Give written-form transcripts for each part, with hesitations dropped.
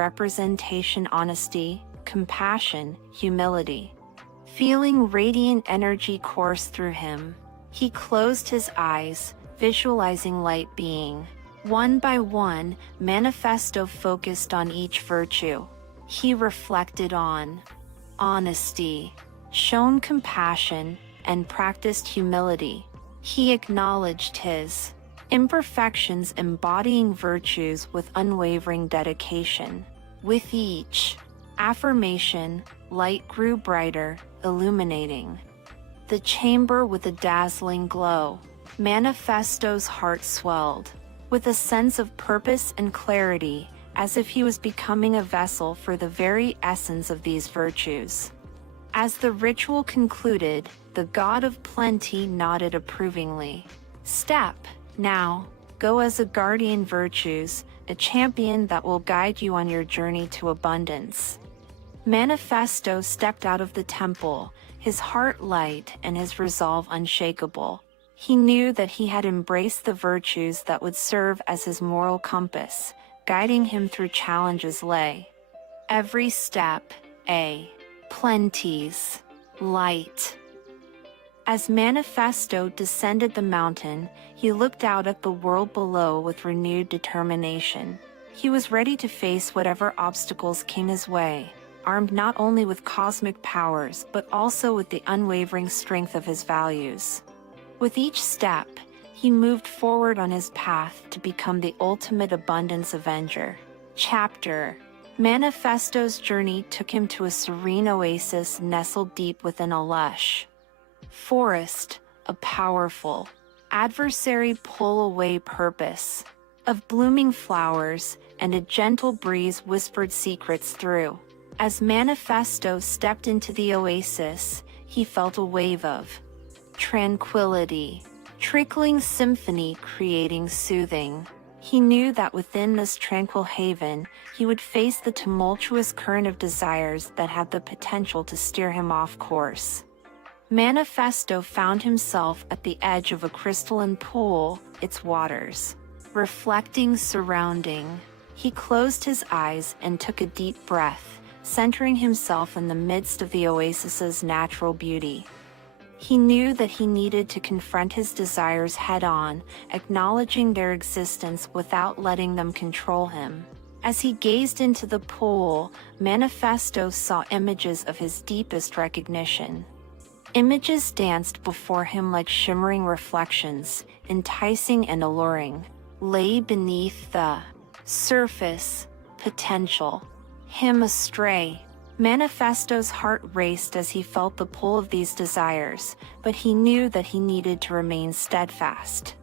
representation: honesty, compassion, humility. Feeling radiant energy course through him, he closed his eyes, visualizing light being. One by one, Manifesto focused on each virtue. He reflected on honesty, shown compassion, and practiced humility. He acknowledged his imperfections, embodying virtues with unwavering dedication. With each affirmation, light grew brighter, illuminating the chamber with a dazzling glow. Manifesto's heart swelled with a sense of purpose and clarity, as if he was becoming a vessel for the very essence of these virtues. As the ritual concluded, the god of plenty nodded approvingly. Step, now, go as a guardian virtues, a champion that will guide you on your journey to abundance. Manifesto stepped out of the temple, his heart light and his resolve unshakable. He knew that he had embraced the virtues that would serve as his moral compass, guiding him through challenges. Lay every step, a plenty's light. As Manifesto descended the mountain, he looked out at the world below with renewed determination. He was ready to face whatever obstacles came his way, armed not only with cosmic powers but also with the unwavering strength of his values. With each step, he moved forward on his path to become the ultimate abundance avenger. Chapter: Manifesto's journey took him to a serene oasis nestled deep within a lush forest, a powerful adversary pull away purpose of blooming flowers, and a gentle breeze whispered secrets through. As Manifesto stepped into the oasis, he felt a wave of tranquility, trickling symphony creating soothing. He knew that within this tranquil haven, he would face the tumultuous current of desires that had the potential to steer him off course. Manifesto found himself at the edge of a crystalline pool, its waters reflecting surrounding. He closed his eyes and took a deep breath, centering himself in the midst of the oasis's natural beauty. He knew that he needed to confront his desires head-on, acknowledging their existence without letting them control him. As he gazed into the pool, Manifesto saw images of his deepest recognition. Images danced before him like shimmering reflections, enticing and alluring. Lay beneath the surface, potential. Him astray. Manifesto's heart raced as he felt the pull of these desires, but he knew that he needed to remain steadfast.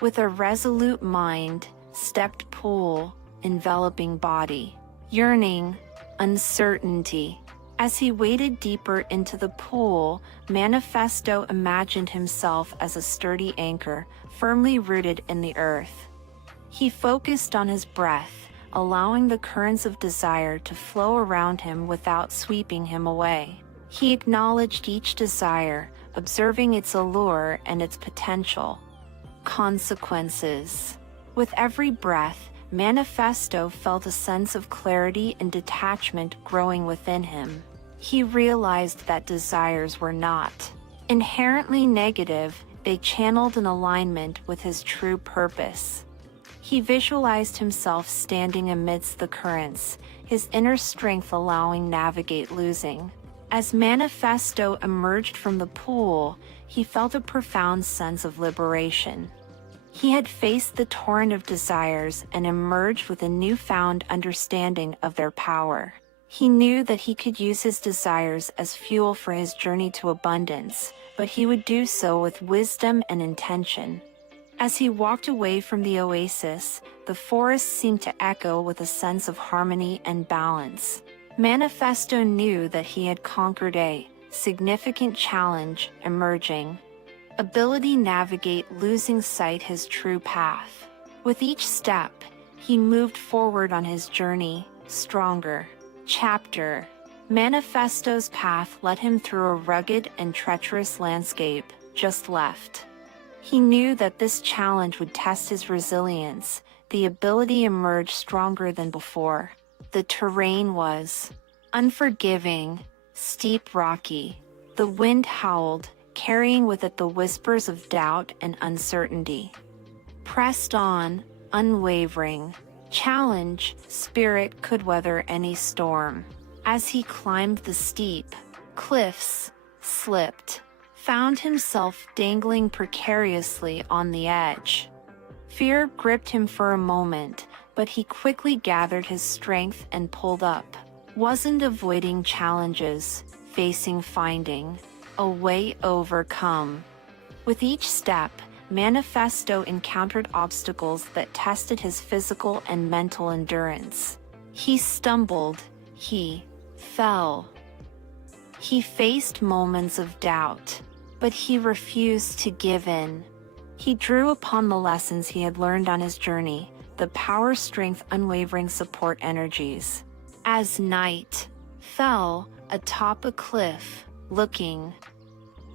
With a resolute mind, stepped pool, enveloping body, yearning, uncertainty. As he waded deeper into the pool, Manifesto imagined himself as a sturdy anchor, firmly rooted in the earth. He focused on his breath, allowing the currents of desire to flow around him without sweeping him away. He acknowledged each desire, observing its allure and its potential consequences. With every breath, Manifesto felt a sense of clarity and detachment growing within him. He realized that desires were not inherently negative, they channeled in alignment with his true purpose. He visualized himself standing amidst the currents, his inner strength allowing navigate losing. As Manifesto emerged from the pool, he felt a profound sense of liberation. He had faced the torrent of desires and emerged with a newfound understanding of their power. He knew that he could use his desires as fuel for his journey to abundance, but he would do so with wisdom and intention. As he walked away from the oasis, the forest seemed to echo with a sense of harmony and balance. Manifesto knew that he had conquered a significant challenge, emerging ability navigate losing sight his true path. With each step, he moved forward on his journey, stronger. Chapter: Manifesto's path led him through a rugged and treacherous landscape, just left. He knew that this challenge would test his resilience, the ability emerged stronger than before. The terrain was unforgiving, steep, rocky. The wind howled, carrying with it the whispers of doubt and uncertainty. Pressed on, unwavering, challenge, Spirit could weather any storm. As he climbed the steep cliffs, slipped, found himself dangling precariously on the edge. Fear gripped him for a moment, but he quickly gathered his strength and pulled up. Wasn't avoiding challenges, finding a way overcome. With each step, Manifesto encountered obstacles that tested his physical and mental endurance. He stumbled, he fell. He faced moments of doubt, but he refused to give in. He drew upon the lessons he had learned on his journey, the power, strength, unwavering support energies. As night fell atop a cliff, looking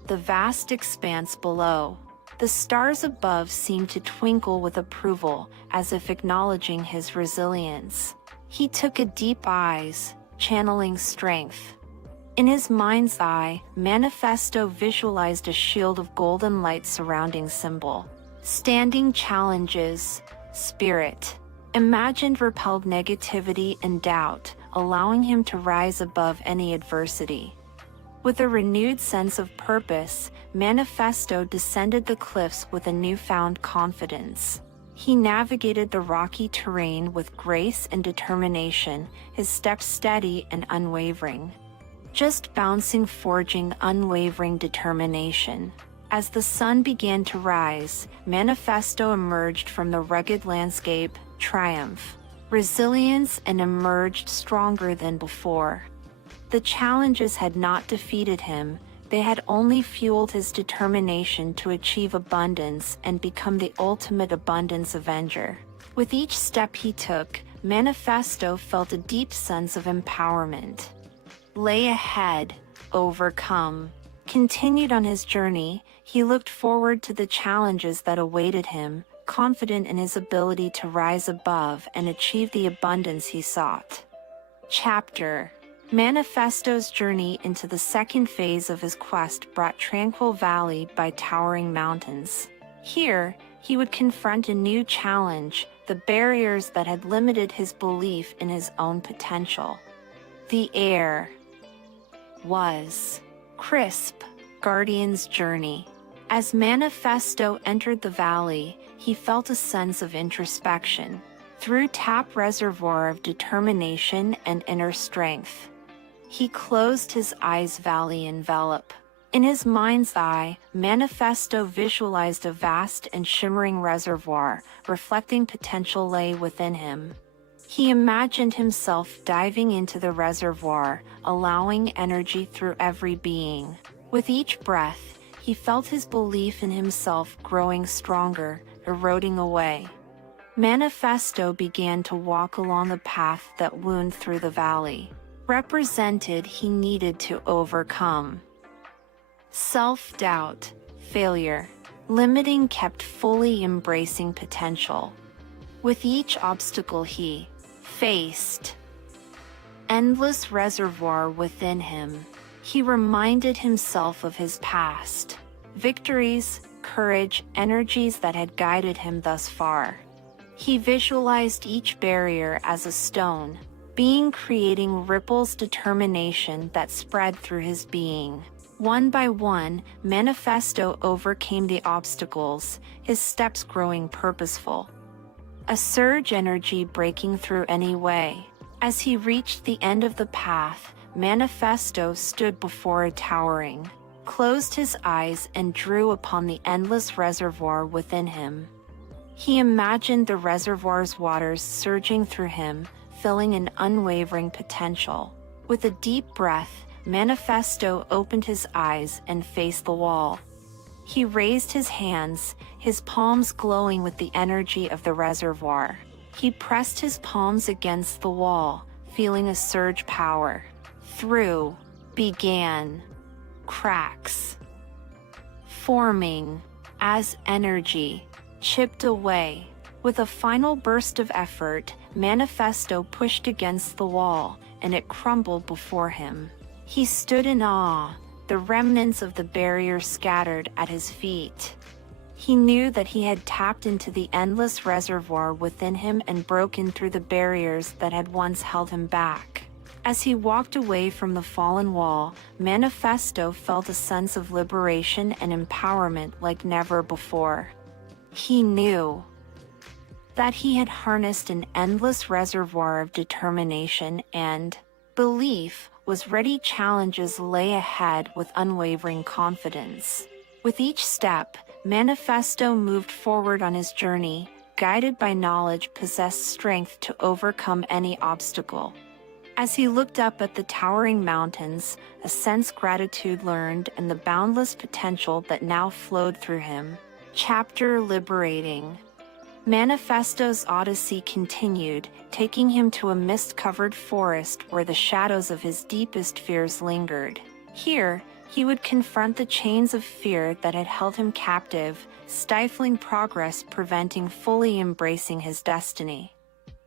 the vast expanse below, the stars above seemed to twinkle with approval, as if acknowledging his resilience. He took a deep breath, channeling strength. In his mind's eye, Manifesto visualized a shield of golden light surrounding symbol. Standing challenges, Spirit imagined repelled negativity and doubt, allowing him to rise above any adversity. With a renewed sense of purpose, Manifesto descended the cliffs with a newfound confidence. He navigated the rocky terrain with grace and determination, his steps steady and unwavering. Just bouncing, forging unwavering determination. As the sun began to rise, Manifesto emerged from the rugged landscape, triumph, resilience, and emerged stronger than before. The challenges had not defeated him, they had only fueled his determination to achieve abundance and become the ultimate abundance avenger. With each step he took, Manifesto felt a deep sense of empowerment. Lay ahead, overcome. Continued on his journey, he looked forward to the challenges that awaited him, confident in his ability to rise above and achieve the abundance he sought. Chapter: Manifesto's journey into the second phase of his quest brought Tranquil Valley by towering mountains. Here, he would confront a new challenge, the barriers that had limited his belief in his own potential. The air was crisp, Guardian's journey. As Manifesto entered the valley, he felt a sense of introspection. Through tap reservoir of determination and inner strength. He closed his eyes, valley envelop. In his mind's eye, Manifesto visualized a vast and shimmering reservoir, reflecting potential lay within him. He imagined himself diving into the reservoir, allowing energy through every being. With each breath, he felt his belief in himself growing stronger, eroding away. Manifesto began to walk along the path that wound through the valley. Represented he needed to overcome. Self-doubt, failure, limiting kept fully embracing potential. With each obstacle he faced, endless reservoir within him. He reminded himself of his past, victories, courage, energies that had guided him thus far. He visualized each barrier as a stone, being creating ripples, determination that spread through his being. One by one, Manifesto overcame the obstacles, his steps growing purposeful. A surge energy breaking through any way. As he reached the end of the path, Manifesto stood before a towering, closed his eyes and drew upon the endless reservoir within him. He imagined the reservoir's waters surging through him, filling an unwavering potential. With a deep breath, Manifesto opened his eyes and faced the wall. He raised his hands, his palms glowing with the energy of the reservoir. He pressed his palms against the wall, feeling a surge power. Through began cracks, forming as energy chipped away. With a final burst of effort, Manifesto pushed against the wall, and it crumbled before him. He stood in awe, the remnants of the barrier scattered at his feet. He knew that he had tapped into the endless reservoir within him and broken through the barriers that had once held him back. As he walked away from the fallen wall, Manifesto felt a sense of liberation and empowerment like never before. He knew that he had harnessed an endless reservoir of determination and belief was ready. Challenges lay ahead with unwavering confidence. With each step, Manifesto moved forward on his journey, guided by knowledge, possessed strength to overcome any obstacle. As he looked up at the towering mountains, a sense gratitude learned and the boundless potential that now flowed through him. Chapter liberating. Manifesto's odyssey continued, taking him to a mist-covered forest where the shadows of his deepest fears lingered. Here, he would confront the chains of fear that had held him captive, stifling progress, preventing fully embracing his destiny.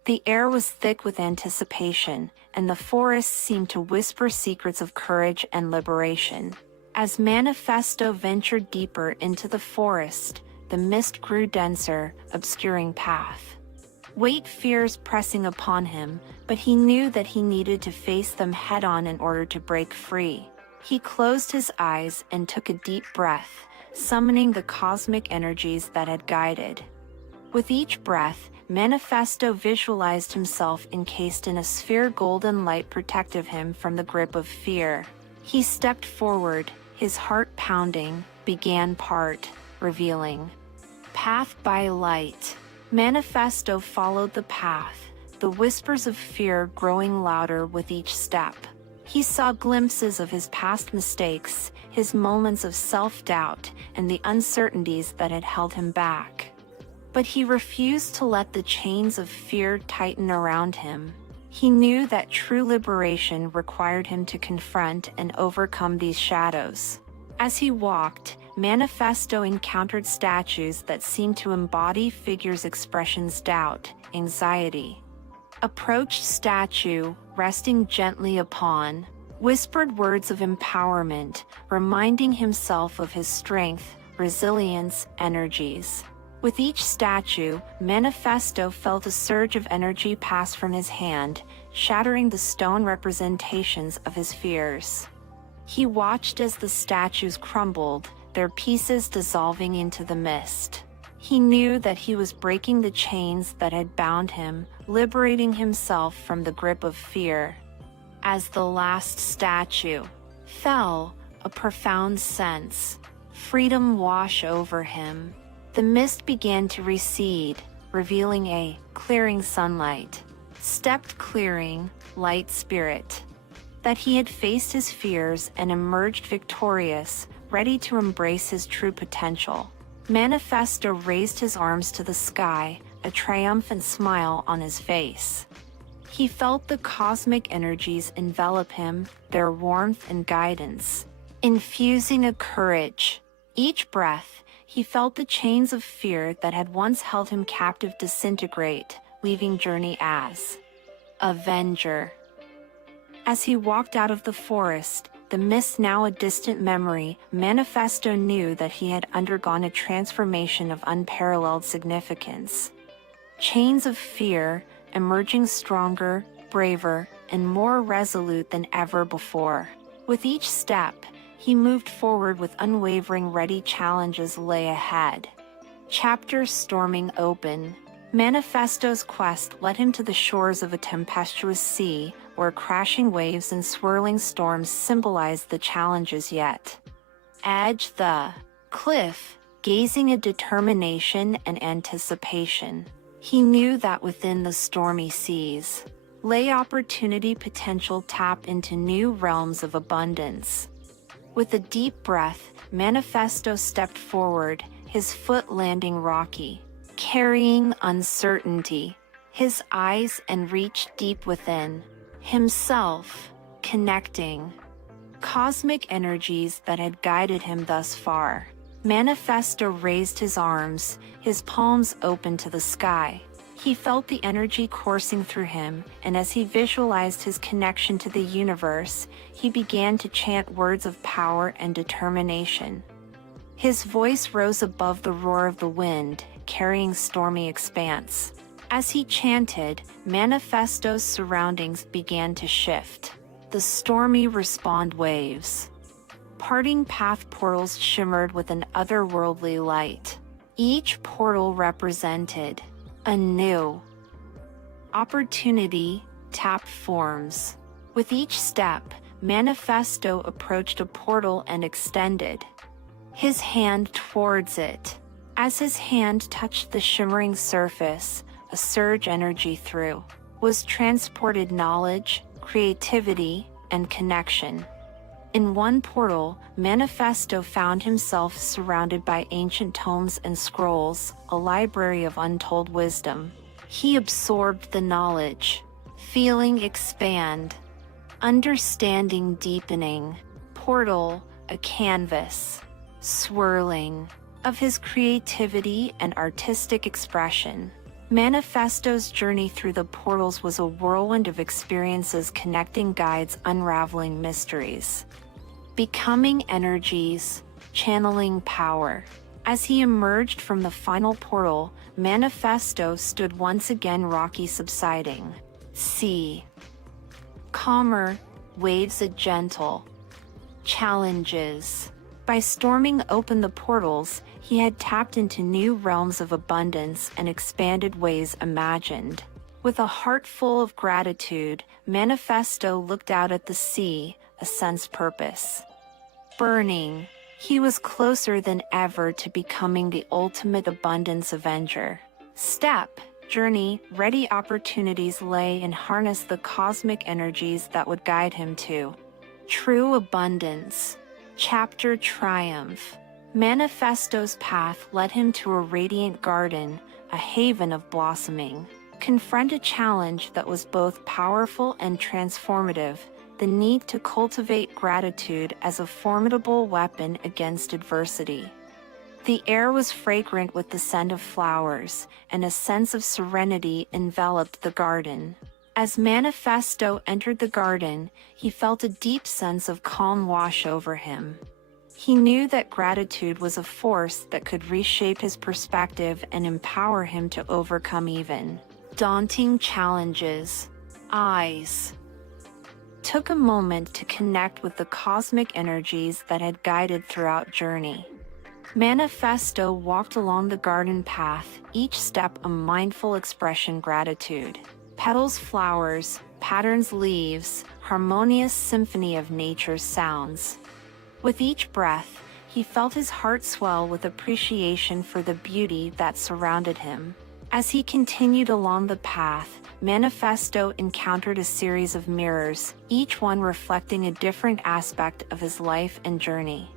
The air was thick with anticipation, and the forest seemed to whisper secrets of courage and liberation. As Manifesto ventured deeper into the forest, the mist grew denser, obscuring path. Fears pressing upon him, but he knew that he needed to face them head-on in order to break free. He closed his eyes and took a deep breath, summoning the cosmic energies that had guided. With each breath, Manifesto visualized himself encased in a sphere. Golden light protected him from the grip of fear. He stepped forward, his heart pounding, began part, revealing. Path by light. Manifesto followed the path, the whispers of fear growing louder with each step. He saw glimpses of his past mistakes, his moments of self-doubt, and the uncertainties that had held him back. But he refused to let the chains of fear tighten around him. He knew that true liberation required him to confront and overcome these shadows. As he walked, Manifesto encountered statues that seemed to embody figures' expressions: doubt, anxiety. Approached statue, resting gently upon, whispered words of empowerment, reminding himself of his strength, resilience, energies. With each statue, Manifesto felt a surge of energy pass from his hand, shattering the stone representations of his fears. He watched as the statues crumbled, their pieces dissolving into the mist. He knew that he was breaking the chains that had bound him, liberating himself from the grip of fear. As the last statue fell, a profound sense, freedom washed over him. The mist began to recede, revealing a clearing sunlight. Stepped clearing, light spirit. That he had faced his fears and emerged victorious, ready to embrace his true potential. Manifesto raised his arms to the sky, a triumphant smile on his face. He felt the cosmic energies envelop him, their warmth and guidance, infusing a courage. Each breath, he felt the chains of fear that had once held him captive disintegrate, leaving journey as Avenger. As he walked out of the forest, the mist now a distant memory, Manifesto knew that he had undergone a transformation of unparalleled significance. Chains of fear, emerging stronger, braver, and more resolute than ever before. With each step, he moved forward with unwavering ready. Challenges lay ahead. Chapters storming open. Manifesto's quest led him to the shores of a tempestuous sea, where crashing waves and swirling storms symbolized the challenges yet. Edge the cliff, gazing at determination and anticipation. He knew that within the stormy seas lay opportunity, potential, tap into new realms of abundance. With a deep breath, Manifesto stepped forward, his foot landing rocky, carrying uncertainty. His eyes and reached deep within himself, connecting cosmic energies that had guided him thus far. Manifesto raised his arms, his palms open to the sky. He felt the energy coursing through him, and as he visualized his connection to the universe, he began to chant words of power and determination. His voice rose above the roar of the wind, carrying stormy expanse. As he chanted, Manifesto's surroundings began to shift. The stormy respond waves. Parting path portals shimmered with an otherworldly light. Each portal represented a new opportunity tapped forms. With each step, Manifesto approached a portal and extended his hand towards it. As his hand touched the shimmering surface, a surge energy through was transported knowledge, creativity, and connection. In one portal, Manifesto found himself surrounded by ancient tomes and scrolls, a library of untold wisdom. He absorbed the knowledge, feeling expand, understanding deepening. Portal, a canvas, swirling, of his creativity and artistic expression. Manifesto's journey through the portals was a whirlwind of experiences, connecting guides, unraveling mysteries, becoming energies, channeling power. As he emerged from the final portal, Manifesto stood once again, rocky subsiding. Sea calmer, waves a gentle. Challenges. By storming open the portals, he had tapped into new realms of abundance and expanded ways imagined. With a heart full of gratitude, Manifesto looked out at the sea, a sense purpose burning. He was closer than ever to becoming the ultimate abundance avenger. Step, journey, ready. Opportunities lay and harness the cosmic energies that would guide him to true abundance. Chapter Triumph. Manifesto's path led him to a radiant garden, a haven of blossoming. Confront a challenge that was both powerful and transformative, the need to cultivate gratitude as a formidable weapon against adversity. The air was fragrant with the scent of flowers, and a sense of serenity enveloped the garden. As Manifesto entered the garden, he felt a deep sense of calm wash over him. He knew that gratitude was a force that could reshape his perspective and empower him to overcome even daunting challenges. Eyes took a moment to connect with the cosmic energies that had guided throughout journey. Manifesto walked along the garden path, each step a mindful expression gratitude. Petals, flowers, patterns, leaves, harmonious symphony of nature's sounds. With each breath, he felt his heart swell with appreciation for the beauty that surrounded him. As he continued along the path, Manifesto encountered a series of mirrors, each one reflecting a different aspect of his life and journey.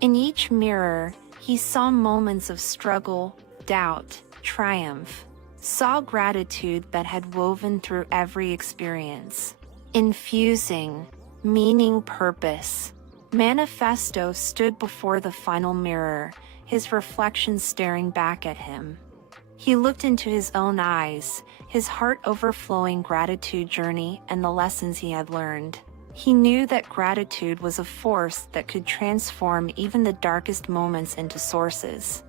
In each mirror, he saw moments of struggle, doubt, triumph. Saw gratitude that had woven through every experience, infusing meaning, purpose. Manifesto stood before the final mirror, his reflection staring back at him. He looked into his own eyes, his heart overflowing gratitude journey and the lessons he had learned. He knew that gratitude was a force that could transform even the darkest moments into sources.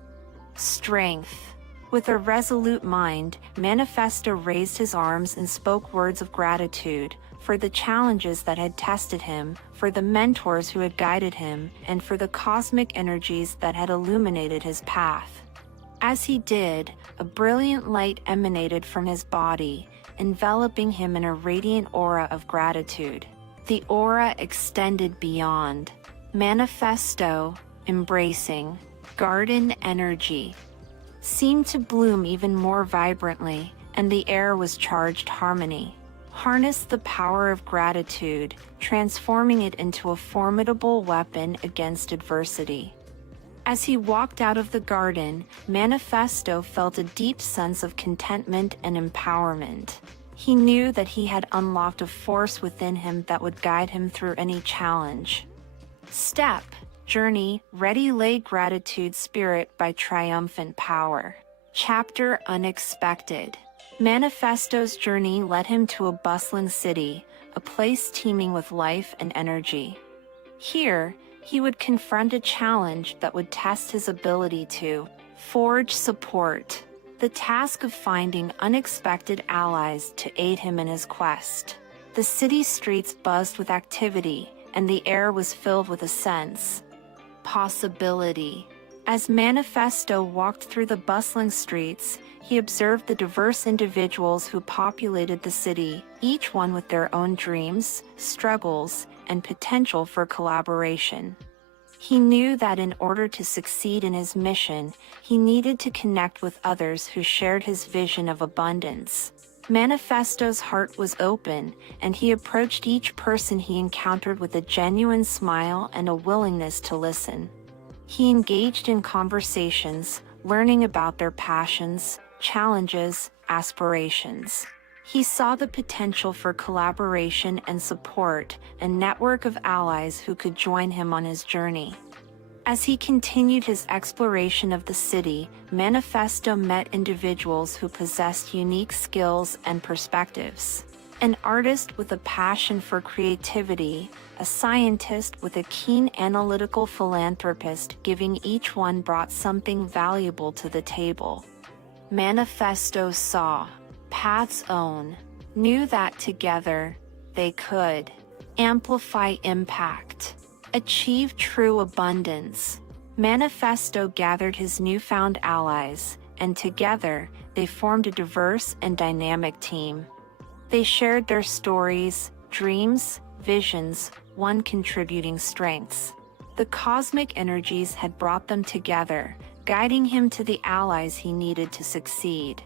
Strength. With a resolute mind, Manifesto raised his arms and spoke words of gratitude for the challenges that had tested him, for the mentors who had guided him, and for the cosmic energies that had illuminated his path. As he did, a brilliant light emanated from his body, enveloping him in a radiant aura of gratitude. The aura extended beyond. Manifesto, embracing garden energy, seemed to bloom even more vibrantly, and the air was charged harmony. Harnessed the power of gratitude, transforming it into a formidable weapon against adversity. As he walked out of the garden, Manifesto felt a deep sense of contentment and empowerment. He knew that he had unlocked a force within him that would guide him through any challenge. Step, journey, ready lay gratitude spirit by triumphant power. Chapter Unexpected. Manifesto's journey led him to a bustling city, a place teeming with life and energy. Here, he would confront a challenge that would test his ability to forge support, the task of finding unexpected allies to aid him in his quest. The city streets buzzed with activity, and the air was filled with a sense of possibility. As Manifesto walked through the bustling streets, he observed the diverse individuals who populated the city, each one with their own dreams, struggles, and potential for collaboration. He knew that in order to succeed in his mission, he needed to connect with others who shared his vision of abundance. Manifesto's heart was open, and he approached each person he encountered with a genuine smile and a willingness to listen. He engaged in conversations, learning about their passions, challenges, aspirations. He saw the potential for collaboration and support, a network of allies who could join him on his journey. As he continued his exploration of the city, Manifesto met individuals who possessed unique skills and perspectives. An artist with a passion for creativity, a scientist with a keen analytical philanthropist, giving each one brought something valuable to the table. Manifesto saw paths own, knew that together, they could amplify impact, achieve true abundance. Manifesto gathered his newfound allies, and together, they formed a diverse and dynamic team. They shared their stories, dreams, visions, one contributing strengths. The cosmic energies had brought them together, guiding him to the allies he needed to succeed.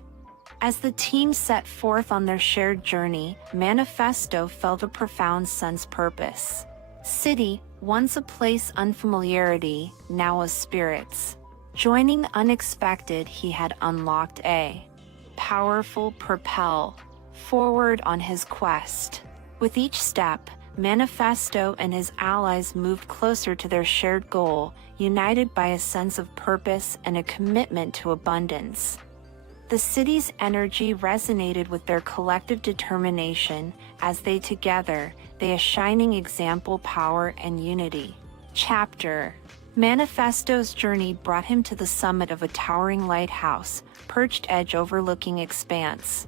As the team set forth on their shared journey, Manifesto felt a profound sense of purpose. City, once a place unfamiliarity, now a spirits. Joining the unexpected, he had unlocked a powerful propel forward on his quest. With each step, Manifesto and his allies moved closer to their shared goal, united by a sense of purpose and a commitment to abundance. The city's energy resonated with their collective determination, as they a shining example power and unity. Chapter. Manifesto's journey brought him to the summit of a towering lighthouse, perched edge overlooking expanse.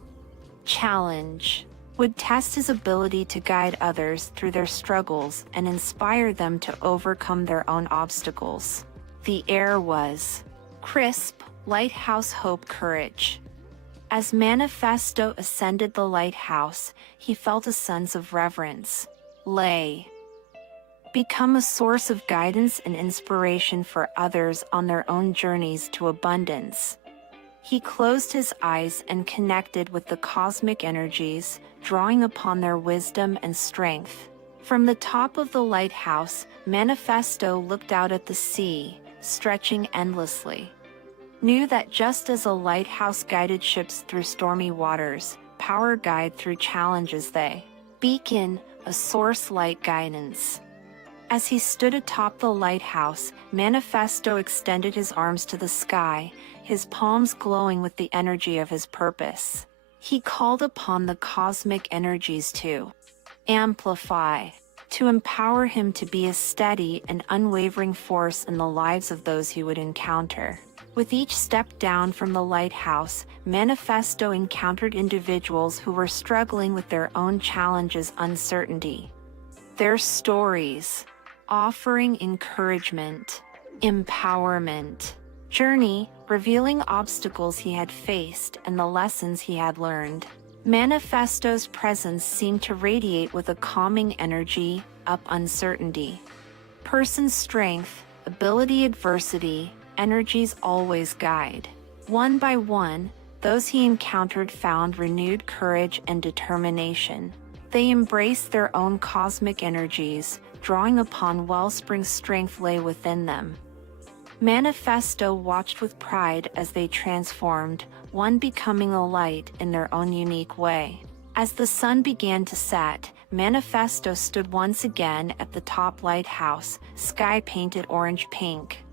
Challenge. Would test his ability to guide others through their struggles and inspire them to overcome their own obstacles. The air was crisp, lighthouse hope courage. As Manifesto ascended the lighthouse, he felt a sense of reverence. Become a source of guidance and inspiration for others on their own journeys to abundance. He closed his eyes and connected with the cosmic energies, drawing upon their wisdom and strength. From the top of the lighthouse, Manifesto looked out at the sea, stretching endlessly. Knew that just as a lighthouse guided ships through stormy waters, power guide through challenges they beacon, a source light guidance. As he stood atop the lighthouse, Manifesto extended his arms to the sky, his palms glowing with the energy of his purpose. He called upon the cosmic energies to amplify, to empower him to be a steady and unwavering force in the lives of those he would encounter. With each step down from the lighthouse, Manifesto encountered individuals who were struggling with their own challenges, uncertainty. Their stories, offering encouragement, empowerment, journey, revealing obstacles he had faced and the lessons he had learned. Manifesto's presence seemed to radiate with a calming energy, up uncertainty. Person's strength, ability, adversity, energies always guide. One by one, those he encountered found renewed courage and determination. They embraced their own cosmic energies, drawing upon wellspring strength lay within them. Manifesto watched with pride as they transformed, one becoming a light in their own unique way. As the sun began to set, Manifesto stood once again at the top lighthouse, sky painted orange-pink.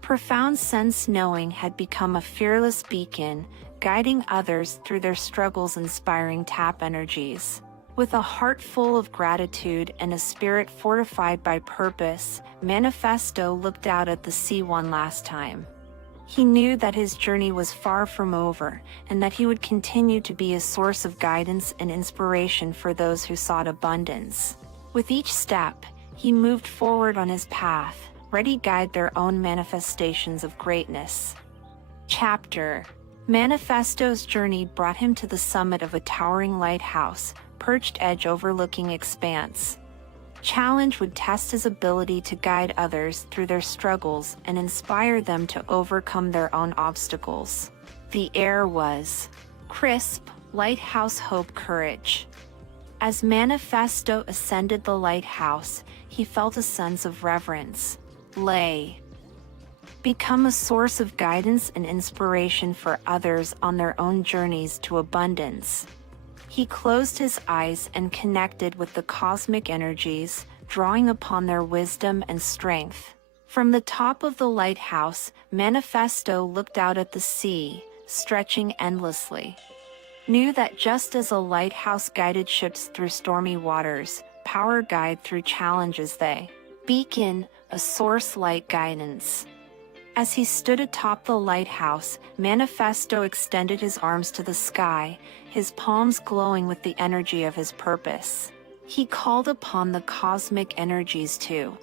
Profound sense knowing had become a fearless beacon, guiding others through their struggles, inspiring tap energies. With a heart full of gratitude and a spirit fortified by purpose, Manifesto looked out at the sea one last time. He knew that his journey was far from over, and that he would continue to be a source of guidance and inspiration for those who sought abundance. With each step, he moved forward on his path, ready to guide their own manifestations of greatness. Chapter: Manifesto's journey brought him to the summit of a towering lighthouse, perched edge overlooking expanse. Challenge would test his ability to guide others through their struggles and inspire them to overcome their own obstacles. The air was crisp, lighthouse hope, courage. As Manifesto ascended the lighthouse, he felt a sense of reverence. Become a source of guidance and inspiration for others on their own journeys to abundance. He closed his eyes and connected with the cosmic energies, drawing upon their wisdom and strength. From the top of the lighthouse, Manifesto looked out at the sea, stretching endlessly. Knew that just as a lighthouse guided ships through stormy waters, power guide through challenges, they beacon, a source light guidance. As he stood atop the lighthouse, Manifesto extended his arms to the sky, his palms glowing with the energy of his purpose. He called upon the cosmic energies to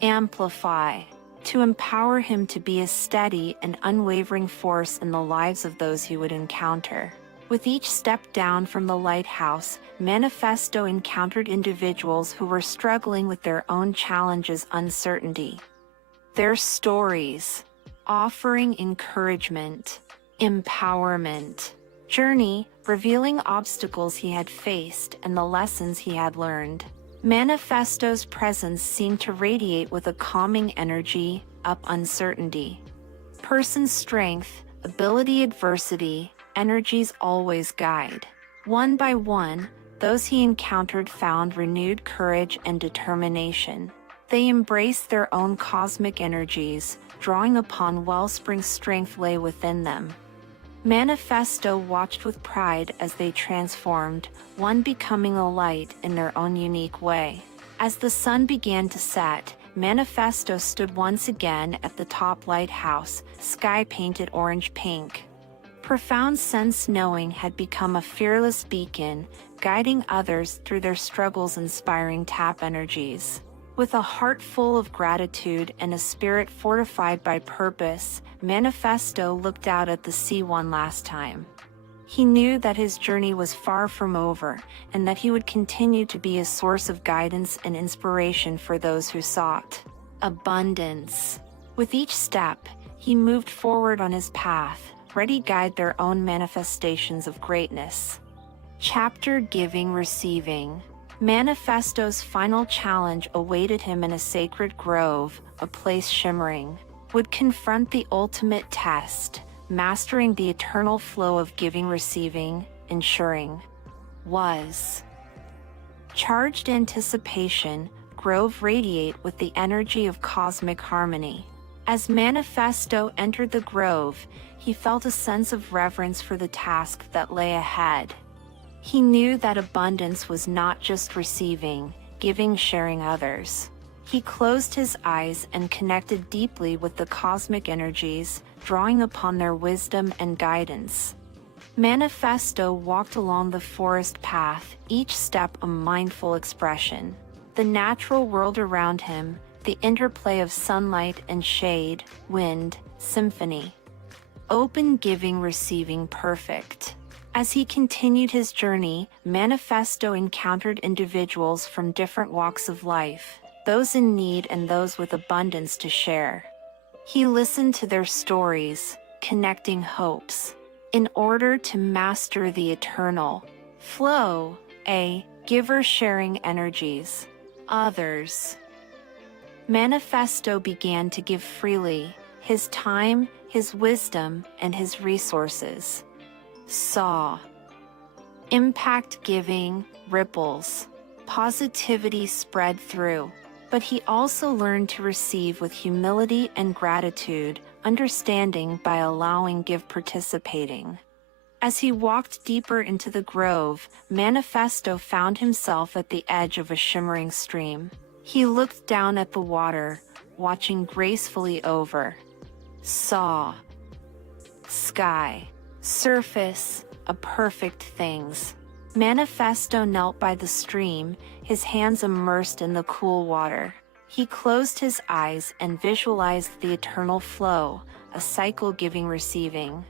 amplify, to empower him to be a steady and unwavering force in the lives of those he would encounter. With each step down from the lighthouse, Manifesto encountered individuals who were struggling with their own challenges, uncertainty. Their stories, offering encouragement, empowerment, journey, revealing obstacles he had faced and the lessons he had learned. Manifesto's presence seemed to radiate with a calming energy, up uncertainty. Person's strength, ability, adversity, energies always guide. One by one, those he encountered found renewed courage and determination. They embraced their own cosmic energies, drawing upon wellspring strength lay within them. Manifesto watched with pride as they transformed, one becoming a light in their own unique way. As the sun began to set, Manifesto stood once again at the top lighthouse, sky painted orange-pink. Profound sense knowing had become a fearless beacon, guiding others through their struggles, inspiring tap energies. With a heart full of gratitude and a spirit fortified by purpose, Manifesto looked out at the sea one last time. He knew that his journey was far from over, and that he would continue to be a source of guidance and inspiration for those who sought abundance. With each step, he moved forward on his path, ready to guide their own manifestations of greatness. Chapter: Giving, Receiving. Manifesto's final challenge awaited him in a sacred grove, a place shimmering, would confront the ultimate test, mastering the eternal flow of giving, receiving, ensuring. Was charged anticipation, grove radiate with the energy of cosmic harmony. As Manifesto entered the grove, he felt a sense of reverence for the task that lay ahead. He knew that abundance was not just receiving, giving, sharing others. He closed his eyes and connected deeply with the cosmic energies, drawing upon their wisdom and guidance. Manifesto walked along the forest path, each step a mindful expression. The natural world around him, the interplay of sunlight and shade, wind, symphony. Open, giving, receiving, perfect. As he continued his journey, Manifesto encountered individuals from different walks of life, those in need and those with abundance to share. He listened to their stories, connecting hopes. In order to master the eternal flow, a giver sharing energies, others. Manifesto began to give freely, his time, his wisdom, and his resources. Saw impact, giving, ripples, positivity spread through. But he also learned to receive with humility and gratitude, understanding by allowing, give, participating. As he walked deeper into the grove, Manifesto found himself at the edge of a shimmering stream. He looked down at the water, watching gracefully over. Saw. Sky. Surface. A perfect things. Manifesto knelt by the stream, his hands immersed in the cool water. He closed his eyes and visualized the eternal flow, a cycle giving receiving.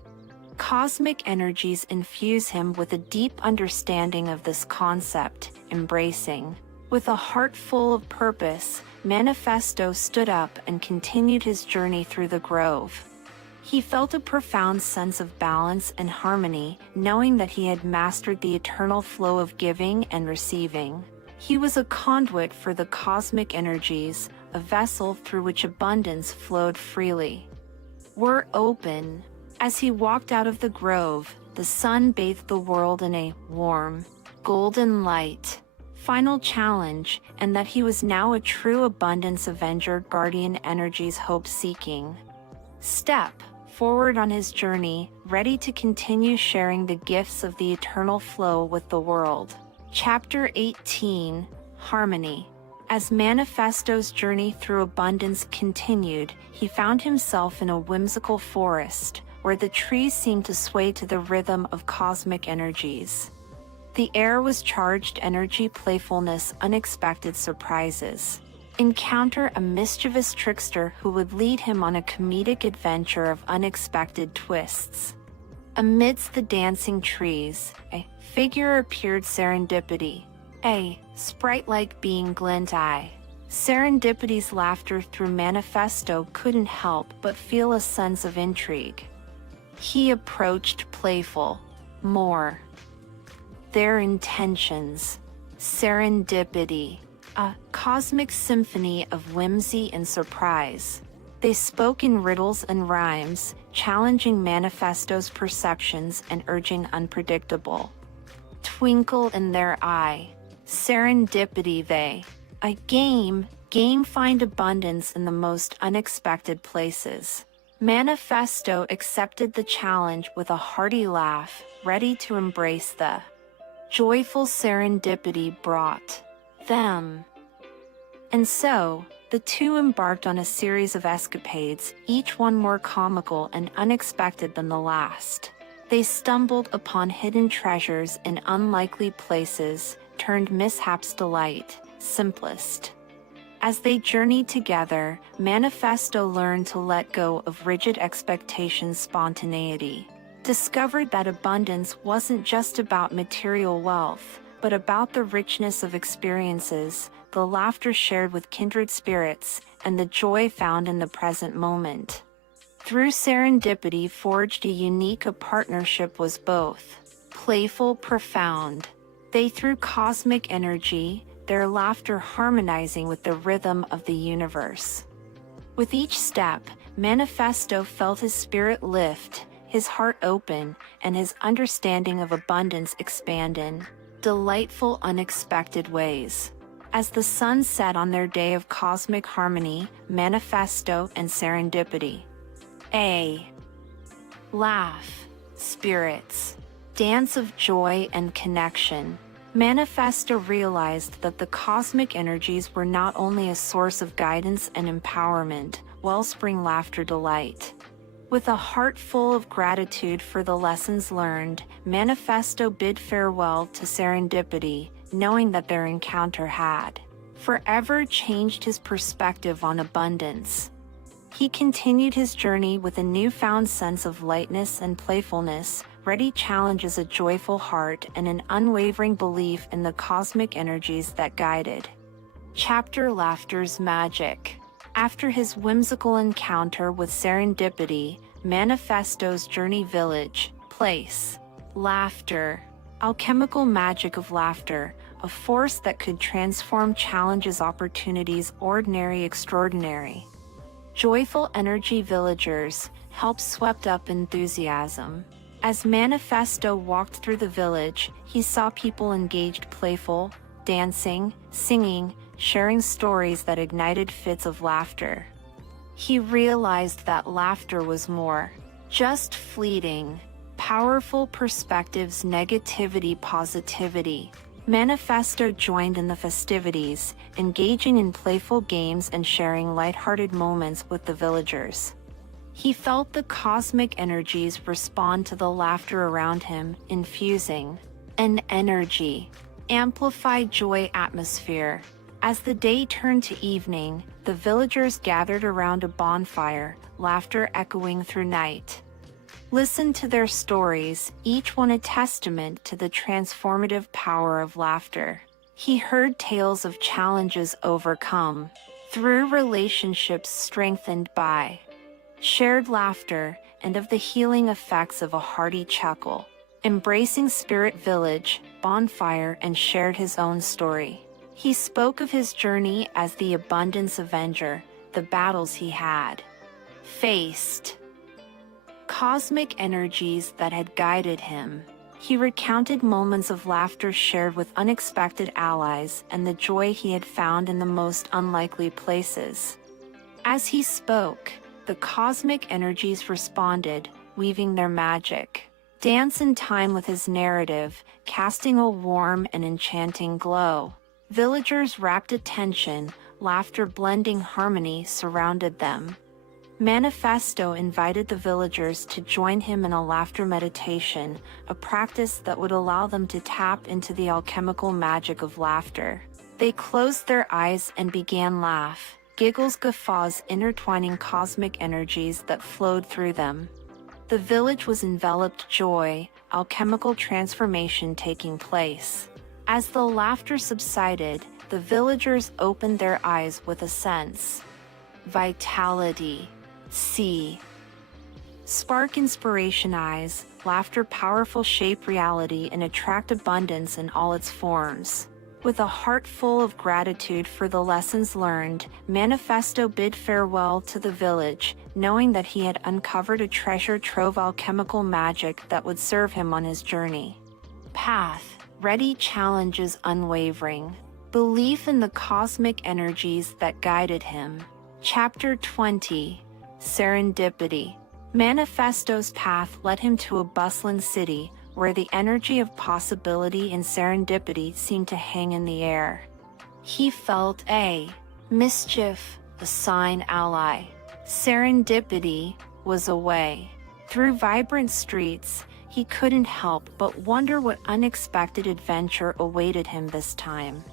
Cosmic energies infuse him with a deep understanding of this concept, embracing. With a heart full of purpose, Manifesto stood up and continued his journey through the grove. He felt a profound sense of balance and harmony, knowing that he had mastered the eternal flow of giving and receiving. He was a conduit for the cosmic energies, a vessel through which abundance flowed freely. We're open. As he walked out of the grove, the sun bathed the world in a warm, golden light. Final challenge, and that he was now a true abundance avenger, guardian energies hope-seeking. Step forward on his journey, ready to continue sharing the gifts of the eternal flow with the world. Chapter 18, Harmony. As Manifesto's journey through abundance continued, he found himself in a whimsical forest, where the trees seemed to sway to the rhythm of cosmic energies. The air was charged energy, playfulness, unexpected surprises. Encounter a mischievous trickster who would lead him on a comedic adventure of unexpected twists. Amidst the dancing trees, a figure appeared, serendipity. A sprite-like being glint eye. Serendipity's laughter through Manifesto couldn't help but feel a sense of intrigue. He approached playful. More. Their intentions. Serendipity. A cosmic symphony of whimsy and surprise. They spoke in riddles and rhymes, challenging Manifesto's perceptions and urging unpredictable. Twinkle in their eye. Serendipity they. A game find abundance in the most unexpected places. Manifesto accepted the challenge with a hearty laugh, ready to embrace the joyful serendipity brought them. And so, the two embarked on a series of escapades, each one more comical and unexpected than the last. They stumbled upon hidden treasures in unlikely places, turned mishaps delight, simplest. As they journeyed together, Manifesto learned to let go of rigid expectations, spontaneity. Discovered that abundance wasn't just about material wealth, but about the richness of experiences, the laughter shared with kindred spirits, and the joy found in the present moment. Through serendipity forged a unique partnership was both playful, profound. They threw cosmic energy, their laughter harmonizing with the rhythm of the universe. With each step, Manifesto felt his spirit lift, his heart open, and his understanding of abundance expand in delightful, unexpected ways. As the sun set on their day of cosmic harmony, Manifesto and serendipity. A. Laugh, spirits, dance of joy and connection. Manifesto realized that the cosmic energies were not only a source of guidance and empowerment, wellspring laughter delight. With a heart full of gratitude for the lessons learned, Manifesto bid farewell to serendipity, knowing that their encounter had forever changed his perspective on abundance. He continued his journey with a newfound sense of lightness and playfulness, ready challenges, a joyful heart, and an unwavering belief in the cosmic energies that guided. Chapter Laughter's Magic. After his whimsical encounter with serendipity, Manifesto's journey village, place, laughter, alchemical magic of laughter, a force that could transform challenges, opportunities, ordinary, extraordinary. Joyful energy villagers, help swept up enthusiasm. As Manifesto walked through the village, he saw people engaged, playful, dancing, singing, sharing stories that ignited fits of laughter. He realized that laughter was more just fleeting. Powerful perspectives, negativity, positivity. Manifesto joined in the festivities, engaging in playful games and sharing lighthearted moments with the villagers. He felt the cosmic energies respond to the laughter around him, infusing an energy, amplified joy atmosphere. As the day turned to evening, the villagers gathered around a bonfire, laughter echoing through night. Listen to their stories, each one a testament to the transformative power of laughter. He heard tales of challenges overcome, through relationships strengthened by shared laughter, and of the healing effects of a hearty chuckle. Embracing Spirit Village, bonfire, and shared his own story. He spoke of his journey as the Abundance Avenger, the battles he had faced, cosmic energies that had guided him. He recounted moments of laughter shared with unexpected allies and the joy he had found in the most unlikely places. As he spoke, the cosmic energies responded, weaving their magic dance in time with his narrative, casting a warm and enchanting glow. Villagers' rapt attention, laughter blending harmony surrounded them. Manifesto invited the villagers to join him in a laughter meditation, a practice that would allow them to tap into the alchemical magic of laughter. They closed their eyes and began laugh, giggles, guffaws intertwining cosmic energies that flowed through them. The village was enveloped joy, alchemical transformation taking place. As the laughter subsided, the villagers opened their eyes with a sense vitality. See. Spark inspiration eyes, laughter powerful shape reality and attract abundance in all its forms. With a heart full of gratitude for the lessons learned, Manifesto bid farewell to the village, knowing that he had uncovered a treasure trove of alchemical magic that would serve him on his journey. Path, ready, challenges unwavering. Belief in the cosmic energies that guided him. Chapter 20. Serendipity. Manifesto's path led him to a bustling city, where the energy of possibility and serendipity seemed to hang in the air. He felt a mischief, a sign ally. Serendipity was a way. Through vibrant streets, he couldn't help but wonder what unexpected adventure awaited him this time.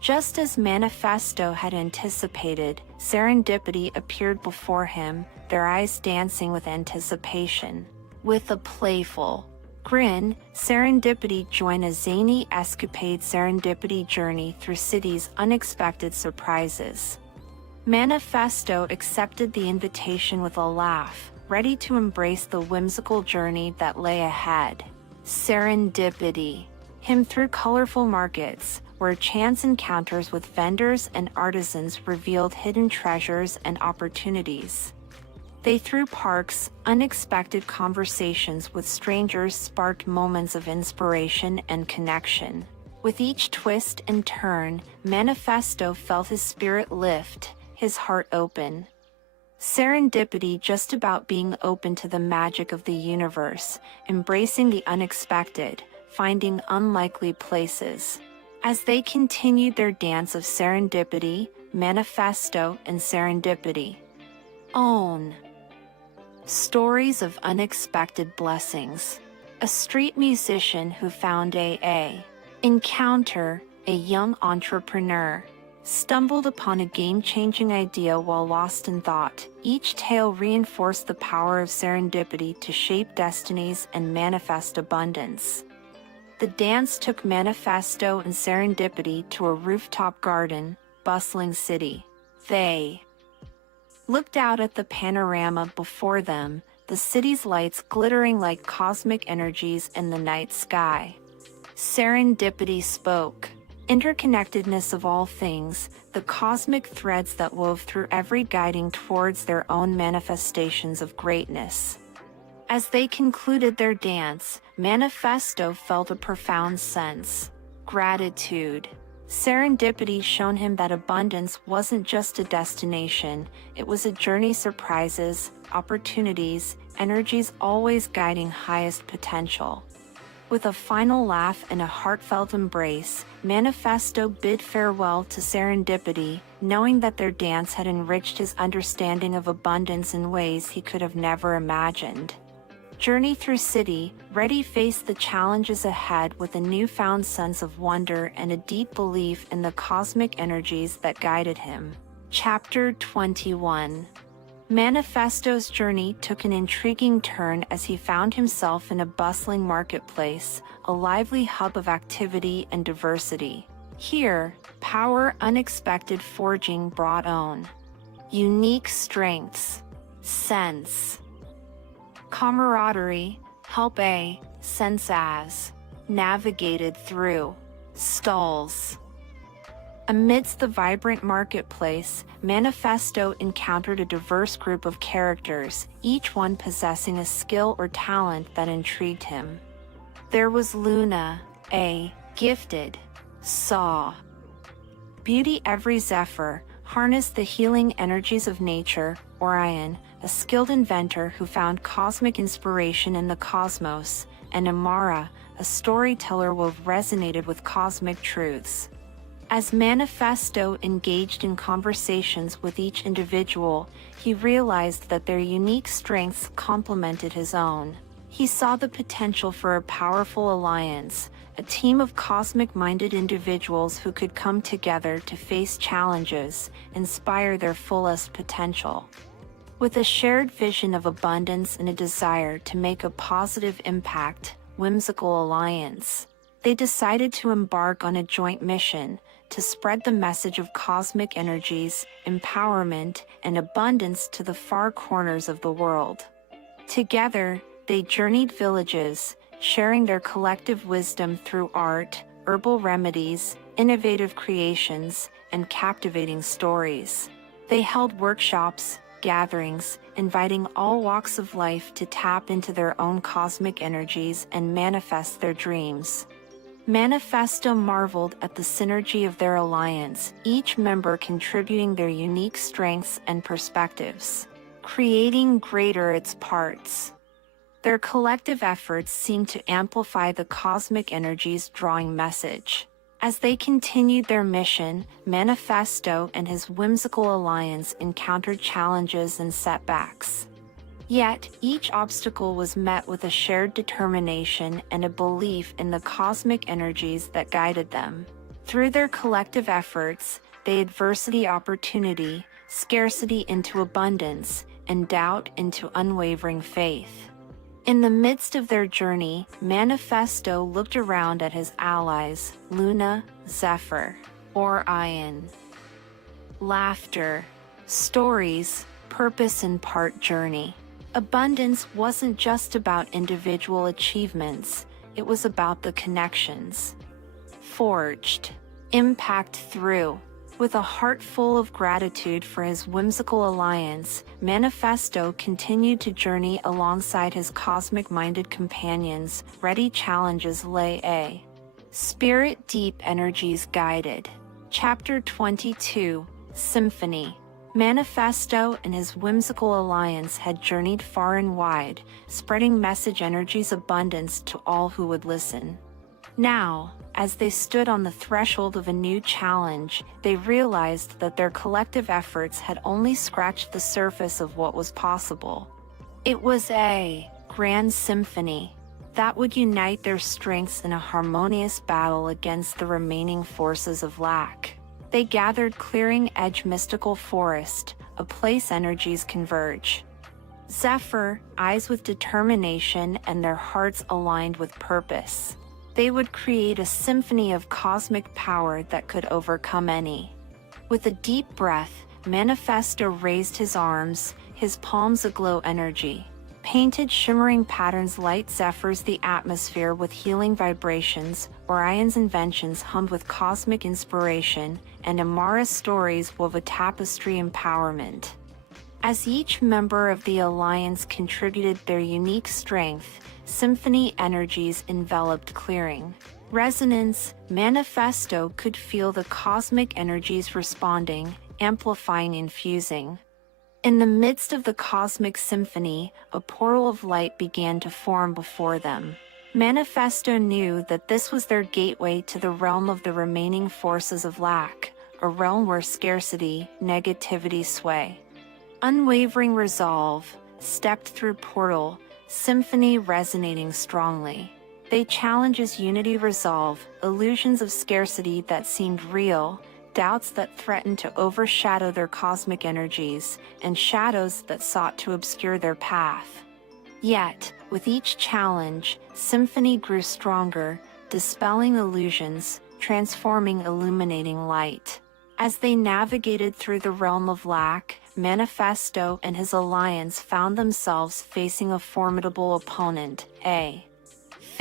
Just as Manifesto had anticipated, serendipity appeared before him, their eyes dancing with anticipation. With a playful grin, serendipity joined a zany escapade serendipity journey through cities' unexpected surprises. Manifesto accepted the invitation with a laugh, ready to embrace the whimsical journey that lay ahead. Serendipity. Him through colorful markets, where chance encounters with vendors and artisans revealed hidden treasures and opportunities. They through parks, unexpected conversations with strangers sparked moments of inspiration and connection. With each twist and turn, Manifesto felt his spirit lift, his heart open. Serendipity just about being open to the magic of the universe, embracing the unexpected, finding unlikely places. As they continued their dance of serendipity, Manifesto and serendipity. Own. Stories of unexpected blessings. A street musician who found a encounter, a young entrepreneur, stumbled upon a game-changing idea while lost in thought. Each tale reinforced the power of serendipity to shape destinies and manifest abundance. The dance took Manifesto and serendipity to a rooftop garden, bustling city. They looked out at the panorama before them, the city's lights glittering like cosmic energies in the night sky. Serendipity spoke. Interconnectedness of all things, the cosmic threads that wove through every guiding towards their own manifestations of greatness. As they concluded their dance, Manifesto felt a profound sense. Gratitude. Serendipity showed him that abundance wasn't just a destination, it was a journey, surprises, opportunities, energies always guiding highest potential. With a final laugh and a heartfelt embrace, Manifesto bid farewell to Serendipity, knowing that their dance had enriched his understanding of abundance in ways he could have never imagined. Journey through city, Reddy faced the challenges ahead with a newfound sense of wonder and a deep belief in the cosmic energies that guided him. Chapter 21. Manifesto's journey took an intriguing turn as he found himself in a bustling marketplace, a lively hub of activity and diversity. Here, power unexpected forging brought on. Unique strengths. Sense. Camaraderie, help a, sense as. Navigated through. Stalls. Amidst the vibrant marketplace, Manifesto encountered a diverse group of characters, each one possessing a skill or talent that intrigued him. There was Luna, a gifted saw. Beauty every Zephyr harnessed the healing energies of nature. Orion, a skilled inventor who found cosmic inspiration in the cosmos, and Amara, a storyteller who resonated with cosmic truths. As Manifesto engaged in conversations with each individual, he realized that their unique strengths complemented his own. He saw the potential for a powerful alliance, a team of cosmic-minded individuals who could come together to face challenges, inspire their fullest potential. With a shared vision of abundance and a desire to make a positive impact, whimsical alliance, they decided to embark on a joint mission to spread the message of cosmic energies, empowerment, and abundance to the far corners of the world. Together, they journeyed villages, sharing their collective wisdom through art, herbal remedies, innovative creations, and captivating stories. They held workshops, gatherings, inviting all walks of life to tap into their own cosmic energies and manifest their dreams. Manifesto marveled at the synergy of their alliance, each member contributing their unique strengths and perspectives, creating greater its parts. Their collective efforts seemed to amplify the cosmic energies drawing message. As they continued their mission, Manifesto and his whimsical alliance encountered challenges and setbacks. Yet, each obstacle was met with a shared determination and a belief in the cosmic energies that guided them. Through their collective efforts, they adversity opportunity, scarcity into abundance, and doubt into unwavering faith. In the midst of their journey, Manifesto looked around at his allies, Luna, Zephyr, Orion. Laughter, stories, purpose and part journey. Abundance wasn't just about individual achievements, it was about the connections. Forged. Impact through. With a heart full of gratitude for his whimsical alliance, Manifesto continued to journey alongside his cosmic-minded companions, ready challenges lay a. Spirit deep energies guided. Chapter 22, Symphony. Manifesto and his whimsical alliance had journeyed far and wide, spreading message energies abundance to all who would listen. Now, as they stood on the threshold of a new challenge, they realized that their collective efforts had only scratched the surface of what was possible. It was a grand symphony that would unite their strengths in a harmonious battle against the remaining forces of lack. They gathered clearing edge mystical forest, a place energies converge. Zephyr, eyes with determination and their hearts aligned with purpose. They would create a symphony of cosmic power that could overcome any. With a deep breath, Manifesto raised his arms, his palms aglow energy. Painted shimmering patterns light Zephyrs the atmosphere with healing vibrations, Orion's inventions hummed with cosmic inspiration, and Amara's stories wove a tapestry empowerment. As each member of the alliance contributed their unique strength, symphony energies enveloped clearing. Resonance, Manifesto could feel the cosmic energies responding, amplifying and fusing. In the midst of the cosmic symphony, a portal of light began to form before them. Manifesto knew that this was their gateway to the realm of the remaining forces of lack, a realm where scarcity, negativity sway. Unwavering resolve, stepped through portal, symphony resonating strongly. They challenges unity resolve, illusions of scarcity that seemed real, doubts that threatened to overshadow their cosmic energies, and shadows that sought to obscure their path. Yet, with each challenge, symphony grew stronger, dispelling illusions, transforming illuminating light. As they navigated through the realm of lack, Manifesto and his alliance found themselves facing a formidable opponent, a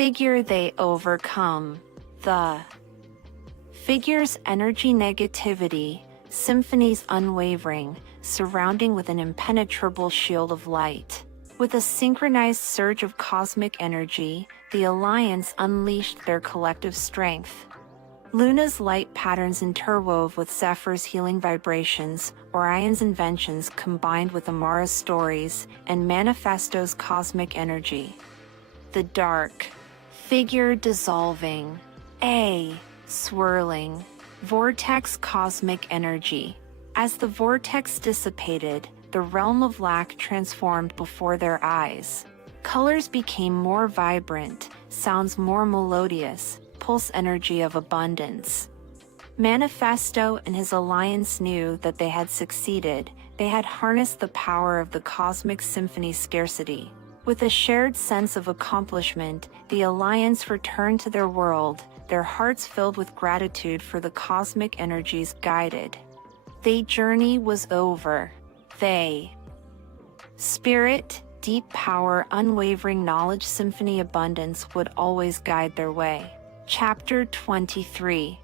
figure they overcome. The figure's energy negativity, symphony's unwavering, surrounding with an impenetrable shield of light. With a synchronized surge of cosmic energy, the alliance unleashed their collective strength. Luna's light patterns interwove with Zephyr's healing vibrations, Orion's inventions combined with Amara's stories, and Manifesto's cosmic energy. The dark figure dissolving, a swirling vortex cosmic energy. As the vortex dissipated, the realm of lack transformed before their eyes. Colors became more vibrant, sounds more melodious, pulse energy of abundance. Manifesto and his alliance knew that they had succeeded. They had harnessed the power of the cosmic symphony scarcity. With a shared sense of accomplishment, the alliance returned to their world, their hearts filled with gratitude for the cosmic energies guided. Their journey was over. They spirit, deep power, unwavering knowledge, symphony, abundance would always guide their way. Chapter 23.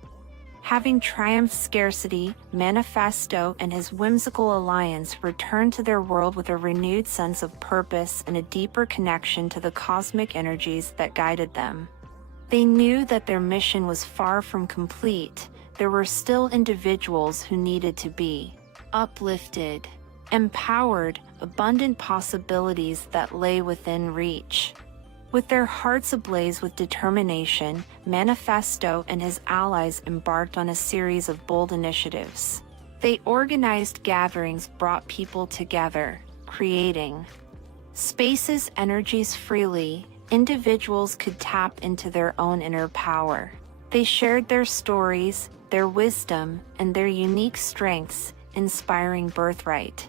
Having triumphed scarcity, Manifesto and his whimsical alliance returned to their world with a renewed sense of purpose and a deeper connection to the cosmic energies that guided them. They knew that their mission was far from complete. There were still individuals who needed to be uplifted, empowered, abundant possibilities that lay within reach. With their hearts ablaze with determination, Manifesto and his allies embarked on a series of bold initiatives. They organized gatherings, brought people together, creating spaces, energies freely. Individuals could tap into their own inner power. They shared their stories, their wisdom, and their unique strengths, inspiring birthright.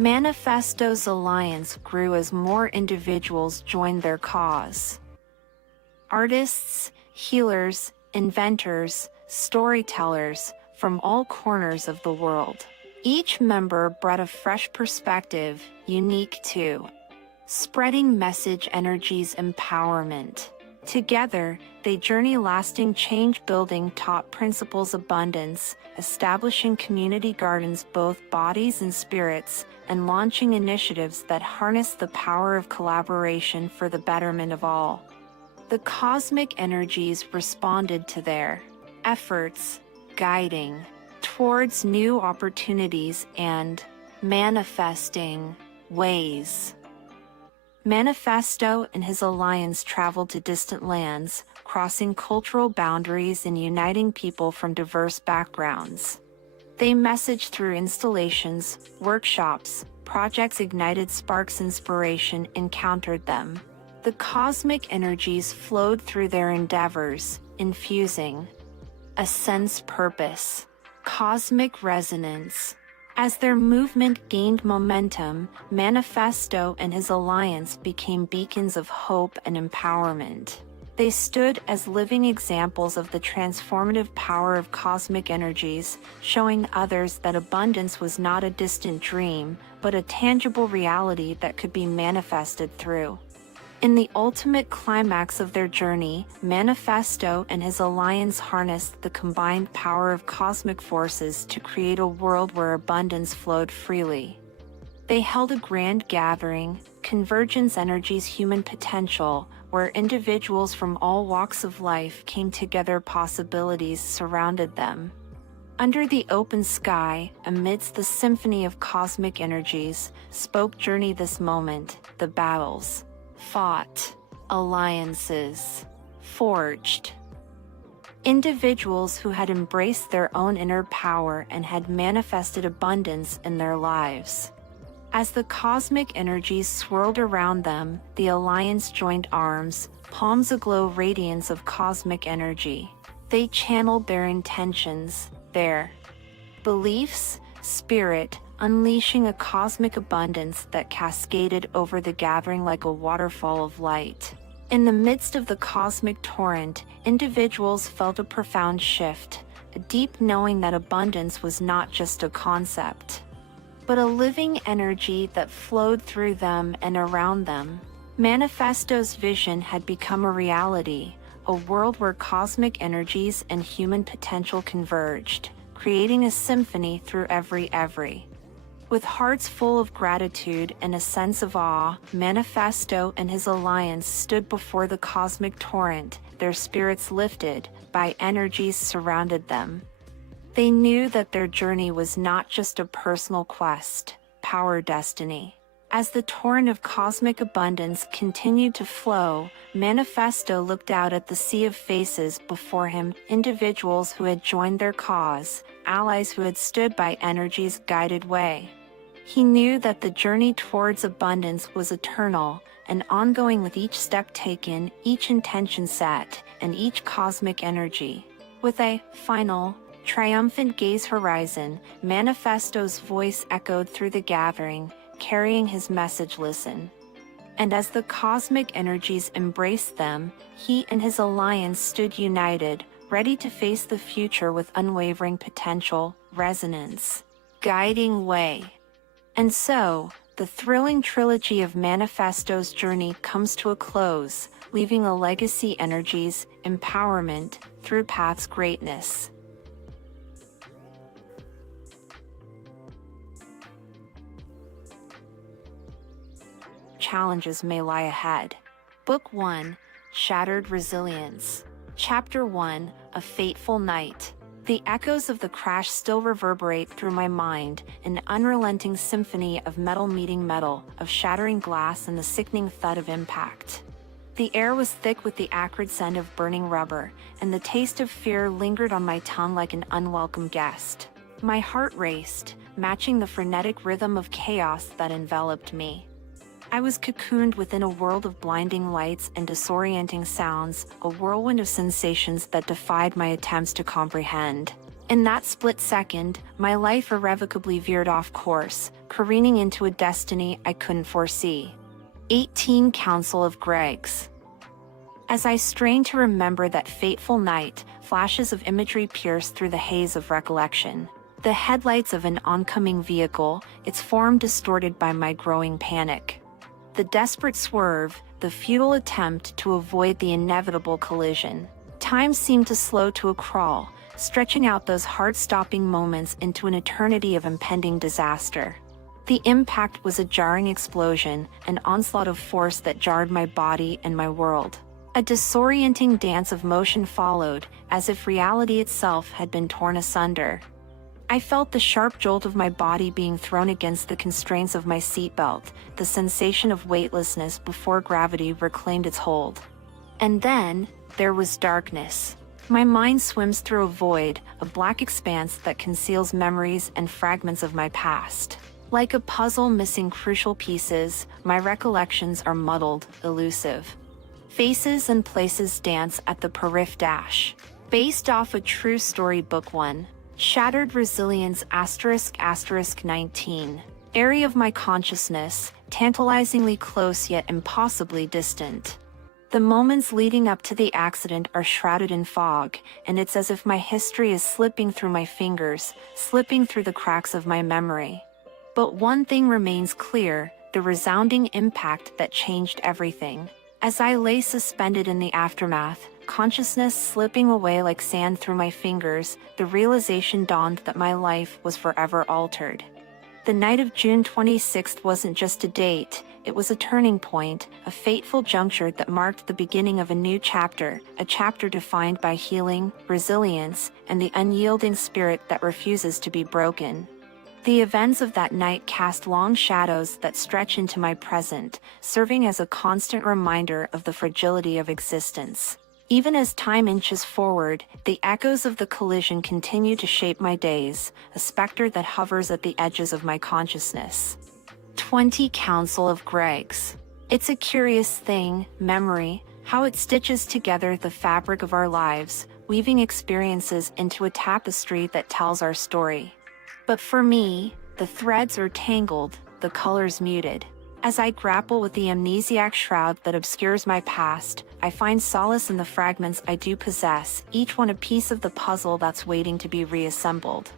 Manifesto's alliance grew as more individuals joined their cause. Artists, healers, inventors, storytellers from all corners of the world. Each member brought a fresh perspective, unique to spreading message energies empowerment. Together, they journey lasting change, building top principles abundance, establishing community gardens, both bodies and spirits, and launching initiatives that harness the power of collaboration for the betterment of all. The cosmic energies responded to their efforts, guiding towards new opportunities and manifesting ways. Manifesto and his alliance traveled to distant lands, crossing cultural boundaries and uniting people from diverse backgrounds. They messaged through installations, workshops, projects, ignited sparks, inspiration encountered them. The cosmic energies flowed through their endeavors, infusing a sense purpose, cosmic resonance. As their movement gained momentum, Manifesto and his alliance became beacons of hope and empowerment. They stood as living examples of the transformative power of cosmic energies, showing others that abundance was not a distant dream, but a tangible reality that could be manifested through. In the ultimate climax of their journey, Manifesto and his alliance harnessed the combined power of cosmic forces to create a world where abundance flowed freely. They held a grand gathering, Convergence Energy's Human Potential, where individuals from all walks of life came together. Possibilities surrounded them. Under the open sky, amidst the symphony of cosmic energies, spoke journey this moment, the battles fought, alliances forged. Individuals who had embraced their own inner power and had manifested abundance in their lives. As the cosmic energies swirled around them, the alliance joined arms, palms aglow radiance of cosmic energy. They channeled their intentions, their beliefs, spirit, unleashing a cosmic abundance that cascaded over the gathering like a waterfall of light. In the midst of the cosmic torrent, individuals felt a profound shift, a deep knowing that abundance was not just a concept, but a living energy that flowed through them and around them. Manifesto's vision had become a reality, a world where cosmic energies and human potential converged, creating a symphony through every. With hearts full of gratitude and a sense of awe, Manifesto and his alliance stood before the cosmic torrent, their spirits lifted by energies surrounded them. They knew that their journey was not just a personal quest, power destiny. As the torrent of cosmic abundance continued to flow, Manifesto looked out at the sea of faces before him, individuals who had joined their cause, allies who had stood by energy's guided way. He knew that the journey towards abundance was eternal and ongoing, with each step taken, each intention set, and each cosmic energy. With a final, triumphant gaze horizon, Manifesto's voice echoed through the gathering, carrying his message: listen. And as the cosmic energies embraced them, he and his alliance stood united, ready to face the future with unwavering potential, resonance, guiding way. And so, the thrilling trilogy of Manifesto's journey comes to a close, leaving a legacy: energies, empowerment, through paths greatness. Challenges may lie ahead. Book 1, Shattered Resilience. Chapter 1, A Fateful Night. The echoes of the crash still reverberate through my mind, an unrelenting symphony of metal meeting metal, of shattering glass and the sickening thud of impact. The air was thick with the acrid scent of burning rubber, and the taste of fear lingered on my tongue like an unwelcome guest. My heart raced, matching the frenetic rhythm of chaos that enveloped me. I was cocooned within a world of blinding lights and disorienting sounds, a whirlwind of sensations that defied my attempts to comprehend. In that split second, my life irrevocably veered off course, careening into a destiny I couldn't foresee. 18 Council of Gregs. As I strained to remember that fateful night, flashes of imagery pierced through the haze of recollection. The headlights of an oncoming vehicle, its form distorted by my growing panic. The desperate swerve, the futile attempt to avoid the inevitable collision. Time seemed to slow to a crawl, stretching out those heart-stopping moments into an eternity of impending disaster. The impact was a jarring explosion, an onslaught of force that jarred my body and my world. A disorienting dance of motion followed, as if reality itself had been torn asunder. I felt the sharp jolt of my body being thrown against the constraints of my seatbelt, the sensation of weightlessness before gravity reclaimed its hold. And then, there was darkness. My mind swims through a void, a black expanse that conceals memories and fragments of my past. Like a puzzle missing crucial pieces, my recollections are muddled, elusive. Faces and places dance at the periph dash. Based off a true story. Book 1. Shattered Resilience *** 19. Area of my consciousness, tantalizingly close yet impossibly distant. The moments leading up to the accident are shrouded in fog, and it's as if my history is slipping through my fingers, slipping through the cracks of my memory. But one thing remains clear, the resounding impact that changed everything. As I lay suspended in the aftermath, consciousness slipping away like sand through my fingers, the realization dawned that my life was forever altered. The night of June 26th wasn't just a date, it was a turning point, a fateful juncture that marked the beginning of a new chapter, a chapter defined by healing, resilience, and the unyielding spirit that refuses to be broken. The events of that night cast long shadows that stretch into my present, serving as a constant reminder of the fragility of existence. Even as time inches forward, the echoes of the collision continue to shape my days, a specter that hovers at the edges of my consciousness. 20 Counsel of Greg's. It's a curious thing, memory, how it stitches together the fabric of our lives, weaving experiences into a tapestry that tells our story. But for me, the threads are tangled, the colors muted. As I grapple with the amnesiac shroud that obscures my past, I find solace in the fragments I do possess, each one a piece of the puzzle that's waiting to be reassembled.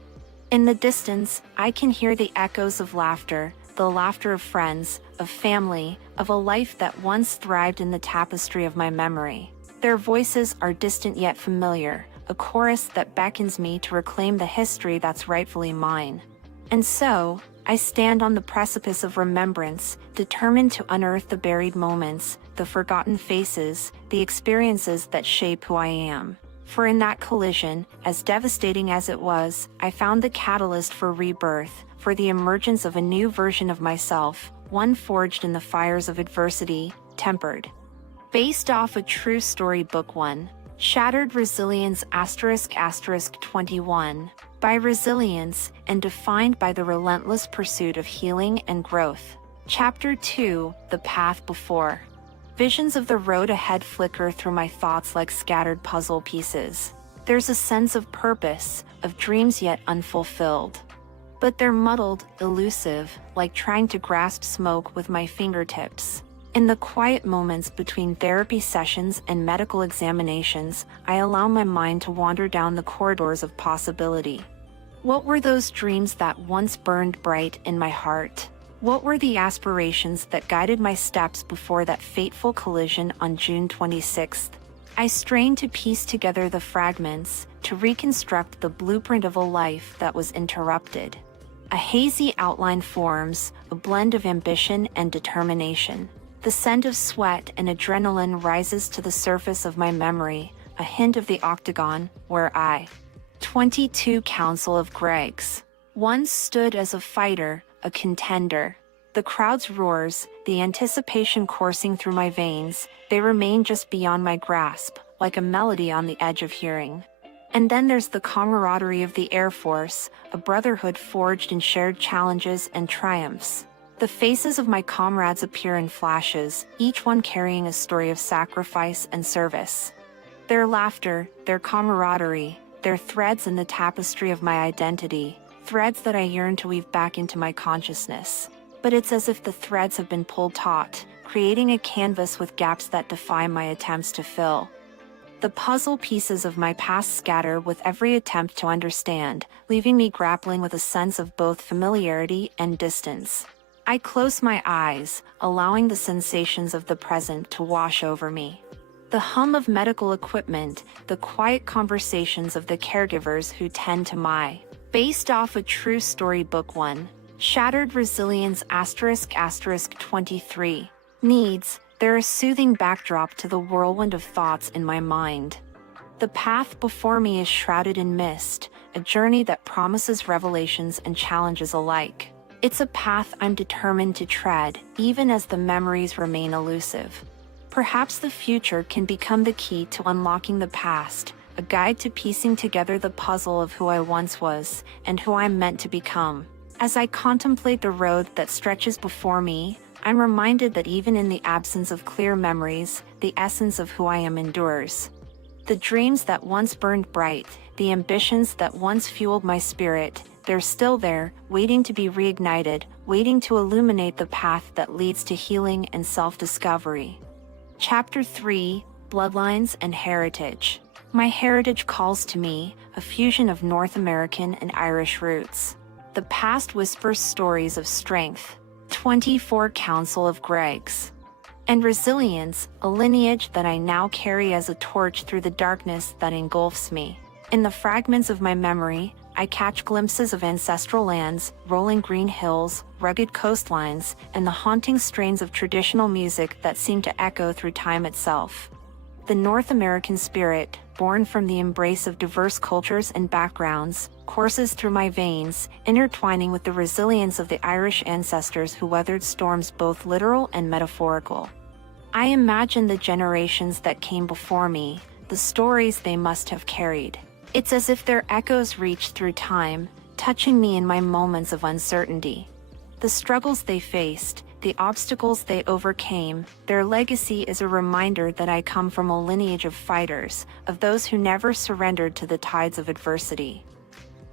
In the distance, I can hear the echoes of laughter, the laughter of friends, of family, of a life that once thrived in the tapestry of my memory. Their voices are distant yet familiar, a chorus that beckons me to reclaim the history that's rightfully mine. And so, I stand on the precipice of remembrance, determined to unearth the buried moments, the forgotten faces, the experiences that shape who I am. For in that collision, as devastating as it was, I found the catalyst for rebirth, for the emergence of a new version of myself, one forged in the fires of adversity, tempered. Based off a true story, Book 1, Shattered Resilience ** 21, by resilience and defined by the relentless pursuit of healing and growth. Chapter 2, The Path Before. Visions of the road ahead flicker through my thoughts like scattered puzzle pieces. There's a sense of purpose, of dreams yet unfulfilled. But they're muddled, elusive, like trying to grasp smoke with my fingertips. In the quiet moments between therapy sessions and medical examinations, I allow my mind to wander down the corridors of possibility. What were those dreams that once burned bright in my heart? What were the aspirations that guided my steps before that fateful collision on June 26th? I strain to piece together the fragments, to reconstruct the blueprint of a life that was interrupted. A hazy outline forms, a blend of ambition and determination. The scent of sweat and adrenaline rises to the surface of my memory, a hint of the octagon, where I, 22 Counsel of Greg's, once stood as a fighter, a contender. The crowd's roars, the anticipation coursing through my veins, they remain just beyond my grasp, like a melody on the edge of hearing. And then there's the camaraderie of the Air Force, a brotherhood forged in shared challenges and triumphs. The faces of my comrades appear in flashes, each one carrying a story of sacrifice and service. Their laughter, their camaraderie, their threads in the tapestry of my identity, threads that I yearn to weave back into my consciousness. But it's as if the threads have been pulled taut, creating a canvas with gaps that defy my attempts to fill. The puzzle pieces of my past scatter with every attempt to understand, leaving me grappling with a sense of both familiarity and distance. I close my eyes, allowing the sensations of the present to wash over me. The hum of medical equipment, the quiet conversations of the caregivers who tend to my, based off a true story, Book 1, Shattered Resilience ** 23, needs, they're a soothing backdrop to the whirlwind of thoughts in my mind. The path before me is shrouded in mist, a journey that promises revelations and challenges alike. It's a path I'm determined to tread, even as the memories remain elusive. Perhaps the future can become the key to unlocking the past, a guide to piecing together the puzzle of who I once was and who I'm meant to become. As I contemplate the road that stretches before me, I'm reminded that even in the absence of clear memories, the essence of who I am endures. The dreams that once burned bright, the ambitions that once fueled my spirit, they're still there, waiting to be reignited, waiting to illuminate the path that leads to healing and self-discovery. Chapter 3, Bloodlines and Heritage. My heritage calls to me, a fusion of North American and Irish roots. The past whispers stories of strength, 24 Counsel of Greg's, and resilience, a lineage that I now carry as a torch through the darkness that engulfs me. In the fragments of my memory, I catch glimpses of ancestral lands, rolling green hills, rugged coastlines, and the haunting strains of traditional music that seem to echo through time itself. The North American spirit, born from the embrace of diverse cultures and backgrounds, courses through my veins, intertwining with the resilience of the Irish ancestors who weathered storms both literal and metaphorical. I imagine the generations that came before me, the stories they must have carried. It's as if their echoes reach through time, touching me in my moments of uncertainty. The struggles they faced, the obstacles they overcame, their legacy is a reminder that I come from a lineage of fighters, of those who never surrendered to the tides of adversity.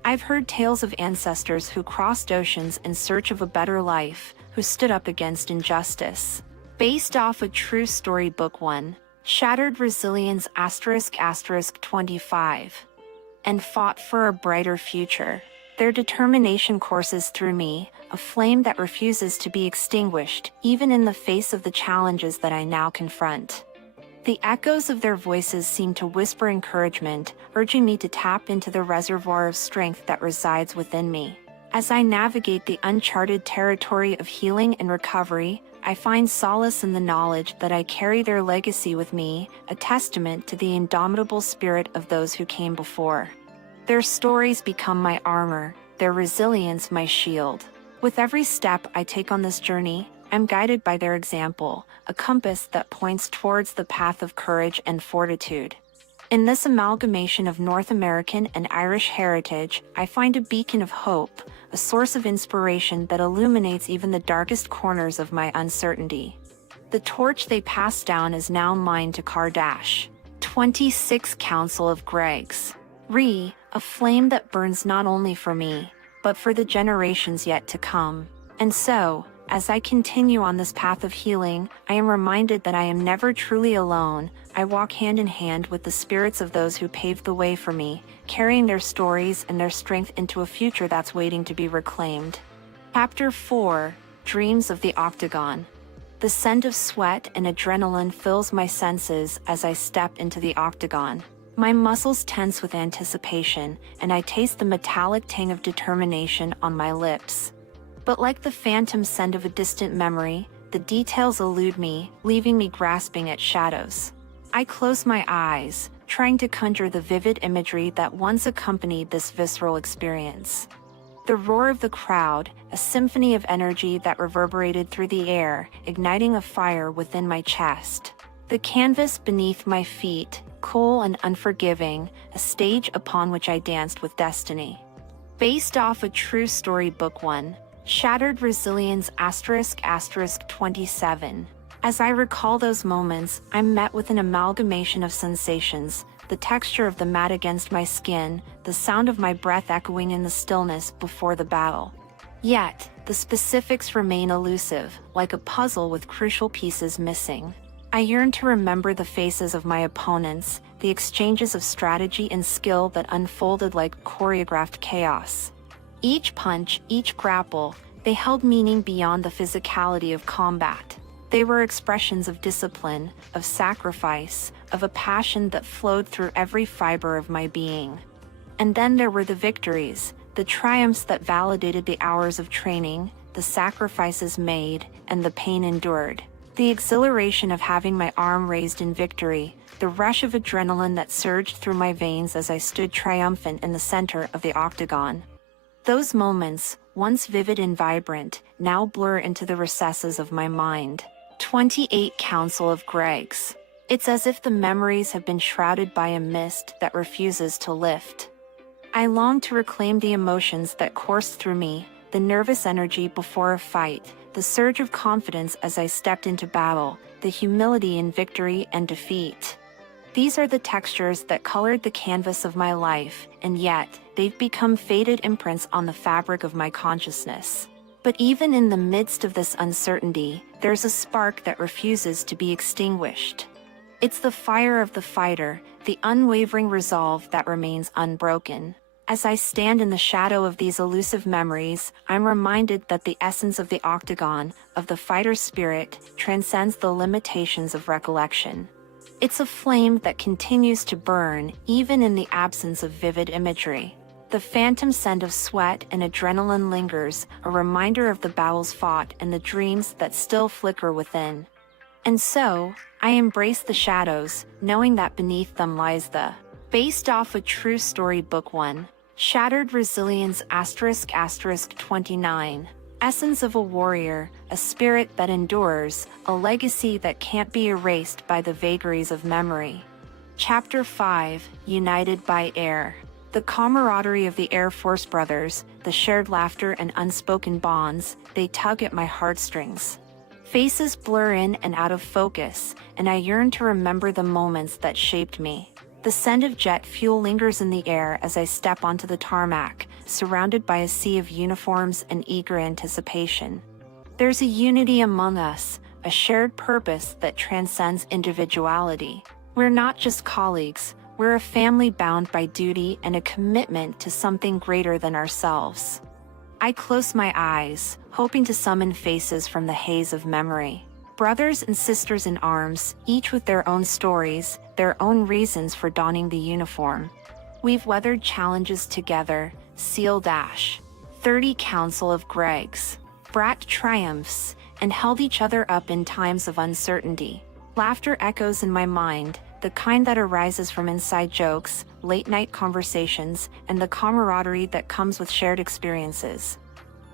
I've heard tales of ancestors who crossed oceans in search of a better life, who stood up against injustice. Based off a true story, Book 1, Shattered Resilience *** 25, and fought for a brighter future. Their determination courses through me, a flame that refuses to be extinguished, even in the face of the challenges that I now confront. The echoes of their voices seem to whisper encouragement, urging me to tap into the reservoir of strength that resides within me. As I navigate the uncharted territory of healing and recovery, I find solace in the knowledge that I carry their legacy with me, a testament to the indomitable spirit of those who came before. Their stories become my armor, their resilience my shield. With every step I take on this journey, I'm guided by their example, a compass that points towards the path of courage and fortitude. In this amalgamation of North American and Irish heritage, I find a beacon of hope, a source of inspiration that illuminates even the darkest corners of my uncertainty. The torch they passed down is now mine to *26 Council of Greggs. A flame that burns not only for me, but for the generations yet to come. And so, as I continue on this path of healing, I am reminded that I am never truly alone. I walk hand in hand with the spirits of those who paved the way for me, carrying their stories and their strength into a future that's waiting to be reclaimed. Chapter 4, Dreams of the Octagon. The scent of sweat and adrenaline fills my senses as I step into the octagon. My muscles tense with anticipation, and I taste the metallic tang of determination on my lips. But like the phantom scent of a distant memory, the details elude me, leaving me grasping at shadows. I close my eyes, trying to conjure the vivid imagery that once accompanied this visceral experience. The roar of the crowd, a symphony of energy that reverberated through the air, igniting a fire within my chest. The canvas beneath my feet, cool and unforgiving, a stage upon which I danced with destiny. Based off a true story, Book 1, Shattered Resilience ** 27. As I recall those moments, I'm met with an amalgamation of sensations, the texture of the mat against my skin, the sound of my breath echoing in the stillness before the battle. Yet, the specifics remain elusive, like a puzzle with crucial pieces missing. I yearn to remember the faces of my opponents, the exchanges of strategy and skill that unfolded like choreographed chaos. Each punch, each grapple, they held meaning beyond the physicality of combat. They were expressions of discipline, of sacrifice, of a passion that flowed through every fiber of my being. And then there were the victories, the triumphs that validated the hours of training, the sacrifices made, and the pain endured. The exhilaration of having my arm raised in victory, the rush of adrenaline that surged through my veins as I stood triumphant in the center of the octagon. Those moments, once vivid and vibrant, now blur into the recesses of my mind. 28 Council of Greggs. It's as if the memories have been shrouded by a mist that refuses to lift. I long to reclaim the emotions that coursed through me, the nervous energy before a fight, the surge of confidence as I stepped into battle, the humility in victory and defeat. These are the textures that colored the canvas of my life, and yet, they've become faded imprints on the fabric of my consciousness. But even in the midst of this uncertainty, there's a spark that refuses to be extinguished. It's the fire of the fighter, the unwavering resolve that remains unbroken. As I stand in the shadow of these elusive memories, I'm reminded that the essence of the octagon, of the fighter's spirit, transcends the limitations of recollection. It's a flame that continues to burn, even in the absence of vivid imagery. The phantom scent of sweat and adrenaline lingers, a reminder of the battles fought and the dreams that still flicker within. And so, I embrace the shadows, knowing that beneath them lies the based off a true story book 1. Shattered Resilience *** 29. Essence of a warrior, a spirit that endures, a legacy that can't be erased by the vagaries of memory. Chapter 5, United by Air. The camaraderie of the Air Force brothers, the shared laughter and unspoken bonds, they tug at my heartstrings. Faces blur in and out of focus, and I yearn to remember the moments that shaped me. The scent of jet fuel lingers in the air as I step onto the tarmac, surrounded by a sea of uniforms and eager anticipation. There's a unity among us, a shared purpose that transcends individuality. We're not just colleagues, we're a family bound by duty and a commitment to something greater than ourselves. I close my eyes, hoping to summon faces from the haze of memory. Brothers and sisters in arms, each with their own stories, their own reasons for donning the uniform. We've weathered challenges together, SEAL Dash, 30 Council of Gregs, brat triumphs, and held each other up in times of uncertainty. Laughter echoes in my mind, the kind that arises from inside jokes, late-night conversations, and the camaraderie that comes with shared experiences.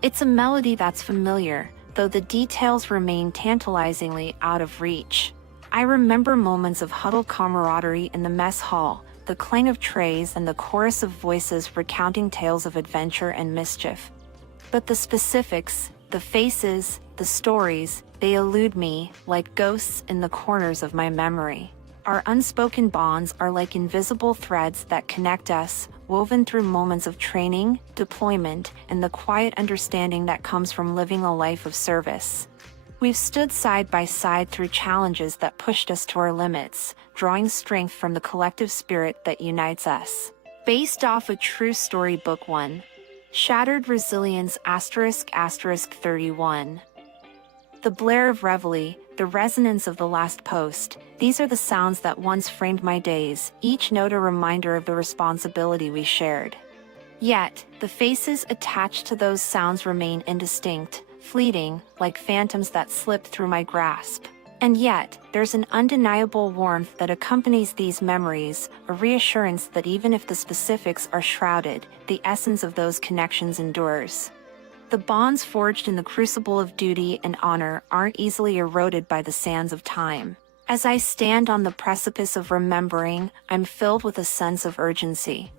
It's a melody that's familiar, though the details remain tantalizingly out of reach. I remember moments of huddled camaraderie in the mess hall, the clang of trays and the chorus of voices recounting tales of adventure and mischief. But the specifics, the faces, the stories, they elude me, like ghosts in the corners of my memory. Our unspoken bonds are like invisible threads that connect us, woven through moments of training, deployment, and the quiet understanding that comes from living a life of service. We've stood side by side through challenges that pushed us to our limits, drawing strength from the collective spirit that unites us. Based off a true story book 1. Shattered Resilience ** 31. The blare of reveille, the resonance of the last post, these are the sounds that once framed my days, each note a reminder of the responsibility we shared. Yet, the faces attached to those sounds remain indistinct, fleeting, like phantoms that slip through my grasp. And yet, there's an undeniable warmth that accompanies these memories, a reassurance that even if the specifics are shrouded, the essence of those connections endures. The bonds forged in the crucible of duty and honor aren't easily eroded by the sands of time. As I stand on the precipice of remembering, I'm filled with a sense of urgency.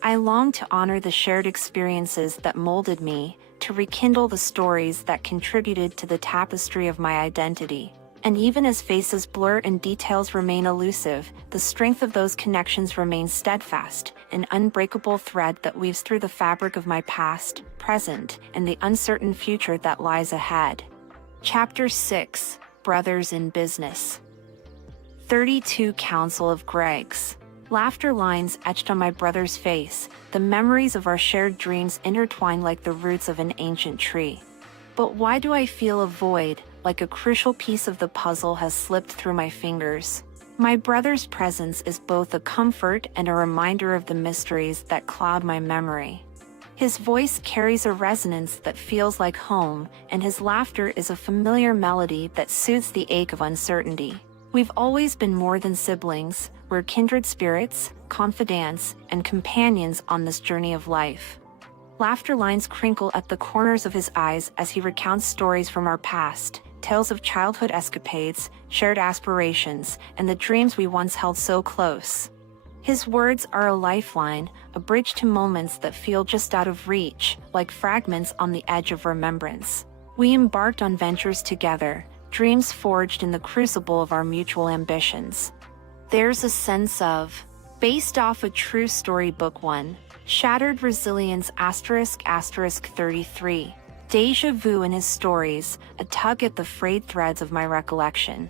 I long to honor the shared experiences that molded me, to rekindle the stories that contributed to the tapestry of my identity. And even as faces blur and details remain elusive, the strength of those connections remains steadfast, an unbreakable thread that weaves through the fabric of my past, present, and the uncertain future that lies ahead. Chapter 6, Brothers in Business. 32 Council of Gregs. Laughter lines etched on my brother's face, the memories of our shared dreams intertwined like the roots of an ancient tree. But why do I feel a void, like a crucial piece of the puzzle has slipped through my fingers? My brother's presence is both a comfort and a reminder of the mysteries that cloud my memory. His voice carries a resonance that feels like home, and his laughter is a familiar melody that soothes the ache of uncertainty. We've always been more than siblings, we're kindred spirits, confidants, and companions on this journey of life. Laughter lines crinkle at the corners of his eyes as he recounts stories from our past, tales of childhood escapades, shared aspirations, and the dreams we once held so close. His words are a lifeline, a bridge to moments that feel just out of reach, like fragments on the edge of remembrance. We embarked on ventures together, dreams forged in the crucible of our mutual ambitions. There's a sense of, based off a true story book 1, Shattered Resilience ** 33. Deja vu in his stories, a tug at the frayed threads of my recollection.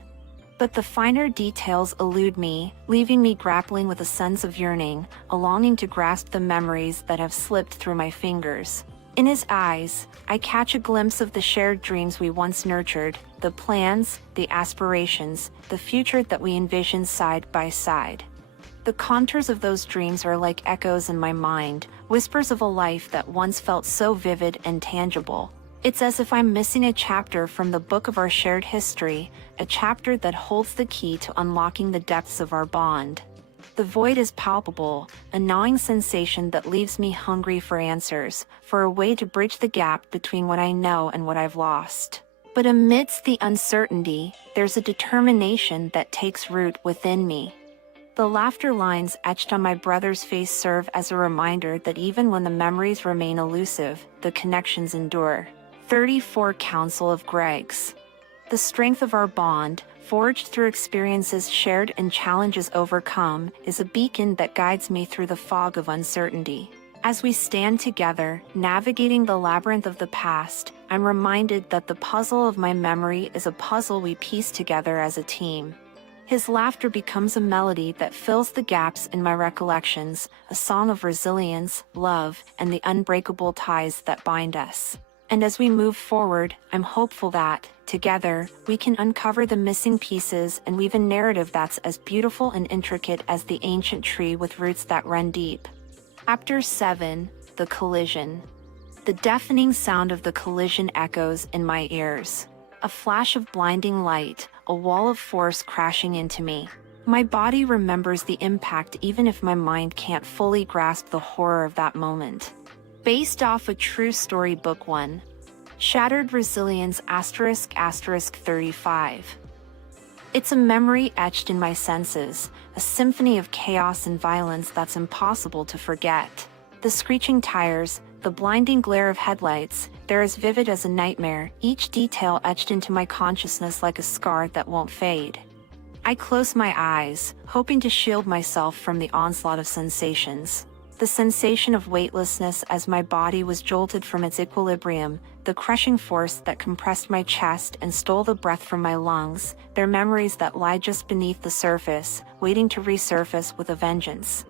But the finer details elude me, leaving me grappling with a sense of yearning, a longing to grasp the memories that have slipped through my fingers. In his eyes, I catch a glimpse of the shared dreams we once nurtured, the plans, the aspirations, the future that we envisioned side by side. The contours of those dreams are like echoes in my mind, whispers of a life that once felt so vivid and tangible. It's as if I'm missing a chapter from the book of our shared history, a chapter that holds the key to unlocking the depths of our bond. The void is palpable, a gnawing sensation that leaves me hungry for answers, for a way to bridge the gap between what I know and what I've lost. But amidst the uncertainty, there's a determination that takes root within me. The laughter lines etched on my brother's face serve as a reminder that even when the memories remain elusive, the connections endure. 34 Counsel of Greg's. The strength of our bond, forged through experiences shared and challenges overcome, is a beacon that guides me through the fog of uncertainty. As we stand together, navigating the labyrinth of the past, I'm reminded that the puzzle of my memory is a puzzle we piece together as a team. His laughter becomes a melody that fills the gaps in my recollections, a song of resilience, love, and the unbreakable ties that bind us. And as we move forward, I'm hopeful that, together, we can uncover the missing pieces and weave a narrative that's as beautiful and intricate as the ancient tree with roots that run deep. Chapter 7, The Collision. The deafening sound of the collision echoes in my ears. A flash of blinding light, a wall of force crashing into me. My body remembers the impact even if my mind can't fully grasp the horror of that moment. Based off a true story, Book 1. Shattered Resilience ** 35. It's a memory etched in my senses, a symphony of chaos and violence that's impossible to forget. The screeching tires, the blinding glare of headlights, they're as vivid as a nightmare, each detail etched into my consciousness like a scar that won't fade. I close my eyes, hoping to shield myself from the onslaught of sensations. The sensation of weightlessness as my body was jolted from its equilibrium, the crushing force that compressed my chest and stole the breath from my lungs, they're memories that lie just beneath the surface, waiting to resurface with a vengeance.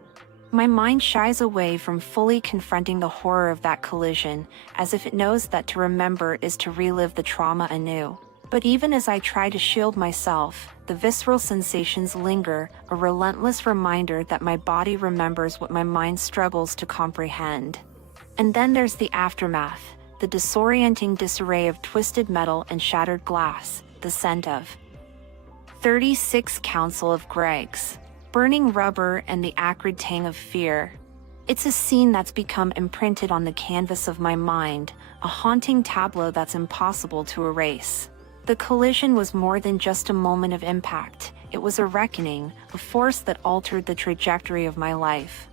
My mind shies away from fully confronting the horror of that collision, as if it knows that to remember is to relive the trauma anew. But even as I try to shield myself, the visceral sensations linger, a relentless reminder that my body remembers what my mind struggles to comprehend. And then there's the aftermath, the disorienting disarray of twisted metal and shattered glass, the scent of 36 Counsel of Greg's. Burning rubber and the acrid tang of fear. It's a scene that's become imprinted on the canvas of my mind, a haunting tableau that's impossible to erase. The collision was more than just a moment of impact, it was a reckoning, a force that altered the trajectory of my life.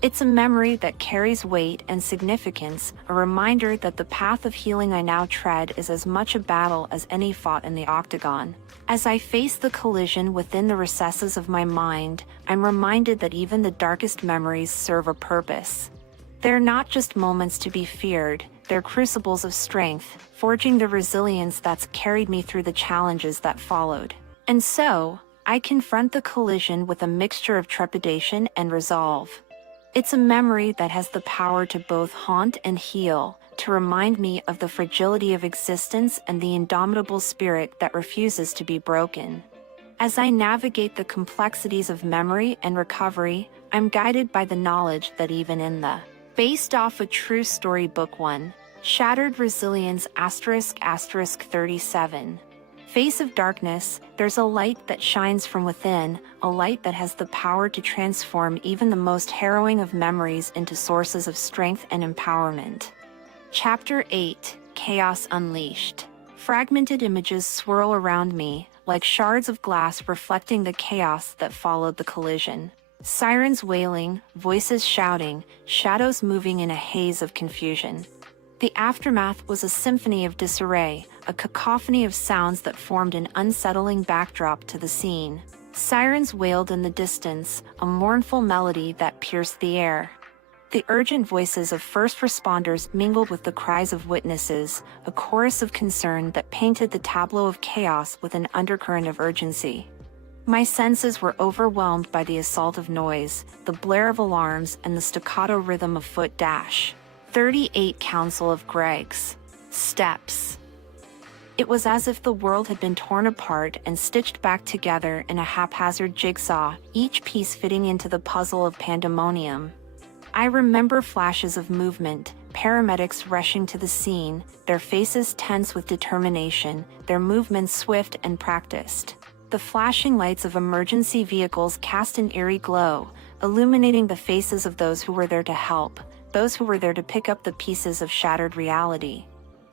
It's a memory that carries weight and significance, a reminder that the path of healing I now tread is as much a battle as any fought in the octagon. As I face the collision within the recesses of my mind, I'm reminded that even the darkest memories serve a purpose. They're not just moments to be feared, they're crucibles of strength, forging the resilience that's carried me through the challenges that followed. And so, I confront the collision with a mixture of trepidation and resolve. It's a memory that has the power to both haunt and heal, to remind me of the fragility of existence and the indomitable spirit that refuses to be broken. As I navigate the complexities of memory and recovery, I'm guided by the knowledge that even in the based off a true story Book 1, Shattered Resilience ** 37. Face of darkness, there's a light that shines from within, a light that has the power to transform even the most harrowing of memories into sources of strength and empowerment. Chapter 8, Chaos Unleashed. Fragmented images swirl around me, like shards of glass reflecting the chaos that followed the collision. Sirens wailing, voices shouting, shadows moving in a haze of confusion. The aftermath was a symphony of disarray, a cacophony of sounds that formed an unsettling backdrop to the scene. Sirens wailed in the distance, a mournful melody that pierced the air. The urgent voices of first responders mingled with the cries of witnesses, a chorus of concern that painted the tableau of chaos with an undercurrent of urgency. My senses were overwhelmed by the assault of noise, the blare of alarms, and the staccato rhythm of foot dash. 38 Counsel of Greg's. Steps. It was as if the world had been torn apart and stitched back together in a haphazard jigsaw, each piece fitting into the puzzle of pandemonium. I remember flashes of movement, paramedics rushing to the scene, their faces tense with determination, their movements swift and practiced. The flashing lights of emergency vehicles cast an eerie glow, illuminating the faces of those who were there to help, those who were there to pick up the pieces of shattered reality.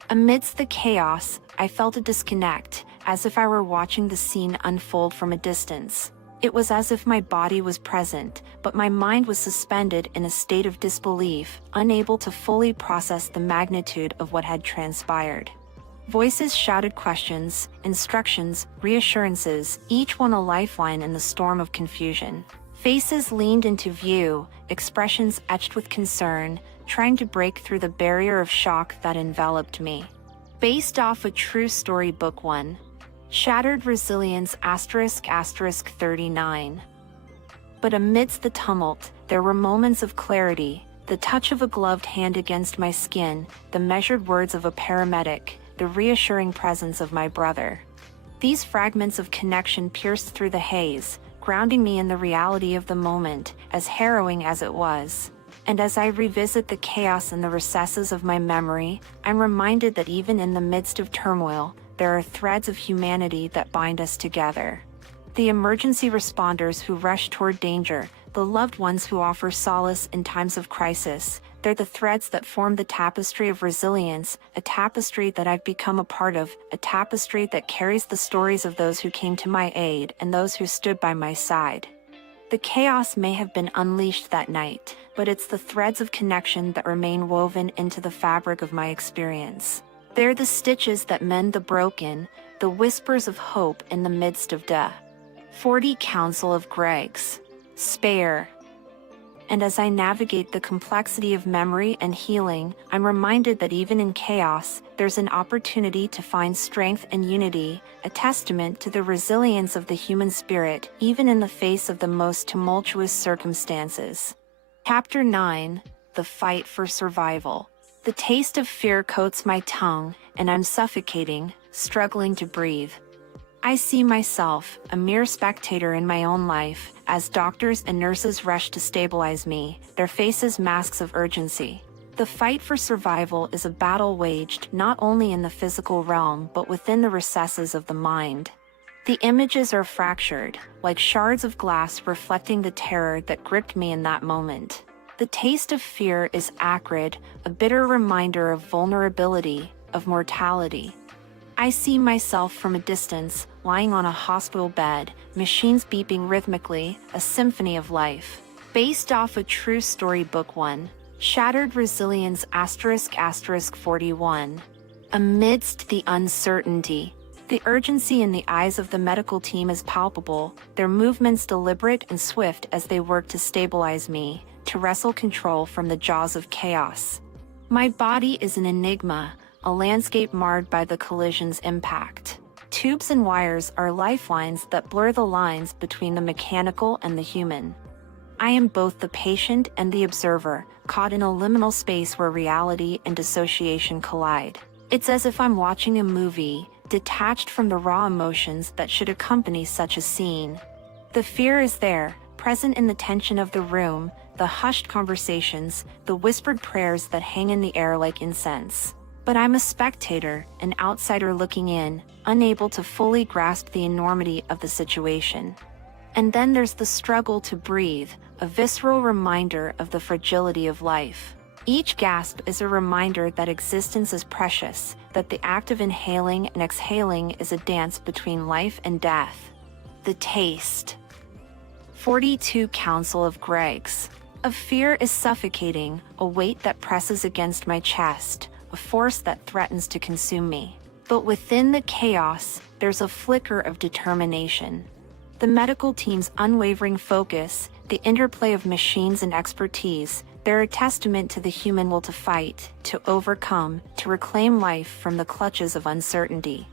Amidst the chaos, I felt a disconnect, as if I were watching the scene unfold from a distance. It was as if my body was present, but my mind was suspended in a state of disbelief, unable to fully process the magnitude of what had transpired. Voices shouted questions, instructions, reassurances, each one a lifeline in the storm of confusion. Faces leaned into view, expressions etched with concern, trying to break through the barrier of shock that enveloped me. Based off a true story, Book 1. Shattered Resilience ** 39. But amidst the tumult, there were moments of clarity, the touch of a gloved hand against my skin, the measured words of a paramedic, the reassuring presence of my brother. These fragments of connection pierced through the haze, grounding me in the reality of the moment, as harrowing as it was. And as I revisit the chaos in the recesses of my memory, I'm reminded that even in the midst of turmoil, there are threads of humanity that bind us together. The emergency responders who rush toward danger, the loved ones who offer solace in times of crisis, they're the threads that form the tapestry of resilience, a tapestry that I've become a part of, a tapestry that carries the stories of those who came to my aid and those who stood by my side. The chaos may have been unleashed that night, but it's the threads of connection that remain woven into the fabric of my experience. They're the stitches that mend the broken, the whispers of hope in the midst of death. 40 Counsel of Greg's. Spare. And as I navigate the complexity of memory and healing, I'm reminded that even in chaos, there's an opportunity to find strength and unity, a testament to the resilience of the human spirit, even in the face of the most tumultuous circumstances. Chapter 9. The Fight for Survival. The taste of fear coats my tongue, and I'm suffocating, struggling to breathe. I see myself, a mere spectator in my own life, as doctors and nurses rush to stabilize me, their faces masks of urgency. The fight for survival is a battle waged not only in the physical realm but within the recesses of the mind. The images are fractured, like shards of glass reflecting the terror that gripped me in that moment. The taste of fear is acrid, a bitter reminder of vulnerability, of mortality. I see myself from a distance, lying on a hospital bed, machines beeping rhythmically, a symphony of life. Based off a true story, Book 1. Shattered Resilience ** 41. Amidst the uncertainty, the urgency in the eyes of the medical team is palpable, their movements deliberate and swift as they work to stabilize me, to wrestle control from the jaws of chaos. My body is an enigma, a landscape marred by the collision's impact. Tubes and wires are lifelines that blur the lines between the mechanical and the human. I am both the patient and the observer, caught in a liminal space where reality and dissociation collide. It's as if I'm watching a movie, detached from the raw emotions that should accompany such a scene. The fear is there, present in the tension of the room, the hushed conversations, the whispered prayers that hang in the air like incense. But I'm a spectator, an outsider looking in, unable to fully grasp the enormity of the situation. And then there's the struggle to breathe, a visceral reminder of the fragility of life. Each gasp is a reminder that existence is precious, that the act of inhaling and exhaling is a dance between life and death. The taste. 42 Counsel of Greg's. Of fear is suffocating, a weight that presses against my chest, a force that threatens to consume me. But within the chaos, there's a flicker of determination. The medical team's unwavering focus, the interplay of machines and expertise, they're a testament to the human will to fight, to overcome, to reclaim life from the clutches of uncertainty.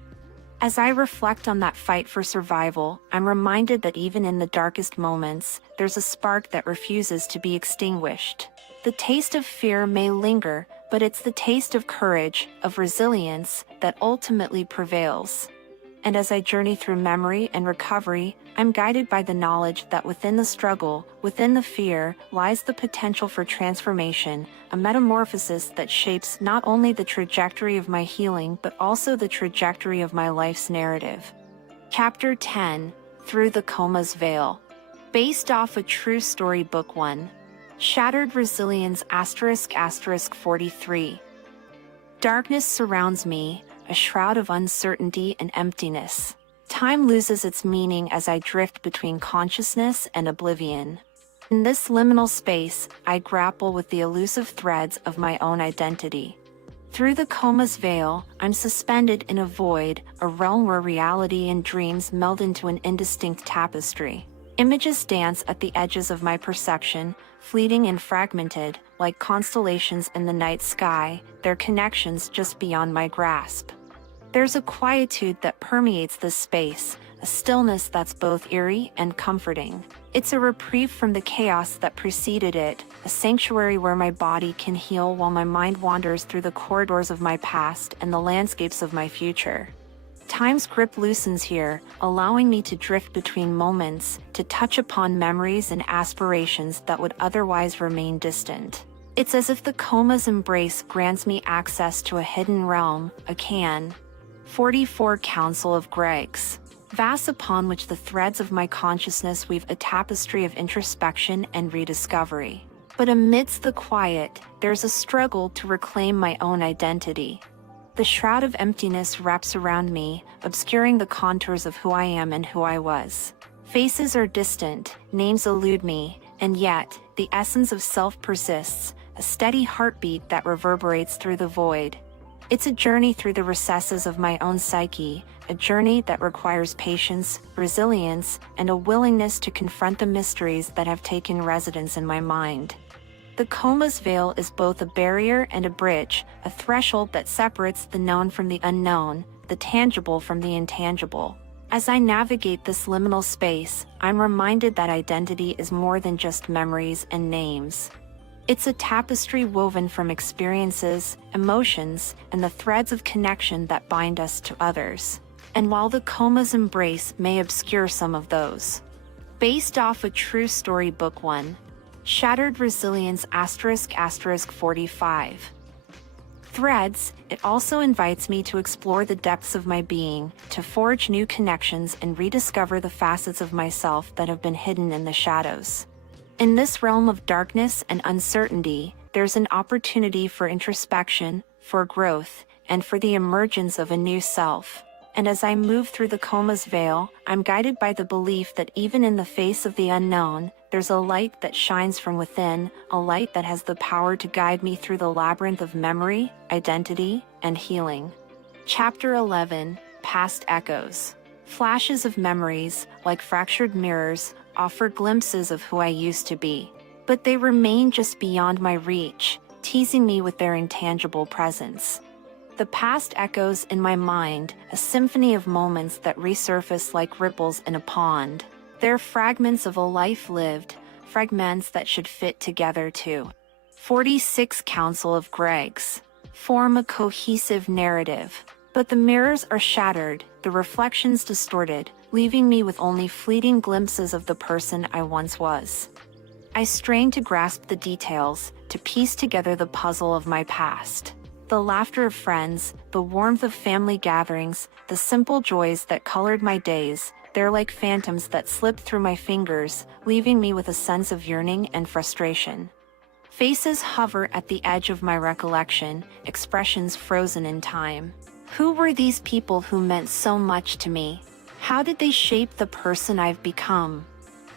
As I reflect on that fight for survival, I'm reminded that even in the darkest moments, there's a spark that refuses to be extinguished. The taste of fear may linger, but it's the taste of courage, of resilience, that ultimately prevails. And as I journey through memory and recovery, I'm guided by the knowledge that within the struggle, within the fear, lies the potential for transformation, a metamorphosis that shapes not only the trajectory of my healing but also the trajectory of my life's narrative. Chapter 10, Through the Coma's Veil. Based off a true story, Book 1. Shattered Resilience *** 43. Darkness surrounds me, a shroud of uncertainty and emptiness. Time loses its meaning as I drift between consciousness and oblivion. In this liminal space, I grapple with the elusive threads of my own identity. Through the coma's veil, I'm suspended in a void, a realm where reality and dreams meld into an indistinct tapestry. Images dance at the edges of my perception, fleeting and fragmented, like constellations in the night sky, their connections just beyond my grasp. There's a quietude that permeates this space, a stillness that's both eerie and comforting. It's a reprieve from the chaos that preceded it, a sanctuary where my body can heal while my mind wanders through the corridors of my past and the landscapes of my future. Time's grip loosens here, allowing me to drift between moments, to touch upon memories and aspirations that would otherwise remain distant. It's as if the coma's embrace grants me access to a hidden realm, a can. 44 Council of Gregs. Vast upon which the threads of my consciousness weave a tapestry of introspection and rediscovery. But amidst the quiet, there's a struggle to reclaim my own identity. The shroud of emptiness wraps around me, obscuring the contours of who I am and who I was. Faces are distant, names elude me, and yet, the essence of self persists, a steady heartbeat that reverberates through the void. It's a journey through the recesses of my own psyche, a journey that requires patience, resilience, and a willingness to confront the mysteries that have taken residence in my mind. The coma's veil is both a barrier and a bridge, a threshold that separates the known from the unknown, the tangible from the intangible. As I navigate this liminal space, I'm reminded that identity is more than just memories and names. It's a tapestry woven from experiences, emotions, and the threads of connection that bind us to others. And while the coma's embrace may obscure some of those. Based off a true story, Book 1. Shattered Resilience ** 45. Threads, it also invites me to explore the depths of my being, to forge new connections and rediscover the facets of myself that have been hidden in the shadows. In this realm of darkness and uncertainty, there's an opportunity for introspection, for growth, and for the emergence of a new self. And as I move through the coma's veil, I'm guided by the belief that even in the face of the unknown, there's a light that shines from within, a light that has the power to guide me through the labyrinth of memory, identity, and healing. Chapter 11, Past Echoes. Flashes of memories, like fractured mirrors, offer glimpses of who I used to be. But they remain just beyond my reach, teasing me with their intangible presence. The past echoes in my mind, a symphony of moments that resurface like ripples in a pond. They're fragments of a life lived, fragments that should fit together too. 46 Council of Gregs. Form a cohesive narrative. But the mirrors are shattered, the reflections distorted, leaving me with only fleeting glimpses of the person I once was. I strain to grasp the details, to piece together the puzzle of my past. The laughter of friends, the warmth of family gatherings, the simple joys that colored my days, they're like phantoms that slip through my fingers, leaving me with a sense of yearning and frustration. Faces hover at the edge of my recollection, expressions frozen in time. Who were these people who meant so much to me? How did they shape the person I've become?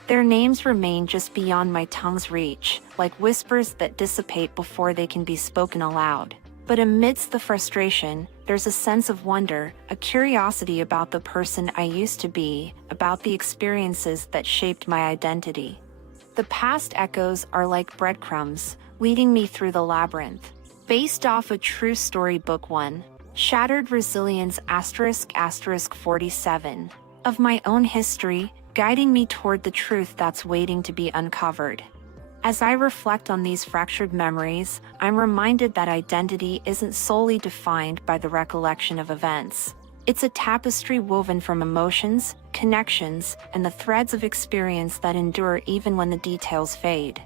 Their names remain just beyond my tongue's reach, like whispers that dissipate before they can be spoken aloud. But amidst the frustration, there's a sense of wonder, a curiosity about the person I used to be, about the experiences that shaped my identity. The past echoes are like breadcrumbs, leading me through the labyrinth. Based off a true story, Book 1. Shattered Resilience ** 47. Of my own history, guiding me toward the truth that's waiting to be uncovered. As I reflect on these fractured memories, I'm reminded that identity isn't solely defined by the recollection of events. It's a tapestry woven from emotions, connections, and the threads of experience that endure even when the details fade.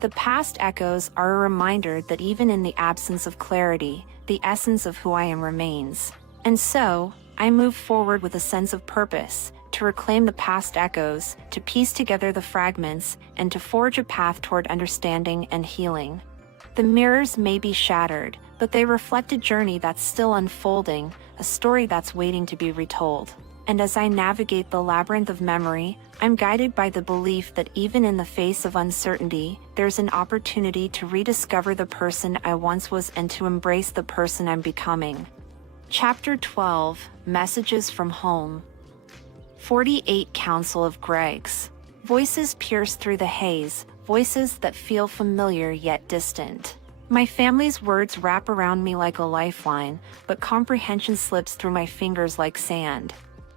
The past echoes are a reminder that even in the absence of clarity, the essence of who I am remains. And so, I move forward with a sense of purpose, to reclaim the past echoes, to piece together the fragments, and to forge a path toward understanding and healing. The mirrors may be shattered, but they reflect a journey that's still unfolding, a story that's waiting to be retold. And as I navigate the labyrinth of memory, I'm guided by the belief that even in the face of uncertainty, there's an opportunity to rediscover the person I once was and to embrace the person I'm becoming. Chapter 12, Messages from Home. 48 Counsel of Greg's. Voices pierce through the haze, voices that feel familiar yet distant. My family's words wrap around me like a lifeline, but comprehension slips through my fingers like sand.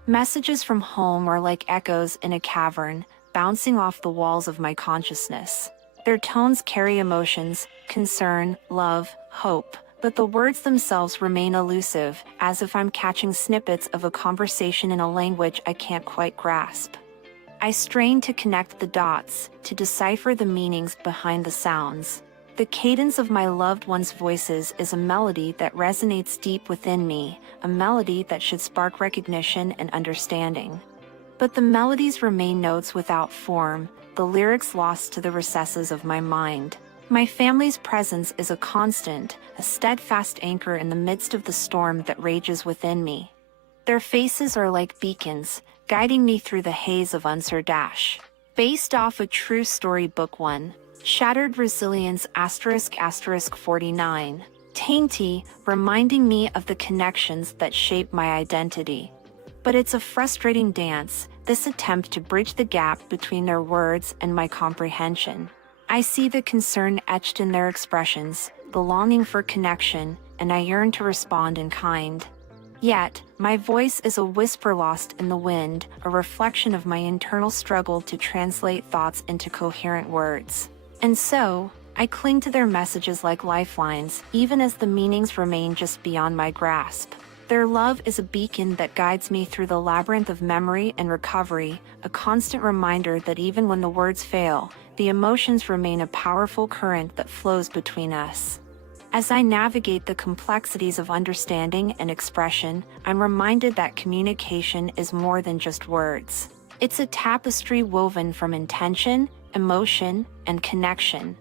Messages from home are like echoes in a cavern, bouncing off the walls of my consciousness. Their tones carry emotions, concern, love, hope, but the words themselves remain elusive, as if I'm catching snippets of a conversation in a language I can't quite grasp. I strain to connect the dots, to decipher the meanings behind the sounds. The cadence of my loved ones' voices is a melody that resonates deep within me, a melody that should spark recognition and understanding. But the melodies remain notes without form, the lyrics lost to the recesses of my mind. My family's presence is a constant, a steadfast anchor in the midst of the storm that rages within me. Their faces are like beacons, guiding me through the haze of uncertainty. Based off a true story, Book 1. Shattered Resilience ** 49. Tainty, reminding me of the connections that shape my identity. But it's a frustrating dance, this attempt to bridge the gap between their words and my comprehension. I see the concern etched in their expressions, the longing for connection, and I yearn to respond in kind. Yet, my voice is a whisper lost in the wind, a reflection of my internal struggle to translate thoughts into coherent words. And so, I cling to their messages like lifelines, even as the meanings remain just beyond my grasp. Their love is a beacon that guides me through the labyrinth of memory and recovery, a constant reminder that even when the words fail, the emotions remain a powerful current that flows between us. As I navigate the complexities of understanding and expression, I'm reminded that communication is more than just words. It's a tapestry woven from intention, emotion, and connection.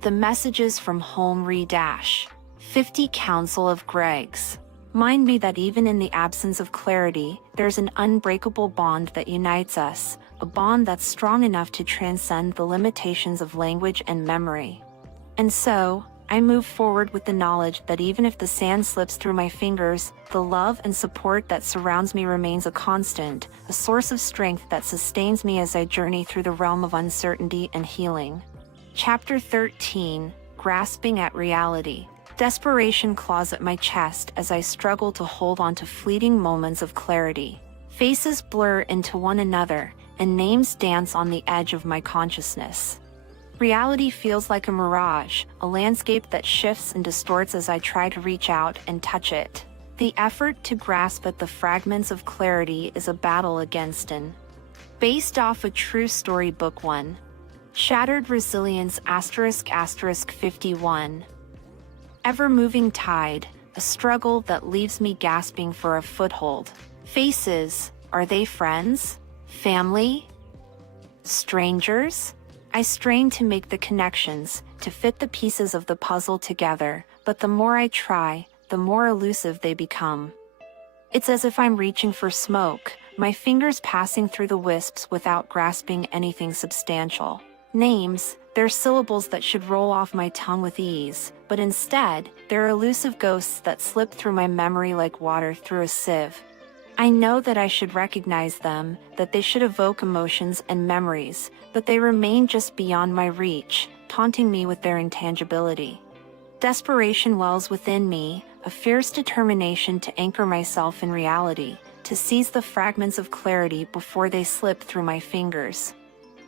The Messages from Home * 50 Counsel of Greg's. Remind me that even in the absence of clarity, there's an unbreakable bond that unites us, a bond that's strong enough to transcend the limitations of language and memory. And so, I move forward with the knowledge that even if the sand slips through my fingers, the love and support that surrounds me remains a constant, a source of strength that sustains me as I journey through the realm of uncertainty and healing. Chapter 13, Grasping at Reality. Desperation claws at my chest as I struggle to hold on to fleeting moments of clarity. Faces blur into one another, and names dance on the edge of my consciousness. Reality feels like a mirage, a landscape that shifts and distorts as I try to reach out and touch it. The effort to grasp at the fragments of clarity is a battle against an. Based off a true story, Book 1. Shattered Resilience ** 51. Ever-moving tide, a struggle that leaves me gasping for a foothold. Faces, are they friends? Family? Strangers? I strain to make the connections, to fit the pieces of the puzzle together, but the more I try, the more elusive they become. It's as if I'm reaching for smoke, my fingers passing through the wisps without grasping anything substantial. Names, they're syllables that should roll off my tongue with ease, but instead, they're elusive ghosts that slip through my memory like water through a sieve. I know that I should recognize them, that they should evoke emotions and memories, but they remain just beyond my reach, taunting me with their intangibility. Desperation wells within me, a fierce determination to anchor myself in reality, to seize the fragments of clarity before they slip through my fingers.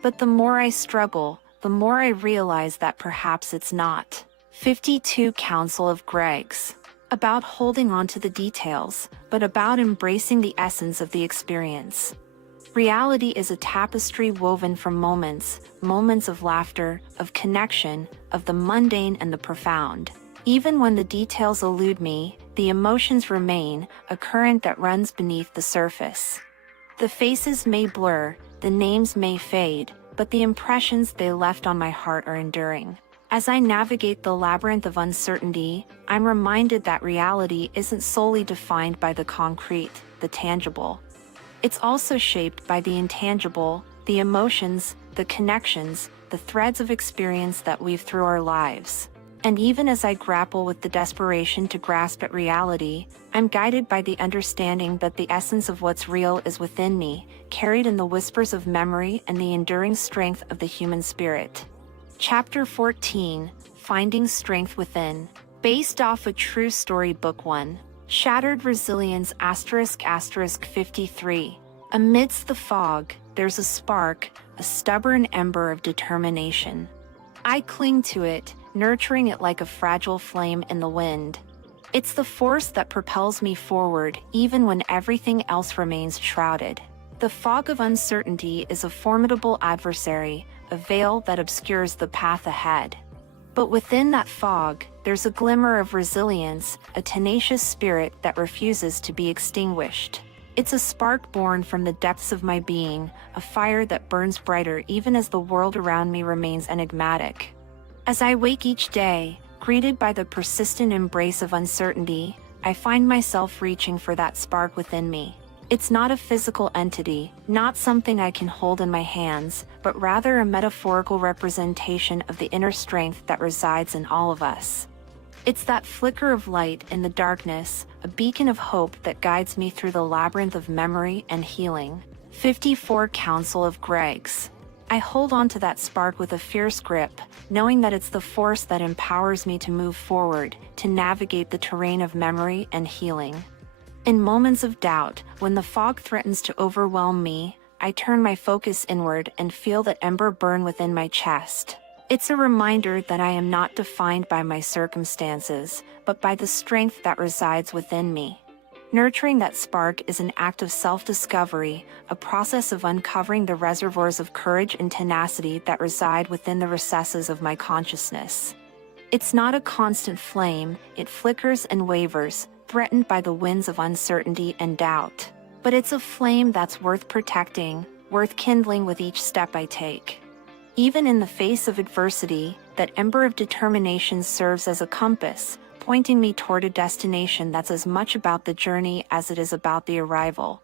But the more I struggle, the more I realize that perhaps it's not. 52 Counsel of Greg's. About holding on to the details, but about embracing the essence of the experience. Reality is a tapestry woven from moments of laughter, of connection, of the mundane and the profound. Even when the details elude me, the emotions remain, a current that runs beneath the surface. The faces may blur, the names may fade, but the impressions they left on my heart are enduring. As I navigate the labyrinth of uncertainty, I'm reminded that reality isn't solely defined by the concrete, the tangible. It's also shaped by the intangible, the emotions, the connections, the threads of experience that weave through our lives. And even as I grapple with the desperation to grasp at reality, I'm guided by the understanding that the essence of what's real is within me, carried in the whispers of memory and the enduring strength of the human spirit. Chapter 14, Finding Strength Within. Based off a true story, Book 1. Shattered Resilience ** 53. Amidst the fog, there's a spark, a stubborn ember of determination. I cling to it, nurturing it like a fragile flame in the wind. It's the force that propels me forward, even when everything else remains shrouded. The fog of uncertainty is a formidable adversary, a veil that obscures the path ahead. But within that fog, there's a glimmer of resilience, a tenacious spirit that refuses to be extinguished. It's a spark born from the depths of my being, a fire that burns brighter even as the world around me remains enigmatic. As I wake each day, greeted by the persistent embrace of uncertainty, I find myself reaching for that spark within me. It's not a physical entity, not something I can hold in my hands, but rather a metaphorical representation of the inner strength that resides in all of us. It's that flicker of light in the darkness, a beacon of hope that guides me through the labyrinth of memory and healing. 54 Counsel of Greg's. I hold on to that spark with a fierce grip, knowing that it's the force that empowers me to move forward, to navigate the terrain of memory and healing. In moments of doubt, when the fog threatens to overwhelm me, I turn my focus inward and feel that ember burn within my chest. It's a reminder that I am not defined by my circumstances, but by the strength that resides within me. Nurturing that spark is an act of self-discovery, a process of uncovering the reservoirs of courage and tenacity that reside within the recesses of my consciousness. It's not a constant flame, it flickers and wavers, threatened by the winds of uncertainty and doubt. But it's a flame that's worth protecting, worth kindling with each step I take. Even in the face of adversity, that ember of determination serves as a compass, pointing me toward a destination that's as much about the journey as it is about the arrival.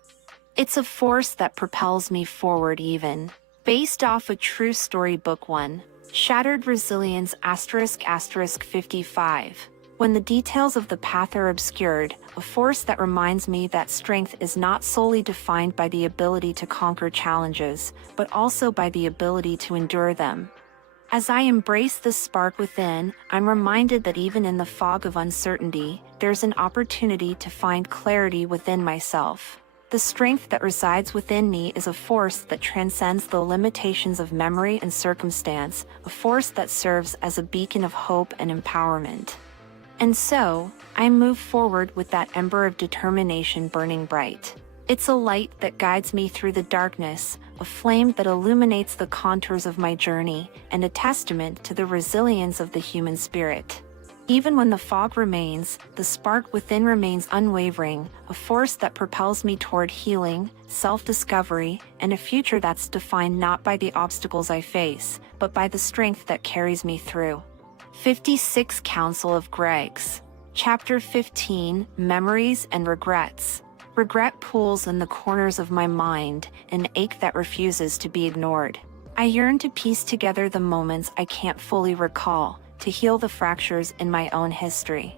It's a force that propels me forward even. Based off a true story, Book 1. Shattered Resilience ** 55. When the details of the path are obscured, a force that reminds me that strength is not solely defined by the ability to conquer challenges, but also by the ability to endure them. As I embrace the spark within, I'm reminded that even in the fog of uncertainty, there's an opportunity to find clarity within myself. The strength that resides within me is a force that transcends the limitations of memory and circumstance, a force that serves as a beacon of hope and empowerment. And so, I move forward with that ember of determination burning bright. It's a light that guides me through the darkness, a flame that illuminates the contours of my journey, and a testament to the resilience of the human spirit. Even when the fog remains, the spark within remains unwavering, a force that propels me toward healing, self-discovery, and a future that's defined not by the obstacles I face, but by the strength that carries me through. 56 Counsel of Greg's. Chapter 15, Memories and Regrets. Regret pools in the corners of my mind, an ache that refuses to be ignored. I yearn to piece together the moments I can't fully recall, to heal the fractures in my own history.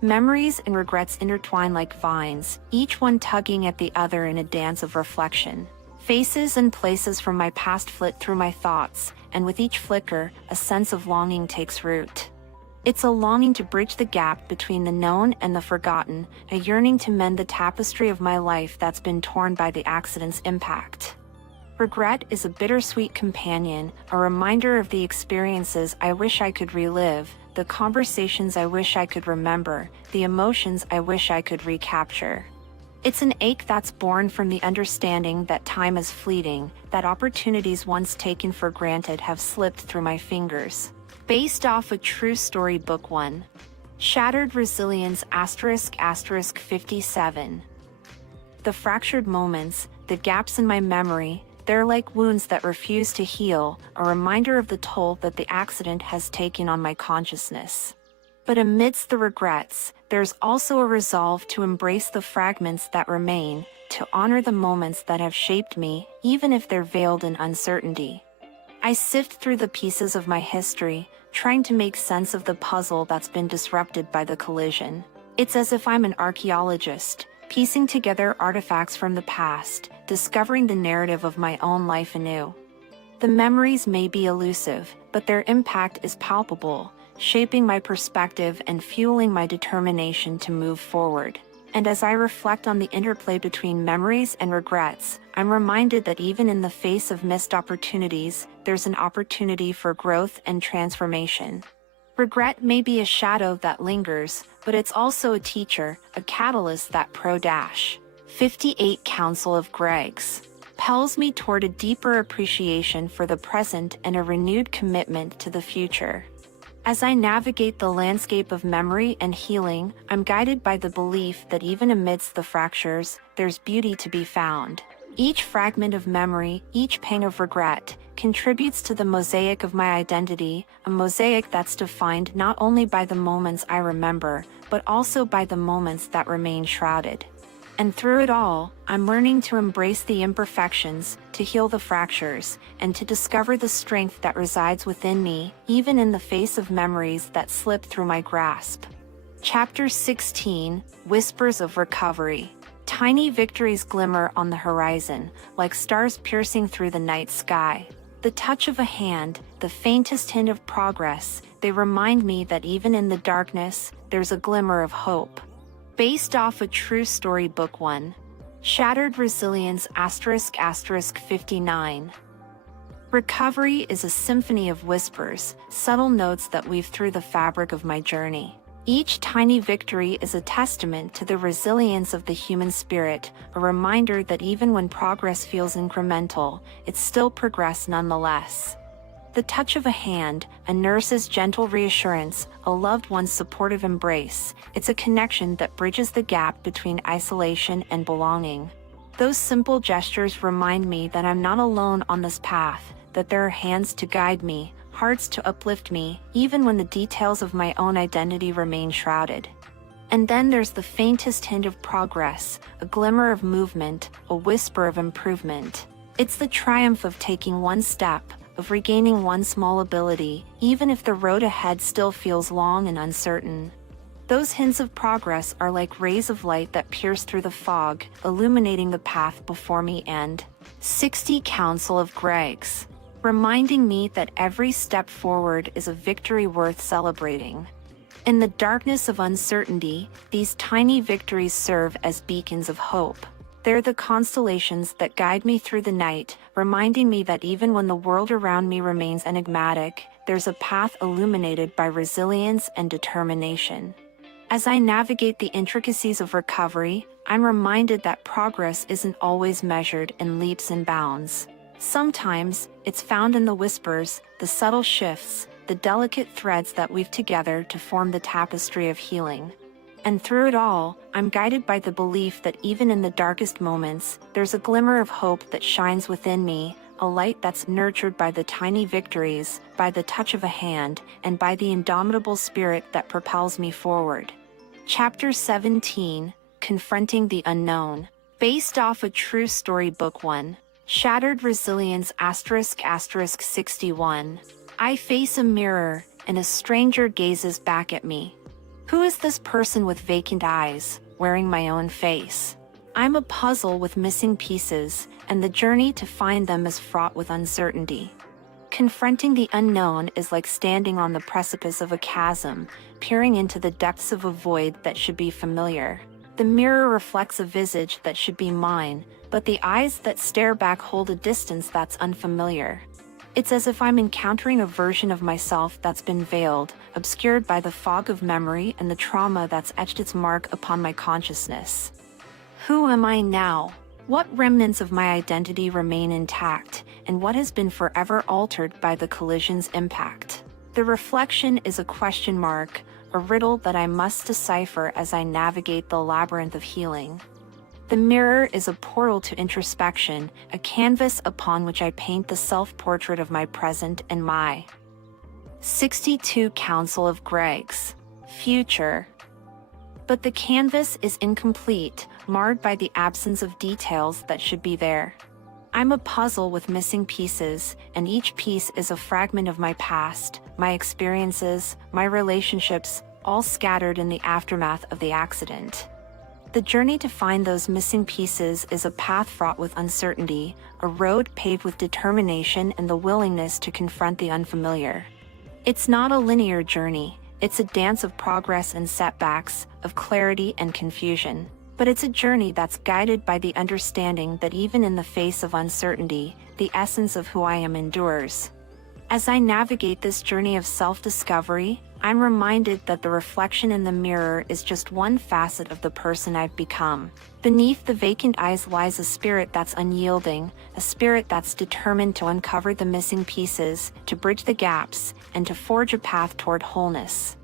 Memories and regrets intertwine like vines, each one tugging at the other in a dance of reflection. Faces and places from my past flit through my thoughts, and with each flicker, a sense of longing takes root. It's a longing to bridge the gap between the known and the forgotten, a yearning to mend the tapestry of my life that's been torn by the accident's impact. Regret is a bittersweet companion, a reminder of the experiences I wish I could relive, the conversations I wish I could remember, the emotions I wish I could recapture. It's an ache that's born from the understanding that time is fleeting, that opportunities once taken for granted have slipped through my fingers. Based off a true story, Book 1. Shattered Resilience ** 57. The fractured moments, the gaps in my memory, they're like wounds that refuse to heal, a reminder of the toll that the accident has taken on my consciousness. But amidst the regrets, there's also a resolve to embrace the fragments that remain, to honor the moments that have shaped me, even if they're veiled in uncertainty. I sift through the pieces of my history, trying to make sense of the puzzle that's been disrupted by the collision. It's as if I'm an archaeologist, piecing together artifacts from the past, discovering the narrative of my own life anew. The memories may be elusive, but their impact is palpable, shaping my perspective and fueling my determination to move forward. And as I reflect on the interplay between memories and regrets, I'm reminded that even in the face of missed opportunities, there's an opportunity for growth and transformation. Regret may be a shadow that lingers, but it's also a teacher, a catalyst that *58 Counsel of Greg's propels me toward a deeper appreciation for the present and a renewed commitment to the future. As I navigate the landscape of memory and healing, I'm guided by the belief that even amidst the fractures, there's beauty to be found. Each fragment of memory, each pang of regret, contributes to the mosaic of my identity, a mosaic that's defined not only by the moments I remember, but also by the moments that remain shrouded. And through it all, I'm learning to embrace the imperfections, to heal the fractures, and to discover the strength that resides within me, even in the face of memories that slip through my grasp. Chapter 16, Whispers of Recovery. Tiny victories glimmer on the horizon, like stars piercing through the night sky. The touch of a hand, the faintest hint of progress, they remind me that even in the darkness, there's a glimmer of hope. Based off a true story, Book 1. Shattered Resilience ** 59. Recovery is a symphony of whispers, subtle notes that weave through the fabric of my journey. Each tiny victory is a testament to the resilience of the human spirit, a reminder that even when progress feels incremental, it's still progress nonetheless. The touch of a hand, a nurse's gentle reassurance, a loved one's supportive embrace, it's a connection that bridges the gap between isolation and belonging. Those simple gestures remind me that I'm not alone on this path, that there are hands to guide me, hearts to uplift me, even when the details of my own identity remain shrouded. And then there's the faintest hint of progress, a glimmer of movement, a whisper of improvement. It's the triumph of taking one step, of regaining one small ability, even if the road ahead still feels long and uncertain. Those hints of progress are like rays of light that pierce through the fog, illuminating the path before me and *60 Counsel of Greg's, reminding me that every step forward is a victory worth celebrating. In the darkness of uncertainty, these tiny victories serve as beacons of hope. They're the constellations that guide me through the night, reminding me that even when the world around me remains enigmatic, there's a path illuminated by resilience and determination. As I navigate the intricacies of recovery, I'm reminded that progress isn't always measured in leaps and bounds. Sometimes, it's found in the whispers, the subtle shifts, the delicate threads that weave together to form the tapestry of healing. And through it all, I'm guided by the belief that even in the darkest moments, there's a glimmer of hope that shines within me, a light that's nurtured by the tiny victories, by the touch of a hand, and by the indomitable spirit that propels me forward. Chapter 17, Confronting the Unknown. Based off a true story, Book 1. Shattered Resilience ** 61. I face a mirror, and a stranger gazes back at me. Who is this person with vacant eyes, wearing my own face? I'm a puzzle with missing pieces, and the journey to find them is fraught with uncertainty. Confronting the unknown is like standing on the precipice of a chasm, peering into the depths of a void that should be familiar. The mirror reflects a visage that should be mine, but the eyes that stare back hold a distance that's unfamiliar. It's as if I'm encountering a version of myself that's been veiled, obscured by the fog of memory and the trauma that's etched its mark upon my consciousness. Who am I now? What remnants of my identity remain intact, and what has been forever altered by the collision's impact? The reflection is a question mark, a riddle that I must decipher as I navigate the labyrinth of healing. The mirror is a portal to introspection, a canvas upon which I paint the self-portrait of my present and my 62 Council of Greg's future. But the canvas is incomplete, marred by the absence of details that should be there. I'm a puzzle with missing pieces, and each piece is a fragment of my past, my experiences, my relationships, all scattered in the aftermath of the accident. The journey to find those missing pieces is a path fraught with uncertainty, a road paved with determination and the willingness to confront the unfamiliar. It's not a linear journey, it's a dance of progress and setbacks, of clarity and confusion. But it's a journey that's guided by the understanding that even in the face of uncertainty, the essence of who I am endures. As I navigate this journey of self-discovery, I'm reminded that the reflection in the mirror is just one facet of the person I've become. Beneath the vacant eyes lies a spirit that's unyielding, a spirit that's determined to uncover the missing pieces, to bridge the gaps, and to forge a path toward wholeness.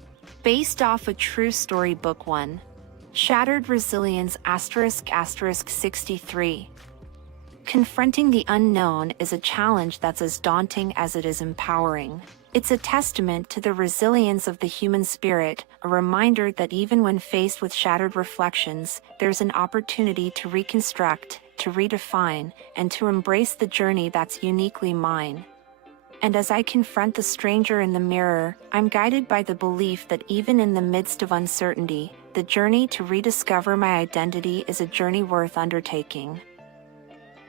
Based off a true story, Book 1. Shattered Resilience *** 63. Confronting the unknown is a challenge that's as daunting as it is empowering. It's a testament to the resilience of the human spirit, a reminder that even when faced with shattered reflections, there's an opportunity to reconstruct, to redefine, and to embrace the journey that's uniquely mine. And as I confront the stranger in the mirror, I'm guided by the belief that even in the midst of uncertainty, the journey to rediscover my identity is a journey worth undertaking.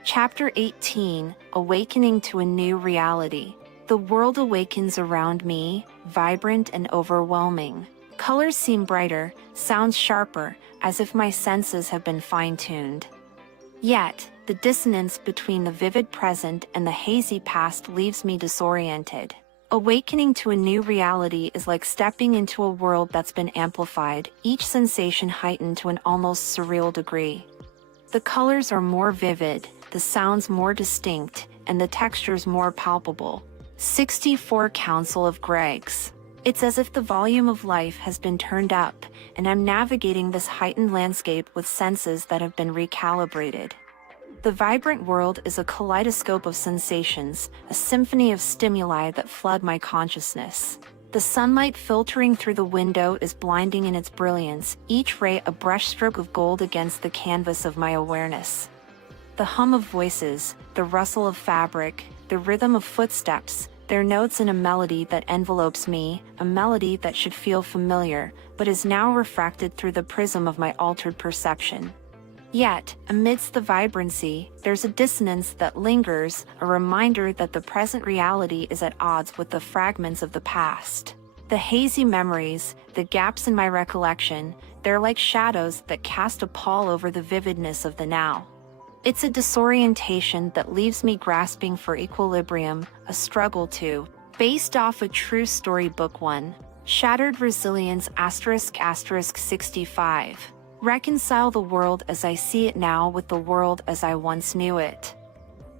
Chapter 18: Awakening to a New Reality. The world awakens around me, vibrant and overwhelming. Colors seem brighter, sounds sharper, as if my senses have been fine-tuned. Yet, the dissonance between the vivid present and the hazy past leaves me disoriented. Awakening to a new reality is like stepping into a world that's been amplified, each sensation heightened to an almost surreal degree. The colors are more vivid, the sounds more distinct, and the textures more palpable. 64 Council of Greg's. It's as if the volume of life has been turned up, and I'm navigating this heightened landscape with senses that have been recalibrated. The vibrant world is a kaleidoscope of sensations, a symphony of stimuli that flood my consciousness. The sunlight filtering through the window is blinding in its brilliance, each ray a brushstroke of gold against the canvas of my awareness. The hum of voices, the rustle of fabric, the rhythm of footsteps, their notes in a melody that envelopes me, a melody that should feel familiar, but is now refracted through the prism of my altered perception. Yet, amidst the vibrancy, there's a dissonance that lingers, a reminder that the present reality is at odds with the fragments of the past. The hazy memories, the gaps in my recollection, they're like shadows that cast a pall over the vividness of the now. It's a disorientation that leaves me grasping for equilibrium, a struggle to, based off a true story, Book 1. Shattered Resilience ** 65. Reconcile the world as I see it now with the world as I once knew it.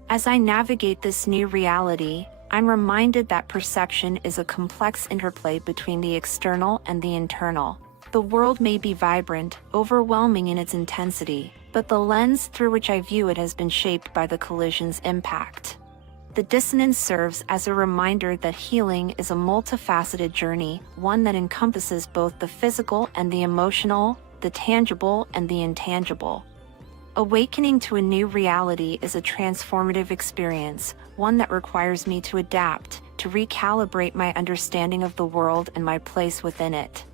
As I navigate this new reality, I'm reminded that perception is a complex interplay between the external and the internal. The world may be vibrant, overwhelming in its intensity, but the lens through which I view it has been shaped by the collision's impact. The dissonance serves as a reminder that healing is a multifaceted journey, one that encompasses both the physical and the emotional, the tangible and the intangible. Awakening to a new reality is a transformative experience, one that requires me to adapt, to recalibrate my understanding of the world and my place within it.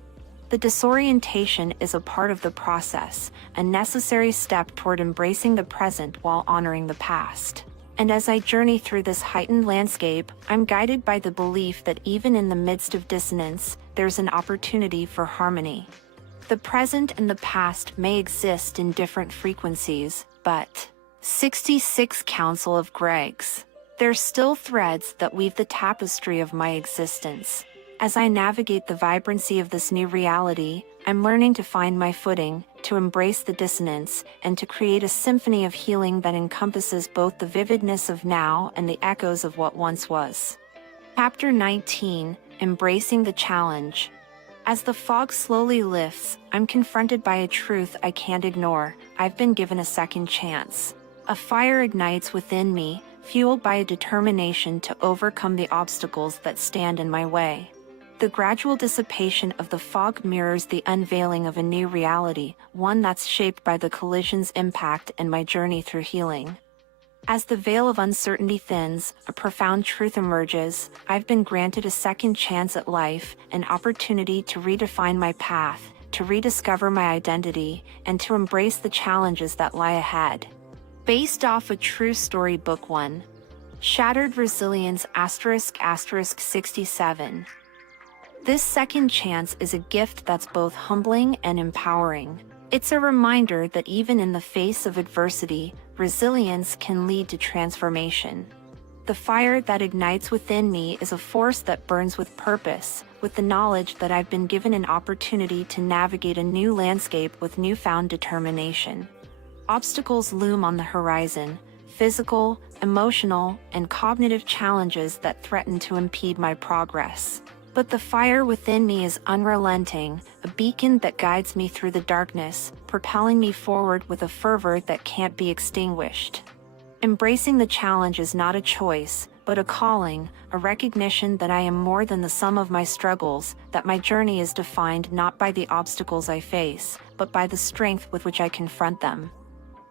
The disorientation is a part of the process, a necessary step toward embracing the present while honoring the past. And as I journey through this heightened landscape, I'm guided by the belief that even in the midst of dissonance, there's an opportunity for harmony. The present and the past may exist in different frequencies, but 66 Council of Gregs. There's still threads that weave the tapestry of my existence. As I navigate the vibrancy of this new reality, I'm learning to find my footing, to embrace the dissonance, and to create a symphony of healing that encompasses both the vividness of now and the echoes of what once was. Chapter 19, Embracing the Challenge. As the fog slowly lifts, I'm confronted by a truth I can't ignore. I've been given a second chance. A fire ignites within me, fueled by a determination to overcome the obstacles that stand in my way. The gradual dissipation of the fog mirrors the unveiling of a new reality, one that's shaped by the collision's impact and my journey through healing. As the veil of uncertainty thins, a profound truth emerges. I've been granted a second chance at life, an opportunity to redefine my path, to rediscover my identity, and to embrace the challenges that lie ahead. Based off a true story, Book 1. Shattered Resilience *** 67. This second chance is a gift that's both humbling and empowering. It's a reminder that even in the face of adversity, resilience can lead to transformation. The fire that ignites within me is a force that burns with purpose, with the knowledge that I've been given an opportunity to navigate a new landscape with newfound determination. Obstacles loom on the horizon, physical, emotional, and cognitive challenges that threaten to impede my progress. But the fire within me is unrelenting, a beacon that guides me through the darkness, propelling me forward with a fervor that can't be extinguished. Embracing the challenge is not a choice, but a calling, a recognition that I am more than the sum of my struggles, that my journey is defined not by the obstacles I face, but by the strength with which I confront them.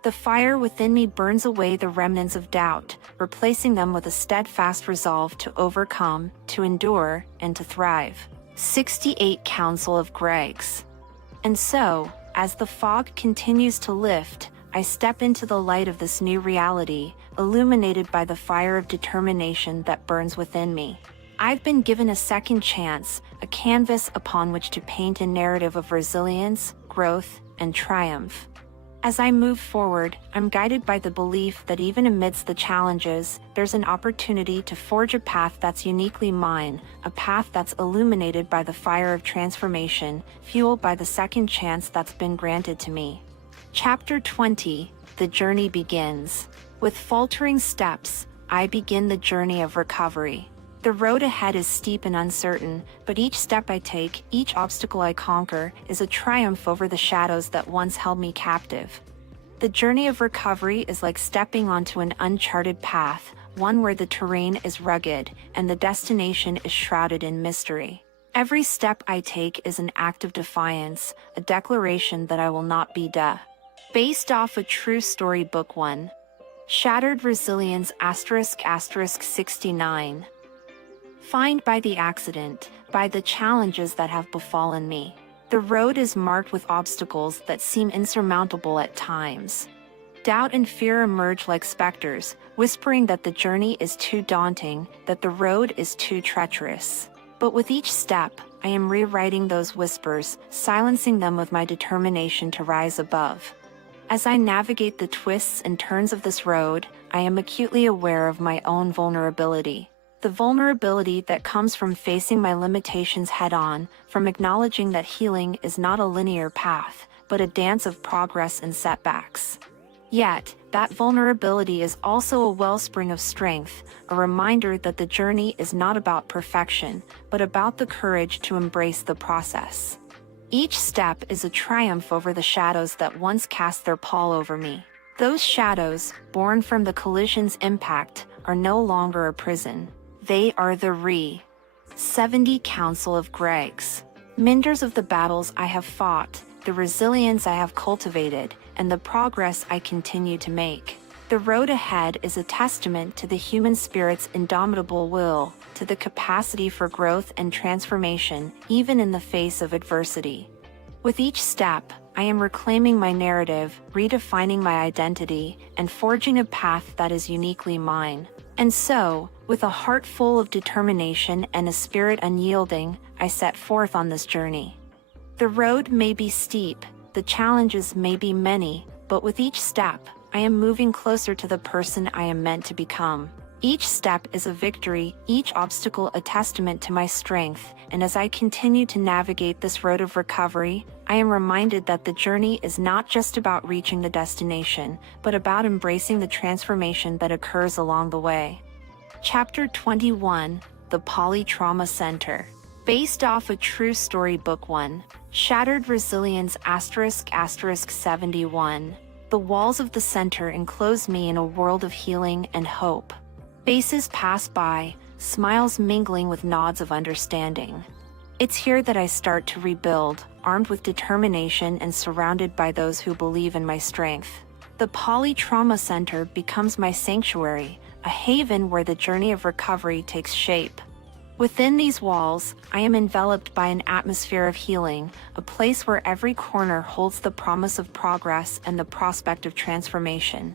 The fire within me burns away the remnants of doubt, replacing them with a steadfast resolve to overcome, to endure, and to thrive. 68 Council of Gregs. And so, as the fog continues to lift, I step into the light of this new reality, illuminated by the fire of determination that burns within me. I've been given a second chance, a canvas upon which to paint a narrative of resilience, growth, and triumph. As I move forward, I'm guided by the belief that even amidst the challenges, there's an opportunity to forge a path that's uniquely mine, a path that's illuminated by the fire of transformation, fueled by the second chance that's been granted to me. Chapter 20, The Journey Begins. With faltering steps, I begin the journey of recovery. The road ahead is steep and uncertain, but each step I take, each obstacle I conquer, is a triumph over the shadows that once held me captive. The journey of recovery is like stepping onto an uncharted path, one where the terrain is rugged and the destination is shrouded in mystery. Every step I take is an act of defiance, a declaration that I will not be done. Based off a true story, Book 1. Shattered Resilience ** 69. Fined by the accident, by the challenges that have befallen me. The road is marked with obstacles that seem insurmountable at times. Doubt and fear emerge like specters, whispering that the journey is too daunting, that the road is too treacherous. But with each step, I am rewriting those whispers, silencing them with my determination to rise above. As I navigate the twists and turns of this road, I am acutely aware of my own vulnerability. The vulnerability that comes from facing my limitations head-on, from acknowledging that healing is not a linear path, but a dance of progress and setbacks. Yet, that vulnerability is also a wellspring of strength, a reminder that the journey is not about perfection, but about the courage to embrace the process. Each step is a triumph over the shadows that once cast their pall over me. Those shadows, born from the collision's impact, are no longer a prison. They are the 70 Council of Gregs. Minders of the battles I have fought, the resilience I have cultivated, and the progress I continue to make. The road ahead is a testament to the human spirit's indomitable will, to the capacity for growth and transformation, even in the face of adversity. With each step, I am reclaiming my narrative, redefining my identity, and forging a path that is uniquely mine. And so, with a heart full of determination and a spirit unyielding, I set forth on this journey. The road may be steep, the challenges may be many, but with each step, I am moving closer to the person I am meant to become. Each step is a victory, each obstacle a testament to my strength, and as I continue to navigate this road of recovery, I am reminded that the journey is not just about reaching the destination, but about embracing the transformation that occurs along the way. Chapter 21, The Polytrauma Center. Based off a true story, Book 1, Shattered Resilience ** 71. The walls of the center enclose me in a world of healing and hope. Faces pass by, smiles mingling with nods of understanding. It's here that I start to rebuild, armed with determination and surrounded by those who believe in my strength. The Polytrauma Center becomes my sanctuary, a haven where the journey of recovery takes shape. Within these walls, I am enveloped by an atmosphere of healing, a place where every corner holds the promise of progress and the prospect of transformation.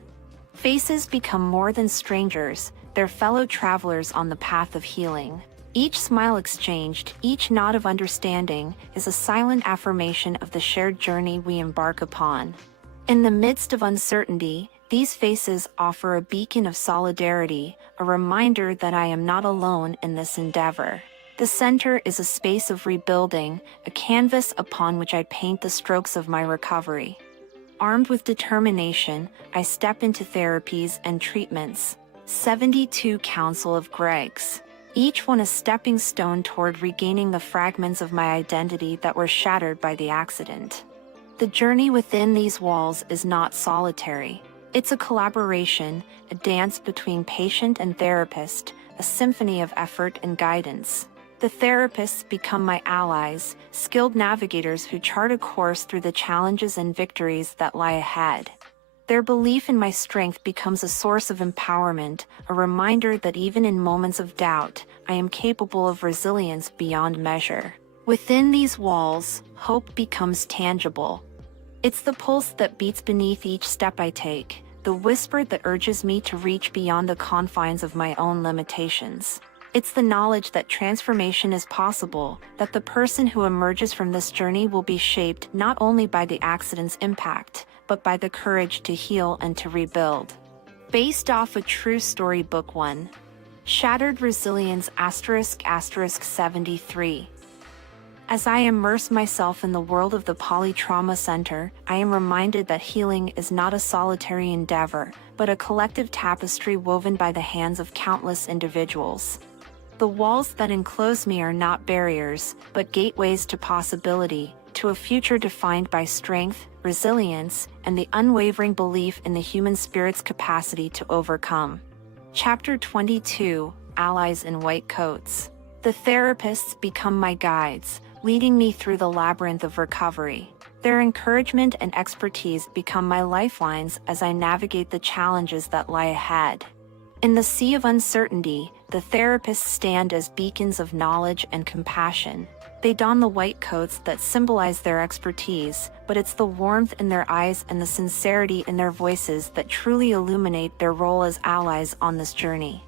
Faces become more than strangers, they're fellow travelers on the path of healing. Each smile exchanged, each nod of understanding, is a silent affirmation of the shared journey we embark upon. In the midst of uncertainty, these faces offer a beacon of solidarity, a reminder that I am not alone in this endeavor. The center is a space of rebuilding, a canvas upon which I paint the strokes of my recovery. Armed with determination, I step into therapies and treatments. 72 Council of Greggs. Each one a stepping stone toward regaining the fragments of my identity that were shattered by the accident. The journey within these walls is not solitary. It's a collaboration, a dance between patient and therapist, a symphony of effort and guidance. The therapists become my allies, skilled navigators who chart a course through the challenges and victories that lie ahead. Their belief in my strength becomes a source of empowerment, a reminder that even in moments of doubt, I am capable of resilience beyond measure. Within these walls, hope becomes tangible. It's the pulse that beats beneath each step I take, the whisper that urges me to reach beyond the confines of my own limitations. It's the knowledge that transformation is possible, that the person who emerges from this journey will be shaped not only by the accident's impact, but by the courage to heal and to rebuild. Based off a true story, Book 1, Shattered Resilience ** 73. As I immerse myself in the world of the Polytrauma Center, I am reminded that healing is not a solitary endeavor, but a collective tapestry woven by the hands of countless individuals. The walls that enclose me are not barriers, but gateways to possibility, to a future defined by strength, resilience, and the unwavering belief in the human spirit's capacity to overcome. Chapter 22, Allies in White Coats. The therapists become my guides, leading me through the labyrinth of recovery. Their encouragement and expertise become my lifelines as I navigate the challenges that lie ahead. In the sea of uncertainty, the therapists stand as beacons of knowledge and compassion. They don the white coats that symbolize their expertise, but it's the warmth in their eyes and the sincerity in their voices that truly illuminate their role as allies on this journey.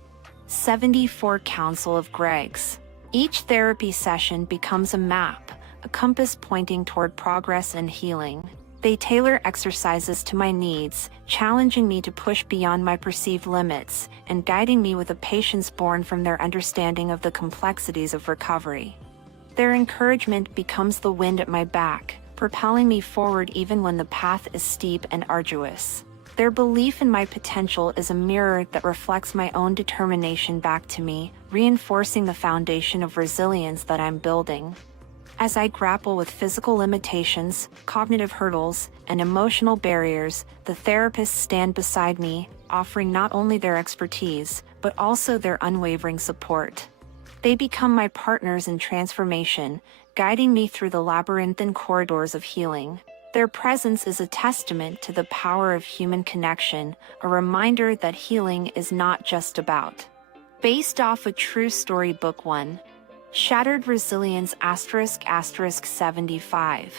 74 Council of Greggs. Each therapy session becomes a map, a compass pointing toward progress and healing. They tailor exercises to my needs, challenging me to push beyond my perceived limits, and guiding me with a patience born from their understanding of the complexities of recovery. Their encouragement becomes the wind at my back, propelling me forward even when the path is steep and arduous. Their belief in my potential is a mirror that reflects my own determination back to me, reinforcing the foundation of resilience that I'm building. As I grapple with physical limitations, cognitive hurdles, and emotional barriers, the therapists stand beside me, offering not only their expertise, but also their unwavering support. They become my partners in transformation, guiding me through the labyrinthine corridors of healing. Their presence is a testament to the power of human connection, a reminder that healing is not just about. Based off a true story, Book 1, Shattered Resilience ** 75.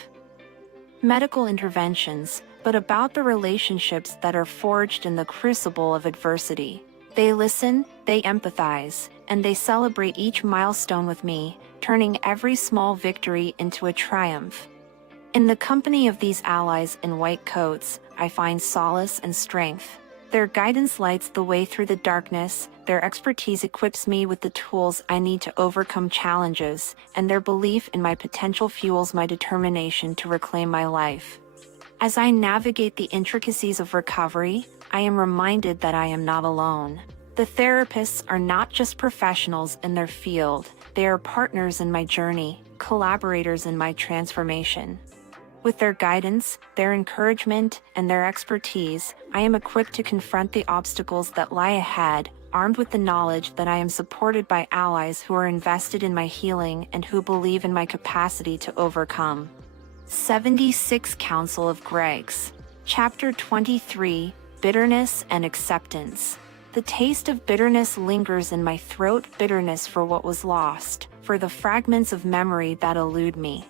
Medical interventions, but about the relationships that are forged in the crucible of adversity. They listen, they empathize, and they celebrate each milestone with me, turning every small victory into a triumph. In the company of these allies in white coats, I find solace and strength. Their guidance lights the way through the darkness, their expertise equips me with the tools I need to overcome challenges, and their belief in my potential fuels my determination to reclaim my life. As I navigate the intricacies of recovery, I am reminded that I am not alone. The therapists are not just professionals in their field, they are partners in my journey, collaborators in my transformation. With their guidance, their encouragement, and their expertise, I am equipped to confront the obstacles that lie ahead, armed with the knowledge that I am supported by allies who are invested in my healing and who believe in my capacity to overcome. 76 Counsel of Greggs. Chapter 23, Bitterness and Acceptance. The taste of bitterness lingers in my throat, bitterness for what was lost, for the fragments of memory that elude me.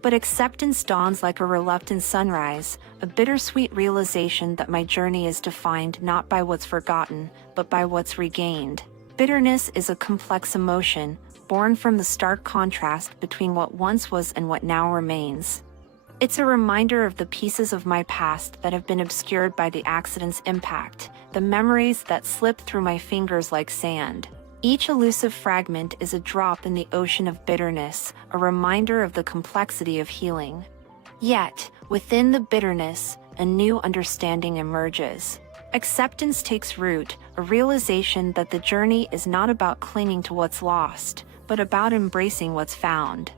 But acceptance dawns like a reluctant sunrise, a bittersweet realization that my journey is defined not by what's forgotten, but by what's regained. Bitterness is a complex emotion, born from the stark contrast between what once was and what now remains. It's a reminder of the pieces of my past that have been obscured by the accident's impact, the memories that slip through my fingers like sand. Each elusive fragment is a drop in the ocean of bitterness, a reminder of the complexity of healing. Yet, within the bitterness, a new understanding emerges. Acceptance takes root, a realization that the journey is not about clinging to what's lost, but about embracing what's found.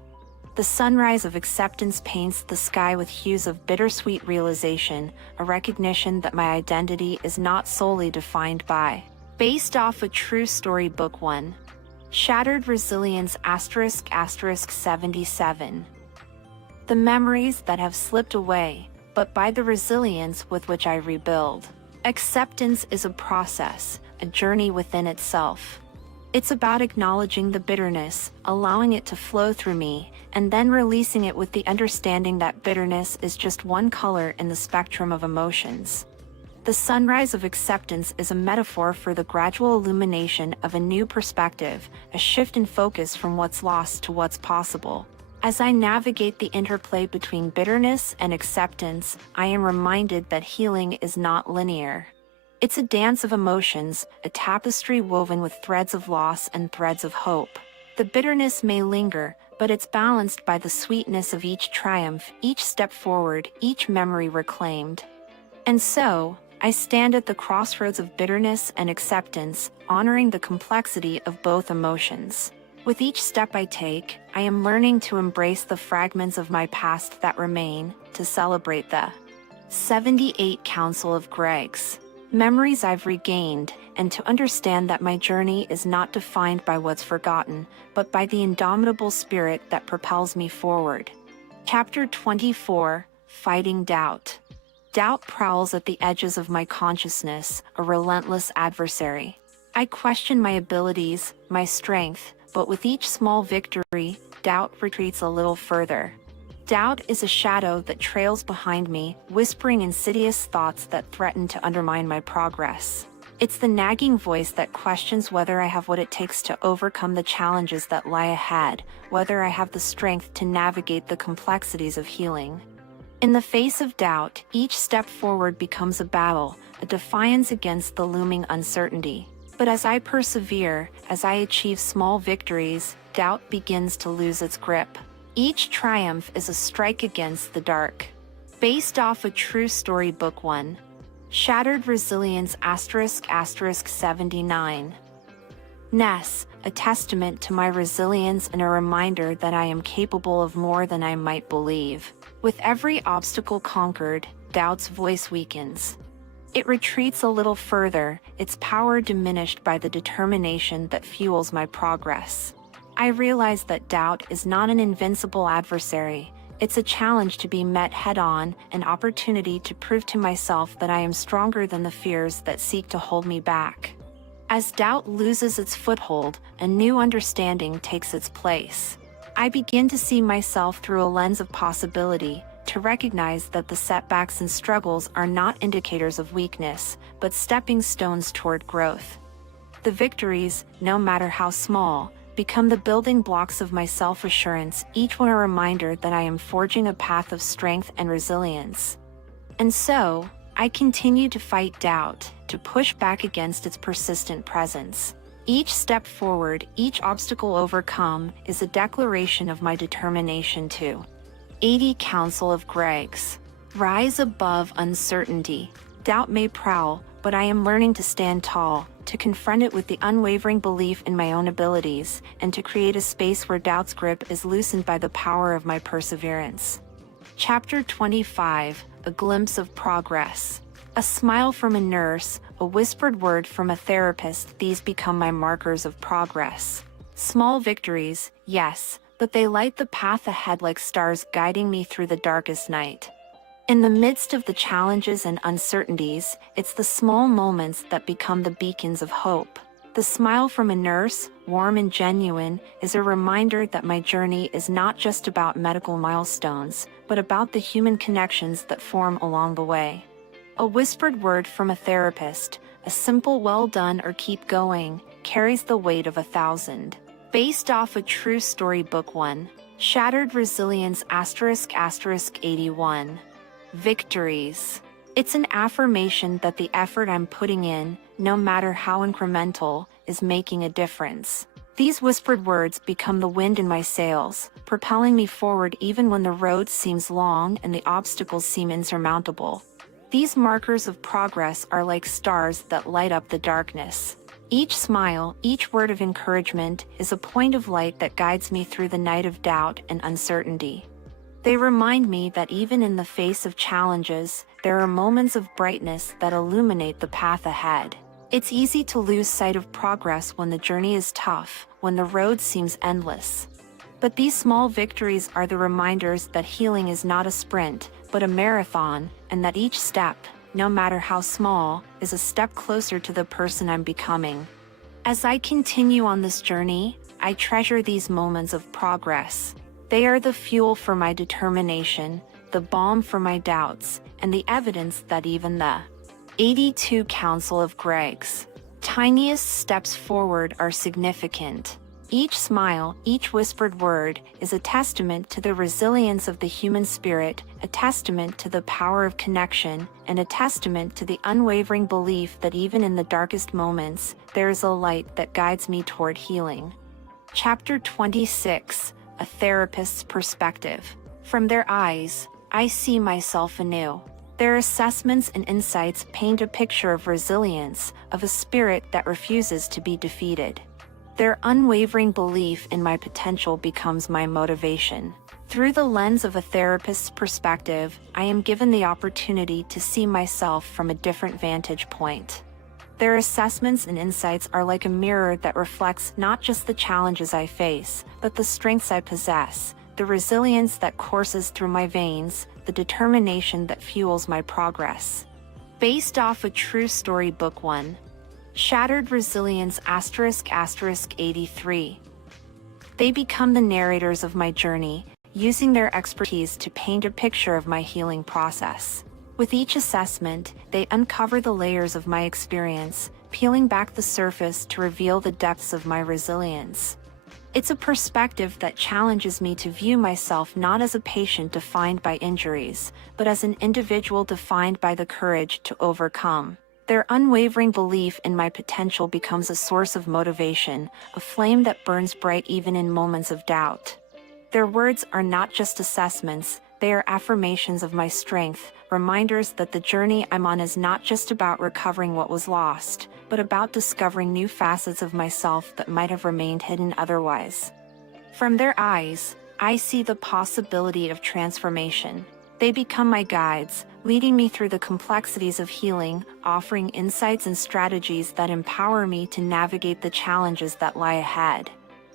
The sunrise of acceptance paints the sky with hues of bittersweet realization, a recognition that my identity is not solely defined by. Based off a true story, Book 1. Shattered Resilience *** 77. The memories that have slipped away, but by the resilience with which I rebuild. Acceptance is a process, a journey within itself. It's about acknowledging the bitterness, allowing it to flow through me, and then releasing it with the understanding that bitterness is just one color in the spectrum of emotions. The sunrise of acceptance is a metaphor for the gradual illumination of a new perspective, a shift in focus from what's lost to what's possible. As I navigate the interplay between bitterness and acceptance, I am reminded that healing is not linear. It's a dance of emotions, a tapestry woven with threads of loss and threads of hope. The bitterness may linger, but it's balanced by the sweetness of each triumph, each step forward, each memory reclaimed. And so, I stand at the crossroads of bitterness and acceptance, honoring the complexity of both emotions. With each step I take, I am learning to embrace the fragments of my past that remain, to celebrate the 78 Counsel of Greggs. Memories I've regained, and to understand that my journey is not defined by what's forgotten, but by the indomitable spirit that propels me forward. Chapter 24, Fighting Doubt. Doubt prowls at the edges of my consciousness, a relentless adversary. I question my abilities, my strength, but with each small victory, doubt retreats a little further. Doubt is a shadow that trails behind me, whispering insidious thoughts that threaten to undermine my progress. It's the nagging voice that questions whether I have what it takes to overcome the challenges that lie ahead, whether I have the strength to navigate the complexities of healing. In the face of doubt, each step forward becomes a battle, a defiance against the looming uncertainty. But as I persevere, as I achieve small victories, doubt begins to lose its grip. Each triumph is a strike against the dark. Based off a true story, Book 1. Shattered Resilience ** 79. Ness, a testament to my resilience and a reminder that I am capable of more than I might believe. With every obstacle conquered, doubt's voice weakens. It retreats a little further, its power diminished by the determination that fuels my progress. I realize that doubt is not an invincible adversary. It's a challenge to be met head-on, an opportunity to prove to myself that I am stronger than the fears that seek to hold me back. As doubt loses its foothold, a new understanding takes its place. I begin to see myself through a lens of possibility, to recognize that the setbacks and struggles are not indicators of weakness, but stepping stones toward growth. The victories, no matter how small, become the building blocks of my self-assurance, each one a reminder that I am forging a path of strength and resilience. And so, I continue to fight doubt, to push back against its persistent presence. Each step forward, each obstacle overcome, is a declaration of my determination to 80 Counsel of Greg's. Rise above uncertainty. Doubt may prowl, but I am learning to stand tall, to confront it with the unwavering belief in my own abilities, and to create a space where doubt's grip is loosened by the power of my perseverance. Chapter 25, A Glimpse of Progress. A smile from a nurse, a whispered word from a therapist, these become my markers of progress. Small victories, yes, but they light the path ahead like stars guiding me through the darkest night. In the midst of the challenges and uncertainties, it's the small moments that become the beacons of hope. The smile from a nurse, warm and genuine, is a reminder that my journey is not just about medical milestones, but about the human connections that form along the way. A whispered word from a therapist, a simple "well done" or "keep going," carries the weight of 1,000. Based off a true story, Book 1. Shattered Resilience ** 81. Victories. It's an affirmation that the effort I'm putting in, no matter how incremental, is making a difference. These whispered words become the wind in my sails, propelling me forward even when the road seems long and the obstacles seem insurmountable. These markers of progress are like stars that light up the darkness. Each smile, each word of encouragement, is a point of light that guides me through the night of doubt and uncertainty. They remind me that even in the face of challenges, there are moments of brightness that illuminate the path ahead. It's easy to lose sight of progress when the journey is tough, when the road seems endless. But these small victories are the reminders that healing is not a sprint, but a marathon, and that each step, no matter how small, is a step closer to the person I'm becoming. As I continue on this journey, I treasure these moments of progress. They are the fuel for my determination, the balm for my doubts, and the evidence that even the 82 Counsel of Greg's tiniest steps forward are significant. Each smile, each whispered word, is a testament to the resilience of the human spirit, a testament to the power of connection, and a testament to the unwavering belief that even in the darkest moments, there is a light that guides me toward healing. Chapter 26, A Therapist's Perspective. From their eyes, I see myself anew. Their assessments and insights paint a picture of resilience, of a spirit that refuses to be defeated. Their unwavering belief in my potential becomes my motivation. Through the lens of a therapist's perspective, I am given the opportunity to see myself from a different vantage point. Their assessments and insights are like a mirror that reflects not just the challenges I face, but the strengths I possess, the resilience that courses through my veins, the determination that fuels my progress. Based off a true story, Book 1. Shattered Resilience ** 83. They become the narrators of my journey, using their expertise to paint a picture of my healing process. With each assessment, they uncover the layers of my experience, peeling back the surface to reveal the depths of my resilience. It's a perspective that challenges me to view myself not as a patient defined by injuries, but as an individual defined by the courage to overcome. Their unwavering belief in my potential becomes a source of motivation, a flame that burns bright even in moments of doubt. Their words are not just assessments, they are affirmations of my strength, reminders that the journey I'm on is not just about recovering what was lost, but about discovering new facets of myself that might have remained hidden otherwise. From their eyes, I see the possibility of transformation. They become my guides, leading me through the complexities of healing, offering insights and strategies that empower me to navigate the challenges that lie ahead.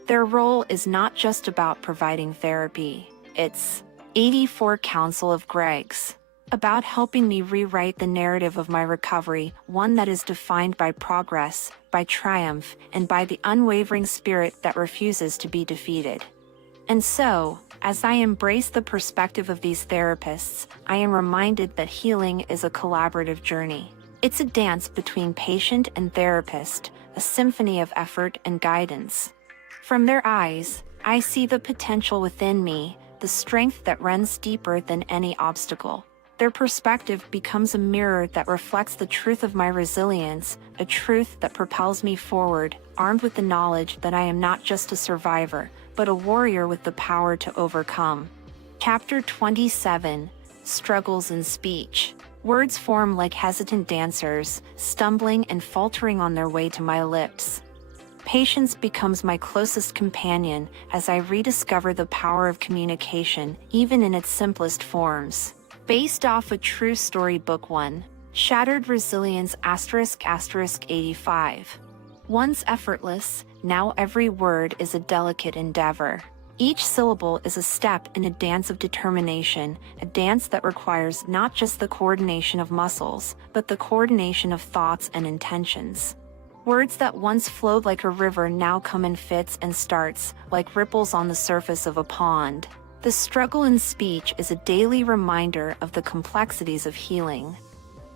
Their role is not just about providing therapy. It's 84 Counsel of Greg's, about helping me rewrite the narrative of my recovery, one that is defined by progress, by triumph, and by the unwavering spirit that refuses to be defeated. And so, as I embrace the perspective of these therapists, I am reminded that healing is a collaborative journey. It's a dance between patient and therapist, a symphony of effort and guidance. From their eyes, I see the potential within me, the strength that runs deeper than any obstacle. Their perspective becomes a mirror that reflects the truth of my resilience, a truth that propels me forward, armed with the knowledge that I am not just a survivor, but a warrior with the power to overcome. Chapter 27: Struggles in Speech. Words form like hesitant dancers, stumbling and faltering on their way to my lips. Patience becomes my closest companion as I rediscover the power of communication, even in its simplest forms. Based off a true story, Book 1. Shattered Resilience **85. Once effortless, now every word is a delicate endeavor. Each syllable is a step in a dance of determination, a dance that requires not just the coordination of muscles, but the coordination of thoughts and intentions. Words that once flowed like a river now come in fits and starts, like ripples on the surface of a pond. The struggle in speech is a daily reminder of the complexities of healing.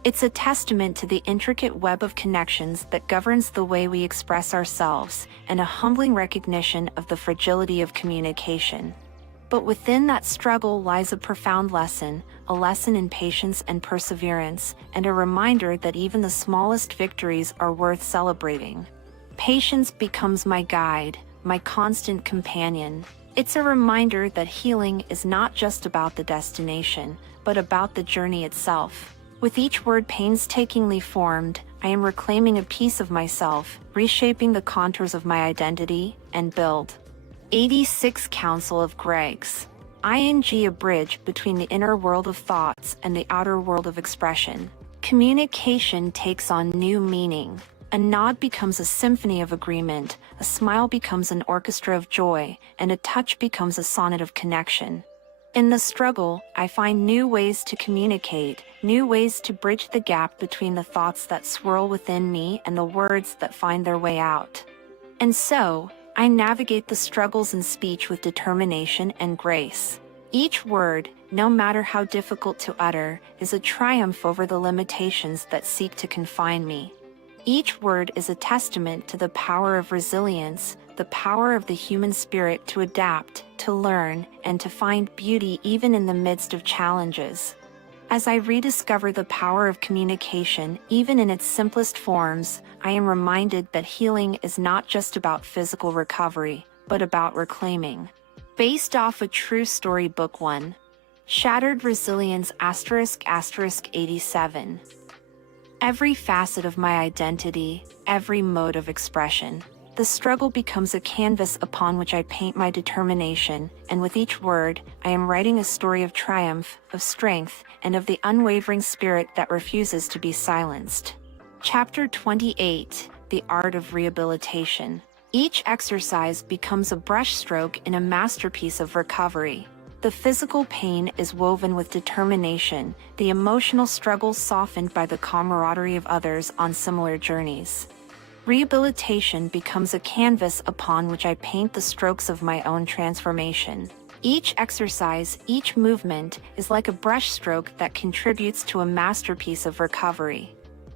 It's a testament to the intricate web of connections that governs the way we express ourselves, and a humbling recognition of the fragility of communication. But within that struggle lies a profound lesson, a lesson in patience and perseverance, and a reminder that even the smallest victories are worth celebrating. Patience becomes my guide, my constant companion. It's a reminder that healing is not just about the destination, but about the journey itself. With each word painstakingly formed, I am reclaiming a piece of myself, reshaping the contours of my identity and build. 86 Counsel of Greg's. ING, a bridge between the inner world of thoughts and the outer world of expression. Communication takes on new meaning. A nod becomes a symphony of agreement, a smile becomes an orchestra of joy, and a touch becomes a sonnet of connection. In the struggle, I find new ways to communicate, new ways to bridge the gap between the thoughts that swirl within me and the words that find their way out. And so, I navigate the struggles in speech with determination and grace. Each word, no matter how difficult to utter, is a triumph over the limitations that seek to confine me. Each word is a testament to the power of resilience, the power of the human spirit to adapt, to learn, and to find beauty even in the midst of challenges. As I rediscover the power of communication, even in its simplest forms, I am reminded that healing is not just about physical recovery, but about reclaiming. Based off a true story, Book 1. Shattered Resilience **87. Every facet of my identity, every mode of expression. The struggle becomes a canvas upon which I paint my determination, and with each word, I am writing a story of triumph, of strength, and of the unwavering spirit that refuses to be silenced. Chapter 28: The Art of Rehabilitation. Each exercise becomes a brushstroke in a masterpiece of recovery. The physical pain is woven with determination, the emotional struggle softened by the camaraderie of others on similar journeys. Rehabilitation becomes a canvas upon which I paint the strokes of my own transformation. Each exercise, each movement, is like a brushstroke that contributes to a masterpiece of recovery.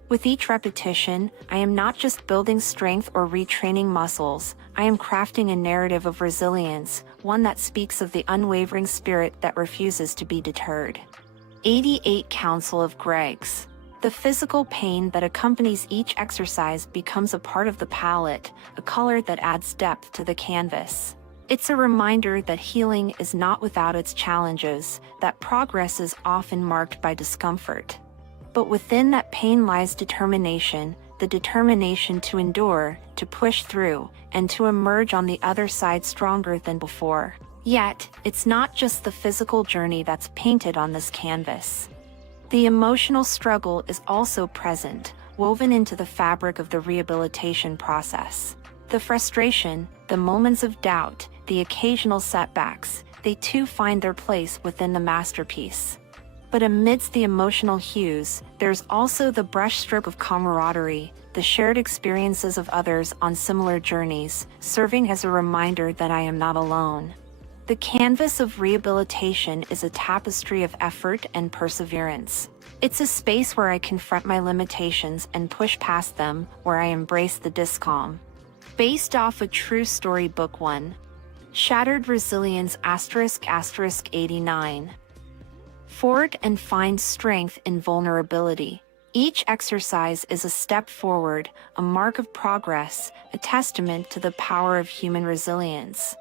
With each repetition, I am not just building strength or retraining muscles, I am crafting a narrative of resilience, one that speaks of the unwavering spirit that refuses to be deterred. 88 Counsel of Greg's. The physical pain that accompanies each exercise becomes a part of the palette, a color that adds depth to the canvas. It's a reminder that healing is not without its challenges, that progress is often marked by discomfort. But within that pain lies determination, the determination to endure, to push through, and to emerge on the other side stronger than before. Yet, it's not just the physical journey that's painted on this canvas. The emotional struggle is also present, woven into the fabric of the rehabilitation process. The frustration, the moments of doubt, the occasional setbacks, they too find their place within the masterpiece. But amidst the emotional hues, there's also the brushstroke of camaraderie, the shared experiences of others on similar journeys, serving as a reminder that I am not alone. The canvas of rehabilitation is a tapestry of effort and perseverance. It's a space where I confront my limitations and push past them, where I embrace the discalm. Based off a true story. Book 1. Shattered Resilience ** 89. Forward and find strength in vulnerability. Each exercise is a step forward, a mark of progress, a testament to the power of human resilience.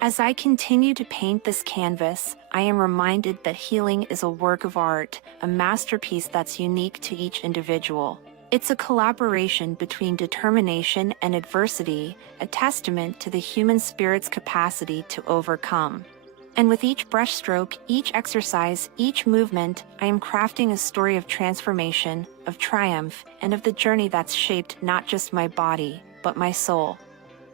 As I continue to paint this canvas, I am reminded that healing is a work of art, a masterpiece that's unique to each individual. It's a collaboration between determination and adversity, a testament to the human spirit's capacity to overcome. And with each brushstroke, each exercise, each movement, I am crafting a story of transformation, of triumph, and of the journey that's shaped not just my body, but my soul.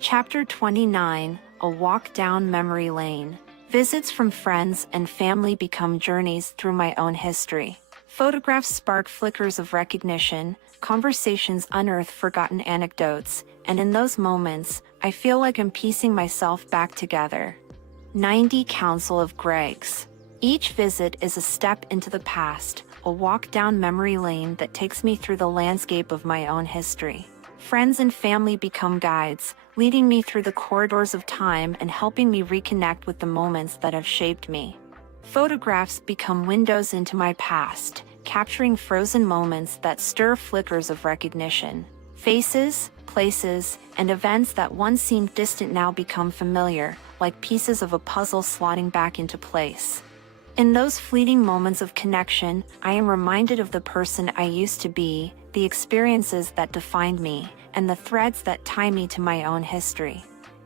Chapter 29, A Walk Down Memory Lane. Visits from friends and family become journeys through my own history. Photographs spark flickers of recognition, conversations unearth forgotten anecdotes, and in those moments, I feel like I'm piecing myself back together. 90 Council of Greggs. Each visit is a step into the past, a walk down memory lane that takes me through the landscape of my own history. Friends and family become guides, leading me through the corridors of time and helping me reconnect with the moments that have shaped me. Photographs become windows into my past, capturing frozen moments that stir flickers of recognition. Faces, places, and events that once seemed distant now become familiar, like pieces of a puzzle slotting back into place. In those fleeting moments of connection, I am reminded of the person I used to be, the experiences that defined me, and the threads that tie me to my own history.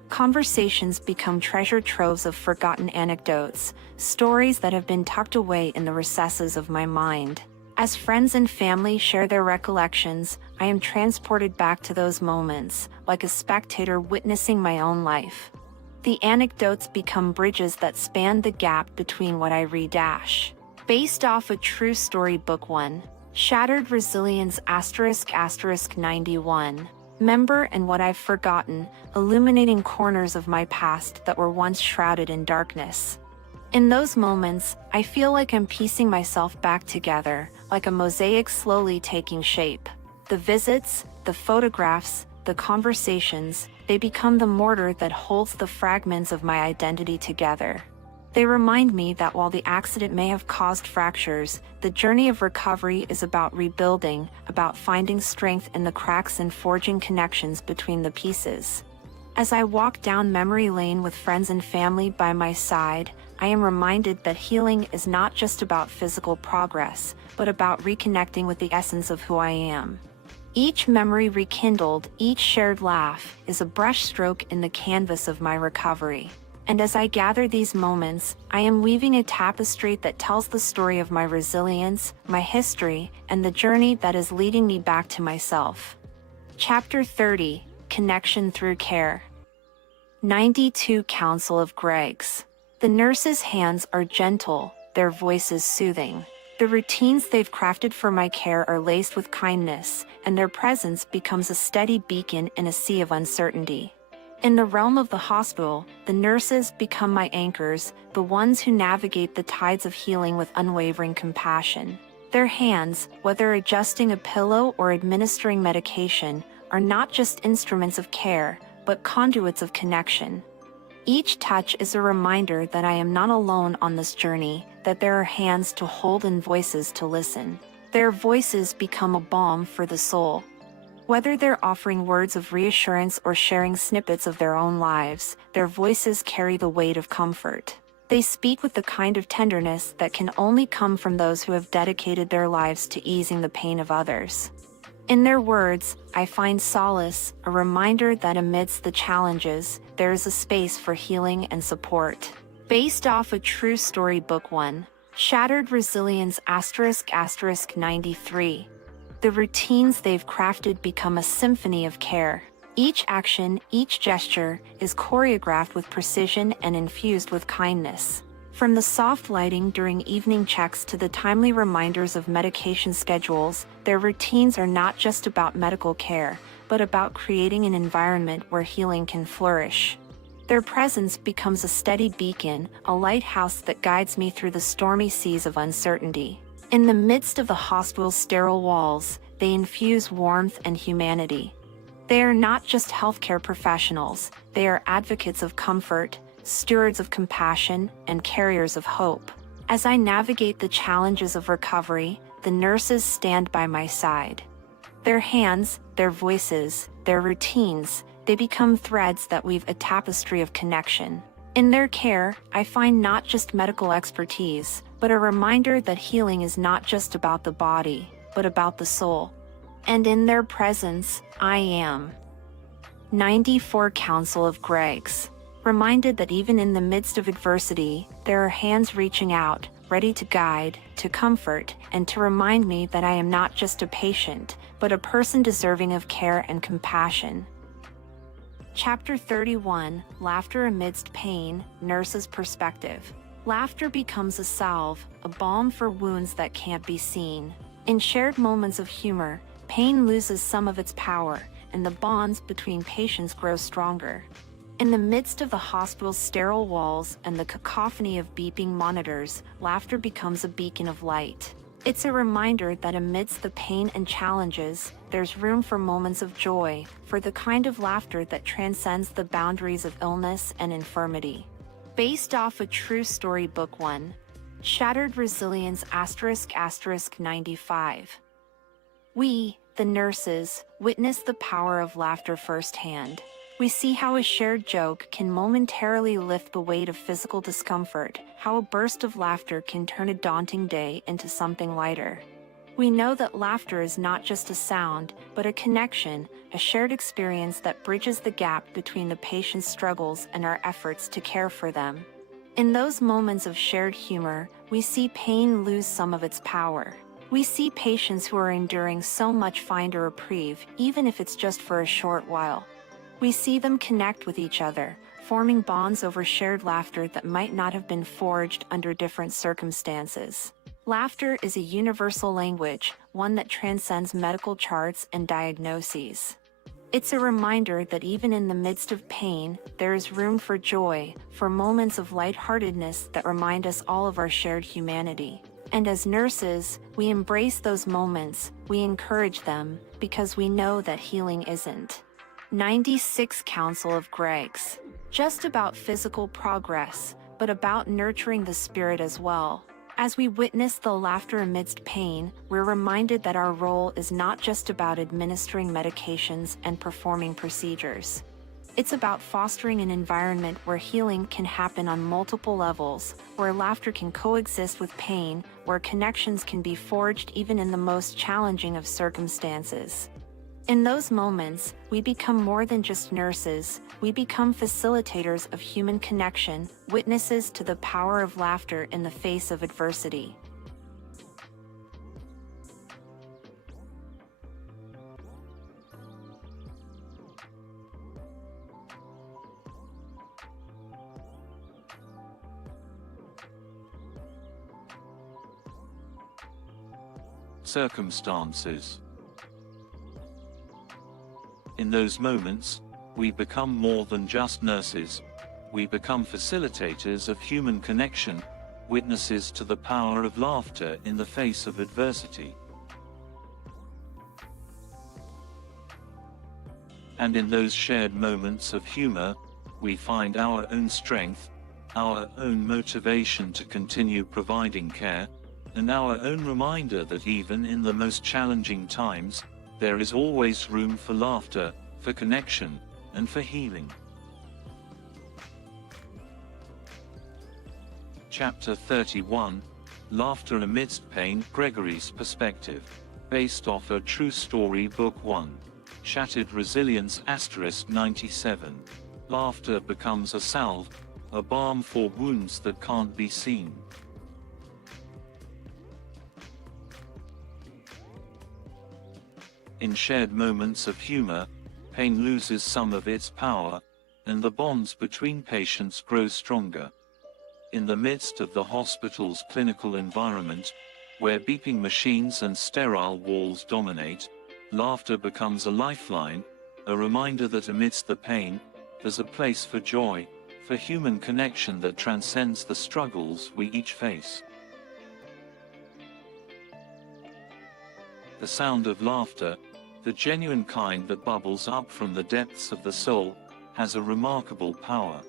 Conversations become treasure troves of forgotten anecdotes, stories that have been tucked away in the recesses of my mind. As friends and family share their recollections, I am transported back to those moments, like a spectator witnessing my own life. The anecdotes become bridges that span the gap between what I redash. Based off a true story. Book 1. Shattered Resilience ** 91. Remember and What I've Forgotten, illuminating corners of my past that were once shrouded in darkness. In those moments, I feel like I'm piecing myself back together, like a mosaic slowly taking shape. The visits, the photographs, the conversations, they become the mortar that holds the fragments of my identity together. They remind me that while the accident may have caused fractures, the journey of recovery is about rebuilding, about finding strength in the cracks and forging connections between the pieces. As I walk down memory lane with friends and family by my side, I am reminded that healing is not just about physical progress, but about reconnecting with the essence of who I am. Each memory rekindled, each shared laugh, is a brushstroke in the canvas of my recovery. And as I gather these moments, I am weaving a tapestry that tells the story of my resilience, my history, and the journey that is leading me back to myself. Chapter 30, Connection Through Care. 92 Council of Greggs. The nurses' hands are gentle, their voices soothing. The routines they've crafted for my care are laced with kindness, and their presence becomes a steady beacon in a sea of uncertainty. In the realm of the hospital, the nurses become my anchors, the ones who navigate the tides of healing with unwavering compassion. Their hands, whether adjusting a pillow or administering medication, are not just instruments of care, but conduits of connection. Each touch is a reminder that I am not alone on this journey, that there are hands to hold and voices to listen. Their voices become a balm for the soul. Whether they're offering words of reassurance or sharing snippets of their own lives, their voices carry the weight of comfort. They speak with the kind of tenderness that can only come from those who have dedicated their lives to easing the pain of others. In their words, I find solace, a reminder that amidst the challenges, there is a space for healing and support. Based off a true story. Book 1. Shattered Resilience ** 93. The routines they've crafted become a symphony of care. Each action, each gesture, is choreographed with precision and infused with kindness. From the soft lighting during evening checks to the timely reminders of medication schedules, their routines are not just about medical care, but about creating an environment where healing can flourish. Their presence becomes a steady beacon, a lighthouse that guides me through the stormy seas of uncertainty. In the midst of the hospital's sterile walls, they infuse warmth and humanity. They are not just healthcare professionals, they are advocates of comfort, stewards of compassion, and carriers of hope. As I navigate the challenges of recovery, the nurses stand by my side. Their hands, their voices, their routines, they become threads that weave a tapestry of connection. In their care, I find not just medical expertise, but a reminder that healing is not just about the body, but about the soul. And in their presence, I am 94 Council of Gregs, reminded that even in the midst of adversity, there are hands reaching out, ready to guide, to comfort, and to remind me that I am not just a patient, but a person deserving of care and compassion. Chapter 31, Laughter Amidst Pain, Nurse's Perspective. Laughter becomes a salve, a balm for wounds that can't be seen. In shared moments of humor, pain loses some of its power, and the bonds between patients grow stronger. In the midst of the hospital's sterile walls and the cacophony of beeping monitors, laughter becomes a beacon of light. It's a reminder that amidst the pain and challenges, there's room for moments of joy, for the kind of laughter that transcends the boundaries of illness and infirmity. Based off a true story, Book 1. Shattered Resilience *** 95. We, the nurses, witness the power of laughter firsthand. We see how a shared joke can momentarily lift the weight of physical discomfort, how a burst of laughter can turn a daunting day into something lighter. We know that laughter is not just a sound, but a connection, a shared experience that bridges the gap between the patient's struggles and our efforts to care for them. In those moments of shared humor, we see pain lose some of its power. We see patients who are enduring so much find a reprieve, even if it's just for a short while. We see them connect with each other, forming bonds over shared laughter that might not have been forged under different circumstances. Laughter is a universal language, one that transcends medical charts and diagnoses. It's a reminder that even in the midst of pain, there is room for joy, for moments of lightheartedness that remind us all of our shared humanity. And as nurses, we embrace those moments, we encourage them, because we know that healing isn't 96 Council of Gregs just about physical progress, but about nurturing the spirit as well. As we witness the laughter amidst pain, we're reminded that our role is not just about administering medications and performing procedures. It's about fostering an environment where healing can happen on multiple levels, where laughter can coexist with pain, where connections can be forged even in the most challenging of circumstances. In those moments, we become more than just nurses, we become facilitators of human connection, witnesses to the power of laughter in the face of adversity. Circumstances. In those moments, we become more than just nurses. We become facilitators of human connection, witnesses to the power of laughter in the face of adversity. And in those shared moments of humor, we find our own strength, our own motivation to continue providing care, and our own reminder that even in the most challenging times, there is always room for laughter, for connection, and for healing. Chapter 31, Laughter Amidst Pain, Gregory's Perspective. Based off a true story, Book 1. Shattered Resilience *97. Laughter becomes a salve, a balm for wounds that can't be seen. In shared moments of humor, pain loses some of its power, and the bonds between patients grow stronger. In the midst of the hospital's clinical environment, where beeping machines and sterile walls dominate, laughter becomes a lifeline, a reminder that amidst the pain, there's a place for joy, for human connection that transcends the struggles we each face. The sound of laughter, The genuine kind that bubbles up from the depths of the soul has a remarkable power.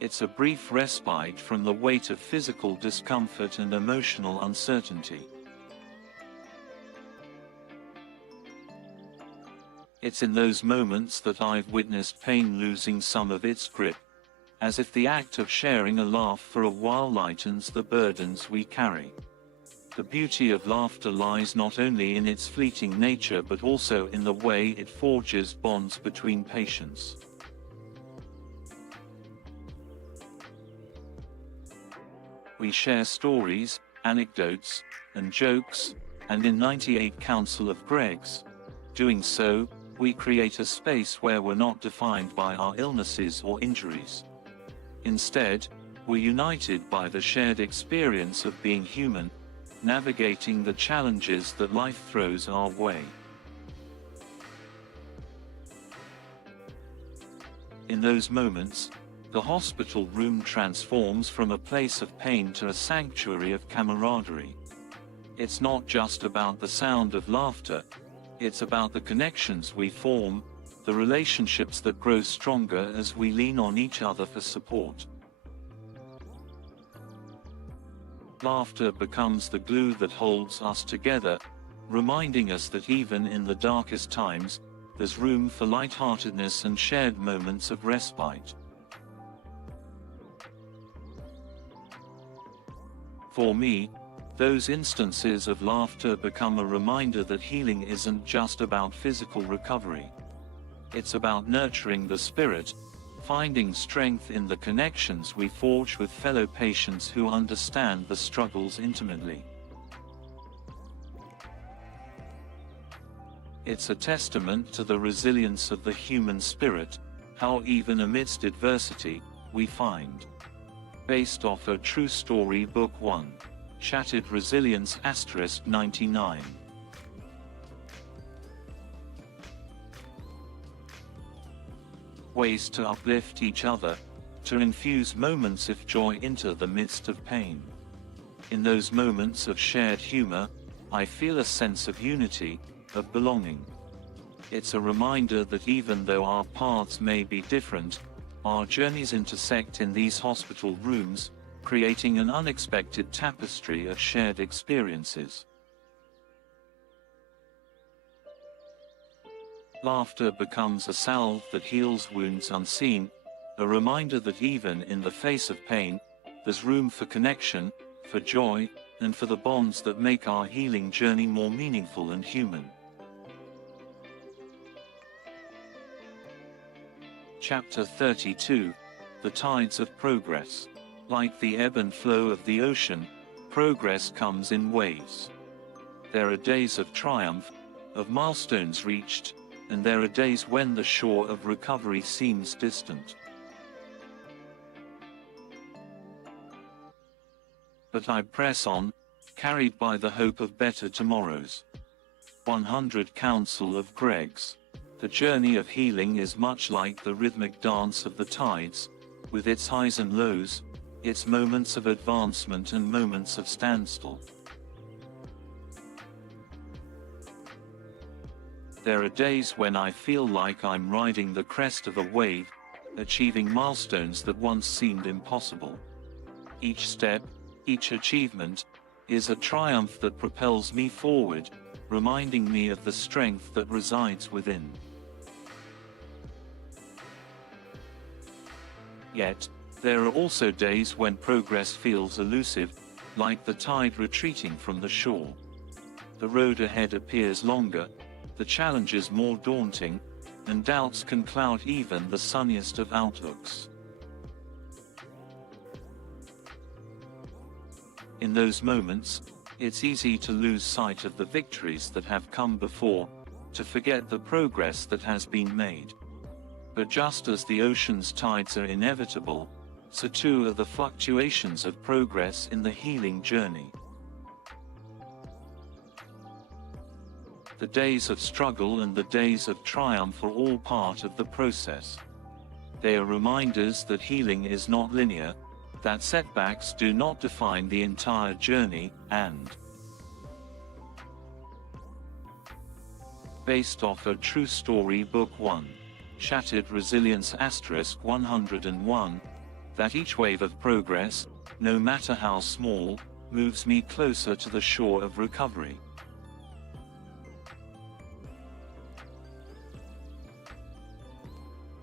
It's a brief respite from the weight of physical discomfort and emotional uncertainty. It's in those moments that I've witnessed pain losing some of its grip, as if the act of sharing a laugh for a while lightens the burdens we carry. The beauty of laughter lies not only in its fleeting nature but also in the way it forges bonds between patients. We share stories, anecdotes, and jokes, and in 98 Council of Greg's doing so, we create a space where we're not defined by our illnesses or injuries. Instead, we're united by the shared experience of being human, navigating the challenges that life throws our way. In those moments, the hospital room transforms from a place of pain to a sanctuary of camaraderie. It's not just about the sound of laughter, it's about the connections we form, the relationships that grow stronger as we lean on each other for support. Laughter becomes the glue that holds us together, reminding us that even in the darkest times, there's room for lightheartedness and shared moments of respite. For me, those instances of laughter become a reminder that healing isn't just about physical recovery. It's about nurturing the spirit, finding strength in the connections we forge with fellow patients who understand the struggles intimately. It's a testament to the resilience of the human spirit, how even amidst adversity, we find. Based off a true story, Book 1. Shattered Resilience *99. Ways to uplift each other, to infuse moments of joy into the midst of pain. In those moments of shared humor, I feel a sense of unity, of belonging. It's a reminder that even though our paths may be different, our journeys intersect in these hospital rooms, creating an unexpected tapestry of shared experiences. Laughter becomes a salve that heals wounds unseen, a reminder that even in the face of pain, there's room for connection, for joy, and for the bonds that make our healing journey more meaningful and human. Chapter 32. The Tides of Progress. Like the ebb and flow of the ocean, progress comes in waves. There are days of triumph, of milestones reached, and there are days when the shore of recovery seems distant. But I press on, carried by the hope of better tomorrows. 100 Council of Greg's. The journey of healing is much like the rhythmic dance of the tides, with its highs and lows, its moments of advancement and moments of standstill. There are days when I feel like I'm riding the crest of a wave, achieving milestones that once seemed impossible. Each step, each achievement, is a triumph that propels me forward, reminding me of the strength that resides within. Yet, there are also days when progress feels elusive, like the tide retreating from the shore. The road ahead appears longer, the challenges more daunting, and doubts can cloud even the sunniest of outlooks. In those moments, it's easy to lose sight of the victories that have come before, to forget the progress that has been made. But just as the ocean's tides are inevitable, so too are the fluctuations of progress in the healing journey. The days of struggle and the days of triumph are all part of the process. They are reminders that healing is not linear, that setbacks do not define the entire journey, and Based off a true story. Book 1. Shattered Resilience * 101. That each wave of progress, no matter how small, moves me closer to the shore of recovery.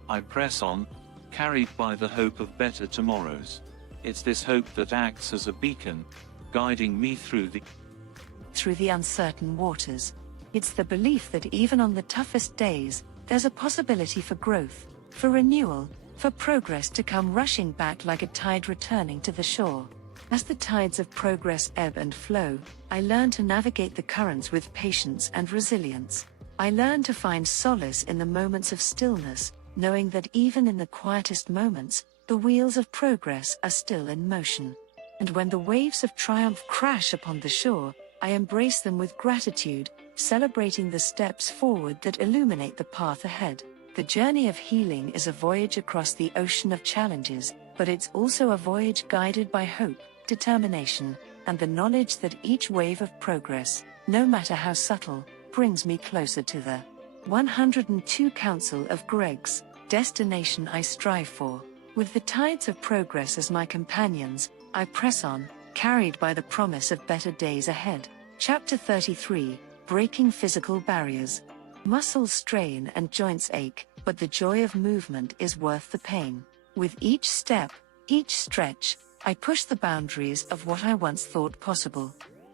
I press on, carried by the hope of better tomorrows. It's this hope that acts as a beacon, guiding me through the uncertain waters. It's the belief that even on the toughest days, there's a possibility for growth, for renewal, for progress to come rushing back like a tide returning to the shore. As the tides of progress ebb and flow, I learn to navigate the currents with patience and resilience. I learn to find solace in the moments of stillness, knowing that even in the quietest moments, the wheels of progress are still in motion. And when the waves of triumph crash upon the shore, I embrace them with gratitude, celebrating the steps forward that illuminate the path ahead. The journey of healing is a voyage across the ocean of challenges, but it's also a voyage guided by hope, determination, and the knowledge that each wave of progress, no matter how subtle, brings me closer to the 102 Council of Greg's destination I strive for. With the tides of progress as my companions, I press on, carried by the promise of better days ahead. Chapter 33, Breaking Physical Barriers. Muscles strain and joints ache, but the joy of movement is worth the pain. With each step, each stretch, I push the boundaries of what I once thought possible.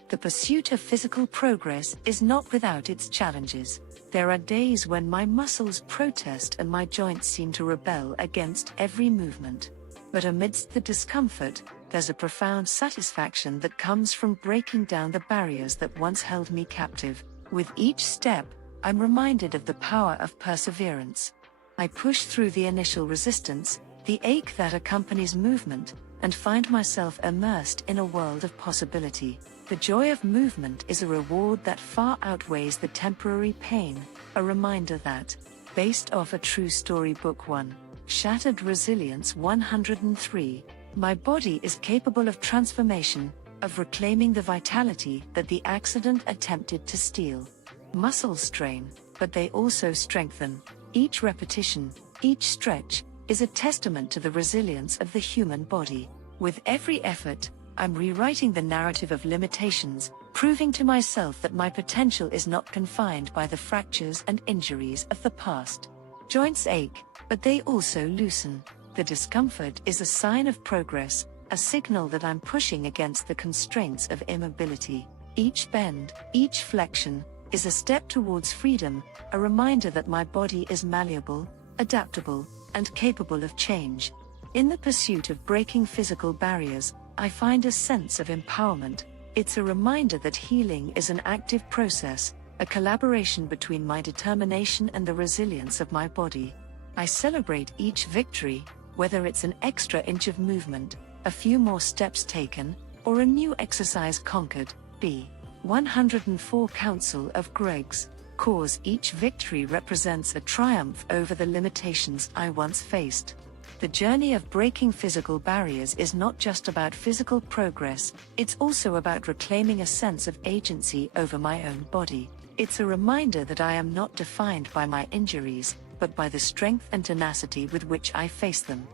The pursuit of physical progress is not without its challenges. There are days when my muscles protest and my joints seem to rebel against every movement. But amidst the discomfort, there's a profound satisfaction that comes from breaking down the barriers that once held me captive. With each step, I'm reminded of the power of perseverance. I push through the initial resistance, the ache that accompanies movement, and find myself immersed in a world of possibility. The joy of movement is a reward that far outweighs the temporary pain, a reminder that, based off a true story. Book 1, Shattered Resilience 103, my body is capable of transformation, of reclaiming the vitality that the accident attempted to steal. Muscles strain, but they also strengthen. Each repetition, each stretch, is a testament to the resilience of the human body. With every effort, I'm rewriting the narrative of limitations, proving to myself that my potential is not confined by the fractures and injuries of the past. Joints ache, but they also loosen. The discomfort is a sign of progress, a signal that I'm pushing against the constraints of immobility. Each bend, each flexion, is a step towards freedom, a reminder that my body is malleable, adaptable, and capable of change. In the pursuit of breaking physical barriers, I find a sense of empowerment. It's a reminder that healing is an active process, a collaboration between my determination and the resilience of my body. I celebrate each victory, whether it's an extra inch of movement, a few more steps taken, or a new exercise conquered. B. 104 Council of Greg's cause. Each victory represents a triumph over the limitations I once faced. The journey of breaking physical barriers is not just about physical progress, it's also about reclaiming a sense of agency over my own body. It's a reminder that I am not defined by my injuries, but by the strength and tenacity with which I face them.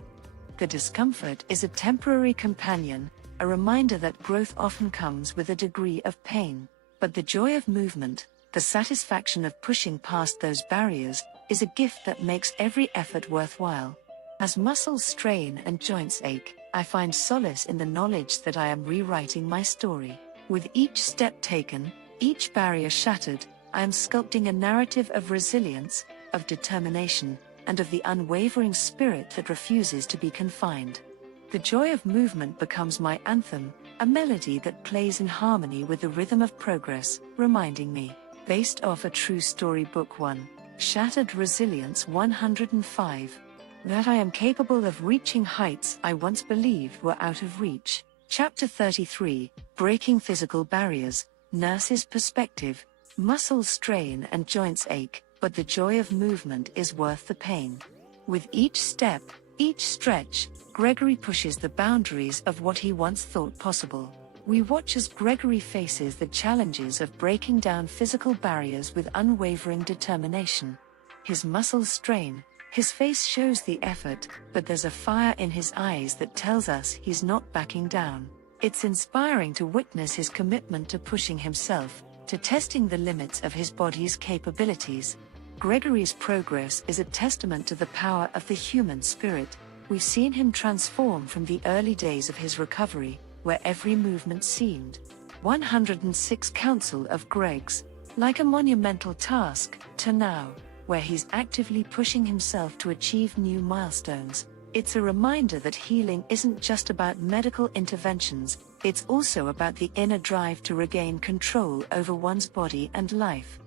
The discomfort is a temporary companion, a reminder that growth often comes with a degree of pain. But the joy of movement, the satisfaction of pushing past those barriers, is a gift that makes every effort worthwhile. As muscles strain and joints ache, I find solace in the knowledge that I am rewriting my story. With each step taken, each barrier shattered, I am sculpting a narrative of resilience, of determination, and of the unwavering spirit that refuses to be confined. The joy of movement becomes my anthem, a melody that plays in harmony with the rhythm of progress, reminding me, based off a true story. Book 1, Shattered Resilience 105, that I am capable of reaching heights I once believed were out of reach. Chapter 33, Breaking Physical Barriers, Nurse's Perspective. Muscles strain and joints ache, but the joy of movement is worth the pain. With each step, each stretch, Gregory pushes the boundaries of what he once thought possible. We watch as Gregory faces the challenges of breaking down physical barriers with unwavering determination. His muscles strain, his face shows the effort, but there's a fire in his eyes that tells us he's not backing down. It's inspiring to witness his commitment to pushing himself, to testing the limits of his body's capabilities. Gregory's progress is a testament to the power of the human spirit. We've seen him transform from the early days of his recovery, where every movement seemed 106 Council of Greg's, like a monumental task, to now, where he's actively pushing himself to achieve new milestones. It's a reminder that healing isn't just about medical interventions, it's also about the inner drive to regain control over one's body and life.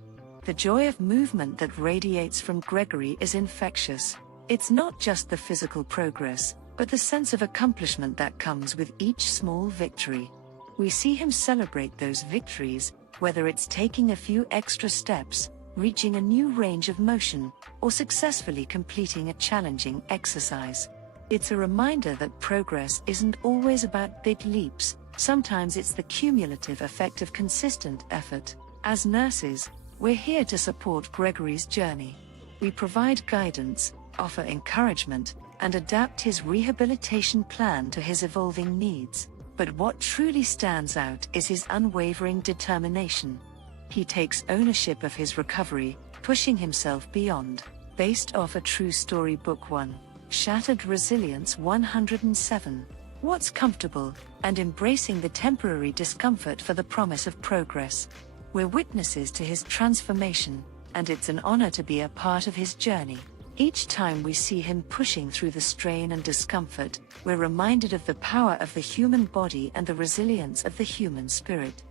The joy of movement that radiates from Gregory is infectious. It's not just the physical progress, but the sense of accomplishment that comes with each small victory. We see him celebrate those victories, whether it's taking a few extra steps, reaching a new range of motion, or successfully completing a challenging exercise. It's a reminder that progress isn't always about big leaps, sometimes it's the cumulative effect of consistent effort. As nurses, we're here to support Gregory's journey. We provide guidance, offer encouragement, and adapt his rehabilitation plan to his evolving needs. But what truly stands out is his unwavering determination. He takes ownership of his recovery, pushing himself beyond. Based off a true story, Book 1, Shattered Resilience 107. What's comfortable, and embracing the temporary discomfort for the promise of progress. We're witnesses to his transformation, and it's an honor to be a part of his journey. Each time we see him pushing through the strain and discomfort, we're reminded of the power of the human body and the resilience of the human spirit.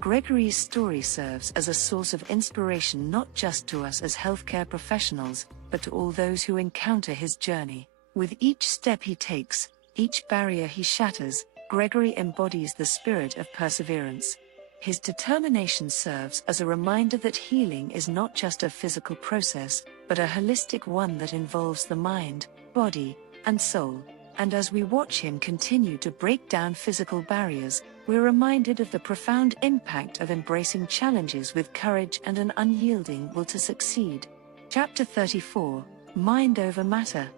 Gregory's story serves as a source of inspiration not just to us as healthcare professionals, but to all those who encounter his journey. With each step he takes, each barrier he shatters, Gregory embodies the spirit of perseverance. His determination serves as a reminder that healing is not just a physical process, but a holistic one that involves the mind, body, and soul. And as we watch him continue to break down physical barriers, we're reminded of the profound impact of embracing challenges with courage and an unyielding will to succeed. Chapter 34, Mind Over Matter.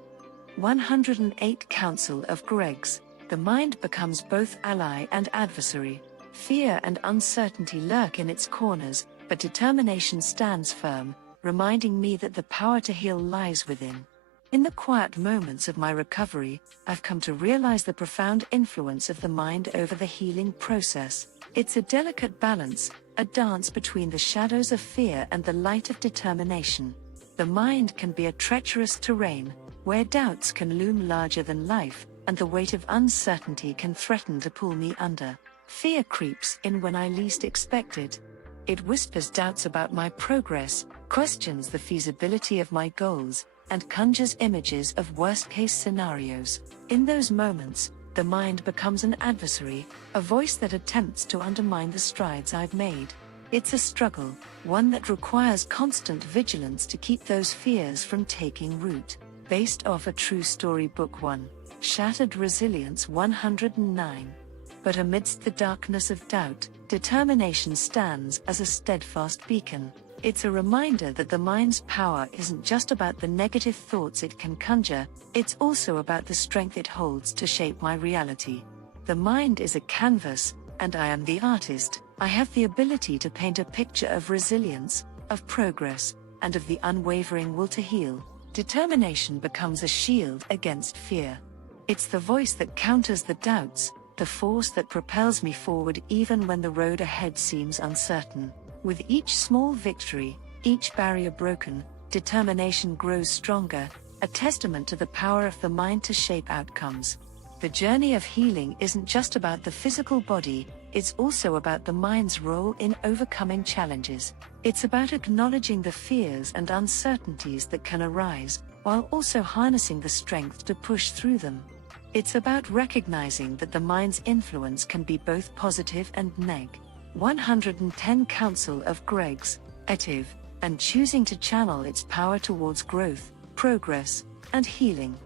108 Council of Greg's. The mind becomes both ally and adversary. Fear and uncertainty lurk in its corners, but determination stands firm, reminding me that the power to heal lies within. In the quiet moments of my recovery, I've come to realize the profound influence of the mind over the healing process. It's a delicate balance, a dance between the shadows of fear and the light of determination. The mind can be a treacherous terrain, where doubts can loom larger than life, and the weight of uncertainty can threaten to pull me under. Fear creeps in when I least expect it. It whispers doubts about my progress, questions the feasibility of my goals, and conjures images of worst-case scenarios. In those moments, the mind becomes an adversary, a voice that attempts to undermine the strides I've made. It's a struggle, one that requires constant vigilance to keep those fears from taking root. Based off a true story, Book 1, Shattered Resilience 109. But amidst the darkness of doubt, determination stands as a steadfast beacon. It's a reminder that the mind's power isn't just about the negative thoughts it can conjure, it's also about the strength it holds to shape my reality. The mind is a canvas, and I am the artist. I have the ability to paint a picture of resilience, of progress, and of the unwavering will to heal. Determination becomes a shield against fear. It's the voice that counters the doubts, the force that propels me forward even when the road ahead seems uncertain. With each small victory, each barrier broken, determination grows stronger, a testament to the power of the mind to shape outcomes. The journey of healing isn't just about the physical body, it's also about the mind's role in overcoming challenges. It's about acknowledging the fears and uncertainties that can arise, while also harnessing the strength to push through them. It's about recognizing that the mind's influence can be both positive and negative. 110 Council of Greg's, Etiv, and choosing to channel its power towards growth, progress, and healing.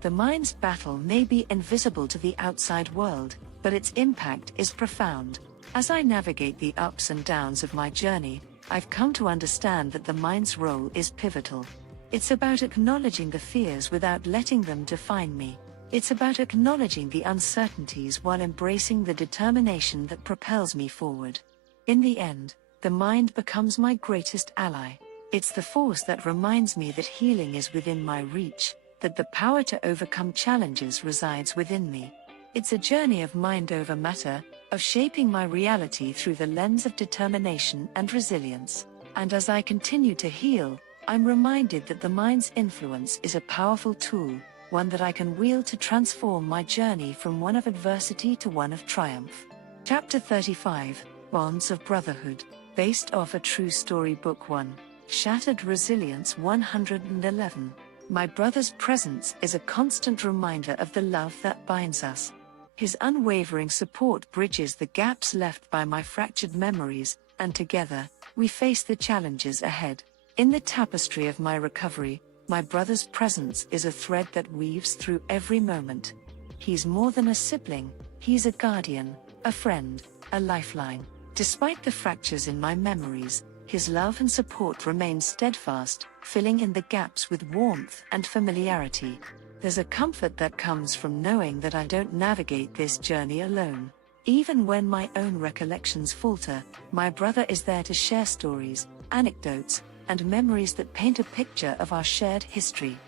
The mind's battle may be invisible to the outside world, but its impact is profound. As I navigate the ups and downs of my journey, I've come to understand that the mind's role is pivotal. It's about acknowledging the fears without letting them define me. It's about acknowledging the uncertainties while embracing the determination that propels me forward. In the end, the mind becomes my greatest ally. It's the force that reminds me that healing is within my reach, that the power to overcome challenges resides within me. It's a journey of mind over matter, of shaping my reality through the lens of determination and resilience. And as I continue to heal, I'm reminded that the mind's influence is a powerful tool, one that I can wield to transform my journey from one of adversity to one of triumph. Chapter 35, Bonds of Brotherhood, based off a true story, Book 1. Shattered Resilience 111. My brother's presence is a constant reminder of the love that binds us. His unwavering support bridges the gaps left by my fractured memories, and together, we face the challenges ahead. In the tapestry of my recovery, my brother's presence is a thread that weaves through every moment. He's more than a sibling, he's a guardian, a friend, a lifeline. Despite the fractures in my memories, his love and support remain steadfast, filling in the gaps with warmth and familiarity. There's a comfort that comes from knowing that I don't navigate this journey alone. Even when my own recollections falter, my brother is there to share stories, anecdotes, and memories that paint a picture of our shared history.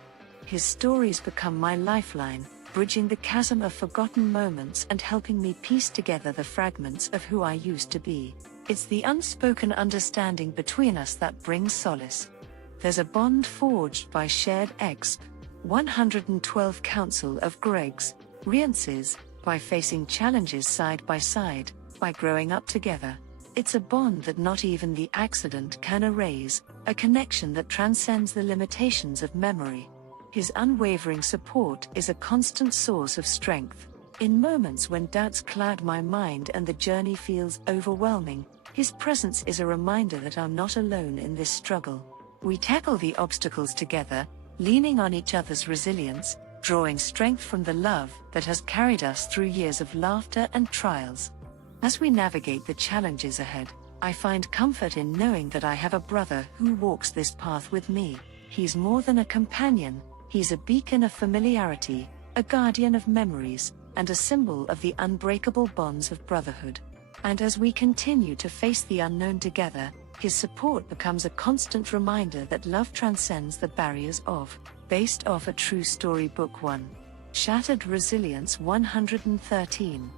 His stories become my lifeline, bridging the chasm of forgotten moments and helping me piece together the fragments of who I used to be. It's the unspoken understanding between us that brings solace. There's a bond forged by shared exp. 112 Council of Greg's, Riences, by facing challenges side by side, by growing up together. It's a bond that not even the accident can erase, a connection that transcends the limitations of memory. His unwavering support is a constant source of strength. In moments when doubts cloud my mind and the journey feels overwhelming, his presence is a reminder that I'm not alone in this struggle. We tackle the obstacles together, leaning on each other's resilience, drawing strength from the love that has carried us through years of laughter and trials. As we navigate the challenges ahead, I find comfort in knowing that I have a brother who walks this path with me. He's more than a companion, he's a beacon of familiarity, a guardian of memories, and a symbol of the unbreakable bonds of brotherhood. And as we continue to face the unknown together, his support becomes a constant reminder that love transcends the barriers of, based off a true story, Book 1. Shattered Resilience 113.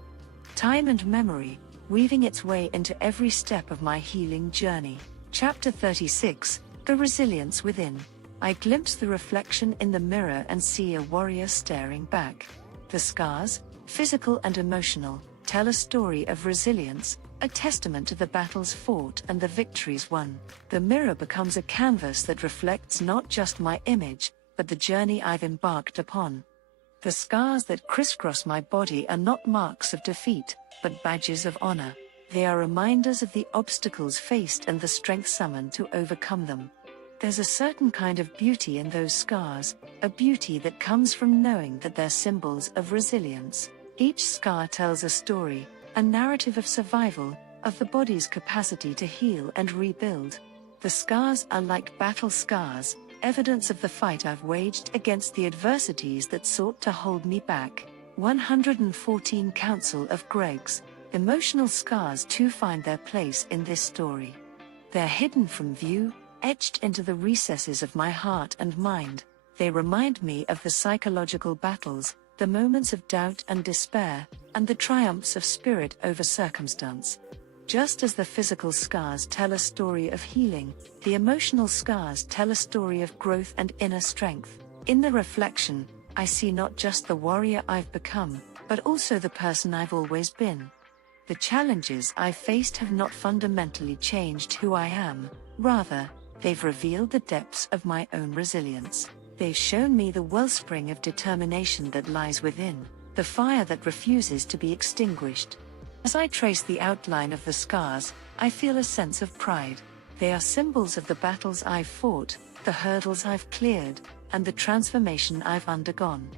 Time and memory, weaving its way into every step of my healing journey. Chapter 36, The Resilience Within. I glimpse the reflection in the mirror and see a warrior staring back. The scars, physical and emotional, tell a story of resilience, a testament to the battles fought and the victories won. The mirror becomes a canvas that reflects not just my image, but the journey I've embarked upon. The scars that crisscross my body are not marks of defeat, but badges of honor. They are reminders of the obstacles faced and the strength summoned to overcome them. There's a certain kind of beauty in those scars, a beauty that comes from knowing that they're symbols of resilience. Each scar tells a story, a narrative of survival, of the body's capacity to heal and rebuild. The scars are like battle scars, evidence of the fight I've waged against the adversities that sought to hold me back. 114 Council of Greg's. Emotional scars too find their place in this story. They're hidden from view, etched into the recesses of my heart and mind. They remind me of the psychological battles, the moments of doubt and despair, and the triumphs of spirit over circumstance. Just as the physical scars tell a story of healing, the emotional scars tell a story of growth and inner strength. In the reflection, I see not just the warrior I've become, but also the person I've always been. The challenges I've faced have not fundamentally changed who I am, rather, they've revealed the depths of my own resilience. They've shown me the wellspring of determination that lies within, the fire that refuses to be extinguished. As I trace the outline of the scars, I feel a sense of pride. They are symbols of the battles I've fought, the hurdles I've cleared, and the transformation I've undergone.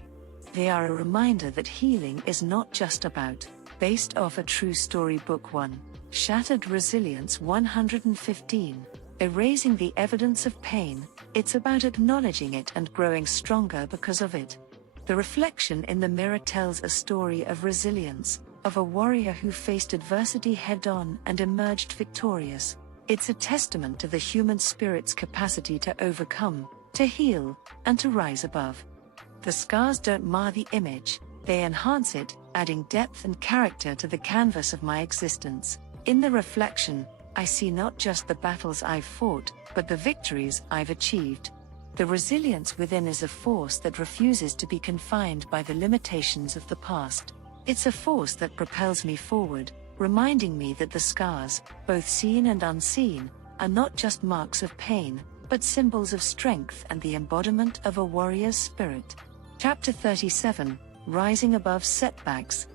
They are a reminder that healing is not just about Based off a true story. Book 1. Shattered Resilience 115. Erasing the evidence of pain. It's about acknowledging it and growing stronger because of it. The reflection in the mirror tells a story of resilience, of a warrior who faced adversity head-on and emerged victorious. It's a testament to the human spirit's capacity to overcome, to heal, and to rise above. The scars don't mar the image, they enhance it, adding depth and character to the canvas of my existence. In the reflection, I see not just the battles I've fought, but the victories I've achieved. The resilience within is a force that refuses to be confined by the limitations of the past. It's a force that propels me forward, reminding me that the scars, both seen and unseen, are not just marks of pain, but symbols of strength and the embodiment of a warrior's spirit. Chapter 37, Rising Above Setbacks.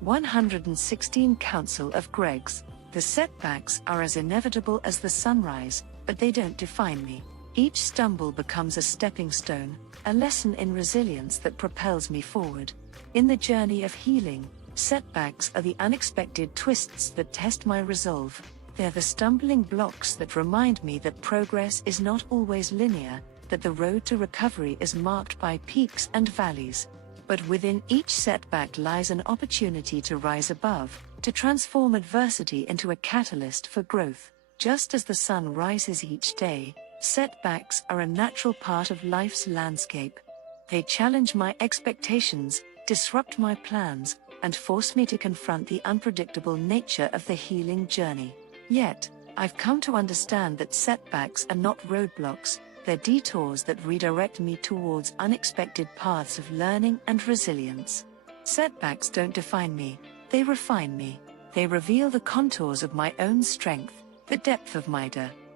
116 Counsel of Greg's. The setbacks are as inevitable as the sunrise, but they don't define me. Each stumble becomes a stepping stone, a lesson in resilience that propels me forward. In the journey of healing, setbacks are the unexpected twists that test my resolve. They're the stumbling blocks that remind me that progress is not always linear, that the road to recovery is marked by peaks and valleys. But within each setback lies an opportunity to rise above, to transform adversity into a catalyst for growth. Just as the sun rises each day, setbacks are a natural part of life's landscape. They challenge my expectations, disrupt my plans, and force me to confront the unpredictable nature of the healing journey. Yet, I've come to understand that setbacks are not roadblocks, they're detours that redirect me towards unexpected paths of learning and resilience. Setbacks don't define me, they refine me. They reveal the contours of my own strength, the depth of my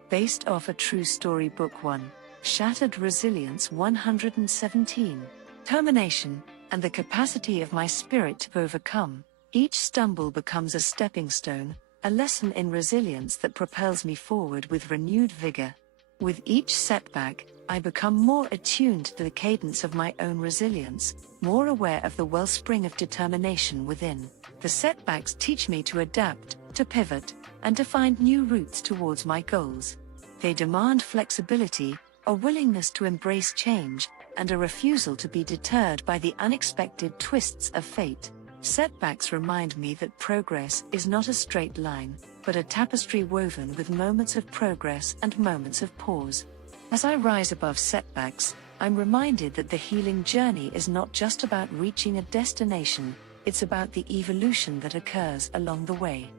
based off a true story. Book 1. Shattered Resilience 117. Determination, and the capacity of my spirit to overcome. Each stumble becomes a stepping stone, a lesson in resilience that propels me forward with renewed vigor. With each setback, I become more attuned to the cadence of my own resilience, more aware of the wellspring of determination within. The setbacks teach me to adapt, to pivot, and to find new routes towards my goals. They demand flexibility, a willingness to embrace change, and a refusal to be deterred by the unexpected twists of fate. Setbacks remind me that progress is not a straight line, but a tapestry woven with moments of progress and moments of pause. As I rise above setbacks, I'm reminded that the healing journey is not just about reaching a destination, it's about the evolution that occurs along the way.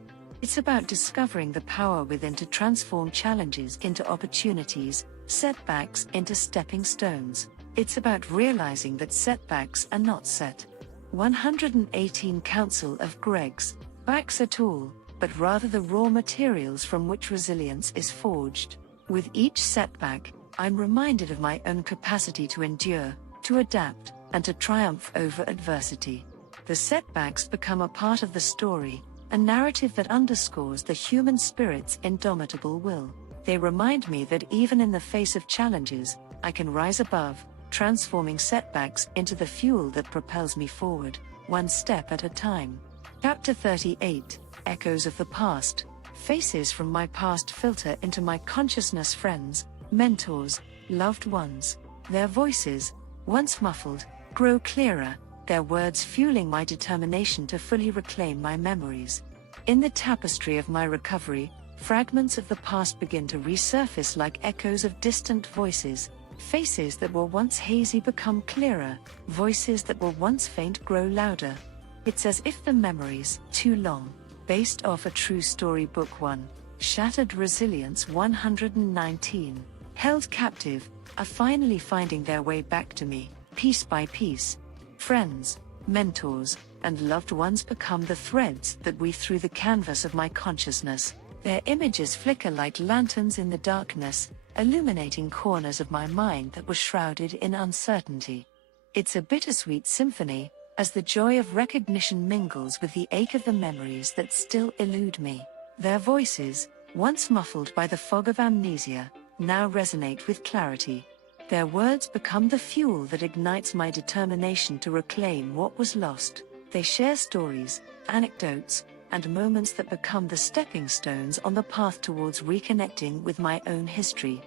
It's about discovering the power within to transform challenges into opportunities, setbacks into stepping stones. It's about realizing that setbacks are not set. 118 Counsel of Greg's. Backs at all, but rather the raw materials from which resilience is forged. With each setback, I'm reminded of my own capacity to endure, to adapt, and to triumph over adversity. The setbacks become a part of the story, a narrative that underscores the human spirit's indomitable will. They remind me that even in the face of challenges, I can rise above, transforming setbacks into the fuel that propels me forward, one step at a time. Chapter 38, Echoes of the Past. Faces from my past filter into my consciousness. Friends, mentors, loved ones. Their voices, once muffled, grow clearer, their words fueling my determination to fully reclaim my memories. In the tapestry of my recovery, fragments of the past begin to resurface like echoes of distant voices. Faces that were once hazy become clearer, voices that were once faint grow louder. It's as if the memories, too long, based off a true story. Book 1. Shattered Resilience 119. Held captive, are finally finding their way back to me, piece by piece. Friends, mentors, and loved ones become the threads that weave through the canvas of my consciousness. Their images flicker like lanterns in the darkness, illuminating corners of my mind that were shrouded in uncertainty. It's a bittersweet symphony, as the joy of recognition mingles with the ache of the memories that still elude me. Their voices, once muffled by the fog of amnesia, now resonate with clarity. Their words become the fuel that ignites my determination to reclaim what was lost. They share stories, anecdotes, and moments that become the stepping stones on the path towards reconnecting with my own history.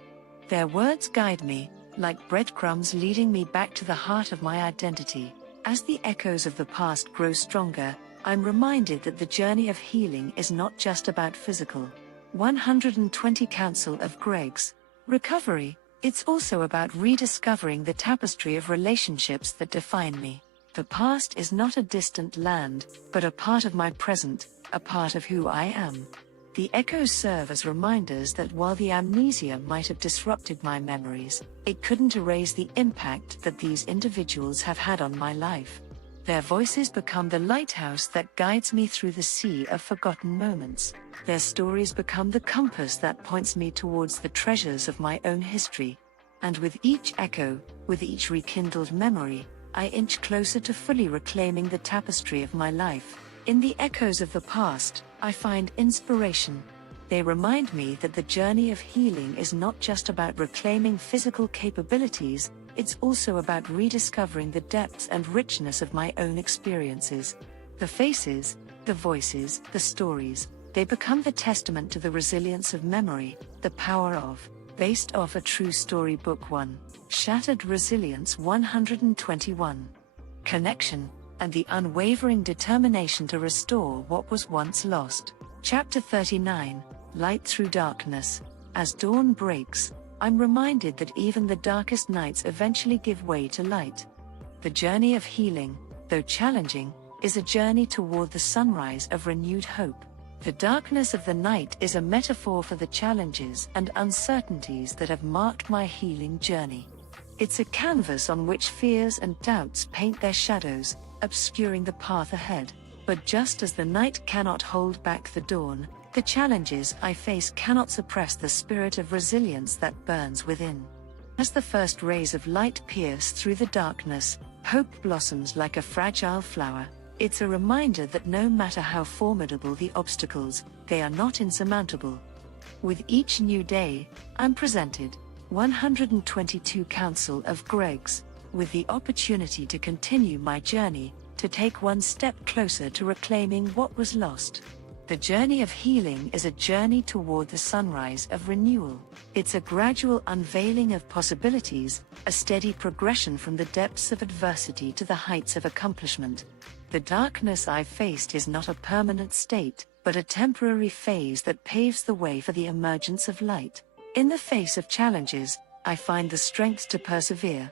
Their words guide me, like breadcrumbs leading me back to the heart of my identity. As the echoes of the past grow stronger, I'm reminded that the journey of healing is not just about physical 120 Counsel of Greg's recovery, it's also about rediscovering the tapestry of relationships that define me. The past is not a distant land, but a part of my present, a part of who I am. The echoes serve as reminders that while the amnesia might have disrupted my memories, it couldn't erase the impact that these individuals have had on my life. Their voices become the lighthouse that guides me through the sea of forgotten moments. Their stories become the compass that points me towards the treasures of my own history. And with each echo, with each rekindled memory, I inch closer to fully reclaiming the tapestry of my life. In the echoes of the past, I find inspiration. They remind me that the journey of healing is not just about reclaiming physical capabilities, it's also about rediscovering the depths and richness of my own experiences. The faces, the voices, the stories, they become the testament to the resilience of memory, the power of, based off a true story. Book 1, Shattered Resilience 121. Connection, and the unwavering determination to restore what was once lost. Chapter 39, Light Through Darkness. As dawn breaks, I'm reminded that even the darkest nights eventually give way to light. The journey of healing, though challenging, is a journey toward the sunrise of renewed hope. The darkness of the night is a metaphor for the challenges and uncertainties that have marked my healing journey. It's a canvas on which fears and doubts paint their shadows, obscuring the path ahead. But just as the night cannot hold back the dawn, the challenges I face cannot suppress the spirit of resilience that burns within. As the first rays of light pierce through the darkness, hope blossoms like a fragile flower. It's a reminder that no matter how formidable the obstacles, they are not insurmountable. With each new day, I'm presented 122 Counsel of Greg's, with the opportunity to continue my journey, to take one step closer to reclaiming what was lost. The journey of healing is a journey toward the sunrise of renewal. It's a gradual unveiling of possibilities, a steady progression from the depths of adversity to the heights of accomplishment. The darkness I've faced is not a permanent state, but a temporary phase that paves the way for the emergence of light. In the face of challenges, I find the strength to persevere.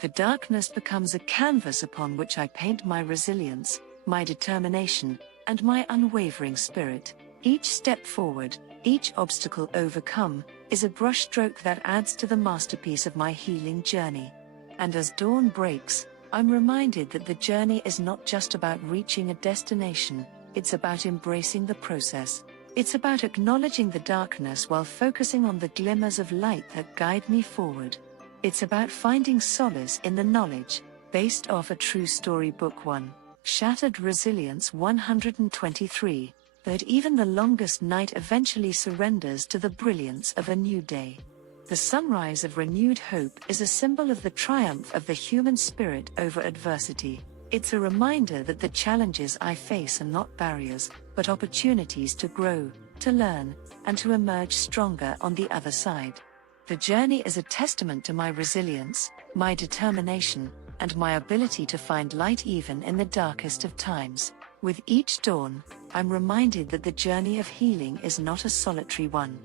The darkness becomes a canvas upon which I paint my resilience, my determination, and my unwavering spirit. Each step forward, each obstacle overcome, is a brushstroke that adds to the masterpiece of my healing journey. And as dawn breaks, I'm reminded that the journey is not just about reaching a destination, it's about embracing the process. It's about acknowledging the darkness while focusing on the glimmers of light that guide me forward. It's about finding solace in the knowledge, based off a true story. Book 1, Shattered Resilience 123, that even the longest night eventually surrenders to the brilliance of a new day. The sunrise of renewed hope is a symbol of the triumph of the human spirit over adversity. It's a reminder that the challenges I face are not barriers, but opportunities to grow, to learn, and to emerge stronger on the other side. The journey is a testament to my resilience, my determination, and my ability to find light even in the darkest of times. With each dawn, I'm reminded that the journey of healing is not a solitary one.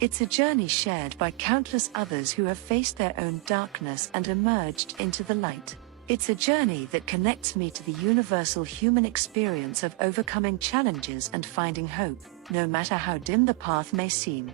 It's a journey shared by countless others who have faced their own darkness and emerged into the light. It's a journey that connects me to the universal human experience of overcoming challenges and finding hope, no matter how dim the path may seem.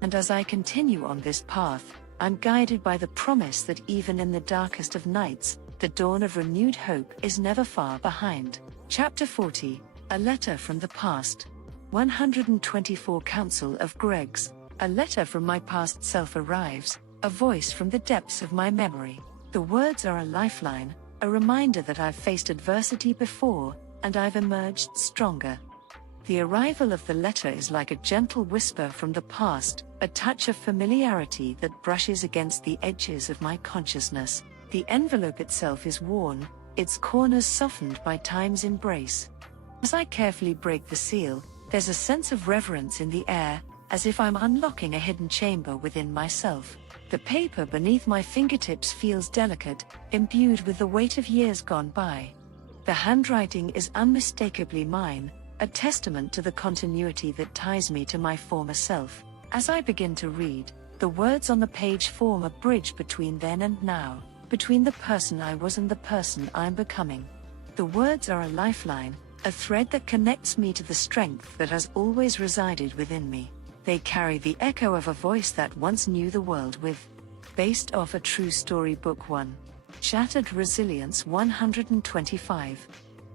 And as I continue on this path, I'm guided by the promise that even in the darkest of nights, the dawn of renewed hope is never far behind. Chapter 40, A Letter from the Past. 124 Counsel of Greg's. A letter from my past self arrives, a voice from the depths of my memory. The words are a lifeline, a reminder that I've faced adversity before, and I've emerged stronger. The arrival of the letter is like a gentle whisper from the past, a touch of familiarity that brushes against the edges of my consciousness. The envelope itself is worn, its corners softened by time's embrace. As I carefully break the seal, there's a sense of reverence in the air, as if I'm unlocking a hidden chamber within myself. The paper beneath my fingertips feels delicate, imbued with the weight of years gone by. The handwriting is unmistakably mine, a testament to the continuity that ties me to my former self. As I begin to read, the words on the page form a bridge between then and now, between the person I was and the person I'm becoming. The words are a lifeline, a thread that connects me to the strength that has always resided within me. They carry the echo of a voice that once knew the world with. Based off a true story, Book 1. Shattered Resilience 125.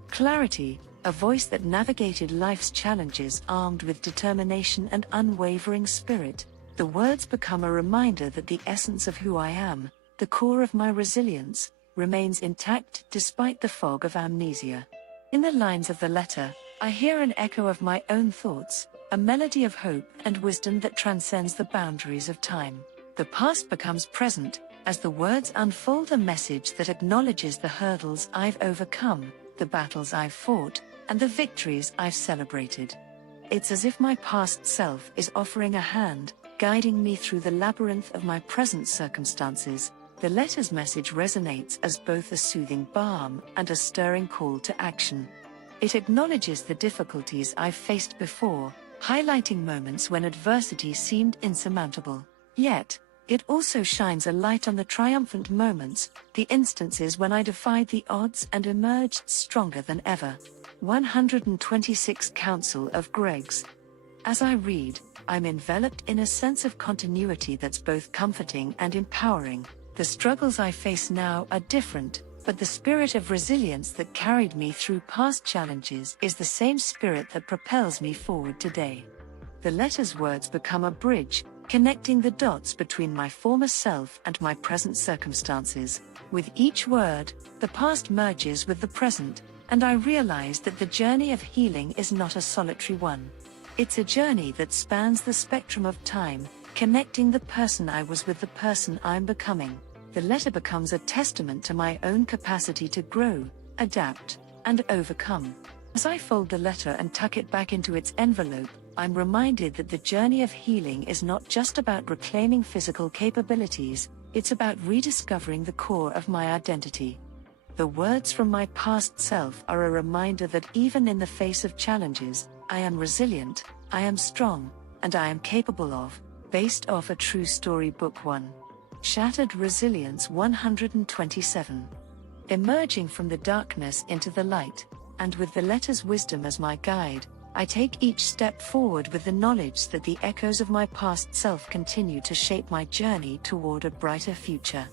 Clarity, a voice that navigated life's challenges armed with determination and unwavering spirit. The words become a reminder that the essence of who I am, the core of my resilience, remains intact despite the fog of amnesia. In the lines of the letter, I hear an echo of my own thoughts, a melody of hope and wisdom that transcends the boundaries of time. The past becomes present, as the words unfold a message that acknowledges the hurdles I've overcome, the battles I've fought, and the victories I've celebrated. It's as if my past self is offering a hand, guiding me through the labyrinth of my present circumstances. The letter's message resonates as both a soothing balm and a stirring call to action. It acknowledges the difficulties I've faced before, highlighting moments when adversity seemed insurmountable. Yet, it also shines a light on the triumphant moments, the instances when I defied the odds and emerged stronger than ever. 126 Counsel of Greg's. As I read, I'm enveloped in a sense of continuity that's both comforting and empowering. The struggles I face now are different, but the spirit of resilience that carried me through past challenges is the same spirit that propels me forward today. The letter's words become a bridge, connecting the dots between my former self and my present circumstances. With each word, the past merges with the present, and I realize that the journey of healing is not a solitary one. It's a journey that spans the spectrum of time, connecting the person I was with the person I'm becoming. The letter becomes a testament to my own capacity to grow, adapt, and overcome. As I fold the letter and tuck it back into its envelope, I'm reminded that the journey of healing is not just about reclaiming physical capabilities, it's about rediscovering the core of my identity. The words from my past self are a reminder that even in the face of challenges, I am resilient, I am strong, and I am capable of. Based off a true story, Book 1. Shattered Resilience 127. Emerging from the darkness into the light, and with the letter's wisdom as my guide, I take each step forward with the knowledge that the echoes of my past self continue to shape my journey toward a brighter future.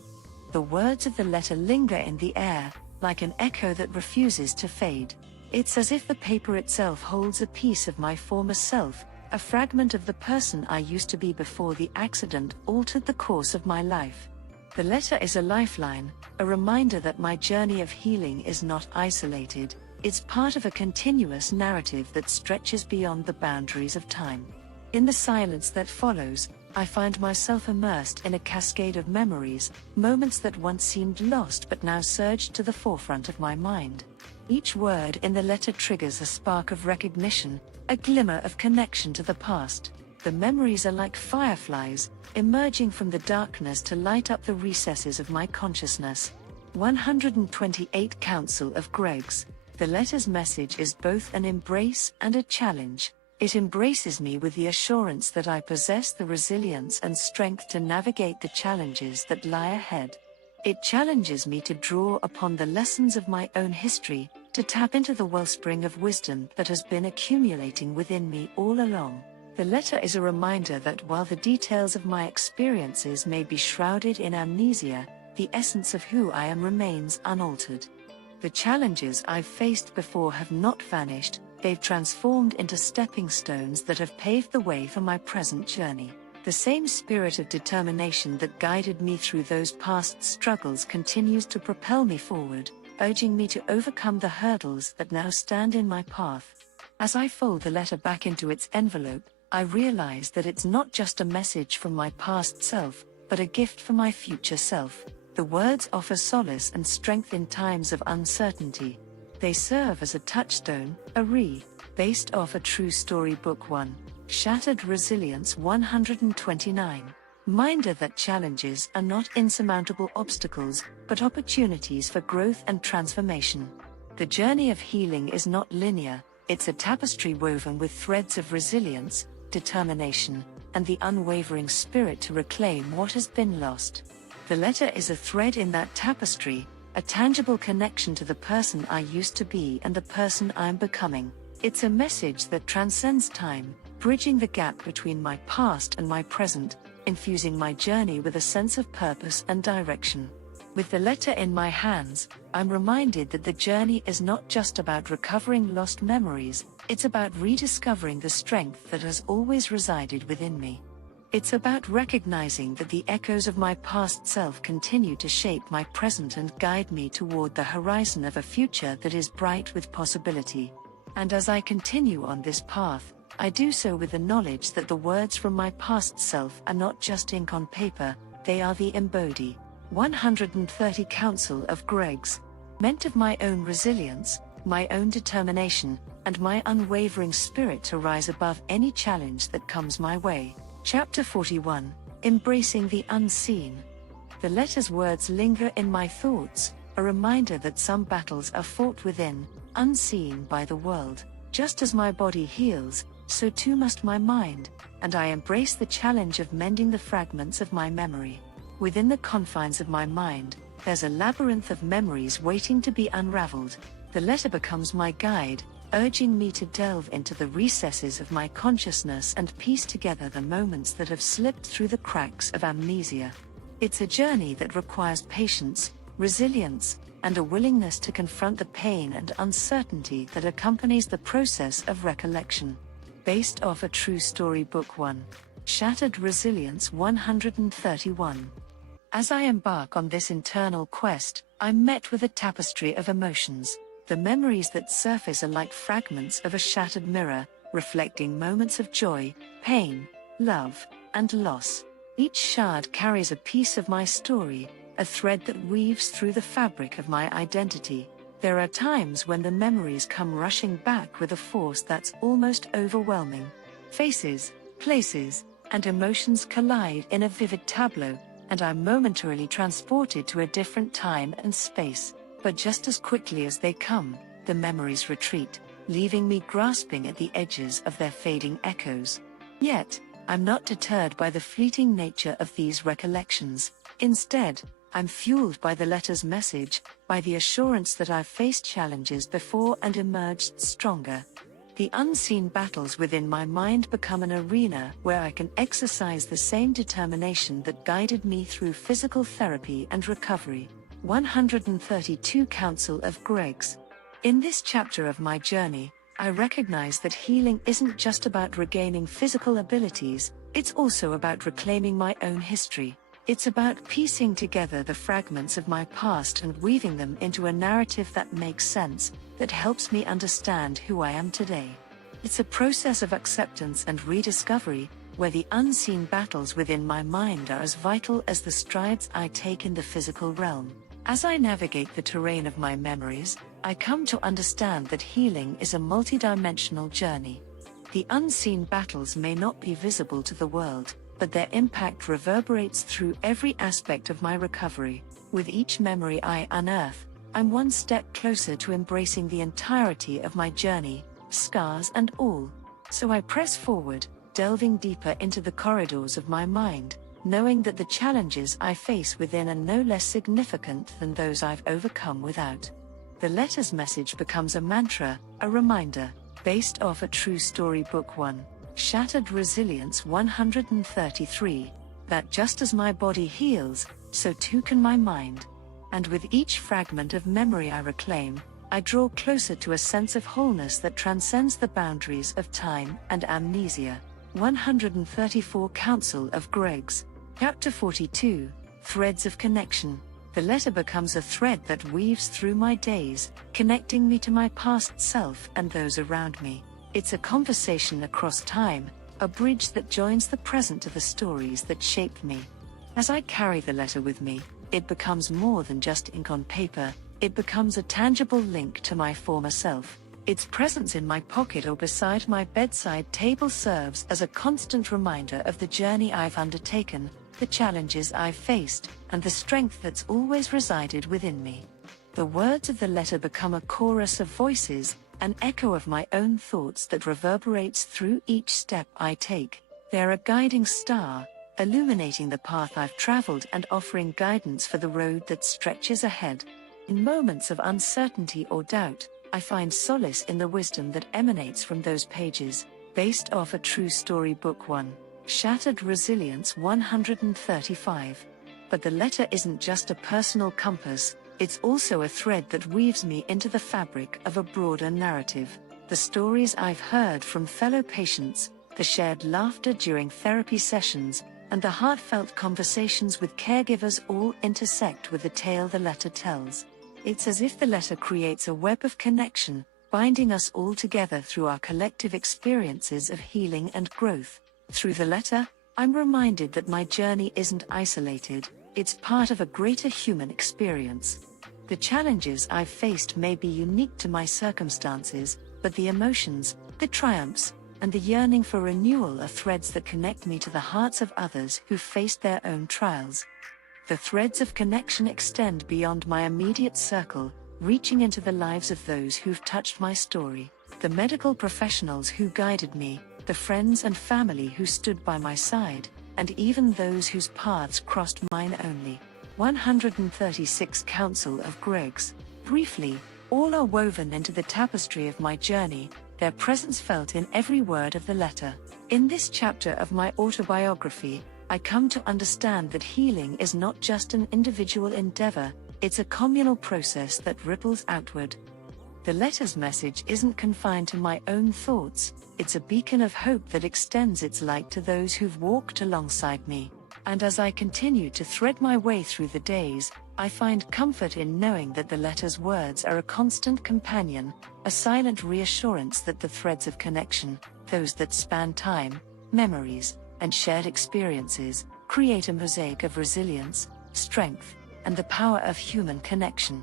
The words of the letter linger in the air, like an echo that refuses to fade. It's as if the paper itself holds a piece of my former self, a fragment of the person I used to be before the accident altered the course of my life. The letter is a lifeline, a reminder that my journey of healing is not isolated, it's part of a continuous narrative that stretches beyond the boundaries of time. In the silence that follows, I find myself immersed in a cascade of memories, moments that once seemed lost but now surged to the forefront of my mind. Each word in the letter triggers a spark of recognition, a glimmer of connection to the past. The memories are like fireflies, emerging from the darkness to light up the recesses of my consciousness. 128 Counsel of Greg's. The letter's message is both an embrace and a challenge. It embraces me with the assurance that I possess the resilience and strength to navigate the challenges that lie ahead. It challenges me to draw upon the lessons of my own history, to tap into the wellspring of wisdom that has been accumulating within me all along. The letter is a reminder that while the details of my experiences may be shrouded in amnesia, the essence of who I am remains unaltered. The challenges I've faced before have not vanished, they've transformed into stepping stones that have paved the way for my present journey. The same spirit of determination that guided me through those past struggles continues to propel me forward, urging me to overcome the hurdles that now stand in my path. As I fold the letter back into its envelope, I realize that it's not just a message from my past self, but a gift for my future self. The words offer solace and strength in times of uncertainty. They serve as a touchstone, based off a true story. Book 1. Shattered Resilience 129. Reminder that challenges are not insurmountable obstacles, but opportunities for growth and transformation. The journey of healing is not linear, it's a tapestry woven with threads of resilience, determination, and the unwavering spirit to reclaim what has been lost. The letter is a thread in that tapestry, a tangible connection to the person I used to be and the person I'm becoming. It's a message that transcends time, bridging the gap between my past and my present, infusing my journey with a sense of purpose and direction. With the letter in my hands, I'm reminded that the journey is not just about recovering lost memories, it's about rediscovering the strength that has always resided within me. It's about recognizing that the echoes of my past self continue to shape my present and guide me toward the horizon of a future that is bright with possibility. And as I continue on this path, I do so with the knowledge that the words from my past self are not just ink on paper, they are the embodied 130 counsel of Greg's, meant of my own resilience, my own determination, and my unwavering spirit to rise above any challenge that comes my way. Chapter 41, Embracing the Unseen. The letter's words linger in my thoughts, a reminder that some battles are fought within, unseen by the world. Just as my body heals, so too must my mind, and I embrace the challenge of mending the fragments of my memory. Within the confines of my mind, there's a labyrinth of memories waiting to be unraveled. The letter becomes my guide, urging me to delve into the recesses of my consciousness and piece together the moments that have slipped through the cracks of amnesia. It's a journey that requires patience, resilience, and a willingness to confront the pain and uncertainty that accompanies the process of recollection. Based off a true story. Book 1. Shattered Resilience 131. As I embark on this internal quest, I'm met with a tapestry of emotions. The memories that surface are like fragments of a shattered mirror, reflecting moments of joy, pain, love, and loss. Each shard carries a piece of my story, a thread that weaves through the fabric of my identity. There are times when the memories come rushing back with a force that's almost overwhelming. Faces, places, and emotions collide in a vivid tableau, and I'm momentarily transported to a different time and space. But just as quickly as they come, the memories retreat, leaving me grasping at the edges of their fading echoes. Yet, I'm not deterred by the fleeting nature of these recollections. Instead, I'm fueled by the letter's message, by the assurance that I've faced challenges before and emerged stronger. The unseen battles within my mind become an arena where I can exercise the same determination that guided me through physical therapy and recovery. 132 Counsel of Greg's. In this chapter of my journey, I recognize that healing isn't just about regaining physical abilities, it's also about reclaiming my own history. It's about piecing together the fragments of my past and weaving them into a narrative that makes sense, that helps me understand who I am today. It's a process of acceptance and rediscovery, where the unseen battles within my mind are as vital as the strides I take in the physical realm. As I navigate the terrain of my memories, I come to understand that healing is a multidimensional journey. The unseen battles may not be visible to the world, but their impact reverberates through every aspect of my recovery. With each memory I unearth, I'm one step closer to embracing the entirety of my journey, scars and all. So I press forward, delving deeper into the corridors of my mind, knowing that the challenges I face within are no less significant than those I've overcome without. The letter's message becomes a mantra, a reminder, based off a true story. Book 1. Shattered Resilience 133, that just as my body heals, so too can my mind. And with each fragment of memory I reclaim, I draw closer to a sense of wholeness that transcends the boundaries of time and amnesia. 134 Counsel of Greg's. Chapter 42, Threads of Connection. The letter becomes a thread that weaves through my days, connecting me to my past self and those around me. It's a conversation across time, a bridge that joins the present to the stories that shaped me. As I carry the letter with me, it becomes more than just ink on paper, it becomes a tangible link to my former self. Its presence in my pocket or beside my bedside table serves as a constant reminder of the journey I've undertaken, the challenges I've faced, and the strength that's always resided within me. The words of the letter become a chorus of voices, an echo of my own thoughts that reverberates through each step I take. They're a guiding star, illuminating the path I've traveled and offering guidance for the road that stretches ahead. In moments of uncertainty or doubt, I find solace in the wisdom that emanates from those pages. Based off a true story, Book 1, Shattered Resilience 135. But the letter isn't just a personal compass, it's also a thread that weaves me into the fabric of a broader narrative. The stories I've heard from fellow patients, the shared laughter during therapy sessions, and the heartfelt conversations with caregivers all intersect with the tale the letter tells. It's as if the letter creates a web of connection, binding us all together through our collective experiences of healing and growth. Through the letter, I'm reminded that my journey isn't isolated, it's part of a greater human experience. The challenges I've faced may be unique to my circumstances, but the emotions, the triumphs, and the yearning for renewal are threads that connect me to the hearts of others who've faced their own trials. The threads of connection extend beyond my immediate circle, reaching into the lives of those who've touched my story, the medical professionals who guided me, the friends and family who stood by my side, and even those whose paths crossed mine only. 136 Counsel of Greg's. Briefly, all are woven into the tapestry of my journey, their presence felt in every word of the letter. In this chapter of my autobiography, I come to understand that healing is not just an individual endeavor, it's a communal process that ripples outward. The letter's message isn't confined to my own thoughts, it's a beacon of hope that extends its light to those who've walked alongside me. And as I continue to thread my way through the days, I find comfort in knowing that the letter's words are a constant companion, a silent reassurance that the threads of connection, those that span time, memories, and shared experiences, create a mosaic of resilience, strength, and the power of human connection.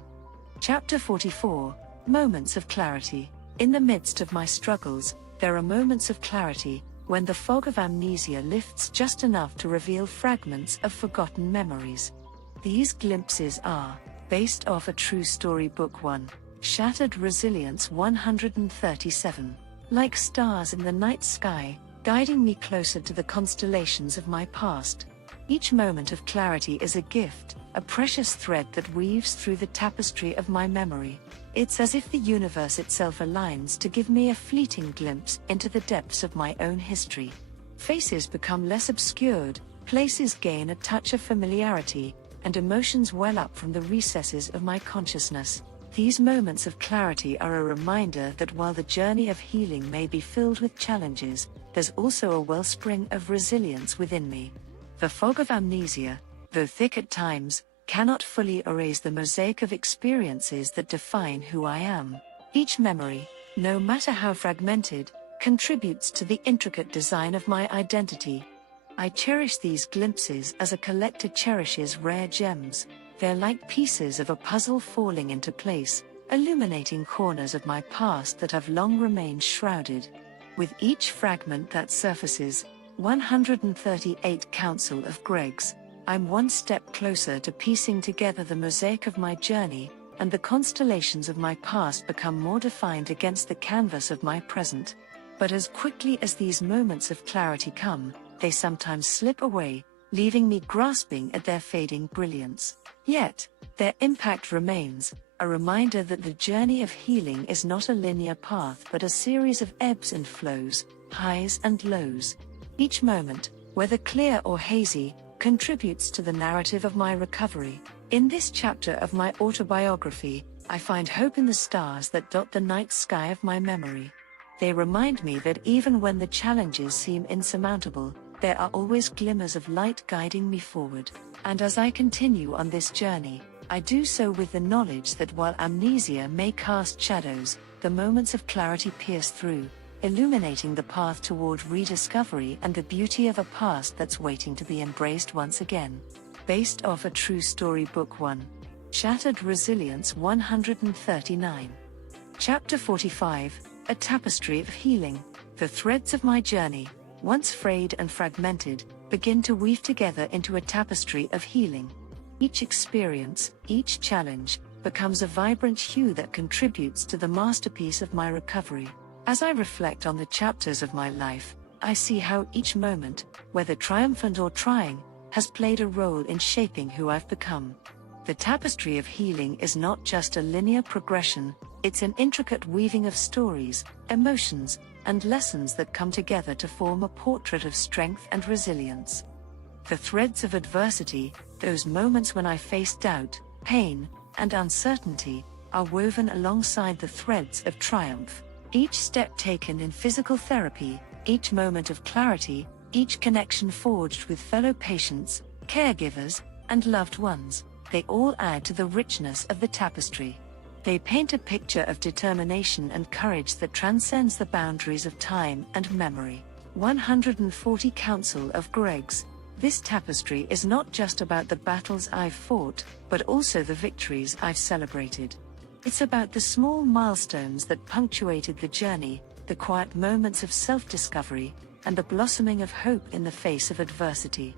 Chapter 44, Moments of Clarity. In the midst of my struggles, there are moments of clarity, when the fog of amnesia lifts just enough to reveal fragments of forgotten memories. These glimpses are, based off a true story, Book 1, Shattered Resilience 137. Like stars in the night sky, guiding me closer to the constellations of my past. Each moment of clarity is a gift, a precious thread that weaves through the tapestry of my memory. It's as if the universe itself aligns to give me a fleeting glimpse into the depths of my own history. Faces become less obscured, places gain a touch of familiarity, and emotions well up from the recesses of my consciousness. These moments of clarity are a reminder that while the journey of healing may be filled with challenges, there's also a wellspring of resilience within me. The fog of amnesia, though thick at times, cannot fully erase the mosaic of experiences that define who I am. Each memory, no matter how fragmented, contributes to the intricate design of my identity. I cherish these glimpses as a collector cherishes rare gems. They're like pieces of a puzzle falling into place, illuminating corners of my past that have long remained shrouded. With each fragment that surfaces, 138 Counsel of Greg's, I'm one step closer to piecing together the mosaic of my journey, and the constellations of my past become more defined against the canvas of my present. But as quickly as these moments of clarity come, they sometimes slip away, leaving me grasping at their fading brilliance. Yet, their impact remains, a reminder that the journey of healing is not a linear path but a series of ebbs and flows, highs and lows. Each moment, whether clear or hazy, contributes to the narrative of my recovery. In this chapter of my autobiography, I find hope in the stars that dot the night sky of my memory. They remind me that even when the challenges seem insurmountable, there are always glimmers of light guiding me forward. And as I continue on this journey, I do so with the knowledge that while amnesia may cast shadows, the moments of clarity pierce through, illuminating the path toward rediscovery and the beauty of a past that's waiting to be embraced once again. Based off a true story, Book 1, Shattered Resilience 139. Chapter 45, A Tapestry of Healing. The threads of my journey, once frayed and fragmented, begin to weave together into a tapestry of healing. Each experience, each challenge, becomes a vibrant hue that contributes to the masterpiece of my recovery. As I reflect on the chapters of my life, I see how each moment, whether triumphant or trying, has played a role in shaping who I've become. The tapestry of healing is not just a linear progression, it's an intricate weaving of stories, emotions, and lessons that come together to form a portrait of strength and resilience. The threads of adversity, those moments when I faced doubt, pain, and uncertainty, are woven alongside the threads of triumph. Each step taken in physical therapy, each moment of clarity, each connection forged with fellow patients, caregivers, and loved ones, they all add to the richness of the tapestry. They paint a picture of determination and courage that transcends the boundaries of time and memory. 140 Council of Greggs. This tapestry is not just about the battles I've fought, but also the victories I've celebrated. It's about the small milestones that punctuated the journey, the quiet moments of self-discovery, and the blossoming of hope in the face of adversity.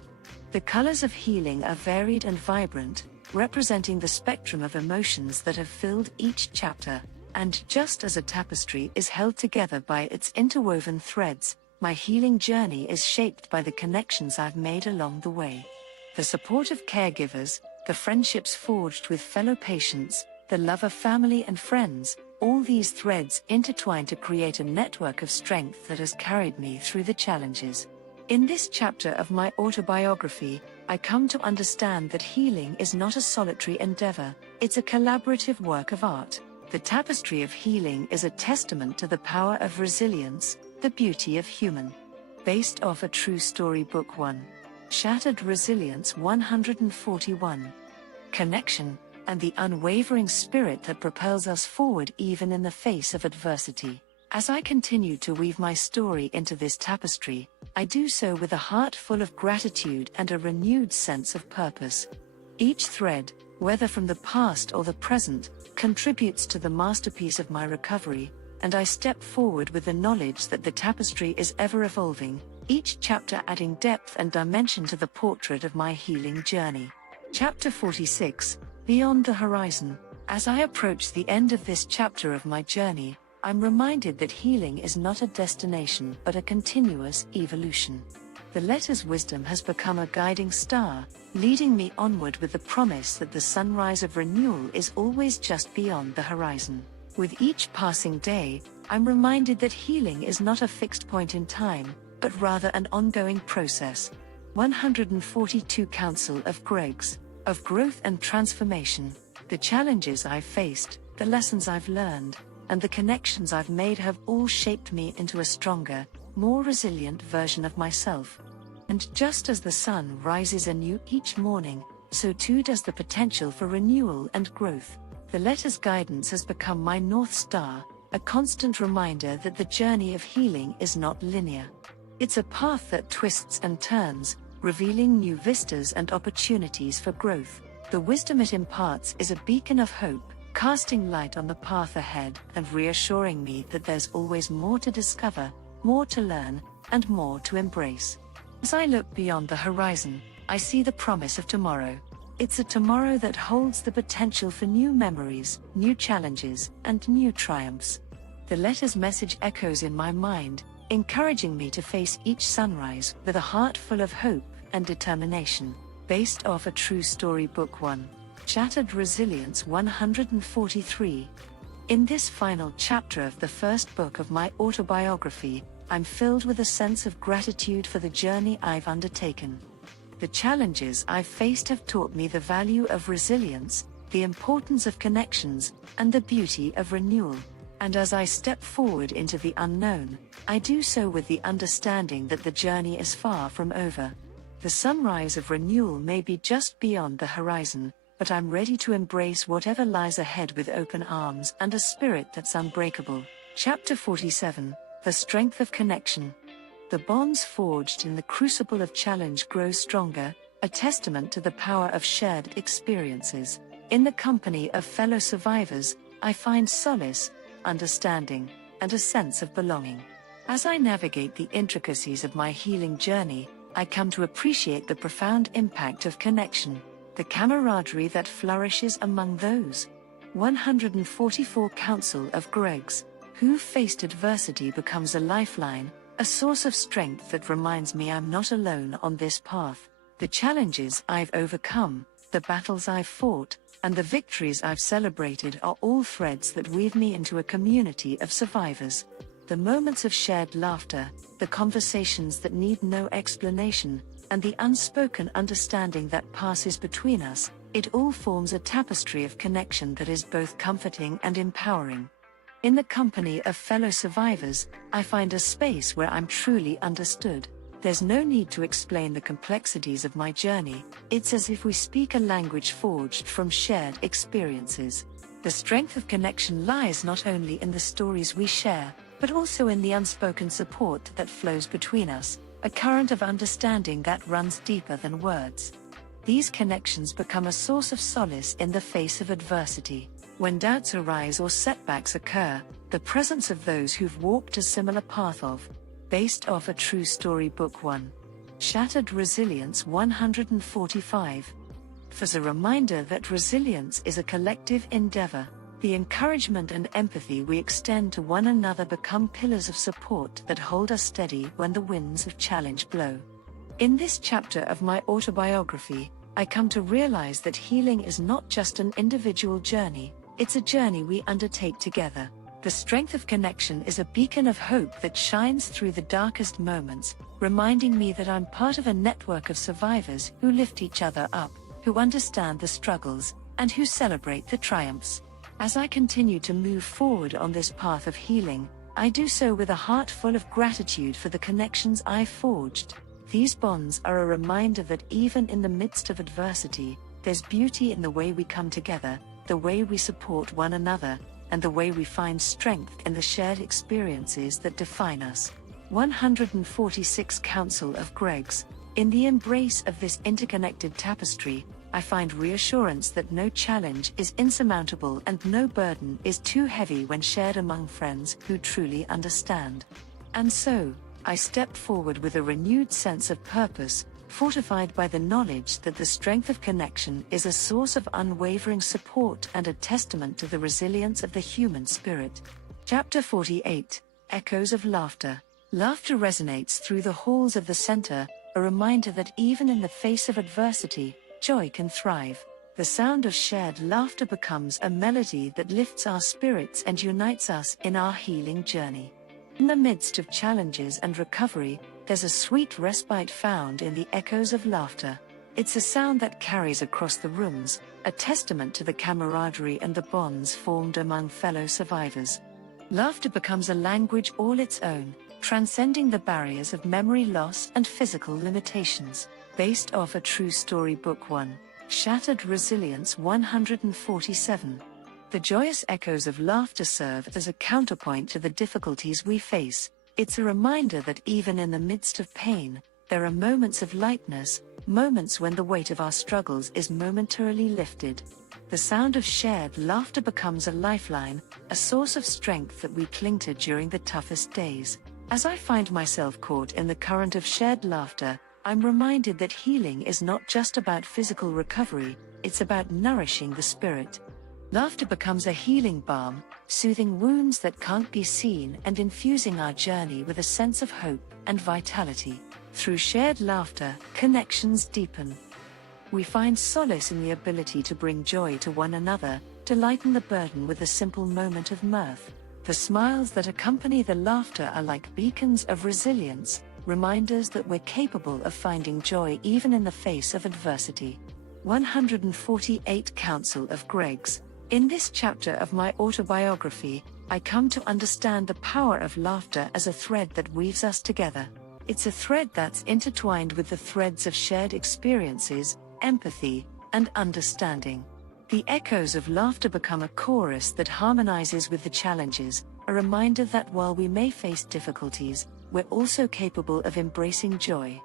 The colors of healing are varied and vibrant, representing the spectrum of emotions that have filled each chapter, and just as a tapestry is held together by its interwoven threads, my healing journey is shaped by the connections I've made along the way. The support of caregivers, the friendships forged with fellow patients, the love of family and friends, all these threads intertwine to create a network of strength that has carried me through the challenges. In this chapter of my autobiography, I come to understand that healing is not a solitary endeavor, it's a collaborative work of art. The tapestry of healing is a testament to the power of resilience, the beauty of human. Based off a true story, Book 1. Shattered Resilience 141. Connection, and the unwavering spirit that propels us forward even in the face of adversity. As I continue to weave my story into this tapestry, I do so with a heart full of gratitude and a renewed sense of purpose. Each thread, whether from the past or the present, contributes to the masterpiece of my recovery, and I step forward with the knowledge that the tapestry is ever evolving, each chapter adding depth and dimension to the portrait of my healing journey. Chapter 46, Beyond the Horizon. As I approach the end of this chapter of my journey, I'm reminded that healing is not a destination but a continuous evolution. The letter's wisdom has become a guiding star, leading me onward with the promise that the sunrise of renewal is always just beyond the horizon. With each passing day, I'm reminded that healing is not a fixed point in time, but rather an ongoing process. 142 Council of Greggs. Of growth and transformation. The challenges I've faced, the lessons I've learned, and the connections I've made have all shaped me into a stronger, more resilient version of myself. And just as the sun rises anew each morning, so too does the potential for renewal and growth. The letter's guidance has become my North Star, a constant reminder that the journey of healing is not linear. It's a path that twists and turns, revealing new vistas and opportunities for growth. The wisdom it imparts is a beacon of hope, casting light on the path ahead and reassuring me that there's always more to discover, more to learn, and more to embrace. As I look beyond the horizon, I see the promise of tomorrow. It's a tomorrow that holds the potential for new memories, new challenges, and new triumphs. The letter's message echoes in my mind, encouraging me to face each sunrise with a heart full of hope and determination. Based off a true story, Book 1. Shattered Resilience 143. In this final chapter of the first book of my autobiography, I'm filled with a sense of gratitude for the journey I've undertaken. The challenges I've faced have taught me the value of resilience, the importance of connections, and the beauty of renewal. And as I step forward into the unknown, I do so with the understanding that the journey is far from over. The sunrise of renewal may be just beyond the horizon, but I'm ready to embrace whatever lies ahead with open arms and a spirit that's unbreakable. Chapter 47, The Strength of Connection. The bonds forged in the crucible of challenge grow stronger, a testament to the power of shared experiences. In the company of fellow survivors, I find solace, understanding, and a sense of belonging. As I navigate the intricacies of my healing journey, I come to appreciate the profound impact of connection, the camaraderie that flourishes among those 144 Council of Gregs, who faced adversity becomes a lifeline, a source of strength that reminds me I'm not alone on this path. The challenges I've overcome, the battles I've fought, and the victories I've celebrated are all threads that weave me into a community of survivors. The moments of shared laughter, the conversations that need no explanation, and the unspoken understanding that passes between us, it all forms a tapestry of connection that is both comforting and empowering. In the company of fellow survivors, I find a space where I'm truly understood. There's no need to explain the complexities of my journey, it's as if we speak a language forged from shared experiences. The strength of connection lies not only in the stories we share, but also in the unspoken support that flows between us, a current of understanding that runs deeper than words. These connections become a source of solace in the face of adversity. When doubts arise or setbacks occur, the presence of those who've walked a similar path based off a true story book 1. Shattered Resilience 145. As a reminder that resilience is a collective endeavor, the encouragement and empathy we extend to one another become pillars of support that hold us steady when the winds of challenge blow. In this chapter of my autobiography, I come to realize that healing is not just an individual journey, it's a journey we undertake together. The strength of connection is a beacon of hope that shines through the darkest moments, reminding me that I'm part of a network of survivors who lift each other up, who understand the struggles, and who celebrate the triumphs. As I continue to move forward on this path of healing, I do so with a heart full of gratitude for the connections I've forged. These bonds are a reminder that even in the midst of adversity, there's beauty in the way we come together, the way we support one another, and the way we find strength in the shared experiences that define us. 146 Council of Gregs. In the embrace of this interconnected tapestry, I find reassurance that no challenge is insurmountable and no burden is too heavy when shared among friends who truly understand. And so, I step forward with a renewed sense of purpose, fortified by the knowledge that the strength of connection is a source of unwavering support and a testament to the resilience of the human spirit. Chapter 48. Echoes of Laughter. Laughter resonates through the halls of the center, a reminder that even in the face of adversity, joy can thrive. The sound of shared laughter becomes a melody that lifts our spirits and unites us in our healing journey. In the midst of challenges and recovery, there's a sweet respite found in the echoes of laughter. It's a sound that carries across the rooms, a testament to the camaraderie and the bonds formed among fellow survivors. Laughter becomes a language all its own, transcending the barriers of memory loss and physical limitations. Based off a true story book 1. Shattered Resilience 147. The joyous echoes of laughter serve as a counterpoint to the difficulties we face. It's a reminder that even in the midst of pain, there are moments of lightness, moments when the weight of our struggles is momentarily lifted. The sound of shared laughter becomes a lifeline, a source of strength that we cling to during the toughest days. As I find myself caught in the current of shared laughter, I'm reminded that healing is not just about physical recovery, it's about nourishing the spirit. Laughter becomes a healing balm, soothing wounds that can't be seen and infusing our journey with a sense of hope and vitality. Through shared laughter, connections deepen. We find solace in the ability to bring joy to one another, to lighten the burden with a simple moment of mirth. The smiles that accompany the laughter are like beacons of resilience, reminders that we're capable of finding joy even in the face of adversity. 148 Council of Gregs. In this chapter of my autobiography, I come to understand the power of laughter as a thread that weaves us together. It's a thread that's intertwined with the threads of shared experiences, empathy, and understanding. The echoes of laughter become a chorus that harmonizes with the challenges, a reminder that while we may face difficulties, we're also capable of embracing joy.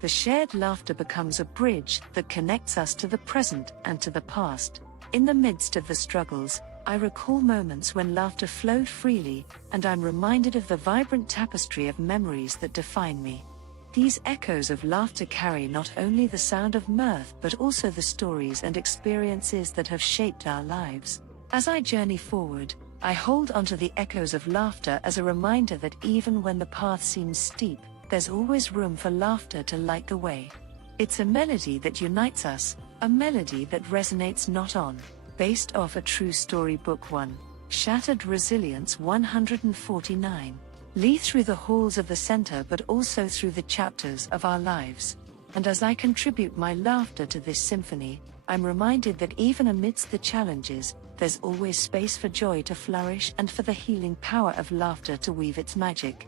The shared laughter becomes a bridge that connects us to the present and to the past. In the midst of the struggles, I recall moments when laughter flowed freely, and I'm reminded of the vibrant tapestry of memories that define me. These echoes of laughter carry not only the sound of mirth but also the stories and experiences that have shaped our lives. As I journey forward, I hold onto the echoes of laughter as a reminder that even when the path seems steep, there's always room for laughter to light the way. It's a melody that unites us, a melody that resonates not on. Based off a true story, Book 1, Shattered Resilience 149. Lead through the halls of the center but also through the chapters of our lives. And as I contribute my laughter to this symphony, I'm reminded that even amidst the challenges, there's always space for joy to flourish and for the healing power of laughter to weave its magic.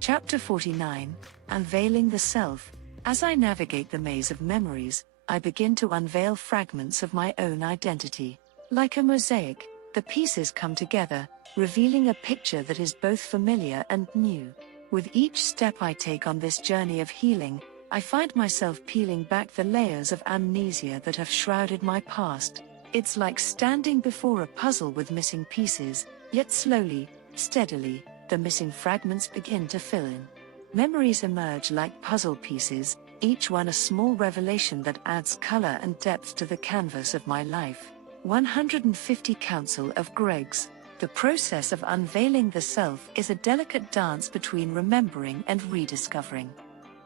Chapter 49, Unveiling the Self. As I navigate the maze of memories, I begin to unveil fragments of my own identity. Like a mosaic, the pieces come together, revealing a picture that is both familiar and new. With each step I take on this journey of healing, I find myself peeling back the layers of amnesia that have shrouded my past. It's like standing before a puzzle with missing pieces, yet slowly, steadily, the missing fragments begin to fill in. Memories emerge like puzzle pieces, each one a small revelation that adds color and depth to the canvas of my life. 150 Counsel of Greg's. The process of unveiling the self is a delicate dance between remembering and rediscovering.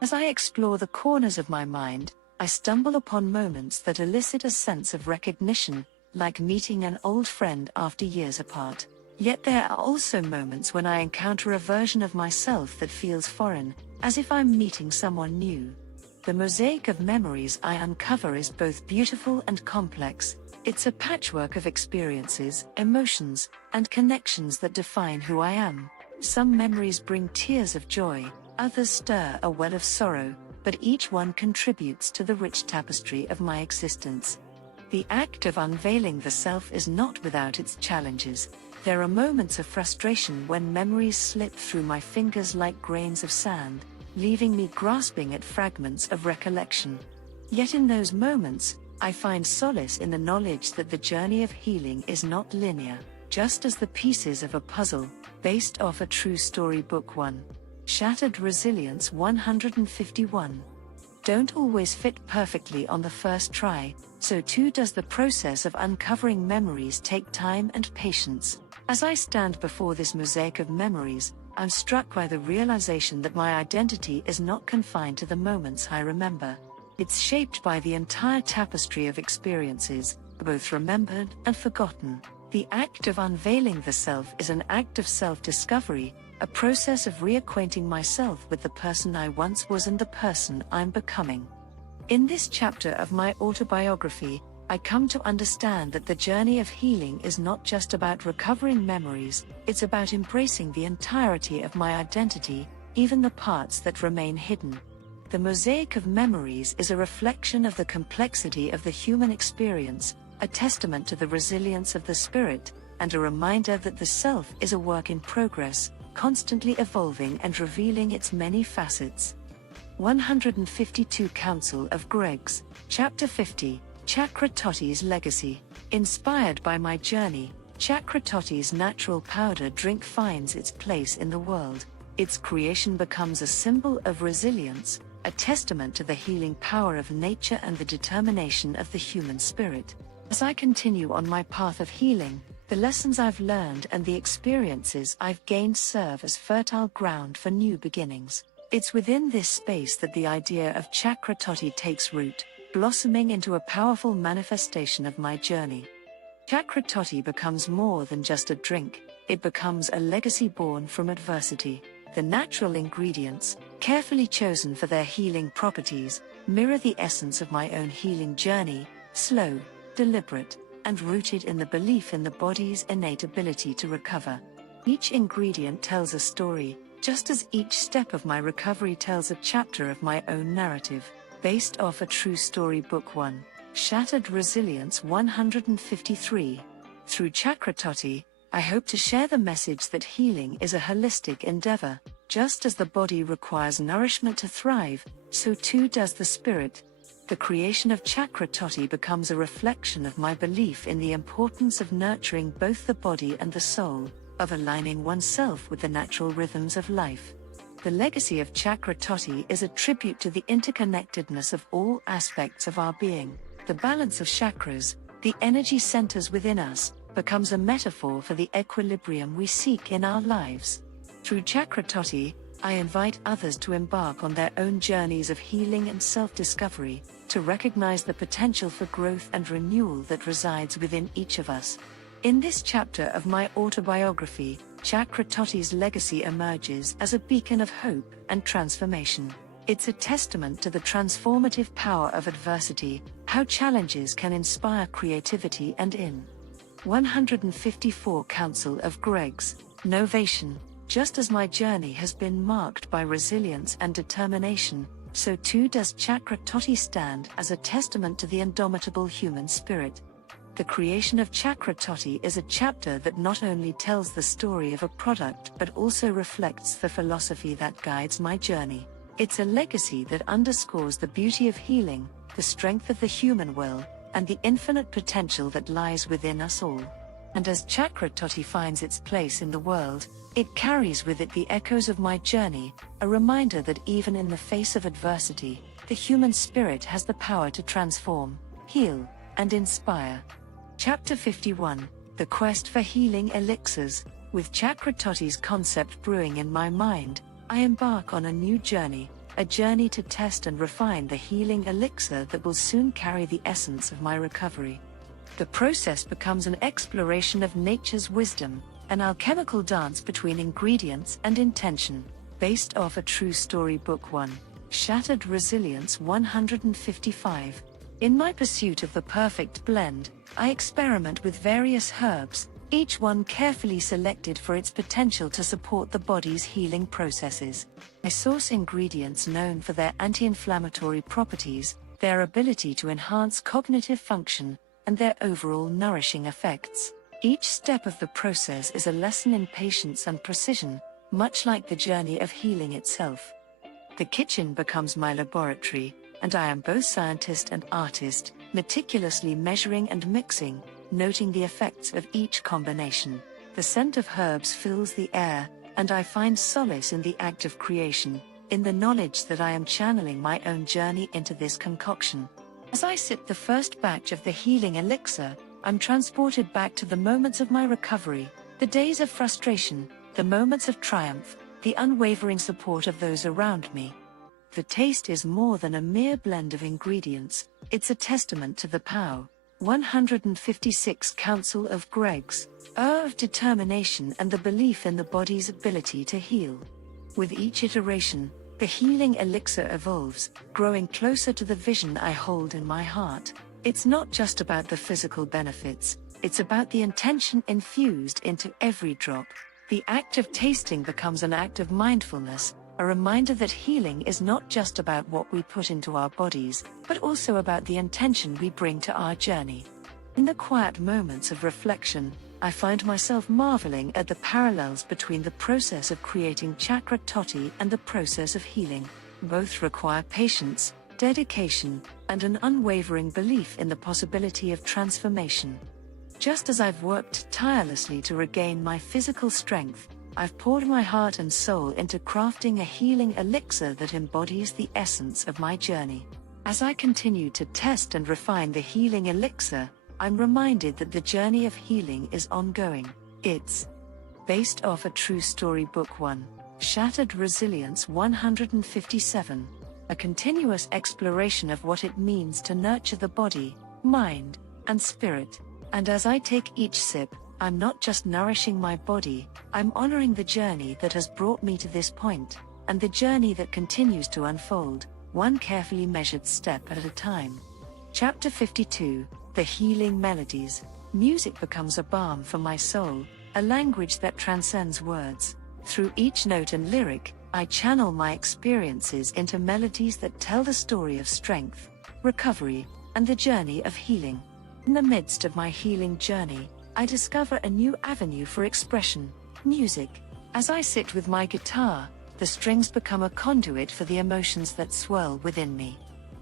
As I explore the corners of my mind, I stumble upon moments that elicit a sense of recognition, like meeting an old friend after years apart. Yet there are also moments when I encounter a version of myself that feels foreign, as if I'm meeting someone new. The mosaic of memories I uncover is both beautiful and complex. It's a patchwork of experiences, emotions, and connections that define who I am. Some memories bring tears of joy, others stir a well of sorrow, but each one contributes to the rich tapestry of my existence. The act of unveiling the self is not without its challenges. There are moments of frustration when memories slip through my fingers like grains of sand, leaving me grasping at fragments of recollection. Yet in those moments, I find solace in the knowledge that the journey of healing is not linear, just as the pieces of a puzzle, based off a true story. Book 1, Shattered Resilience 151. Don't always fit perfectly on the first try, so too does the process of uncovering memories take time and patience. As I stand before this mosaic of memories, I'm struck by the realization that my identity is not confined to the moments I remember. It's shaped by the entire tapestry of experiences, both remembered and forgotten. The act of unveiling the self is an act of self-discovery, a process of reacquainting myself with the person I once was and the person I'm becoming. In this chapter of my autobiography, I come to understand that the journey of healing is not just about recovering memories, it's about embracing the entirety of my identity, even the parts that remain hidden. The mosaic of memories is a reflection of the complexity of the human experience, a testament to the resilience of the spirit, and a reminder that the self is a work in progress, constantly evolving and revealing its many facets. 152 Counsel of Greg's, Chapter 50, Chakratotti's Legacy. Inspired by my journey, Chakratotti's natural powder drink finds its place in the world. Its creation becomes a symbol of resilience, a testament to the healing power of nature and the determination of the human spirit. As I continue on my path of healing, the lessons I've learned and the experiences I've gained serve as fertile ground for new beginnings. It's within this space that the idea of Chakratotti takes root, blossoming into a powerful manifestation of my journey. Chakratotti becomes more than just a drink, it becomes a legacy born from adversity. The natural ingredients, carefully chosen for their healing properties, mirror the essence of my own healing journey, slow, deliberate, and rooted in the belief in the body's innate ability to recover. Each ingredient tells a story, just as each step of my recovery tells a chapter of my own narrative. Based off a true story. Book 1, Shattered Resilience 153. Through Chakratotti, I hope to share the message that healing is a holistic endeavor. Just as the body requires nourishment to thrive, so too does the spirit. the creation of chakra toti becomes a reflection of my belief in the importance of nurturing both the body and the soul, of aligning oneself with the natural rhythms of life. The legacy of chakra toti is a tribute to the interconnectedness of all aspects of our being. The balance of chakras, the energy centers within us, becomes a metaphor for the equilibrium we seek in our lives. Through chakra toti, I invite others to embark on their own journeys of healing and self-discovery, to recognize the potential for growth and renewal that resides within each of us. In this chapter of my autobiography, chakra toti's legacy emerges as a beacon of hope and transformation. It's a testament to the transformative power of adversity, how challenges can inspire creativity, and in 154 Council of Greg's Novation. Just as my journey has been marked by resilience and determination, so too does chakra toti stand as a testament to the indomitable human spirit. The creation of chakra toti is a chapter that not only tells the story of a product but also reflects the philosophy that guides my journey. It's a legacy that underscores the beauty of healing, the strength of the human will, and the infinite potential that lies within us all. And as chakra toti finds its place in the world, it carries with it the echoes of my journey, a reminder that even in the face of adversity, the human spirit has the power to transform, heal, and inspire. Chapter 51, The Quest for Healing Elixirs. With chakra toti's concept brewing in my mind, I embark on a new journey, a journey to test and refine the healing elixir that will soon carry the essence of my recovery. The process becomes an exploration of nature's wisdom, an alchemical dance between ingredients and intention, based off a true story book 1, Shattered Resilience 155. In my pursuit of the perfect blend, I experiment with various herbs, each one carefully selected for its potential to support the body's healing processes. I source ingredients known for their anti-inflammatory properties, their ability to enhance cognitive function, and their overall nourishing effects. Each step of the process is a lesson in patience and precision, much like the journey of healing itself. The kitchen becomes my laboratory, and I am both scientist and artist, meticulously measuring and mixing, noting the effects of each combination. The scent of herbs fills the air, and I find solace in the act of creation, in the knowledge that I am channeling my own journey into this concoction. As I sip the first batch of the healing elixir, I'm transported back to the moments of my recovery, the days of frustration, the moments of triumph, the unwavering support of those around me. The taste is more than a mere blend of ingredients, it's a testament to the power. 156 Council of Greg's of determination and the belief in the body's ability to heal. With each iteration, the healing elixir evolves, growing closer to the vision I hold in my heart. It's not just about the physical benefits, it's about the intention infused into every drop. The act of tasting becomes an act of mindfulness, a reminder that healing is not just about what we put into our bodies, but also about the intention we bring to our journey. In the quiet moments of reflection, I find myself marveling at the parallels between the process of creating chakra toti and the process of healing. Both require patience, dedication, and an unwavering belief in the possibility of transformation. Just as I've worked tirelessly to regain my physical strength, I've poured my heart and soul into crafting a healing elixir that embodies the essence of my journey. As I continue to test and refine the healing elixir, I'm reminded that the journey of healing is ongoing. It's based off a true story book 1, Shattered Resilience 157, a continuous exploration of what it means to nurture the body, mind, and spirit. And as I take each sip, I'm not just nourishing my body, I'm honoring the journey that has brought me to this point, and the journey that continues to unfold, one carefully measured step at a time. Chapter 52, The Healing Melodies. Music becomes a balm for my soul, a language that transcends words. Through each note and lyric, I channel my experiences into melodies that tell the story of strength, recovery, and the journey of healing. In the midst of my healing journey, I discover a new avenue for expression, music. As I sit with my guitar, the strings become a conduit for the emotions that swirl within me.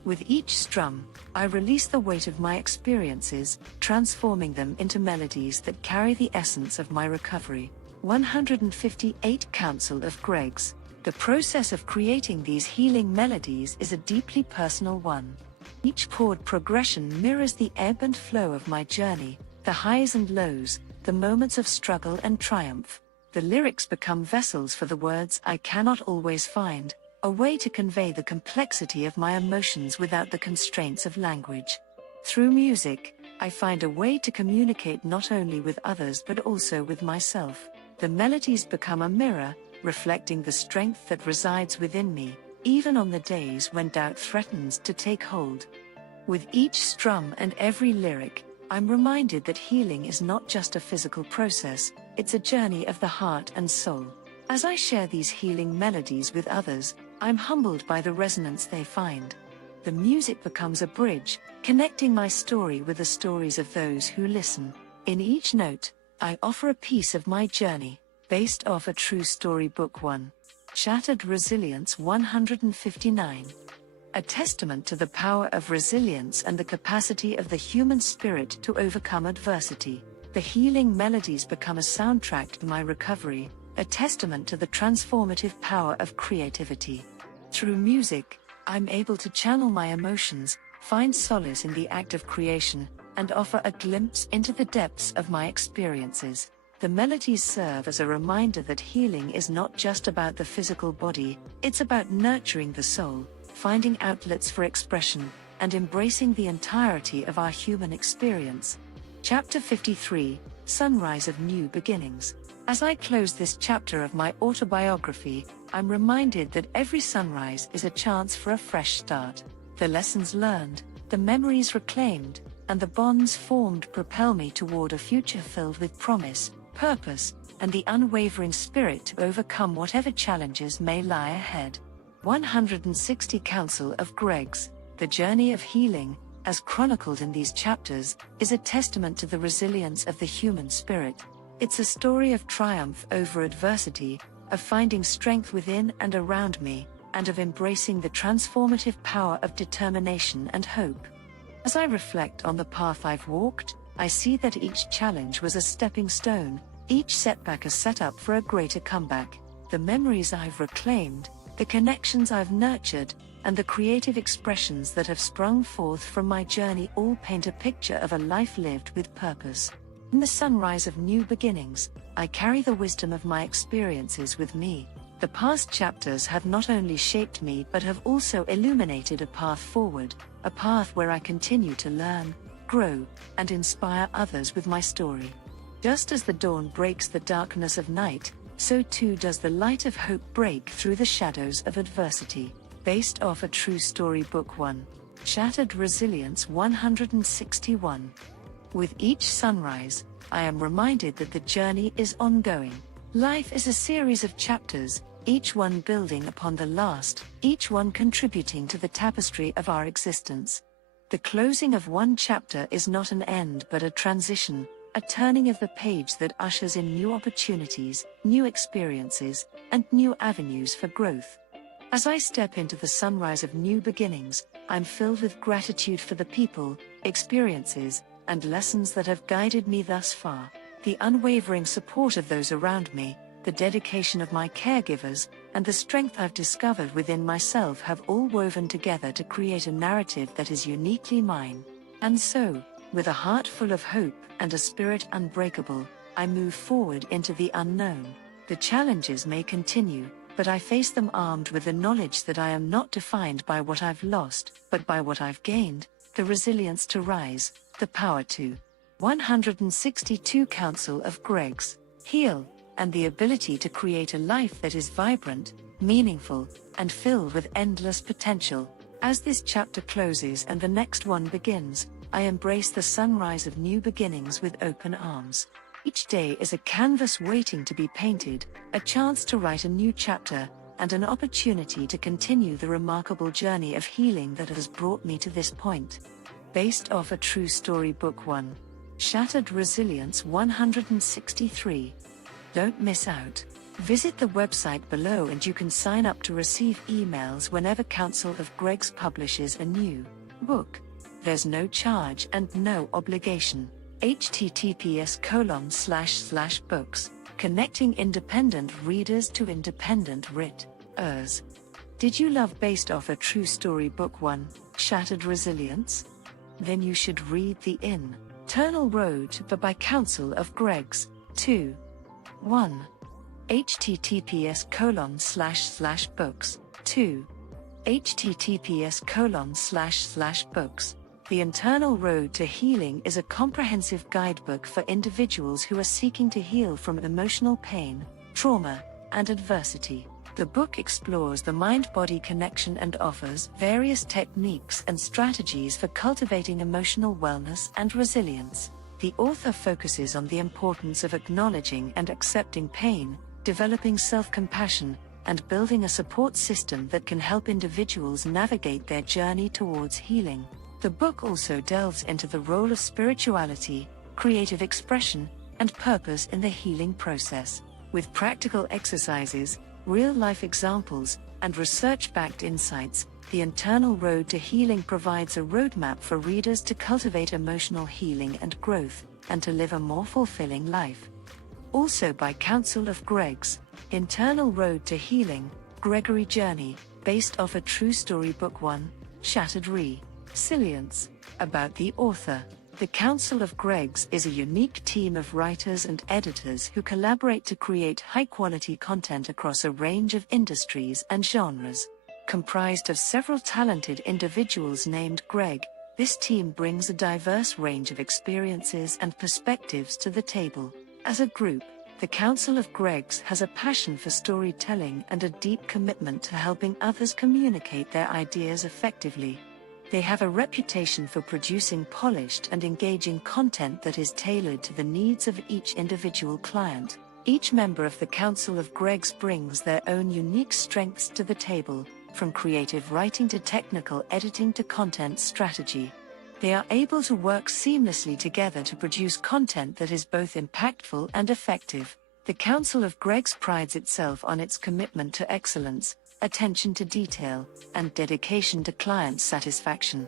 With each strum, I release the weight of my experiences, transforming them into melodies that carry the essence of my recovery. 158 Counsel of Greg's. The process of creating these healing melodies is a deeply personal one. Each chord progression mirrors the ebb and flow of my journey, the highs and lows, the moments of struggle and triumph. The lyrics become vessels for the words I cannot always find, a way to convey the complexity of my emotions without the constraints of language. Through music, I find a way to communicate not only with others but also with myself. The melodies become a mirror, reflecting the strength that resides within me, even on the days when doubt threatens to take hold. With each strum and every lyric, I'm reminded that healing is not just a physical process, it's a journey of the heart and soul. As I share these healing melodies with others, I'm humbled by the resonance they find. The music becomes a bridge, connecting my story with the stories of those who listen. In each note, I offer a piece of my journey, based off a true story. Book 1. Shattered Resilience 159. A testament to the power of resilience and the capacity of the human spirit to overcome adversity. The healing melodies become a soundtrack to my recovery, a testament to the transformative power of creativity. Through music, I'm able to channel my emotions, find solace in the act of creation, and offer a glimpse into the depths of my experiences. The melodies serve as a reminder that healing is not just about the physical body, it's about nurturing the soul, finding outlets for expression, and embracing the entirety of our human experience. Chapter 53, Sunrise of New Beginnings. As I close this chapter of my autobiography, I'm reminded that every sunrise is a chance for a fresh start. The lessons learned, the memories reclaimed, and the bonds formed propel me toward a future filled with promise, purpose, and the unwavering spirit to overcome whatever challenges may lie ahead. 160 Counsel of Greg's. The journey of healing, as chronicled in these chapters, is a testament to the resilience of the human spirit. It's a story of triumph over adversity, of finding strength within and around me, and of embracing the transformative power of determination and hope. As I reflect on the path I've walked, I see that each challenge was a stepping stone, each setback a setup for a greater comeback. The memories I've reclaimed, the connections I've nurtured, and the creative expressions that have sprung forth from my journey all paint a picture of a life lived with purpose. In the sunrise of new beginnings, I carry the wisdom of my experiences with me. The past chapters have not only shaped me but have also illuminated a path forward, a path where I continue to learn, grow, and inspire others with my story. Just as the dawn breaks the darkness of night, so too does the light of hope break through the shadows of adversity. Based off a true story. Book 1. Shattered Resilience 161. With each sunrise, I am reminded that the journey is ongoing. Life is a series of chapters, each one building upon the last, each one contributing to the tapestry of our existence. The closing of one chapter is not an end but a transition, a turning of the page that ushers in new opportunities, new experiences, and new avenues for growth. As I step into the sunrise of new beginnings, I'm filled with gratitude for the people, experiences, and lessons that have guided me thus far. The unwavering support of those around me, the dedication of my caregivers, and the strength I've discovered within myself have all woven together to create a narrative that is uniquely mine. And so, with a heart full of hope and a spirit unbreakable, I move forward into the unknown. The challenges may continue, but I face them armed with the knowledge that I am not defined by what I've lost, but by what I've gained, the resilience to rise, the power to. 162 Counsel of Greg's. Heal, and the ability to create a life that is vibrant, meaningful, and filled with endless potential. As this chapter closes and the next one begins, I embrace the sunrise of new beginnings with open arms. Each day is a canvas waiting to be painted, a chance to write a new chapter, and an opportunity to continue the remarkable journey of healing that has brought me to this point. Based off a true story. Book 1. Shattered Resilience 163. Don't miss out. Visit the website below and you can sign up to receive emails whenever Council of Greggs publishes a new book. There's no charge and no obligation. https://books, connecting independent readers to independent writers. Did you love Based Off a True Story Book 1, Shattered Resilience? Then you should read The Internal Road by Council of Greggs. 2. 1. https://books. 2. https://books. The Internal Road to Healing is a comprehensive guidebook for individuals who are seeking to heal from emotional pain, trauma, and adversity. The book explores the mind-body connection and offers various techniques and strategies for cultivating emotional wellness and resilience. The author focuses on the importance of acknowledging and accepting pain, developing self-compassion, and building a support system that can help individuals navigate their journey towards healing. The book also delves into the role of spirituality, creative expression, and purpose in the healing process. With practical exercises, real-life examples, and research-backed insights, The Internal Road to Healing provides a roadmap for readers to cultivate emotional healing and growth, and to live a more fulfilling life. Also by Council of Greggs, Internal Road to Healing, Gregory Journey, Based Off a True Story Book 1, Shattered Resilience. About the author. The Council of Greggs is a unique team of writers and editors who collaborate to create high-quality content across a range of industries and genres. Comprised of several talented individuals named Greg, this team brings a diverse range of experiences and perspectives to the table. As a group, the Council of Greggs has a passion for storytelling and a deep commitment to helping others communicate their ideas effectively. They have a reputation for producing polished and engaging content that is tailored to the needs of each individual client. Each member of the Council of Greggs brings their own unique strengths to the table, from creative writing to technical editing to content strategy. They are able to work seamlessly together to produce content that is both impactful and effective. The Council of Greggs prides itself on its commitment to excellence, attention to detail, and dedication to client satisfaction.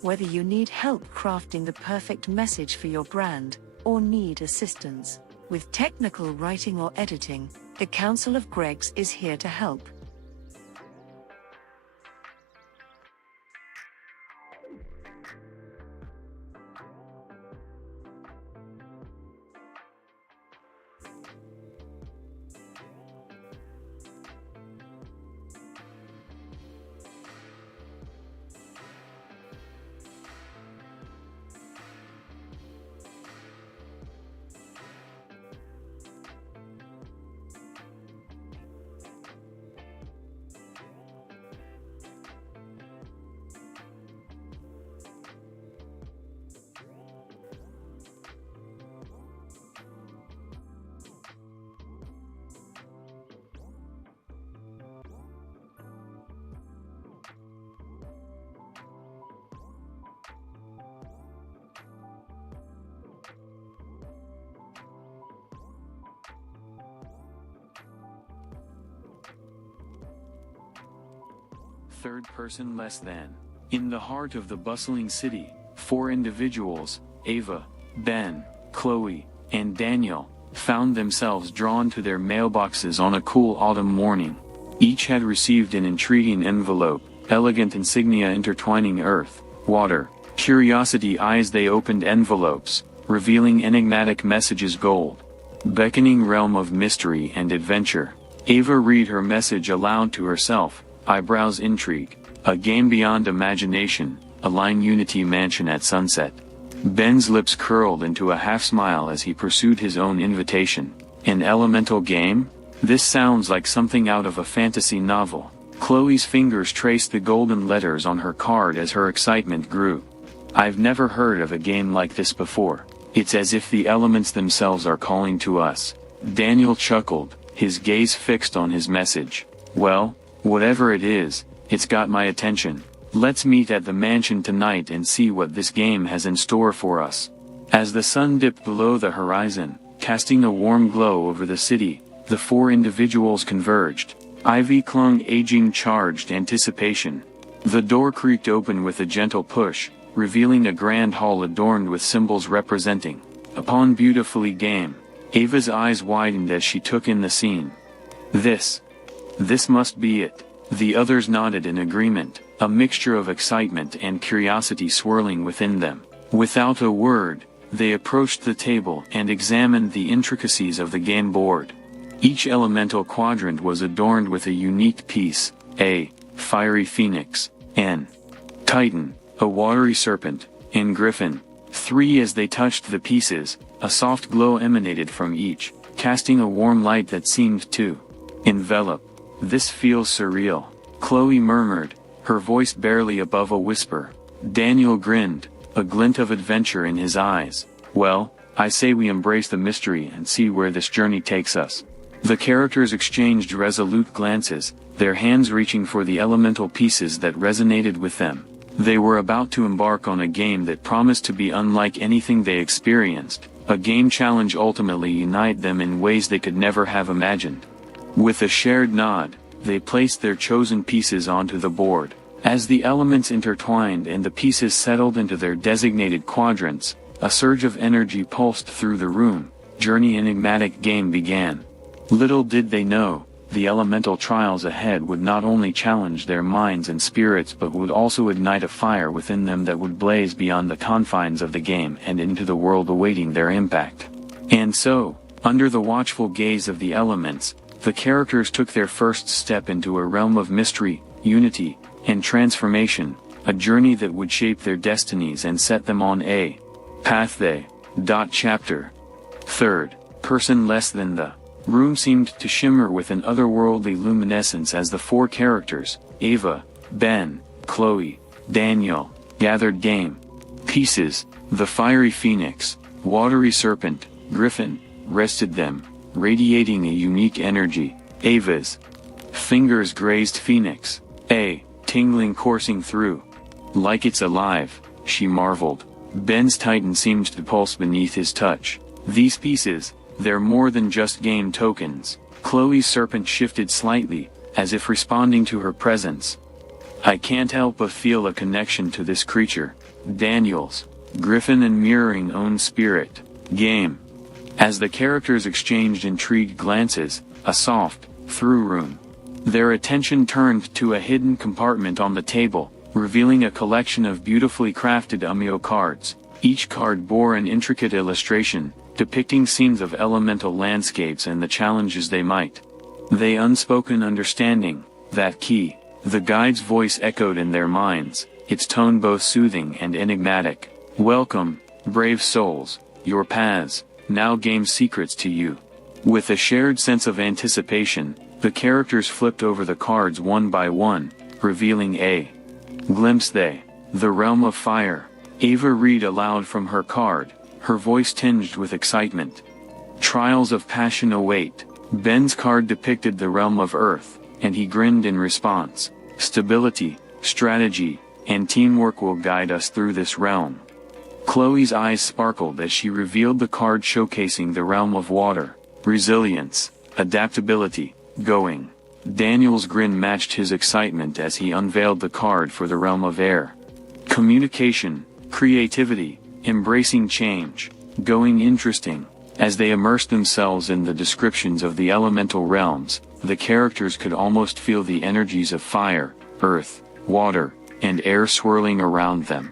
Whether you need help crafting the perfect message for your brand, or need assistance with technical writing or editing, the Council of Greggs is here to help. Third person less than. In the heart of the bustling city, 4 individuals, Ava, Ben, Chloe, and Daniel, found themselves drawn to their mailboxes on a cool autumn morning. Each had received an intriguing envelope, elegant insignia intertwining earth, water, curiosity eyes. They opened envelopes, revealing enigmatic messages, gold, beckoning realm of mystery and adventure. Ava read her message aloud to herself, eyebrows intrigue, a game beyond imagination, a line Unity mansion at sunset. Ben's lips curled into a half-smile as he pursued his own invitation. An elemental game? This sounds like something out of a fantasy novel. Chloe's fingers traced the golden letters on her card as her excitement grew. I've never heard of a game like this before. It's as if the elements themselves are calling to us. Daniel chuckled, his gaze fixed on his message. Well, whatever it is, it's got my attention. Let's meet at the mansion tonight and see what this game has in store for us. As the sun dipped below the horizon, casting a warm glow over the city, the four individuals converged. Ivy clung aging charged anticipation. The door creaked open with a gentle push, revealing a grand hall adorned with symbols representing. Upon beautifully game, Ava's eyes widened as she took in the scene. This must be it. The others nodded in agreement, a mixture of excitement and curiosity swirling within them. Without a word, they approached the table and examined the intricacies of the game board. Each elemental quadrant was adorned with a unique piece: A, fiery phoenix; N, titan; a watery serpent; and griffin. 3. As they touched the pieces, a soft glow emanated from each, casting a warm light that seemed to envelop. "This feels surreal," Chloe murmured, her voice barely above a whisper. Daniel grinned, a glint of adventure in his eyes. "Well, I say we embrace the mystery and see where this journey takes us." The characters exchanged resolute glances, their hands reaching for the elemental pieces that resonated with them. They were about to embark on a game that promised to be unlike anything they experienced, a game challenge ultimately unite them in ways they could never have imagined. With a shared nod, they placed their chosen pieces onto the board. As the elements intertwined and the pieces settled into their designated quadrants, a surge of energy pulsed through the room. Journey enigmatic game began. Little did they know, the elemental trials ahead would not only challenge their minds and spirits but would also ignite a fire within them that would blaze beyond the confines of the game and into the world awaiting their impact. And so, under the watchful gaze of the elements, the characters took their first step into a realm of mystery, unity, and transformation, a journey that would shape their destinies and set them on a path they. Chapter 3. Person less than the room seemed to shimmer with an otherworldly luminescence as the four characters, Ava, Ben, Chloe, Daniel, gathered game pieces. The fiery phoenix, watery serpent, griffin, rested them, radiating a unique energy. Ava's fingers grazed phoenix, a tingling coursing through. "Like it's alive," she marveled. Ben's titan seemed to pulse beneath his touch. "These pieces, they're more than just game tokens." Chloe's serpent shifted slightly, as if responding to her presence. "I can't help but feel a connection to this creature." Daniel's griffin and mirroring own spirit game. As the characters exchanged intrigued glances, a soft, through room. Their attention turned to a hidden compartment on the table, revealing a collection of beautifully crafted Umiyo cards. Each card bore an intricate illustration, depicting scenes of elemental landscapes and the challenges they might. They unspoken understanding, that key. The guide's voice echoed in their minds, its tone both soothing and enigmatic. "Welcome, brave souls, your paths now game secrets to you." With a shared sense of anticipation, the characters flipped over the cards one by one, revealing a glimpse they. The realm of fire. Ava read aloud from her card, her voice tinged with excitement. Trials of passion await. Ben's card depicted the realm of earth, and he grinned in response. Stability, strategy, and teamwork will guide us through this realm. Chloe's eyes sparkled as she revealed the card showcasing the realm of water. Resilience, adaptability, going. Daniel's grin matched his excitement as he unveiled the card for the realm of air. Communication, creativity, embracing change, going. Interesting. As they immersed themselves in the descriptions of the elemental realms, the characters could almost feel the energies of fire, earth, water, and air swirling around them.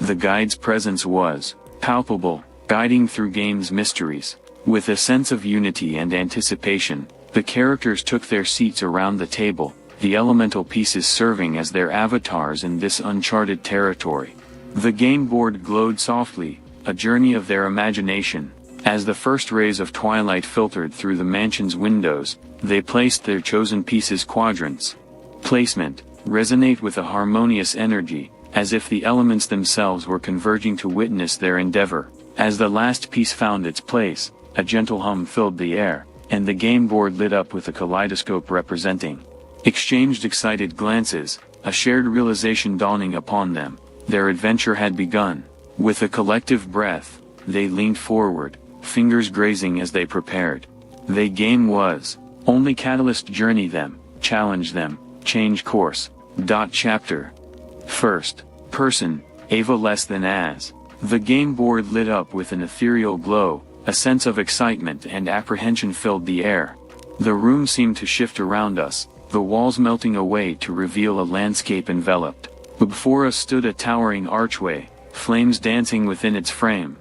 The guide's presence was palpable, guiding through game's mysteries. With a sense of unity and anticipation, the characters took their seats around the table, the elemental pieces serving as their avatars in this uncharted territory. The game board glowed softly, a journey of their imagination. As the first rays of twilight filtered through the mansion's windows, they placed their chosen pieces quadrants. Placement, resonate with a harmonious energy, as if the elements themselves were converging to witness their endeavor. As the last piece found its place, a gentle hum filled the air, and the game board lit up with a kaleidoscope representing. Exchanged excited glances, a shared realization dawning upon them. Their adventure had begun. With a collective breath, they leaned forward, fingers grazing as they prepared. They game was. Only catalyst journey them, challenge them, change course. Chapter. First person, Ava less than as. The game board lit up with an ethereal glow, a sense of excitement and apprehension filled the air. The room seemed to shift around us, the walls melting away to reveal a landscape enveloped. Before us stood a towering archway, flames dancing within its frame.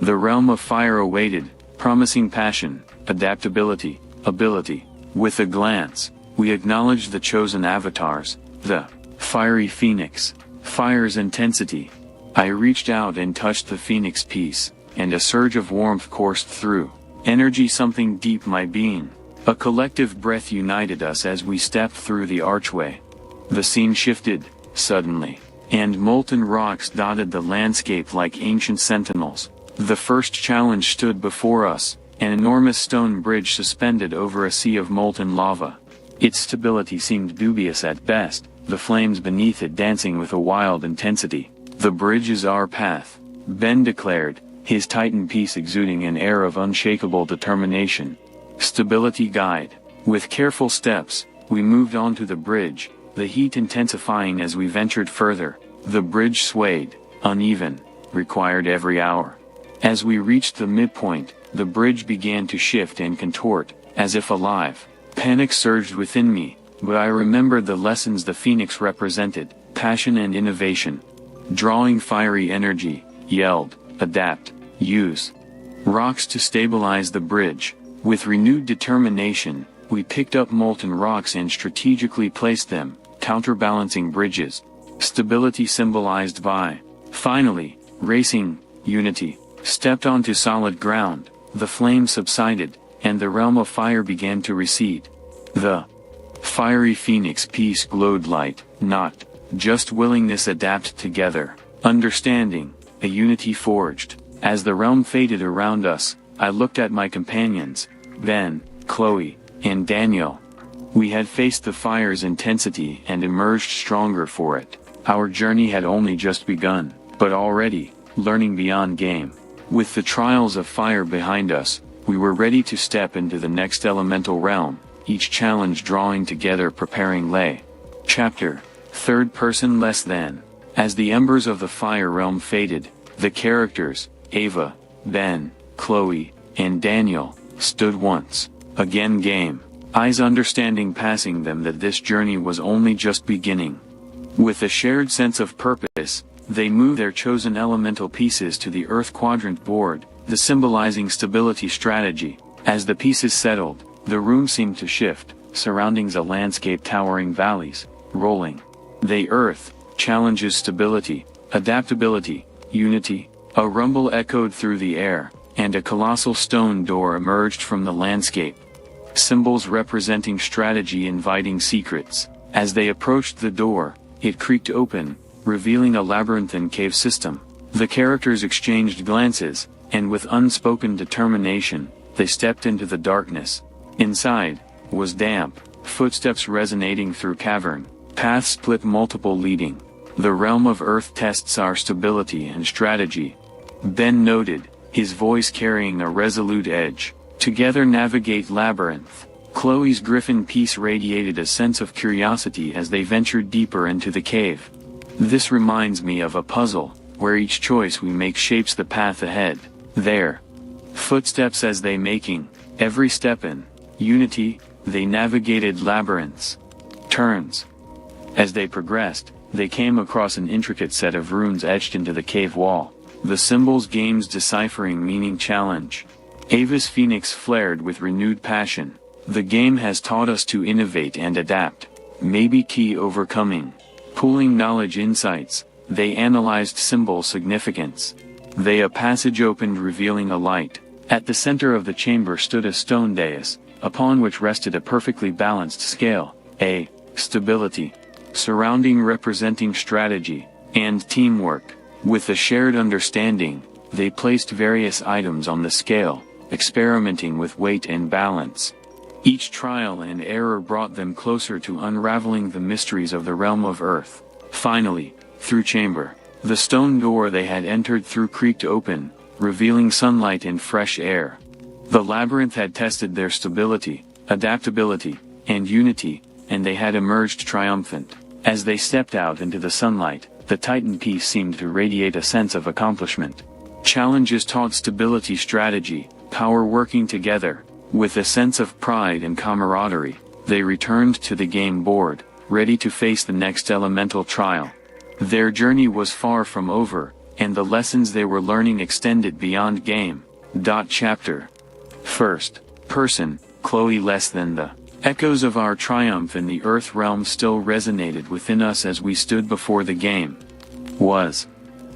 The realm of fire awaited, promising passion, adaptability, ability. With a glance, we acknowledged the chosen avatars, the fiery phoenix, fire's intensity. I reached out and touched the phoenix piece, and a surge of warmth coursed through. Energy something deep my being. A collective breath united us as we stepped through the archway. The scene shifted, suddenly, and molten rocks dotted the landscape like ancient sentinels. The first challenge stood before us, an enormous stone bridge suspended over a sea of molten lava. Its stability seemed dubious at best, the flames beneath it dancing with a wild intensity. "The bridge is our path," Ben declared, his titan piece exuding an air of unshakable determination. Stability guide. With careful steps, we moved onto the bridge, the heat intensifying as we ventured further. The bridge swayed, uneven, required every hour. As we reached the midpoint, the bridge began to shift and contort, as if alive. Panic surged within me, but I remembered the lessons the phoenix represented, passion and innovation. Drawing fiery energy, yelled, adapt, use rocks to stabilize the bridge. With renewed determination, we picked up molten rocks and strategically placed them, counterbalancing bridges. Stability symbolized by. Finally, racing, unity, stepped onto solid ground. The flames subsided, and the realm of fire began to recede. The fiery phoenix piece glowed light, not just willingness adapt together, understanding, a unity forged. As the realm faded around us, I looked at my companions, Ben, Chloe, and Daniel. We had faced the fire's intensity and emerged stronger for it. Our journey had only just begun, but already, learning beyond game. With the trials of fire behind us, we were ready to step into the next elemental realm, each challenge drawing together preparing lay. Chapter. Third person less than. As the embers of the fire realm faded, the characters, Ava, Ben, Chloe, and Daniel, stood once again game, eyes understanding passing them that this journey was only just beginning. With a shared sense of purpose, they moved their chosen elemental pieces to the Earth Quadrant board, the symbolizing stability strategy. As the pieces settled, the room seemed to shift, surroundings a landscape towering valleys, rolling. The Earth challenges stability, adaptability, unity. A rumble echoed through the air, and a colossal stone door emerged from the landscape. Symbols representing strategy inviting secrets. As they approached the door, it creaked open, revealing a labyrinthine cave system. The characters exchanged glances, and with unspoken determination, they stepped into the darkness. Inside was damp, footsteps resonating through cavern, paths split multiple leading. The realm of Earth tests our stability and strategy, Ben noted, his voice carrying a resolute edge. Together navigate labyrinth. Chloe's griffin piece radiated a sense of curiosity as they ventured deeper into the cave. This reminds me of a puzzle, where each choice we make shapes the path ahead. Their footsteps as they making, every step in unity, they navigated labyrinths. Turns. As they progressed, they came across an intricate set of runes etched into the cave wall. The symbols game's deciphering meaning challenge. Ava's phoenix flared with renewed passion. The game has taught us to innovate and adapt. Maybe key overcoming. Pooling knowledge insights, they analyzed symbol significance. They a passage opened revealing a light. At the center of the chamber stood a stone dais, upon which rested a perfectly balanced scale, a stability. Surrounding representing strategy and teamwork. With a shared understanding, they placed various items on the scale, experimenting with weight and balance. Each trial and error brought them closer to unraveling the mysteries of the realm of Earth. Finally, through chamber, the stone door they had entered through creaked open, revealing sunlight and fresh air. The labyrinth had tested their stability, adaptability, and unity, and they had emerged triumphant. As they stepped out into the sunlight, the Titan piece seemed to radiate a sense of accomplishment. Challenges taught stability, strategy, power working together. With a sense of pride and camaraderie, they returned to the game board, ready to face the next elemental trial. Their journey was far from over, and the lessons they were learning extended beyond game. Chapter. First person, Chloe. Less than the echoes of our triumph in the Earth realm still resonated within us as we stood before the game. Was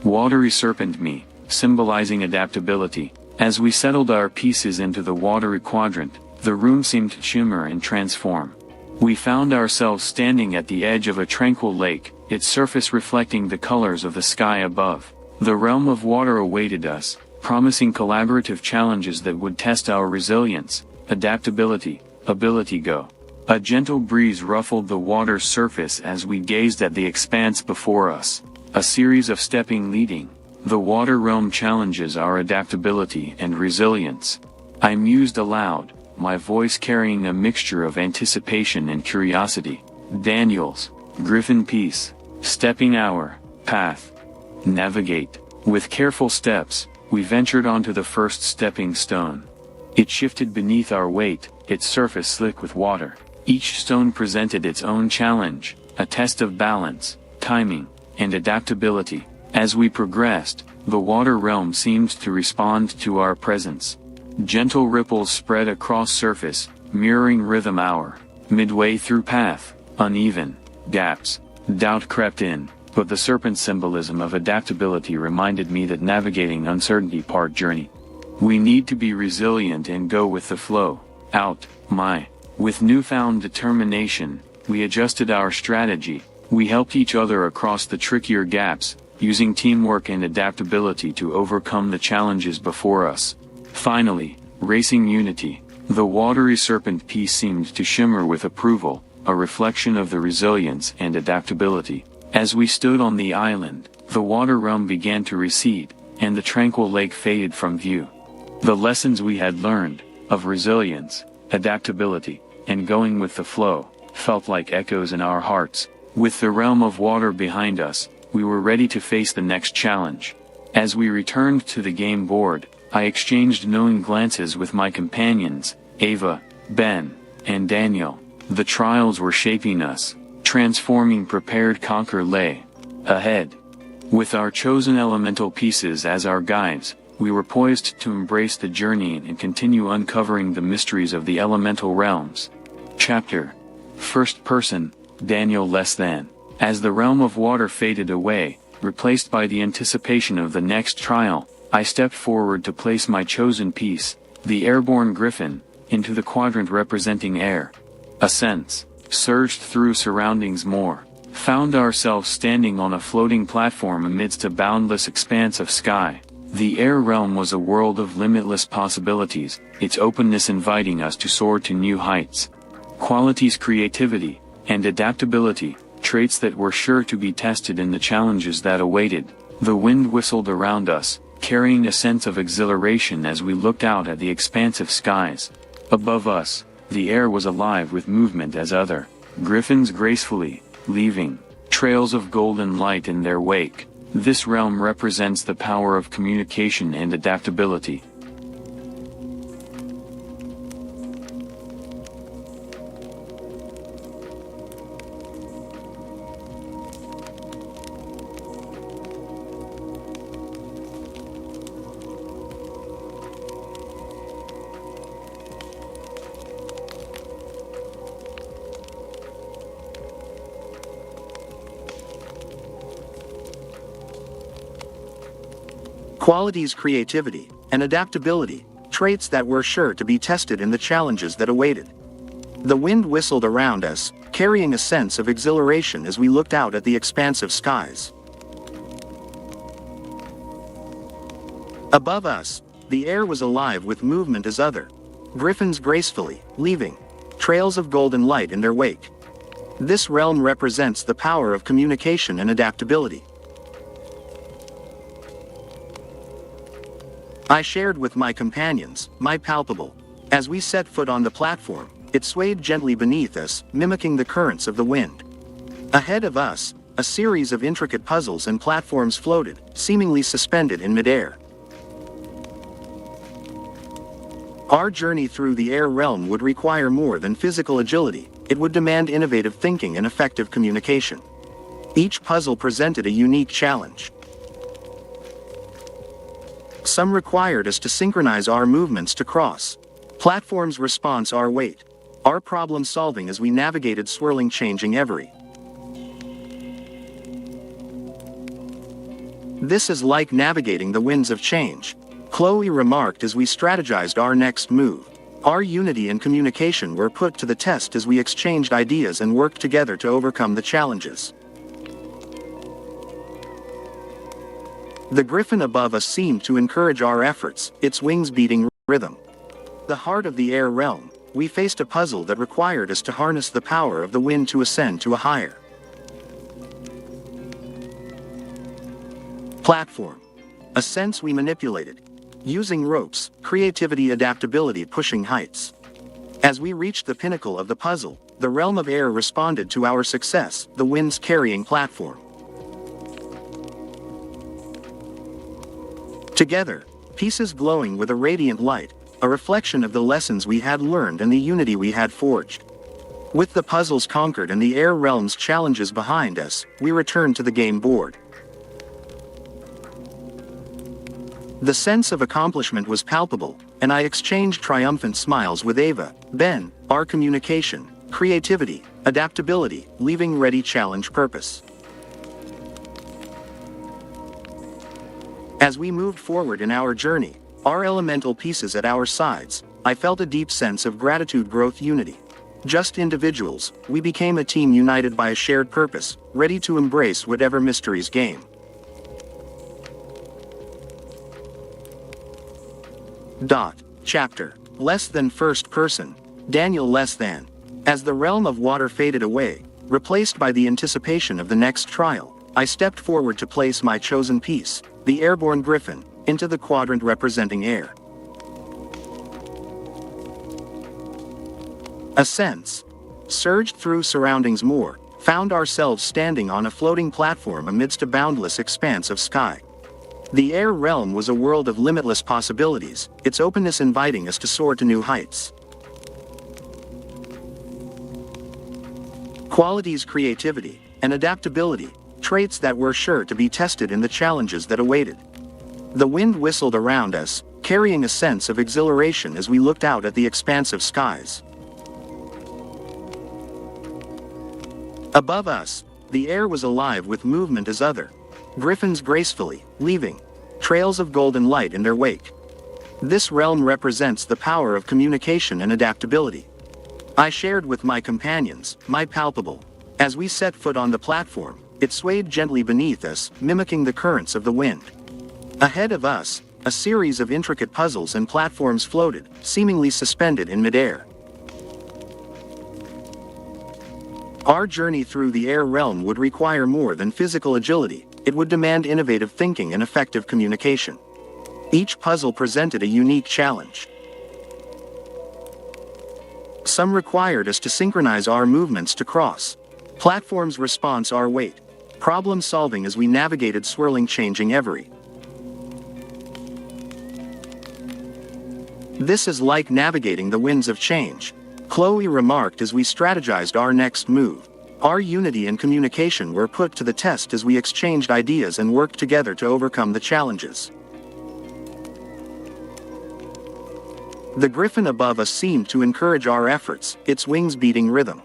watery serpent me, symbolizing adaptability. As we settled our pieces into the watery quadrant, the room seemed to shimmer and transform. We found ourselves standing at the edge of a tranquil lake, its surface reflecting the colors of the sky above. The realm of water awaited us, promising collaborative challenges that would test our resilience, adaptability, ability. Go. A gentle breeze ruffled the water's surface as we gazed at the expanse before us. A series of stepping leading. The water realm challenges our adaptability and resilience. I mused aloud, my voice carrying a mixture of anticipation and curiosity. Daniel's Griffin piece. Stepping our path. Navigate. With careful steps, we ventured onto the first stepping stone. It shifted beneath our weight, its surface slick with water. Each stone presented its own challenge, a test of balance, timing, and adaptability. As we progressed, the water realm seemed to respond to our presence. Gentle ripples spread across surface, mirroring rhythm. Our midway through path, uneven gaps. Doubt crept in, but the serpent symbolism of adaptability reminded me that navigating uncertainty part journey. We need to be resilient and go with the flow. With newfound determination, we adjusted our strategy. We helped each other across the trickier gaps, using teamwork and adaptability to overcome the challenges before us. Finally, racing unity. The watery serpent piece seemed to shimmer with approval, a reflection of the resilience and adaptability. As we stood on the island, the water realm began to recede, and the tranquil lake faded from view. The lessons we had learned, of resilience, adaptability, and going with the flow, felt like echoes in our hearts. With the realm of water behind us, we were ready to face the next challenge. As we returned to the game board, I exchanged knowing glances with my companions, Ava, Ben, and Daniel. The trials were shaping us, transforming. Prepared conquer lay ahead. With our chosen elemental pieces as our guides, we were poised to embrace the journey and continue uncovering the mysteries of the elemental realms. Chapter. First person, Daniel. Less than. As the realm of water faded away, replaced by the anticipation of the next trial, I stepped forward to place my chosen piece, the airborne griffin, into the quadrant representing air. A sense surged through surroundings. Found ourselves standing on a floating platform amidst a boundless expanse of sky. The air realm was a world of limitless possibilities, its openness inviting us to soar to new heights. Qualities: creativity and adaptability, traits that were sure to be tested in the challenges that awaited. The wind whistled around us, carrying a sense of exhilaration as we looked out at the expansive skies. Above us, the air was alive with movement as other griffins gracefully, leaving trails of golden light in their wake. This realm represents the power of communication and adaptability. Qualities: creativity and adaptability, traits that were sure to be tested in the challenges that awaited. The wind whistled around us, carrying a sense of exhilaration as we looked out at the expansive skies. Above us, the air was alive with movement as other griffins gracefully, leaving trails of golden light in their wake. This realm represents the power of communication and adaptability. I shared with my companions, my palpable. As we set foot on the platform, it swayed gently beneath us, mimicking the currents of the wind. Ahead of us, a series of intricate puzzles and platforms floated, seemingly suspended in midair. Our journey through the air realm would require more than physical agility, it would demand innovative thinking and effective communication. Each puzzle presented a unique challenge. Some required us to synchronize our movements to cross platforms, response our weight, our problem solving as we navigated swirling changing every. This is like navigating the winds of change, Chloe remarked as we strategized our next move. Our unity and communication were put to the test as we exchanged ideas and worked together to overcome the challenges. The griffin above us seemed to encourage our efforts, its wings beating rhythm. The heart of the air realm, we faced a puzzle that required us to harness the power of the wind to ascend to a higher platform. A sense we manipulated, using ropes, creativity, adaptability, pushing heights. As we reached the pinnacle of the puzzle, the realm of air responded to our success, the winds carrying platform. Together, pieces glowing with a radiant light, a reflection of the lessons we had learned and the unity we had forged. With the puzzles conquered and the air realm's challenges behind us, we returned to the game board. The sense of accomplishment was palpable, and I exchanged triumphant smiles with Ava, Ben, our communication, creativity, adaptability, leaving ready challenge purpose. As we moved forward in our journey, our elemental pieces at our sides, I felt a deep sense of gratitude, growth, unity. Just individuals, we became a team united by a shared purpose, ready to embrace whatever mysteries game. Chapter. Less than first person. Daniel less than. As the realm of water faded away, replaced by the anticipation of the next trial, I stepped forward to place my chosen piece, the airborne griffin, into the quadrant representing air. A sense surged through surroundings more, found ourselves standing on a floating platform amidst a boundless expanse of sky. The air realm was a world of limitless possibilities, its openness inviting us to soar to new heights. Qualities, creativity, and adaptability, traits that were sure to be tested in the challenges that awaited. The wind whistled around us, carrying a sense of exhilaration as we looked out at the expansive skies. Above us, the air was alive with movement as other griffins gracefully, leaving trails of golden light in their wake. This realm represents the power of communication and adaptability. I shared with my companions, my palpable. As we set foot on the platform, it swayed gently beneath us, mimicking the currents of the wind. Ahead of us, a series of intricate puzzles and platforms floated, seemingly suspended in midair. Our journey through the air realm would require more than physical agility, it would demand innovative thinking and effective communication. Each puzzle presented a unique challenge. Some required us to synchronize our movements to cross platforms, response our weight, problem solving as we navigated swirling changing every. This is like navigating the winds of change, Chloe remarked as we strategized our next move. Our unity and communication were put to the test as we exchanged ideas and worked together to overcome the challenges. The griffin above us seemed to encourage our efforts, its wings beating rhythm.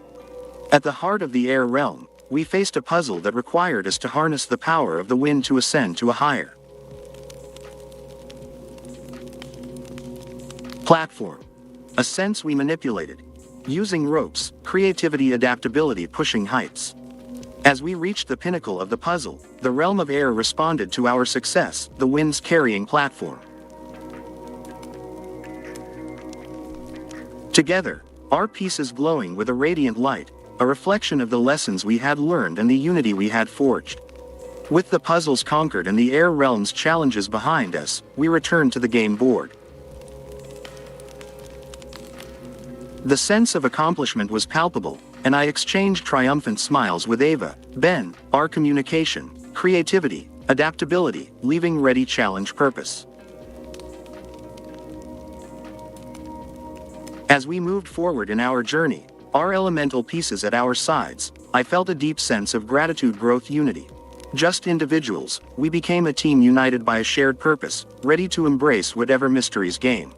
At the heart of the air realm, we faced a puzzle that required us to harness the power of the wind to ascend to a higher platform. A sense we manipulated, using ropes, creativity, adaptability, pushing heights. As we reached the pinnacle of the puzzle, the realm of air responded to our success, the winds carrying platform. Together, our pieces glowing with a radiant light, a reflection of the lessons we had learned and the unity we had forged. With the puzzles conquered and the air realm's challenges behind us, we returned to the game board. The sense of accomplishment was palpable, and I exchanged triumphant smiles with Ava, Ben, our communication, creativity, adaptability, leaving ready challenge purpose. As we moved forward in our journey, our elemental pieces at our sides, I felt a deep sense of gratitude, growth, unity. Just individuals, we became a team united by a shared purpose, ready to embrace whatever mysteries game.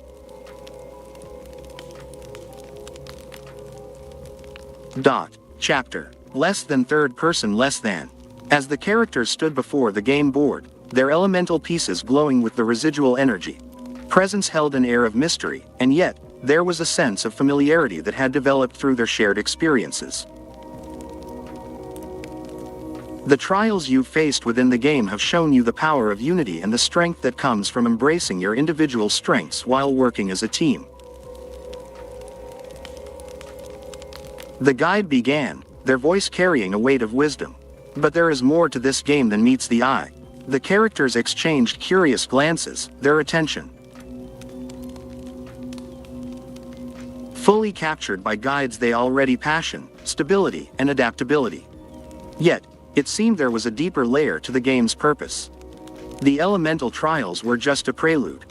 Chapter. Less than third person less than. As the characters stood before the game board, their elemental pieces glowing with the residual energy. Presence held an air of mystery, and yet, there was a sense of familiarity that had developed through their shared experiences. The trials you've faced within the game have shown you the power of unity and the strength that comes from embracing your individual strengths while working as a team. The guide began, their voice carrying a weight of wisdom. But there is more to this game than meets the eye. The characters exchanged curious glances, their attention fully captured by guides they already passion, stability, and adaptability. Yet, it seemed there was a deeper layer to the game's purpose. The elemental trials were just a prelude.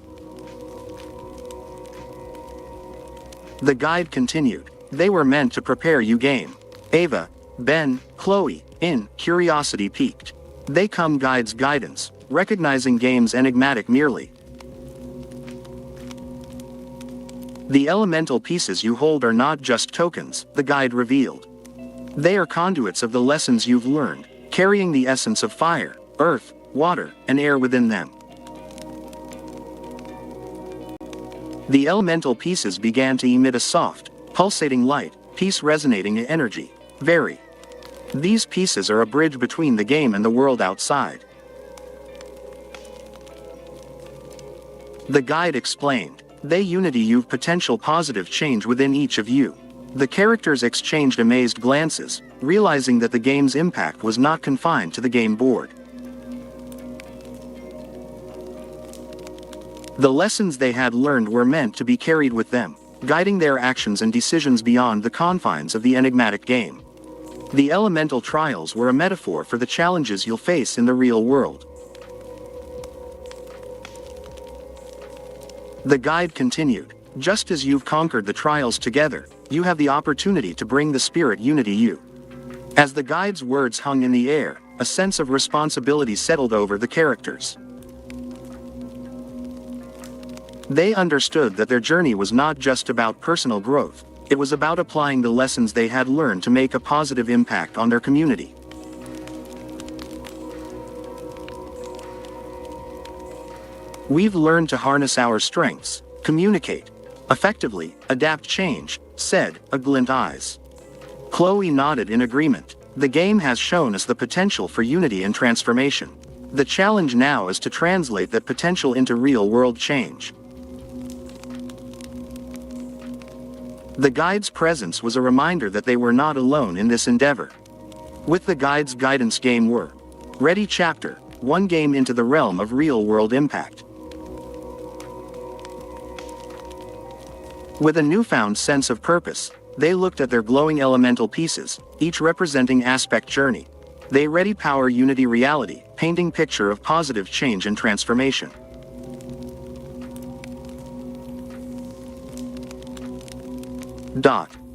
The guide continued. They were meant to prepare you game. Ava, Ben, Chloe, in curiosity piqued. They come guides guidance, recognizing game's enigmatic merely. The elemental pieces you hold are not just tokens, the guide revealed. They are conduits of the lessons you've learned, carrying the essence of fire, earth, water, and air within them. The elemental pieces began to emit a soft, pulsating light, piece resonating in energy. Very. These pieces are a bridge between the game and the world outside. The guide explained. They unity you potential positive change within each of you. The characters exchanged amazed glances, realizing that the game's impact was not confined to the game board. The lessons they had learned were meant to be carried with them, guiding their actions and decisions beyond the confines of the enigmatic game. The elemental trials were a metaphor for the challenges you'll face in the real world. The guide continued. Just as you've conquered the trials together, you have the opportunity to bring the spirit unity you. As the guide's words hung in the air, a sense of responsibility settled over the characters. They understood that their journey was not just about personal growth, it was about applying the lessons they had learned to make a positive impact on their community. We've learned to harness our strengths, communicate effectively, adapt change, said, a glint eyes. Chloe nodded in agreement. The game has shown us the potential for unity and transformation. The challenge now is to translate that potential into real-world change. The guide's presence was a reminder that they were not alone in this endeavor. With the guide's guidance game we're ready. Chapter 1 game into the realm of real-world impact. With a newfound sense of purpose, they looked at their glowing elemental pieces, each representing aspect journey. They ready power unity reality, painting picture of positive change and transformation.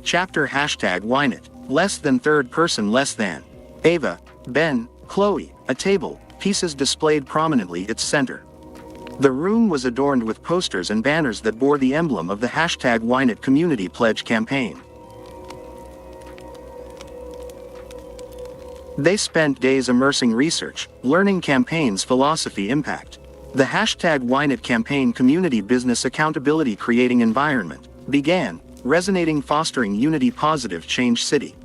Chapter #WhyNot. Less than third person less than. Ava, Ben, Chloe, a table, pieces displayed prominently its center. The room was adorned with posters and banners that bore the emblem of the #WhyNot community pledge campaign. They spent days immersing research, learning campaign's philosophy impact. The #WhyNot campaign community business accountability creating environment began, resonating fostering unity positive change city.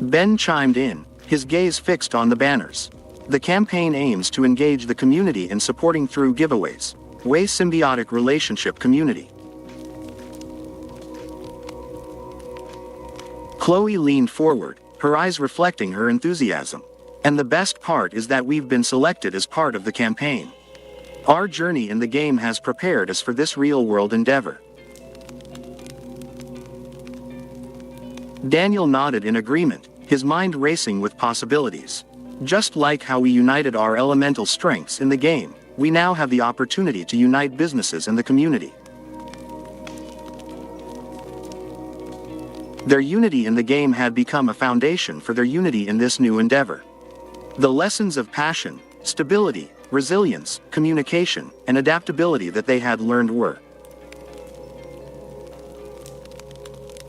Ben chimed in, his gaze fixed on the banners. The campaign aims to engage the community in supporting through giveaways, way symbiotic relationship community. Chloe leaned forward, her eyes reflecting her enthusiasm. And the best part is that we've been selected as part of the campaign. Our journey in the game has prepared us for this real-world endeavor. Daniel nodded in agreement, his mind racing with possibilities. Just like how we united our elemental strengths in the game, we now have the opportunity to unite businesses and the community. Their unity in the game had become a foundation for their unity in this new endeavor. The lessons of passion, stability, resilience, communication, and adaptability that they had learned were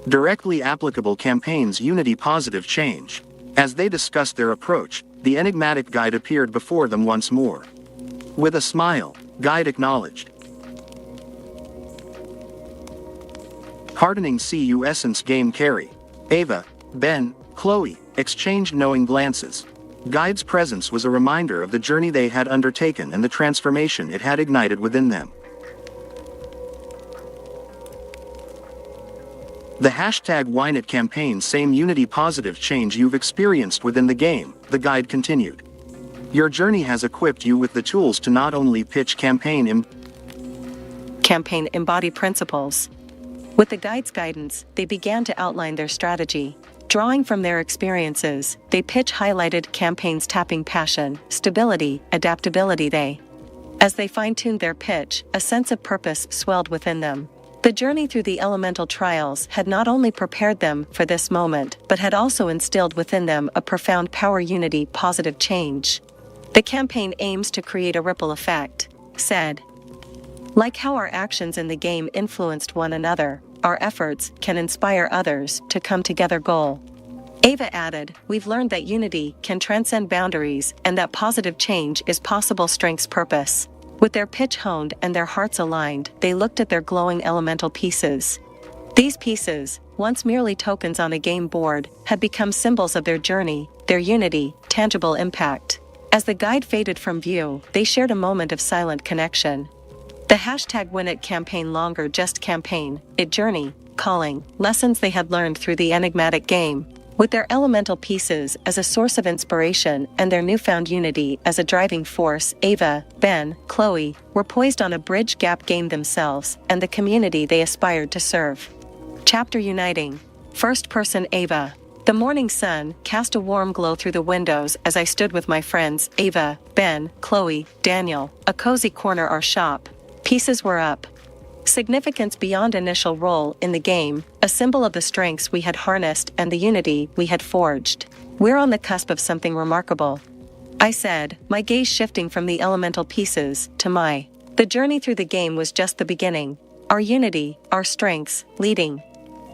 directly applicable campaigns unity positive change. As they discussed their approach, the enigmatic guide appeared before them once more. With a smile, Guide acknowledged. Hardening CU Essence Game Carry. Ava, Ben, Chloe, exchanged knowing glances. Guide's presence was a reminder of the journey they had undertaken and the transformation it had ignited within them. The #WhyNit campaign same unity positive change you've experienced within the game, the guide continued. Your journey has equipped you with the tools to not only pitch campaign embody principles. With the guide's guidance, they began to outline their strategy. Drawing from their experiences, they pitch highlighted campaigns tapping passion, stability, adaptability. As they fine-tuned their pitch, a sense of purpose swelled within them. The journey through the elemental trials had not only prepared them for this moment, but had also instilled within them a profound power unity positive change. The campaign aims to create a ripple effect, said. Like how our actions in the game influenced one another, our efforts can inspire others to come together goal. Ava added, we've learned that unity can transcend boundaries and that positive change is possible strength's purpose. With their pitch honed and their hearts aligned, they looked at their glowing elemental pieces. These pieces, once merely tokens on a game board, had become symbols of their journey, their unity, tangible impact. As the guide faded from view, they shared a moment of silent connection. The #WinIt campaign longer just campaign, it journey, calling, lessons they had learned through the enigmatic game. With their elemental pieces as a source of inspiration and their newfound unity as a driving force, Ava, Ben, Chloe, were poised on a bridge gap game themselves and the community they aspired to serve. Chapter Uniting. First person Ava. The morning sun cast a warm glow through the windows as I stood with my friends, Ava, Ben, Chloe, Daniel, a cozy corner our shop. Pieces were up. Significance beyond initial role in the game, a symbol of the strengths we had harnessed and the unity we had forged. We're on the cusp of something remarkable, I said, my gaze shifting from the elemental pieces to my. The journey through the game was just the beginning. Our unity, our strengths, leading.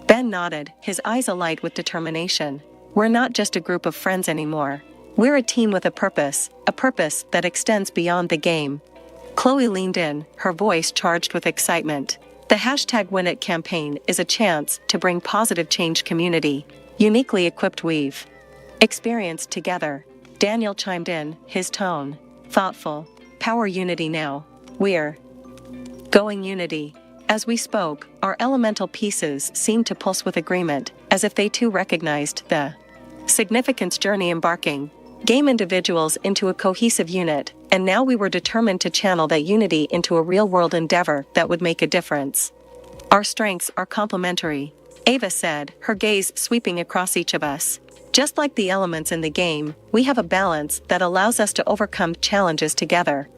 Ben nodded, his eyes alight with determination. We're not just a group of friends anymore. We're a team with a purpose that extends beyond the game. Chloe leaned in, her voice charged with excitement. The #WinIt campaign is a chance to bring positive change community. Uniquely equipped we've experienced together. Daniel chimed in, his tone thoughtful. Power unity now. We're going unity. As we spoke, our elemental pieces seemed to pulse with agreement, as if they too recognized the significance journey embarking. Game individuals into a cohesive unit, and now we were determined to channel that unity into a real-world endeavor that would make a difference. Our strengths are complementary, Ava said, her gaze sweeping across each of us. Just like the elements in the game, we have a balance that allows us to overcome challenges together.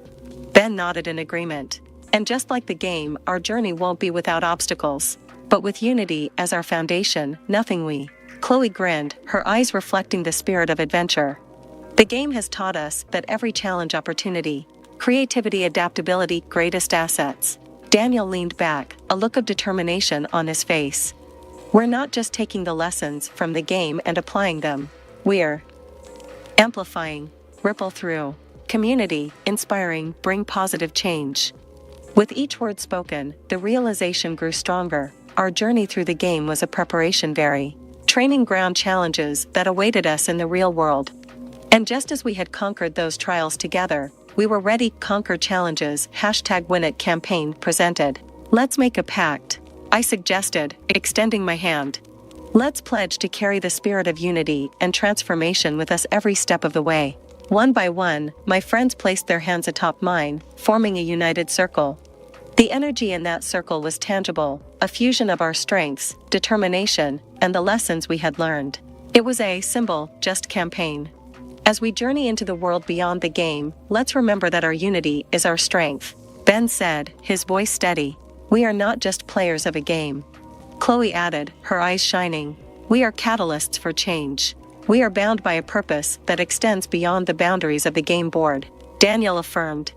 Ben nodded in agreement. And just like the game, our journey won't be without obstacles. But with unity as our foundation, nothing we. Chloe grinned, her eyes reflecting the spirit of adventure. The game has taught us that every challenge opportunity, creativity adaptability greatest assets. Daniel leaned back, a look of determination on his face. We're not just taking the lessons from the game and applying them. We're amplifying, ripple through, community, inspiring, bring positive change. With each word spoken, the realization grew stronger. Our journey through the game was a preparation very training ground challenges that awaited us in the real world. And just as we had conquered those trials together, we were ready to conquer challenges. #WinIt campaign presented. Let's make a pact, I suggested, extending my hand. Let's pledge to carry the spirit of unity and transformation with us every step of the way. One by one, my friends placed their hands atop mine, forming a united circle. The energy in that circle was tangible, a fusion of our strengths, determination, and the lessons we had learned. It was a simple, just campaign. As we journey into the world beyond the game, let's remember that our unity is our strength. Ben said, his voice steady. We are not just players of a game. Chloe added, her eyes shining. We are catalysts for change. We are bound by a purpose that extends beyond the boundaries of the game board. Daniel affirmed.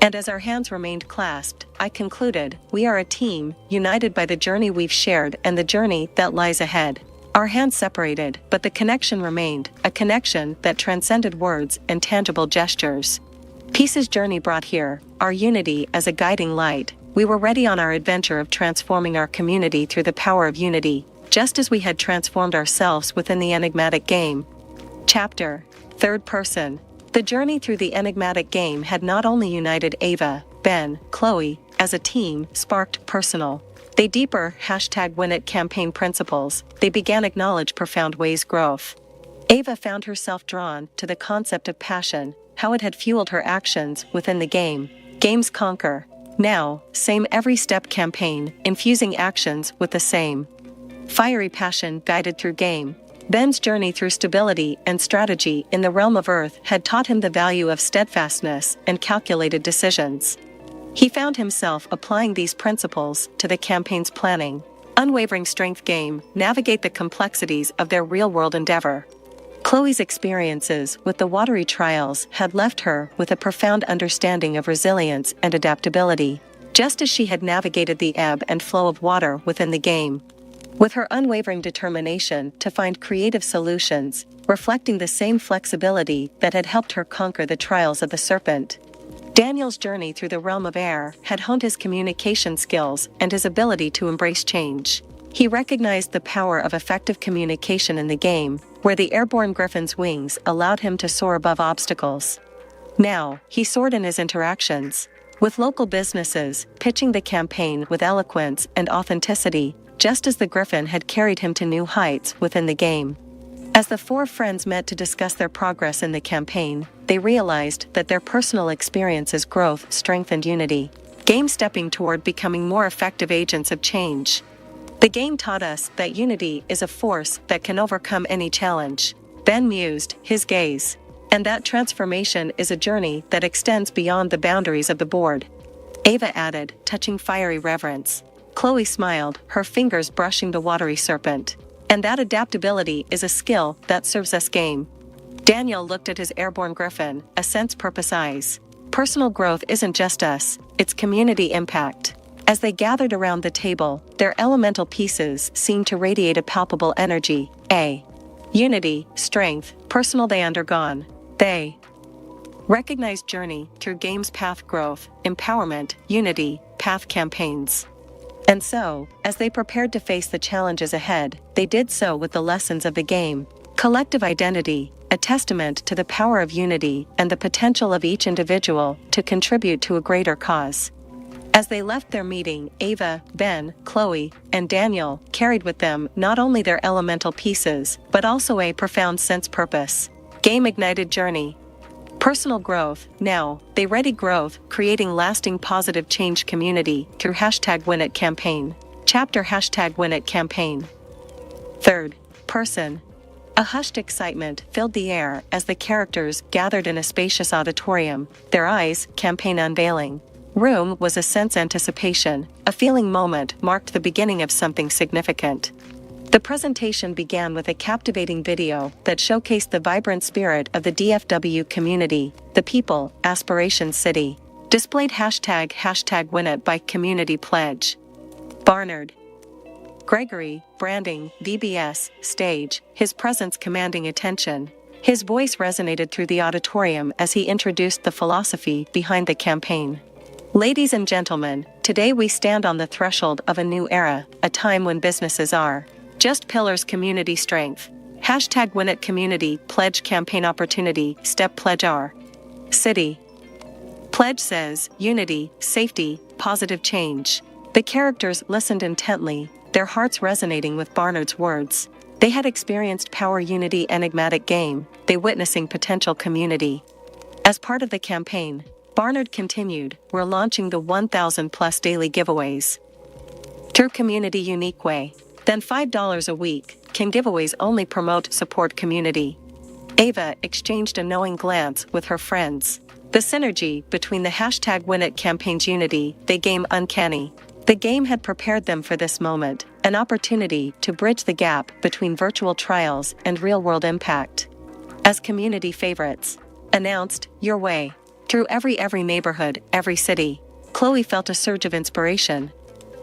And as our hands remained clasped, I concluded, we are a team, united by the journey we've shared and the journey that lies ahead. Our hands separated, but the connection remained, a connection that transcended words and tangible gestures. Peace's journey brought here, our unity as a guiding light. We were ready on our adventure of transforming our community through the power of unity, just as we had transformed ourselves within the enigmatic game. Chapter: Third Person. The journey through the enigmatic game had not only united Ava, Ben, Chloe, as a team, sparked personal. They deeper #WinIt campaign principles, they began acknowledge profound ways growth. Ava found herself drawn to the concept of passion, how it had fueled her actions within the game. Games conquer. Now, same every step campaign, infusing actions with the same fiery passion guided through game. Ben's journey through stability and strategy in the realm of Earth had taught him the value of steadfastness and calculated decisions. He found himself applying these principles to the campaign's planning. Unwavering strength game, navigate the complexities of their real-world endeavor. Chloe's experiences with the watery trials had left her with a profound understanding of resilience and adaptability, just as she had navigated the ebb and flow of water within the game. With her unwavering determination to find creative solutions, reflecting the same flexibility that had helped her conquer the trials of the serpent. Daniel's journey through the realm of air had honed his communication skills and his ability to embrace change. He recognized the power of effective communication in the game, where the airborne griffin's wings allowed him to soar above obstacles. Now, he soared in his interactions with local businesses, pitching the campaign with eloquence and authenticity, just as the griffin had carried him to new heights within the game. As the four friends met to discuss their progress in the campaign, they realized that their personal experiences' growth strengthened unity. Game stepping toward becoming more effective agents of change. The game taught us that unity is a force that can overcome any challenge. Ben mused, his gaze. And that transformation is a journey that extends beyond the boundaries of the board. Ava added, touching fiery reverence. Chloe smiled, her fingers brushing the watery serpent. And that adaptability is a skill that serves us game. Daniel looked at his airborne griffin, a sense-purpose eyes. Personal growth isn't just us, it's community impact. As they gathered around the table, their elemental pieces seemed to radiate a palpable energy. Unity, strength, personal they undergone. They recognized journey through game's path growth, empowerment, unity, path campaigns. And so, as they prepared to face the challenges ahead, they did so with the lessons of the game. Collective identity, a testament to the power of unity and the potential of each individual to contribute to a greater cause. As they left their meeting, Ava, Ben, Chloe, and Daniel carried with them not only their elemental pieces, but also a profound sense purpose. Game-ignited journey. Personal growth. Now, they ready growth, creating lasting positive change community through #WinIt campaign. Chapter #WinIt campaign. Third person. A hushed excitement filled the air as the characters gathered in a spacious auditorium, their eyes, campaign unveiling. Room was a sense anticipation, a feeling moment marked the beginning of something significant. The presentation began with a captivating video that showcased the vibrant spirit of the DFW community, the people, Aspiration City. Displayed #WinIt by Community Pledge. Barnard. Gregory, branding, VBS, stage, his presence commanding attention. His voice resonated through the auditorium as he introduced the philosophy behind the campaign. Ladies and gentlemen, today we stand on the threshold of a new era, a time when businesses are just pillars community strength. #WinIt community pledge campaign opportunity step pledge our city. Pledge says, unity, safety, positive change. The characters listened intently, their hearts resonating with Barnard's words. They had experienced Power Unity enigmatic game, they witnessing potential community. As part of the campaign, Barnard continued, we're launching the 1,000 plus daily giveaways. Through community unique way. Then $5 a week, can giveaways only promote support community. Ava exchanged a knowing glance with her friends. The synergy between the #WinIt campaign's unity, they game uncanny. The game had prepared them for this moment, an opportunity to bridge the gap between virtual trials and real-world impact. As community favorites, announced, your way. Through every neighborhood, every city, Chloe felt a surge of inspiration.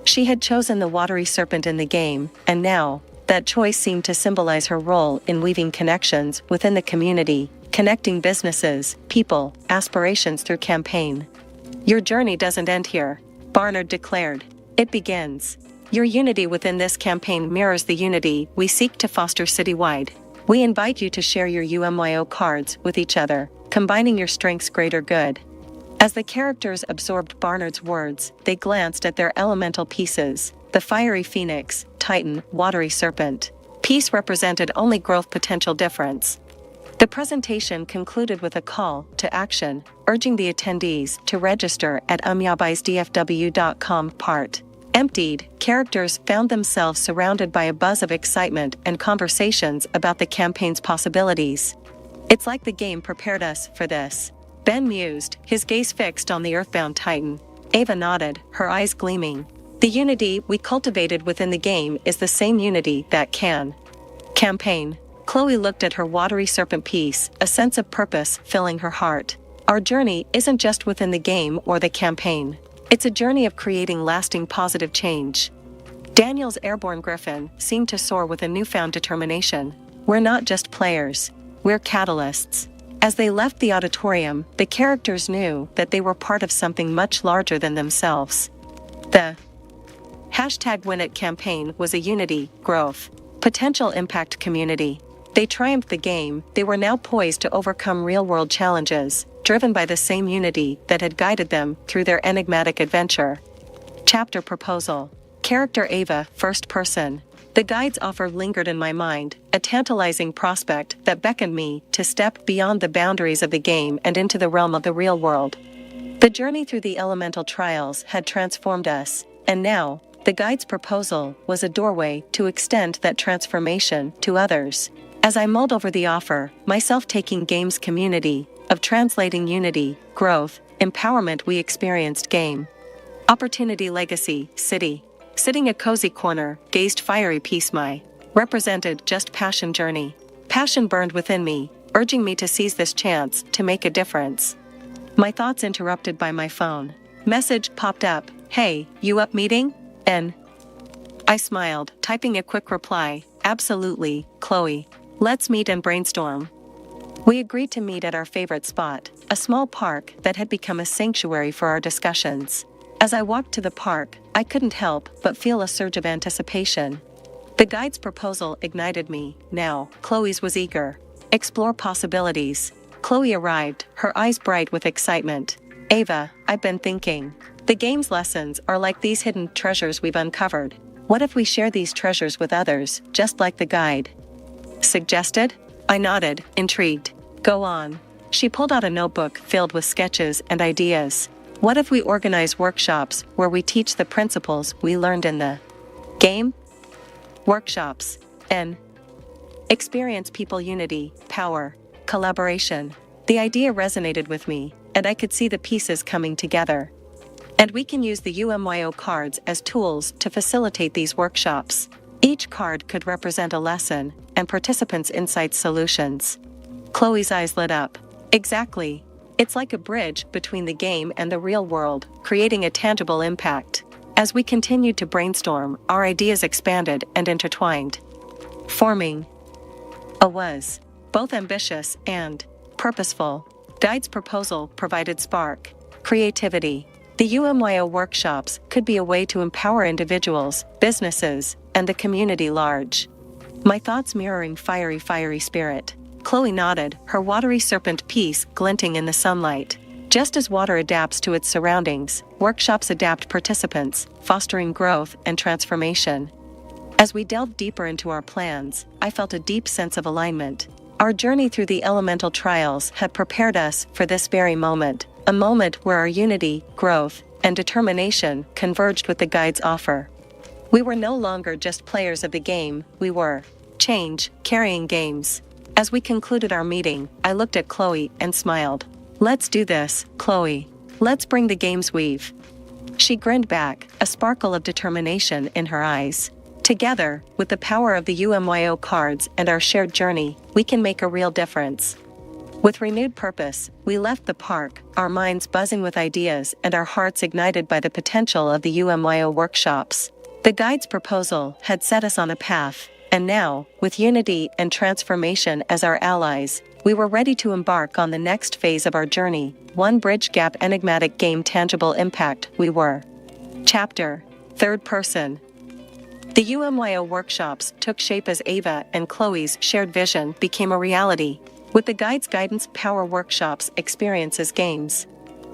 She had chosen the watery serpent in the game, and now, that choice seemed to symbolize her role in weaving connections within the community, connecting businesses, people, aspirations through campaign. Your journey doesn't end here, Barnard declared. It begins. Your unity within this campaign mirrors the unity we seek to foster citywide. We invite you to share your UMYO cards with each other, combining your strengths greater good. As the characters absorbed Barnard's words, they glanced at their elemental pieces, the fiery phoenix, titan, watery serpent. Piece represented only growth potential difference. The presentation concluded with a call to action, urging the attendees to register at umyabaisdfw.com. Part emptied, characters found themselves surrounded by a buzz of excitement and conversations about the campaign's possibilities. It's like the game prepared us for this, Ben mused, his gaze fixed on the earthbound titan. Ava nodded, her eyes gleaming. The unity we cultivated within the game is the same unity that can. Campaign. Chloe looked at her watery serpent piece, a sense of purpose filling her heart. Our journey isn't just within the game or the campaign. It's a journey of creating lasting positive change. Daniel's airborne griffin seemed to soar with a newfound determination. We're not just players. We're catalysts. As they left the auditorium, the characters knew that they were part of something much larger than themselves. The #WinIt campaign was a unity, growth, potential impact community. They triumphed the game, they were now poised to overcome real-world challenges, driven by the same unity that had guided them through their enigmatic adventure. Chapter Proposal. Character Ava, first person. The guide's offer lingered in my mind, a tantalizing prospect that beckoned me to step beyond the boundaries of the game and into the realm of the real world. The journey through the elemental trials had transformed us, and now, the guide's proposal was a doorway to extend that transformation to others. As I mulled over the offer, myself taking game's community, of translating unity, growth, empowerment we experienced game. Opportunity legacy, city. Sitting a cozy corner, gazed fiery peace my. Represented just passion journey. Passion burned within me, urging me to seize this chance to make a difference. My thoughts interrupted by my phone. Message popped up, hey, you up meeting? N. I smiled, typing a quick reply, absolutely, Chloe. Let's meet and brainstorm. We agreed to meet at our favorite spot, a small park that had become a sanctuary for our discussions. As I walked to the park, I couldn't help but feel a surge of anticipation. The guide's proposal ignited me. Now, Chloe's was eager. Explore possibilities. Chloe arrived, her eyes bright with excitement. Ava, I've been thinking. The game's lessons are like these hidden treasures we've uncovered. What if we share these treasures with others, just like the guide? Suggested? I nodded, intrigued. Go on. She pulled out a notebook filled with sketches and ideas. What if we organize workshops where we teach the principles we learned in the game? Workshops. N. Experience people unity, power, collaboration. The idea resonated with me, and I could see the pieces coming together. And we can use the UMYO cards as tools to facilitate these workshops. Each card could represent a lesson, and participants' insight solutions. Chloe's eyes lit up. Exactly. It's like a bridge between the game and the real world, creating a tangible impact. As we continued to brainstorm, our ideas expanded and intertwined. Forming a was both ambitious and purposeful. Guide's proposal provided spark, creativity. The UMYO workshops could be a way to empower individuals, businesses, and the community large. My thoughts mirroring fiery spirit. Chloe nodded, her watery serpent piece glinting in the sunlight. Just as water adapts to its surroundings, workshops adapt participants, fostering growth and transformation. As we delved deeper into our plans, I felt a deep sense of alignment. Our journey through the elemental trials had prepared us for this very moment, a moment where our unity, growth, and determination converged with the guide's offer. We were no longer just players of the game, we were change, carrying games. As we concluded our meeting, I looked at Chloe and smiled. "Let's do this, Chloe. Let's bring the games we've." She grinned back, a sparkle of determination in her eyes. Together, with the power of the UMYO cards and our shared journey, we can make a real difference. With renewed purpose, we left the park, our minds buzzing with ideas and our hearts ignited by the potential of the UMYO workshops. The guide's proposal had set us on a path, and now, with unity and transformation as our allies, we were ready to embark on the next phase of our journey, one bridge gap enigmatic game tangible impact we were. Chapter: Third Person. The UMYO workshops took shape as Ava and Chloe's shared vision became a reality, with the guide's guidance power workshops experience as games.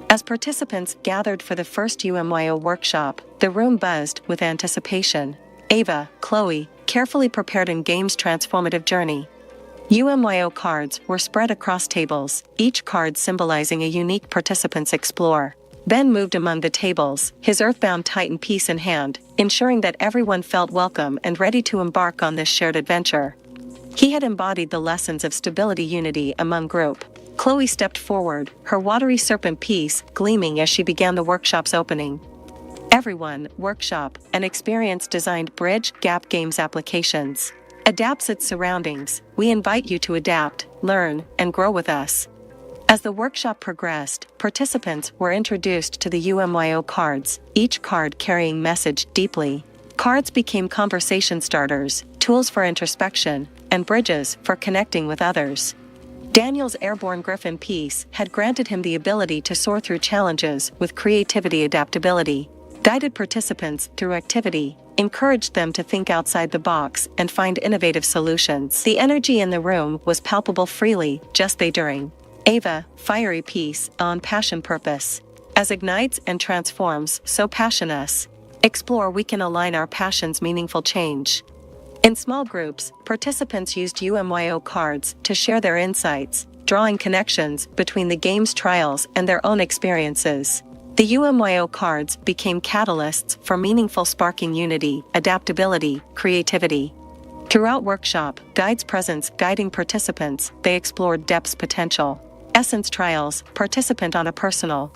As participants gathered for the first UMYO workshop, the room buzzed with anticipation. Ava, Chloe, carefully prepared in game's transformative journey. UMYO cards were spread across tables, each card symbolizing a unique participant's explore. Ben moved among the tables, his earthbound Titan piece in hand, ensuring that everyone felt welcome and ready to embark on this shared adventure. He had embodied the lessons of stability unity among group. Chloe stepped forward, her watery serpent piece gleaming as she began the workshop's opening. Everyone, workshop, an experience designed bridge gap games applications. Adapts its surroundings. We invite you to adapt, learn, and grow with us. As the workshop progressed, participants were introduced to the UMYO cards, each card carrying message deeply. Cards became conversation starters, tools for introspection, and bridges for connecting with others. Daniel's airborne griffin piece had granted him the ability to soar through challenges with creativity adaptability. Guided participants through activity, encouraged them to think outside the box and find innovative solutions. The energy in the room was palpable freely, just they during. Ava, fiery piece, on passion purpose. As ignites and transforms, so passion us. Explore we can align our passions meaningful change. In small groups, participants used UMYO cards to share their insights, drawing connections between the game's trials and their own experiences. The UMYO cards became catalysts for meaningful sparking unity, adaptability, creativity. Throughout workshop, guides' presence guiding participants, they explored depth's potential. Essence trials, participant on a personal.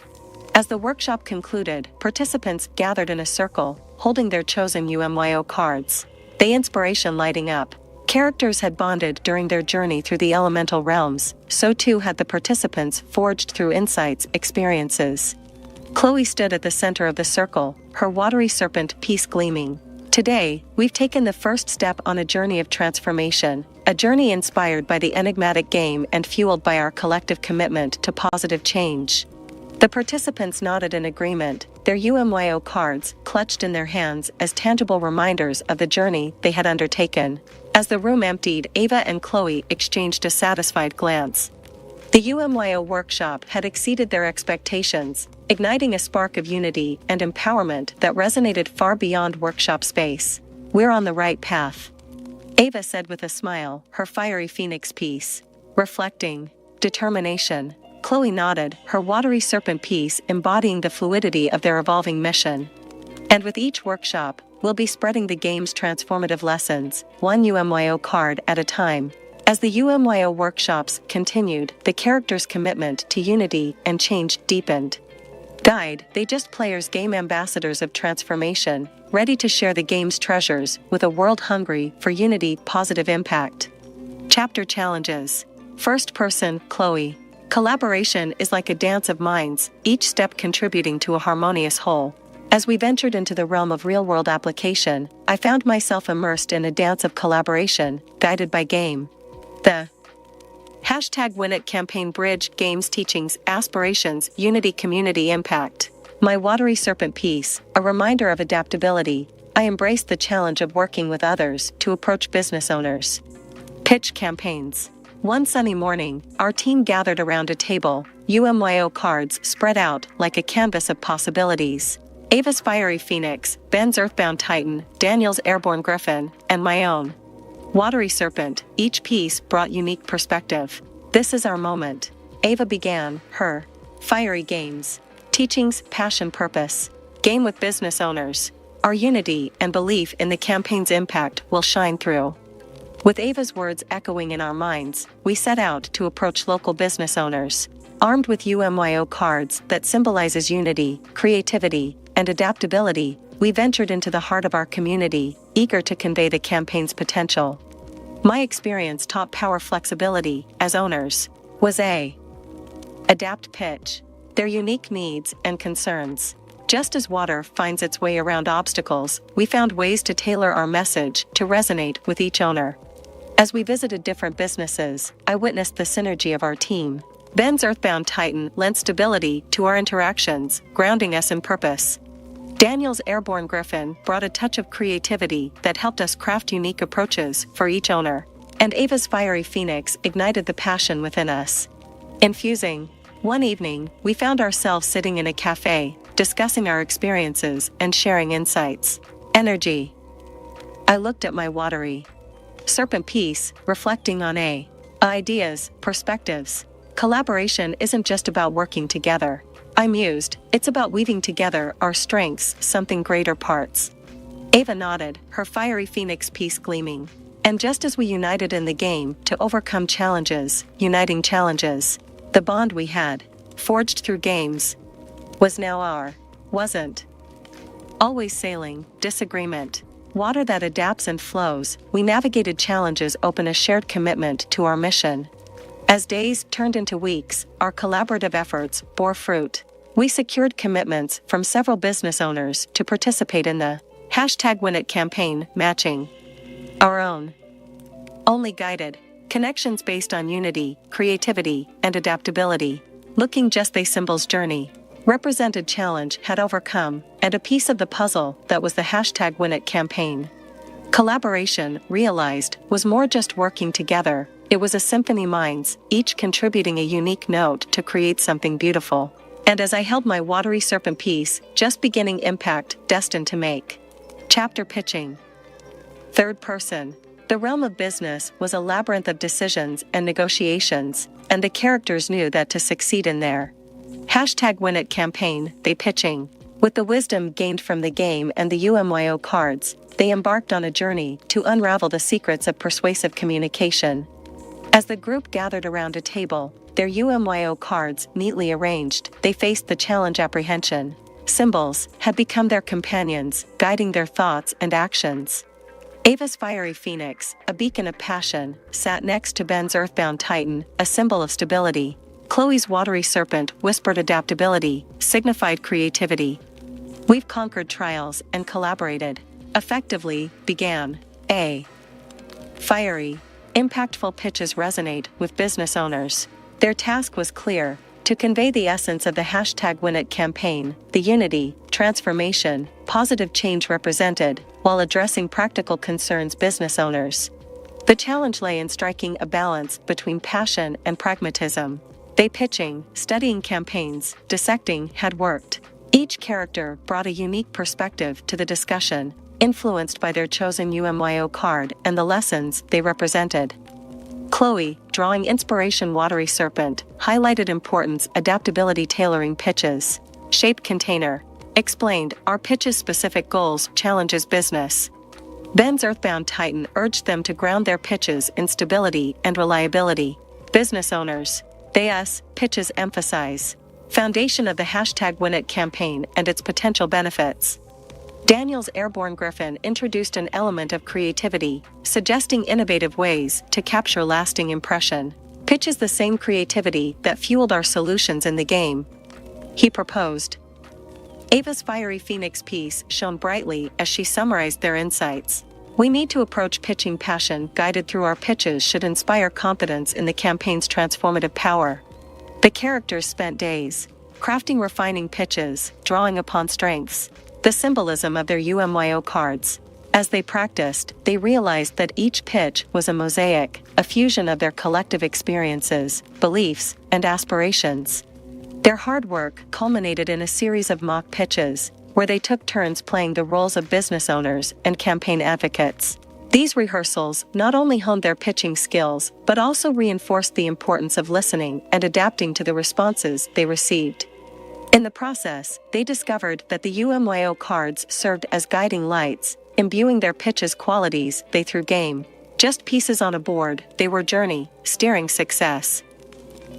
As the workshop concluded, participants gathered in a circle, holding their chosen UMYO cards. The inspiration lighting up. Characters had bonded during their journey through the elemental realms, so too had the participants forged through insights, experiences. Chloe stood at the center of the circle, her watery serpent piece gleaming. Today, we've taken the first step on a journey of transformation, a journey inspired by the enigmatic game and fueled by our collective commitment to positive change. The participants nodded in agreement, their UMYO cards clutched in their hands as tangible reminders of the journey they had undertaken. As the room emptied, Ava and Chloe exchanged a satisfied glance. The UMYO workshop had exceeded their expectations, igniting a spark of unity and empowerment that resonated far beyond workshop space. We're on the right path, Ava said with a smile, her fiery phoenix piece. Reflecting determination. Chloe nodded, her watery serpent piece embodying the fluidity of their evolving mission. And with each workshop, we'll be spreading the game's transformative lessons, one UMYO card at a time. As the UMYO workshops continued, the characters' commitment to unity and change deepened. Guide, they just players game ambassadors of transformation, ready to share the game's treasures with a world hungry for unity positive impact. Chapter Challenges. First person, Chloe. Collaboration is like a dance of minds, each step contributing to a harmonious whole. As we ventured into the realm of real-world application, I found myself immersed in a dance of collaboration, guided by game. The #WinIt campaign bridge games teachings, aspirations, unity community impact. My watery serpent piece, a reminder of adaptability. I embraced the challenge of working with others to approach business owners. Pitch campaigns. One sunny morning, our team gathered around a table, UMYO cards spread out like a canvas of possibilities. Ava's fiery phoenix, Ben's earthbound titan, Daniel's airborne griffin, and my own watery serpent. Each piece brought unique perspective. This is our moment. Ava began her fiery games, teachings, passion, purpose. Game with business owners. Our unity and belief in the campaign's impact will shine through. With Ava's words echoing in our minds, we set out to approach local business owners. Armed with UMYO cards that symbolizes unity, creativity, and adaptability, we ventured into the heart of our community, eager to convey the campaign's potential. My experience taught power flexibility, as owners, was adapt pitch, their unique needs and concerns. Just as water finds its way around obstacles, we found ways to tailor our message to resonate with each owner. As we visited different businesses, I witnessed the synergy of our team. Ben's earthbound titan lent stability to our interactions, grounding us in purpose. Daniel's airborne griffin brought a touch of creativity that helped us craft unique approaches for each owner. And Ava's fiery phoenix ignited the passion within us. Infusing. One evening, we found ourselves sitting in a cafe, discussing our experiences and sharing insights. Energy. I looked at my watery serpent piece, reflecting on ideas, perspectives. Collaboration isn't just about working together. I mused, it's about weaving together our strengths, something greater parts. Ava nodded, her fiery phoenix piece gleaming. And just as we united in the game to overcome challenges, uniting challenges, the bond we had, forged through games, was now wasn't always sailing, disagreement. Water that adapts and flows, we navigated challenges, open a shared commitment to our mission. As days turned into weeks, our collaborative efforts bore fruit. We secured commitments from several business owners to participate in the #WinIt campaign, matching our own. Only guided connections based on unity, creativity, and adaptability. Looking just the symbol's journey represented challenge had overcome, and a piece of the puzzle that was the #WinIt campaign. Collaboration, realized, was more just working together. It was a symphony minds, each contributing a unique note to create something beautiful. And as I held my watery serpent piece, just beginning impact, destined to make. Chapter pitching. Third person. The realm of business was a labyrinth of decisions and negotiations, and the characters knew that to succeed in their #WinIt campaign, they pitching. With the wisdom gained from the game and the UMYO cards, they embarked on a journey to unravel the secrets of persuasive communication. As the group gathered around a table, their UMYO cards neatly arranged, they faced the challenge apprehension. Symbols had become their companions, guiding their thoughts and actions. Ava's fiery phoenix, a beacon of passion, sat next to Ben's earthbound titan, a symbol of stability. Chloe's watery serpent whispered adaptability, signified creativity. We've conquered trials and collaborated effectively, began fiery, impactful pitches resonate with business owners. Their task was clear, to convey the essence of the #WinIt campaign, the unity, transformation, positive change represented, while addressing practical concerns business owners. The challenge lay in striking a balance between passion and pragmatism. They pitching, studying campaigns, dissecting had worked. Each character brought a unique perspective to the discussion, influenced by their chosen UMYO card and the lessons they represented. Chloe, drawing inspiration watery serpent, highlighted importance adaptability tailoring pitches. Shaped container, explained our pitches specific goals challenges business. Ben's earthbound titan urged them to ground their pitches in stability and reliability. Business owners, pitches emphasize foundation of the #WinIt campaign and its potential benefits. Daniel's airborne griffin introduced an element of creativity, suggesting innovative ways to capture lasting impression. Pitches the same creativity that fueled our solutions in the game. He proposed. Ava's fiery phoenix piece shone brightly as she summarized their insights. We need to approach pitching passion guided through our pitches should inspire confidence in the campaign's transformative power. The characters spent days crafting refining pitches, drawing upon strengths, the symbolism of their UMYO cards. As they practiced, they realized that each pitch was a mosaic, a fusion of their collective experiences, beliefs, and aspirations. Their hard work culminated in a series of mock pitches, where they took turns playing the roles of business owners and campaign advocates. These rehearsals not only honed their pitching skills, but also reinforced the importance of listening and adapting to the responses they received. In the process, they discovered that the UMYO cards served as guiding lights, imbuing their pitches qualities they threw game. Just pieces on a board, they were journey, steering success.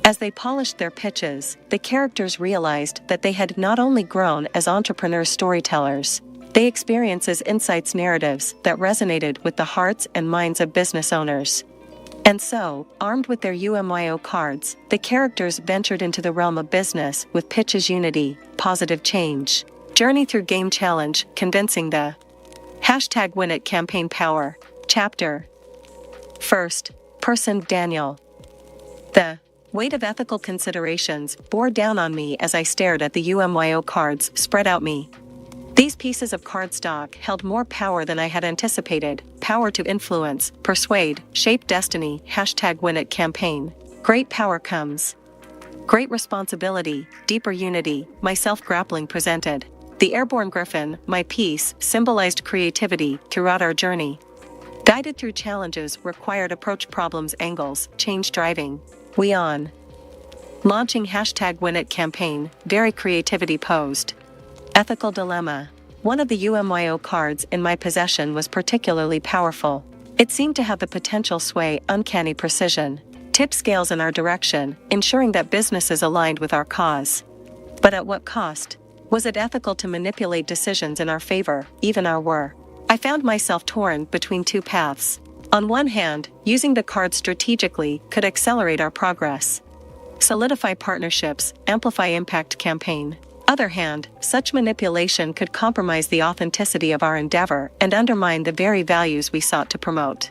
As they polished their pitches, the characters realized that they had not only grown as entrepreneurs storytellers, they experienced as insights narratives that resonated with the hearts and minds of business owners. And so, armed with their UMYO cards, the characters ventured into the realm of business with pitches unity, positive change, journey through game challenge, convincing the #WinIt campaign power. Chapter. First person Daniel. The weight of ethical considerations bore down on me as I stared at the UMYO cards spread out me. These pieces of cardstock held more power than I had anticipated, power to influence, persuade, shape destiny, #WinIt campaign. Great power comes. Great responsibility, deeper unity, my self-grappling presented. The airborne griffin, my piece, symbolized creativity throughout our journey. Guided through challenges required approach problems angles, change driving. We on. Launching #WinIt campaign, very creativity posed. Ethical dilemma. One of the UMYO cards in my possession was particularly powerful. It seemed to have the potential sway uncanny precision, tip scales in our direction, ensuring that businesses aligned with our cause. But at what cost? Was it ethical to manipulate decisions in our favor, even our were? I found myself torn between two paths. On one hand, using the cards strategically could accelerate our progress, solidify partnerships, amplify impact campaign. Other hand, such manipulation could compromise the authenticity of our endeavor and undermine the very values we sought to promote.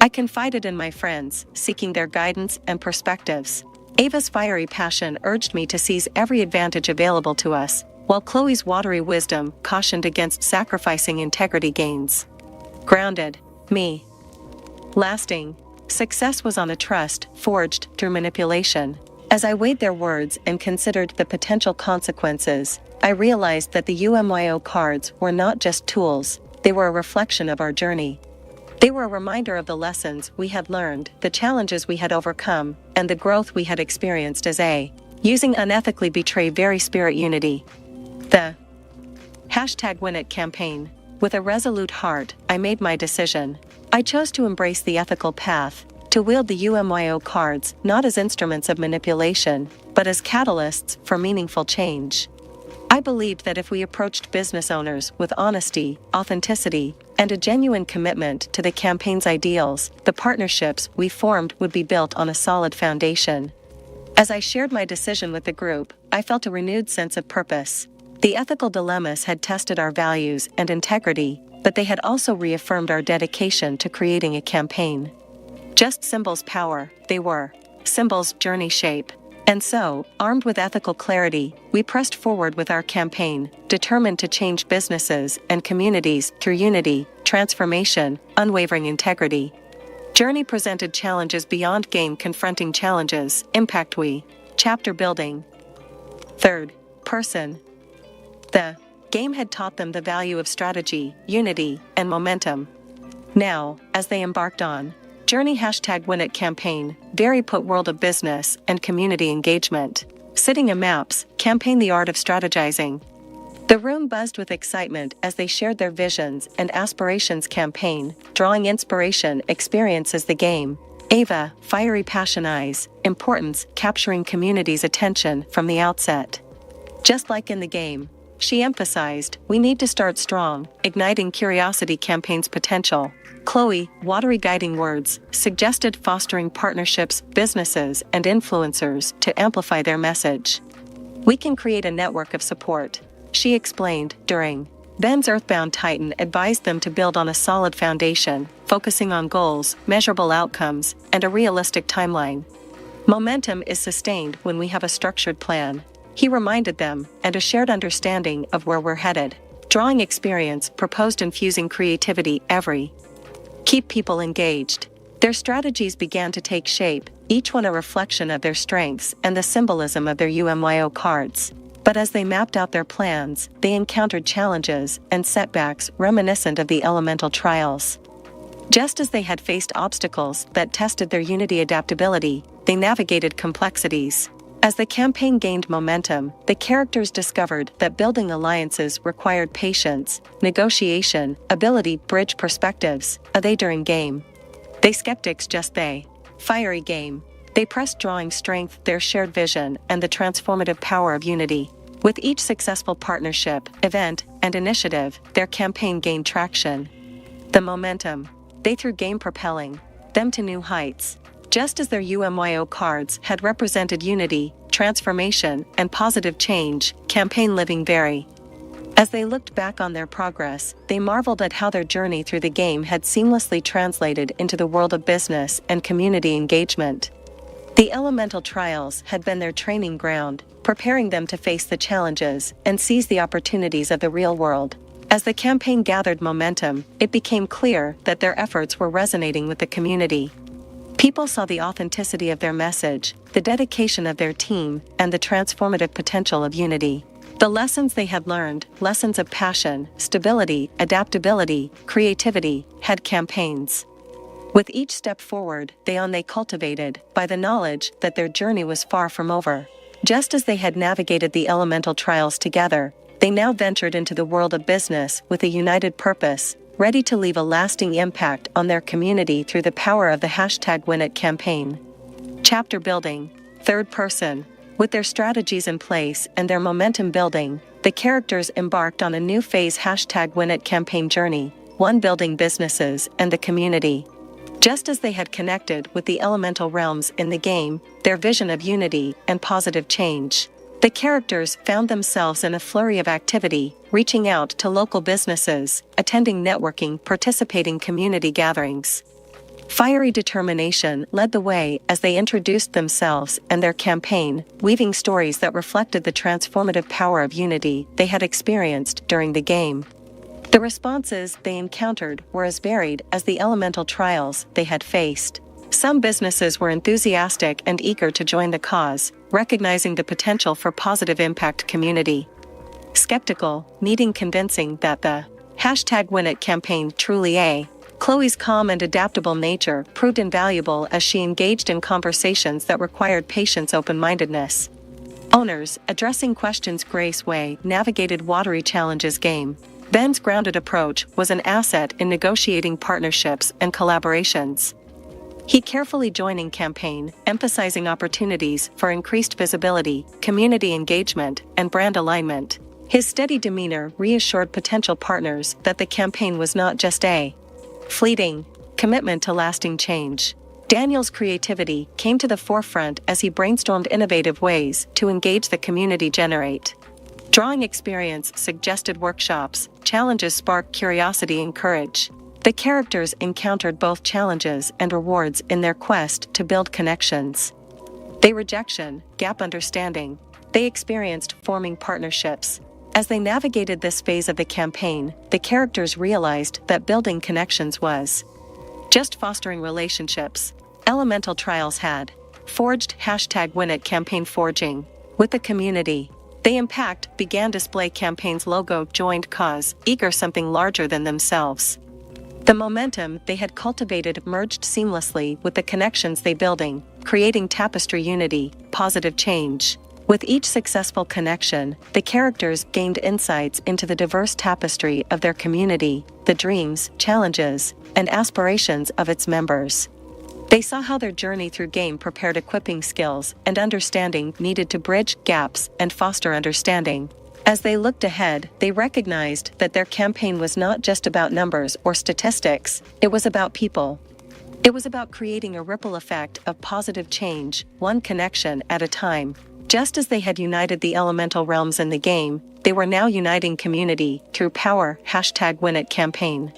I confided in my friends, seeking their guidance and perspectives. Ava's fiery passion urged me to seize every advantage available to us, while Chloe's watery wisdom cautioned against sacrificing integrity gains. Grounded. Me. Lasting. Success was on a trust forged through manipulation. As I weighed their words and considered the potential consequences, I realized that the UMYO cards were not just tools, they were a reflection of our journey. They were a reminder of the lessons we had learned, the challenges we had overcome, and the growth we had experienced as using unethically betray very spirit unity. The #WinIt campaign. With a resolute heart, I made my decision. I chose to embrace the ethical path, to wield the UMYO cards not as instruments of manipulation, but as catalysts for meaningful change. I believed that if we approached business owners with honesty, authenticity, and a genuine commitment to the campaign's ideals, the partnerships we formed would be built on a solid foundation. As I shared my decision with the group, I felt a renewed sense of purpose. The ethical dilemmas had tested our values and integrity, but they had also reaffirmed our dedication to creating a campaign. Just symbols power, they were. Symbols journey shape. And so, armed with ethical clarity, we pressed forward with our campaign, determined to change businesses and communities through unity, transformation, unwavering integrity. Journey presented challenges beyond game confronting challenges, impact we. Chapter building. Third person. The game had taught them the value of strategy, unity, and momentum. Now, as they embarked on Journey #WinIt campaign, very put world of business and community engagement. Sitting in maps, campaign the art of strategizing. The room buzzed with excitement as they shared their visions and aspirations campaign, drawing inspiration experiences the game. Ava, fiery passion eyes, importance, capturing community's attention from the outset. Just like in the game, she emphasized, we need to start strong, igniting curiosity campaign's potential. Chloe, watery guiding words, suggested fostering partnerships, businesses, and influencers to amplify their message. We can create a network of support, she explained during. Ben's Earthbound Titan advised them to build on a solid foundation, focusing on goals, measurable outcomes, and a realistic timeline. Momentum is sustained when we have a structured plan, he reminded them, and a shared understanding of where we're headed. Drawing experience proposed infusing creativity every. Keep people engaged. Their strategies began to take shape, each one a reflection of their strengths and the symbolism of their UMYO cards. But as they mapped out their plans, they encountered challenges and setbacks reminiscent of the elemental trials. Just as they had faced obstacles that tested their unity adaptability, they navigated complexities. As the campaign gained momentum, the characters discovered that building alliances required patience, negotiation, ability, bridge perspectives, they during game. They skeptics just they. Fiery game. They pressed drawing strength, their shared vision, and the transformative power of unity. With each successful partnership, event, and initiative, their campaign gained traction. The momentum. They threw game propelling them to new heights. Just as their UMYO cards had represented unity, transformation, and positive change, campaign living very. As they looked back on their progress, they marveled at how their journey through the game had seamlessly translated into the world of business and community engagement. The elemental trials had been their training ground, preparing them to face the challenges and seize the opportunities of the real world. As the campaign gathered momentum, it became clear that their efforts were resonating with the community. People saw the authenticity of their message, the dedication of their team, and the transformative potential of unity. The lessons they had learned, lessons of passion, stability, adaptability, creativity, had campaigns. With each step forward, they cultivated, by the knowledge that their journey was far from over. Just as they had navigated the elemental trials together, they now ventured into the world of business with a united purpose, ready to leave a lasting impact on their community through the power of the #WinIt campaign. Chapter building. Third person. With their strategies in place and their momentum building, the characters embarked on a new phase #WinIt campaign journey, one building businesses and the community. Just as they had connected with the elemental realms in the game, their vision of unity and positive change, the characters found themselves in a flurry of activity, reaching out to local businesses, attending networking, participating community gatherings. Fiery determination led the way as they introduced themselves and their campaign, weaving stories that reflected the transformative power of unity they had experienced during the game. The responses they encountered were as varied as the elemental trials they had faced. Some businesses were enthusiastic and eager to join the cause, recognizing the potential for positive impact community. Skeptical, needing convincing that the #WinIt campaign truly a. Chloe's calm and adaptable nature proved invaluable as she engaged in conversations that required patience, open-mindedness. Owners, addressing questions Grace Way navigated watery challenges game. Ben's grounded approach was an asset in negotiating partnerships and collaborations. He carefully joining campaign, emphasizing opportunities for increased visibility, community engagement, and brand alignment. His steady demeanor reassured potential partners that the campaign was not just a fleeting commitment to lasting change. Daniel's creativity came to the forefront as he brainstormed innovative ways to engage the community. Drawing experience suggested workshops, challenges sparked curiosity and courage. The characters encountered both challenges and rewards in their quest to build connections. They rejection, gap understanding. They experienced forming partnerships. As they navigated this phase of the campaign, the characters realized that building connections was just fostering relationships. Elemental trials had forged #WinIt campaign forging with the community. They impact began display campaign's logo joined cause, eager something larger than themselves. The momentum they had cultivated merged seamlessly with the connections they building, creating tapestry unity, positive change. With each successful connection, the characters gained insights into the diverse tapestry of their community, the dreams, challenges, and aspirations of its members. They saw how their journey through game prepared equipping skills and understanding needed to bridge gaps and foster understanding. As they looked ahead, they recognized that their campaign was not just about numbers or statistics, it was about people. It was about creating a ripple effect of positive change, one connection at a time. Just as they had united the elemental realms in the game, they were now uniting community through power #WinIt campaign.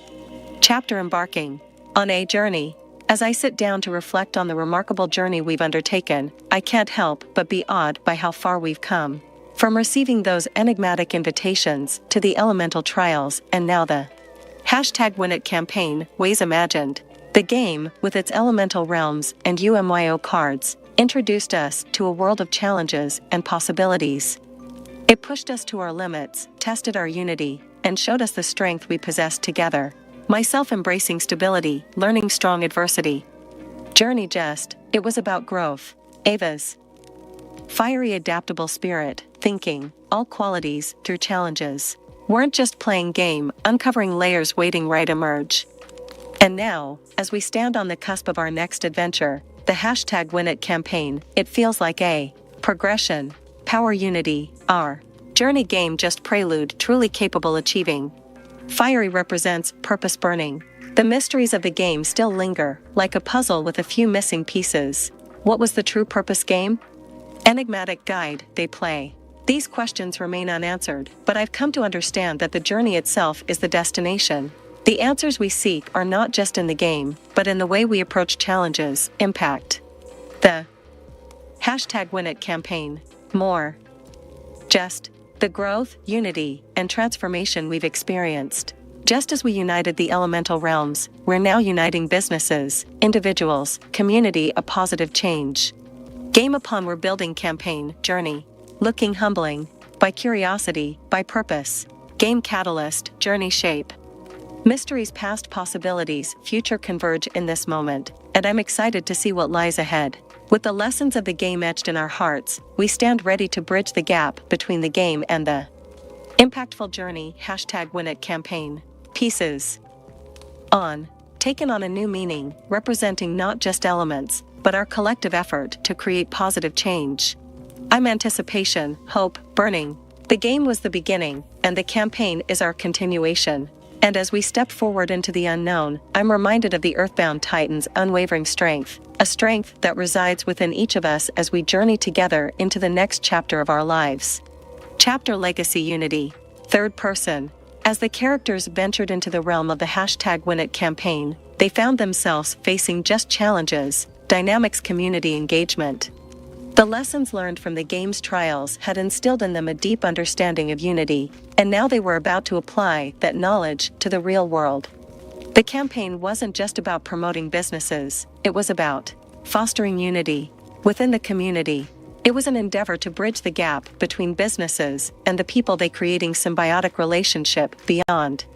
Chapter embarking on a journey. As I sit down to reflect on the remarkable journey we've undertaken, I can't help but be awed by how far we've come. From receiving those enigmatic invitations to the elemental trials and now the #WinIt campaign ways imagined. The game, with its elemental realms and UMYO cards, introduced us to a world of challenges and possibilities. It pushed us to our limits, tested our unity, and showed us the strength we possessed together. Myself embracing stability, learning strong adversity. Journey just, it was about growth. Ava's fiery adaptable spirit, thinking, all qualities, through challenges. Weren't just playing game, uncovering layers waiting right emerge. And now, as we stand on the cusp of our next adventure, the #WinIt campaign, it feels like a progression, power unity, our journey game just prelude truly capable achieving. Fiery represents purpose burning. The mysteries of the game still linger, like a puzzle with a few missing pieces. What was the true purpose game? Enigmatic guide, they play. These questions remain unanswered, but I've come to understand that the journey itself is the destination. The answers we seek are not just in the game, but in the way we approach challenges, impact. The #WinIt campaign. More. Just the growth, unity, and transformation we've experienced. Just as we united the elemental realms, we're now uniting businesses, individuals, community, a positive change. Game upon we're building campaign, journey. Looking humbling, by curiosity, by purpose. Game catalyst, journey shape. Mysteries past possibilities, future converge in this moment, and I'm excited to see what lies ahead. With the lessons of the game etched in our hearts, we stand ready to bridge the gap between the game and the impactful journey, #WinIt campaign. Pieces. On. Taken on a new meaning, representing not just elements, but our collective effort to create positive change. I'm anticipation, hope, burning. The game was the beginning, and the campaign is our continuation. And as we step forward into the unknown, I'm reminded of the Earthbound Titan's unwavering strength, a strength that resides within each of us as we journey together into the next chapter of our lives. Chapter Legacy Unity. Third person. As the characters ventured into the realm of the #WinIt campaign, they found themselves facing just challenges, dynamics, community engagement. The lessons learned from the game's trials had instilled in them a deep understanding of unity, and now they were about to apply that knowledge to the real world. The campaign wasn't just about promoting businesses, it was about fostering unity within the community. It was an endeavor to bridge the gap between businesses and the people, they creating symbiotic relationship beyond.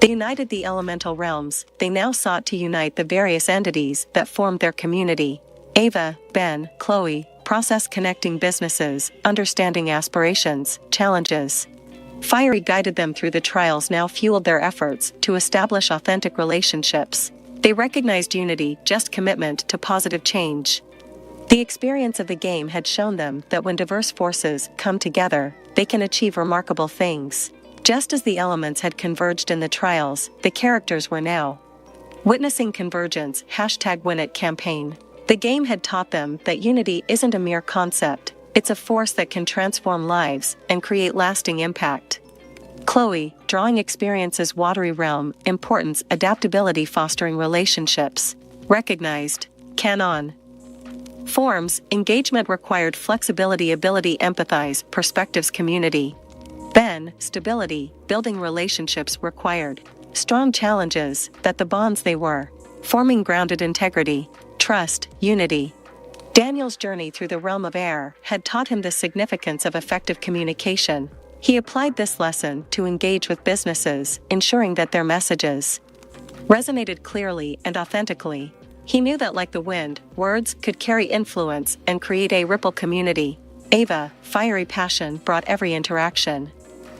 They united the elemental realms, they now sought to unite the various entities that formed their community. Ava, Ben, Chloe, process connecting businesses, understanding aspirations, challenges. Fiery guided them through the trials, now fueled their efforts to establish authentic relationships. They recognized unity, just commitment to positive change. The experience of the game had shown them that when diverse forces come together, they can achieve remarkable things. Just as the elements had converged in the trials, the characters were now witnessing convergence, #WinIt campaign. The game had taught them that unity isn't a mere concept, it's a force that can transform lives and create lasting impact. Chloe, drawing experiences, watery realm, importance, adaptability, fostering relationships. Recognized. Canon. Forms, engagement required, flexibility, ability, empathize, perspectives, community. Ben, stability, building relationships required. Strong challenges, that the bonds they were forming grounded integrity, trust, unity. Daniel's journey through the realm of air had taught him the significance of effective communication. He applied this lesson to engage with businesses, ensuring that their messages resonated clearly and authentically. He knew that, like the wind, words could carry influence and create a ripple community. Ava, fiery passion, brought every interaction.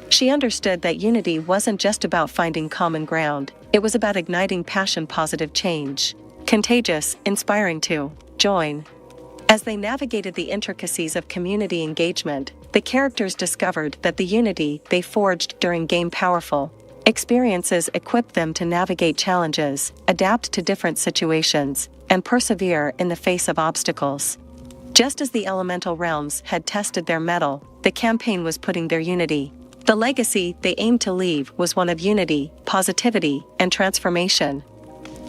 She understood that unity wasn't just about finding common ground, it was about igniting passion, positive change. Contagious, inspiring to join. As they navigated the intricacies of community engagement, the characters discovered that the unity they forged during game powerful experiences equipped them to navigate challenges, adapt to different situations, and persevere in the face of obstacles. Just as the elemental realms had tested their mettle, the campaign was putting their unity. The legacy they aimed to leave was one of unity, positivity, and transformation.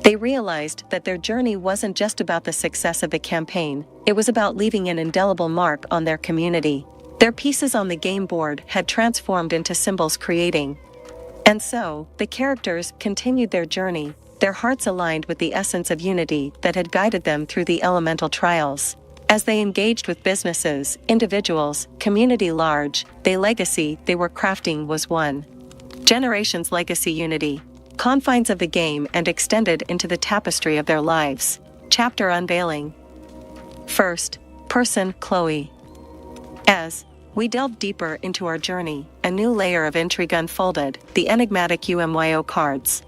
They realized that their journey wasn't just about the success of the campaign, it was about leaving an indelible mark on their community. Their pieces on the game board had transformed into symbols, creating. And so, the characters continued their journey, their hearts aligned with the essence of unity that had guided them through the elemental trials. As they engaged with businesses, individuals, community large, the legacy they were crafting was one. Generations legacy unity. Confines of the game and extended into the tapestry of their lives. Chapter unveiling. First person, Chloe. As we delved deeper into our journey, a new layer of intrigue unfolded, the enigmatic UMYO cards.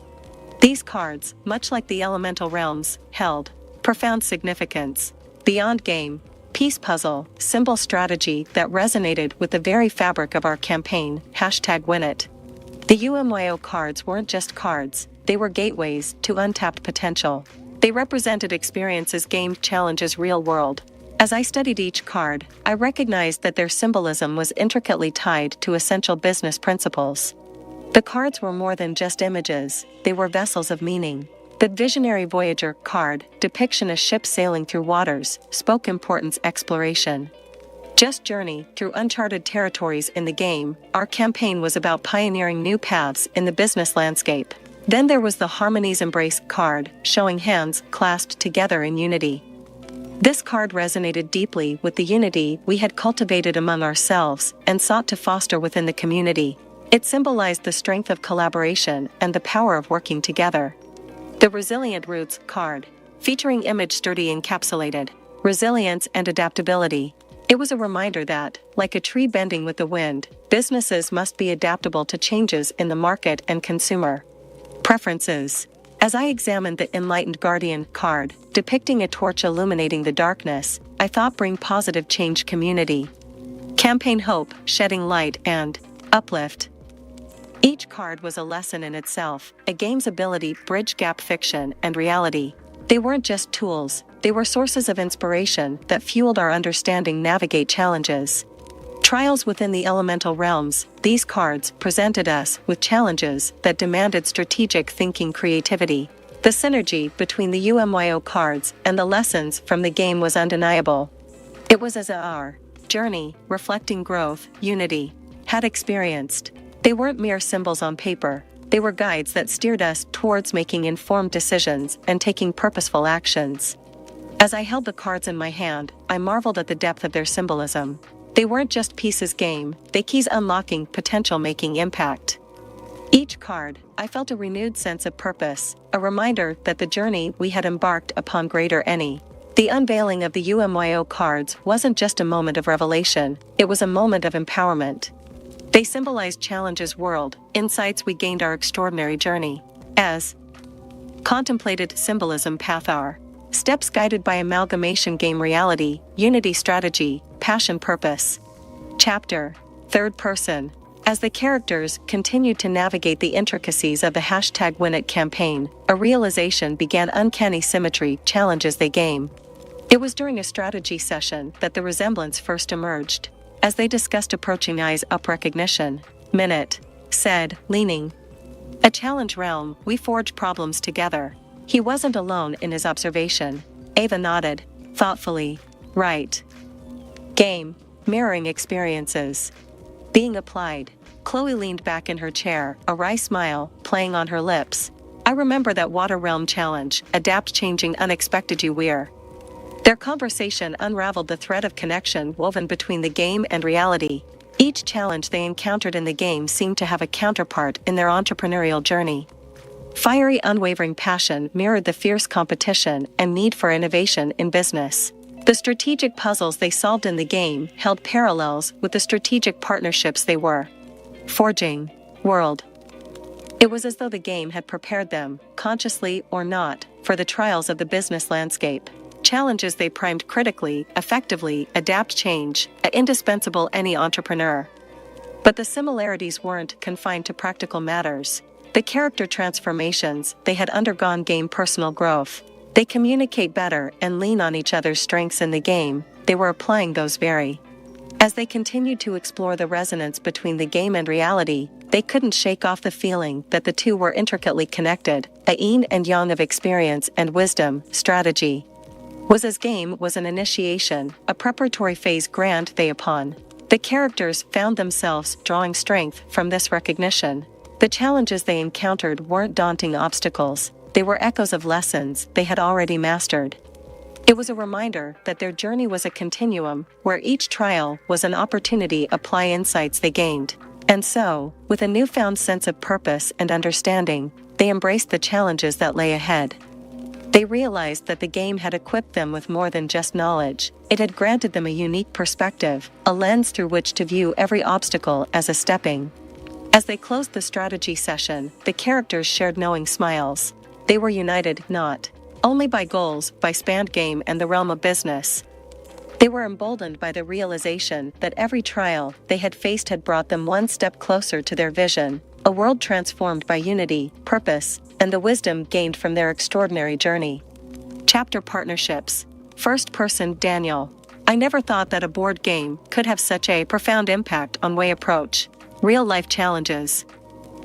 These cards, much like the elemental realms, held profound significance. Beyond game, piece puzzle, symbol strategy that resonated with the very fabric of our campaign, #WinIt. The UMYO cards weren't just cards, they were gateways to untapped potential. They represented experiences, game challenges, real world. As I studied each card, I recognized that their symbolism was intricately tied to essential business principles. The cards were more than just images, they were vessels of meaning. The Visionary Voyager card, depiction a ship sailing through waters, spoke importance exploration. Just journey through uncharted territories in the game, our campaign was about pioneering new paths in the business landscape. Then there was the Harmony's Embrace card, showing hands clasped together in unity. This card resonated deeply with the unity we had cultivated among ourselves and sought to foster within the community. It symbolized the strength of collaboration and the power of working together. The Resilient Roots card, featuring image sturdy encapsulated resilience and adaptability. It was a reminder that, like a tree bending with the wind, businesses must be adaptable to changes in the market and consumer preferences. As I examined the Enlightened Guardian card, depicting a torch illuminating the darkness, I thought bring positive change community. Campaign hope, shedding light and uplift. Each card was a lesson in itself, a game's ability bridge gap fiction and reality. They weren't just tools, they were sources of inspiration that fueled our understanding navigate challenges. Trials within the elemental realms, these cards presented us with challenges that demanded strategic thinking creativity. The synergy between the UMYO cards and the lessons from the game was undeniable. It was as our journey, reflecting growth, unity, had experienced. They weren't mere symbols on paper, they were guides that steered us towards making informed decisions and taking purposeful actions. As I held the cards in my hand, I marveled at the depth of their symbolism. They weren't just pieces game, they keys unlocking potential, making impact. Each card, I felt a renewed sense of purpose, a reminder that the journey we had embarked upon greater any. The unveiling of the UMYO cards wasn't just a moment of revelation, it was a moment of empowerment. They symbolized challenges world, insights we gained our extraordinary journey. As contemplated symbolism path our steps guided by amalgamation game reality, unity strategy, passion purpose. Chapter, third person. As the characters continued to navigate the intricacies of the #WinIt campaign, a realization began uncanny symmetry challenges they game. It was during a strategy session that the resemblance first emerged. As they discussed approaching eyes up recognition, Minute said, leaning. A challenge realm, we forge problems together. He wasn't alone in his observation. Ava nodded, thoughtfully. Right. Game, mirroring experiences. Being applied. Chloe leaned back in her chair, a wry smile playing on her lips. I remember that water realm challenge, adapt changing unexpected you we're. Their conversation unraveled the thread of connection woven between the game and reality. Each challenge they encountered in the game seemed to have a counterpart in their entrepreneurial journey. Fiery, unwavering passion mirrored the fierce competition and need for innovation in business. The strategic puzzles they solved in the game held parallels with the strategic partnerships they were forging. World. It was as though the game had prepared them, consciously or not, for the trials of the business landscape. Challenges they primed critically, effectively, adapt change, indispensable any entrepreneur. But the similarities weren't confined to practical matters. The character transformations they had undergone game personal growth. They communicate better and lean on each other's strengths in the game, they were applying those very. As they continued to explore the resonance between the game and reality, they couldn't shake off the feeling that the two were intricately connected, a yin and yang of experience and wisdom, strategy. Was as game was an initiation, a preparatory phase grand they upon. The characters found themselves drawing strength from this recognition. The challenges they encountered weren't daunting obstacles, they were echoes of lessons they had already mastered. It was a reminder that their journey was a continuum, where each trial was an opportunity to apply insights they gained. And so, with a newfound sense of purpose and understanding, they embraced the challenges that lay ahead. They realized that the game had equipped them with more than just knowledge. It had granted them a unique perspective, a lens through which to view every obstacle as a stepping. As they closed the strategy session, the characters shared knowing smiles. They were united, not only by goals, by spanned game and the realm of business. They were emboldened by the realization that every trial they had faced had brought them one step closer to their vision, a world transformed by unity, purpose, and the wisdom gained from their extraordinary journey. Chapter Partnerships. First person Daniel. I never thought that a board game could have such a profound impact on way approach real-life challenges.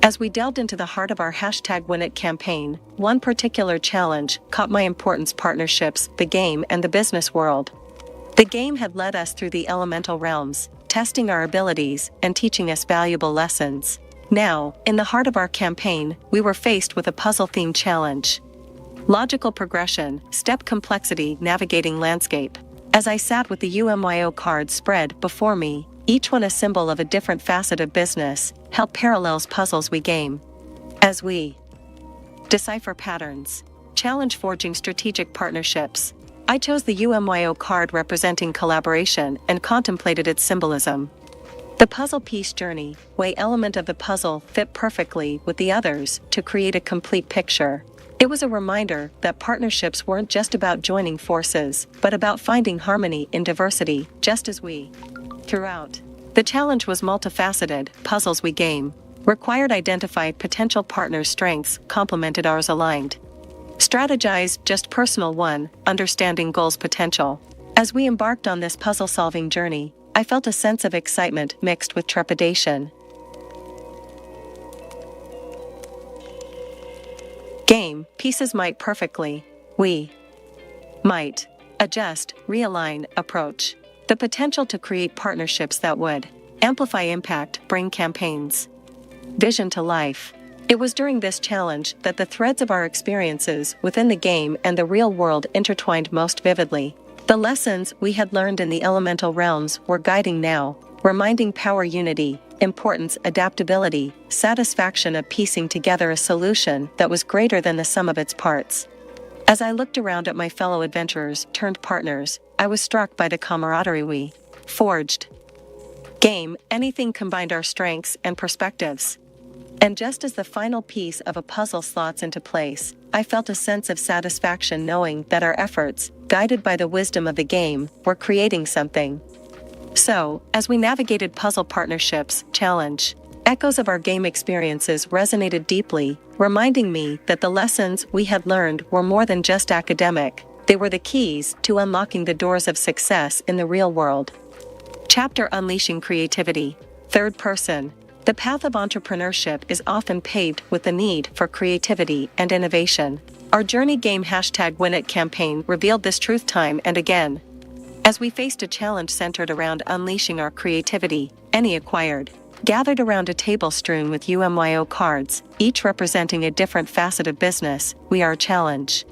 As we delved into the heart of our #WinIt campaign, one particular challenge caught my importance: partnerships, the game and the business world. The game had led us through the elemental realms, testing our abilities and teaching us valuable lessons. Now, in the heart of our campaign, we were faced with a puzzle-themed challenge. Logical progression, step complexity, navigating landscape. As I sat with the UMYO cards spread before me, each one a symbol of a different facet of business, held parallels puzzles we game. As we decipher patterns, challenge forging strategic partnerships, I chose the UMYO card representing collaboration and contemplated its symbolism. The puzzle piece journey, way element of the puzzle fit perfectly with the others to create a complete picture. It was a reminder that partnerships weren't just about joining forces, but about finding harmony in diversity, just as we. Throughout, the challenge was multifaceted. Puzzles we game required identify potential partners' strengths, complemented ours aligned. Strategize, just personal one, understanding goals' potential. As we embarked on this puzzle-solving journey, I felt a sense of excitement mixed with trepidation. Game, pieces might perfectly. We might adjust, realign, approach. The potential to create partnerships that would amplify impact, bring campaigns, vision to life. It was during this challenge that the threads of our experiences within the game and the real world intertwined most vividly. The lessons we had learned in the elemental realms were guiding now, reminding power unity, importance adaptability, satisfaction of piecing together a solution that was greater than the sum of its parts. As I looked around at my fellow adventurers turned partners, I was struck by the camaraderie we forged. Game, anything combined our strengths and perspectives. And just as the final piece of a puzzle slots into place, I felt a sense of satisfaction knowing that our efforts, guided by the wisdom of the game, were creating something. So, as we navigated puzzle partnerships challenge, echoes of our game experiences resonated deeply, reminding me that the lessons we had learned were more than just academic. They were the keys to unlocking the doors of success in the real world. Chapter Unleashing Creativity. Third person. The path of entrepreneurship is often paved with the need for creativity and innovation. Our Journey Game #WinIt campaign revealed this truth time and again. As we faced a challenge centered around unleashing our creativity, any acquired, gathered around a table strewn with UMYO cards, each representing a different facet of business, we are challenge.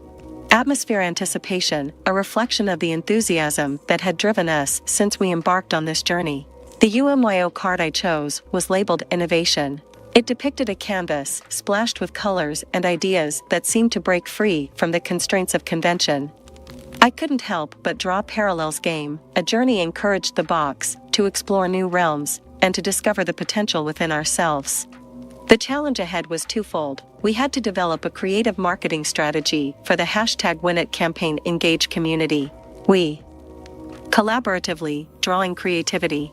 Atmosphere anticipation, a reflection of the enthusiasm that had driven us since we embarked on this journey. The UMYO card I chose was labeled Innovation. It depicted a canvas splashed with colors and ideas that seemed to break free from the constraints of convention. I couldn't help but draw parallels. Game, a journey encouraged the box to explore new realms and to discover the potential within ourselves. The challenge ahead was twofold. We had to develop a creative marketing strategy for the #WinIt campaign engage community. We collaboratively, drawing creativity.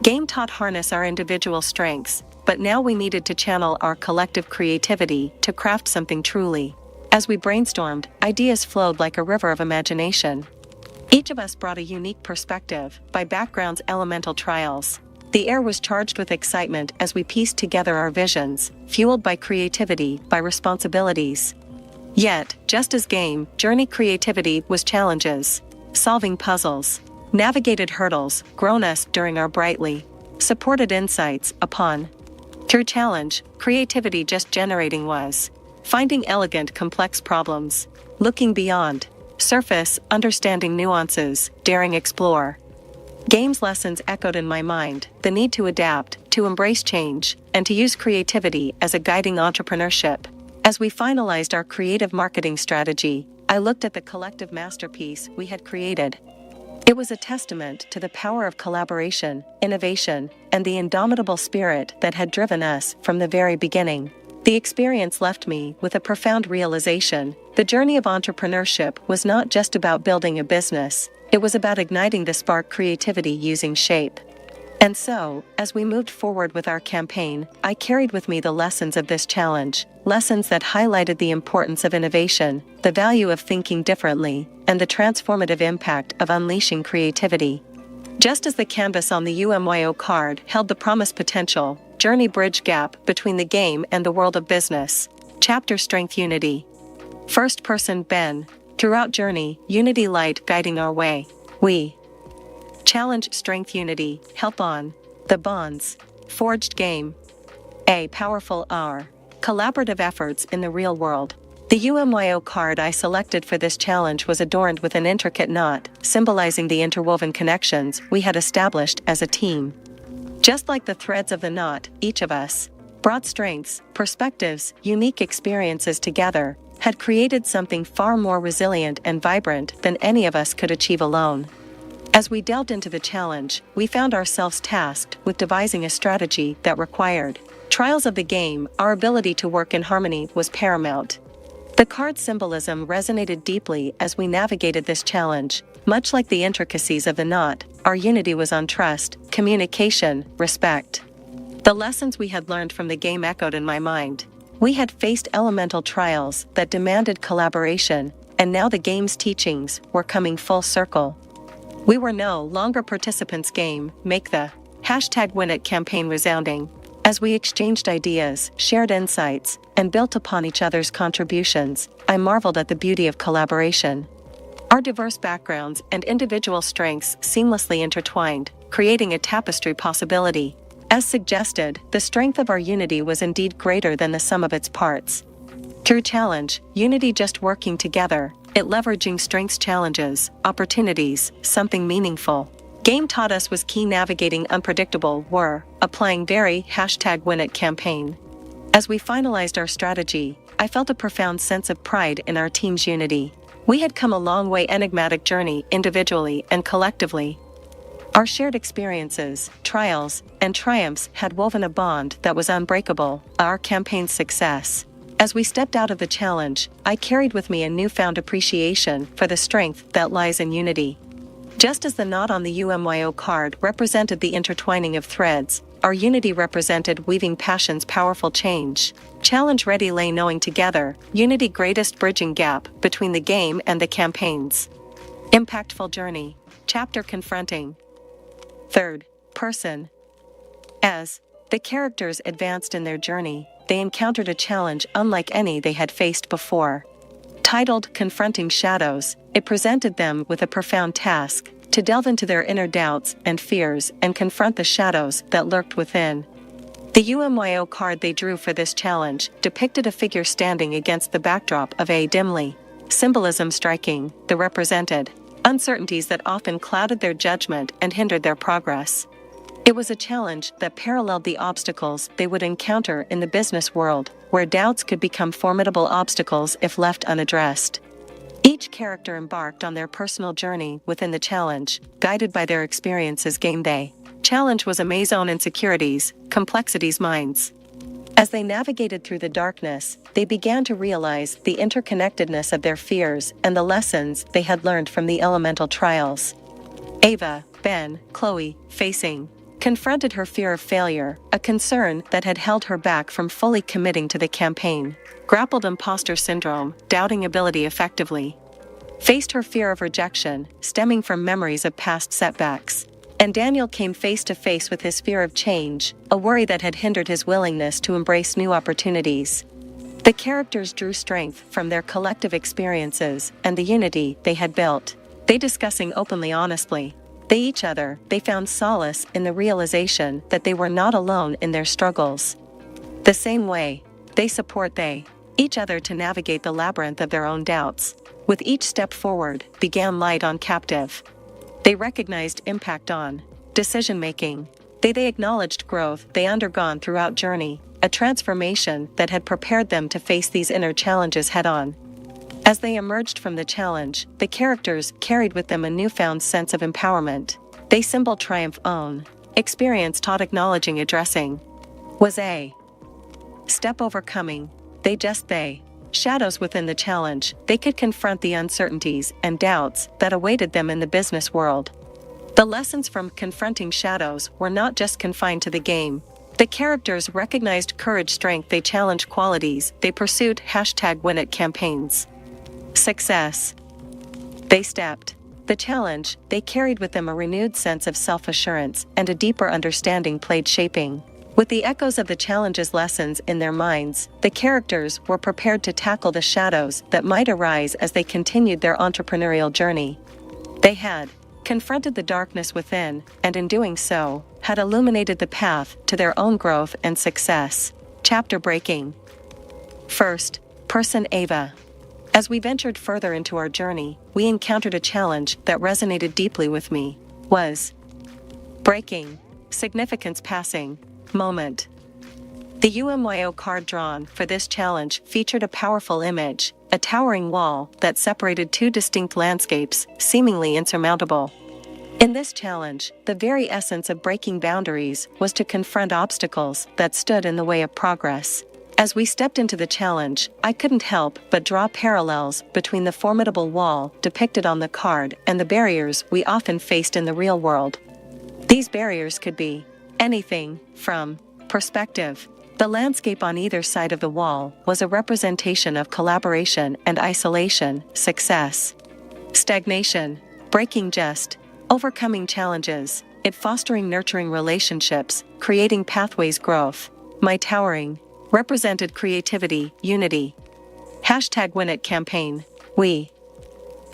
Game taught harness our individual strengths, but now we needed to channel our collective creativity to craft something truly. As we brainstormed, ideas flowed like a river of imagination. Each of us brought a unique perspective, by background's elemental trials. The air was charged with excitement as we pieced together our visions, fueled by creativity, by responsibilities. Yet, just as game, journey creativity was challenges. Solving puzzles, navigated hurdles, grown us during our brightly supported insights upon. Through challenge, creativity just generating was finding elegant complex problems, looking beyond Surface, understanding nuances, daring explore. Game's lessons echoed in my mind, the need to adapt, to embrace change, and to use creativity as a guiding entrepreneurship. As we finalized our creative marketing strategy, I looked at the collective masterpiece we had created. It was a testament to the power of collaboration, innovation, and the indomitable spirit that had driven us from the very beginning. The experience left me with a profound realization. The journey of entrepreneurship was not just about building a business, it was about igniting the spark creativity using shape. And so, as we moved forward with our campaign, I carried with me the lessons of this challenge, lessons that highlighted the importance of innovation, the value of thinking differently, and the transformative impact of unleashing creativity. Just as the canvas on the UMYO card held the promised potential, journey bridge gap between the game and the world of business. Chapter Strength Unity. First person Ben. Throughout journey, unity light guiding our way. We. Challenge Strength Unity, help on. The bonds. Forged game. A powerful R. Collaborative efforts in the real world. The UMYO card I selected for this challenge was adorned with an intricate knot, symbolizing the interwoven connections we had established as a team. Just like the threads of the knot, each of us brought strengths, perspectives, unique experiences together, had created something far more resilient and vibrant than any of us could achieve alone. As we delved into the challenge, we found ourselves tasked with devising a strategy that required trials of the game. Our ability to work in harmony was paramount. The card symbolism resonated deeply as we navigated this challenge. Much like the intricacies of the knot, our unity was on trust, communication, respect. The lessons we had learned from the game echoed in my mind. We had faced elemental trials that demanded collaboration, and now the game's teachings were coming full circle. We were no longer participants. Game, make the #WinIt campaign resounding. As we exchanged ideas, shared insights, and built upon each other's contributions, I marveled at the beauty of collaboration. Our diverse backgrounds and individual strengths seamlessly intertwined, creating a tapestry possibility. As suggested, the strength of our unity was indeed greater than the sum of its parts. Through challenge, unity just working together, it leveraging strengths, challenges, opportunities, something meaningful. Game taught us was key navigating unpredictable were, applying very #WinIt campaign. As we finalized our strategy, I felt a profound sense of pride in our team's unity. We had come a long way enigmatic journey individually and collectively. Our shared experiences, trials, and triumphs had woven a bond that was unbreakable, our campaign's success. As we stepped out of the challenge, I carried with me a newfound appreciation for the strength that lies in unity. Just as the knot on the UMYO card represented the intertwining of threads, our unity represented weaving passion's powerful change. Challenge ready lay knowing together, unity greatest bridging gap between the game and the campaigns. Impactful journey. Chapter confronting. Third person. As the characters advanced in their journey, they encountered a challenge unlike any they had faced before. Titled Confronting Shadows, it presented them with a profound task to delve into their inner doubts and fears and confront the shadows that lurked within. The UMYO card they drew for this challenge depicted a figure standing against the backdrop of a dimly symbolism striking, the represented uncertainties that often clouded their judgment and hindered their progress. It was a challenge that paralleled the obstacles they would encounter in the business world, where doubts could become formidable obstacles if left unaddressed. Each character embarked on their personal journey within the challenge, guided by their experiences. Game day. Challenge was a maze of insecurities, complexities, minds. As they navigated through the darkness, they began to realize the interconnectedness of their fears and the lessons they had learned from the elemental trials. Ava, Ben, Chloe, confronted her fear of failure, a concern that had held her back from fully committing to the campaign. Grappled imposter syndrome, doubting ability effectively. Faced her fear of rejection, stemming from memories of past setbacks. And Daniel came face to face with his fear of change, a worry that had hindered his willingness to embrace new opportunities. The characters drew strength from their collective experiences and the unity they had built. They discussing openly, honestly. They found solace in the realization that they were not alone in their struggles. The same way, they support each other to navigate the labyrinth of their own doubts. with each step forward, began light on captive. They recognized impact on decision-making. They acknowledged growth they undergone throughout journey, a transformation that had prepared them to face these inner challenges head-on. As they emerged from the challenge, the characters carried with them a newfound sense of empowerment. They symbol triumph own. Experience taught acknowledging addressing. Was a step overcoming. They shadows within the challenge, they could confront the uncertainties and doubts that awaited them in the business world. The lessons from confronting shadows were not just confined to the game. The characters recognized courage, strength, they challenged qualities, they pursued #WinIt campaigns. Success. They stepped the challenge, they carried with them a renewed sense of self-assurance and a deeper understanding played shaping. With the echoes of the challenge's lessons in their minds, the characters were prepared to tackle the shadows that might arise as they continued their entrepreneurial journey. They had confronted the darkness within, and in doing so, had illuminated the path to their own growth and success. Chapter breaking. First person Ava. As we ventured further into our journey, we encountered a challenge that resonated deeply with me. Was breaking. Significance passing. Moment. The UMYO card drawn for this challenge featured a powerful image, a towering wall that separated two distinct landscapes, seemingly insurmountable. In this challenge, the very essence of breaking boundaries was to confront obstacles that stood in the way of progress. As we stepped into the challenge, I couldn't help but draw parallels between the formidable wall depicted on the card and the barriers we often faced in the real world. These barriers could be anything from perspective. The landscape on either side of the wall was a representation of collaboration and isolation, success, stagnation, breaking just, overcoming challenges, it fostering nurturing relationships, creating pathways growth. My towering represented creativity, unity. #WinIt campaign. We.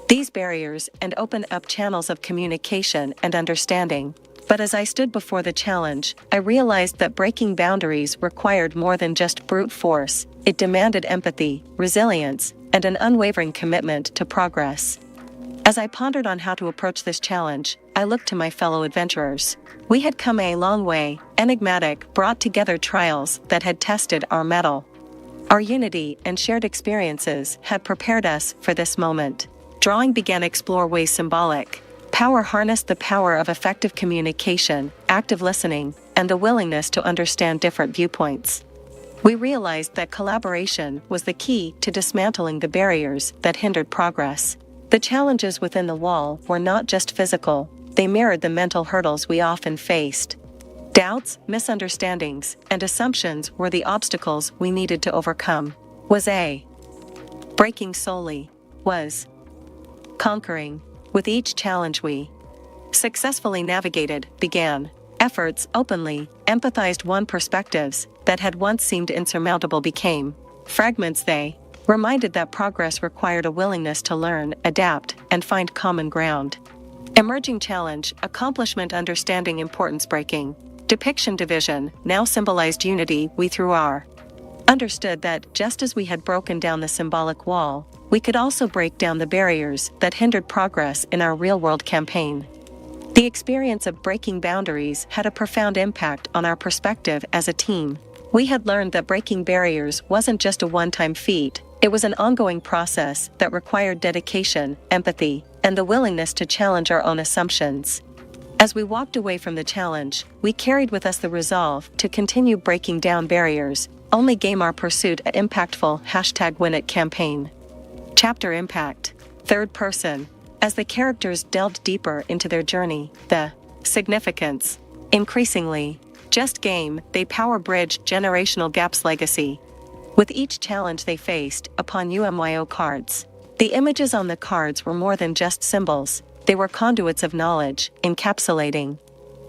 These barriers and opened up channels of communication and understanding. But as I stood before the challenge, I realized that breaking boundaries required more than just brute force. It demanded empathy, resilience, and an unwavering commitment to progress. As I pondered on how to approach this challenge, I looked to my fellow adventurers. We had come a long way, enigmatic, brought together trials that had tested our mettle. Our unity and shared experiences had prepared us for this moment. Drawing began to explore ways symbolic. Power harnessed the power of effective communication, active listening, and the willingness to understand different viewpoints. We realized that collaboration was the key to dismantling the barriers that hindered progress. The challenges within the wall were not just physical, they mirrored the mental hurdles we often faced. Doubts, misunderstandings, and assumptions were the obstacles we needed to overcome. Was a breaking solely. Was conquering. With each challenge we successfully navigated, began efforts openly, empathized one perspectives that had once seemed insurmountable became fragments they reminded that progress required a willingness to learn, adapt, and find common ground. Emerging challenge, accomplishment understanding importance breaking. Depiction division, now symbolized unity we through our understood that just as we had broken down the symbolic wall, we could also break down the barriers that hindered progress in our real-world campaign. The experience of breaking boundaries had a profound impact on our perspective as a team. We had learned that breaking barriers wasn't just a one-time feat, it was an ongoing process that required dedication, empathy, and the willingness to challenge our own assumptions. As we walked away from the challenge, we carried with us the resolve to continue breaking down barriers, only game our pursuit an impactful #WinIt campaign. Chapter Impact. Third person. As the characters delved deeper into their journey, the significance. Increasingly, just game, they power bridge generational gaps legacy. With each challenge they faced upon UMYO cards, the images on the cards were more than just symbols, they were conduits of knowledge, encapsulating.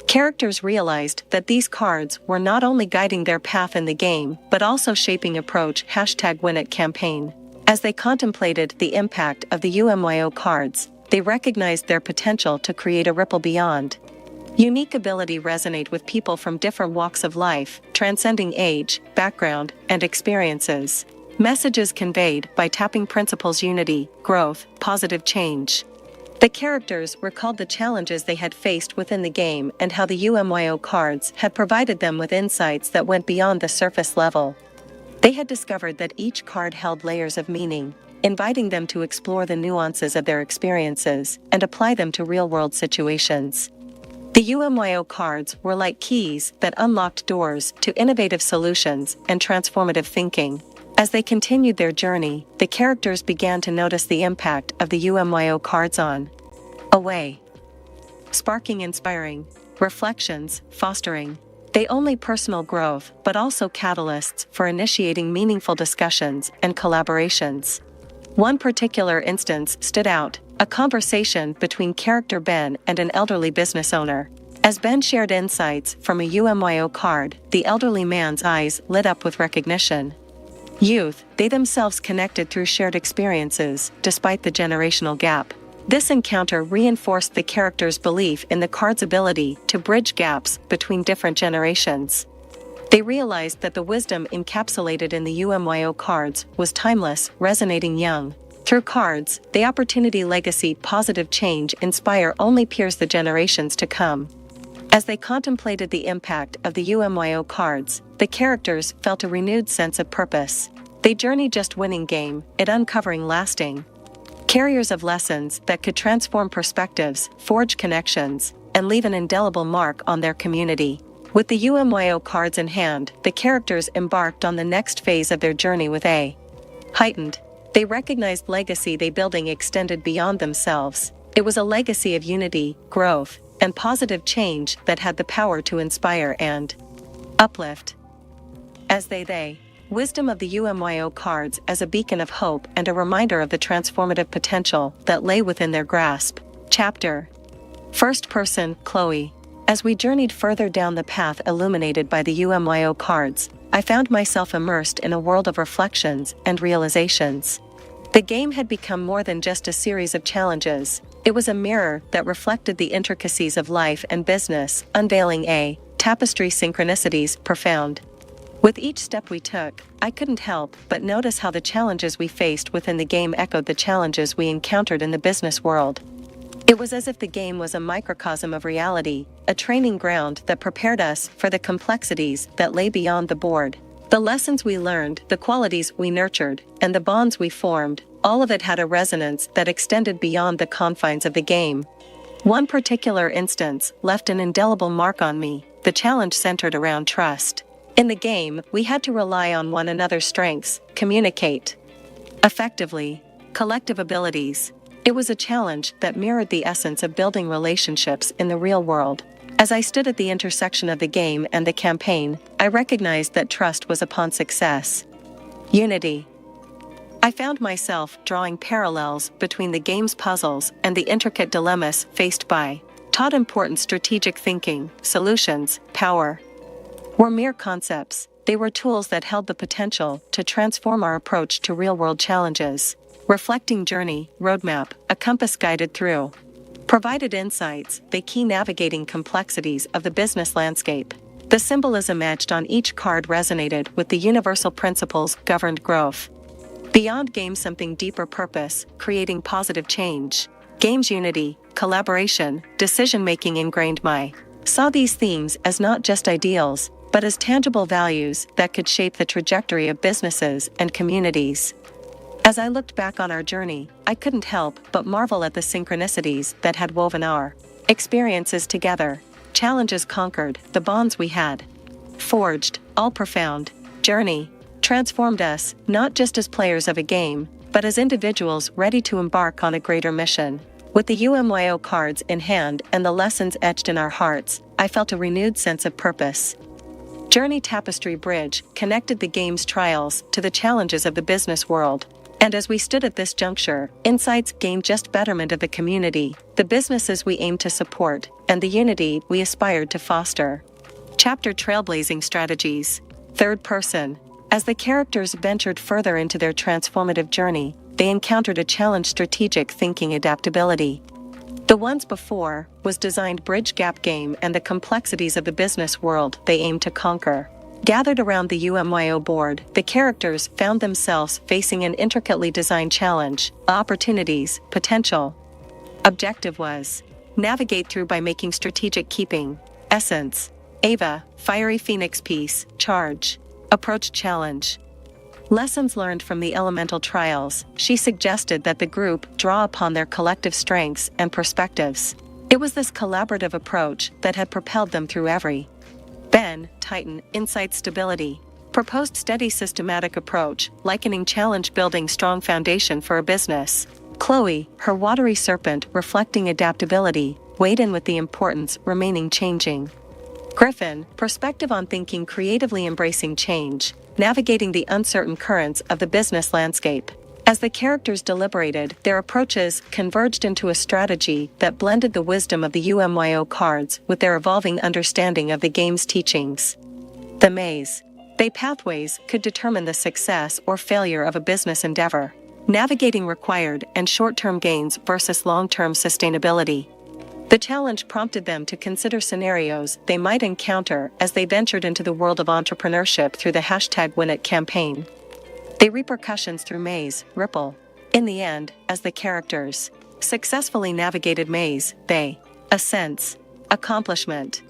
Characters realized that these cards were not only guiding their path in the game, but also shaping approach #WinIt campaign. As they contemplated the impact of the UMYO cards, they recognized their potential to create a ripple beyond. Unique ability resonate with people from different walks of life, transcending age, background, and experiences. Messages conveyed by tapping principles: unity, growth, positive change. The characters recalled the challenges they had faced within the game and how the UMYO cards had provided them with insights that went beyond the surface level. They had discovered that each card held layers of meaning, inviting them to explore the nuances of their experiences and apply them to real-world situations. The UMYO cards were like keys that unlocked doors to innovative solutions and transformative thinking. As they continued their journey, the characters began to notice the impact of the UMYO cards on away, sparking inspiring reflections, fostering they only personal growth but also catalysts for initiating meaningful discussions and collaborations. One particular instance stood out: a conversation between character Ben and an elderly business owner. As Ben shared insights from a UMYO card, the elderly man's eyes lit up with recognition. Youth, they themselves connected through shared experiences, despite the generational gap. This encounter reinforced the character's belief in the card's ability to bridge gaps between different generations. They realized that the wisdom encapsulated in the UMYO cards was timeless, resonating young. Through cards, the opportunity, legacy, positive change inspire only peers the generations to come. As they contemplated the impact of the UMYO cards, the characters felt a renewed sense of purpose. They journeyed just winning game, it uncovering lasting carriers of lessons that could transform perspectives, forge connections, and leave an indelible mark on their community. With the UMYO cards in hand, the characters embarked on the next phase of their journey with a heightened. They recognized legacy they building extended beyond themselves. It was a legacy of unity, growth, and positive change that had the power to inspire and uplift. As they wisdom of the UMYO cards as a beacon of hope and a reminder of the transformative potential that lay within their grasp. Chapter First Person, Chloe. As we journeyed further down the path illuminated by the UMYO cards, I found myself immersed in a world of reflections and realizations. The game had become more than just a series of challenges. It was a mirror that reflected the intricacies of life and business, unveiling a tapestry synchronicities profound. With each step we took, I couldn't help but notice how the challenges we faced within the game echoed the challenges we encountered in the business world. It was as if the game was a microcosm of reality, a training ground that prepared us for the complexities that lay beyond the board. The lessons we learned, the qualities we nurtured, and the bonds we formed, all of it had a resonance that extended beyond the confines of the game. One particular instance left an indelible mark on me. The challenge centered around trust. In the game, we had to rely on one another's strengths, communicate effectively, collective abilities. It was a challenge that mirrored the essence of building relationships in the real world. As I stood at the intersection of the game and the campaign, I recognized that trust was upon success. Unity. I found myself drawing parallels between the game's puzzles and the intricate dilemmas faced by taught important strategic thinking, solutions, power. Were mere concepts, they were tools that held the potential to transform our approach to real-world challenges. Reflecting journey, roadmap, a compass guided through. Provided insights, the key navigating complexities of the business landscape. The symbolism etched on each card resonated with the universal principles governed growth. Beyond game, something deeper, purpose, creating positive change. Games unity, collaboration, decision-making ingrained. My saw these themes as not just ideals, but as tangible values that could shape the trajectory of businesses and communities. As I looked back on our journey, I couldn't help but marvel at the synchronicities that had woven our experiences together, challenges conquered, the bonds we had forged, all profound. Journey transformed us, not just as players of a game, but as individuals ready to embark on a greater mission. With the UMYO cards in hand and the lessons etched in our hearts, I felt a renewed sense of purpose. Journey Tapestry Bridge connected the game's trials to the challenges of the business world. And as we stood at this juncture, insights gained just betterment of the community, the businesses we aimed to support, and the unity we aspired to foster. Chapter Trailblazing Strategies. Third person. As the characters ventured further into their transformative journey, they encountered a challenge: strategic thinking, adaptability. The ones before was designed bridge gap game and the complexities of the business world they aimed to conquer. Gathered around the UMYO board, the characters found themselves facing an intricately designed challenge, opportunities, potential. Objective was navigate through by making strategic keeping. Essence. Ava, fiery phoenix piece, charge. Approach challenge. Lessons learned from the elemental trials. She suggested that the group draw upon their collective strengths and perspectives. It was this collaborative approach that had propelled them through every. Ben, Titan, insight stability. Proposed steady systematic approach, likening challenge building strong foundation for a business. Chloe, her watery serpent reflecting adaptability, weighed in with the importance remaining changing. Griffin, perspective on thinking creatively embracing change, navigating the uncertain currents of the business landscape. As the characters deliberated, their approaches converged into a strategy that blended the wisdom of the UMYO cards with their evolving understanding of the game's teachings. The maze. They pathways could determine the success or failure of a business endeavor, navigating required and short-term gains versus long-term sustainability. The challenge prompted them to consider scenarios they might encounter as they ventured into the world of entrepreneurship through the #WinIt campaign. The repercussions through maze, ripple. In the end, as the characters successfully navigated maze, they, a sense, accomplishment.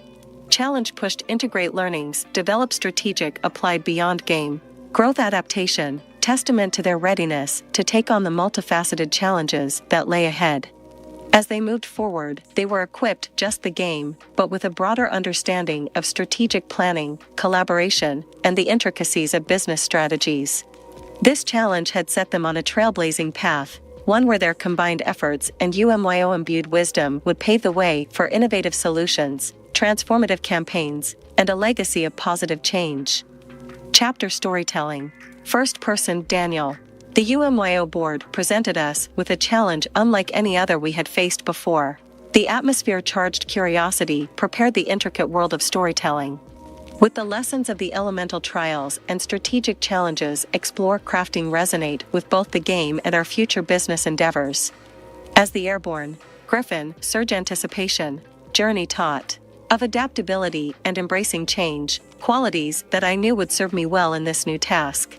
Challenge pushed integrate learnings, develop strategic applied beyond game, growth adaptation, testament to their readiness to take on the multifaceted challenges that lay ahead. As they moved forward, they were equipped just the game, but with a broader understanding of strategic planning, collaboration, and the intricacies of business strategies. This challenge had set them on a trailblazing path, one where their combined efforts and UMYO-imbued wisdom would pave the way for innovative solutions, transformative campaigns, and a legacy of positive change. Chapter storytelling. First person Daniel. The UMYO board presented us with a challenge unlike any other we had faced before. The atmosphere-charged curiosity prepared the intricate world of storytelling. With the lessons of the elemental trials and strategic challenges explore crafting resonate with both the game and our future business endeavors. As the airborne, Griffin, surge anticipation, journey taught, of adaptability and embracing change, qualities that I knew would serve me well in this new task.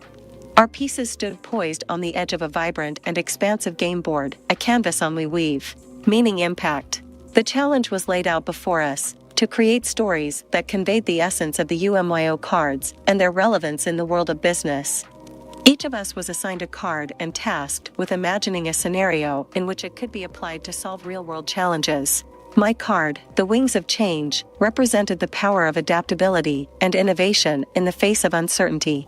Our pieces stood poised on the edge of a vibrant and expansive game board, a canvas on we weave, meaning impact. The challenge was laid out before us, to create stories that conveyed the essence of the UMYO cards and their relevance in the world of business. Each of us was assigned a card and tasked with imagining a scenario in which it could be applied to solve real-world challenges. My card, the Wings of Change, represented the power of adaptability and innovation in the face of uncertainty.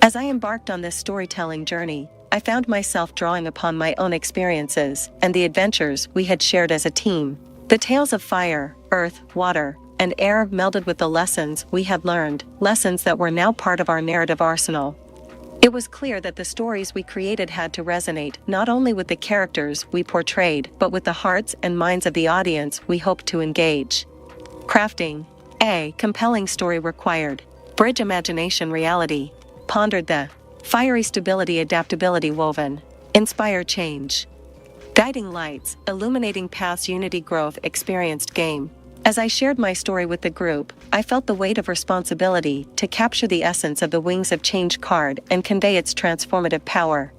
As I embarked on this storytelling journey, I found myself drawing upon my own experiences and the adventures we had shared as a team. The tales of fire, earth, water, and air melded with the lessons we had learned, lessons that were now part of our narrative arsenal. It was clear that the stories we created had to resonate not only with the characters we portrayed but with the hearts and minds of the audience we hoped to engage. Crafting. A compelling story required. Bridge imagination reality. Pondered the fiery stability adaptability woven. Inspire change. Guiding lights, illuminating paths unity growth experienced game. As I shared my story with the group, I felt the weight of responsibility to capture the essence of the Wings of Change card and convey its transformative power.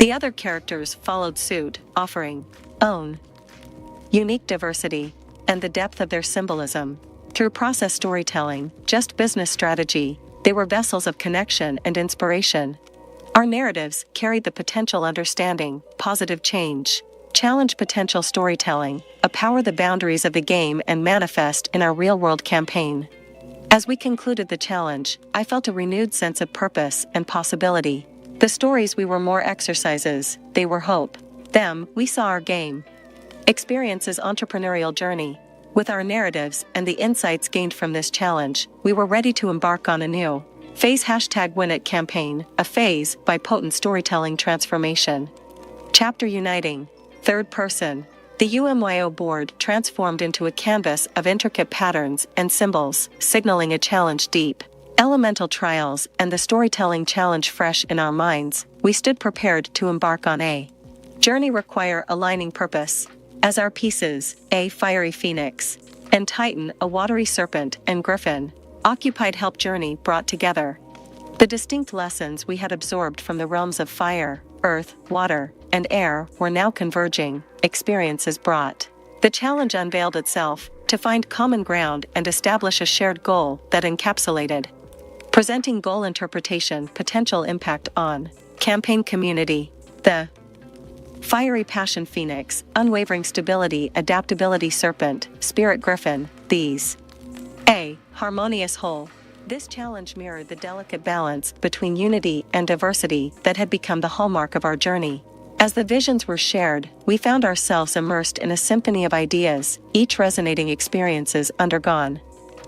The other characters followed suit, offering own unique diversity and the depth of their symbolism. Through process storytelling, just business strategy, they were vessels of connection and inspiration. Our narratives carried the potential understanding, positive change, challenge potential storytelling, empower the boundaries of the game and manifest in our real-world campaign. As we concluded the challenge, I felt a renewed sense of purpose and possibility. The stories we were more exercises, they were hope. Them, we saw our game. Experience's entrepreneurial journey. With our narratives and the insights gained from this challenge, we were ready to embark on a new phase #WinIt campaign, a phase by potent storytelling transformation. Chapter uniting. Third person. The UMYO board transformed into a canvas of intricate patterns and symbols, signaling a challenge deep. Elemental trials and the storytelling challenge fresh in our minds, we stood prepared to embark on a journey require aligning purpose. As our pieces, a fiery phoenix, and Titan, a watery serpent, and Griffin, occupied help journey brought together. The distinct lessons we had absorbed from the realms of fire, earth, water, and air were now converging, experiences brought. The challenge unveiled itself, to find common ground and establish a shared goal that encapsulated. Presenting goal interpretation, potential impact on campaign community. The fiery passion phoenix, unwavering stability, adaptability serpent, spirit griffin, these. A harmonious whole. This challenge mirrored the delicate balance between unity and diversity that had become the hallmark of our journey. As the visions were shared, we found ourselves immersed in a symphony of ideas, each resonating experiences undergone.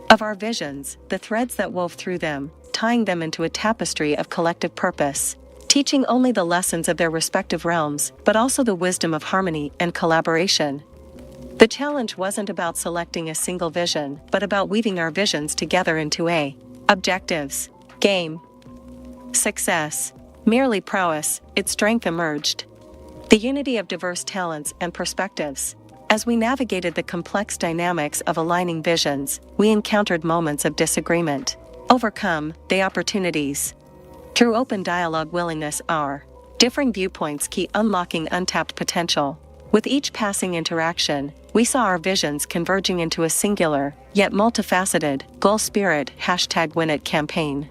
Of our visions, the threads that wove through them, tying them into a tapestry of collective purpose, teaching only the lessons of their respective realms, but also the wisdom of harmony and collaboration. The challenge wasn't about selecting a single vision, but about weaving our visions together into a objectives, game, success, merely prowess. Its strength emerged. The unity of diverse talents and perspectives. As we navigated the complex dynamics of aligning visions, we encountered moments of disagreement. Overcome the opportunities. Through open dialogue, willingness, our differing viewpoints keep unlocking untapped potential. With each passing interaction, we saw our visions converging into a singular, yet multifaceted, goal spirit #WinIt campaign.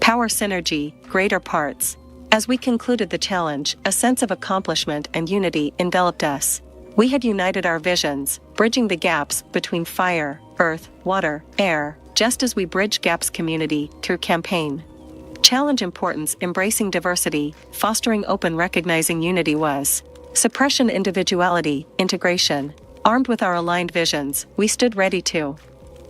Power synergy, greater parts. As we concluded the challenge, a sense of accomplishment and unity enveloped us. We had united our visions, bridging the gaps between fire, earth, water, air, just as we bridge gaps community through campaign. Challenge importance, embracing diversity, fostering open, recognizing unity was. Suppression, individuality, integration. Armed with our aligned visions, we stood ready to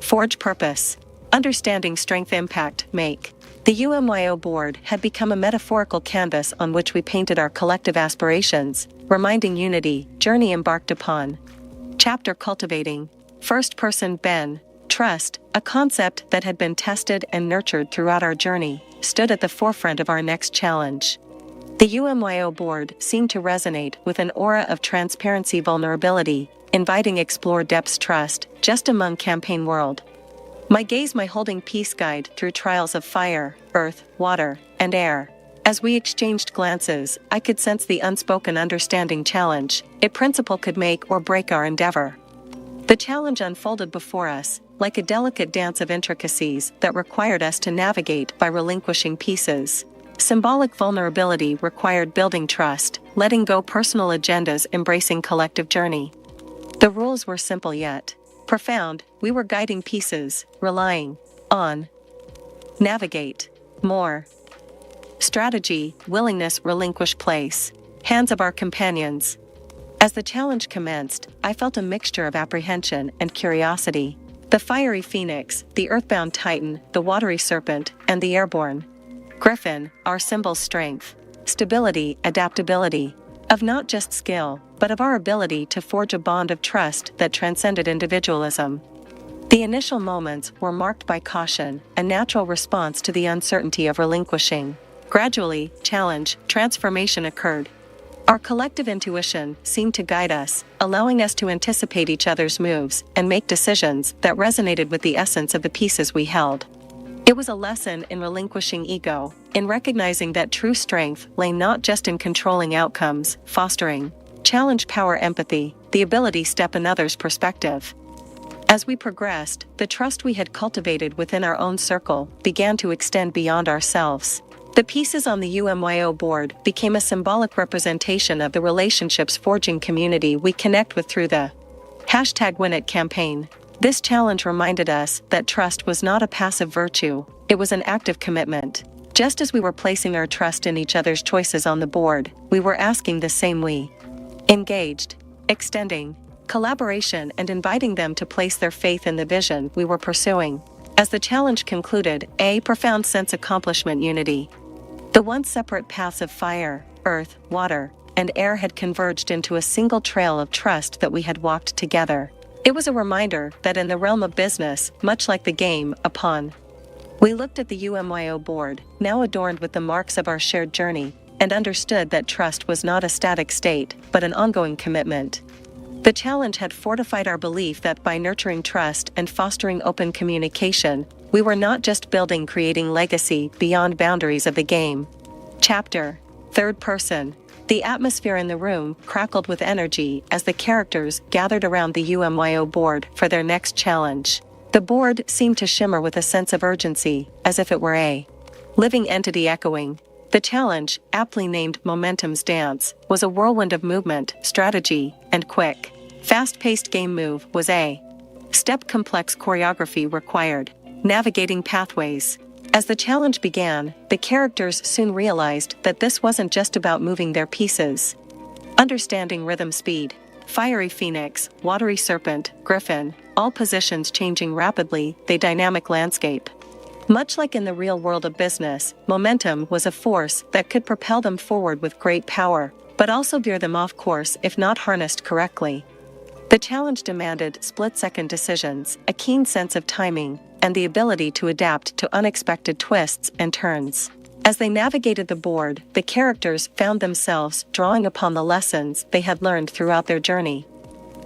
forge purpose. Understanding strength, impact, make. The UMYO board had become a metaphorical canvas on which we painted our collective aspirations, reminding unity, journey embarked upon. Chapter cultivating. First person Ben. Trust, a concept that had been tested and nurtured throughout our journey, stood at the forefront of our next challenge. The UMYO board seemed to resonate with an aura of transparency, vulnerability, inviting explore depths, trust, just among campaign world. My gaze, my holding peace guide through trials of fire, earth, water, and air. As we exchanged glances, I could sense the unspoken understanding challenge. A principle could make or break our endeavor. The challenge unfolded before us, like a delicate dance of intricacies that required us to navigate by relinquishing pieces. Symbolic vulnerability required building trust, letting go personal agendas, embracing collective journey. The rules were simple yet profound. We were guiding pieces, relying on navigate more. Strategy, willingness, relinquish place. Hands of our companions. As the challenge commenced, I felt a mixture of apprehension and curiosity. The fiery phoenix, the earthbound titan, the watery serpent, and the airborne griffin, our symbol strength, stability, adaptability, of not just skill, but of our ability to forge a bond of trust that transcended individualism. The initial moments were marked by caution, a natural response to the uncertainty of relinquishing. Gradually, challenge, transformation occurred. Our collective intuition seemed to guide us, allowing us to anticipate each other's moves and make decisions that resonated with the essence of the pieces we held. It was a lesson in relinquishing ego, in recognizing that true strength lay not just in controlling outcomes, fostering challenge, power, empathy, the ability to step in others' perspective. As we progressed, the trust we had cultivated within our own circle began to extend beyond ourselves. The pieces on the UMYO board became a symbolic representation of the relationships forging community we connect with through the #WinIt campaign. This challenge reminded us that trust was not a passive virtue, it was an active commitment. Just as we were placing our trust in each other's choices on the board, we were asking the same. We engaged, extending collaboration and inviting them to place their faith in the vision we were pursuing. As the challenge concluded, a profound sense of accomplishment, unity. The once separate paths of fire, earth, water, and air had converged into a single trail of trust that we had walked together. It was a reminder that in the realm of business, much like the game, we looked at the UMYO board, now adorned with the marks of our shared journey, and understood that trust was not a static state, but an ongoing commitment. The challenge had fortified our belief that by nurturing trust and fostering open communication, We were not just creating legacy beyond boundaries of the game. Chapter: Third person. The atmosphere in the room crackled with energy as the characters gathered around the UMYO board for their next challenge. The board seemed to shimmer with a sense of urgency, as if it were a living entity echoing. The challenge, aptly named Momentum's Dance, was a whirlwind of movement, strategy, and quick, fast-paced game move was a step complex choreography required, navigating pathways. As the challenge began, the characters soon realized that this wasn't just about moving their pieces. Understanding rhythm speed. Fiery Phoenix, Watery Serpent, Griffin, all positions changing rapidly, the dynamic landscape. Much like in the real world of business, momentum was a force that could propel them forward with great power, but also veer them off course if not harnessed correctly. The challenge demanded split-second decisions, a keen sense of timing, and the ability to adapt to unexpected twists and turns. As they navigated the board, the characters found themselves drawing upon the lessons they had learned throughout their journey.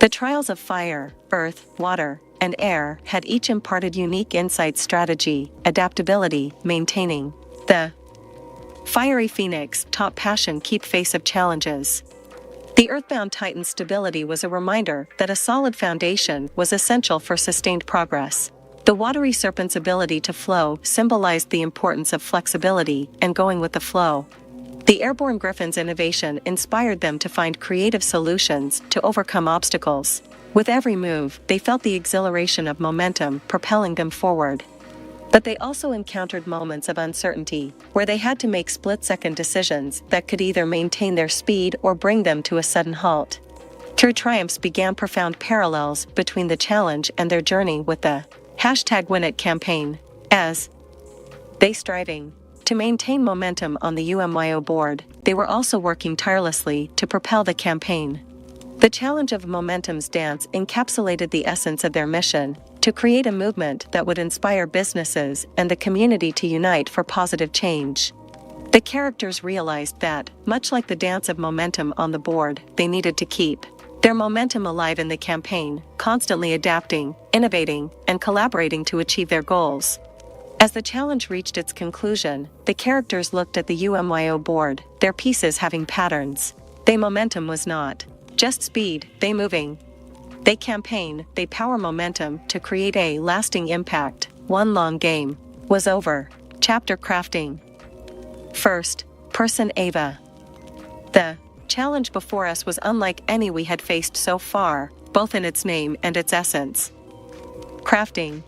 The trials of fire, earth, water, and air had each imparted unique insight, strategy, adaptability, maintaining. The Fiery Phoenix taught passion keep face of challenges. The Earthbound Titan's stability was a reminder that a solid foundation was essential for sustained progress. The Watery Serpent's ability to flow symbolized the importance of flexibility and going with the flow. The Airborne Griffin's innovation inspired them to find creative solutions to overcome obstacles. With every move, they felt the exhilaration of momentum propelling them forward. But they also encountered moments of uncertainty, where they had to make split-second decisions that could either maintain their speed or bring them to a sudden halt. Their triumphs began profound parallels between the challenge and their journey with the #WinIt campaign, as they striving to maintain momentum on the UMYO board, they were also working tirelessly to propel the campaign. The challenge of Momentum's Dance encapsulated the essence of their mission, to create a movement that would inspire businesses and the community to unite for positive change. The characters realized that, much like the dance of momentum on the board, they needed to keep their momentum alive in the campaign, constantly adapting, innovating, and collaborating to achieve their goals. As the challenge reached its conclusion, the characters looked at the UMYO board, their pieces having patterns. Their momentum was not just speed, they moving. They campaign, they power momentum to create a lasting impact. One long game was over. Chapter crafting. First person Ava. The challenge before us was unlike any we had faced so far, both in its name and its essence. Crafting.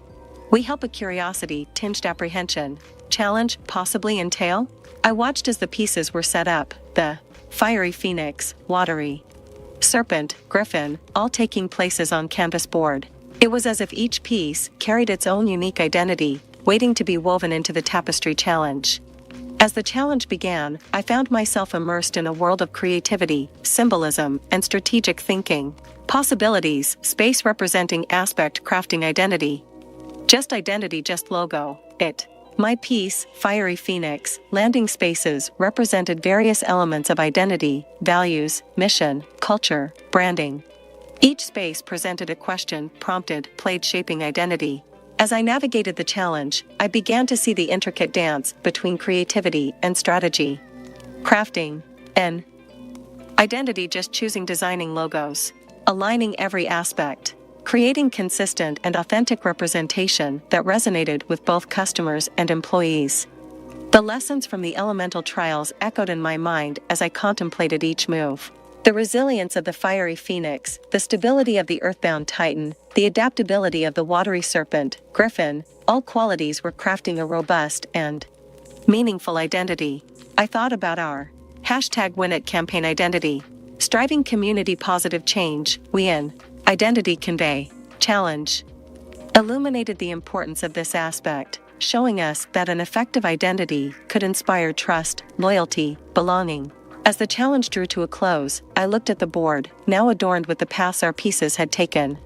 We help a curiosity-tinged apprehension. Challenge possibly entail? I watched as the pieces were set up, the Fiery Phoenix, Watery Serpent, Griffin, all taking places on canvas board. It was as if each piece carried its own unique identity, waiting to be woven into the tapestry challenge. As the challenge began, I found myself immersed in a world of creativity, symbolism, and strategic thinking. Possibilities, space representing aspect crafting identity. Just identity, just logo, it. My piece, Fiery Phoenix, landing spaces represented various elements of identity, values, mission, culture, branding. Each space presented a question, prompted, played shaping identity. As I navigated the challenge, I began to see the intricate dance between creativity and strategy. Crafting, an identity, just choosing, designing logos, aligning every aspect, creating consistent and authentic representation that resonated with both customers and employees. The lessons from the elemental trials echoed in my mind as I contemplated each move. The resilience of the Fiery Phoenix, the stability of the Earthbound Titan, the adaptability of the Watery Serpent, Griffin, all qualities were crafting a robust and meaningful identity. I thought about our #WinIt campaign identity. Striving community positive change, we in identity convey, challenge. Illuminated the importance of this aspect, showing us that an effective identity could inspire trust, loyalty, belonging. As the challenge drew to a close, I looked at the board, now adorned with the paths our pieces had taken.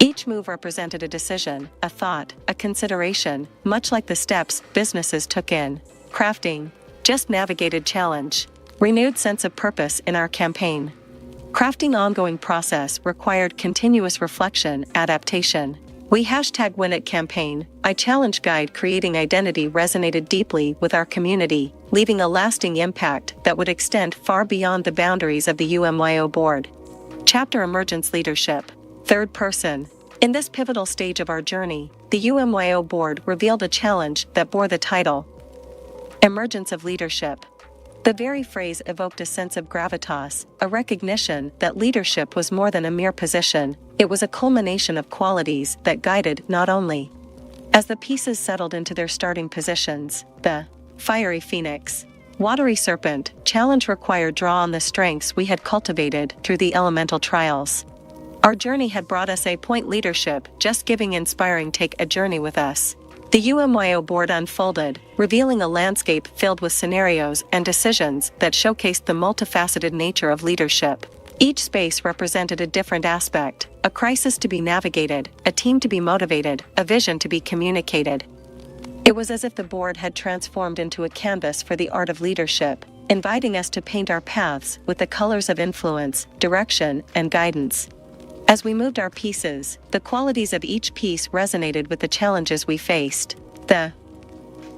Each move represented a decision, a thought, a consideration, much like the steps businesses took in crafting, just navigated challenge. Renewed sense of purpose in our campaign. Crafting ongoing process required continuous reflection, adaptation. We #WinIt campaign, I Challenge Guide creating identity resonated deeply with our community, leaving a lasting impact that would extend far beyond the boundaries of the UMYO board. Chapter Emergence Leadership. Third person. In this pivotal stage of our journey, the UMYO board revealed a challenge that bore the title Emergence of Leadership. The very phrase evoked a sense of gravitas, a recognition that leadership was more than a mere position, it was a culmination of qualities that guided not only. As the pieces settled into their starting positions, the fiery phoenix, watery serpent challenge required draw on the strengths we had cultivated through the elemental trials. Our journey had brought us a point leadership, just giving inspiring take a journey with us. The UMYO board unfolded, revealing a landscape filled with scenarios and decisions that showcased the multifaceted nature of leadership. Each space represented a different aspect, a crisis to be navigated, a team to be motivated, a vision to be communicated. It was as if the board had transformed into a canvas for the art of leadership, inviting us to paint our paths with the colors of influence, direction, and guidance. As we moved our pieces, the qualities of each piece resonated with the challenges we faced. The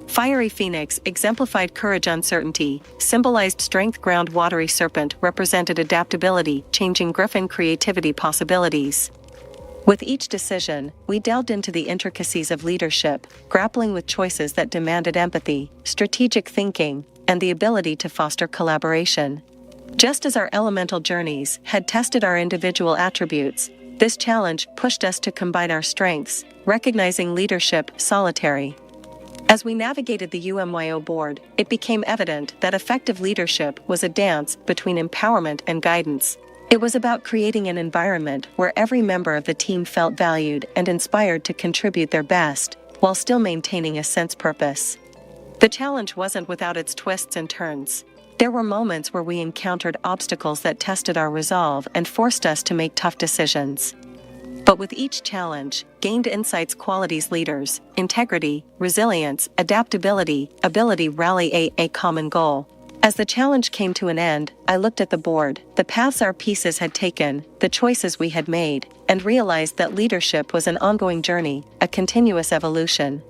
fiery phoenix exemplified courage, uncertainty, symbolized strength, ground, watery serpent represented adaptability, changing griffin, creativity, possibilities. With each decision, we delved into the intricacies of leadership, grappling with choices that demanded empathy, strategic thinking, and the ability to foster collaboration. Just as our elemental journeys had tested our individual attributes, this challenge pushed us to combine our strengths, recognizing leadership solitary. As we navigated the UMYO board, it became evident that effective leadership was a dance between empowerment and guidance. It was about creating an environment where every member of the team felt valued and inspired to contribute their best, while still maintaining a sense of purpose. The challenge wasn't without its twists and turns. There were moments where we encountered obstacles that tested our resolve and forced us to make tough decisions. But with each challenge, gained insights, qualities leaders, integrity, resilience, adaptability, ability rally a common goal. As the challenge came to an end, I looked at the board, the paths our pieces had taken, the choices we had made, and realized that leadership was an ongoing journey, a continuous evolution.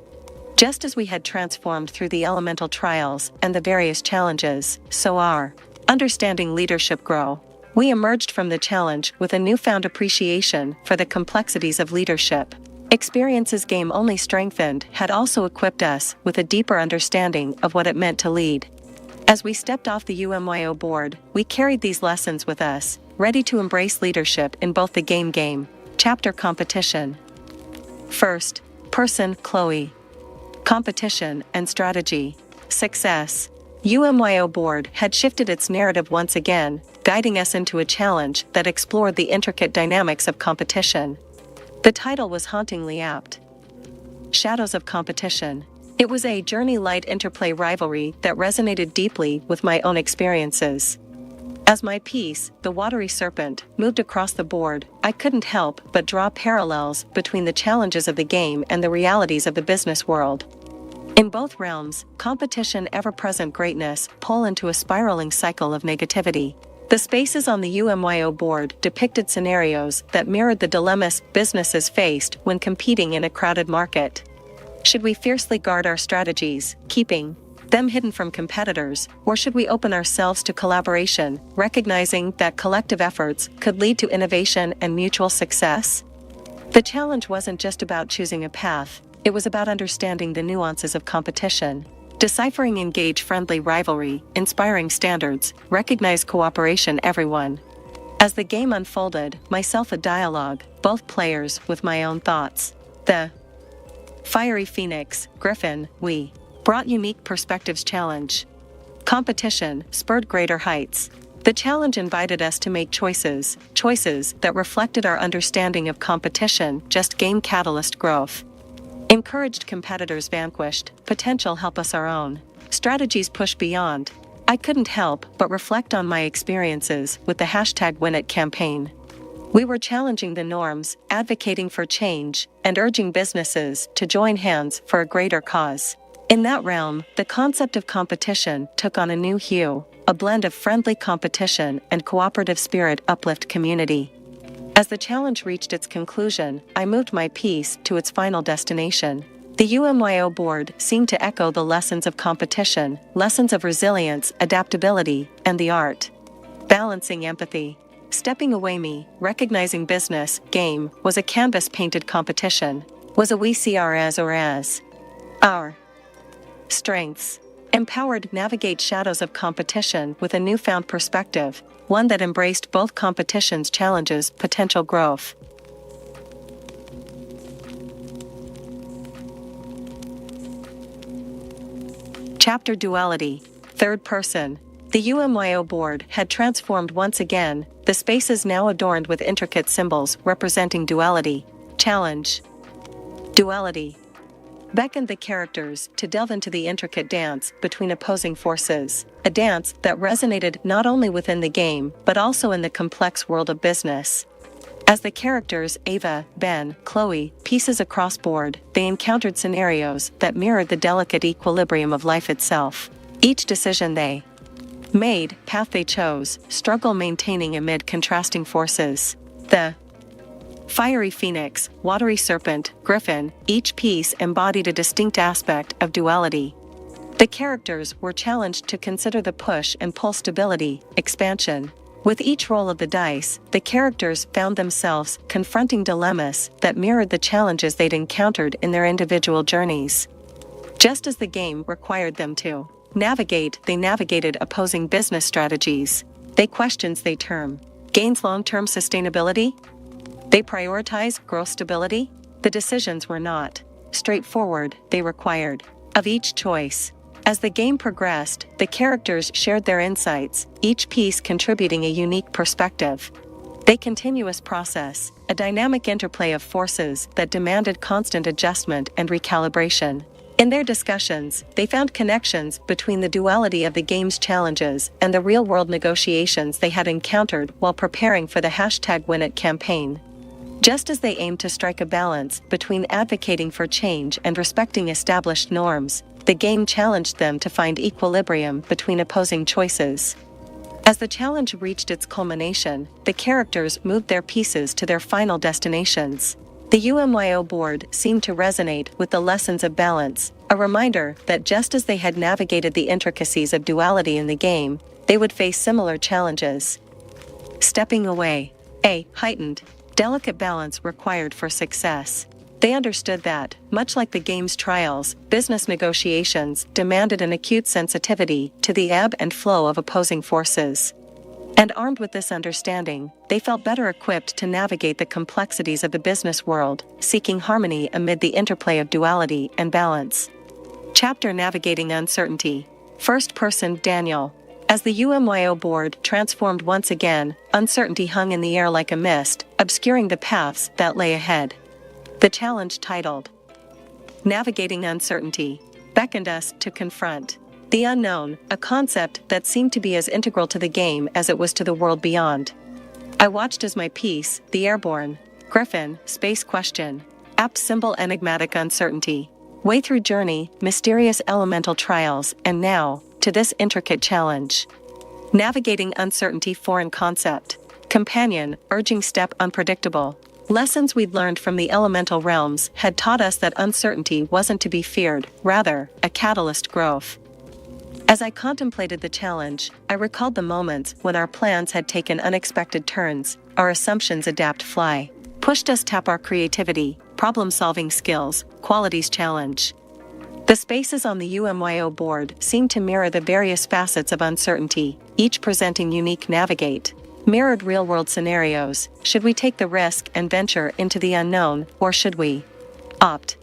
Just as we had transformed through the elemental trials and the various challenges, so our understanding leadership grow. We emerged from the challenge with a newfound appreciation for the complexities of leadership. Experiences game only strengthened had also equipped us with a deeper understanding of what it meant to lead. As we stepped off the UMYO board, we carried these lessons with us, ready to embrace leadership in both the game chapter competition. First person Chloe. Competition and strategy. Success. UMYO board had shifted its narrative once again, guiding us into a challenge that explored the intricate dynamics of competition. The title was hauntingly apt. Shadows of Competition. It was a journey-light interplay rivalry that resonated deeply with my own experiences. As my piece, The Watery Serpent, moved across the board, I couldn't help but draw parallels between the challenges of the game and the realities of the business world. In both realms, competition, ever-present greatness, pull into a spiraling cycle of negativity. The spaces on the UMYO board depicted scenarios that mirrored the dilemmas businesses faced when competing in a crowded market. Should we fiercely guard our strategies, keeping them hidden from competitors, or should we open ourselves to collaboration, recognizing that collective efforts could lead to innovation and mutual success? The challenge wasn't just about choosing a path, it was about understanding the nuances of competition, deciphering engage-friendly rivalry, inspiring standards, recognize cooperation everyone. As the game unfolded, myself a dialogue, both players with my own thoughts. The fiery phoenix, griffin, we brought unique perspectives challenge. Competition spurred greater heights. The challenge invited us to make choices that reflected our understanding of competition, just game catalyst growth. Encouraged competitors vanquished, potential help us our own. Strategies push beyond. I couldn't help but reflect on my experiences with the #WinIt campaign. We were challenging the norms, advocating for change, and urging businesses to join hands for a greater cause. In that realm, the concept of competition took on a new hue, a blend of friendly competition and cooperative spirit uplift community. As the challenge reached its conclusion, I moved my piece to its final destination. The UMYO board seemed to echo the lessons of competition, lessons of resilience, adaptability, and the art. Balancing empathy. Stepping away me, recognizing business, game, was a canvas-painted competition. Was a we see our as or as. Our strengths. Empowered navigate shadows of competition with a newfound perspective, one that embraced both competition's challenges, potential growth. Chapter Duality. Third person. The UMYO board had transformed once again, the spaces now adorned with intricate symbols representing duality. Challenge. Duality beckoned the characters to delve into the intricate dance between opposing forces, a dance that resonated not only within the game but also in the complex world of business. As the characters Ava, Ben, Chloe, pieces across board, they encountered scenarios that mirrored the delicate equilibrium of life itself. Each decision they made, path they chose, struggle maintaining amid contrasting forces. The fiery phoenix, watery serpent, griffin, each piece embodied a distinct aspect of duality. The characters were challenged to consider the push and pull stability, expansion. With each roll of the dice, the characters found themselves confronting dilemmas that mirrored the challenges they'd encountered in their individual journeys. Just as the game required them to navigate, they navigated opposing business strategies. They questions they term gains long-term sustainability. They prioritize growth stability. The decisions were not straightforward, they required of each choice. As the game progressed, the characters shared their insights, each piece contributing a unique perspective. The continuous process, a dynamic interplay of forces that demanded constant adjustment and recalibration. In their discussions, they found connections between the duality of the game's challenges and the real-world negotiations they had encountered while preparing for the #WinIt campaign. Just as they aimed to strike a balance between advocating for change and respecting established norms, the game challenged them to find equilibrium between opposing choices. As the challenge reached its culmination, the characters moved their pieces to their final destinations. The UMYO board seemed to resonate with the lessons of balance, a reminder that just as they had navigated the intricacies of duality in the game, they would face similar challenges. Stepping away. A heightened, delicate balance required for success. They understood that, much like the game's trials, business negotiations demanded an acute sensitivity to the ebb and flow of opposing forces. And armed with this understanding, they felt better equipped to navigate the complexities of the business world, seeking harmony amid the interplay of duality and balance. Chapter Navigating Uncertainty. First person Daniel. As the UMYO board transformed once again, uncertainty hung in the air like a mist, obscuring the paths that lay ahead. The challenge titled Navigating Uncertainty beckoned us to confront the unknown, a concept that seemed to be as integral to the game as it was to the world beyond. I watched as my piece, The Airborne, Griffin, Space Question, App Symbol Enigmatic Uncertainty, Way Through Journey, Mysterious Elemental Trials, and now, to this intricate challenge. Navigating Uncertainty Foreign Concept, Companion, Urging Step Unpredictable. Lessons we'd learned from the elemental realms had taught us that uncertainty wasn't to be feared, rather, a catalyst growth. As I contemplated the challenge, I recalled the moments when our plans had taken unexpected turns, our assumptions adapt fly, pushed us tap our creativity, problem-solving skills, qualities challenge. The spaces on the UMYO board seemed to mirror the various facets of uncertainty, each presenting unique navigate. Mirrored real-world scenarios. Should we take the risk and venture into the unknown, or should we opt?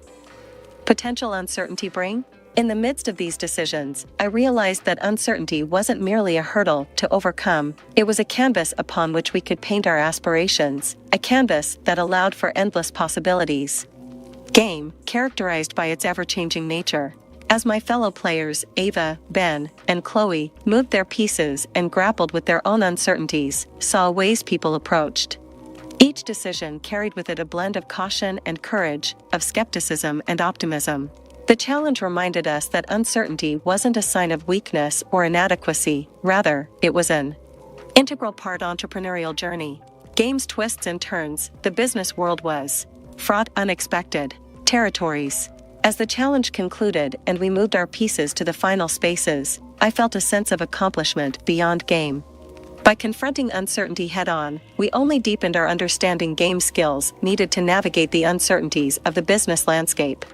Potential uncertainty bring? In the midst of these decisions, I realized that uncertainty wasn't merely a hurdle to overcome, it was a canvas upon which we could paint our aspirations, a canvas that allowed for endless possibilities. Game, characterized by its ever-changing nature. As my fellow players, Ava, Ben, and Chloe, moved their pieces and grappled with their own uncertainties, saw ways people approached. Each decision carried with it a blend of caution and courage, of skepticism and optimism. The challenge reminded us that uncertainty wasn't a sign of weakness or inadequacy, rather, it was an integral part of the entrepreneurial journey. Game's twists and turns, the business world was fraught, unexpected territories. As the challenge concluded and we moved our pieces to the final spaces, I felt a sense of accomplishment beyond game. By confronting uncertainty head-on, we only deepened our understanding game skills needed to navigate the uncertainties of the business landscape.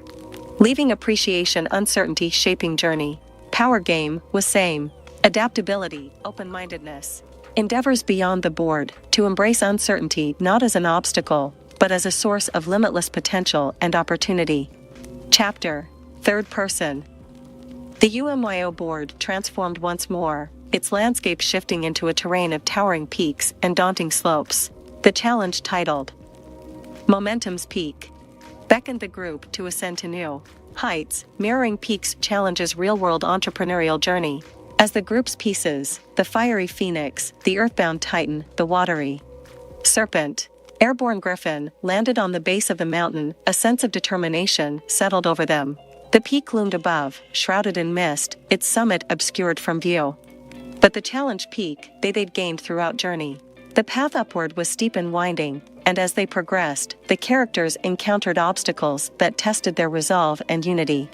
Leaving appreciation, uncertainty shaping journey. Power game was same. Adaptability, open-mindedness. Endeavors beyond the board, to embrace uncertainty not as an obstacle, but as a source of limitless potential and opportunity. Chapter: Third Person. The UMYO board transformed once more, its landscape shifting into a terrain of towering peaks and daunting slopes. The challenge, titled Momentum's Peak, beckoned the group to ascend to new heights, mirroring peaks challenge's real-world entrepreneurial journey. As the group's pieces, the fiery phoenix, the earthbound titan, the watery serpent, airborne griffin, landed on the base of the mountain, a sense of determination settled over them. The peak loomed above, shrouded in mist, its summit obscured from view. But the challenge peak, they'd gained throughout journey. The path upward was steep and winding, and as they progressed, the characters encountered obstacles that tested their resolve and unity.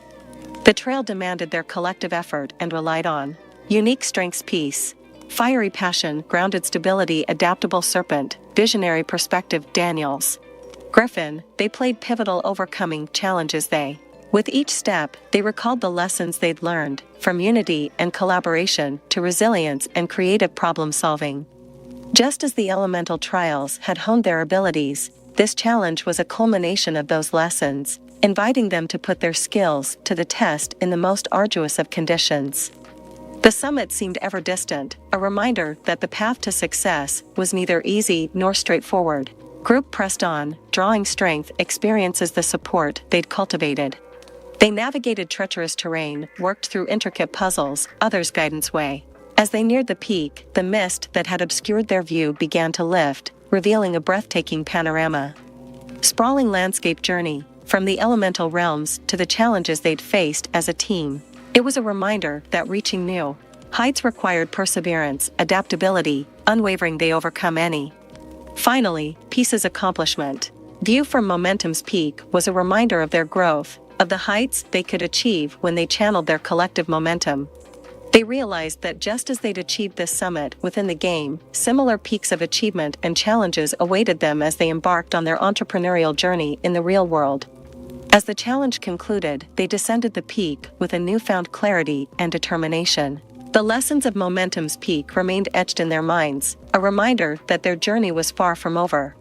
The trail demanded their collective effort and relied on unique strengths, peace, fiery passion, grounded stability, adaptable serpent, visionary perspective, Daniels. Griffin, they played pivotal, overcoming challenges. With each step, they recalled the lessons they'd learned, from unity and collaboration to resilience and creative problem solving. Just as the elemental trials had honed their abilities, this challenge was a culmination of those lessons, inviting them to put their skills to the test in the most arduous of conditions. The summit seemed ever distant, a reminder that the path to success was neither easy nor straightforward. Group pressed on, drawing strength, experiences, the support they'd cultivated. They navigated treacherous terrain, worked through intricate puzzles, others' guidance way. As they neared the peak, the mist that had obscured their view began to lift, revealing a breathtaking panorama. Sprawling landscape journey, from the elemental realms to the challenges they'd faced as a team. It was a reminder that reaching new heights required perseverance, adaptability, unwavering. They overcome any. Finally, Peace's accomplishment. View from Momentum's Peak was a reminder of their growth, of the heights they could achieve when they channeled their collective momentum. They realized that just as they'd achieved this summit within the game, similar peaks of achievement and challenges awaited them as they embarked on their entrepreneurial journey in the real world. As the challenge concluded, they descended the peak with a newfound clarity and determination. The lessons of Momentum's Peak remained etched in their minds, a reminder that their journey was far from over.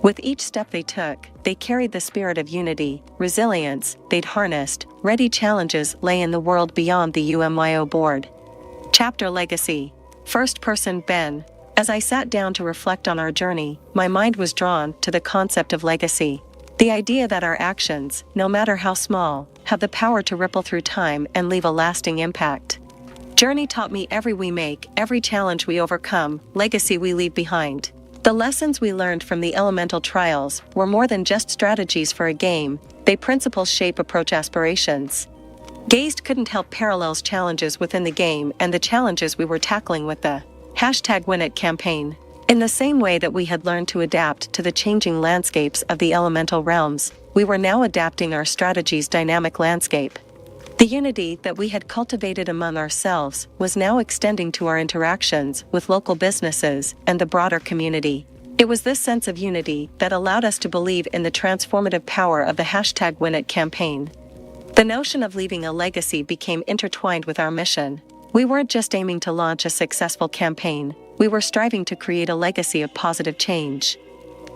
With each step they took, they carried the spirit of unity, resilience they'd harnessed. Ready challenges lay in the world beyond the UMYO board. Chapter: Legacy. First Person, Ben. As I sat down to reflect on our journey, my mind was drawn to the concept of legacy. The idea that our actions, no matter how small, have the power to ripple through time and leave a lasting impact. Journey taught me every we make, every challenge we overcome, legacy we leave behind. The lessons we learned from the elemental trials were more than just strategies for a game, they principles shape approach aspirations. Gazed couldn't help parallels challenges within the game and the challenges we were tackling with the #WinIt campaign. In the same way that we had learned to adapt to the changing landscapes of the elemental realms, we were now adapting our strategy's dynamic landscape. The unity that we had cultivated among ourselves was now extending to our interactions with local businesses and the broader community. It was this sense of unity that allowed us to believe in the transformative power of the #WinIt campaign. The notion of leaving a legacy became intertwined with our mission. We weren't just aiming to launch a successful campaign, we were striving to create a legacy of positive change.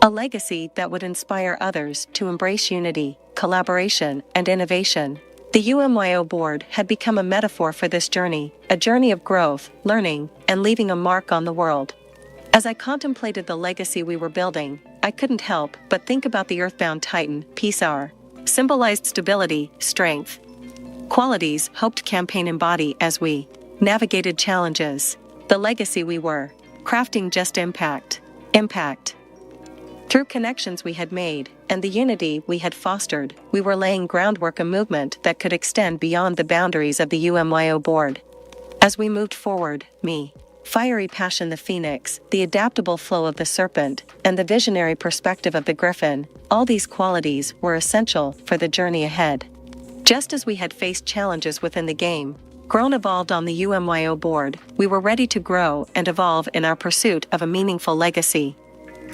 A legacy that would inspire others to embrace unity, collaboration, and innovation. The UMYO board had become a metaphor for this journey, a journey of growth, learning, and leaving a mark on the world. As I contemplated the legacy we were building, I couldn't help but think about the earthbound titan, Peace R. Symbolized stability, strength, qualities hoped campaign embody as we navigated challenges. The legacy we were crafting just impact. Through connections we had made, and the unity we had fostered, we were laying groundwork, a movement that could extend beyond the boundaries of the UMYO board. As we moved forward, me, fiery passion the phoenix, the adaptable flow of the serpent, and the visionary perspective of the griffin, all these qualities were essential for the journey ahead. Just as we had faced challenges within the game, grown evolved on the UMYO board, we were ready to grow and evolve in our pursuit of a meaningful legacy.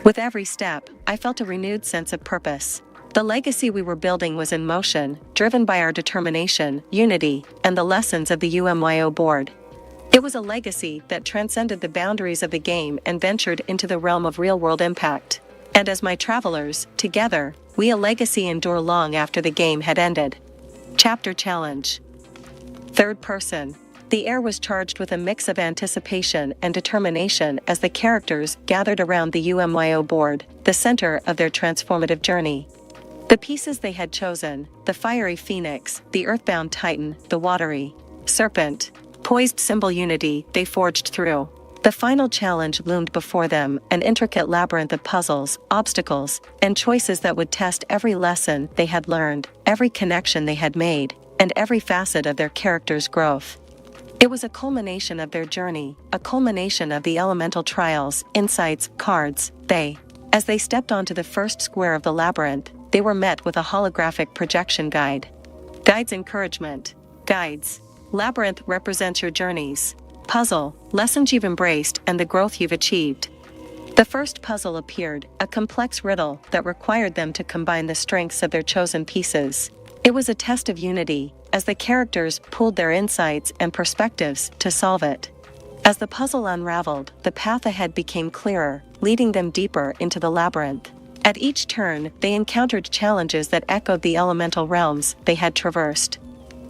With every step, I felt a renewed sense of purpose. The legacy we were building was in motion, driven by our determination, unity, and the lessons of the UMYO board. It was a legacy that transcended the boundaries of the game and ventured into the realm of real-world impact. And as my travelers, together, we a legacy endure long after the game had ended. Chapter Challenge. Third person. The air was charged with a mix of anticipation and determination as the characters gathered around the UMYO board, the center of their transformative journey. The pieces they had chosen, the fiery phoenix, the earthbound titan, the watery serpent, poised symbol unity they forged through. The final challenge loomed before them, an intricate labyrinth of puzzles, obstacles, and choices that would test every lesson they had learned, every connection they had made, and every facet of their character's growth. It was a culmination of their journey, a culmination of the elemental trials, insights, cards. As they stepped onto the first square of the labyrinth, they were met with a holographic projection guide. Guide's encouragement. Guides. Labyrinth represents your journeys. Puzzle, lessons you've embraced and the growth you've achieved. The first puzzle appeared, a complex riddle that required them to combine the strengths of their chosen pieces. It was a test of unity, as the characters pooled their insights and perspectives to solve it. As the puzzle unraveled, the path ahead became clearer, leading them deeper into the labyrinth. At each turn, they encountered challenges that echoed the elemental realms they had traversed.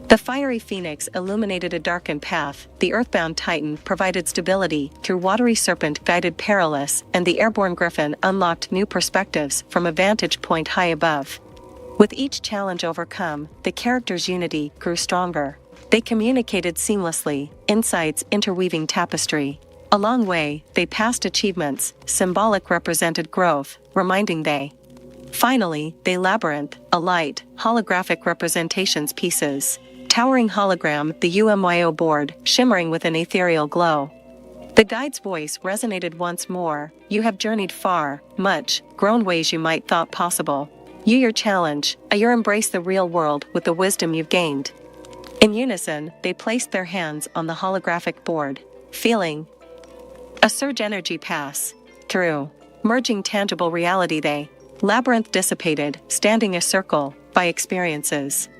The fiery phoenix illuminated a darkened path, the earthbound titan provided stability through watery serpent guided perilous, and the airborne griffin unlocked new perspectives from a vantage point high above. With each challenge overcome, the characters' unity grew stronger. They communicated seamlessly, insights interweaving tapestry. Along the way, they passed achievements, symbolic represented growth, reminding Finally, they labyrinth, a light, holographic representations pieces. Towering hologram, the UMYO board, shimmering with an ethereal glow. The guide's voice resonated once more. You have journeyed far, much, grown ways you might thought possible. You your challenge, your embrace the real world with the wisdom you've gained. In unison, they placed their hands on the holographic board, feeling a surge energy pass through, merging tangible reality. Labyrinth dissipated, standing a circle, by experiences.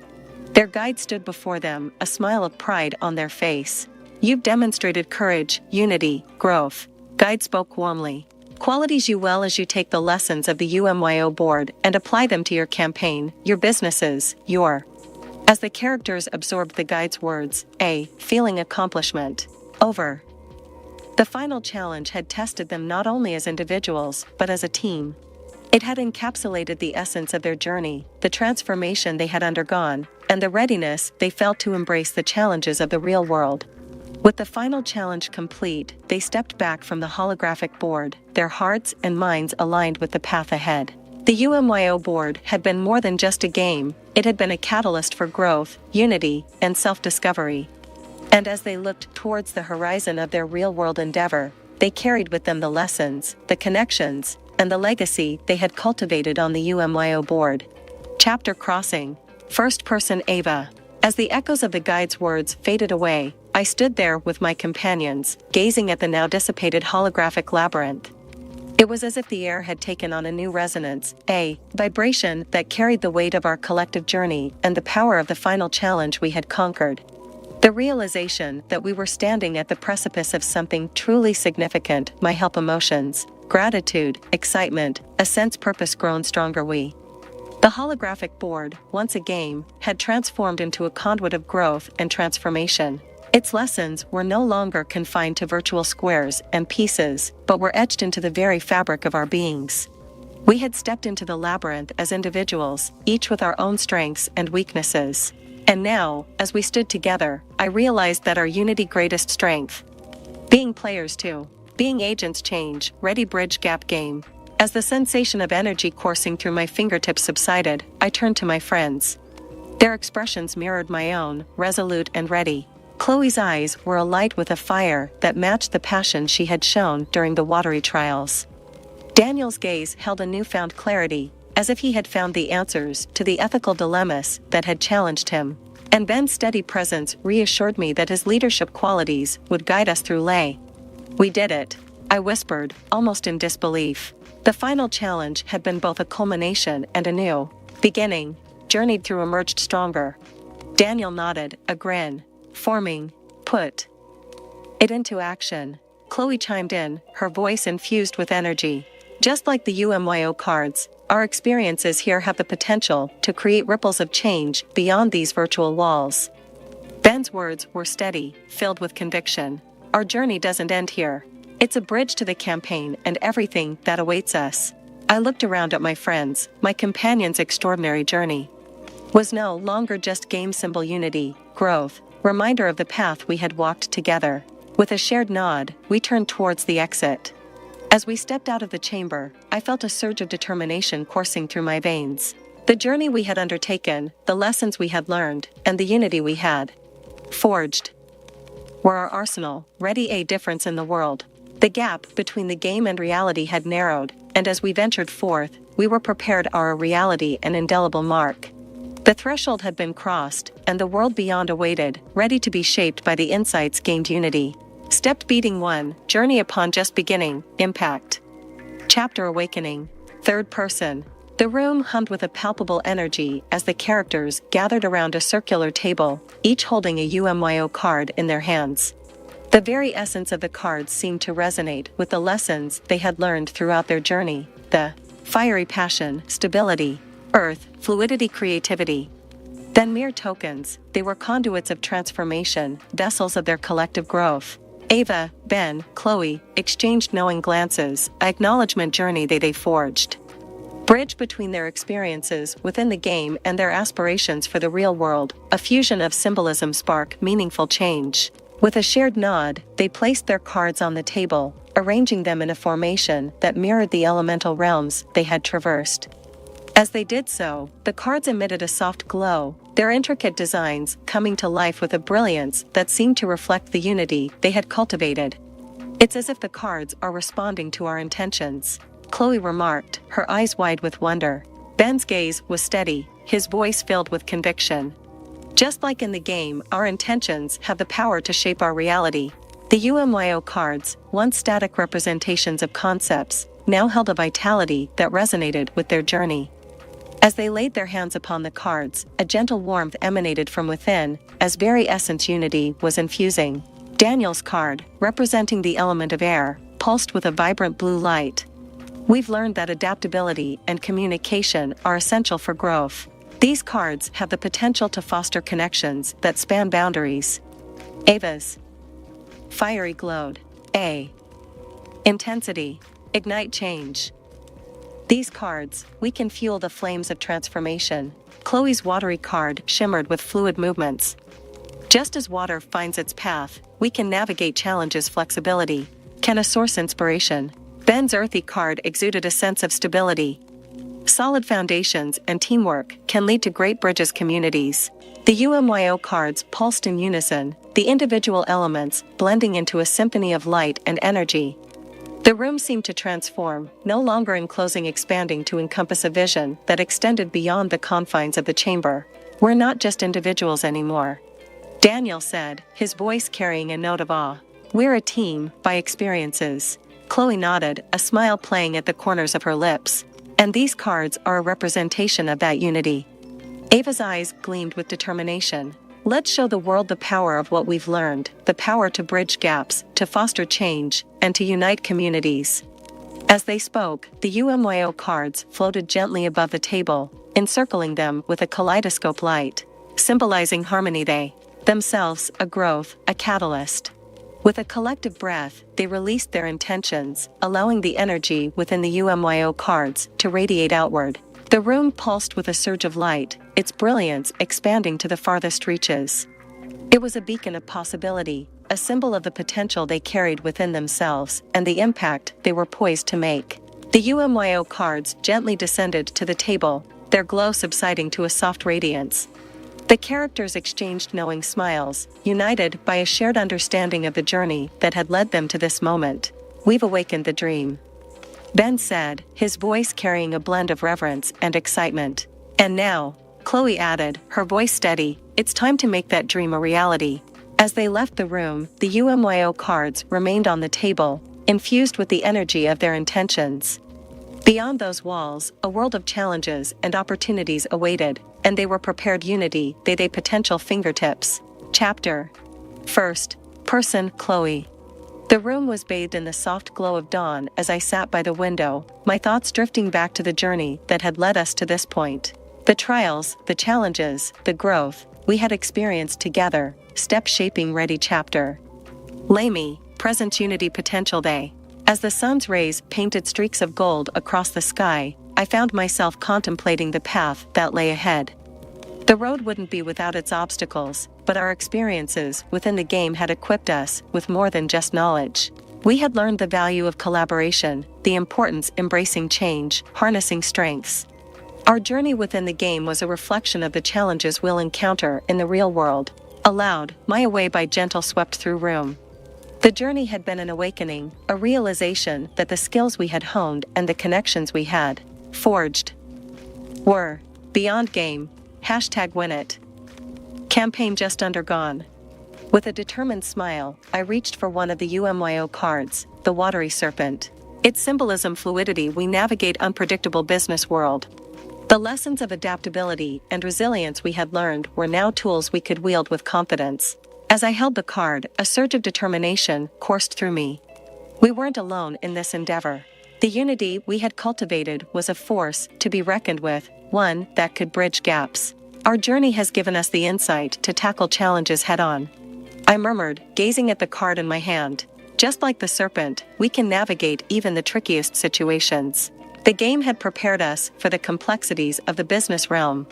Their guide stood before them, a smile of pride on their face. You've demonstrated courage, unity, growth. Guide spoke warmly. Qualities you well as you take the lessons of the UMYO board and apply them to your campaign, your businesses, your. As the characters absorbed the guide's words, a feeling accomplishment. Over. The final challenge had tested them not only as individuals, but as a team. It had encapsulated the essence of their journey, the transformation they had undergone, and the readiness they felt to embrace the challenges of the real world. With the final challenge complete, they stepped back from the holographic board, their hearts and minds aligned with the path ahead. The UMYO board had been more than just a game, it had been a catalyst for growth, unity, and self-discovery. And as they looked towards the horizon of their real-world endeavor, they carried with them the lessons, the connections, and the legacy they had cultivated on the UMYO board. Chapter Crossing. First person Ava. As the echoes of the guide's words faded away, I stood there with my companions, gazing at the now dissipated holographic labyrinth. It was as if the air had taken on a new resonance, a vibration that carried the weight of our collective journey and the power of the final challenge we had conquered. The realization that we were standing at the precipice of something truly significant might help emotions, gratitude, excitement, a sense purpose grown stronger. The holographic board, once a game, had transformed into a conduit of growth and transformation. Its lessons were no longer confined to virtual squares and pieces, but were etched into the very fabric of our beings. We had stepped into the labyrinth as individuals, each with our own strengths and weaknesses. And now, as we stood together, I realized that our unity greatest strength. Being players too. Being agents change, ready bridge gap game. As the sensation of energy coursing through my fingertips subsided, I turned to my friends. Their expressions mirrored my own, resolute and ready. Chloe's eyes were alight with a fire that matched the passion she had shown during the watery trials. Daniel's gaze held a newfound clarity, as if he had found the answers to the ethical dilemmas that had challenged him. And Ben's steady presence reassured me that his leadership qualities would guide us through lay. We did it, I whispered, almost in disbelief. The final challenge had been both a culmination and a new beginning, journeyed through emerged stronger. Daniel nodded, a grin forming. Put it into action. Chloe chimed in, her voice infused with energy. Just like the UMYO cards, our experiences here have the potential to create ripples of change beyond these virtual walls. Ben's words were steady, filled with conviction. Our journey doesn't end here. It's a bridge to the campaign and everything that awaits us. I looked around at my friends. My companion's extraordinary journey was no longer just game symbol unity, growth, reminder of the path we had walked together. With a shared nod, we turned towards the exit. As we stepped out of the chamber, I felt a surge of determination coursing through my veins. The journey we had undertaken, the lessons we had learned, and the unity we had forged were our arsenal, ready a difference in the world. The gap between the game and reality had narrowed, and as we ventured forth, we were prepared our reality an indelible mark. The threshold had been crossed, and the world beyond awaited, ready to be shaped by the insights gained unity. Step beating 1, Journey upon just beginning, impact. Chapter Awakening. Third person. The room hummed with a palpable energy as the characters gathered around a circular table, each holding a UMYO card in their hands. The very essence of the cards seemed to resonate with the lessons they had learned throughout their journey. The fiery passion, stability, earth, fluidity, creativity. Then mere tokens, they were conduits of transformation, vessels of their collective growth. Ava, Ben, Chloe exchanged knowing glances, an acknowledgement journey they forged. Bridge between their experiences within the game and their aspirations for the real world, a fusion of symbolism spark meaningful change. With a shared nod, they placed their cards on the table, arranging them in a formation that mirrored the elemental realms they had traversed. As they did so, the cards emitted a soft glow, their intricate designs coming to life with a brilliance that seemed to reflect the unity they had cultivated. It's as if the cards are responding to our intentions, Chloe remarked, her eyes wide with wonder. Ben's gaze was steady, his voice filled with conviction. Just like in the game, our intentions have the power to shape our reality. The UMYO cards, once static representations of concepts, now held a vitality that resonated with their journey. As they laid their hands upon the cards, a gentle warmth emanated from within, as very essence unity was infusing. Daniel's card, representing the element of air, pulsed with a vibrant blue light. We've learned that adaptability and communication are essential for growth. These cards have the potential to foster connections that span boundaries. Ava's fiery glowed. A. Intensity. Ignite change. These cards, we can fuel the flames of transformation. Chloe's watery card shimmered with fluid movements. Just as water finds its path, we can navigate challenges flexibility. Can a source inspiration? Ben's earthy card exuded a sense of stability. Solid foundations and teamwork can lead to great bridges communities. The UMYO cards pulsed in unison, the individual elements blending into a symphony of light and energy. The room seemed to transform, no longer enclosing, expanding to encompass a vision that extended beyond the confines of the chamber. We're not just individuals anymore, Daniel said, his voice carrying a note of awe. We're a team, by experiences. Chloe nodded, a smile playing at the corners of her lips. And these cards are a representation of that unity. Ava's eyes gleamed with determination. Let's show the world the power of what we've learned, the power to bridge gaps, to foster change, and to unite communities. As they spoke, the UMYO cards floated gently above the table, encircling them with a kaleidoscope light, symbolizing harmony they themselves, a growth, a catalyst. With a collective breath, they released their intentions, allowing the energy within the UMYO cards to radiate outward. The room pulsed with a surge of light, its brilliance expanding to the farthest reaches. It was a beacon of possibility, a symbol of the potential they carried within themselves and the impact they were poised to make. The UMYO cards gently descended to the table, their glow subsiding to a soft radiance. The characters exchanged knowing smiles, united by a shared understanding of the journey that had led them to this moment. We've awakened the dream. Ben said, his voice carrying a blend of reverence and excitement. And now, Chloe added, her voice steady, it's time to make that dream a reality. As they left the room, the UMYO cards remained on the table, infused with the energy of their intentions. Beyond those walls, a world of challenges and opportunities awaited, and they were prepared unity, they potential fingertips. Chapter. First person, Chloe. The room was bathed in the soft glow of dawn as I sat by the window, my thoughts drifting back to the journey that had led us to this point. The trials, the challenges, the growth we had experienced together, step shaping ready chapter. Lamy, present unity potential day. As the sun's rays painted streaks of gold across the sky, I found myself contemplating the path that lay ahead. The road wouldn't be without its obstacles, but our experiences within the game had equipped us with more than just knowledge. We had learned the value of collaboration, the importance embracing change, harnessing strengths. Our journey within the game was a reflection of the challenges we'll encounter in the real world. Aloud, my away by gentle swept through room. The journey had been an awakening, a realization that the skills we had honed and the connections we had forged were beyond game. #WinIt. Campaign just undergone. With a determined smile, I reached for one of the UMYO cards, the watery serpent. Its symbolism fluidity we navigate unpredictable business world. The lessons of adaptability and resilience we had learned were now tools we could wield with confidence. As I held the card, a surge of determination coursed through me. We weren't alone in this endeavor. The unity we had cultivated was a force to be reckoned with, one that could bridge gaps. Our journey has given us the insight to tackle challenges head-on. I murmured, gazing at the card in my hand. Just like the serpent, we can navigate even the trickiest situations. The game had prepared us for the complexities of the business realm.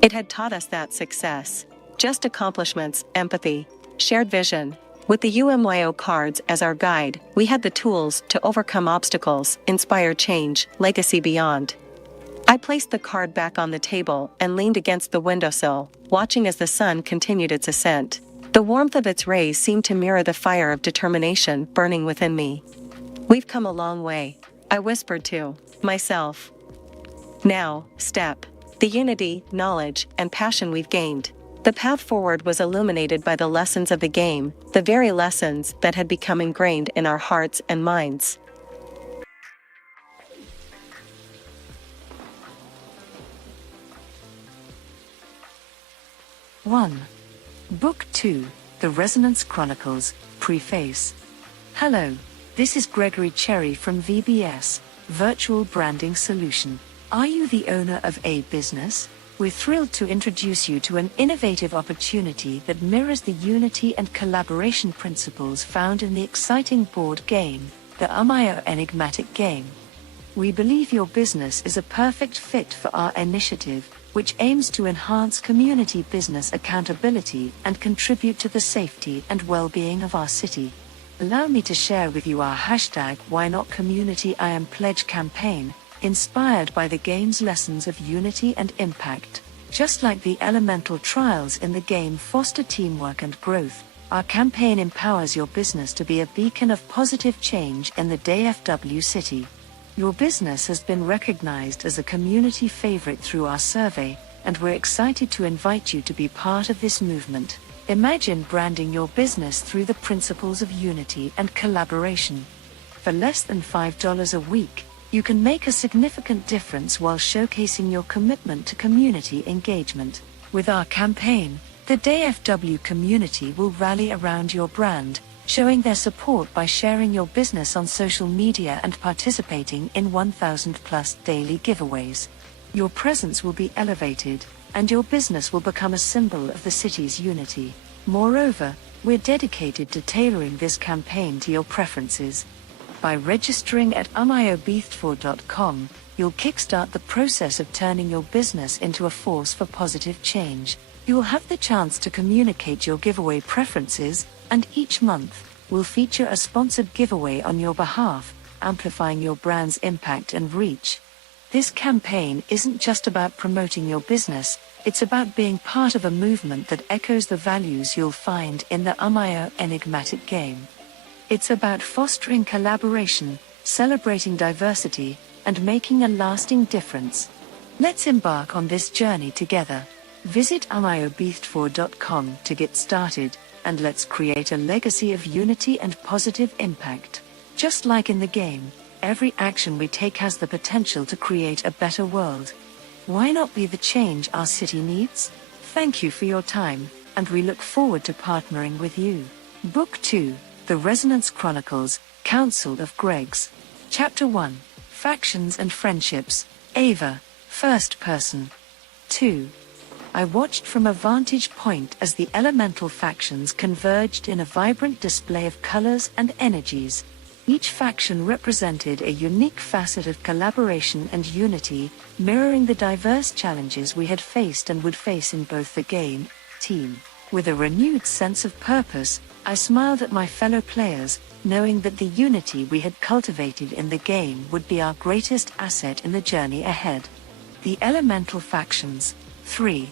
It had taught us that success, just accomplishments, empathy, shared vision. With the UMYO cards as our guide, we had the tools to overcome obstacles, inspire change, legacy beyond. I placed the card back on the table and leaned against the windowsill, watching as the sun continued its ascent. The warmth of its rays seemed to mirror the fire of determination burning within me. We've come a long way, I whispered to myself. Now, step. The unity, knowledge, and passion we've gained. The path forward was illuminated by the lessons of the game, the very lessons that had become ingrained in our hearts and minds. Book 2, The Resonance Chronicles, Preface. Hello, this is Gregory Cherry from VBS, Virtual Branding Solution. Are you the owner of a business? We're thrilled to introduce you to an innovative opportunity that mirrors the unity and collaboration principles found in the exciting board game, the UMYO Enigmatic Game. We believe your business is a perfect fit for our initiative, which aims to enhance community business accountability and contribute to the safety and well-being of our city. Allow me to share with you our #WhyNotCommunityIamPledge campaign, inspired by the game's lessons of unity and impact. Just like the elemental trials in the game foster teamwork and growth, our campaign empowers your business to be a beacon of positive change in the DFW city. Your business has been recognized as a community favorite through our survey, and we're excited to invite you to be part of this movement. Imagine branding your business through the principles of unity and collaboration. For less than $5 a week, you can make a significant difference while showcasing your commitment to community engagement. With our campaign, the DFW community will rally around your brand, showing their support by sharing your business on social media and participating in 1,000+ daily giveaways. Your presence will be elevated, and your business will become a symbol of the city's unity. Moreover, we're dedicated to tailoring this campaign to your preferences. By registering at umyobeathford.com, you'll kickstart the process of turning your business into a force for positive change. You'll have the chance to communicate your giveaway preferences, and each month, we'll feature a sponsored giveaway on your behalf, amplifying your brand's impact and reach. This campaign isn't just about promoting your business, it's about being part of a movement that echoes the values you'll find in the Umayo enigmatic game. It's about fostering collaboration, celebrating diversity, and making a lasting difference. Let's embark on this journey together. Visit umayobeast4.com to get started, and let's create a legacy of unity and positive impact. Just like in the game, every action we take has the potential to create a better world. Why not be the change our city needs? Thank you for your time, and we look forward to partnering with you. Book 2, The Resonance Chronicles, Council of Gregs. Chapter 1, Factions and Friendships, Ava, First Person. 2. I watched from a vantage point as the elemental factions converged in a vibrant display of colors and energies. Each faction represented a unique facet of collaboration and unity, mirroring the diverse challenges we had faced and would face in both the game, team. With a renewed sense of purpose, I smiled at my fellow players, knowing that the unity we had cultivated in the game would be our greatest asset in the journey ahead. The elemental factions, 3,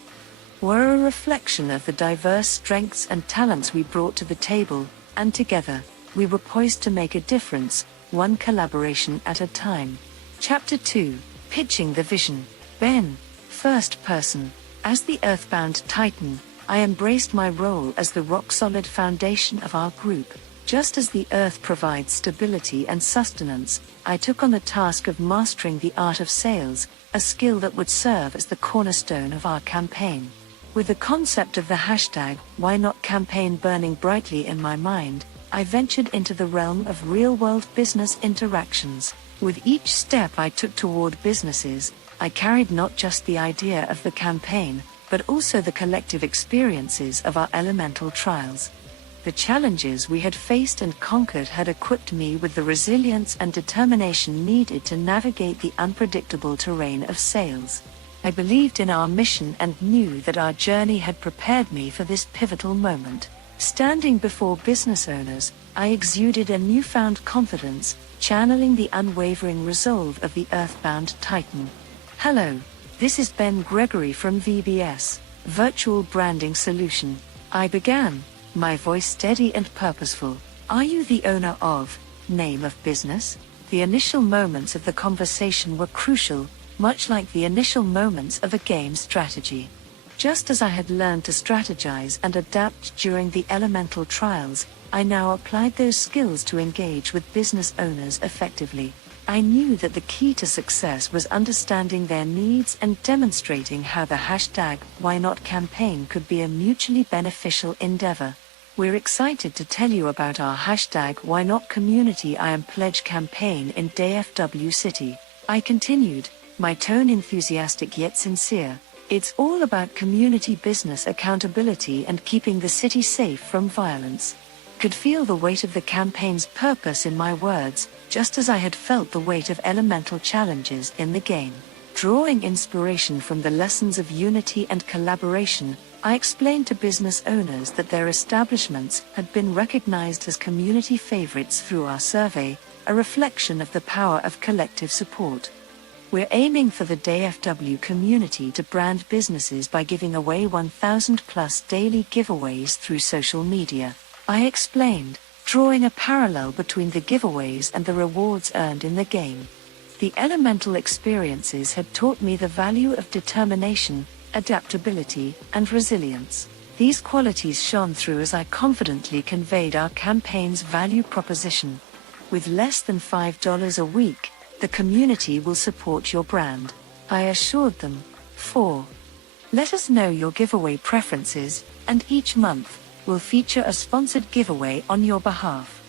were a reflection of the diverse strengths and talents we brought to the table, and together, we were poised to make a difference, one collaboration at a time. Chapter 2, Pitching the Vision, Ben, First Person. As the Earthbound Titan, I embraced my role as the rock-solid foundation of our group. Just as the Earth provides stability and sustenance, I took on the task of mastering the art of sales, a skill that would serve as the cornerstone of our campaign. With the concept of the hashtag #WhyNotCampaign burning brightly in my mind, I ventured into the realm of real-world business interactions. With each step I took toward businesses, I carried not just the idea of the campaign, but also the collective experiences of our elemental trials. The challenges we had faced and conquered had equipped me with the resilience and determination needed to navigate the unpredictable terrain of sales. I believed in our mission and knew that our journey had prepared me for this pivotal moment. Standing before business owners, I exuded a newfound confidence, channeling the unwavering resolve of the Earthbound Titan. Hello, this is Ben Gregory from VBS, Virtual Branding Solution. I began, my voice steady and purposeful. Are you the owner of name of business? The initial moments of the conversation were crucial, much like the initial moments of a game strategy. Just as I had learned to strategize and adapt during the elemental trials, I now applied those skills to engage with business owners effectively. I knew that the key to success was understanding their needs and demonstrating how the hashtag #WhyNotCampaign could be a mutually beneficial endeavor. We're excited to tell you about our hashtag #WhyNotCommunity I Am Pledge campaign in DFW City. I continued, my tone enthusiastic yet sincere. It's all about community business accountability and keeping the city safe from violence. Could feel the weight of the campaign's purpose in my words, just as I had felt the weight of elemental challenges in the game. Drawing inspiration from the lessons of unity and collaboration, I explained to business owners that their establishments had been recognized as community favorites through our survey, a reflection of the power of collective support. We're aiming for the DFW community to brand businesses by giving away 1,000 plus daily giveaways through social media. I explained, drawing a parallel between the giveaways and the rewards earned in the game. The elemental experiences had taught me the value of determination, adaptability, and resilience. These qualities shone through as I confidently conveyed our campaign's value proposition. With less than $5 a week, the community will support your brand, I assured them. 4. Let us know your giveaway preferences, and each month, we'll feature a sponsored giveaway on your behalf.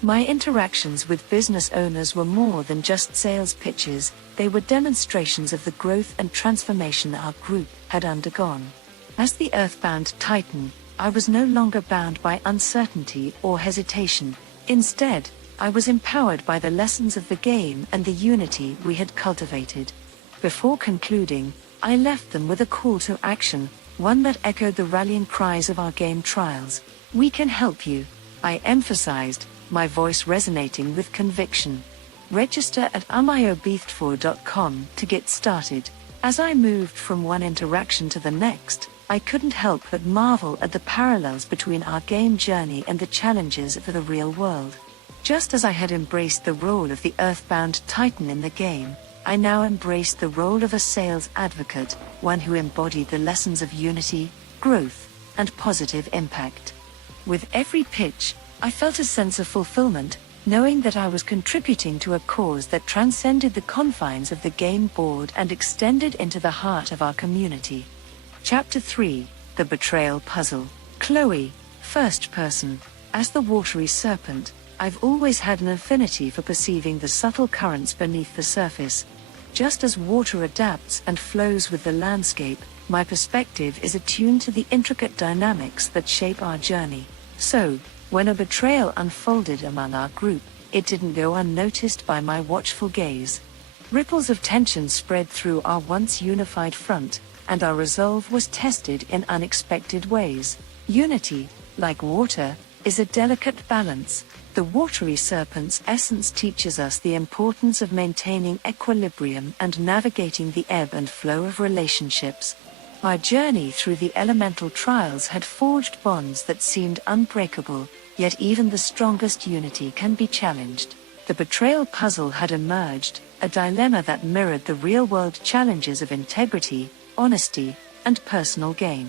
My interactions with business owners were more than just sales pitches, they were demonstrations of the growth and transformation our group had undergone. As the Earthbound Titan, I was no longer bound by uncertainty or hesitation. Instead, I was empowered by the lessons of the game and the unity we had cultivated. Before concluding, I left them with a call to action, one that echoed the rallying cries of our game trials. We can help you, I emphasized, my voice resonating with conviction. Register at amiobeth4.com to get started. As I moved from one interaction to the next, I couldn't help but marvel at the parallels between our game journey and the challenges of the real world. Just as I had embraced the role of the earthbound titan in the game, I now embraced the role of a sales advocate, one who embodied the lessons of unity, growth, and positive impact. With every pitch, I felt a sense of fulfillment, knowing that I was contributing to a cause that transcended the confines of the game board and extended into the heart of our community. Chapter 3, The Betrayal Puzzle. Chloe, first person. As the watery serpent, I've always had an affinity for perceiving the subtle currents beneath the surface. Just as water adapts and flows with the landscape, my perspective is attuned to the intricate dynamics that shape our journey. So, when a betrayal unfolded among our group, it didn't go unnoticed by my watchful gaze. Ripples of tension spread through our once unified front, and our resolve was tested in unexpected ways. Unity, like water, is a delicate balance. The watery serpent's essence teaches us the importance of maintaining equilibrium and navigating the ebb and flow of relationships. Our journey through the elemental trials had forged bonds that seemed unbreakable, yet even the strongest unity can be challenged. The betrayal puzzle had emerged, a dilemma that mirrored the real-world challenges of integrity, honesty, and personal gain.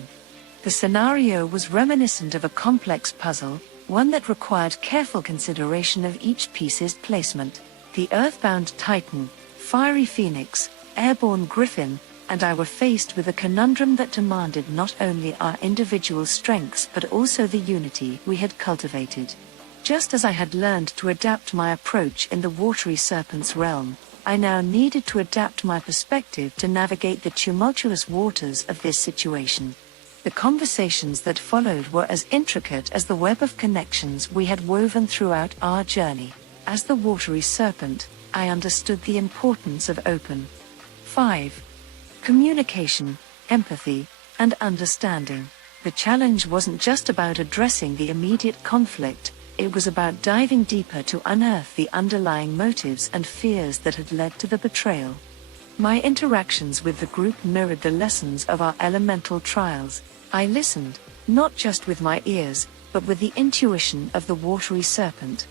The scenario was reminiscent of a complex puzzle, one that required careful consideration of each piece's placement. The earthbound titan, fiery phoenix, airborne griffin, and I were faced with a conundrum that demanded not only our individual strengths but also the unity we had cultivated. Just as I had learned to adapt my approach in the watery serpent's realm, I now needed to adapt my perspective to navigate the tumultuous waters of this situation. The conversations that followed were as intricate as the web of connections we had woven throughout our journey. As the watery serpent, I understood the importance of open. 5. Communication, empathy, and understanding. The challenge wasn't just about addressing the immediate conflict, it was about diving deeper to unearth the underlying motives and fears that had led to the betrayal. My interactions with the group mirrored the lessons of our elemental trials. I listened, not just with my ears, but with the intuition of the watery serpent.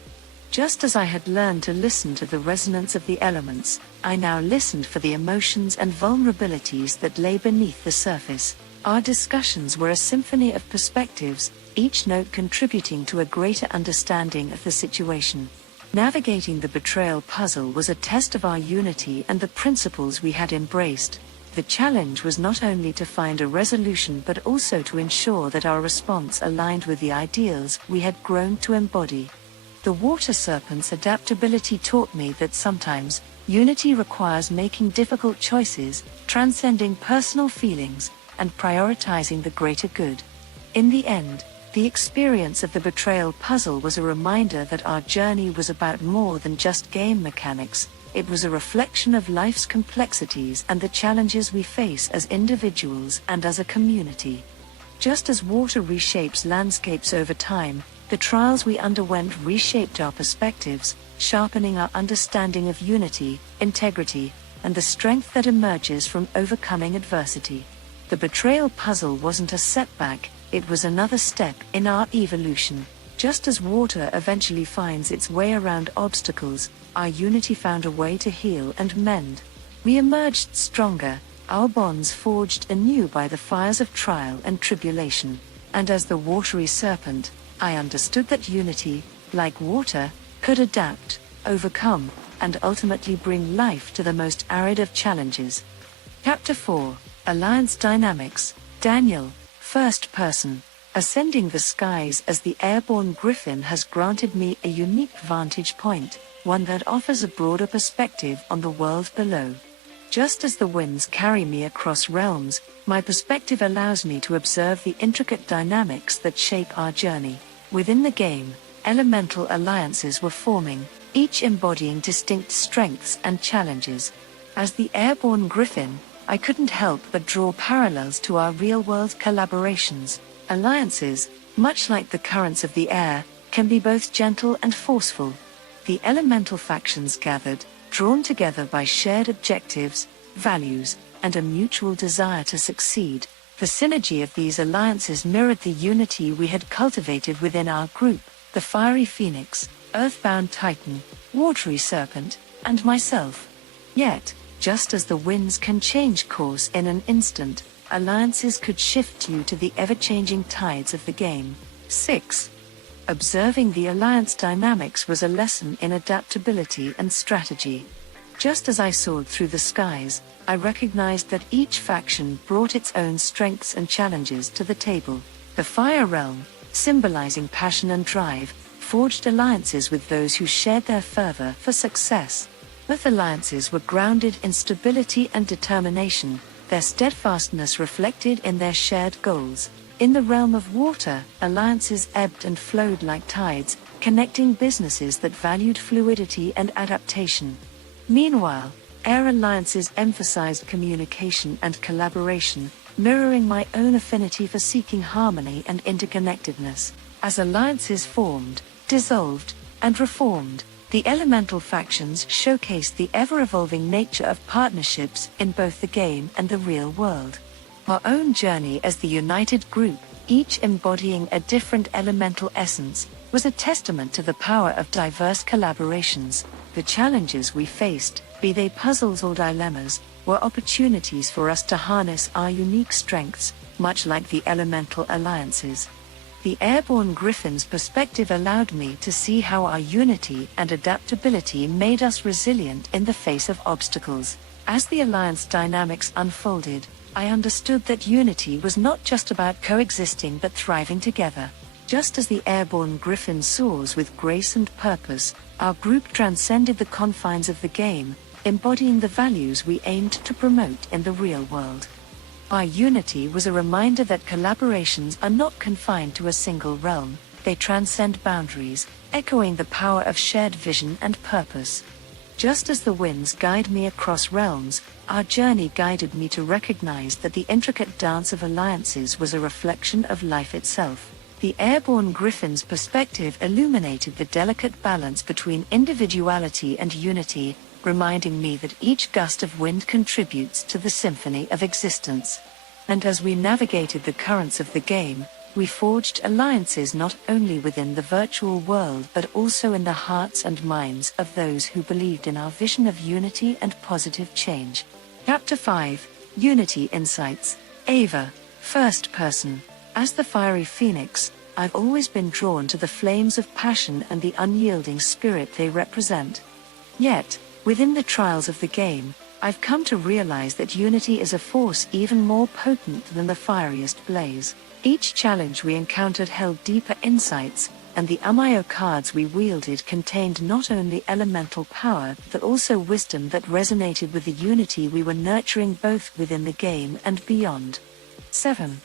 Just as I had learned to listen to the resonance of the elements, I now listened for the emotions and vulnerabilities that lay beneath the surface. Our discussions were a symphony of perspectives, each note contributing to a greater understanding of the situation. Navigating the betrayal puzzle was a test of our unity and the principles we had embraced. The challenge was not only to find a resolution but also to ensure that our response aligned with the ideals we had grown to embody. The water serpent's adaptability taught me that sometimes, unity requires making difficult choices, transcending personal feelings, and prioritizing the greater good. In the end, the experience of the betrayal puzzle was a reminder that our journey was about more than just game mechanics. It was a reflection of life's complexities and the challenges we face as individuals and as a community. Just as water reshapes landscapes over time, the trials we underwent reshaped our perspectives, sharpening our understanding of unity, integrity, and the strength that emerges from overcoming adversity. The betrayal puzzle wasn't a setback, it was another step in our evolution. Just as water eventually finds its way around obstacles, our unity found a way to heal and mend. We emerged stronger, our bonds forged anew by the fires of trial and tribulation. And as the watery serpent, I understood that unity, like water, could adapt, overcome, and ultimately bring life to the most arid of challenges. Chapter 4, Alliance Dynamics. Daniel, first person. Ascending the skies as the airborne griffin has granted me a unique vantage point, one that offers a broader perspective on the world below. Just as the winds carry me across realms, my perspective allows me to observe the intricate dynamics that shape our journey. Within the game, elemental alliances were forming, each embodying distinct strengths and challenges. As the airborne griffin, I couldn't help but draw parallels to our real-world collaborations. Alliances, much like the currents of the air, can be both gentle and forceful. The elemental factions gathered, drawn together by shared objectives, values, and a mutual desire to succeed. The synergy of these alliances mirrored the unity we had cultivated within our group: the fiery phoenix, earthbound titan, watery serpent, and myself. Yet, just as the winds can change course in an instant, alliances could shift due to the ever-changing tides of the game. 6. Observing the alliance dynamics was a lesson in adaptability and strategy. Just as I soared through the skies, I recognized that each faction brought its own strengths and challenges to the table. The Fire Realm, symbolizing passion and drive, forged alliances with those who shared their fervor for success. Both alliances were grounded in stability and determination, their steadfastness reflected in their shared goals. In the realm of water, alliances ebbed and flowed like tides, connecting businesses that valued fluidity and adaptation. Meanwhile, air alliances emphasized communication and collaboration, mirroring my own affinity for seeking harmony and interconnectedness. As alliances formed, dissolved, and reformed, the elemental factions showcased the ever-evolving nature of partnerships in both the game and the real world. Our own journey as the united group, each embodying a different elemental essence, was a testament to the power of diverse collaborations. The challenges we faced, be they puzzles or dilemmas, were opportunities for us to harness our unique strengths, much like the elemental alliances. The airborne griffin's perspective allowed me to see how our unity and adaptability made us resilient in the face of obstacles. As the alliance dynamics unfolded, I understood that unity was not just about coexisting but thriving together. Just as the airborne griffin soars with grace and purpose, our group transcended the confines of the game, embodying the values we aimed to promote in the real world. Our unity was a reminder that collaborations are not confined to a single realm, they transcend boundaries, echoing the power of shared vision and purpose. Just as the winds guide me across realms, our journey guided me to recognize that the intricate dance of alliances was a reflection of life itself. The airborne griffin's perspective illuminated the delicate balance between individuality and unity, reminding me that each gust of wind contributes to the symphony of existence. And as we navigated the currents of the game, we forged alliances not only within the virtual world but also in the hearts and minds of those who believed in our vision of unity and positive change. Chapter 5, Unity Insights. Ava, First Person. As the fiery phoenix, I've always been drawn to the flames of passion and the unyielding spirit they represent. Yet, within the trials of the game, I've come to realize that unity is a force even more potent than the fieriest blaze. Each challenge we encountered held deeper insights, and the Amayo cards we wielded contained not only elemental power but also wisdom that resonated with the unity we were nurturing both within the game and beyond. 7.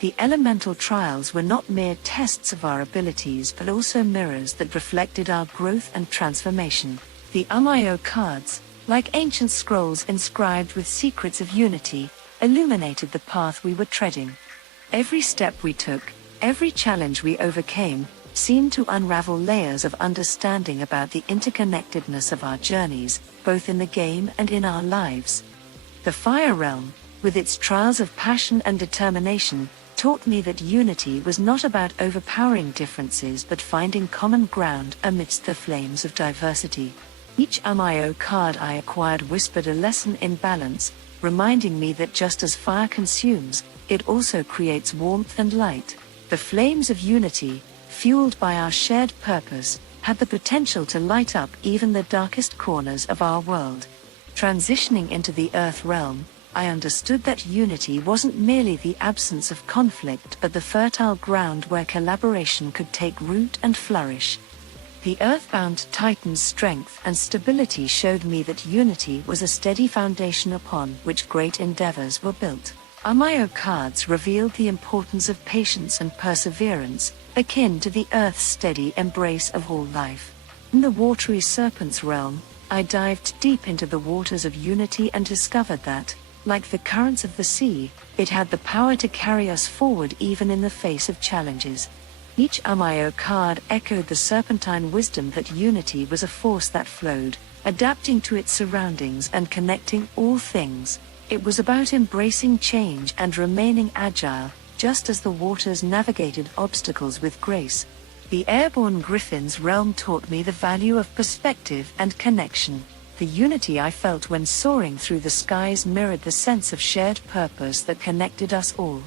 The elemental trials were not mere tests of our abilities but also mirrors that reflected our growth and transformation. The Amayo cards, like ancient scrolls inscribed with secrets of unity, illuminated the path we were treading. Every step we took, every challenge we overcame, seemed to unravel layers of understanding about the interconnectedness of our journeys, both in the game and in our lives. The Fire Realm, with its trials of passion and determination, taught me that unity was not about overpowering differences but finding common ground amidst the flames of diversity. Each Amayo card I acquired whispered a lesson in balance, reminding me that just as fire consumes, it also creates warmth and light. The flames of unity, fueled by our shared purpose, had the potential to light up even the darkest corners of our world. Transitioning into the Earth realm, I understood that unity wasn't merely the absence of conflict but the fertile ground where collaboration could take root and flourish. The Earthbound Titan's strength and stability showed me that unity was a steady foundation upon which great endeavors were built. Amayo cards revealed the importance of patience and perseverance, akin to the Earth's steady embrace of all life. In the Watery Serpent's realm, I dived deep into the waters of unity and discovered that, like the currents of the sea, it had the power to carry us forward even in the face of challenges. Each Amayo card echoed the serpentine wisdom that unity was a force that flowed, adapting to its surroundings and connecting all things. It was about embracing change and remaining agile, just as the waters navigated obstacles with grace. The airborne griffin's realm taught me the value of perspective and connection. The unity I felt when soaring through the skies mirrored the sense of shared purpose that connected us all.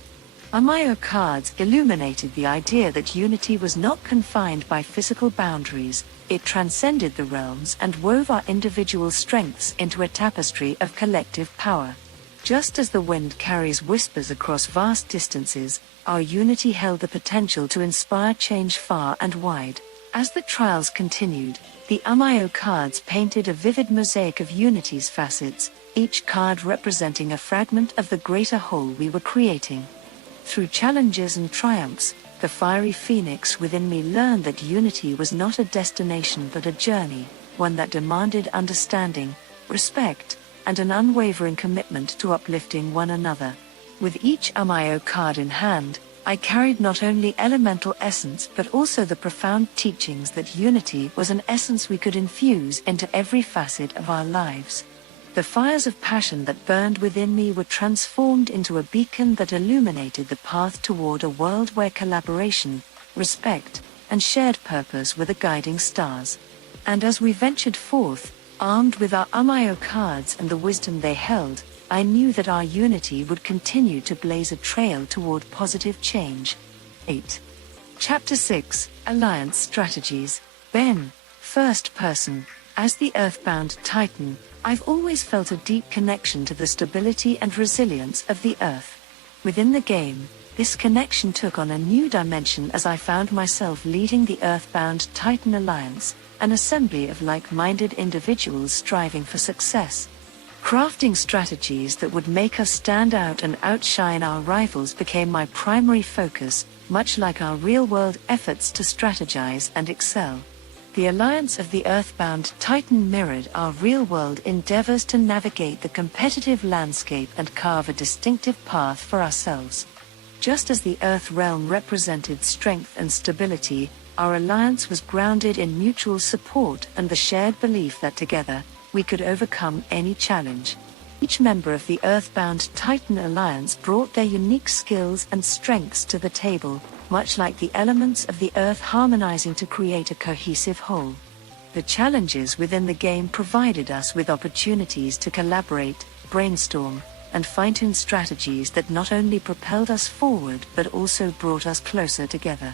Amayo cards illuminated the idea that unity was not confined by physical boundaries, it transcended the realms and wove our individual strengths into a tapestry of collective power. Just as the wind carries whispers across vast distances, our unity held the potential to inspire change far and wide. As the trials continued, the Amayo cards painted a vivid mosaic of unity's facets, each card representing a fragment of the greater whole we were creating. Through challenges and triumphs, the fiery phoenix within me learned that unity was not a destination but a journey, one that demanded understanding, respect, and an unwavering commitment to uplifting one another. With each Amayo card in hand, I carried not only elemental essence but also the profound teachings that unity was an essence we could infuse into every facet of our lives. The fires of passion that burned within me were transformed into a beacon that illuminated the path toward a world where collaboration, respect, and shared purpose were the guiding stars. And as we ventured forth, armed with our Amayo cards and the wisdom they held, I knew that our unity would continue to blaze a trail toward positive change. 8. Chapter 6, Alliance Strategies. Ben, first person. As the Earthbound Titan, I've always felt a deep connection to the stability and resilience of the Earth. Within the game, this connection took on a new dimension as I found myself leading the Earthbound Titan Alliance, an assembly of like-minded individuals striving for success. Crafting strategies that would make us stand out and outshine our rivals became my primary focus, much like our real-world efforts to strategize and excel. The Alliance of the Earthbound Titan mirrored our real-world endeavors to navigate the competitive landscape and carve a distinctive path for ourselves. Just as the Earth realm represented strength and stability, our alliance was grounded in mutual support and the shared belief that together, we could overcome any challenge. Each member of the Earthbound Titan Alliance brought their unique skills and strengths to the table, much like the elements of the Earth harmonizing to create a cohesive whole. The challenges within the game provided us with opportunities to collaborate, brainstorm, and fine-tune strategies that not only propelled us forward but also brought us closer together.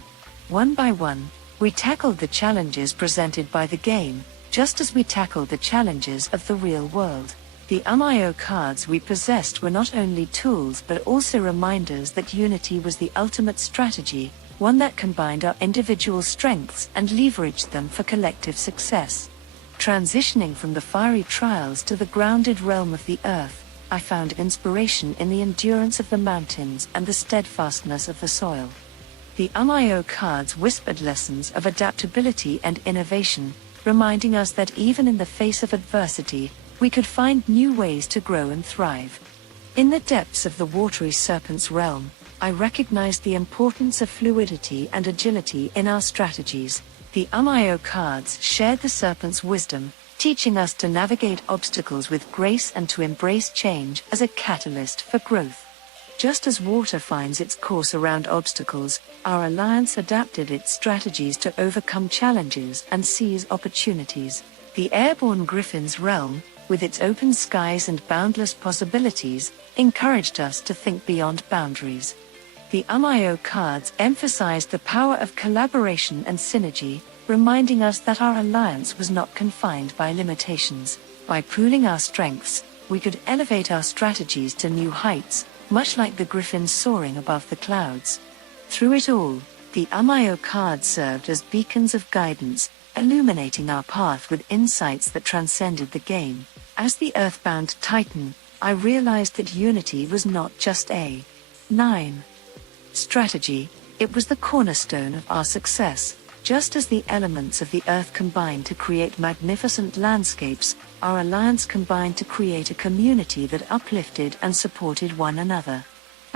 One by one, we tackled the challenges presented by the game, just as we tackled the challenges of the real world. The Amayo cards we possessed were not only tools but also reminders that unity was the ultimate strategy, one that combined our individual strengths and leveraged them for collective success. Transitioning from the fiery trials to the grounded realm of the Earth, I found inspiration in the endurance of the mountains and the steadfastness of the soil. The Amayo cards whispered lessons of adaptability and innovation, reminding us that even in the face of adversity, we could find new ways to grow and thrive. In the depths of the watery serpent's realm, I recognized the importance of fluidity and agility in our strategies. The Amayo cards shared the serpent's wisdom, teaching us to navigate obstacles with grace and to embrace change as a catalyst for growth. Just as water finds its course around obstacles, our alliance adapted its strategies to overcome challenges and seize opportunities. The airborne griffin's realm, with its open skies and boundless possibilities, encouraged us to think beyond boundaries. The Amayo cards emphasized the power of collaboration and synergy, reminding us that our alliance was not confined by limitations. By pooling our strengths, we could elevate our strategies to new heights, much like the griffin soaring above the clouds. Through it all, the Amayo cards served as beacons of guidance, illuminating our path with insights that transcended the game. As the Earthbound Titan, I realized that unity was not just a 9. strategy, it was the cornerstone of our success. Just as the elements of the Earth combined to create magnificent landscapes, our alliance combined to create a community that uplifted and supported one another.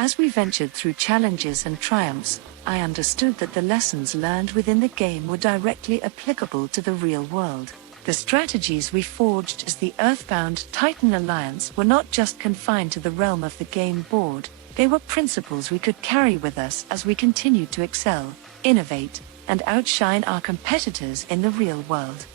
As we ventured through challenges and triumphs, I understood that the lessons learned within the game were directly applicable to the real world. The strategies we forged as the Earthbound Titan Alliance were not just confined to the realm of the game board, they were principles we could carry with us as we continued to excel, innovate, and outshine our competitors in the real world.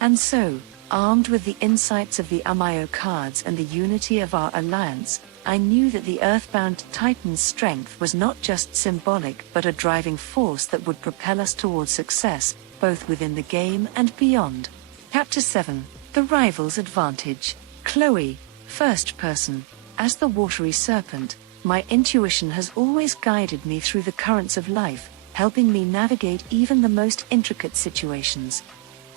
And so, armed with the insights of the Amayo cards and the unity of our alliance, I knew that the Earthbound Titan's strength was not just symbolic but a driving force that would propel us towards success, both within the game and beyond. Chapter 7, The Rival's Advantage. Chloe, first person. As the watery serpent, my intuition has always guided me through the currents of life, helping me navigate even the most intricate situations.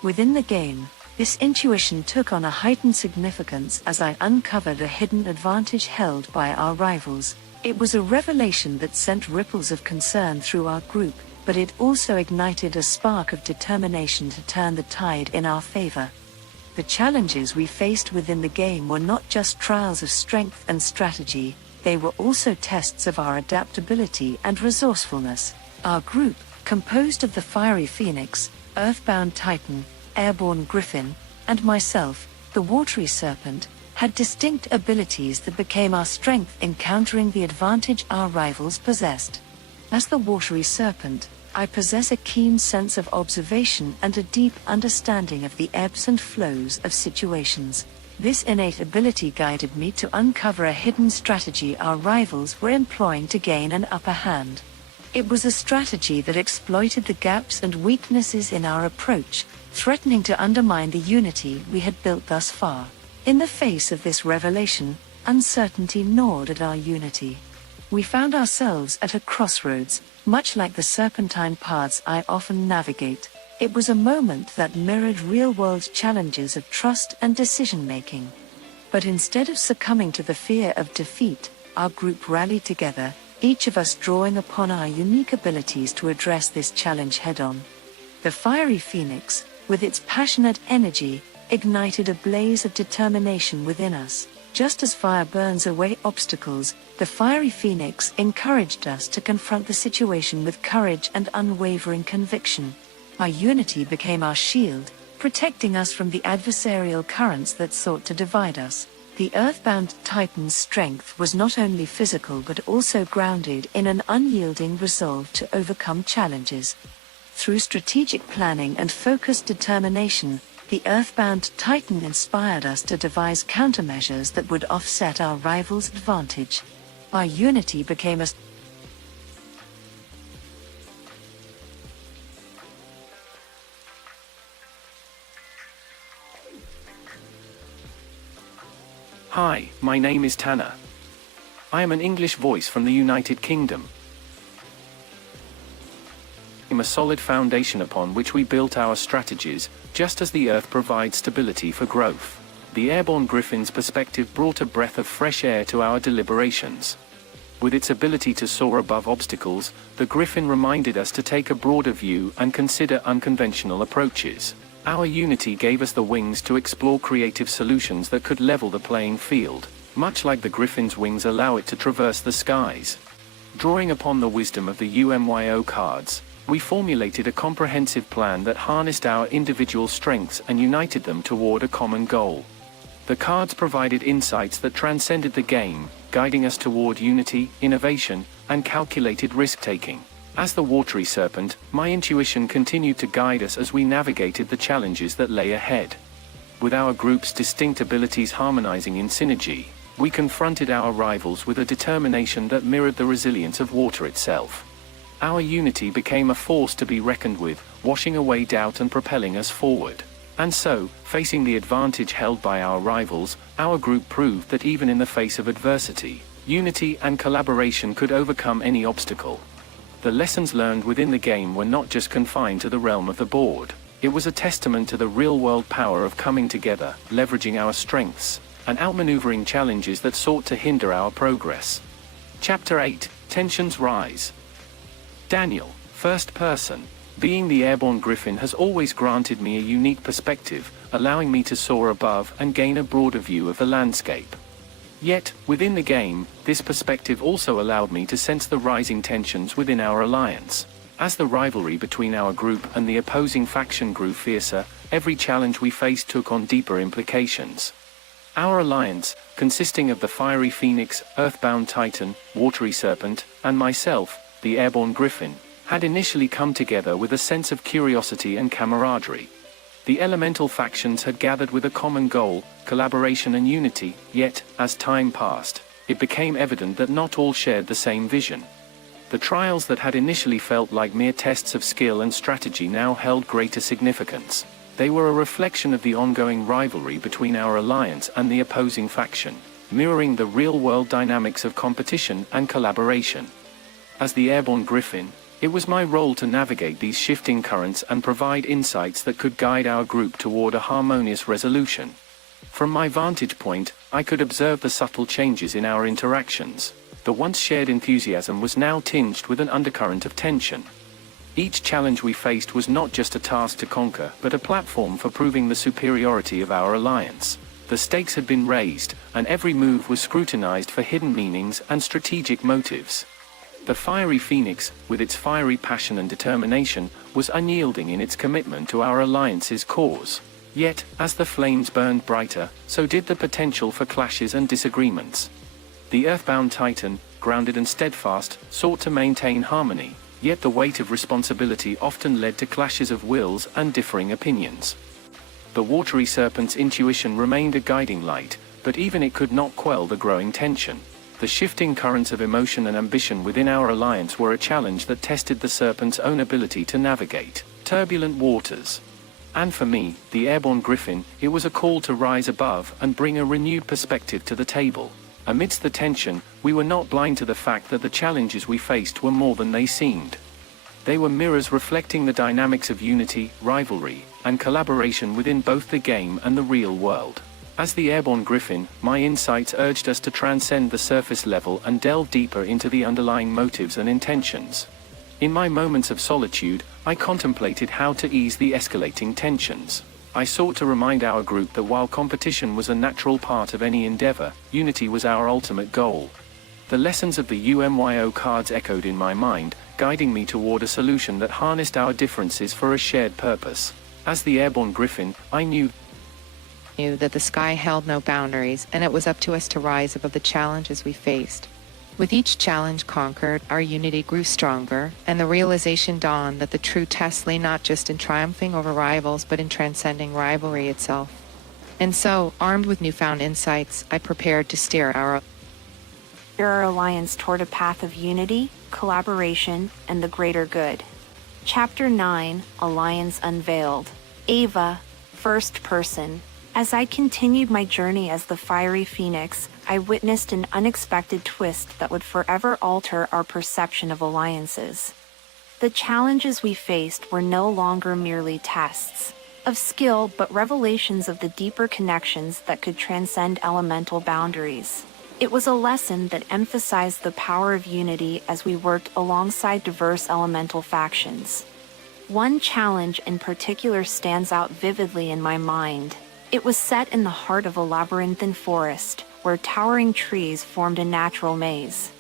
Within the game, this intuition took on a heightened significance as I uncovered a hidden advantage held by our rivals. It was a revelation that sent ripples of concern through our group, but it also ignited a spark of determination to turn the tide in our favor. The challenges we faced within the game were not just trials of strength and strategy, they were also tests of our adaptability and resourcefulness. Our group, composed of the Fiery Phoenix, Earthbound Titan, Airborne Griffin, and myself, the Watery Serpent, had distinct abilities that became our strength in countering the advantage our rivals possessed. As the Watery Serpent, I possess a keen sense of observation and a deep understanding of the ebbs and flows of situations. This innate ability guided me to uncover a hidden strategy our rivals were employing to gain an upper hand. It was a strategy that exploited the gaps and weaknesses in our approach, threatening to undermine the unity we had built thus far. In the face of this revelation, uncertainty gnawed at our unity. We found ourselves at a crossroads, much like the serpentine paths I often navigate. It was a moment that mirrored real-world challenges of trust and decision-making. But instead of succumbing to the fear of defeat, our group rallied together, each of us drawing upon our unique abilities to address this challenge head-on. The Fiery Phoenix, with its passionate energy, ignited a blaze of determination within us. Just as fire burns away obstacles, the Fiery Phoenix encouraged us to confront the situation with courage and unwavering conviction. Our unity became our shield, protecting us from the adversarial currents that sought to divide us. The Earthbound Titan's strength was not only physical but also grounded in an unyielding resolve to overcome challenges. Through strategic planning and focused determination, the Earthbound Titan inspired us to devise countermeasures that would offset our rivals' advantage. Our unity became a Hi, my name is Tanner. I am an English voice from the United Kingdom. A solid foundation upon which we built our strategies, just as the Earth provides stability for growth. The Airborne Griffin's perspective brought a breath of fresh air to our deliberations. With its ability to soar above obstacles, the Griffin reminded us to take a broader view and consider unconventional approaches. Our unity gave us the wings to explore creative solutions that could level the playing field, much like the Griffin's wings allow it to traverse the skies. Drawing upon the wisdom of the UMYO cards, we formulated a comprehensive plan that harnessed our individual strengths and united them toward a common goal. The cards provided insights that transcended the game, guiding us toward unity, innovation, and calculated risk-taking. As the Watery Serpent, my intuition continued to guide us as we navigated the challenges that lay ahead. With our group's distinct abilities harmonizing in synergy, we confronted our rivals with a determination that mirrored the resilience of water itself. Our unity became a force to be reckoned with, washing away doubt and propelling us forward. And so, facing the advantage held by our rivals, our group proved that even in the face of adversity, unity and collaboration could overcome any obstacle. The lessons learned within the game were not just confined to the realm of the board. It was a testament to the real-world power of coming together, leveraging our strengths, and outmaneuvering challenges that sought to hinder our progress. Chapter 8, Tensions Rise. Daniel, first person. Being the Airborne Griffin has always granted me a unique perspective, allowing me to soar above and gain a broader view of the landscape. Yet, within the game, this perspective also allowed me to sense the rising tensions within our alliance. As the rivalry between our group and the opposing faction grew fiercer, every challenge we faced took on deeper implications. Our alliance, consisting of the Fiery Phoenix, Earthbound Titan, Watery Serpent, and myself, the Airborne Griffin, had initially come together with a sense of curiosity and camaraderie. The elemental factions had gathered with a common goal, collaboration and unity, yet, as time passed, it became evident that not all shared the same vision. The trials that had initially felt like mere tests of skill and strategy now held greater significance. They were a reflection of the ongoing rivalry between our alliance and the opposing faction, mirroring the real-world dynamics of competition and collaboration. As the Airborne Griffin, it was my role to navigate these shifting currents and provide insights that could guide our group toward a harmonious resolution. From my vantage point, I could observe the subtle changes in our interactions. The once shared enthusiasm was now tinged with an undercurrent of tension. Each challenge we faced was not just a task to conquer, but a platform for proving the superiority of our alliance. The stakes had been raised, and every move was scrutinized for hidden meanings and strategic motives. The Fiery Phoenix, with its fiery passion and determination, was unyielding in its commitment to our alliance's cause. Yet, as the flames burned brighter, so did the potential for clashes and disagreements. The Earthbound Titan, grounded and steadfast, sought to maintain harmony, yet the weight of responsibility often led to clashes of wills and differing opinions. The Watery Serpent's intuition remained a guiding light, but even it could not quell the growing tension. The shifting currents of emotion and ambition within our alliance were a challenge that tested the Serpent's own ability to navigate turbulent waters. And for me, the Airborne Griffin, it was a call to rise above and bring a renewed perspective to the table. Amidst the tension, we were not blind to the fact that the challenges we faced were more than they seemed. They were mirrors reflecting the dynamics of unity, rivalry, and collaboration within both the game and the real world. As the Airborne Griffin, my insights urged us to transcend the surface level and delve deeper into the underlying motives and intentions. In my moments of solitude, I contemplated how to ease the escalating tensions. I sought to remind our group that while competition was a natural part of any endeavor, unity was our ultimate goal. The lessons of the UMYO cards echoed in my mind, guiding me toward a solution that harnessed our differences for a shared purpose. As the Airborne Griffin, I knew that the sky held no boundaries, and it was up to us to rise above the challenges we faced. With each challenge conquered, our unity grew stronger, and the realization dawned that the true test lay not just in triumphing over rivals, but in transcending rivalry itself. And so, armed with newfound insights, I prepared to steer our alliance toward a path of unity, collaboration, and the greater good. Chapter 9, Alliance Unveiled. Ava, First Person. As I continued my journey as the Fiery Phoenix, I witnessed an unexpected twist that would forever alter our perception of alliances. The challenges we faced were no longer merely tests of skill, but revelations of the deeper connections that could transcend elemental boundaries. It was a lesson that emphasized the power of unity as we worked alongside diverse elemental factions. One challenge in particular stands out vividly in my mind. It was set in the heart of a labyrinthine forest, where towering trees formed a natural maze.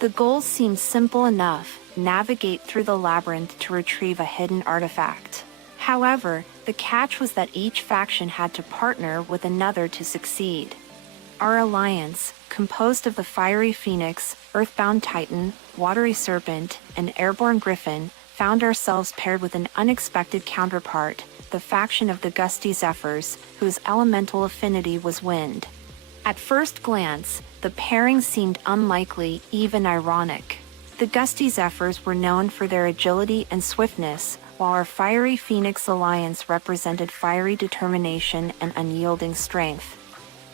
The goal seemed simple enough: navigate through the labyrinth to retrieve a hidden artifact. However, the catch was that each faction had to partner with another to succeed. Our alliance, composed of the Fiery Phoenix, Earthbound Titan, Watery Serpent, and Airborne Griffin, found ourselves paired with an unexpected counterpart, the faction of the Gusty Zephyrs, whose elemental affinity was wind. At first glance, the pairing seemed unlikely, even ironic. The Gusty Zephyrs were known for their agility and swiftness, while our Fiery Phoenix alliance represented fiery determination and unyielding strength.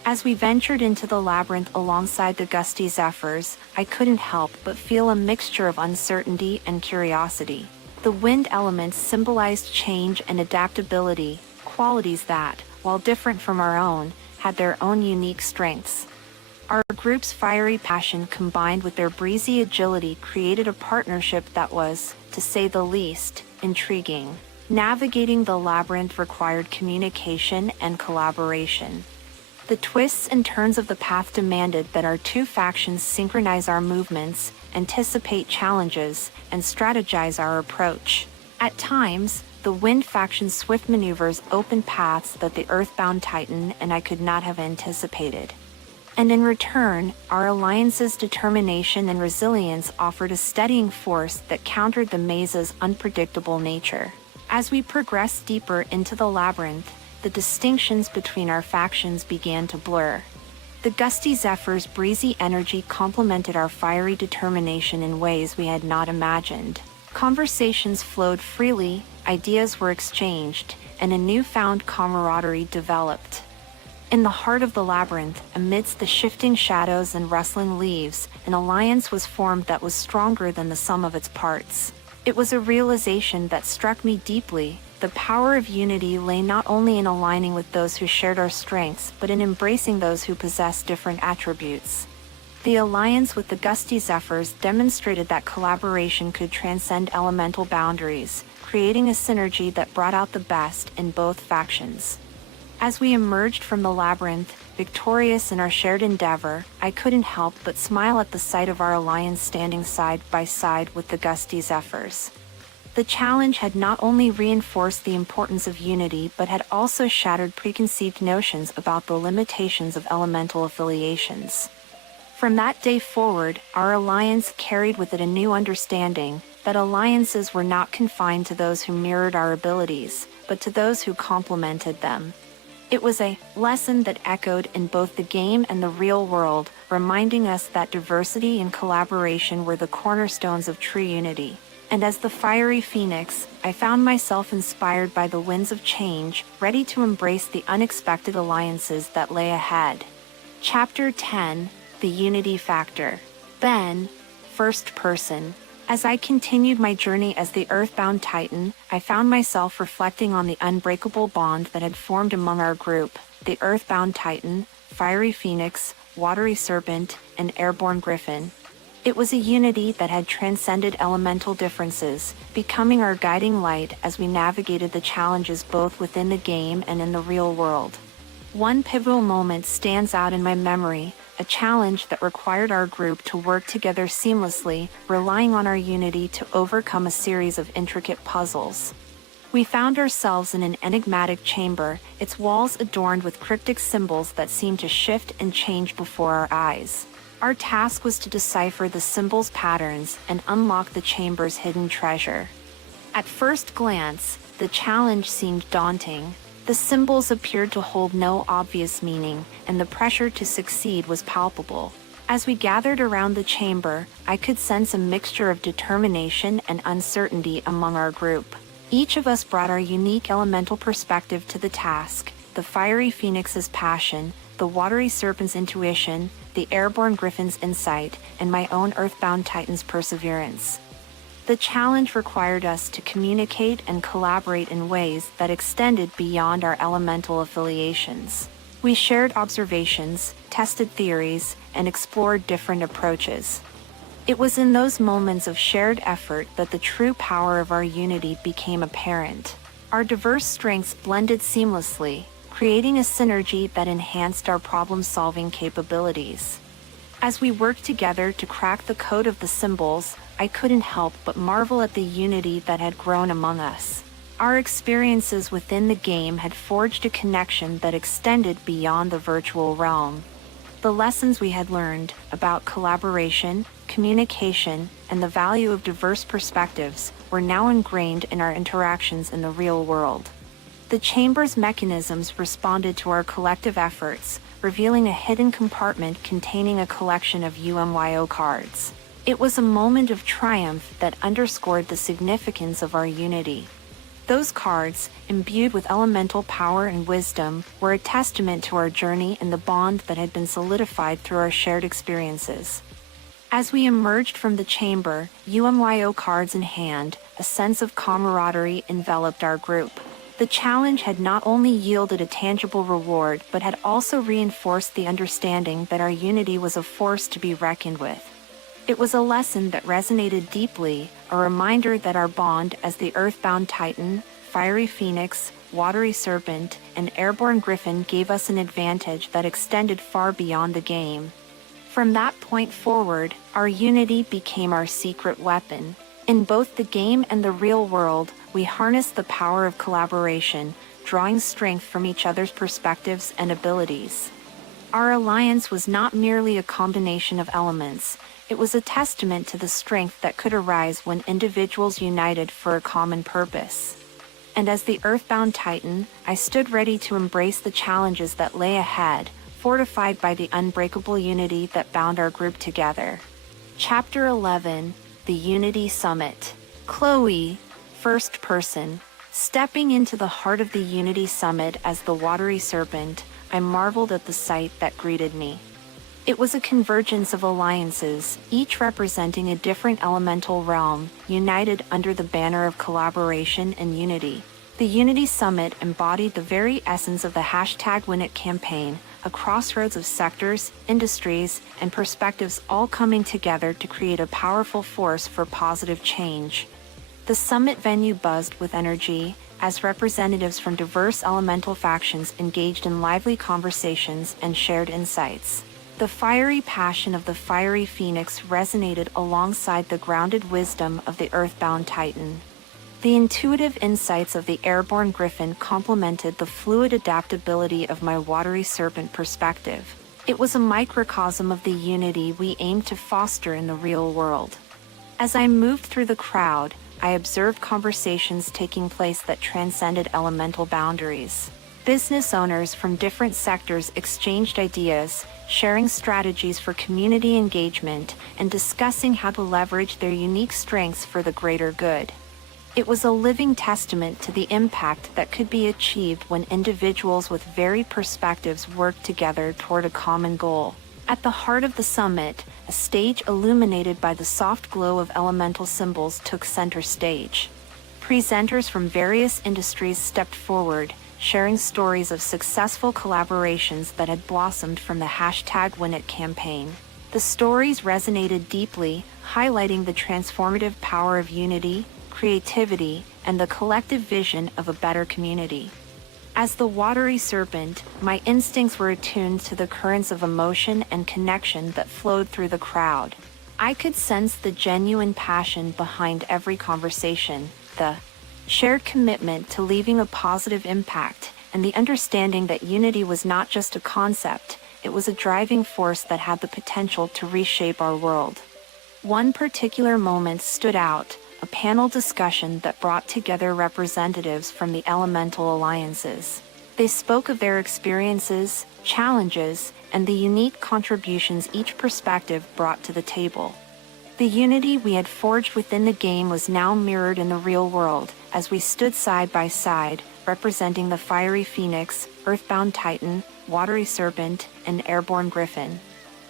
As we ventured into the labyrinth alongside the Gusty Zephyrs, I couldn't help but feel a mixture of uncertainty and curiosity. The wind elements symbolized change and adaptability, qualities that, while different from our own, had their own unique strengths. Our group's fiery passion combined with their breezy agility created a partnership that was, to say the least, intriguing. Navigating the labyrinth required communication and collaboration. The twists and turns of the path demanded that our two factions synchronize our movements, anticipate challenges, and strategize our approach. At times, the Wind faction's swift maneuvers opened paths that the Earthbound Titan and I could not have anticipated. And in return, our alliance's determination and resilience offered a steadying force that countered the maze's unpredictable nature. As we progressed deeper into the labyrinth, the distinctions between our factions began to blur. The gusty Zephyr's breezy energy complemented our fiery determination in ways we had not imagined. Conversations flowed freely, ideas were exchanged, and a newfound camaraderie developed. In the heart of the labyrinth, amidst the shifting shadows and rustling leaves, an alliance was formed that was stronger than the sum of its parts. It was a realization that struck me deeply. The power of unity lay not only in aligning with those who shared our strengths, but in embracing those who possessed different attributes. The alliance with the Gusty Zephyrs demonstrated that collaboration could transcend elemental boundaries, creating a synergy that brought out the best in both factions. As we emerged from the labyrinth, victorious in our shared endeavor, I couldn't help but smile at the sight of our alliance standing side by side with the Gusty Zephyrs. The challenge had not only reinforced the importance of unity but had also shattered preconceived notions about the limitations of elemental affiliations. From that day forward, our alliance carried with it a new understanding that alliances were not confined to those who mirrored our abilities, but to those who complemented them. It was a lesson that echoed in both the game and the real world, reminding us that diversity and collaboration were the cornerstones of true unity. And as the fiery phoenix, I found myself inspired by the winds of change, ready to embrace the unexpected alliances that lay ahead. Chapter 10: The Unity Factor. Ben, first person. As I continued my journey as the Earthbound Titan, I found myself reflecting on the unbreakable bond that had formed among our group: the Earthbound Titan, Fiery Phoenix, Watery Serpent, and Airborne Griffin. It was a unity that had transcended elemental differences, becoming our guiding light as we navigated the challenges both within the game and in the real world. One pivotal moment stands out in my memory, a challenge that required our group to work together seamlessly, relying on our unity to overcome a series of intricate puzzles. We found ourselves in an enigmatic chamber, its walls adorned with cryptic symbols that seemed to shift and change before our eyes. Our task was to decipher the symbols' patterns and unlock the chamber's hidden treasure. At first glance, the challenge seemed daunting. The symbols appeared to hold no obvious meaning, and the pressure to succeed was palpable. As we gathered around the chamber, I could sense a mixture of determination and uncertainty among our group. Each of us brought our unique elemental perspective to the task: the Fiery Phoenix's passion, the Watery Serpent's intuition, the Airborne Griffin's insight, and my own Earthbound Titan's perseverance. The challenge required us to communicate and collaborate in ways that extended beyond our elemental affiliations. We shared observations, tested theories, and explored different approaches. It was in those moments of shared effort that the true power of our unity became apparent. Our diverse strengths blended seamlessly, creating a synergy that enhanced our problem-solving capabilities. As we worked together to crack the code of the symbols, I couldn't help but marvel at the unity that had grown among us. Our experiences within the game had forged a connection that extended beyond the virtual realm. The lessons we had learned about collaboration, communication, and the value of diverse perspectives were now ingrained in our interactions in the real world. The chamber's mechanisms responded to our collective efforts, revealing a hidden compartment containing a collection of UMYO cards. It was a moment of triumph that underscored the significance of our unity. Those cards, imbued with elemental power and wisdom, were a testament to our journey and the bond that had been solidified through our shared experiences. As we emerged from the chamber, UMYO cards in hand, a sense of camaraderie enveloped our group. The challenge had not only yielded a tangible reward but had also reinforced the understanding that our unity was a force to be reckoned with. It was a lesson that resonated deeply, a reminder that our bond as the Earthbound Titan, Fiery Phoenix, Watery Serpent, and Airborne Griffin gave us an advantage that extended far beyond the game. From that point forward, our unity became our secret weapon. In both the game and the real world, we harnessed the power of collaboration, drawing strength from each other's perspectives and abilities. Our alliance was not merely a combination of elements, it was a testament to the strength that could arise when individuals united for a common purpose. And as the Earthbound Titan, I stood ready to embrace the challenges that lay ahead, fortified by the unbreakable unity that bound our group together. Chapter 11, The Unity Summit. Chloe, first person. Stepping into the heart of the Unity Summit as the Watery Serpent, I marveled at the sight that greeted me. It was a convergence of alliances, each representing a different elemental realm, united under the banner of collaboration and unity. The Unity Summit embodied the very essence of the #WinIt campaign, a crossroads of sectors, industries, and perspectives all coming together to create a powerful force for positive change. The summit venue buzzed with energy, as representatives from diverse elemental factions engaged in lively conversations and shared insights. The fiery passion of the fiery phoenix resonated alongside the grounded wisdom of the earthbound titan. The intuitive insights of the airborne griffin complemented the fluid adaptability of my watery serpent perspective. It was a microcosm of the unity we aim to foster in the real world. As I moved through the crowd, I observed conversations taking place that transcended elemental boundaries. Business owners from different sectors exchanged ideas, sharing strategies for community engagement, and discussing how to leverage their unique strengths for the greater good. It was a living testament to the impact that could be achieved when individuals with varied perspectives worked together toward a common goal. At the heart of the summit, a stage illuminated by the soft glow of elemental symbols took center stage. Presenters from various industries stepped forward, sharing stories of successful collaborations that had blossomed from the #WinIt campaign. The stories resonated deeply, highlighting the transformative power of unity, creativity, and the collective vision of a better community. As the watery serpent, my instincts were attuned to the currents of emotion and connection that flowed through the crowd. I could sense the genuine passion behind every conversation, the shared commitment to leaving a positive impact, and the understanding that unity was not just a concept, it was a driving force that had the potential to reshape our world. One particular moment stood out, a panel discussion that brought together representatives from the elemental alliances. They spoke of their experiences, challenges, and the unique contributions each perspective brought to the table. The unity we had forged within the game was now mirrored in the real world, as we stood side by side, representing the fiery phoenix, earthbound titan, watery serpent, and airborne griffin.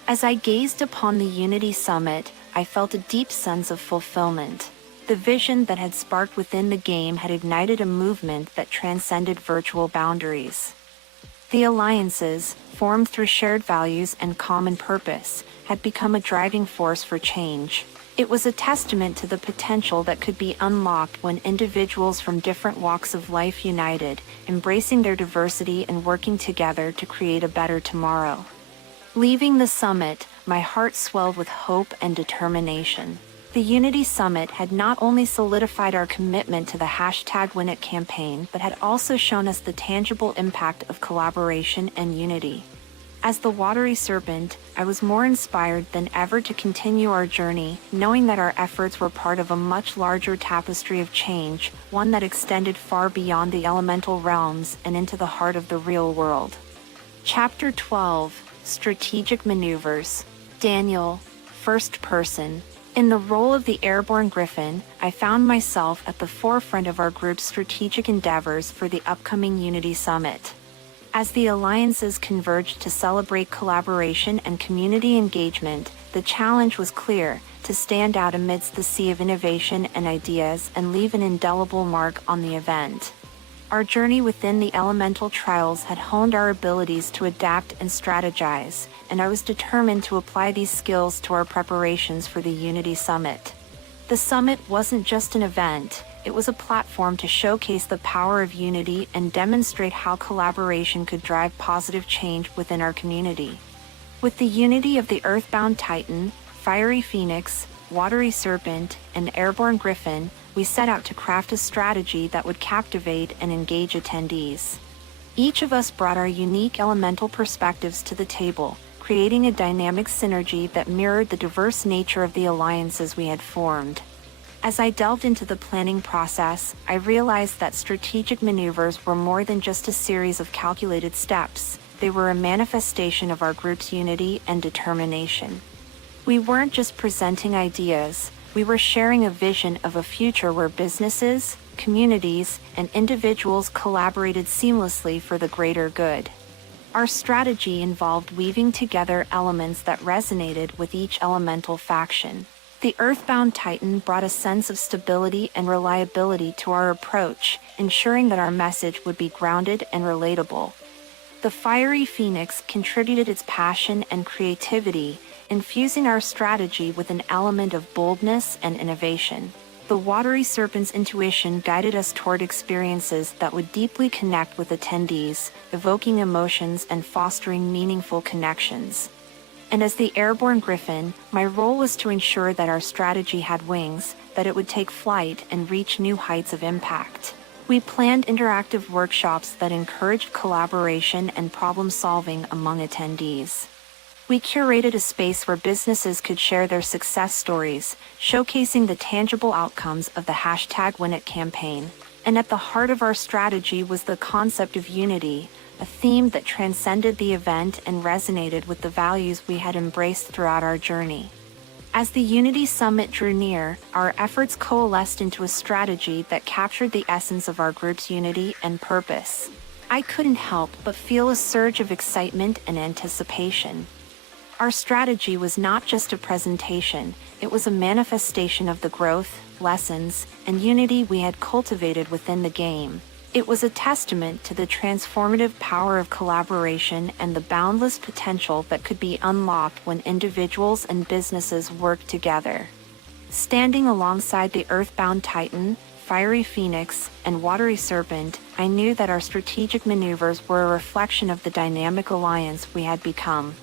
As I gazed upon the Unity Summit, I felt a deep sense of fulfillment. The vision that had sparked within the game had ignited a movement that transcended virtual boundaries. The alliances, formed through shared values and common purpose, had become a driving force for change. It was a testament to the potential that could be unlocked when individuals from different walks of life united, embracing their diversity and working together to create a better tomorrow. Leaving the summit, my heart swelled with hope and determination. The Unity Summit had not only solidified our commitment to the #WinIt campaign, but had also shown us the tangible impact of collaboration and unity. As the watery serpent, I was more inspired than ever to continue our journey, knowing that our efforts were part of a much larger tapestry of change, one that extended far beyond the elemental realms and into the heart of the real world. Chapter 12, Strategic Maneuvers. Daniel, first person. In the role of the airborne griffin, I found myself at the forefront of our group's strategic endeavors for the upcoming Unity Summit. As the alliances converged to celebrate collaboration and community engagement, the challenge was clear: to stand out amidst the sea of innovation and ideas and leave an indelible mark on the event. Our journey within the elemental trials had honed our abilities to adapt and strategize, and I was determined to apply these skills to our preparations for the Unity Summit. The summit wasn't just an event, it was a platform to showcase the power of unity and demonstrate how collaboration could drive positive change within our community. With the unity of the Earthbound Titan, Fiery Phoenix, Watery Serpent, and Airborne Griffin, we set out to craft a strategy that would captivate and engage attendees. Each of us brought our unique elemental perspectives to the table, creating a dynamic synergy that mirrored the diverse nature of the alliances we had formed. As I delved into the planning process, I realized that strategic maneuvers were more than just a series of calculated steps. They were a manifestation of our group's unity and determination. We weren't just presenting ideas, we were sharing a vision of a future where businesses, communities, and individuals collaborated seamlessly for the greater good. Our strategy involved weaving together elements that resonated with each elemental faction. The Earthbound Titan brought a sense of stability and reliability to our approach, ensuring that our message would be grounded and relatable. The Fiery Phoenix contributed its passion and creativity, infusing our strategy with an element of boldness and innovation. The Watery Serpent's intuition guided us toward experiences that would deeply connect with attendees, evoking emotions and fostering meaningful connections. And as the Airborne Griffin, my role was to ensure that our strategy had wings, that it would take flight and reach new heights of impact. We planned interactive workshops that encouraged collaboration and problem-solving among attendees. We curated a space where businesses could share their success stories, showcasing the tangible outcomes of the #WinIt campaign. And at the heart of our strategy was the concept of unity, a theme that transcended the event and resonated with the values we had embraced throughout our journey. As the Unity Summit drew near, our efforts coalesced into a strategy that captured the essence of our group's unity and purpose. I couldn't help but feel a surge of excitement and anticipation. Our strategy was not just a presentation, it was a manifestation of the growth, lessons, and unity we had cultivated within the game. It was a testament to the transformative power of collaboration and the boundless potential that could be unlocked when individuals and businesses work together. Standing alongside the Earthbound Titan, Fiery Phoenix, and Watery Serpent, I knew that our strategic maneuvers were a reflection of the dynamic alliance we had become.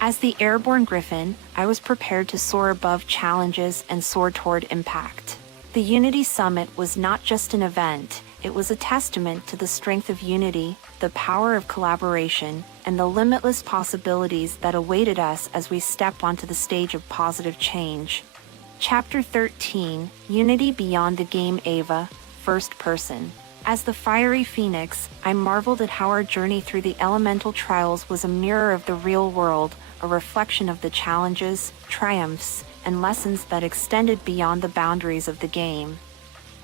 As the Airborne Griffin, I was prepared to soar above challenges and soar toward impact. The Unity Summit was not just an event, it was a testament to the strength of unity, the power of collaboration, and the limitless possibilities that awaited us as we stepped onto the stage of positive change. Chapter 13, Unity Beyond the Game Ava, First Person. As the Fiery Phoenix, I marveled at how our journey through the elemental trials was a mirror of the real world, a reflection of the challenges, triumphs, and lessons that extended beyond the boundaries of the game.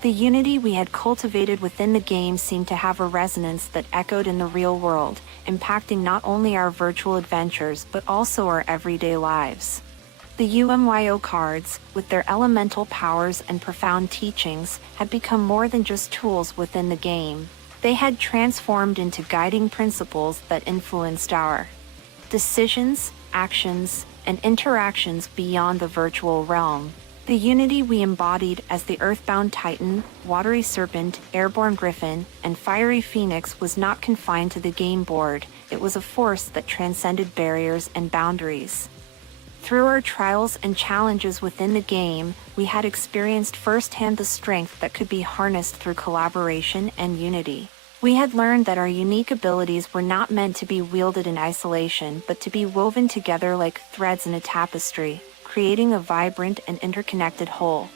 The unity we had cultivated within the game seemed to have a resonance that echoed in the real world, impacting not only our virtual adventures but also our everyday lives. The UMYO cards, with their elemental powers and profound teachings, had become more than just tools within the game. They had transformed into guiding principles that influenced our decisions, actions, and interactions beyond the virtual realm. The unity we embodied as the Earthbound Titan, Watery Serpent, Airborne Griffin, and Fiery Phoenix was not confined to the game board, it was a force that transcended barriers and boundaries. Through our trials and challenges within the game, we had experienced firsthand the strength that could be harnessed through collaboration and unity. We had learned that our unique abilities were not meant to be wielded in isolation, but to be woven together like threads in a tapestry, creating a vibrant and interconnected whole.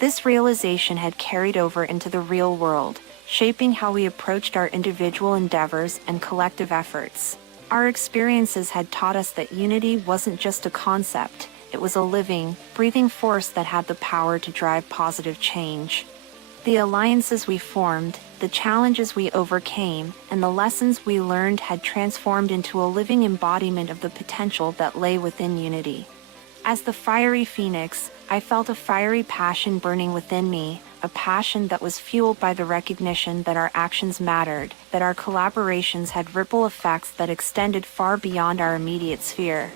This realization had carried over into the real world, shaping how we approached our individual endeavors and collective efforts. Our experiences had taught us that unity wasn't just a concept, it was a living, breathing force that had the power to drive positive change. The alliances we formed, the challenges we overcame, and the lessons we learned had transformed into a living embodiment of the potential that lay within unity. As the Fiery Phoenix, I felt a fiery passion burning within me, a passion that was fueled by the recognition that our actions mattered, that our collaborations had ripple effects that extended far beyond our immediate sphere.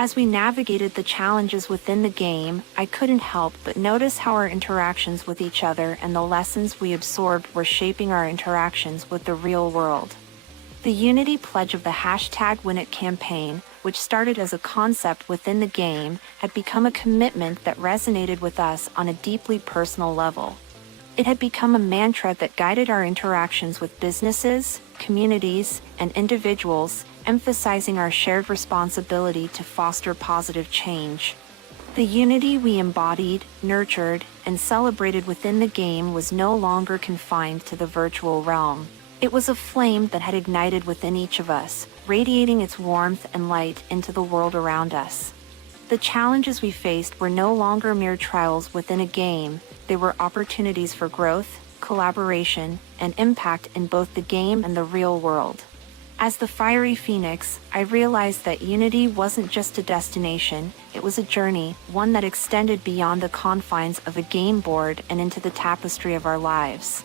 As we navigated the challenges within the game, I couldn't help but notice how our interactions with each other and the lessons we absorbed were shaping our interactions with the real world. The Unity pledge of the #WinIt campaign, which started as a concept within the game, had become a commitment that resonated with us on a deeply personal level. It had become a mantra that guided our interactions with businesses, communities, and individuals, emphasizing our shared responsibility to foster positive change. The unity we embodied, nurtured, and celebrated within the game was no longer confined to the virtual realm. It was a flame that had ignited within each of us, radiating its warmth and light into the world around us. The challenges we faced were no longer mere trials within a game, they were opportunities for growth, collaboration, and impact in both the game and the real world. As the fiery phoenix, I realized that Unity wasn't just a destination, it was a journey, one that extended beyond the confines of a game board and into the tapestry of our lives.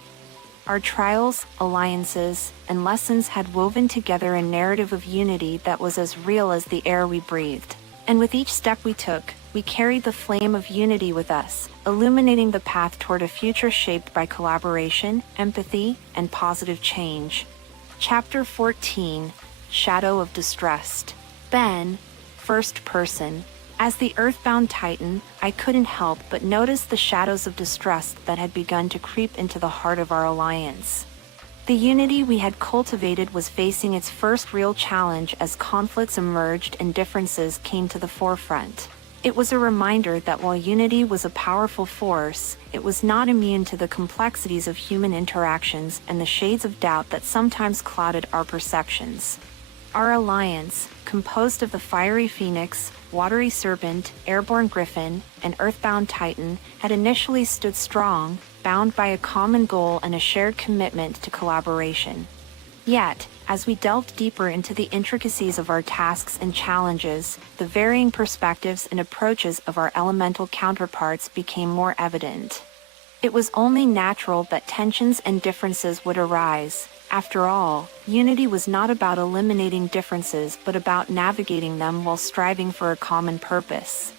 Our trials, alliances, and lessons had woven together a narrative of unity that was as real as the air we breathed. And with each step we took, we carried the flame of unity with us, illuminating the path toward a future shaped by collaboration, empathy, and positive change. Chapter 14, Shadow of Distrust. Ben, first person. As the Earthbound Titan, I couldn't help but notice the shadows of distrust that had begun to creep into the heart of our alliance. The unity we had cultivated was facing its first real challenge as conflicts emerged and differences came to the forefront. It was a reminder that while unity was a powerful force, it was not immune to the complexities of human interactions and the shades of doubt that sometimes clouded our perceptions. Our alliance, composed of the Fiery Phoenix, Watery Serpent, Airborne Griffin, and Earthbound Titan, had initially stood strong, bound by a common goal and a shared commitment to collaboration. Yet, as we delved deeper into the intricacies of our tasks and challenges, the varying perspectives and approaches of our elemental counterparts became more evident. It was only natural that tensions and differences would arise. After all, unity was not about eliminating differences but about navigating them while striving for a common purpose.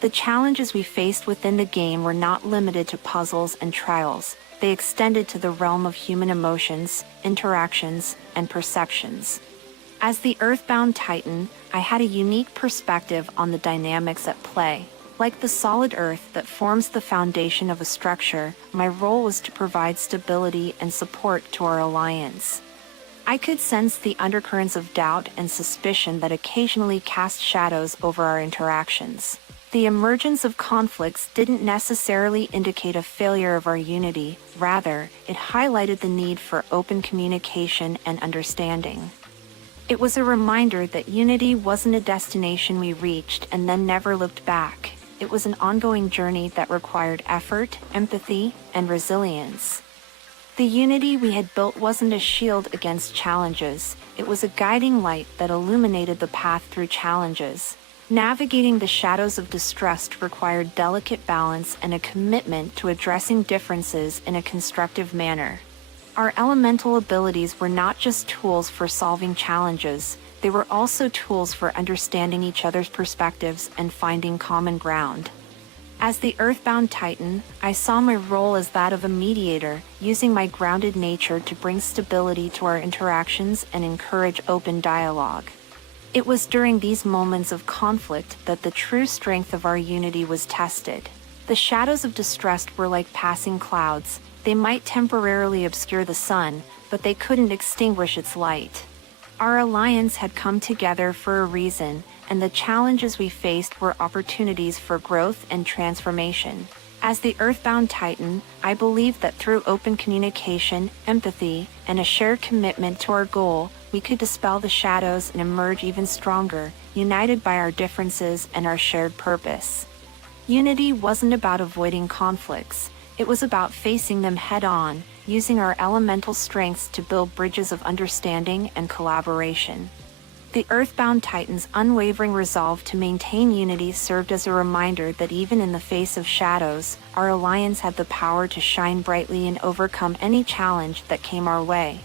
The challenges we faced within the game were not limited to puzzles and trials. They extended to the realm of human emotions, interactions, and perceptions. As the Earthbound Titan, I had a unique perspective on the dynamics at play. Like the solid earth that forms the foundation of a structure, my role was to provide stability and support to our alliance. I could sense the undercurrents of doubt and suspicion that occasionally cast shadows over our interactions. The emergence of conflicts didn't necessarily indicate a failure of our unity, rather, it highlighted the need for open communication and understanding. It was a reminder that unity wasn't a destination we reached and then never looked back. It was an ongoing journey that required effort, empathy, and resilience. The unity we had built wasn't a shield against challenges, it was a guiding light that illuminated the path through challenges. Navigating the shadows of distrust required delicate balance and a commitment to addressing differences in a constructive manner. Our elemental abilities were not just tools for solving challenges, they were also tools for understanding each other's perspectives and finding common ground. As the Earthbound Titan, I saw my role as that of a mediator, using my grounded nature to bring stability to our interactions and encourage open dialogue. It was during these moments of conflict that the true strength of our unity was tested. The shadows of distrust were like passing clouds. They might temporarily obscure the sun, but they couldn't extinguish its light. Our alliance had come together for a reason, and the challenges we faced were opportunities for growth and transformation. As the Earthbound Titan, I believe that through open communication, empathy, and a shared commitment to our goal, we could dispel the shadows and emerge even stronger, united by our differences and our shared purpose. Unity wasn't about avoiding conflicts, it was about facing them head-on, using our elemental strengths to build bridges of understanding and collaboration. The Earthbound Titan's unwavering resolve to maintain unity served as a reminder that even in the face of shadows, our alliance had the power to shine brightly and overcome any challenge that came our way.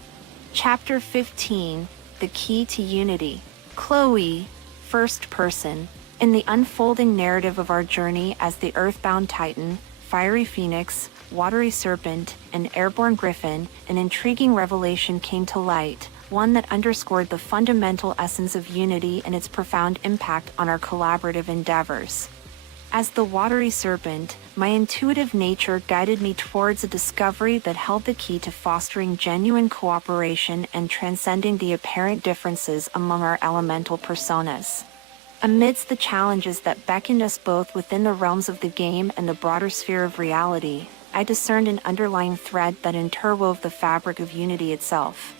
Chapter 15, The Key to Unity. Chloe, first person. In the unfolding narrative of our journey as the Earthbound Titan, Fiery Phoenix, Watery Serpent, and Airborne Griffin, an intriguing revelation came to light, one that underscored the fundamental essence of unity and its profound impact on our collaborative endeavors. As the Watery Serpent, my intuitive nature guided me towards a discovery that held the key to fostering genuine cooperation and transcending the apparent differences among our elemental personas. Amidst the challenges that beckoned us both within the realms of the game and the broader sphere of reality, I discerned an underlying thread that interwove the fabric of unity itself.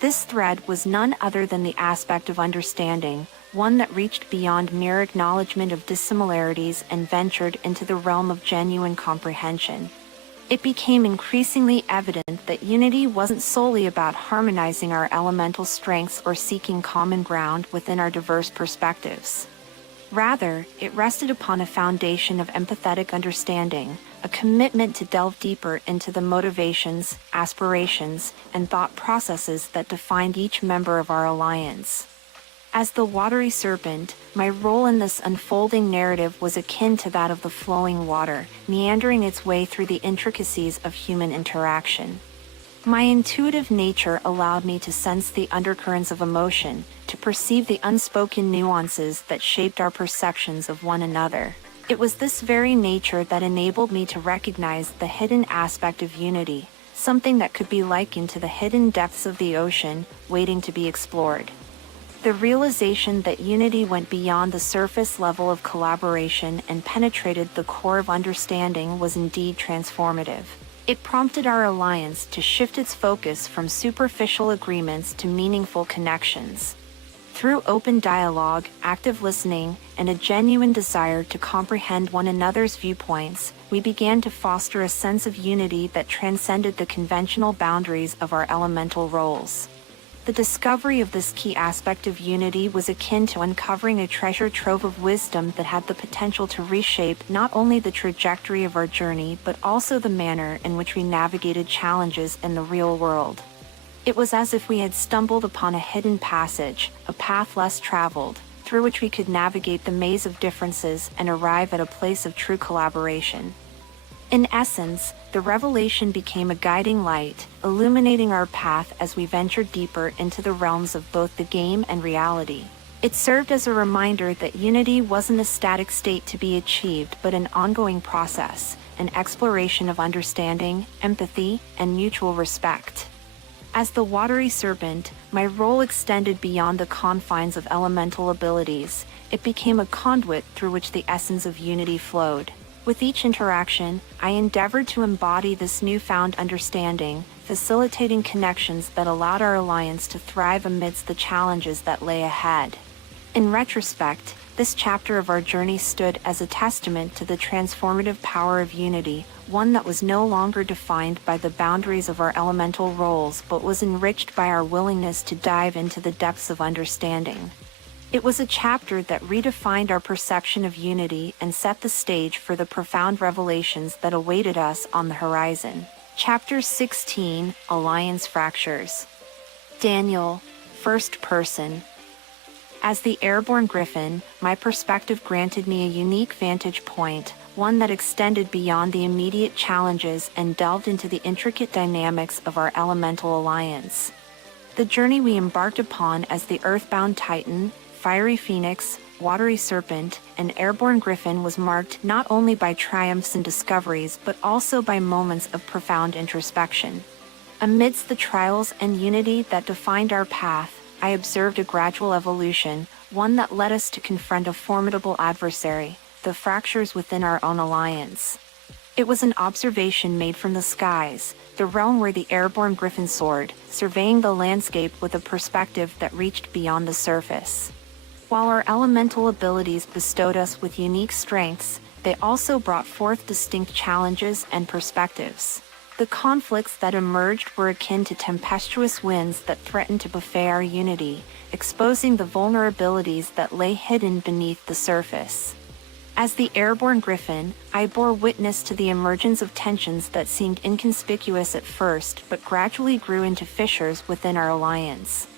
This thread was none other than the aspect of understanding, one that reached beyond mere acknowledgement of dissimilarities and ventured into the realm of genuine comprehension. It became increasingly evident that unity wasn't solely about harmonizing our elemental strengths or seeking common ground within our diverse perspectives. Rather, it rested upon a foundation of empathetic understanding, a commitment to delve deeper into the motivations, aspirations, and thought processes that defined each member of our alliance. As the Watery Serpent, my role in this unfolding narrative was akin to that of the flowing water, meandering its way through the intricacies of human interaction. My intuitive nature allowed me to sense the undercurrents of emotion, to perceive the unspoken nuances that shaped our perceptions of one another. It was this very nature that enabled me to recognize the hidden aspect of unity, something that could be likened to the hidden depths of the ocean, waiting to be explored. The realization that unity went beyond the surface level of collaboration and penetrated the core of understanding was indeed transformative. It prompted our alliance to shift its focus from superficial agreements to meaningful connections. Through open dialogue, active listening, and a genuine desire to comprehend one another's viewpoints, we began to foster a sense of unity that transcended the conventional boundaries of our elemental roles. The discovery of this key aspect of unity was akin to uncovering a treasure trove of wisdom that had the potential to reshape not only the trajectory of our journey but also the manner in which we navigated challenges in the real world. It was as if we had stumbled upon a hidden passage, a path less traveled, through which we could navigate the maze of differences and arrive at a place of true collaboration. In essence, the revelation became a guiding light, illuminating our path as we ventured deeper into the realms of both the game and reality. It served as a reminder that unity wasn't a static state to be achieved but an ongoing process, an exploration of understanding, empathy, and mutual respect. As the Watery Serpent, my role extended beyond the confines of elemental abilities. It became a conduit through which the essence of unity flowed. With each interaction, I endeavored to embody this newfound understanding, facilitating connections that allowed our alliance to thrive amidst the challenges that lay ahead. In retrospect, this chapter of our journey stood as a testament to the transformative power of unity, one that was no longer defined by the boundaries of our elemental roles but was enriched by our willingness to dive into the depths of understanding. It was a chapter that redefined our perception of unity and set the stage for the profound revelations that awaited us on the horizon. Chapter 16, Alliance Fractures. Daniel, First Person. As the Airborne Griffin, my perspective granted me a unique vantage point, one that extended beyond the immediate challenges and delved into the intricate dynamics of our elemental alliance. The journey we embarked upon as the Earthbound Titan, Fiery Phoenix, Watery Serpent, and Airborne Griffin was marked not only by triumphs and discoveries but also by moments of profound introspection. Amidst the trials and unity that defined our path, I observed a gradual evolution, one that led us to confront a formidable adversary, the fractures within our own alliance. It was an observation made from the skies, the realm where the Airborne Griffin soared, surveying the landscape with a perspective that reached beyond the surface. While our elemental abilities bestowed us with unique strengths, they also brought forth distinct challenges and perspectives. The conflicts that emerged were akin to tempestuous winds that threatened to buffet our unity, exposing the vulnerabilities that lay hidden beneath the surface. As the Airborne Griffin, I bore witness to the emergence of tensions that seemed inconspicuous at first but gradually grew into fissures within our alliance.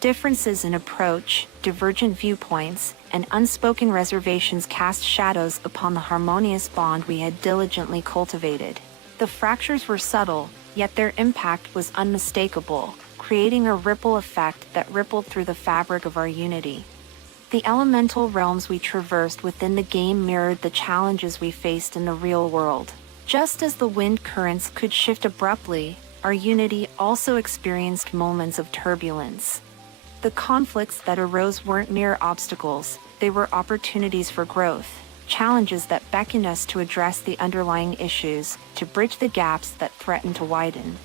Differences in approach, divergent viewpoints, and unspoken reservations cast shadows upon the harmonious bond we had diligently cultivated. The fractures were subtle, yet their impact was unmistakable, creating a ripple effect that rippled through the fabric of our unity. The elemental realms we traversed within the game mirrored the challenges we faced in the real world. Just as the wind currents could shift abruptly, our unity also experienced moments of turbulence. The conflicts that arose weren't mere obstacles, they were opportunities for growth, challenges that beckoned us to address the underlying issues, to bridge the gaps that threatened to widen.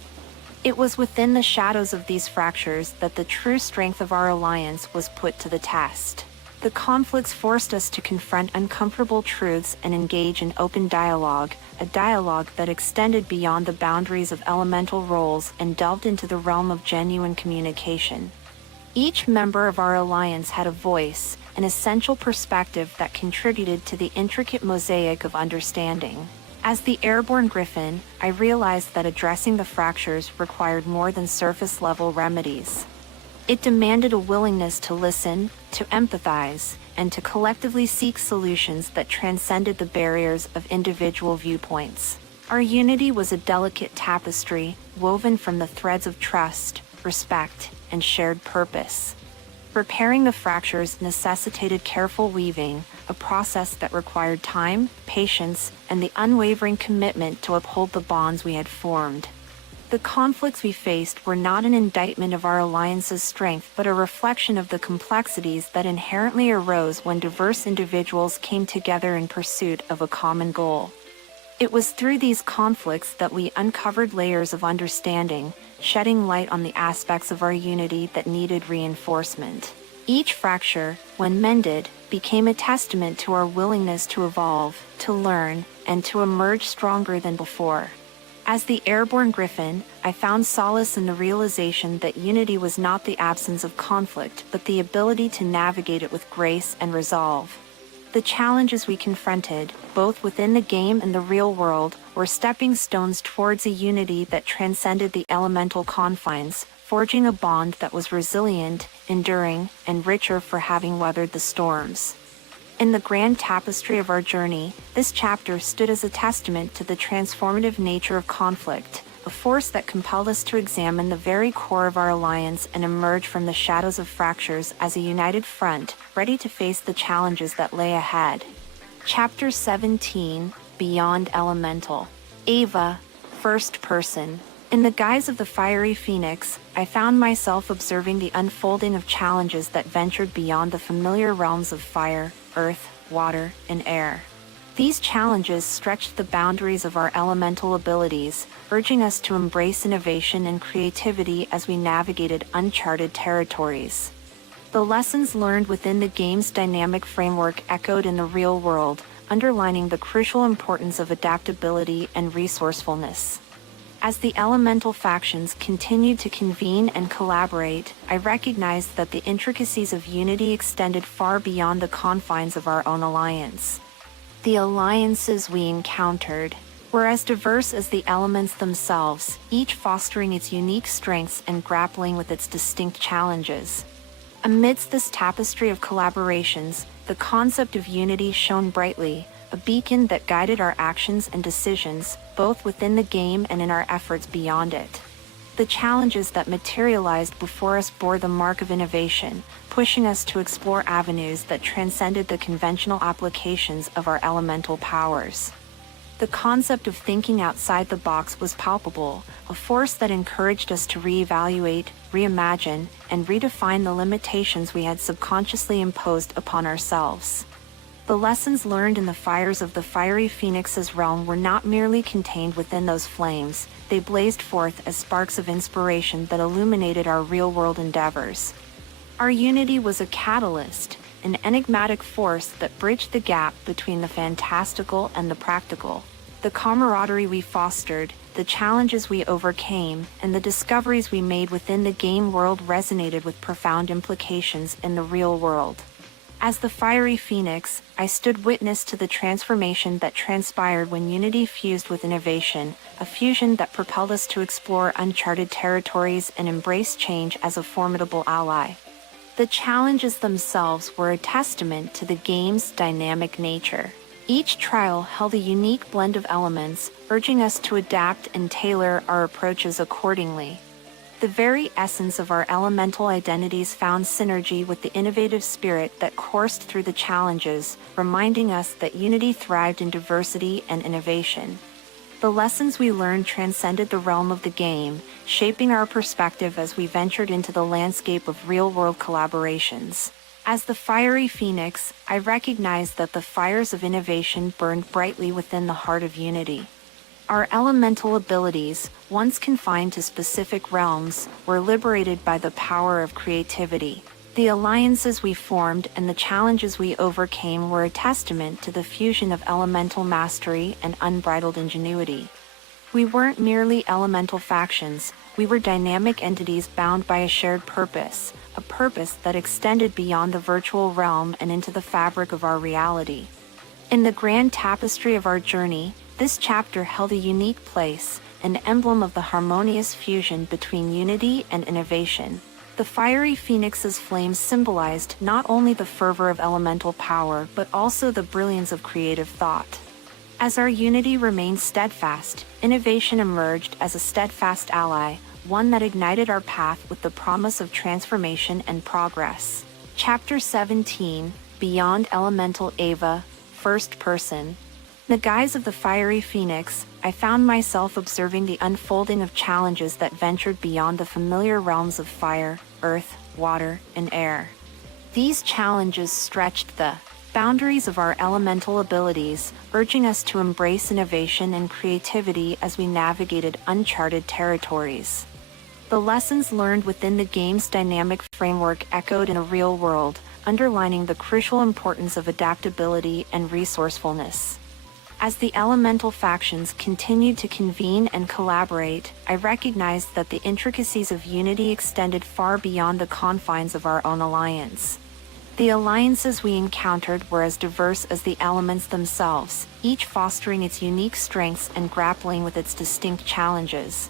It was within the shadows of these fractures that the true strength of our alliance was put to the test. The conflicts forced us to confront uncomfortable truths and engage in open dialogue, a dialogue that extended beyond the boundaries of elemental roles and delved into the realm of genuine communication. Each member of our alliance had a voice, an essential perspective that contributed to the intricate mosaic of understanding. As the airborne griffin, I realized that addressing the fractures required more than surface-level remedies. It demanded a willingness to listen, to empathize, and to collectively seek solutions that transcended the barriers of individual viewpoints. Our unity was a delicate tapestry, woven from the threads of trust, respect, and shared purpose. Repairing the fractures necessitated careful weaving, a process that required time, patience, and the unwavering commitment to uphold the bonds we had formed. The conflicts we faced were not an indictment of our alliance's strength but a reflection of the complexities that inherently arose when diverse individuals came together in pursuit of a common goal. It was through these conflicts that we uncovered layers of understanding, shedding light on the aspects of our unity that needed reinforcement. Each fracture, when mended, became a testament to our willingness to evolve, to learn, and to emerge stronger than before. As the airborne griffin, I found solace in the realization that unity was not the absence of conflict, but the ability to navigate it with grace and resolve. The challenges we confronted, both within the game and the real world, were stepping stones towards a unity that transcended the elemental confines, forging a bond that was resilient, enduring, and richer for having weathered the storms. In the grand tapestry of our journey, this chapter stood as a testament to the transformative nature of conflict, a force that compelled us to examine the very core of our alliance and emerge from the shadows of fractures as a united front, ready to face the challenges that lay ahead. Chapter 17, Beyond Elemental. Ava, First Person. In the guise of the fiery phoenix, I found myself observing the unfolding of challenges that ventured beyond the familiar realms of fire, earth, water, and air. These challenges stretched the boundaries of our elemental abilities, urging us to embrace innovation and creativity as we navigated uncharted territories. The lessons learned within the game's dynamic framework echoed in the real world, underlining the crucial importance of adaptability and resourcefulness. As the elemental factions continued to convene and collaborate, I recognized that the intricacies of unity extended far beyond the confines of our own alliance. The alliances we encountered were as diverse as the elements themselves, each fostering its unique strengths and grappling with its distinct challenges. Amidst this tapestry of collaborations, the concept of unity shone brightly, a beacon that guided our actions and decisions, both within the game and in our efforts beyond it. The challenges that materialized before us bore the mark of innovation, pushing us to explore avenues that transcended the conventional applications of our elemental powers. The concept of thinking outside the box was palpable, a force that encouraged us to reevaluate, reimagine, and redefine the limitations we had subconsciously imposed upon ourselves. The lessons learned in the fires of the fiery phoenix's realm were not merely contained within those flames, they blazed forth as sparks of inspiration that illuminated our real-world endeavors. Our unity was a catalyst, an enigmatic force that bridged the gap between the fantastical and the practical. The camaraderie we fostered, the challenges we overcame, and the discoveries we made within the game world resonated with profound implications in the real world. As the fiery phoenix, I stood witness to the transformation that transpired when unity fused with innovation, a fusion that propelled us to explore uncharted territories and embrace change as a formidable ally. The challenges themselves were a testament to the game's dynamic nature. Each trial held a unique blend of elements, urging us to adapt and tailor our approaches accordingly. The very essence of our elemental identities found synergy with the innovative spirit that coursed through the challenges, reminding us that unity thrived in diversity and innovation. The lessons we learned transcended the realm of the game, shaping our perspective as we ventured into the landscape of real-world collaborations. As the fiery phoenix, I recognized that the fires of innovation burned brightly within the heart of unity. Our elemental abilities, once confined to specific realms, were liberated by the power of creativity. The alliances we formed and the challenges we overcame were a testament to the fusion of elemental mastery and unbridled ingenuity. We weren't merely elemental factions, we were dynamic entities bound by a shared purpose, a purpose that extended beyond the virtual realm and into the fabric of our reality. In the grand tapestry of our journey, this chapter held a unique place, an emblem of the harmonious fusion between unity and innovation. The fiery phoenix's flames symbolized not only the fervor of elemental power but also the brilliance of creative thought. As our unity remained steadfast, innovation emerged as a steadfast ally, one that ignited our path with the promise of transformation and progress. Chapter 17, Beyond Elemental Ava, First Person. In the guise of the fiery phoenix, I found myself observing the unfolding of challenges that ventured beyond the familiar realms of fire, earth, water, and air. These challenges stretched the boundaries of our elemental abilities, urging us to embrace innovation and creativity as we navigated uncharted territories. The lessons learned within the game's dynamic framework echoed in a real world, underlining the crucial importance of adaptability and resourcefulness. As the elemental factions continued to convene and collaborate, I recognized that the intricacies of unity extended far beyond the confines of our own alliance. The alliances we encountered were as diverse as the elements themselves, each fostering its unique strengths and grappling with its distinct challenges.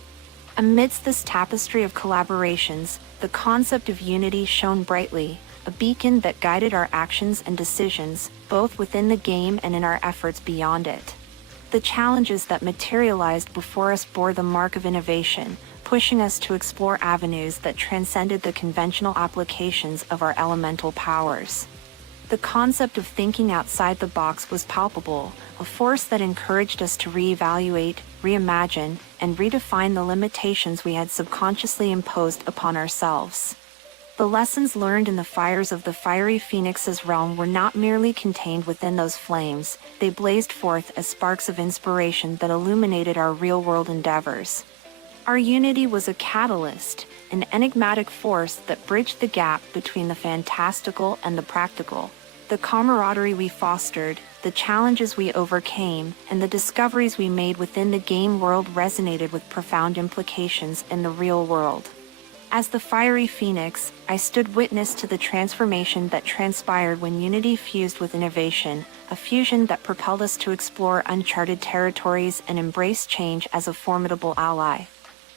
Amidst this tapestry of collaborations, the concept of unity shone brightly, a beacon that guided our actions and decisions, both within the game and in our efforts beyond it. The challenges that materialized before us bore the mark of innovation, pushing us to explore avenues that transcended the conventional applications of our elemental powers. The concept of thinking outside the box was palpable, a force that encouraged us to reevaluate, reimagine, and redefine the limitations we had subconsciously imposed upon ourselves. The lessons learned in the fires of the fiery phoenix's realm were not merely contained within those flames, they blazed forth as sparks of inspiration that illuminated our real-world endeavors. Our unity was a catalyst, an enigmatic force that bridged the gap between the fantastical and the practical. The camaraderie we fostered, the challenges we overcame, and the discoveries we made within the game world resonated with profound implications in the real world. As the fiery phoenix, I stood witness to the transformation that transpired when unity fused with innovation, a fusion that propelled us to explore uncharted territories and embrace change as a formidable ally.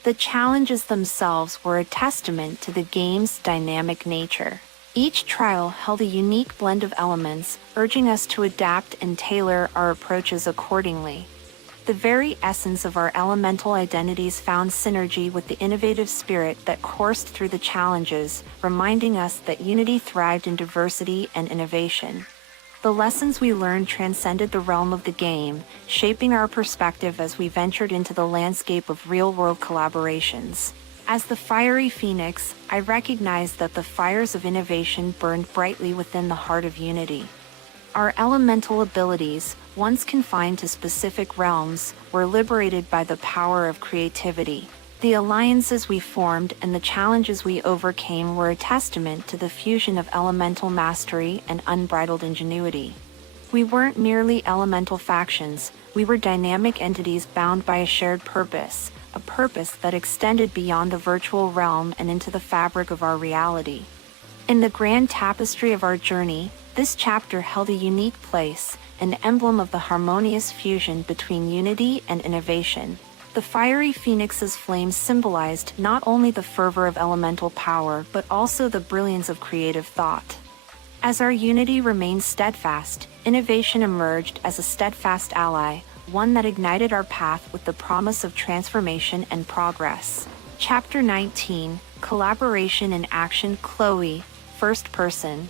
The challenges themselves were a testament to the game's dynamic nature. Each trial held a unique blend of elements, urging us to adapt and tailor our approaches accordingly. The very essence of our elemental identities found synergy with the innovative spirit that coursed through the challenges, reminding us that unity thrived in diversity and innovation. The lessons we learned transcended the realm of the game, shaping our perspective as we ventured into the landscape of real-world collaborations. As the fiery phoenix, I recognized that the fires of innovation burned brightly within the heart of unity. Our elemental abilities, once confined to specific realms, were liberated by the power of creativity. The alliances we formed and the challenges we overcame were a testament to the fusion of elemental mastery and unbridled ingenuity. We weren't merely elemental factions, we were dynamic entities bound by a shared purpose, a purpose that extended beyond the virtual realm and into the fabric of our reality. In the grand tapestry of our journey, This chapter held a unique place, an emblem of the harmonious fusion between unity and innovation. The fiery phoenix's flames symbolized not only the fervor of elemental power but also the brilliance of creative thought. As our unity remained steadfast, innovation emerged as a steadfast ally, one that ignited our path with the promise of transformation and progress. Chapter 19, Collaboration in Action. Chloe, first person.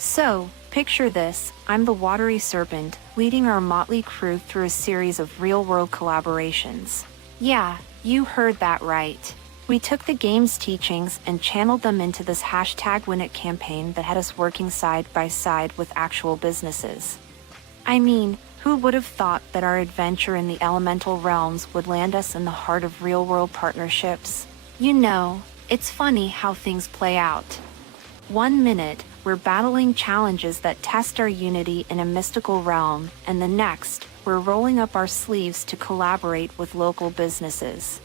So, picture this, I'm the watery serpent, leading our motley crew through a series of real-world collaborations. Yeah, you heard that right. We took the game's teachings and channeled them into this #WinIt campaign that had us working side by side with actual businesses. I mean, who would have thought that our adventure in the elemental realms would land us in the heart of real-world partnerships? You know, it's funny how things play out. 1 minute, we're battling challenges that test our unity in a mystical realm, and the next, we're rolling up our sleeves to collaborate with local businesses.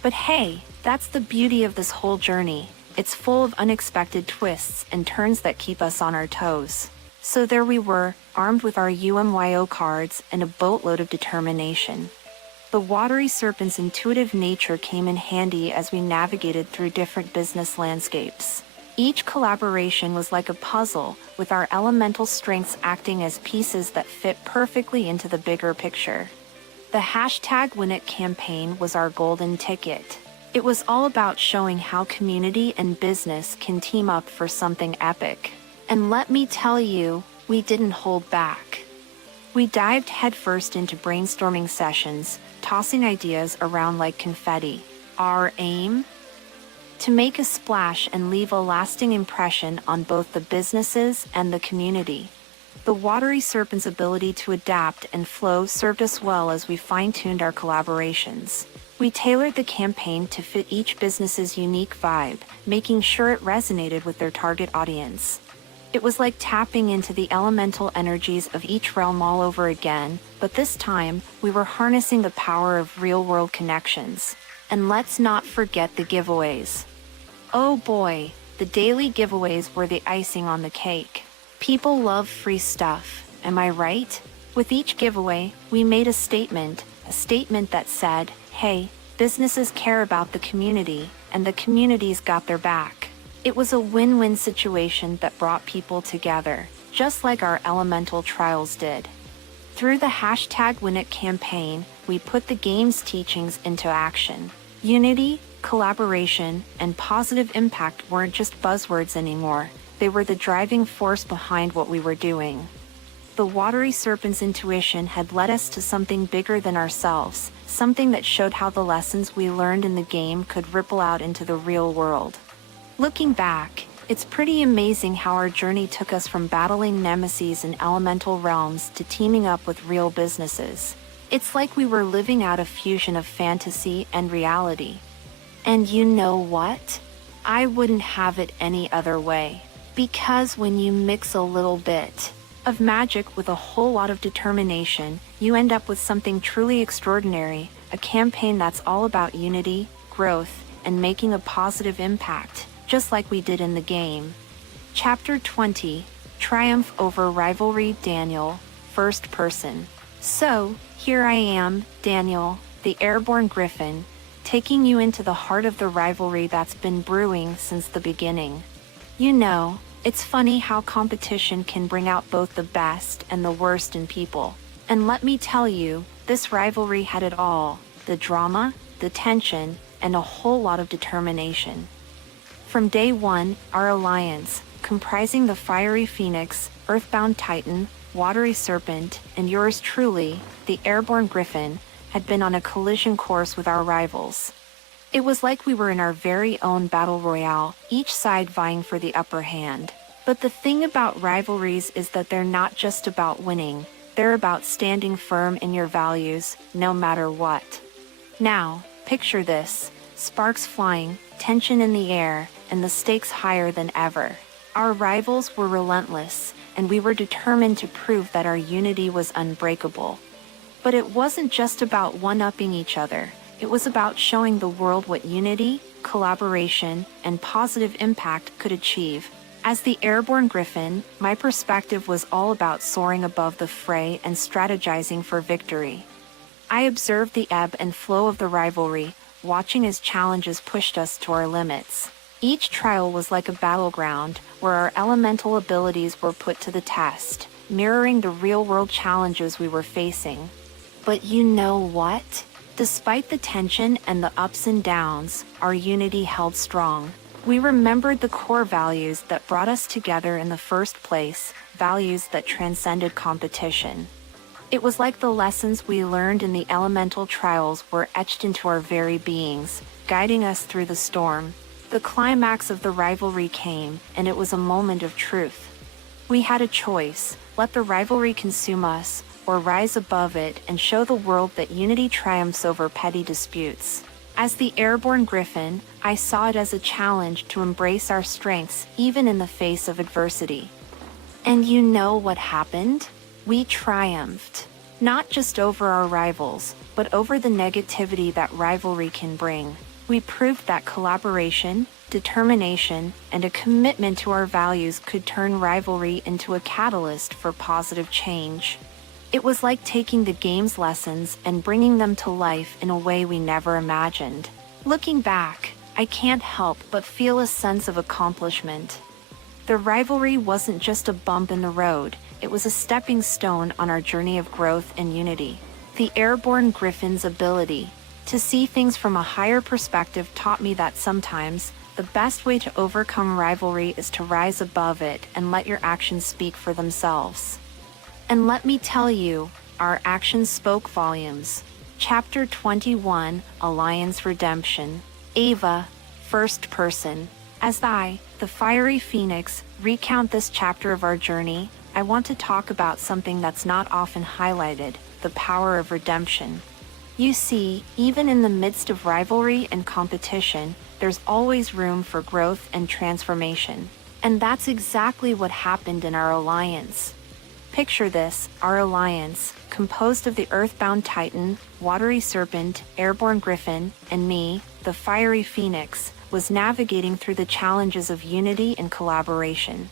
But hey, that's the beauty of this whole journey. It's full of unexpected twists and turns that keep us on our toes. So there we were, armed with our UMYO cards and a boatload of determination. The watery serpent's intuitive nature came in handy as we navigated through different business landscapes. Each collaboration was like a puzzle, with our elemental strengths acting as pieces that fit perfectly into the bigger picture. The #WinIt campaign was our golden ticket. It was all about showing how community and business can team up for something epic. And let me tell you, we didn't hold back. We dived headfirst into brainstorming sessions, tossing ideas around like confetti. Our aim? To make a splash and leave a lasting impression on both the businesses and the community. The watery serpent's ability to adapt and flow served us well as we fine-tuned our collaborations. We tailored the campaign to fit each business's unique vibe, making sure it resonated with their target audience. It was like tapping into the elemental energies of each realm all over again, but this time, we were harnessing the power of real-world connections. And let's not forget the giveaways. Oh boy, the daily giveaways were the icing on the cake. People love free stuff, am I right? With each giveaway, we made a statement that said, hey, businesses care about the community, and the community's got their back. It was a win-win situation that brought people together, just like our elemental trials did. Through the #WinIt campaign, we put the game's teachings into action. Unity, collaboration, and positive impact weren't just buzzwords anymore. They were the driving force behind what we were doing. The watery serpent's intuition had led us to something bigger than ourselves, something that showed how the lessons we learned in the game could ripple out into the real world. Looking back, it's pretty amazing how our journey took us from battling nemesis in elemental realms to teaming up with real businesses. It's like we were living out a fusion of fantasy and reality. And you know what? I wouldn't have it any other way. Because when you mix a little bit of magic with a whole lot of determination, you end up with something truly extraordinary, a campaign that's all about unity, growth, and making a positive impact, just like we did in the game. Chapter 20, Triumph over Rivalry. Daniel, first person. So, here I am, Daniel, the airborne griffin, taking you into the heart of the rivalry that's been brewing since the beginning. You know, it's funny how competition can bring out both the best and the worst in people. And let me tell you, this rivalry had it all: the drama, the tension, and a whole lot of determination. From day one, our alliance, comprising the fiery phoenix, earthbound titan, watery serpent, and yours truly, the airborne griffin, had been on a collision course with our rivals. It was like we were in our very own battle royale, each side vying for the upper hand. But the thing about rivalries is that they're not just about winning, they're about standing firm in your values, no matter what. Now, picture this: sparks flying, tension in the air, and the stakes higher than ever. Our rivals were relentless, and we were determined to prove that our unity was unbreakable. But it wasn't just about one-upping each other. It was about showing the world what unity, collaboration, and positive impact could achieve. As the airborne griffin, my perspective was all about soaring above the fray and strategizing for victory. I observed the ebb and flow of the rivalry, watching as challenges pushed us to our limits. Each trial was like a battleground, where our elemental abilities were put to the test, mirroring the real-world challenges we were facing. But you know what? Despite the tension and the ups and downs, our unity held strong. We remembered the core values that brought us together in the first place, values that transcended competition. It was like the lessons we learned in the elemental trials were etched into our very beings, guiding us through the storm. The climax of the rivalry came, and it was a moment of truth. We had a choice: let the rivalry consume us, or rise above it and show the world that unity triumphs over petty disputes. As the airborne griffin, I saw it as a challenge to embrace our strengths even in the face of adversity. And you know what happened? We triumphed. Not just over our rivals, but over the negativity that rivalry can bring. We proved that collaboration, determination, and a commitment to our values could turn rivalry into a catalyst for positive change. It was like taking the game's lessons and bringing them to life in a way we never imagined. Looking back, I can't help but feel a sense of accomplishment. The rivalry wasn't just a bump in the road, it was a stepping stone on our journey of growth and unity. The airborne griffin's ability to see things from a higher perspective taught me that sometimes, the best way to overcome rivalry is to rise above it and let your actions speak for themselves. And let me tell you, our actions spoke volumes. Chapter 21, Alliance Redemption. Ava, first person. As I, the fiery phoenix, recount this chapter of our journey, I want to talk about something that's not often highlighted: the power of redemption. You see, even in the midst of rivalry and competition, there's always room for growth and transformation. And that's exactly what happened in our alliance. Picture this: our alliance, composed of the earthbound titan, watery serpent, airborne griffin, and me, the fiery phoenix, was navigating through the challenges of unity and collaboration.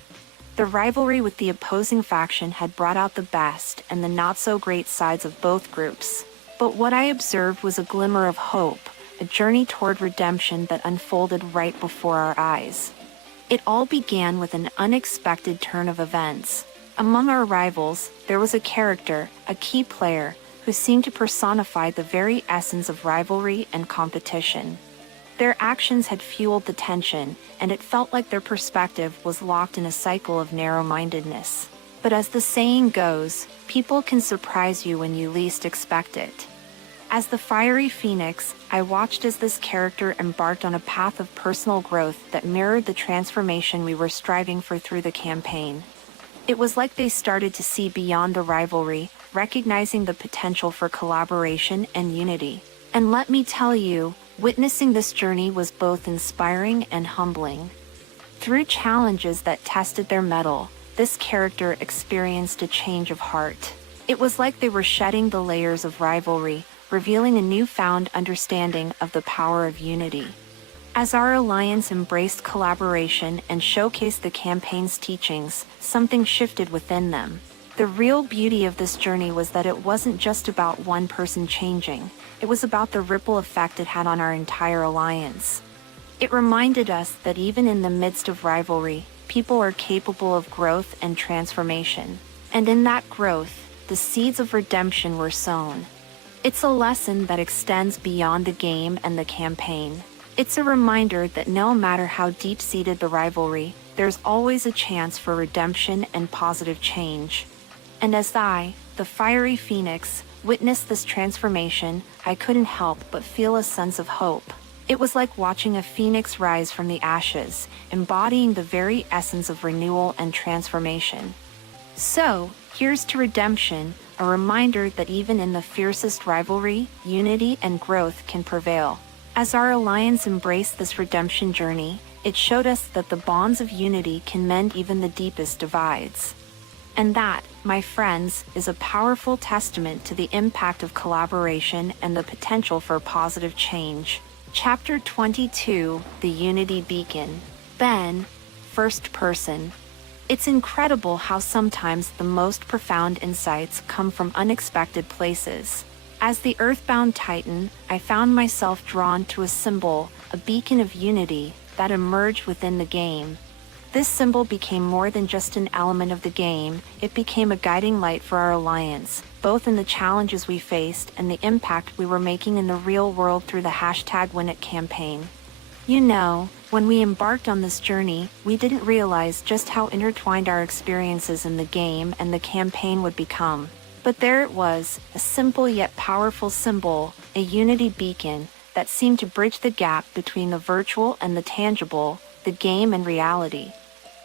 The rivalry with the opposing faction had brought out the best and the not-so-great sides of both groups. But what I observed was a glimmer of hope, a journey toward redemption that unfolded right before our eyes. It all began with an unexpected turn of events. Among our rivals, there was a character, a key player, who seemed to personify the very essence of rivalry and competition. Their actions had fueled the tension, and it felt like their perspective was locked in a cycle of narrow-mindedness. But as the saying goes, people can surprise you when you least expect it. As the fiery phoenix, I watched as this character embarked on a path of personal growth that mirrored the transformation we were striving for through the campaign. It was like they started to see beyond the rivalry, recognizing the potential for collaboration and unity. And let me tell you, witnessing this journey was both inspiring and humbling. Through challenges that tested their mettle, this character experienced a change of heart. It was like they were shedding the layers of rivalry, revealing a newfound understanding of the power of unity. As our alliance embraced collaboration and showcased the campaign's teachings, something shifted within them. The real beauty of this journey was that it wasn't just about one person changing, it was about the ripple effect it had on our entire alliance. It reminded us that even in the midst of rivalry, people are capable of growth and transformation. And in that growth, the seeds of redemption were sown. It's a lesson that extends beyond the game and the campaign. It's a reminder that no matter how deep-seated the rivalry, there's always a chance for redemption and positive change. And as I, the fiery phoenix, witnessed this transformation, I couldn't help but feel a sense of hope. It was like watching a phoenix rise from the ashes, embodying the very essence of renewal and transformation. So, here's to redemption, a reminder that even in the fiercest rivalry, unity and growth can prevail. As our alliance embraced this redemption journey, it showed us that the bonds of unity can mend even the deepest divides. And that, my friends, is a powerful testament to the impact of collaboration and the potential for positive change. Chapter 22, The Unity Beacon. Ben, first person. It's incredible how sometimes the most profound insights come from unexpected places. As the earthbound Titan, I found myself drawn to a symbol, a beacon of unity, that emerged within the game. This symbol became more than just an element of the game, it became a guiding light for our alliance, both in the challenges we faced and the impact we were making in the real world through the #WinIt campaign. You know, when we embarked on this journey, we didn't realize just how intertwined our experiences in the game and the campaign would become. But there it was, a simple yet powerful symbol, a unity beacon, that seemed to bridge the gap between the virtual and the tangible, the game and reality.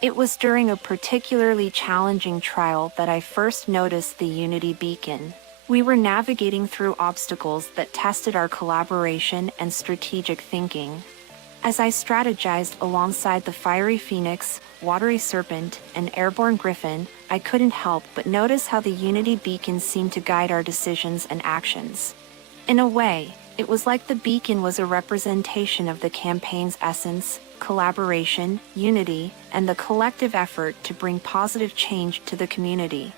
It was during a particularly challenging trial that I first noticed the unity beacon. We were navigating through obstacles that tested our collaboration and strategic thinking. As I strategized alongside the fiery phoenix, watery serpent, and airborne griffin, I couldn't help but notice how the unity beacon seemed to guide our decisions and actions. In a way, it was like the beacon was a representation of the campaign's essence, collaboration, unity, and the collective effort to bring positive change to the community.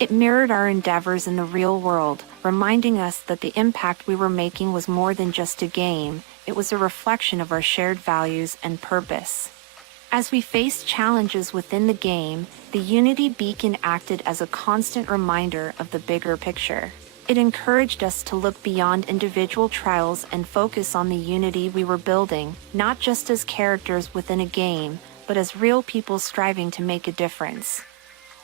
It mirrored our endeavors in the real world, reminding us that the impact we were making was more than just a game, it was a reflection of our shared values and purpose. As we faced challenges within the game, the Unity Beacon acted as a constant reminder of the bigger picture. It encouraged us to look beyond individual trials and focus on the unity we were building, not just as characters within a game, but as real people striving to make a difference.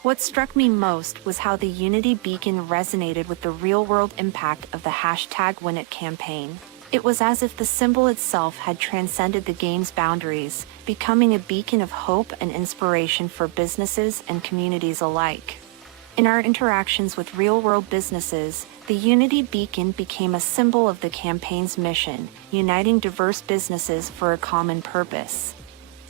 What struck me most was how the Unity Beacon resonated with the real-world impact of the #WinIt campaign. It was as if the symbol itself had transcended the game's boundaries, becoming a beacon of hope and inspiration for businesses and communities alike. In our interactions with real-world businesses, the Unity Beacon became a symbol of the campaign's mission, uniting diverse businesses for a common purpose.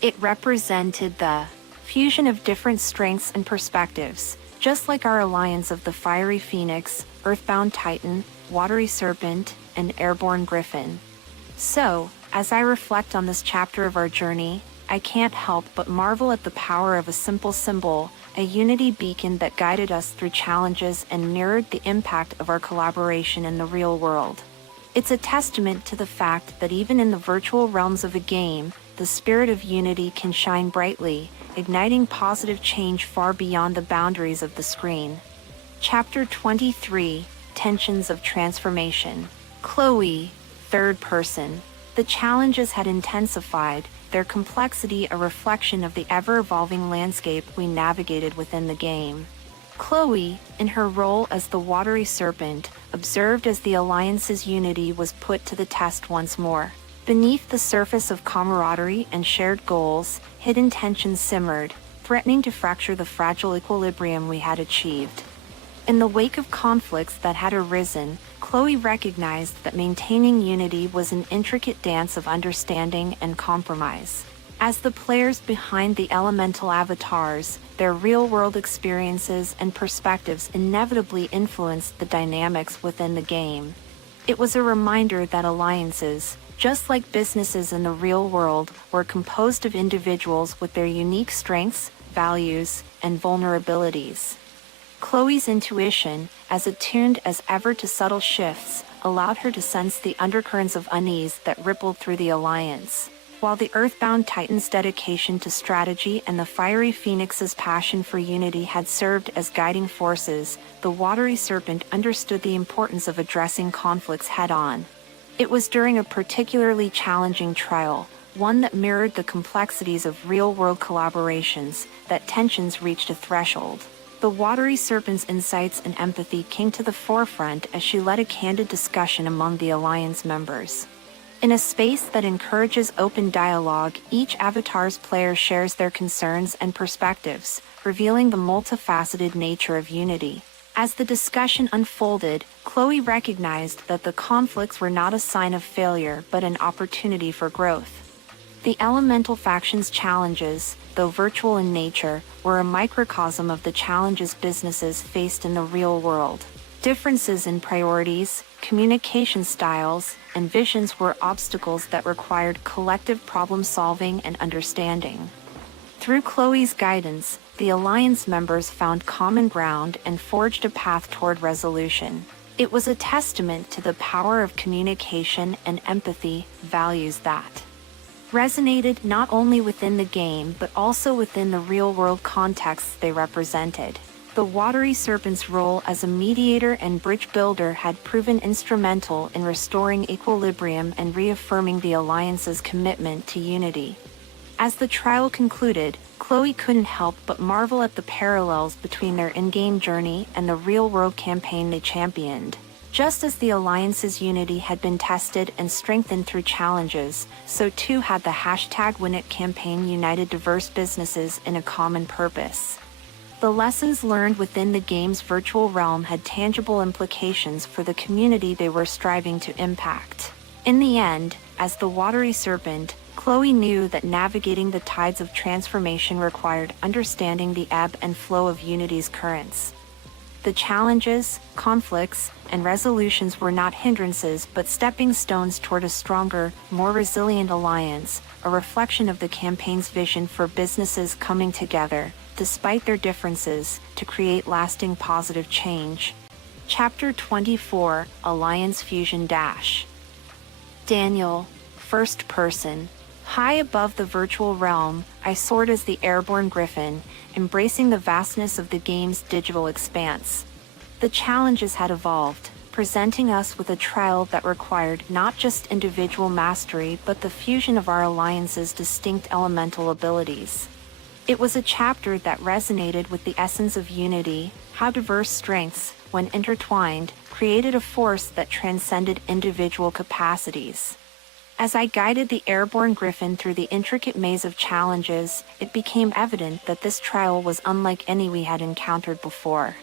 It represented the fusion of different strengths and perspectives, just like our alliance of the fiery phoenix, earthbound titan, watery serpent, and airborne griffin. So, as I reflect on this chapter of our journey, I can't help but marvel at the power of a simple symbol, a unity beacon that guided us through challenges and mirrored the impact of our collaboration in the real world. It's a testament to the fact that even in the virtual realms of a game, the spirit of unity can shine brightly, igniting positive change far beyond the boundaries of the screen. Chapter 23, Tensions of Transformation. Chloe, third person. The challenges had intensified, their complexity a reflection of the ever-evolving landscape we navigated within the game. Chloe, in her role as the watery serpent, observed as the Alliance's unity was put to the test once more. Beneath the surface of camaraderie and shared goals, hidden tensions simmered, threatening to fracture the fragile equilibrium we had achieved. In the wake of conflicts that had arisen, Chloe recognized that maintaining unity was an intricate dance of understanding and compromise. As the players behind the elemental avatars, their real-world experiences and perspectives inevitably influenced the dynamics within the game. It was a reminder that alliances, just like businesses in the real world, were composed of individuals with their unique strengths, values, and vulnerabilities. Chloe's intuition, as attuned as ever to subtle shifts, allowed her to sense the undercurrents of unease that rippled through the alliance. While the Earthbound Titan's dedication to strategy and the fiery Phoenix's passion for unity had served as guiding forces, the Watery Serpent understood the importance of addressing conflicts head-on. It was during a particularly challenging trial, one that mirrored the complexities of real-world collaborations, that tensions reached a threshold. The Watery Serpent's insights and empathy came to the forefront as she led a candid discussion among the Alliance members. In a space that encourages open dialogue, each avatar's player shares their concerns and perspectives, revealing the multifaceted nature of unity. As the discussion unfolded, Chloe recognized that the conflicts were not a sign of failure but an opportunity for growth. The Elemental Faction's challenges, though virtual in nature, were a microcosm of the challenges businesses faced in the real world. Differences in priorities, communication styles, and visions were obstacles that required collective problem-solving and understanding. Through Chloe's guidance, the Alliance members found common ground and forged a path toward resolution. It was a testament to the power of communication and empathy, values that resonated not only within the game but also within the real-world contexts they represented. The watery serpent's role as a mediator and bridge builder had proven instrumental in restoring equilibrium and reaffirming the Alliance's commitment to unity. As the trial concluded, Chloe couldn't help but marvel at the parallels between their in-game journey and the real-world campaign they championed. Just as the Alliance's unity had been tested and strengthened through challenges, so too had the #WinIt campaign united diverse businesses in a common purpose. The lessons learned within the game's virtual realm had tangible implications for the community they were striving to impact. In the end, as the watery serpent, Chloe knew that navigating the tides of transformation required understanding the ebb and flow of Unity's currents. The challenges, conflicts, and resolutions were not hindrances but stepping stones toward a stronger, more resilient alliance, a reflection of the campaign's vision for businesses coming together, despite their differences, to create lasting positive change. Chapter 24, Alliance Fusion Dash. Daniel, first person. High above the virtual realm, I soared as the airborne griffin, embracing the vastness of the game's digital expanse. The challenges had evolved, presenting us with a trial that required not just individual mastery but the fusion of our alliance's distinct elemental abilities. It was a chapter that resonated with the essence of unity, how diverse strengths, when intertwined, created a force that transcended individual capacities. As I guided the airborne griffin through the intricate maze of challenges, it became evident that this trial was unlike any we had encountered before.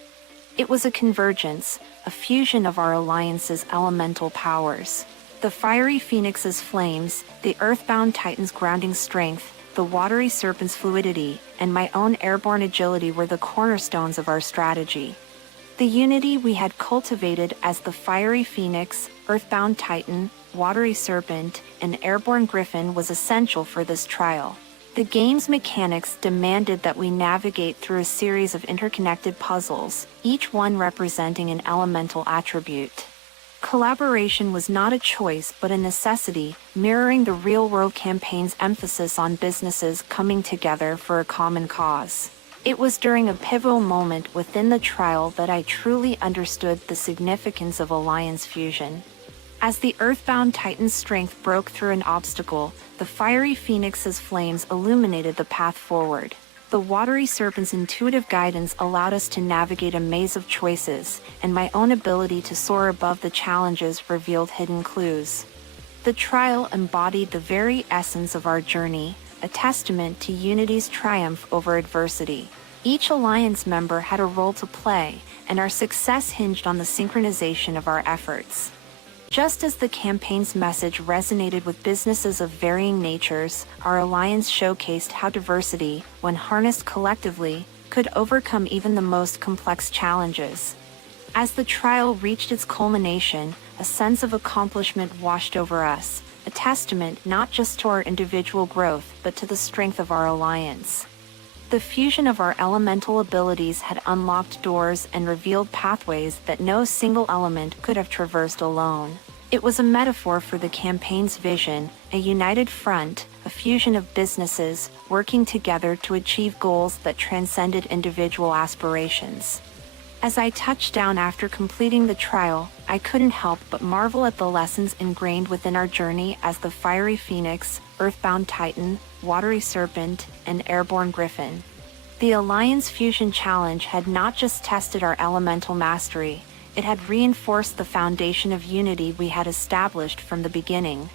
It was a convergence, a fusion of our alliance's elemental powers. The fiery phoenix's flames, the earthbound titan's grounding strength, the watery serpent's fluidity, and my own airborne agility were the cornerstones of our strategy. The unity we had cultivated as the fiery phoenix, earthbound titan, watery serpent, and airborne griffin was essential for this trial. The game's mechanics demanded that we navigate through a series of interconnected puzzles, each one representing an elemental attribute. Collaboration was not a choice but a necessity, mirroring the real-world campaign's emphasis on businesses coming together for a common cause. It was during a pivotal moment within the trial that I truly understood the significance of alliance fusion. As the earthbound titan's strength broke through an obstacle, the fiery phoenix's flames illuminated the path forward. The watery serpent's intuitive guidance allowed us to navigate a maze of choices, and my own ability to soar above the challenges revealed hidden clues. The trial embodied the very essence of our journey, a testament to Unity's triumph over adversity. Each alliance member had a role to play, and our success hinged on the synchronization of our efforts. Just as the campaign's message resonated with businesses of varying natures, our alliance showcased how diversity, when harnessed collectively, could overcome even the most complex challenges. As the trial reached its culmination, a sense of accomplishment washed over us, a testament not just to our individual growth but to the strength of our alliance. The fusion of our elemental abilities had unlocked doors and revealed pathways that no single element could have traversed alone. It was a metaphor for the campaign's vision, a united front, a fusion of businesses working together to achieve goals that transcended individual aspirations. As I touched down after completing the trial, I couldn't help but marvel at the lessons ingrained within our journey as the fiery phoenix, earthbound titan, watery serpent, and airborne griffin. The Alliance Fusion Challenge had not just tested our elemental mastery, it had reinforced the foundation of unity we had established from the beginning.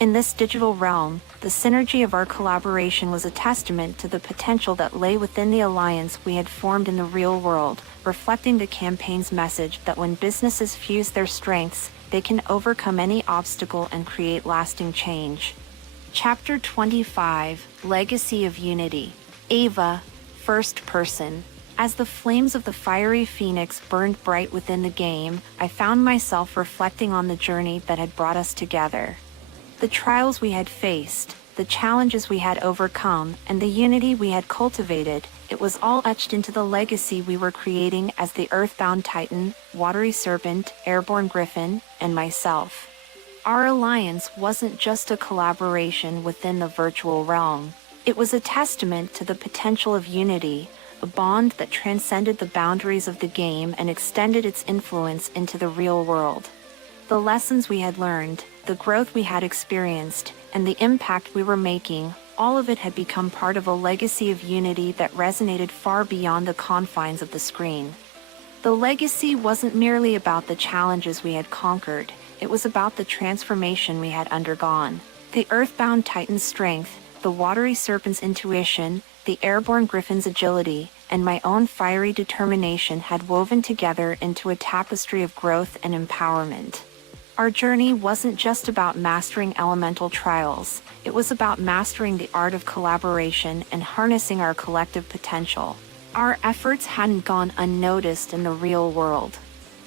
In this digital realm, the synergy of our collaboration was a testament to the potential that lay within the alliance we had formed in the real world, reflecting the campaign's message that when businesses fuse their strengths, they can overcome any obstacle and create lasting change. Chapter 25, Legacy of Unity. Ava, first person. As the flames of the fiery phoenix burned bright within the game, I found myself reflecting on the journey that had brought us together. The trials we had faced, the challenges we had overcome, and the unity we had cultivated, it was all etched into the legacy we were creating as the Earthbound Titan, Watery Serpent, Airborne Griffin, and myself. Our alliance wasn't just a collaboration within the virtual realm. It was a testament to the potential of unity, a bond that transcended the boundaries of the game and extended its influence into the real world. The lessons we had learned, the growth we had experienced, and the impact we were making, all of it had become part of a legacy of unity that resonated far beyond the confines of the screen. The legacy wasn't merely about the challenges we had conquered, it was about the transformation we had undergone. The Earthbound Titan's strength, the Watery Serpent's intuition, the Airborne Griffin's agility, and my own fiery determination had woven together into a tapestry of growth and empowerment. Our journey wasn't just about mastering elemental trials, it was about mastering the art of collaboration and harnessing our collective potential. Our efforts hadn't gone unnoticed in the real world.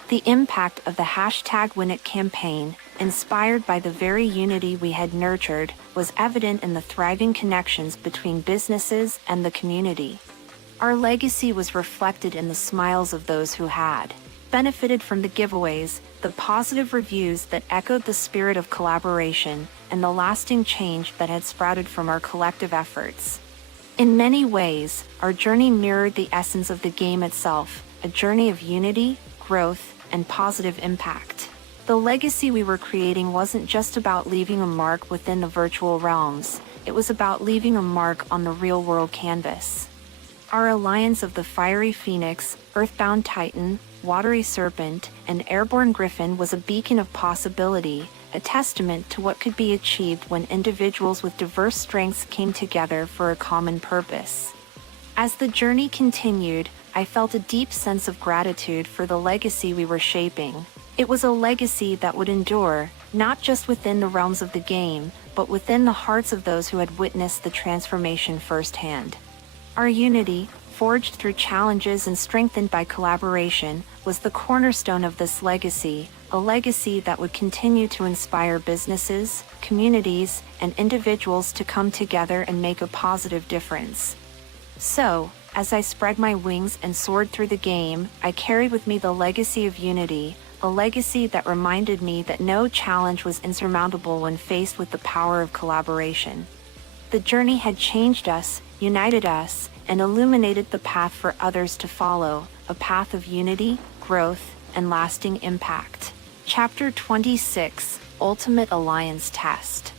The impact of the #WinIt campaign, inspired by the very unity we had nurtured, was evident in the thriving connections between businesses and the community. Our legacy was reflected in the smiles of those who had benefited from the giveaways, the positive reviews that echoed the spirit of collaboration, and the lasting change that had sprouted from our collective efforts. In many ways, our journey mirrored the essence of the game itself, a journey of unity, growth, and positive impact. The legacy we were creating wasn't just about leaving a mark within the virtual realms, it was about leaving a mark on the real-world canvas. Our alliance of the Fiery Phoenix, Earthbound Titan, Watery Serpent, and Airborne Griffin was a beacon of possibility, a testament to what could be achieved when individuals with diverse strengths came together for a common purpose. As the journey continued, I felt a deep sense of gratitude for the legacy we were shaping. It was a legacy that would endure, not just within the realms of the game, but within the hearts of those who had witnessed the transformation firsthand. Our unity, forged through challenges and strengthened by collaboration, was the cornerstone of this legacy, a legacy that would continue to inspire businesses, communities, and individuals to come together and make a positive difference. So, as I spread my wings and soared through the game, I carried with me the legacy of unity, a legacy that reminded me that no challenge was insurmountable when faced with the power of collaboration. The journey had changed us, united us, and illuminated the path for others to follow, a path of unity, growth, and lasting impact. Chapter 26, Ultimate Alliance Test.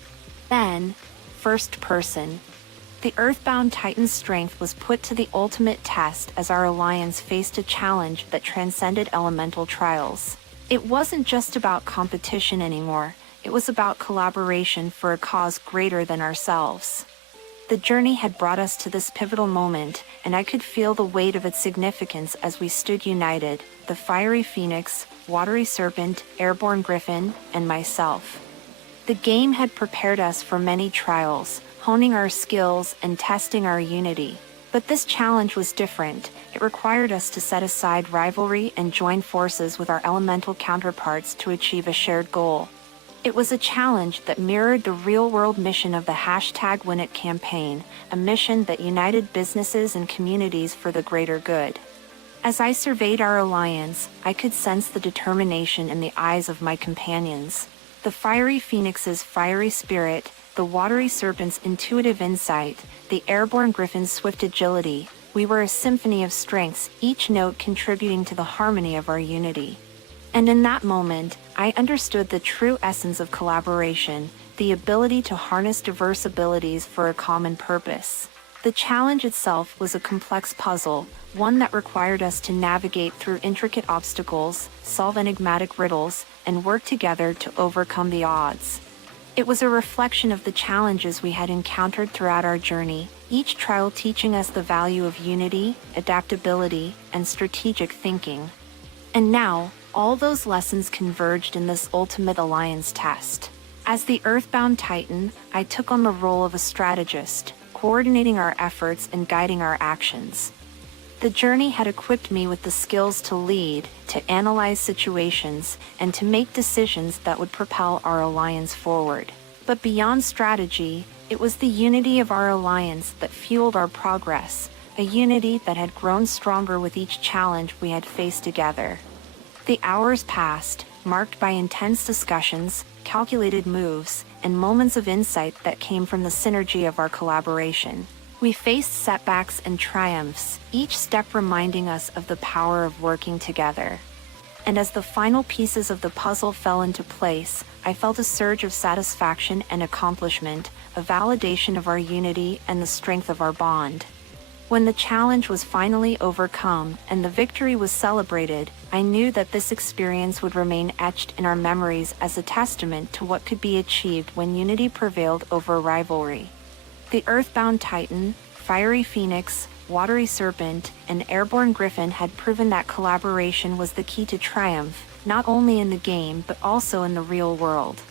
Then, First Person. The Earthbound Titan's strength was put to the ultimate test as our alliance faced a challenge that transcended elemental trials. It wasn't just about competition anymore, it was about collaboration for a cause greater than ourselves. The journey had brought us to this pivotal moment, and I could feel the weight of its significance as we stood united, the Fiery Phoenix, Watery Serpent, Airborne Griffin, and myself. The game had prepared us for many trials, honing our skills and testing our unity. But this challenge was different. It required us to set aside rivalry and join forces with our elemental counterparts to achieve a shared goal. It was a challenge that mirrored the real-world mission of the #WinIt campaign, a mission that united businesses and communities for the greater good. As I surveyed our alliance, I could sense the determination in the eyes of my companions. The Fiery Phoenix's fiery spirit, the Watery Serpent's intuitive insight, the Airborne Griffin's swift agility. We were a symphony of strengths, each note contributing to the harmony of our unity. And in that moment, I understood the true essence of collaboration, the ability to harness diverse abilities for a common purpose. The challenge itself was a complex puzzle, one that required us to navigate through intricate obstacles, solve enigmatic riddles, and work together to overcome the odds. It was a reflection of the challenges we had encountered throughout our journey, each trial teaching us the value of unity, adaptability, and strategic thinking. And now, all those lessons converged in this ultimate alliance test. As the Earthbound Titan, I took on the role of a strategist, coordinating our efforts and guiding our actions. The journey had equipped me with the skills to lead, to analyze situations, and to make decisions that would propel our alliance forward. But beyond strategy, It was the unity of our alliance that fueled our progress, a unity that had grown stronger with each challenge we had faced together. The hours passed, marked by intense discussions, calculated moves, and moments of insight that came from the synergy of our collaboration. We faced setbacks and triumphs, each step reminding us of the power of working together. And as the final pieces of the puzzle fell into place, I felt a surge of satisfaction and accomplishment, a validation of our unity and the strength of our bond. When the challenge was finally overcome and the victory was celebrated, I knew that this experience would remain etched in our memories as a testament to what could be achieved when unity prevailed over rivalry. The earthbound titan, fiery phoenix, watery serpent, and airborne griffin had proven that collaboration was the key to triumph, not only in the game but also in the real world.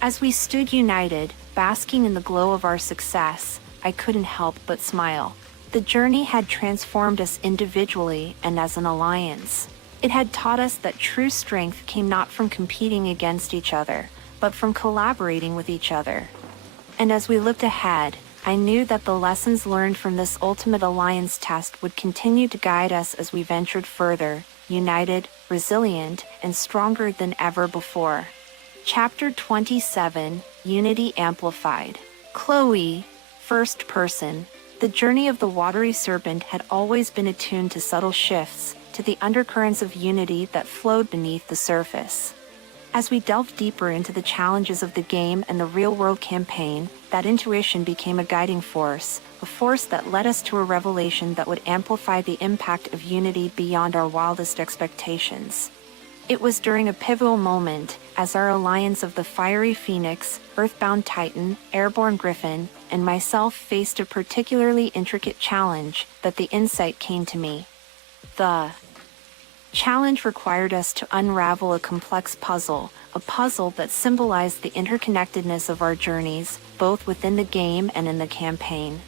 As we stood united, basking in the glow of our success, I couldn't help but smile. The journey had transformed us individually and as an alliance. It had taught us that true strength came not from competing against each other, but from collaborating with each other. And as we looked ahead, I knew that the lessons learned from this ultimate alliance test would continue to guide us as we ventured further, united, resilient, and stronger than ever before. Chapter 27, Unity Amplified. Chloe, first person. The journey of the watery serpent had always been attuned to subtle shifts, to the undercurrents of unity that flowed beneath the surface. As we delved deeper into the challenges of the game and the real-world campaign, that intuition became a guiding force, a force that led us to a revelation that would amplify the impact of unity beyond our wildest expectations. It was during a pivotal moment, as our alliance of the fiery phoenix, earthbound titan, airborne griffin, and myself faced a particularly intricate challenge, that the insight came to me. The challenge required us to unravel a complex puzzle, a puzzle that symbolized the interconnectedness of our journeys, both within the game and in the campaign.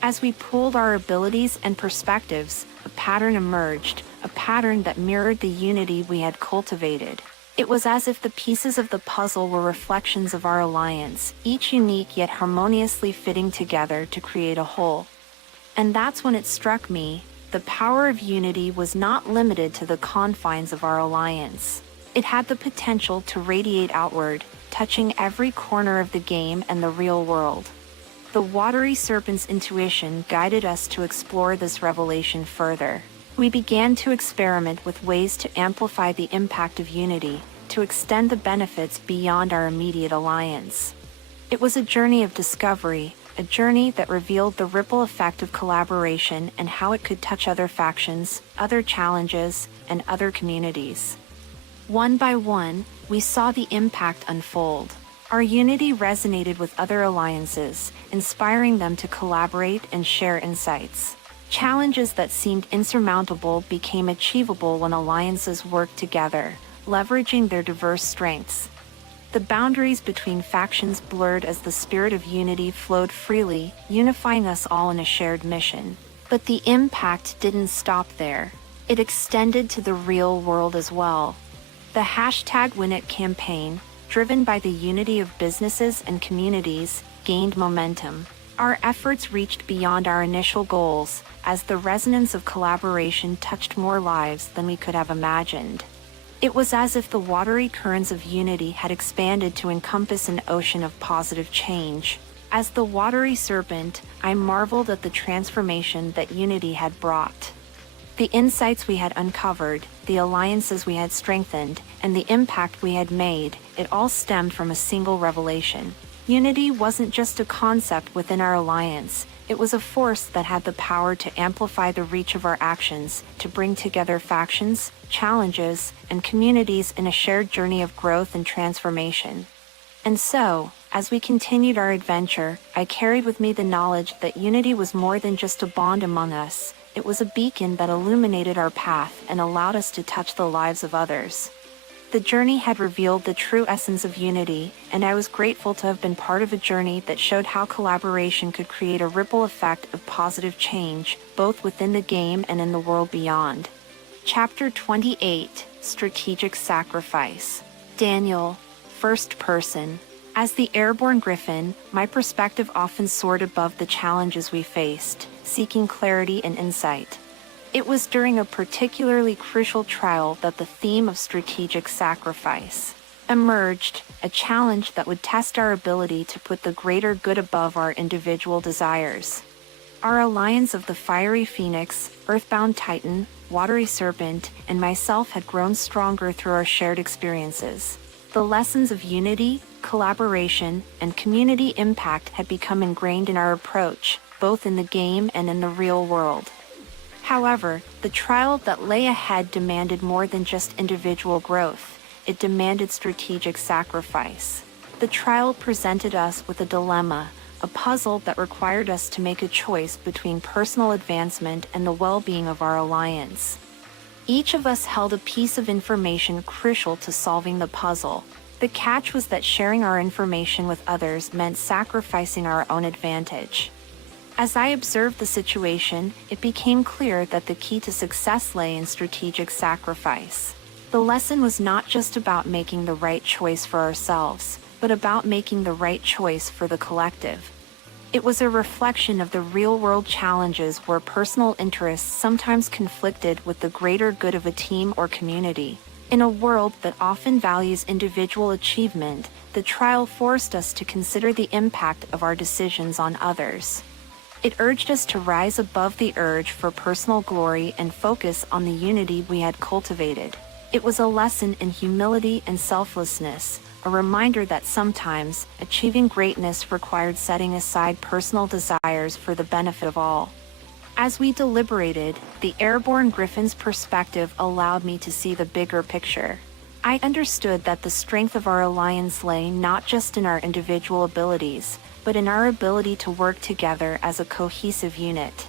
As we pooled our abilities and perspectives, a pattern emerged, a pattern that mirrored the unity we had cultivated. It was as if the pieces of the puzzle were reflections of our alliance, each unique yet harmoniously fitting together to create a whole. And that's when it struck me. The power of unity was not limited to the confines of our alliance. It had the potential to radiate outward, touching every corner of the game and the real world. The watery serpent's intuition guided us to explore this revelation further. We began to experiment with ways to amplify the impact of unity, to extend the benefits beyond our immediate alliance. It was a journey of discovery, a journey that revealed the ripple effect of collaboration and how it could touch other factions, other challenges, and other communities. One by one, we saw the impact unfold. Our unity resonated with other alliances, inspiring them to collaborate and share insights. Challenges that seemed insurmountable became achievable when alliances worked together, leveraging their diverse strengths. The boundaries between factions blurred as the spirit of unity flowed freely, unifying us all in a shared mission. But the impact didn't stop there. It extended to the real world as well. The #WinIt campaign, driven by the unity of businesses and communities, gained momentum. Our efforts reached beyond our initial goals, as the resonance of collaboration touched more lives than we could have imagined. It was as if the watery currents of unity had expanded to encompass an ocean of positive change. As the watery serpent, I marveled at the transformation that unity had brought. The insights we had uncovered, the alliances we had strengthened, and the impact we had made, it all stemmed from a single revelation. Unity wasn't just a concept within our alliance, it was a force that had the power to amplify the reach of our actions, to bring together factions, challenges, and communities in a shared journey of growth and transformation. And so, as we continued our adventure, I carried with me the knowledge that unity was more than just a bond among us. It was a beacon that illuminated our path and allowed us to touch the lives of others. The journey had revealed the true essence of unity, and I was grateful to have been part of a journey that showed how collaboration could create a ripple effect of positive change, both within the game and in the world beyond. Chapter 28, Strategic Sacrifice. Daniel, first person. As the airborne griffin, my perspective often soared above the challenges we faced, seeking clarity and insight. It was during a particularly crucial trial that the theme of strategic sacrifice emerged, a challenge that would test our ability to put the greater good above our individual desires. Our alliance of the fiery phoenix, earthbound titan, watery serpent, and myself had grown stronger through our shared experiences. The lessons of unity, collaboration, and community impact had become ingrained in our approach, both in the game and in the real world. However, the trial that lay ahead demanded more than just individual growth. It demanded strategic sacrifice. The trial presented us with a dilemma, a puzzle that required us to make a choice between personal advancement and the well-being of our alliance. Each of us held a piece of information crucial to solving the puzzle. The catch was that sharing our information with others meant sacrificing our own advantage. As I observed the situation, it became clear that the key to success lay in strategic sacrifice. The lesson was not just about making the right choice for ourselves, but about making the right choice for the collective. It was a reflection of the real-world challenges where personal interests sometimes conflicted with the greater good of a team or community. In a world that often values individual achievement, the trial forced us to consider the impact of our decisions on others. It urged us to rise above the urge for personal glory and focus on the unity we had cultivated. It was a lesson in humility and selflessness, a reminder that sometimes, achieving greatness required setting aside personal desires for the benefit of all. As we deliberated, the airborne griffin's perspective allowed me to see the bigger picture. I understood that the strength of our alliance lay not just in our individual abilities, but in our ability to work together as a cohesive unit.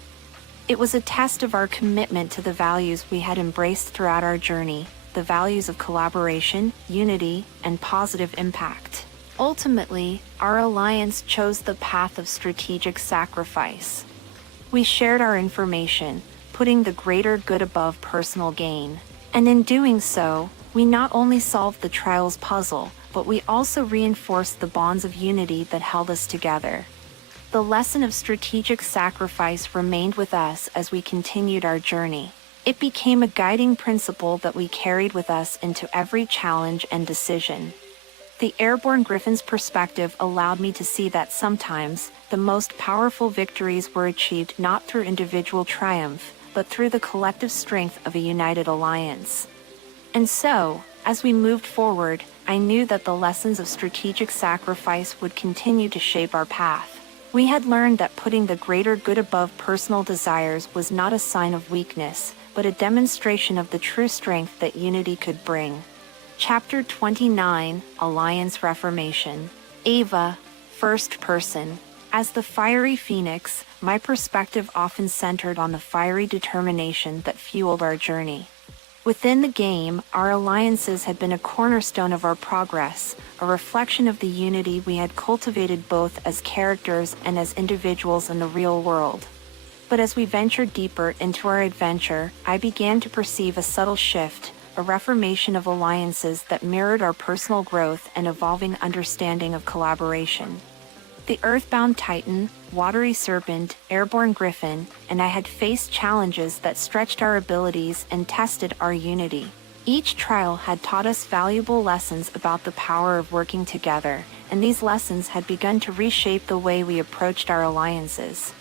It was a test of our commitment to the values we had embraced throughout our journey, the values of collaboration, unity, and positive impact. Ultimately, our alliance chose the path of strategic sacrifice. We shared our information, putting the greater good above personal gain. And in doing so, we not only solved the trial's puzzle, but we also reinforced the bonds of unity that held us together. The lesson of strategic sacrifice remained with us as we continued our journey. It became a guiding principle that we carried with us into every challenge and decision. The airborne griffin's perspective allowed me to see that sometimes, the most powerful victories were achieved not through individual triumph, but through the collective strength of a united alliance. And so, as we moved forward, I knew that the lessons of strategic sacrifice would continue to shape our path. We had learned that putting the greater good above personal desires was not a sign of weakness, but a demonstration of the true strength that unity could bring. Chapter 29, Alliance Reformation. Ava, first person. As the fiery phoenix, my perspective often centered on the fiery determination that fueled our journey. Within the game, our alliances had been a cornerstone of our progress, a reflection of the unity we had cultivated both as characters and as individuals in the real world. But as we ventured deeper into our adventure, I began to perceive a subtle shift, a reformation of alliances that mirrored our personal growth and evolving understanding of collaboration. The earthbound titan, watery serpent, airborne griffin, and I had faced challenges that stretched our abilities and tested our unity. Each trial had taught us valuable lessons about the power of working together, and these lessons had begun to reshape the way we approached our alliances.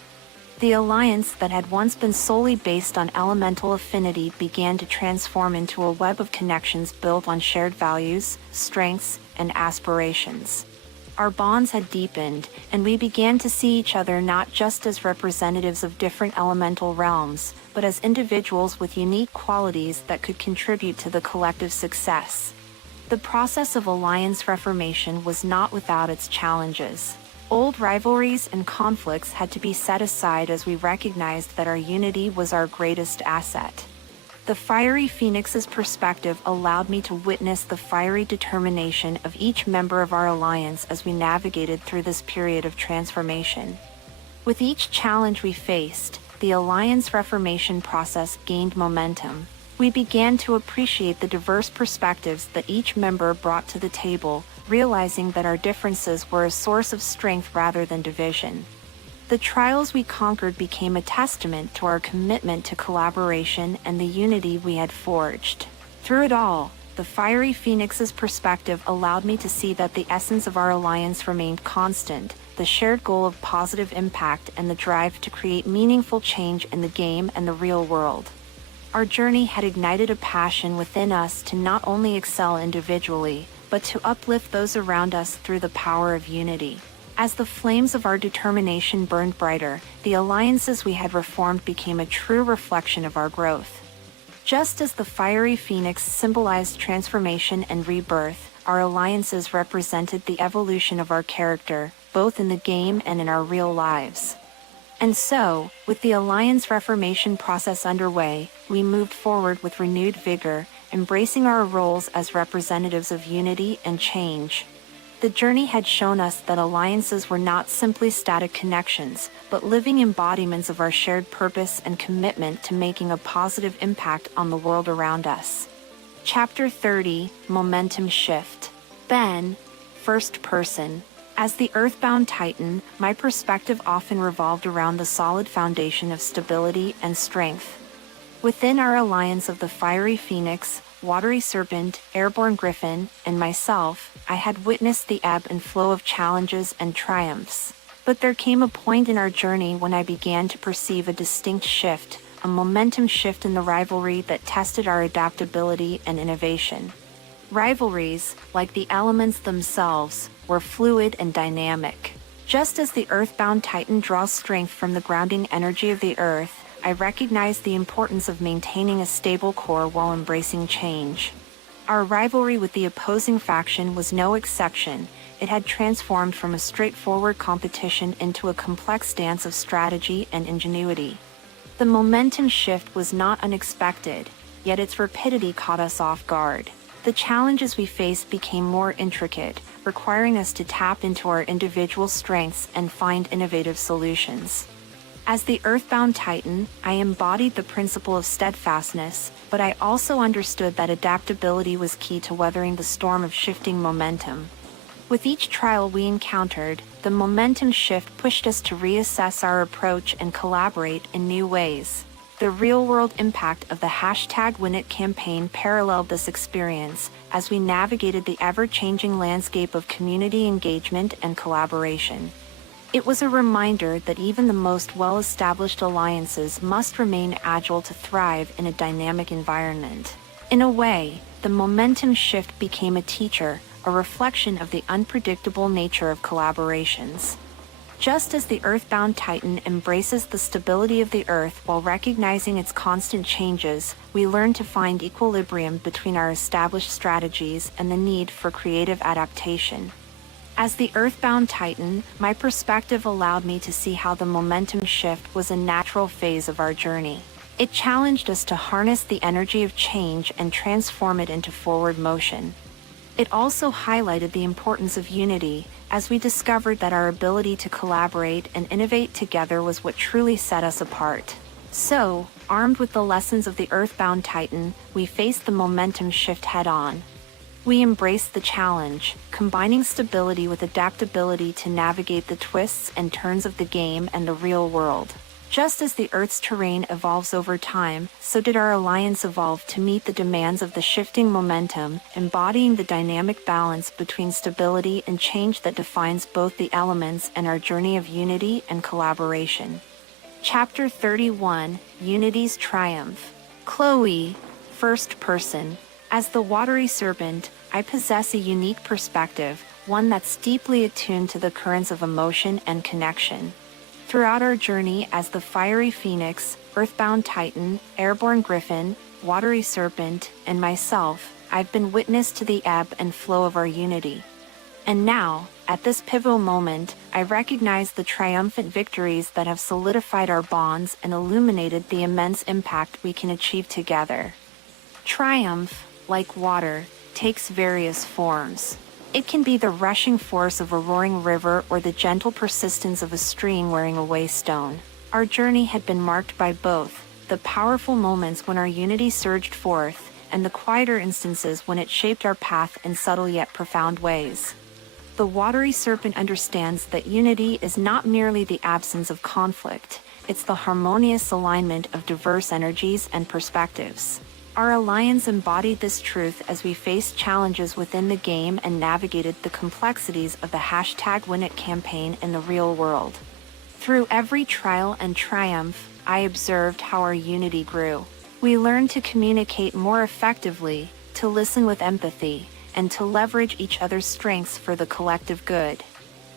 The alliance that had once been solely based on elemental affinity began to transform into a web of connections built on shared values, strengths, and aspirations. Our bonds had deepened, and we began to see each other not just as representatives of different elemental realms, but as individuals with unique qualities that could contribute to the collective success. The process of alliance reformation was not without its challenges. Old rivalries and conflicts had to be set aside as we recognized that our unity was our greatest asset. The fiery phoenix's perspective allowed me to witness the fiery determination of each member of our alliance as we navigated through this period of transformation. With each challenge we faced, the alliance reformation process gained momentum. We began to appreciate the diverse perspectives that each member brought to the table, realizing that our differences were a source of strength rather than division. The trials we conquered became a testament to our commitment to collaboration and the unity we had forged. Through it all, the fiery phoenix's perspective allowed me to see that the essence of our alliance remained constant, the shared goal of positive impact and the drive to create meaningful change in the game and the real world. Our journey had ignited a passion within us to not only excel individually, but to uplift those around us through the power of unity. As the flames of our determination burned brighter, the alliances we had reformed became a true reflection of our growth. Just as the fiery phoenix symbolized transformation and rebirth, our alliances represented the evolution of our character, both in the game and in our real lives. And so, with the alliance reformation process underway, we moved forward with renewed vigor, embracing our roles as representatives of unity and change. The journey had shown us that alliances were not simply static connections, but living embodiments of our shared purpose and commitment to making a positive impact on the world around us. Chapter 30, Momentum Shift. Ben, first person. As the earthbound titan, my perspective often revolved around the solid foundation of stability and strength. Within our alliance of the fiery phoenix, watery serpent, airborne griffin, and myself, I had witnessed the ebb and flow of challenges and triumphs. But there came a point in our journey when I began to perceive a distinct shift, a momentum shift in the rivalry that tested our adaptability and innovation. Rivalries, like the elements themselves, were fluid and dynamic. Just as the earthbound titan draws strength from the grounding energy of the earth, I recognized the importance of maintaining a stable core while embracing change. Our rivalry with the opposing faction was no exception. It had transformed from a straightforward competition into a complex dance of strategy and ingenuity. The momentum shift was not unexpected, yet its rapidity caught us off guard. The challenges we faced became more intricate, requiring us to tap into our individual strengths and find innovative solutions. As the earthbound titan, I embodied the principle of steadfastness, but I also understood that adaptability was key to weathering the storm of shifting momentum. With each trial we encountered, the momentum shift pushed us to reassess our approach and collaborate in new ways. The real-world impact of the #WinIt campaign paralleled this experience as we navigated the ever-changing landscape of community engagement and collaboration. It was a reminder that even the most well-established alliances must remain agile to thrive in a dynamic environment. In a way, the momentum shift became a teacher, a reflection of the unpredictable nature of collaborations. Just as the earthbound titan embraces the stability of the earth while recognizing its constant changes, we learn to find equilibrium between our established strategies and the need for creative adaptation. As the earthbound titan, my perspective allowed me to see how the momentum shift was a natural phase of our journey. It challenged us to harness the energy of change and transform it into forward motion. It also highlighted the importance of unity, as we discovered that our ability to collaborate and innovate together was what truly set us apart. So, armed with the lessons of the earthbound titan, we faced the momentum shift head-on. We embraced the challenge, combining stability with adaptability to navigate the twists and turns of the game and the real world. Just as the Earth's terrain evolves over time, so did our alliance evolve to meet the demands of the shifting momentum, embodying the dynamic balance between stability and change that defines both the elements and our journey of unity and collaboration. Chapter 31, Unity's Triumph. Chloe, first person. As the watery serpent, I possess a unique perspective, one that's deeply attuned to the currents of emotion and connection. Throughout our journey as the fiery phoenix, earthbound titan, airborne griffin, watery serpent, and myself, I've been witness to the ebb and flow of our unity. And now, at this pivotal moment, I recognize the triumphant victories that have solidified our bonds and illuminated the immense impact we can achieve together. Triumph, like water, takes various forms. It can be the rushing force of a roaring river or the gentle persistence of a stream wearing a waystone. Our journey had been marked by both, the powerful moments when our unity surged forth, and the quieter instances when it shaped our path in subtle yet profound ways. The watery serpent understands that unity is not merely the absence of conflict, it's the harmonious alignment of diverse energies and perspectives. Our alliance embodied this truth as we faced challenges within the game and navigated the complexities of the #WinIt campaign in the real world. Through every trial and triumph, I observed how our unity grew. We learned to communicate more effectively, to listen with empathy, and to leverage each other's strengths for the collective good.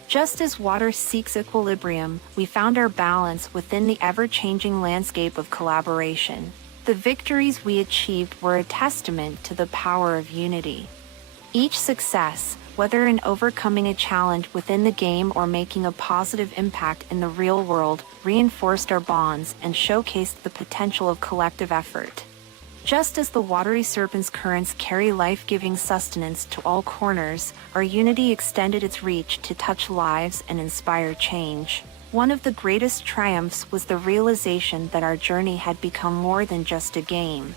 Just as water seeks equilibrium, we found our balance within the ever-changing landscape of collaboration. The victories we achieved were a testament to the power of unity. Each success, whether in overcoming a challenge within the game or making a positive impact in the real world, reinforced our bonds and showcased the potential of collective effort. Just as the watery serpent's currents carry life-giving sustenance to all corners, our unity extended its reach to touch lives and inspire change. One of the greatest triumphs was the realization that our journey had become more than just a game.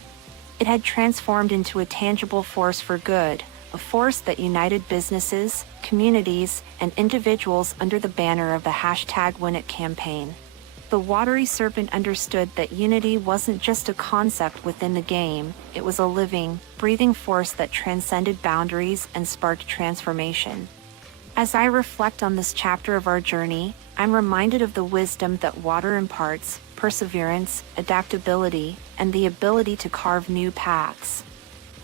It had transformed into a tangible force for good, a force that united businesses, communities, and individuals under the banner of the #WinIt campaign. The watery serpent understood that unity wasn't just a concept within the game, it was a living, breathing force that transcended boundaries and sparked transformation. As I reflect on this chapter of our journey, I'm reminded of the wisdom that water imparts, perseverance, adaptability, and the ability to carve new paths.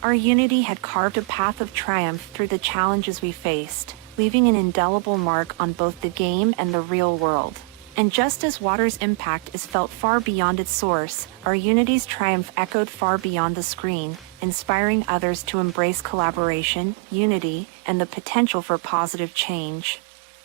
Our unity had carved a path of triumph through the challenges we faced, leaving an indelible mark on both the game and the real world. And just as water's impact is felt far beyond its source, our unity's triumph echoed far beyond the screen, inspiring others to embrace collaboration, unity, and the potential for positive change.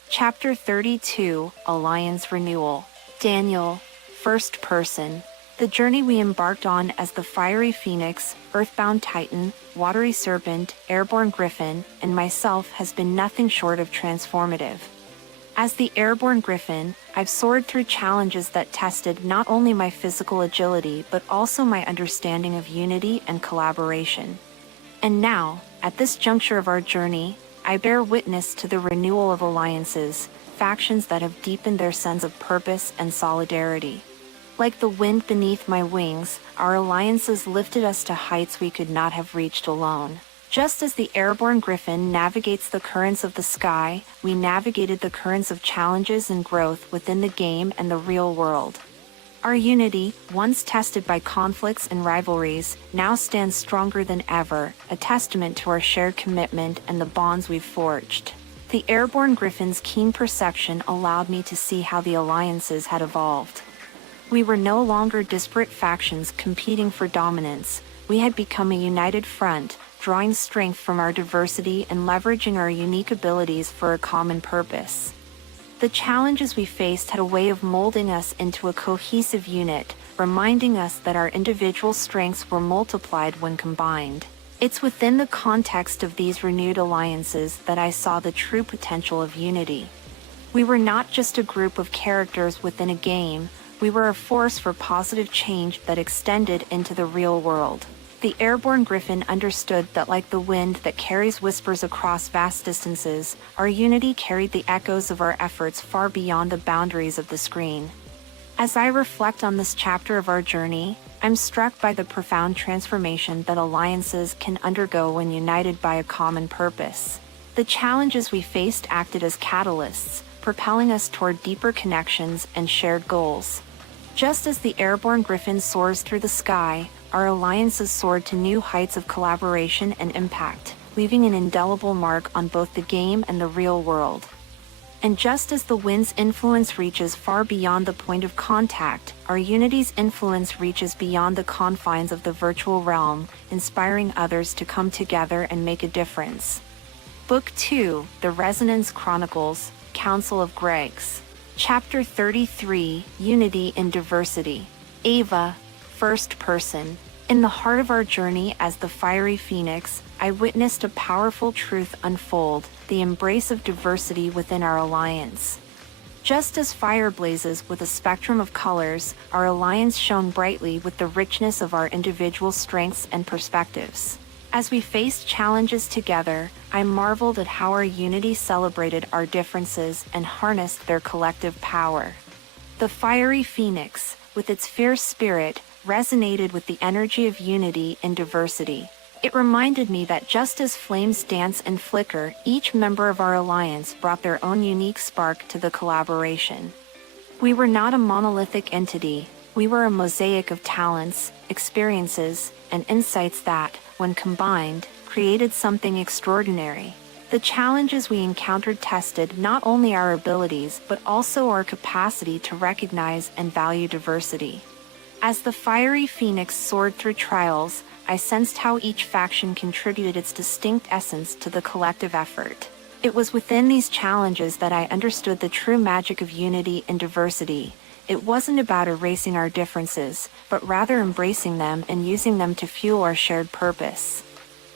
Chapter 32, Alliance Renewal. Daniel, First Person. The journey we embarked on as the Fiery Phoenix, Earthbound Titan, Watery Serpent, Airborne Griffin, and myself has been nothing short of transformative. As the Airborne Griffin, I've soared through challenges that tested not only my physical agility but also my understanding of unity and collaboration. And now, at this juncture of our journey, I bear witness to the renewal of alliances, factions that have deepened their sense of purpose and solidarity. Like the wind beneath my wings, our alliances lifted us to heights we could not have reached alone. Just as the Airborne Griffin navigates the currents of the sky, we navigated the currents of challenges and growth within the game and the real world. Our unity, once tested by conflicts and rivalries, now stands stronger than ever, a testament to our shared commitment and the bonds we've forged. The Airborne Griffin's keen perception allowed me to see how the alliances had evolved. We were no longer disparate factions competing for dominance. We had become a united front, drawing strength from our diversity and leveraging our unique abilities for a common purpose. The challenges we faced had a way of molding us into a cohesive unit, reminding us that our individual strengths were multiplied when combined. It's within the context of these renewed alliances that I saw the true potential of unity. We were not just a group of characters within a game, we were a force for positive change that extended into the real world. The Airborne Griffin understood that like the wind that carries whispers across vast distances, our unity carried the echoes of our efforts far beyond the boundaries of the screen. As I reflect on this chapter of our journey, I'm struck by the profound transformation that alliances can undergo when united by a common purpose. The challenges we faced acted as catalysts, propelling us toward deeper connections and shared goals. Just as the Airborne Griffin soars through the sky, our alliances soared to new heights of collaboration and impact, leaving an indelible mark on both the game and the real world. And just as the wind's influence reaches far beyond the point of contact, our unity's influence reaches beyond the confines of the virtual realm, inspiring others to come together and make a difference. Book 2, The Resonance Chronicles, Council of Gregs. Chapter 33, Unity in Diversity. Ava, First Person. In the heart of our journey as the Fiery Phoenix, I witnessed a powerful truth unfold, the embrace of diversity within our alliance. Just as fire blazes with a spectrum of colors, our alliance shone brightly with the richness of our individual strengths and perspectives. As we faced challenges together, I marveled at how our unity celebrated our differences and harnessed their collective power. The fiery phoenix, with its fierce spirit, resonated with the energy of unity in diversity. It reminded me that just as flames dance and flicker, each member of our alliance brought their own unique spark to the collaboration. We were not a monolithic entity, we were a mosaic of talents, experiences, and insights that, when combined, created something extraordinary. The challenges we encountered tested not only our abilities but also our capacity to recognize and value diversity. As the fiery phoenix soared through trials, I sensed how each faction contributed its distinct essence to the collective effort. It was within these challenges that I understood the true magic of unity and diversity. It wasn't about erasing our differences, but rather embracing them and using them to fuel our shared purpose.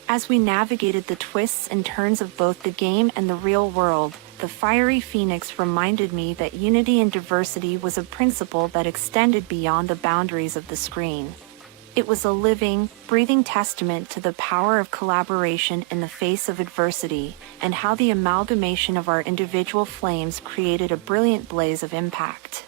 As we navigated the twists and turns of both the game and the real world, the fiery phoenix reminded me that unity and diversity was a principle that extended beyond the boundaries of the screen. It was a living, breathing testament to the power of collaboration in the face of adversity, and how the amalgamation of our individual flames created a brilliant blaze of impact.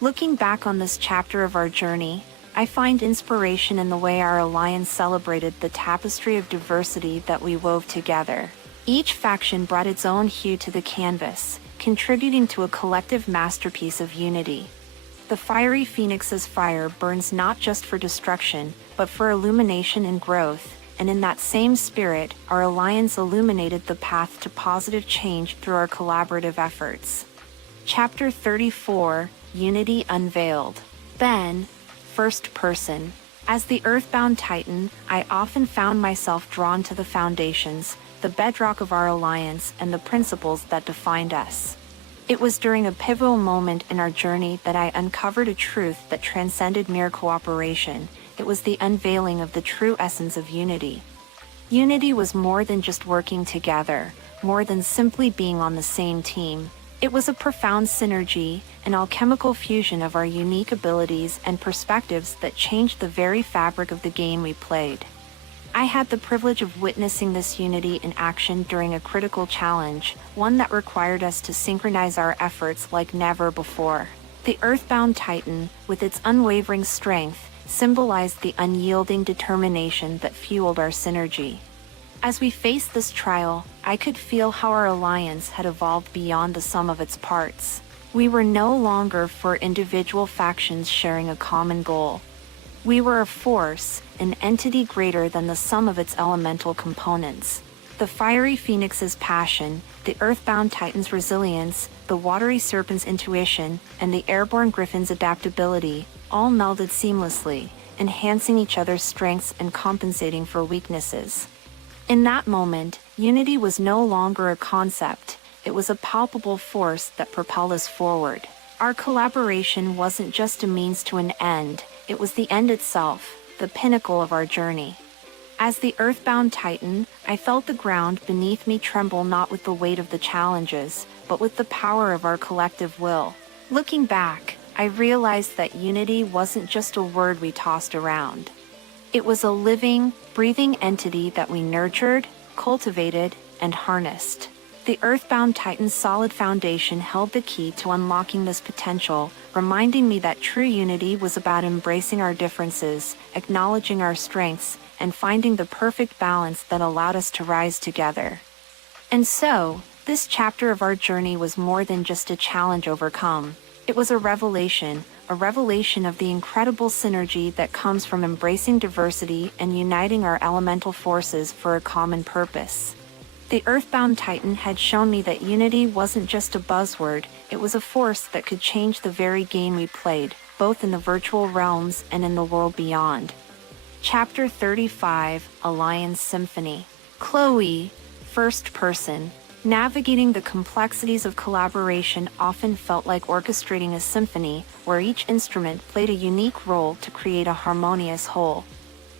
Looking back on this chapter of our journey, I find inspiration in the way our alliance celebrated the tapestry of diversity that we wove together. Each faction brought its own hue to the canvas, contributing to a collective masterpiece of unity. The fiery phoenix's fire burns not just for destruction, but for illumination and growth, and in that same spirit, our alliance illuminated the path to positive change through our collaborative efforts. Chapter 34, Unity Unveiled. Ben, first person. As the Earthbound Titan, I often found myself drawn to the foundations, the bedrock of our alliance, and the principles that defined us. It was during a pivotal moment in our journey that I uncovered a truth that transcended mere cooperation. It was the unveiling of the true essence of unity. Unity was more than just working together, more than simply being on the same team. It was a profound synergy, an alchemical fusion of our unique abilities and perspectives that changed the very fabric of the game we played. I had the privilege of witnessing this unity in action during a critical challenge, one that required us to synchronize our efforts like never before. The Earthbound Titan, with its unwavering strength, symbolized the unyielding determination that fueled our synergy. As we faced this trial, I could feel how our alliance had evolved beyond the sum of its parts. We were no longer four individual factions sharing a common goal. We were a force, an entity greater than the sum of its elemental components. The fiery phoenix's passion, the Earthbound Titan's resilience, the watery serpent's intuition, and the airborne griffin's adaptability, all melded seamlessly, enhancing each other's strengths and compensating for weaknesses. In that moment, unity was no longer a concept, it was a palpable force that propelled us forward. Our collaboration wasn't just a means to an end, it was the end itself, the pinnacle of our journey. As the Earthbound Titan, I felt the ground beneath me tremble not with the weight of the challenges, but with the power of our collective will. Looking back, I realized that unity wasn't just a word we tossed around. It was a living, breathing entity that we nurtured, cultivated, and harnessed. The Earthbound Titan's solid foundation held the key to unlocking this potential, reminding me that true unity was about embracing our differences, acknowledging our strengths, and finding the perfect balance that allowed us to rise together. And so, this chapter of our journey was more than just a challenge overcome. It was a revelation of the incredible synergy that comes from embracing diversity and uniting our elemental forces for a common purpose. The Earthbound Titan had shown me that unity wasn't just a buzzword, it was a force that could change the very game we played, both in the virtual realms and in the world beyond. Chapter 35, Alliance Symphony. Chloe, first person. Navigating the complexities of collaboration often felt like orchestrating a symphony, where each instrument played a unique role to create a harmonious whole.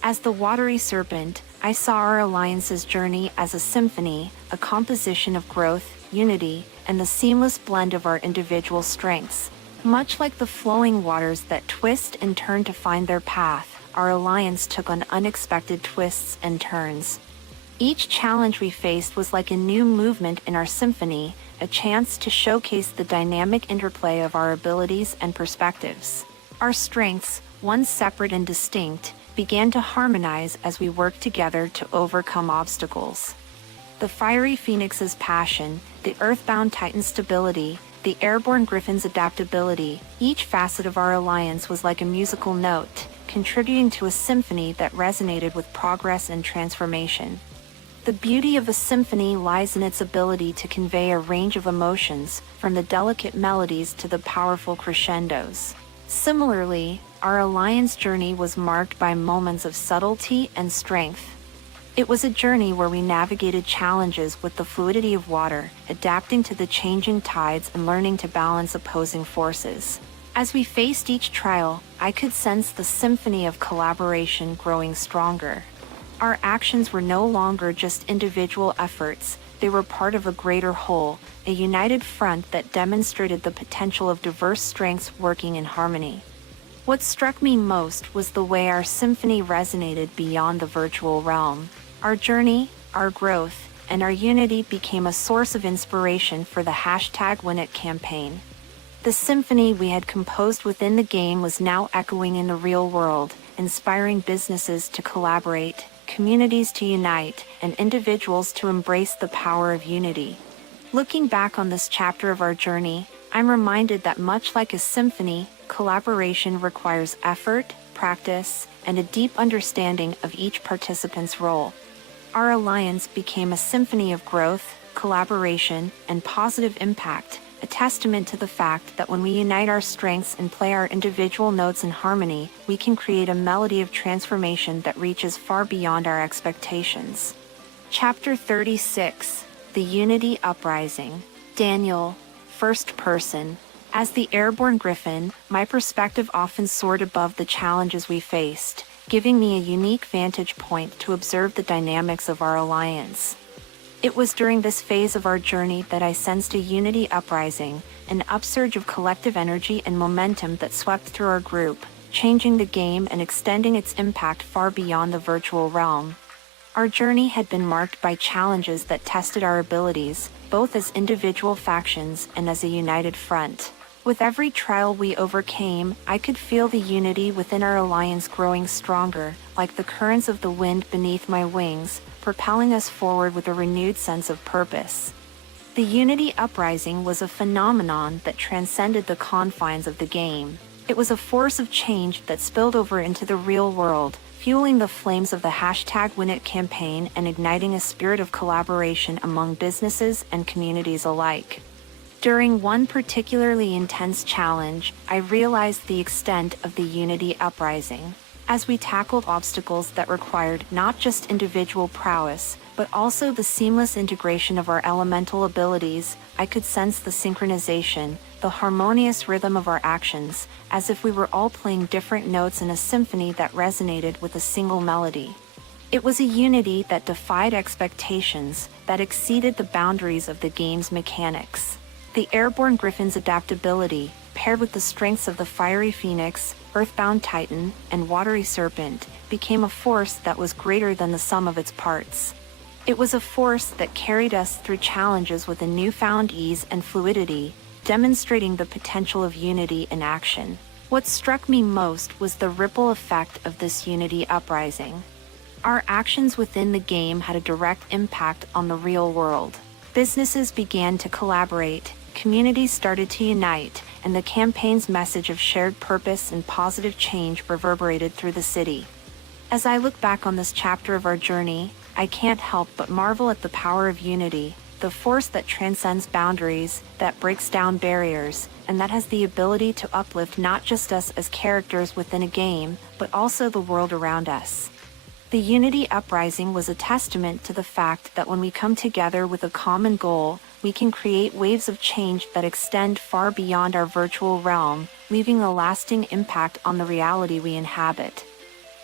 As the watery serpent, I saw our alliance's journey as a symphony, a composition of growth, unity, and the seamless blend of our individual strengths. Much like the flowing waters that twist and turn to find their path, our alliance took on unexpected twists and turns. Each challenge we faced was like a new movement in our symphony, a chance to showcase the dynamic interplay of our abilities and perspectives. Our strengths, once separate and distinct, began to harmonize as we worked together to overcome obstacles. The fiery phoenix's passion, the earthbound titan's stability, the airborne griffin's adaptability, each facet of our alliance was like a musical note, contributing to a symphony that resonated with progress and transformation. The beauty of a symphony lies in its ability to convey a range of emotions, from the delicate melodies to the powerful crescendos. Similarly, our alliance journey was marked by moments of subtlety and strength. It was a journey where we navigated challenges with the fluidity of water, adapting to the changing tides and learning to balance opposing forces. As we faced each trial, I could sense the symphony of collaboration growing stronger. Our actions were no longer just individual efforts, they were part of a greater whole, a united front that demonstrated the potential of diverse strengths working in harmony. What struck me most was the way our symphony resonated beyond the virtual realm. Our journey, our growth, and our unity became a source of inspiration for the #WinIt campaign. The symphony we had composed within the game was now echoing in the real world, inspiring businesses to collaborate, communities to unite, and individuals to embrace the power of unity. Looking back on this chapter of our journey, I'm reminded that much like a symphony, collaboration requires effort, practice, and a deep understanding of each participant's role. Our alliance became a symphony of growth, collaboration, and positive impact, a testament to the fact that when we unite our strengths and play our individual notes in harmony, we can create a melody of transformation that reaches far beyond our expectations. Chapter 36, The Unity Uprising. Daniel, first person. As the airborne griffin, my perspective often soared above the challenges we faced, giving me a unique vantage point to observe the dynamics of our alliance. It was during this phase of our journey that I sensed a unity uprising, an upsurge of collective energy and momentum that swept through our group, changing the game and extending its impact far beyond the virtual realm. Our journey had been marked by challenges that tested our abilities, both as individual factions and as a united front. With every trial we overcame, I could feel the unity within our alliance growing stronger, like the currents of the wind beneath my wings, propelling us forward with a renewed sense of purpose. The Unity Uprising was a phenomenon that transcended the confines of the game. It was a force of change that spilled over into the real world, fueling the flames of the #WinIt campaign and igniting a spirit of collaboration among businesses and communities alike. During one particularly intense challenge, I realized the extent of the Unity Uprising. As we tackled obstacles that required not just individual prowess, but also the seamless integration of our elemental abilities, I could sense the synchronization, the harmonious rhythm of our actions, as if we were all playing different notes in a symphony that resonated with a single melody. It was a unity that defied expectations, that exceeded the boundaries of the game's mechanics. The airborne griffin's adaptability, paired with the strengths of the fiery phoenix, earthbound titan, and watery serpent, became a force that was greater than the sum of its parts. It was a force that carried us through challenges with a newfound ease and fluidity, demonstrating the potential of unity in action. What struck me most was the ripple effect of this unity uprising. Our actions within the game had a direct impact on the real world. Businesses began to collaborate, communities started to unite, and the campaign's message of shared purpose and positive change reverberated through the city. As I look back on this chapter of our journey, I can't help but marvel at the power of unity, the force that transcends boundaries, that breaks down barriers, and that has the ability to uplift not just us as characters within a game, but also the world around us. The Unity Uprising was a testament to the fact that when we come together with a common goal, we can create waves of change that extend far beyond our virtual realm, leaving a lasting impact on the reality we inhabit.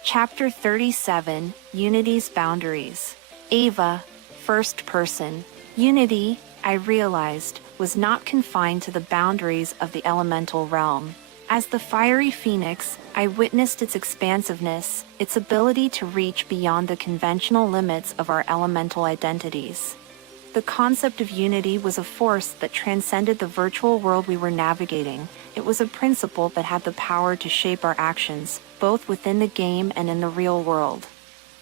Chapter 37, Unity's Boundaries. Ava, first person. Unity, I realized, was not confined to the boundaries of the elemental realm. As the fiery phoenix, I witnessed its expansiveness, its ability to reach beyond the conventional limits of our elemental identities. The concept of unity was a force that transcended the virtual world we were navigating. It was a principle that had the power to shape our actions, both within the game and in the real world.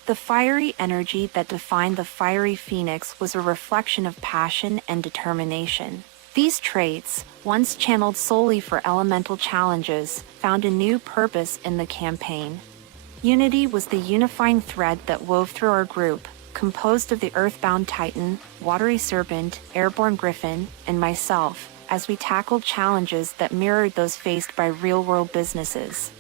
The fiery energy that defined the fiery phoenix was a reflection of passion and determination. These traits, once channeled solely for elemental challenges, found a new purpose in the campaign. Unity was the unifying thread that wove through our group, composed of the earthbound titan, watery serpent, airborne griffin, and myself, as we tackled challenges that mirrored those faced by real-world businesses.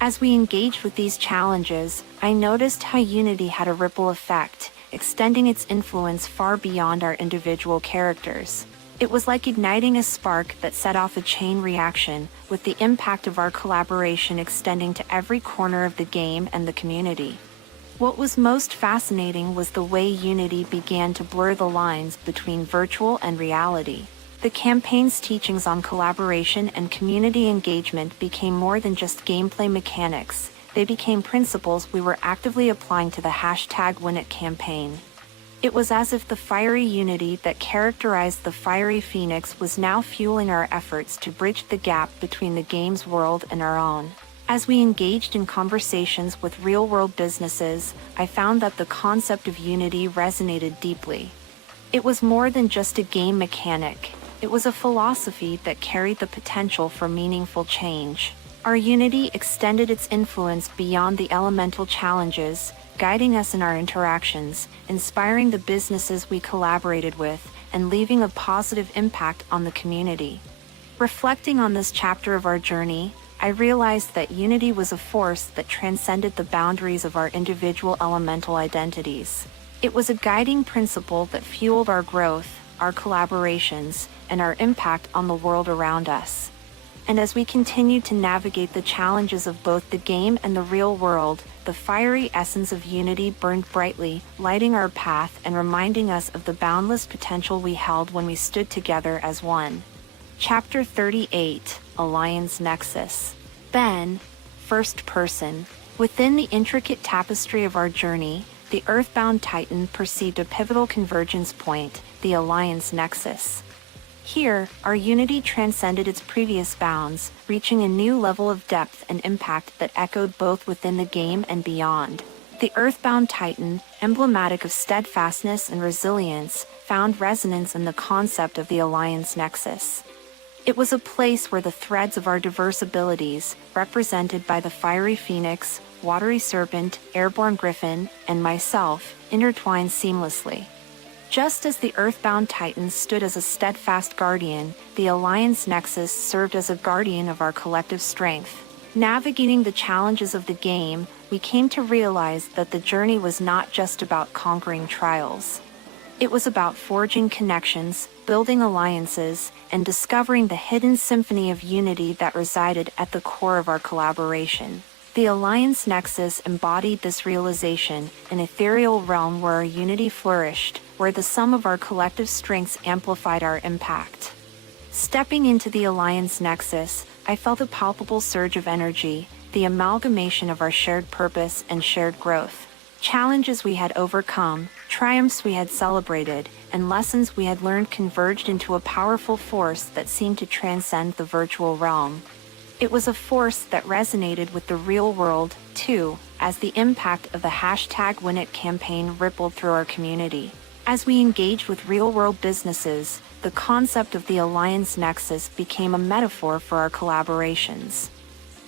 As we engaged with these challenges, I noticed how unity had a ripple effect, extending its influence far beyond our individual characters. It was like igniting a spark that set off a chain reaction, with the impact of our collaboration extending to every corner of the game and the community. What was most fascinating was the way unity began to blur the lines between virtual and reality. The campaign's teachings on collaboration and community engagement became more than just gameplay mechanics. They became principles we were actively applying to the #WinIt campaign. It was as if the fiery unity that characterized the fiery phoenix was now fueling our efforts to bridge the gap between the game's world and our own. As we engaged in conversations with real-world businesses, I found that the concept of unity resonated deeply. It was more than just a game mechanic. It was a philosophy that carried the potential for meaningful change. Our unity extended its influence beyond the elemental challenges, guiding us in our interactions, inspiring the businesses we collaborated with, and leaving a positive impact on the community. Reflecting on this chapter of our journey, I realized that unity was a force that transcended the boundaries of our individual elemental identities. It was a guiding principle that fueled our growth, our collaborations, and our impact on the world around us. And as we continued to navigate the challenges of both the game and the real world, the fiery essence of unity burned brightly, lighting our path and reminding us of the boundless potential we held when we stood together as one. Chapter 38, Alliance Nexus. Ben, first person. Within the intricate tapestry of our journey, the Earthbound Titan perceived a pivotal convergence point, the Alliance Nexus. Here, our unity transcended its previous bounds, reaching a new level of depth and impact that echoed both within the game and beyond. The Earthbound Titan, emblematic of steadfastness and resilience, found resonance in the concept of the Alliance Nexus. It was a place where the threads of our diverse abilities, represented by the fiery phoenix, watery serpent, airborne griffin, and myself, intertwined seamlessly. Just as the Earthbound Titan stood as a steadfast guardian, the Alliance Nexus served as a guardian of our collective strength. Navigating the challenges of the game, we came to realize that the journey was not just about conquering trials. It was about forging connections, building alliances, and discovering the hidden symphony of unity that resided at the core of our collaboration. The Alliance Nexus embodied this realization, an ethereal realm where our unity flourished, where the sum of our collective strengths amplified our impact. Stepping into the Alliance Nexus, I felt a palpable surge of energy, the amalgamation of our shared purpose and shared growth. Challenges we had overcome, triumphs we had celebrated, and lessons we had learned converged into a powerful force that seemed to transcend the virtual realm. It was a force that resonated with the real world, too, as the impact of the #WinIt campaign rippled through our community. As we engaged with real-world businesses, the concept of the Alliance Nexus became a metaphor for our collaborations.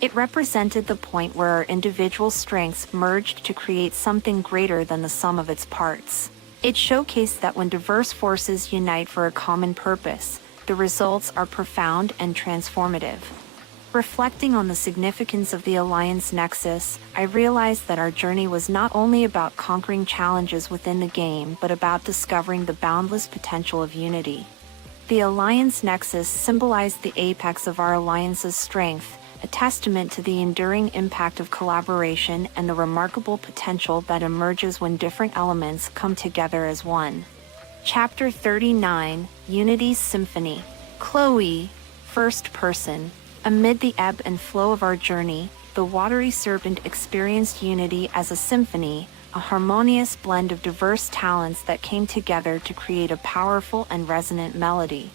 It represented the point where our individual strengths merged to create something greater than the sum of its parts. It showcased that when diverse forces unite for a common purpose, the results are profound and transformative. Reflecting on the significance of the Alliance Nexus, I realized that our journey was not only about conquering challenges within the game but about discovering the boundless potential of unity. The Alliance Nexus symbolized the apex of our alliance's strength, a testament to the enduring impact of collaboration and the remarkable potential that emerges when different elements come together as one. Chapter 39, Unity's Symphony. Chloe, first person. Amid the ebb and flow of our journey, the watery serpent experienced unity as a symphony, a harmonious blend of diverse talents that came together to create a powerful and resonant melody.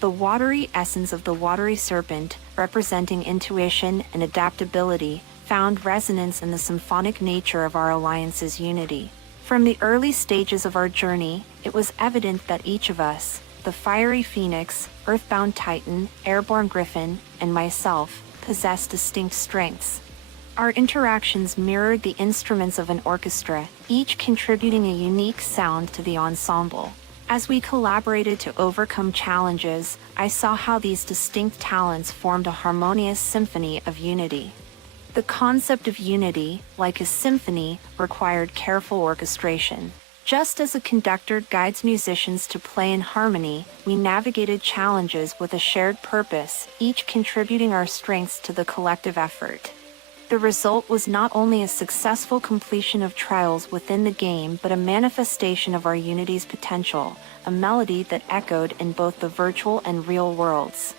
The watery essence of the watery serpent, representing intuition and adaptability, found resonance in the symphonic nature of our alliance's unity. From the early stages of our journey, it was evident that each of us, the fiery phoenix, earthbound titan, airborne griffin, and myself, possessed distinct strengths. Our interactions mirrored the instruments of an orchestra, each contributing a unique sound to the ensemble. As we collaborated to overcome challenges, I saw how these distinct talents formed a harmonious symphony of unity. The concept of unity, like a symphony, required careful orchestration. Just as a conductor guides musicians to play in harmony, we navigated challenges with a shared purpose, each contributing our strengths to the collective effort. The result was not only a successful completion of trials within the game but a manifestation of our unity's potential, a melody that echoed in both the virtual and real worlds.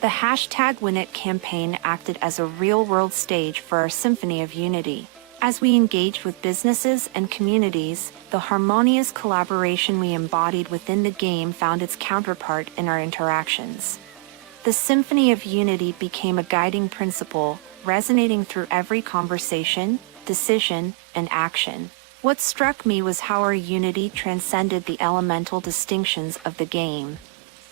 The #WinIt campaign acted as a real-world stage for our Symphony of Unity. As we engaged with businesses and communities, the harmonious collaboration we embodied within the game found its counterpart in our interactions. The Symphony of Unity became a guiding principle, resonating through every conversation, decision, and action. What struck me was how our unity transcended the elemental distinctions of the game.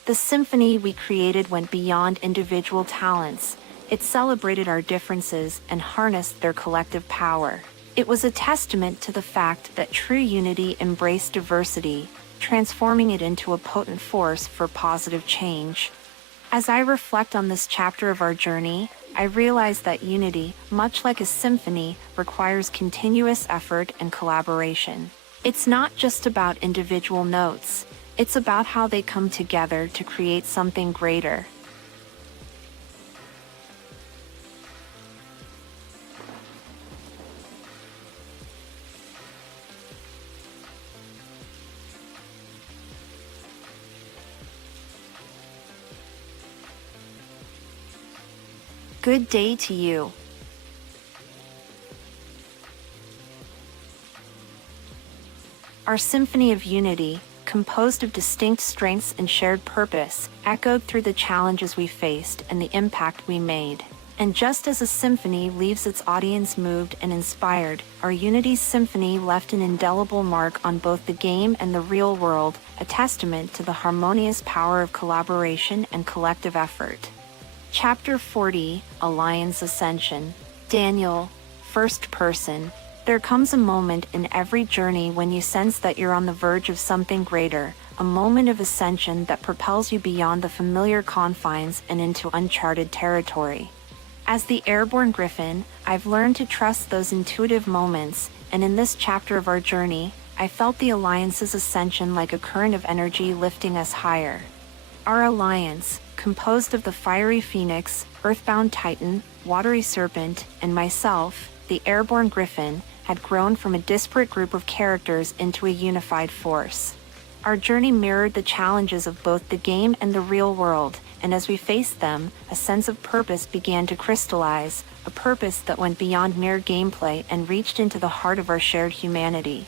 The symphony we created went beyond individual talents. It celebrated our differences and harnessed their collective power. It was a testament to the fact that true unity embraced diversity, transforming it into a potent force for positive change. As I reflect on this chapter of our journey, I realize that unity, much like a symphony, requires continuous effort and collaboration. It's not just about individual notes, it's about how they come together to create something greater. Good day to you. Our Symphony of Unity, composed of distinct strengths and shared purpose, echoed through the challenges we faced and the impact we made. And just as a symphony leaves its audience moved and inspired, our Unity's symphony left an indelible mark on both the game and the real world, a testament to the harmonious power of collaboration and collective effort. Chapter 40, Alliance Ascension. Daniel, first person. There comes a moment in every journey when you sense that you're on the verge of something greater, a moment of ascension that propels you beyond the familiar confines and into uncharted territory. As the airborne griffin, I've learned to trust those intuitive moments, and in this chapter of our journey, I felt the Alliance's ascension like a current of energy lifting us higher. Our alliance, composed of the fiery phoenix, earthbound titan, watery serpent, and myself, the airborne griffin, had grown from a disparate group of characters into a unified force. Our journey mirrored the challenges of both the game and the real world, and as we faced them, a sense of purpose began to crystallize, a purpose that went beyond mere gameplay and reached into the heart of our shared humanity.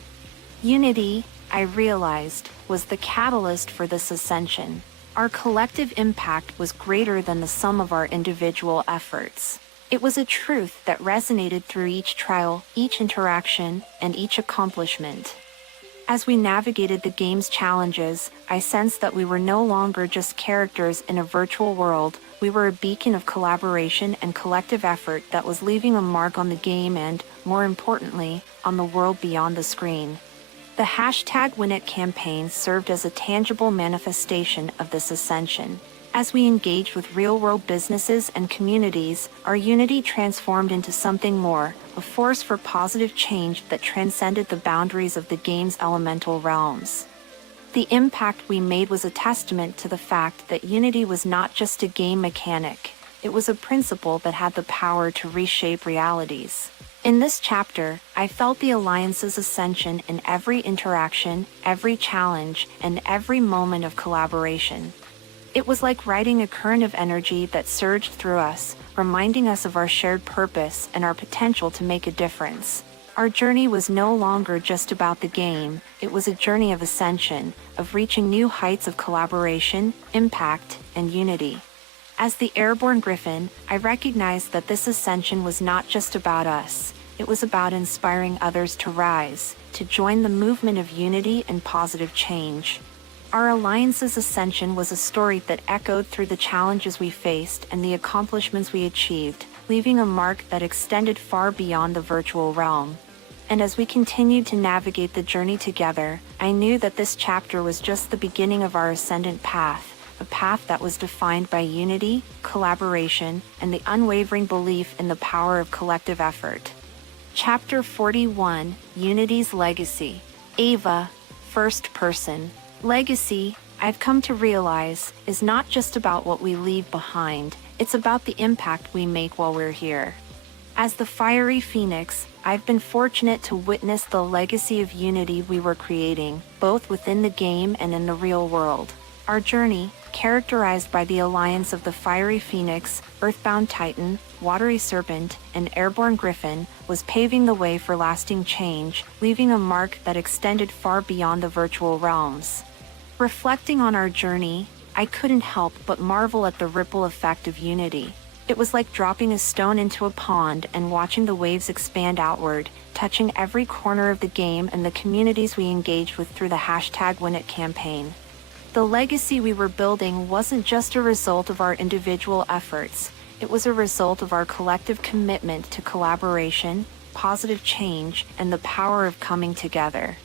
Unity, I realized, was the catalyst for this ascension. Our collective impact was greater than the sum of our individual efforts. It was a truth that resonated through each trial, each interaction, and each accomplishment. As we navigated the game's challenges, I sensed that we were no longer just characters in a virtual world, we were a beacon of collaboration and collective effort that was leaving a mark on the game and, more importantly, on the world beyond the screen. The #WinIt campaign served as a tangible manifestation of this ascension. As we engaged with real-world businesses and communities, our unity transformed into something more, a force for positive change that transcended the boundaries of the game's elemental realms. The impact we made was a testament to the fact that unity was not just a game mechanic, it was a principle that had the power to reshape realities. In this chapter, I felt the Alliance's ascension in every interaction, every challenge, and every moment of collaboration. It was like riding a current of energy that surged through us, reminding us of our shared purpose and our potential to make a difference. Our journey was no longer just about the game, it was a journey of ascension, of reaching new heights of collaboration, impact, and unity. As the airborne griffin, I recognized that this ascension was not just about us, it was about inspiring others to rise, to join the movement of unity and positive change. Our Alliance's ascension was a story that echoed through the challenges we faced and the accomplishments we achieved, leaving a mark that extended far beyond the virtual realm. And as we continued to navigate the journey together, I knew that this chapter was just the beginning of our ascendant path, a path that was defined by unity, collaboration, and the unwavering belief in the power of collective effort. Chapter 41, Unity's Legacy. Ava, First Person. Legacy, I've come to realize, is not just about what we leave behind, it's about the impact we make while we're here. As the fiery phoenix, I've been fortunate to witness the legacy of unity we were creating, both within the game and in the real world. Our journey, characterized by the alliance of the fiery phoenix, earthbound titan, watery serpent, and airborne griffin, was paving the way for lasting change, leaving a mark that extended far beyond the virtual realms. Reflecting on our journey, I couldn't help but marvel at the ripple effect of unity. It was like dropping a stone into a pond and watching the waves expand outward, touching every corner of the game and the communities we engaged with through the #WinIt campaign. The legacy we were building wasn't just a result of our individual efforts, it was a result of our collective commitment to collaboration, positive change, and the power of coming together.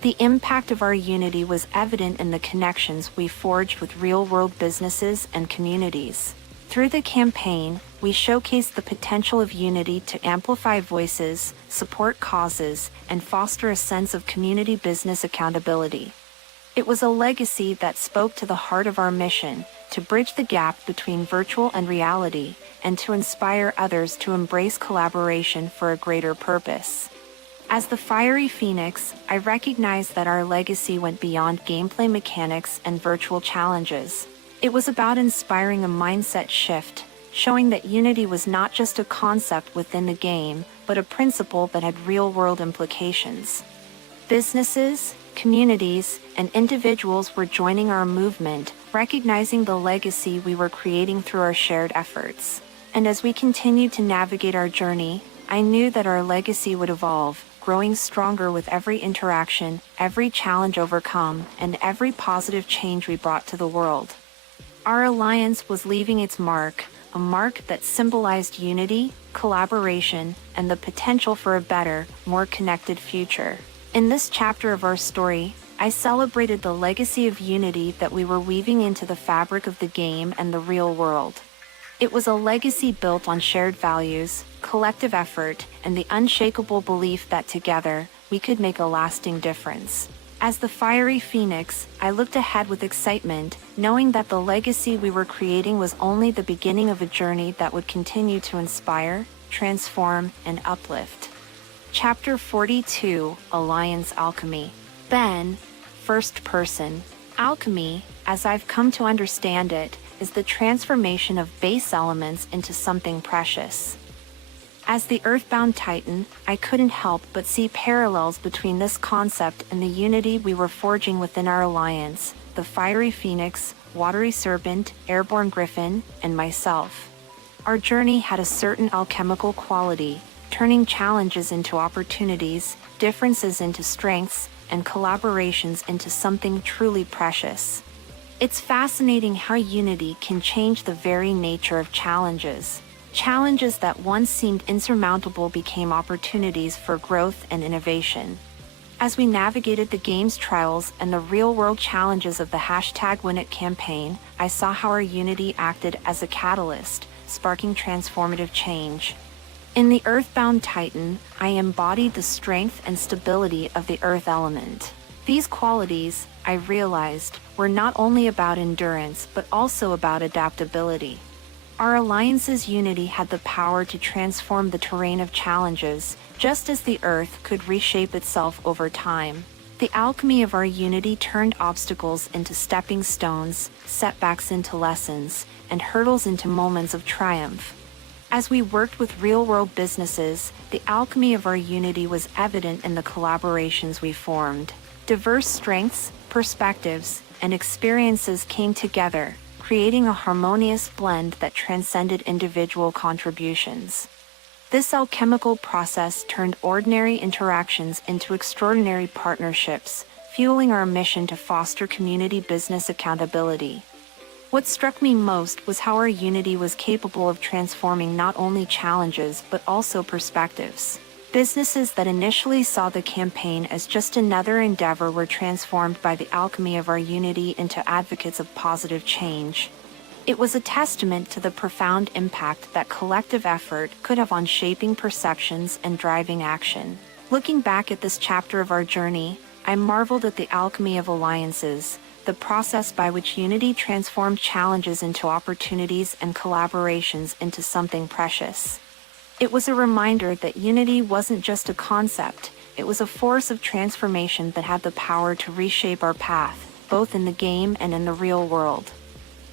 The impact of our unity was evident in the connections we forged with real-world businesses and communities. Through the campaign, we showcased the potential of unity to amplify voices, support causes, and foster a sense of community business accountability. It was a legacy that spoke to the heart of our mission, to bridge the gap between virtual and reality, and to inspire others to embrace collaboration for a greater purpose. As the fiery phoenix, I recognized that our legacy went beyond gameplay mechanics and virtual challenges. It was about inspiring a mindset shift, showing that unity was not just a concept within the game, but a principle that had real-world implications. Businesses, communities, and individuals were joining our movement, recognizing the legacy we were creating through our shared efforts. And as we continued to navigate our journey, I knew that our legacy would evolve, growing stronger with every interaction, every challenge overcome, and every positive change we brought to the world. Our alliance was leaving its mark, a mark that symbolized unity, collaboration, and the potential for a better, more connected future. In this chapter of our story, I celebrated the legacy of unity that we were weaving into the fabric of the game and the real world. It was a legacy built on shared values, collective effort, and the unshakable belief that together, we could make a lasting difference. As the fiery phoenix, I looked ahead with excitement, knowing that the legacy we were creating was only the beginning of a journey that would continue to inspire, transform, and uplift. Chapter 42, Alliance Alchemy. Ben, First Person. Alchemy, as I've come to understand it, is the transformation of base elements into something precious. As the Earthbound Titan, I couldn't help but see parallels between this concept and the unity we were forging within our alliance, the Fiery Phoenix, Watery Serpent, Airborne Griffin, and myself. Our journey had a certain alchemical quality, turning challenges into opportunities, differences into strengths, and collaborations into something truly precious. It's fascinating how unity can change the very nature of challenges. Challenges that once seemed insurmountable became opportunities for growth and innovation. As we navigated the game's trials and the real-world challenges of the #WinIt campaign, I saw how our unity acted as a catalyst, sparking transformative change. In the Earthbound Titan, I embodied the strength and stability of the Earth element. These qualities, I realized, were not only about endurance but also about adaptability. Our alliance's unity had the power to transform the terrain of challenges, just as the Earth could reshape itself over time. The alchemy of our unity turned obstacles into stepping stones, setbacks into lessons, and hurdles into moments of triumph. As we worked with real-world businesses, the alchemy of our unity was evident in the collaborations we formed. Diverse strengths, perspectives, and experiences came together, creating a harmonious blend that transcended individual contributions. This alchemical process turned ordinary interactions into extraordinary partnerships, fueling our mission to foster community business accountability. What struck me most was how our unity was capable of transforming not only challenges but also perspectives. Businesses that initially saw the campaign as just another endeavor were transformed by the alchemy of our unity into advocates of positive change. It was a testament to the profound impact that collective effort could have on shaping perceptions and driving action. Looking back at this chapter of our journey, I marveled at the alchemy of alliances, the process by which unity transformed challenges into opportunities and collaborations into something precious. It was a reminder that unity wasn't just a concept, it was a force of transformation that had the power to reshape our path, both in the game and in the real world.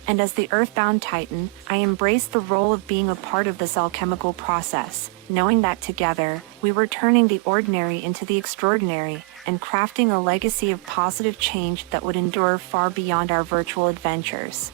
And as the Earthbound Titan, I embraced the role of being a part of this alchemical process, knowing that together, we were turning the ordinary into the extraordinary, and crafting a legacy of positive change that would endure far beyond our virtual adventures.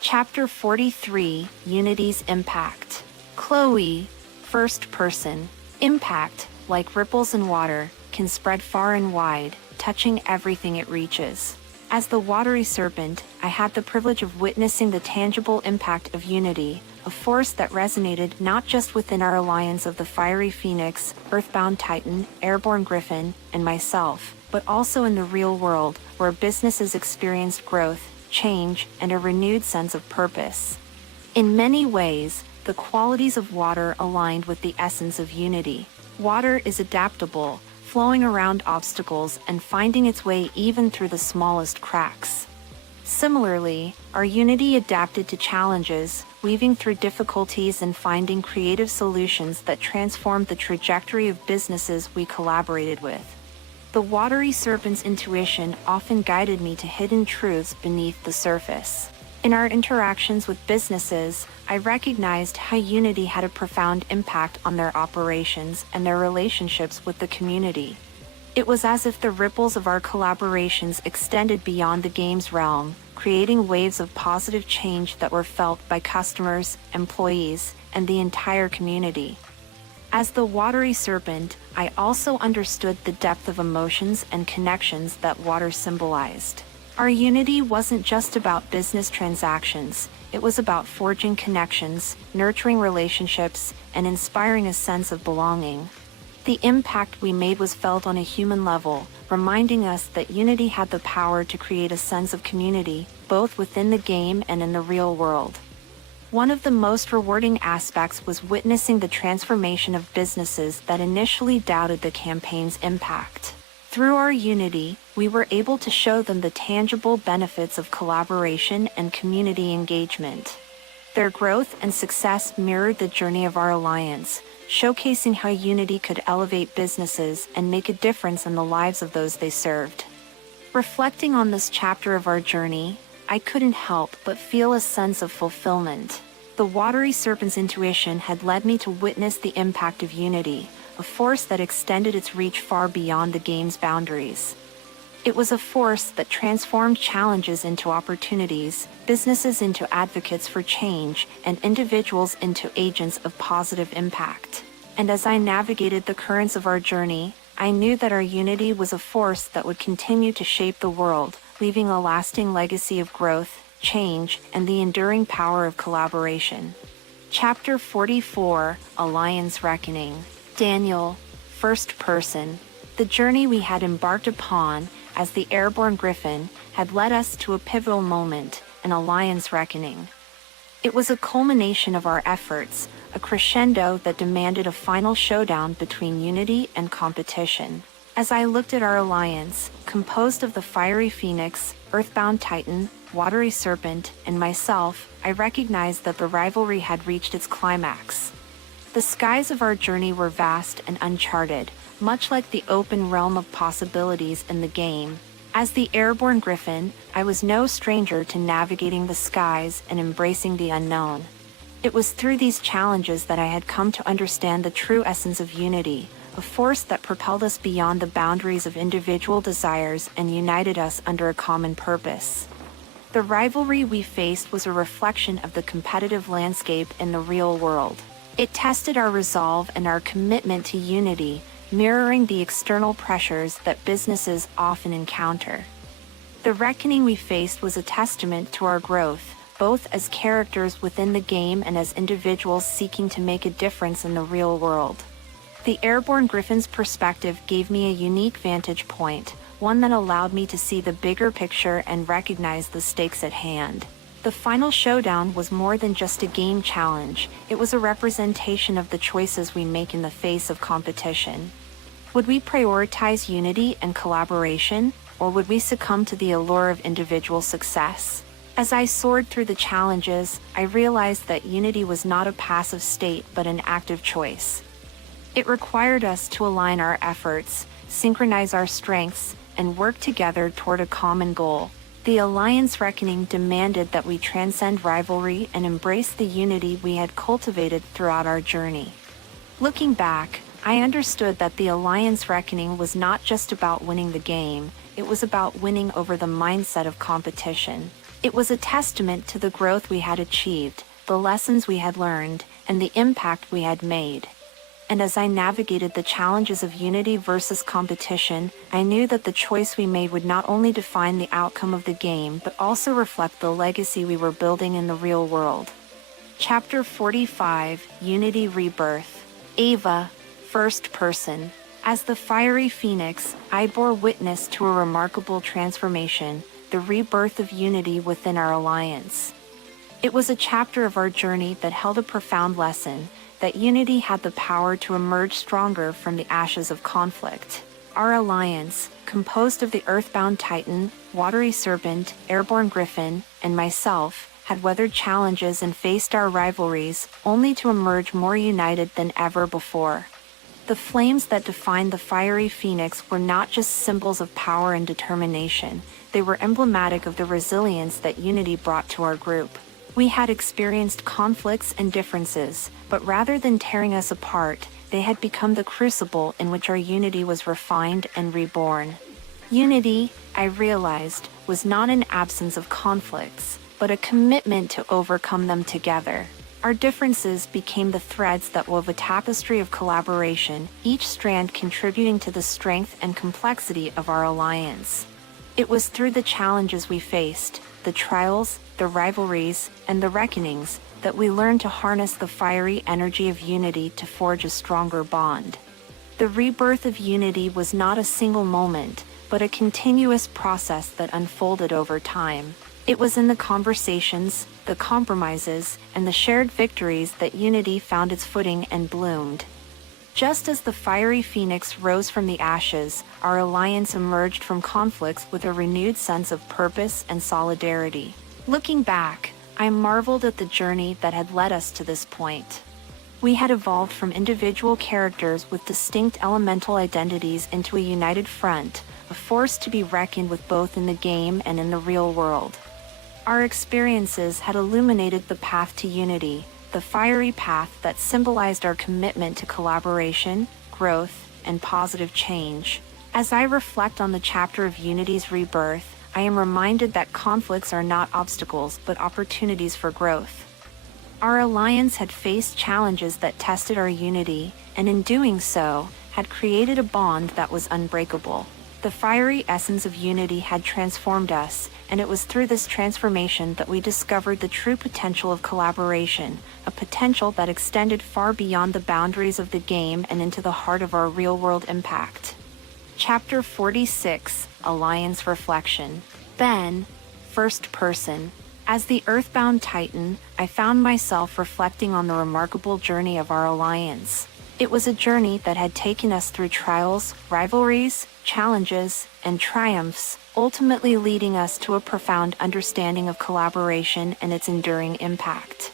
Chapter 43, Unity's Impact. Chloe, first person. Impact, like ripples in water, can spread far and wide, touching everything it reaches. As the watery serpent, I had the privilege of witnessing the tangible impact of unity, a force that resonated not just within our alliance of the Fiery Phoenix, Earthbound Titan, Airborne Griffin, and myself, but also in the real world, where businesses experienced growth, change, and a renewed sense of purpose. In many ways, the qualities of water aligned with the essence of unity. Water is adaptable, flowing around obstacles and finding its way even through the smallest cracks. Similarly, our unity adapted to challenges, weaving through difficulties and finding creative solutions that transformed the trajectory of businesses we collaborated with. The watery serpent's intuition often guided me to hidden truths beneath the surface. In our interactions with businesses, I recognized how unity had a profound impact on their operations and their relationships with the community. It was as if the ripples of our collaborations extended beyond the game's realm, creating waves of positive change that were felt by customers, employees, and the entire community. As the watery serpent, I also understood the depth of emotions and connections that water symbolized. Our unity wasn't just about business transactions, it was about forging connections, nurturing relationships, and inspiring a sense of belonging. The impact we made was felt on a human level, reminding us that unity had the power to create a sense of community, both within the game and in the real world. One of the most rewarding aspects was witnessing the transformation of businesses that initially doubted the campaign's impact. Through our unity, we were able to show them the tangible benefits of collaboration and community engagement. Their growth and success mirrored the journey of our alliance, showcasing how unity could elevate businesses and make a difference in the lives of those they served. Reflecting on this chapter of our journey, I couldn't help but feel a sense of fulfillment. The watery serpent's intuition had led me to witness the impact of unity, a force that extended its reach far beyond the game's boundaries. It was a force that transformed challenges into opportunities, businesses into advocates for change, and individuals into agents of positive impact. And as I navigated the currents of our journey, I knew that our unity was a force that would continue to shape the world, leaving a lasting legacy of growth, change, and the enduring power of collaboration. Chapter 44, Alliance Reckoning. Daniel, first person. The journey we had embarked upon as the Airborne Griffin had led us to a pivotal moment, an alliance reckoning. It was a culmination of our efforts, a crescendo that demanded a final showdown between unity and competition. As I looked at our alliance, composed of the fiery phoenix, earthbound titan, watery serpent, and myself, I recognized that the rivalry had reached its climax. The skies of our journey were vast and uncharted, much like the open realm of possibilities in the game. As the airborne griffin, I was no stranger to navigating the skies and embracing the unknown. It was through these challenges that I had come to understand the true essence of unity, a force that propelled us beyond the boundaries of individual desires and united us under a common purpose. The rivalry we faced was a reflection of the competitive landscape in the real world. It tested our resolve and our commitment to unity, mirroring the external pressures that businesses often encounter. The reckoning we faced was a testament to our growth, both as characters within the game and as individuals seeking to make a difference in the real world. The airborne griffin's perspective gave me a unique vantage point, one that allowed me to see the bigger picture and recognize the stakes at hand. The final showdown was more than just a game challenge, it was a representation of the choices we make in the face of competition. Would we prioritize unity and collaboration, or would we succumb to the allure of individual success? As I soared through the challenges, I realized that unity was not a passive state but an active choice. It required us to align our efforts, synchronize our strengths, and work together toward a common goal. The Alliance Reckoning demanded that we transcend rivalry and embrace the unity we had cultivated throughout our journey. Looking back, I understood that the Alliance Reckoning was not just about winning the game, it was about winning over the mindset of competition. It was a testament to the growth we had achieved, the lessons we had learned, and the impact we had made. And as I navigated the challenges of unity versus competition, I knew that the choice we made would not only define the outcome of the game but also reflect the legacy we were building in the real world. Chapter 45, Unity Rebirth. Ava, First Person. As the fiery phoenix, I bore witness to a remarkable transformation, the rebirth of unity within our alliance. It was a chapter of our journey that held a profound lesson, that unity had the power to emerge stronger from the ashes of conflict. Our alliance, composed of the earthbound titan, watery serpent, airborne griffin, and myself, had weathered challenges and faced our rivalries, only to emerge more united than ever before. The flames that defined the fiery phoenix were not just symbols of power and determination, they were emblematic of the resilience that unity brought to our group. We had experienced conflicts and differences, but rather than tearing us apart, they had become the crucible in which our unity was refined and reborn. Unity, I realized, was not an absence of conflicts, but a commitment to overcome them together. Our differences became the threads that wove a tapestry of collaboration, each strand contributing to the strength and complexity of our alliance. It was through the challenges we faced, the trials, the rivalries, and the reckonings, that we learned to harness the fiery energy of unity to forge a stronger bond. The rebirth of unity was not a single moment, but a continuous process that unfolded over time. It was in the conversations, the compromises, and the shared victories that unity found its footing and bloomed. Just as the fiery phoenix rose from the ashes, our alliance emerged from conflicts with a renewed sense of purpose and solidarity. Looking back, I marveled at the journey that had led us to this point. We had evolved from individual characters with distinct elemental identities into a united front, a force to be reckoned with both in the game and in the real world. Our experiences had illuminated the path to unity, the fiery path that symbolized our commitment to collaboration, growth, and positive change. As I reflect on the chapter of unity's rebirth, I am reminded that conflicts are not obstacles but opportunities for growth. Our alliance had faced challenges that tested our unity, and in doing so, had created a bond that was unbreakable. The fiery essence of unity had transformed us, and it was through this transformation that we discovered the true potential of collaboration, a potential that extended far beyond the boundaries of the game and into the heart of our real-world impact. Chapter 46, Alliance Reflection. Ben, First Person. As the earthbound titan, I found myself reflecting on the remarkable journey of our alliance. It was a journey that had taken us through trials, rivalries, challenges, and triumphs, ultimately leading us to a profound understanding of collaboration and its enduring impact.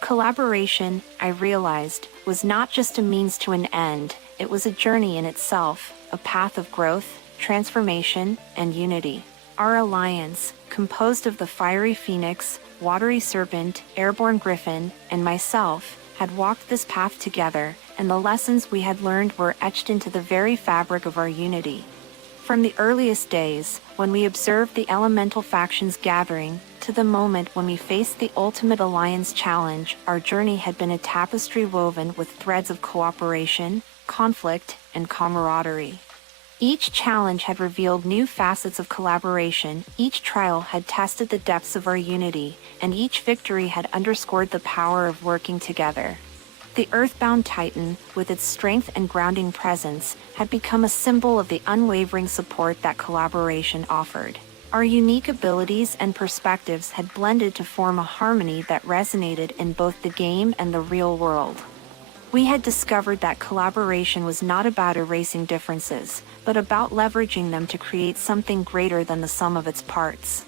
Collaboration, I realized, was not just a means to an end, it was a journey in itself, a path of growth, transformation, and unity. Our alliance, composed of the fiery phoenix, watery serpent, airborne griffin, and myself, had walked this path together, and the lessons we had learned were etched into the very fabric of our unity. From the earliest days, when we observed the elemental factions gathering, to the moment when we faced the ultimate alliance challenge, our journey had been a tapestry woven with threads of cooperation, conflict, and camaraderie. Each challenge had revealed new facets of collaboration, each trial had tested the depths of our unity, and each victory had underscored the power of working together. The earthbound Titan, with its strength and grounding presence, had become a symbol of the unwavering support that collaboration offered. Our unique abilities and perspectives had blended to form a harmony that resonated in both the game and the real world. We had discovered that collaboration was not about erasing differences, but about leveraging them to create something greater than the sum of its parts.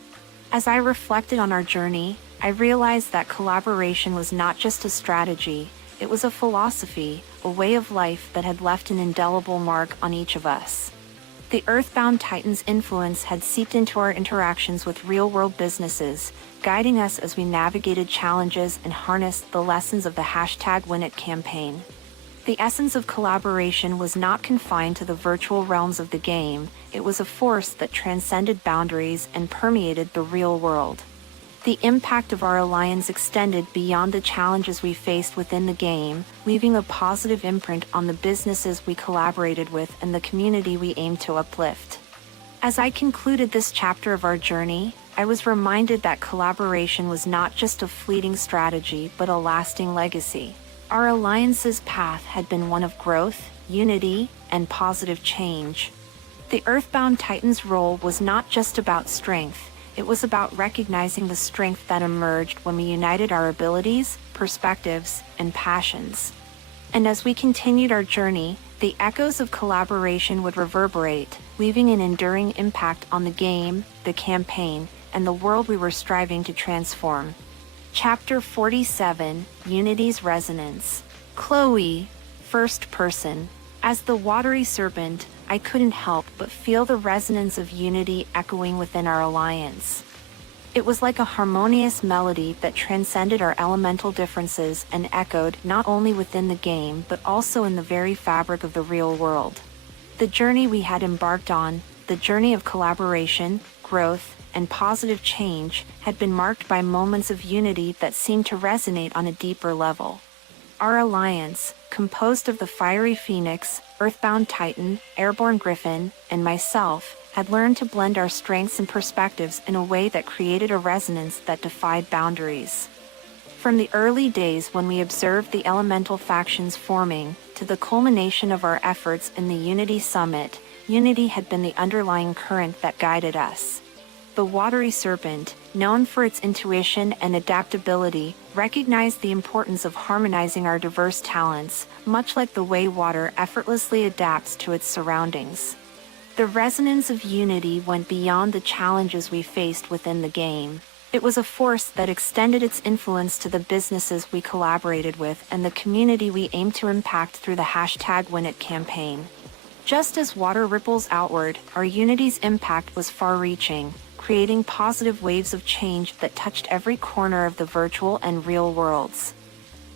As I reflected on our journey, I realized that collaboration was not just a strategy, it was a philosophy, a way of life that had left an indelible mark on each of us. The Earthbound Titan's influence had seeped into our interactions with real-world businesses, guiding us as we navigated challenges and harnessed the lessons of the #WinIt campaign. The essence of collaboration was not confined to the virtual realms of the game, it was a force that transcended boundaries and permeated the real world. The impact of our alliance extended beyond the challenges we faced within the game, leaving a positive imprint on the businesses we collaborated with and the community we aimed to uplift. As I concluded this chapter of our journey, I was reminded that collaboration was not just a fleeting strategy but a lasting legacy. Our alliance's path had been one of growth, unity, and positive change. The Earthbound Titan's role was not just about strength, it was about recognizing the strength that emerged when we united our abilities, perspectives, and passions. And as we continued our journey, the echoes of collaboration would reverberate, leaving an enduring impact on the game, the campaign, and the world we were striving to transform. Chapter 47, Unity's Resonance. Chloe, first person. As the watery serpent, I couldn't help but feel the resonance of unity echoing within our alliance. It was like a harmonious melody that transcended our elemental differences and echoed not only within the game but also in the very fabric of the real world. The journey we had embarked on, the journey of collaboration, growth, and positive change, had been marked by moments of unity that seemed to resonate on a deeper level. Our alliance, composed of the fiery phoenix, earthbound titan, airborne griffin, and myself, had learned to blend our strengths and perspectives in a way that created a resonance that defied boundaries. From the early days when we observed the elemental factions forming, to the culmination of our efforts in the Unity Summit, unity had been the underlying current that guided us. The watery serpent, known for its intuition and adaptability, recognized the importance of harmonizing our diverse talents, much like the way water effortlessly adapts to its surroundings. The resonance of unity went beyond the challenges we faced within the game. It was a force that extended its influence to the businesses we collaborated with and the community we aimed to impact through the #WinIt campaign. Just as water ripples outward, our unity's impact was far-reaching, creating positive waves of change that touched every corner of the virtual and real worlds.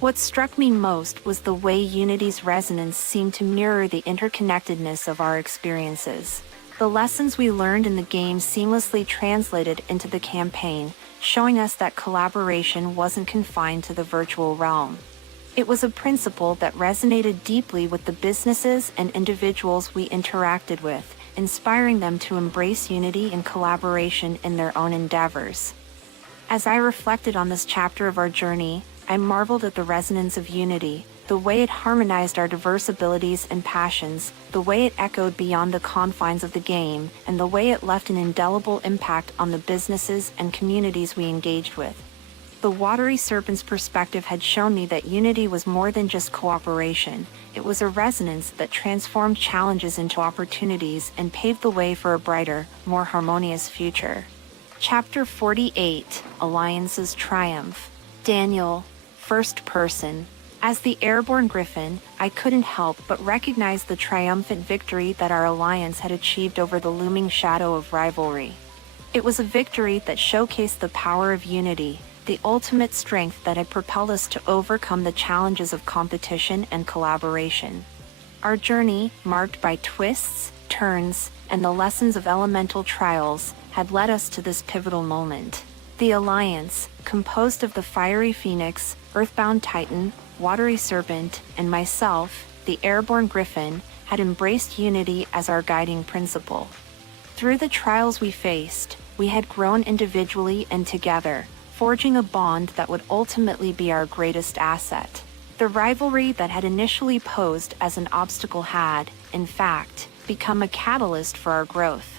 What struck me most was the way Unity's resonance seemed to mirror the interconnectedness of our experiences. The lessons we learned in the game seamlessly translated into the campaign, showing us that collaboration wasn't confined to the virtual realm. It was a principle that resonated deeply with the businesses and individuals we interacted with, inspiring them to embrace unity and collaboration in their own endeavors. As I reflected on this chapter of our journey, I marveled at the resonance of unity, the way it harmonized our diverse abilities and passions, the way it echoed beyond the confines of the game, and the way it left an indelible impact on the businesses and communities we engaged with. The The watery serpent's perspective had shown me that unity was more than just cooperation. It was a resonance that transformed challenges into opportunities and paved the way for a brighter, more harmonious future. Chapter 48, Alliance's Triumph. Daniel, first person. As the airborne griffin, I couldn't help but recognize the triumphant victory that our alliance had achieved over the looming shadow of rivalry. It was a victory that showcased the power of unity, the ultimate strength that had propelled us to overcome the challenges of competition and collaboration. Our journey, marked by twists, turns, and the lessons of elemental trials, had led us to this pivotal moment. The Alliance, composed of the fiery phoenix, earthbound titan, watery serpent, and myself, the airborne griffin, had embraced unity as our guiding principle. Through the trials we faced, we had grown individually and together, forging a bond that would ultimately be our greatest asset. The rivalry that had initially posed as an obstacle had, in fact, become a catalyst for our growth.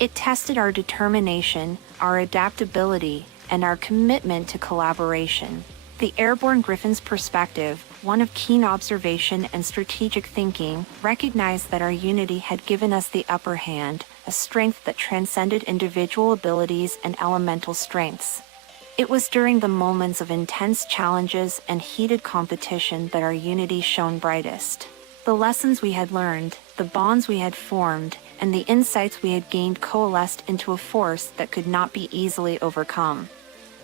It tested our determination, our adaptability, and our commitment to collaboration. The airborne griffin's perspective, one of keen observation and strategic thinking, recognized that our unity had given us the upper hand, a strength that transcended individual abilities and elemental strengths. It was during the moments of intense challenges and heated competition that our unity shone brightest. The lessons we had learned, the bonds we had formed, and the insights we had gained coalesced into a force that could not be easily overcome.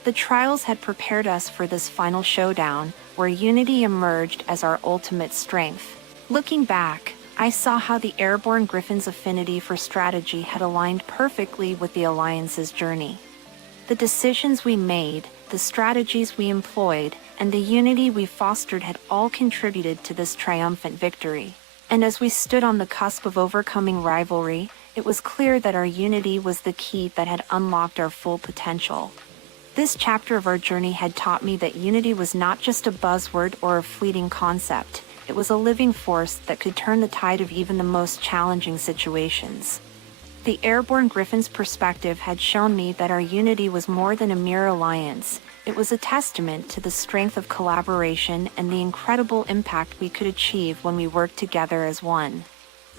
The trials had prepared us for this final showdown, where unity emerged as our ultimate strength. Looking back, I saw how the airborne griffin's affinity for strategy had aligned perfectly with the Alliance's journey. The decisions we made, the strategies we employed, and the unity we fostered had all contributed to this triumphant victory. And as we stood on the cusp of overcoming rivalry, it was clear that our unity was the key that had unlocked our full potential. This chapter of our journey had taught me that unity was not just a buzzword or a fleeting concept. It was a living force that could turn the tide of even the most challenging situations. The airborne griffin's perspective had shown me that our unity was more than a mere alliance. It was a testament to the strength of collaboration and the incredible impact we could achieve when we worked together as one.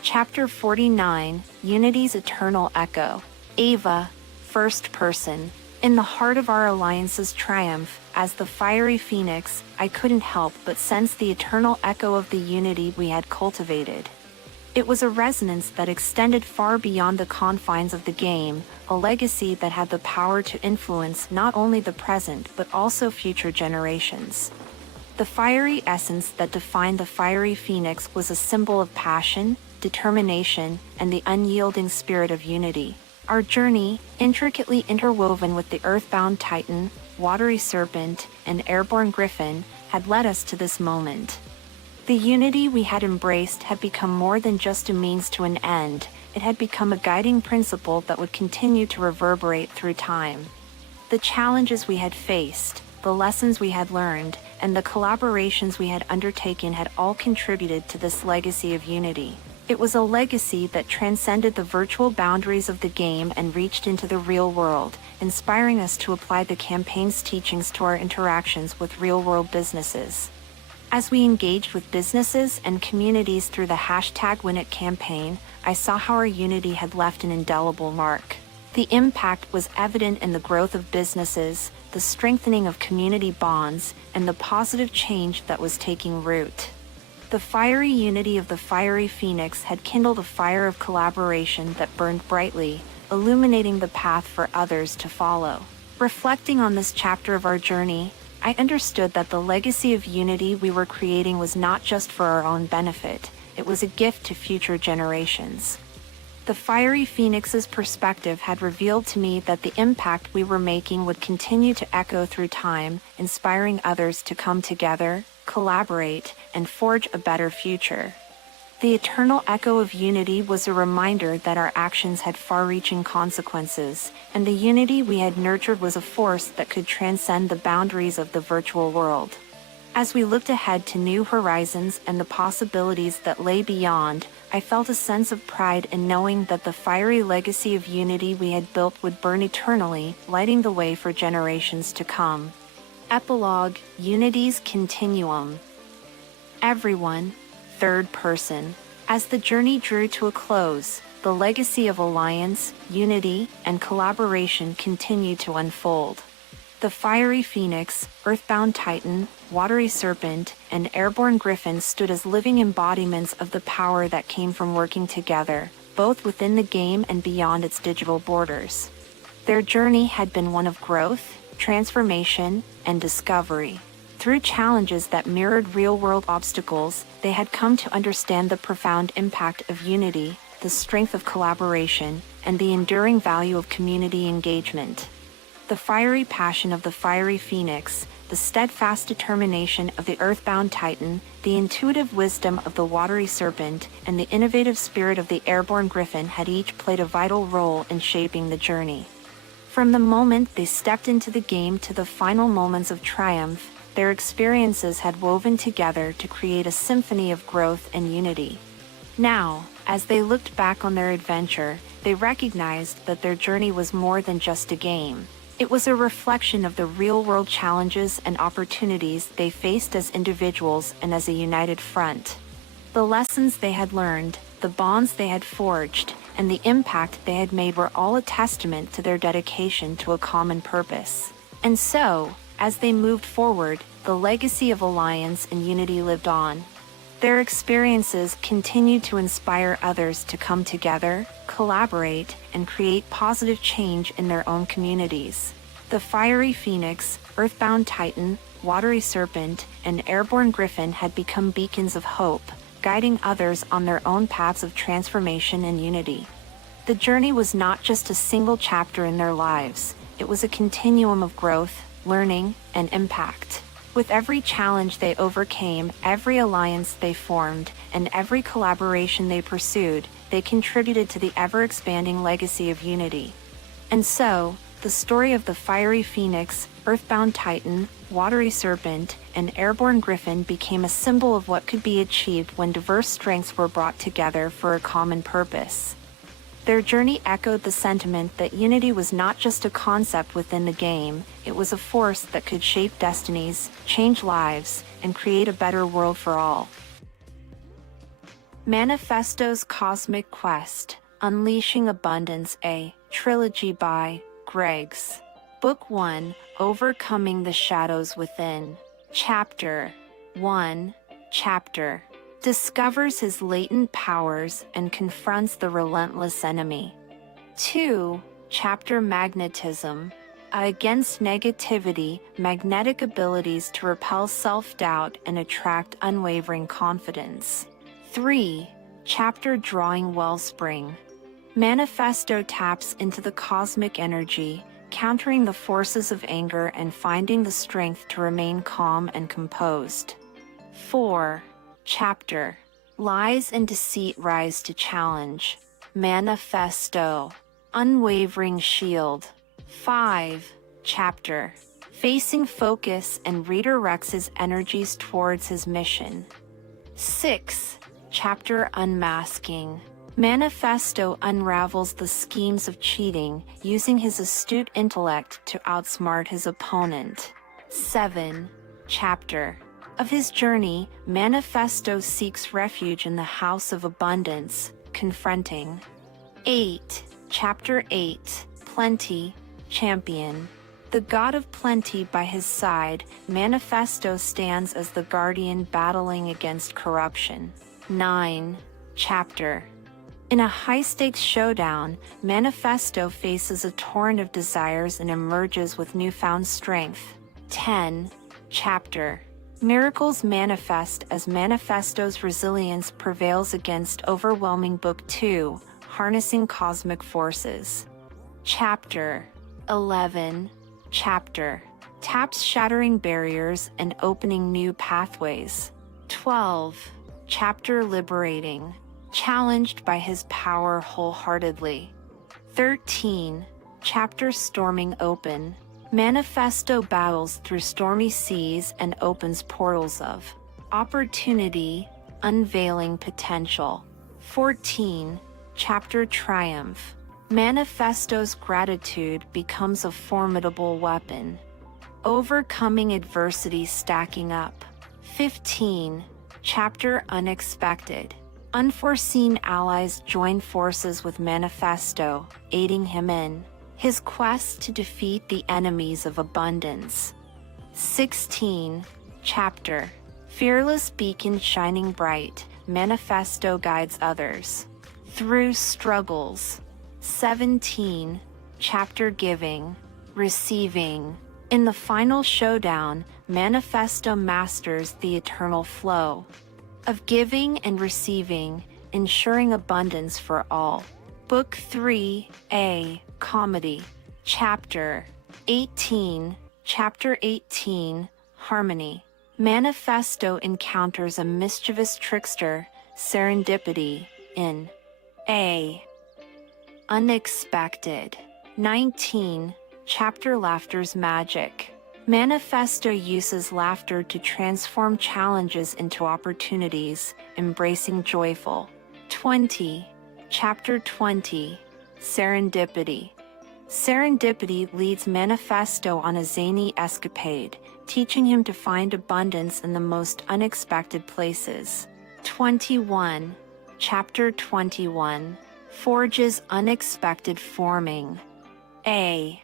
Chapter 49, Unity's Eternal Echo. Ava, first person. In the heart of our alliance's triumph, as the fiery phoenix, I couldn't help but sense the eternal echo of the unity we had cultivated. It was a resonance that extended far beyond the confines of the game, a legacy that had the power to influence not only the present but also future generations. The fiery essence that defined the fiery phoenix was a symbol of passion, determination, and the unyielding spirit of unity. Our journey, intricately interwoven with the earthbound titan, watery serpent, and airborne griffin, had led us to this moment. The unity we had embraced had become more than just a means to an end. It had become a guiding principle that would continue to reverberate through time. The challenges we had faced, the lessons we had learned, and the collaborations we had undertaken had all contributed to this legacy of unity. It was a legacy that transcended the virtual boundaries of the game and reached into the real world, inspiring us to apply the campaign's teachings to our interactions with real-world businesses. As we engaged with businesses and communities through the #WinIt campaign, I saw how our unity had left an indelible mark. The impact was evident in the growth of businesses, the strengthening of community bonds, and the positive change that was taking root. The fiery unity of the fiery phoenix had kindled a fire of collaboration that burned brightly, illuminating the path for others to follow. Reflecting on this chapter of our journey, I understood that the legacy of unity we were creating was not just for our own benefit, it was a gift to future generations. The fiery phoenix's perspective had revealed to me that the impact we were making would continue to echo through time, inspiring others to come together, collaborate, and forge a better future. The eternal echo of unity was a reminder that our actions had far-reaching consequences, and the unity we had nurtured was a force that could transcend the boundaries of the virtual world. As we looked ahead to new horizons and the possibilities that lay beyond, I felt a sense of pride in knowing that the fiery legacy of unity we had built would burn eternally, lighting the way for generations to come. Epilogue, Unity's Continuum. Everyone, third person. As the journey drew to a close, the legacy of alliance, unity, and collaboration continued to unfold. The fiery phoenix, earthbound titan, watery serpent, and airborne griffin stood as living embodiments of the power that came from working together, both within the game and beyond its digital borders. Their journey had been one of growth, transformation, and discovery. Through challenges that mirrored real-world obstacles, they had come to understand the profound impact of unity, the strength of collaboration, and the enduring value of community engagement. The fiery passion of the fiery phoenix, the steadfast determination of the earthbound titan, the intuitive wisdom of the watery serpent, and the innovative spirit of the airborne griffin had each played a vital role in shaping the journey. From the moment they stepped into the game to the final moments of triumph, their experiences had woven together to create a symphony of growth and unity. Now, as they looked back on their adventure, they recognized that their journey was more than just a game. It was a reflection of the real-world challenges and opportunities they faced as individuals and as a united front. The lessons they had learned, the bonds they had forged, and the impact they had made were all a testament to their dedication to a common purpose. And so, as they moved forward, the legacy of alliance and unity lived on. Their experiences continued to inspire others to come together, collaborate, and create positive change in their own communities. The fiery phoenix, earthbound titan, watery serpent, and airborne griffin had become beacons of hope, guiding others on their own paths of transformation and unity. The journey was not just a single chapter in their lives, it was a continuum of growth, learning, and impact. With every challenge they overcame, every alliance they formed, and every collaboration they pursued, they contributed to the ever-expanding legacy of unity. And so, the story of the fiery phoenix, earthbound titan, watery serpent, and airborne griffin became a symbol of what could be achieved when diverse strengths were brought together for a common purpose. Their journey echoed the sentiment that unity was not just a concept within the game, it was a force that could shape destinies, change lives, and create a better world for all. Manifesto's Cosmic Quest, Unleashing Abundance, a trilogy by Greggs. Book 1, Overcoming the Shadows Within. Chapter 1. Chapter discovers his latent powers and confronts the relentless enemy. 2. Chapter Magnetism. Against negativity, magnetic abilities to repel self-doubt and attract unwavering confidence. 3. Chapter Drawing Wellspring. Manifesto taps into the cosmic energy, countering the forces of anger and finding the strength to remain calm and composed. 4. Chapter Lies and Deceit Rise to Challenge. Manifesto Unwavering Shield. 5. Chapter Facing Focus and redirects his energies towards his mission. 6. Chapter Unmasking. Manifesto unravels the schemes of cheating, using his astute intellect to outsmart his opponent. 7. Chapter of his journey, Manifesto seeks refuge in the House of Abundance, confronting. 8. Chapter 8, Plenty, Champion. The god of plenty by his side, Manifesto stands as the guardian battling against corruption. 9. Chapter in a high-stakes showdown, Manifesto faces a torrent of desires and emerges with newfound strength. 10. Chapter Miracles manifest as Manifesto's resilience prevails against overwhelming. Book 2, Harnessing Cosmic Forces. Chapter 11. Chapter taps shattering barriers and opening new pathways. 12. Chapter Liberating. Challenged by his power wholeheartedly. 13. Chapter Storming Open. Manifesto battles through stormy seas and opens portals of opportunity, unveiling potential. 14. Chapter Triumph. Manifesto's gratitude becomes a formidable weapon. Overcoming adversity stacking up. 15. Chapter Unexpected. Unforeseen allies join forces with Manifesto, aiding him in his quest to defeat the enemies of abundance. 16. Chapter Fearless Beacon Shining Bright, Manifesto guides others through struggles. 17. Chapter Giving, Receiving. In the final showdown, Manifesto masters the eternal flow of giving and receiving, ensuring abundance for all. Book 3A, Comedy. Chapter 18. Chapter 18, Harmony. Manifesto encounters a mischievous trickster, Serendipity, in A. Unexpected. 19. Chapter Laughter's Magic. Manifesto uses laughter to transform challenges into opportunities, embracing joyful. 20. Chapter 20. Serendipity. Serendipity leads Manifesto on a zany escapade, teaching him to find abundance in the most unexpected places. 21. Chapter 21. Forges Unexpected Forming. A.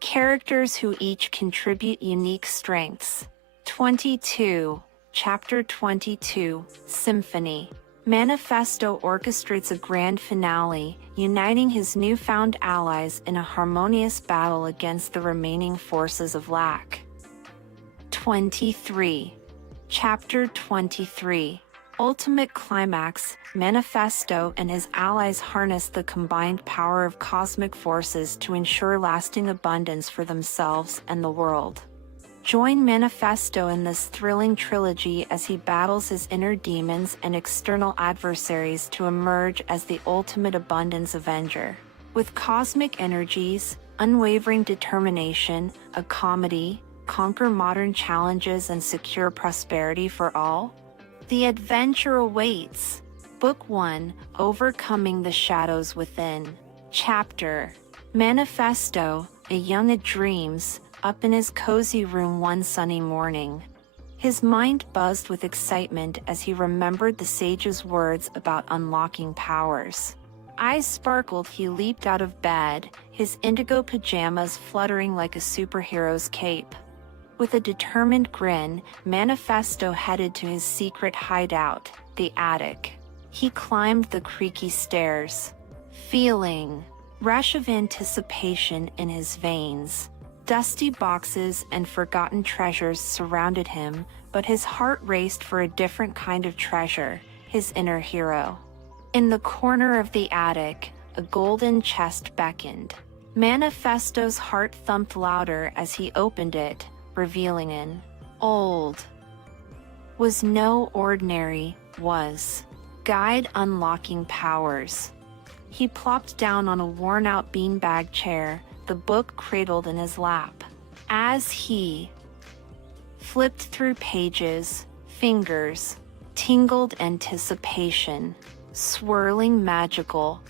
Characters who each contribute unique strengths. 22. Chapter 22. Symphony. Manifesto orchestrates a grand finale, uniting his newfound allies in a harmonious battle against the remaining forces of lack. 23. Chapter 23. Ultimate Climax. Manifesto and his allies harness the combined power of cosmic forces to ensure lasting abundance for themselves and the world. Join Manifesto in this thrilling trilogy as he battles his inner demons and external adversaries to emerge as the ultimate abundance avenger. With cosmic energies, unwavering determination, a comedy, conquer modern challenges and secure prosperity for all. The adventure awaits. Book 1, Overcoming the Shadows Within. Chapter Manifesto, a young at dreams, up in his cozy room one sunny morning. His mind buzzed with excitement as he remembered the sage's words about unlocking powers. Eyes sparkled, he leaped out of bed, his indigo pajamas fluttering like a superhero's cape. With a determined grin, Manifesto headed to his secret hideout, the attic. He climbed the creaky stairs, feeling rush of anticipation in his veins. Dusty boxes and forgotten treasures surrounded him, but his heart raced for a different kind of treasure, his inner hero. In the corner of the attic, a golden chest beckoned. Manifesto's heart thumped louder as he opened it, revealing an old was no ordinary was guide unlocking powers. He plopped down on a worn-out beanbag chair, the book cradled in his lap. As he flipped through pages, fingers tingled anticipation, swirling magical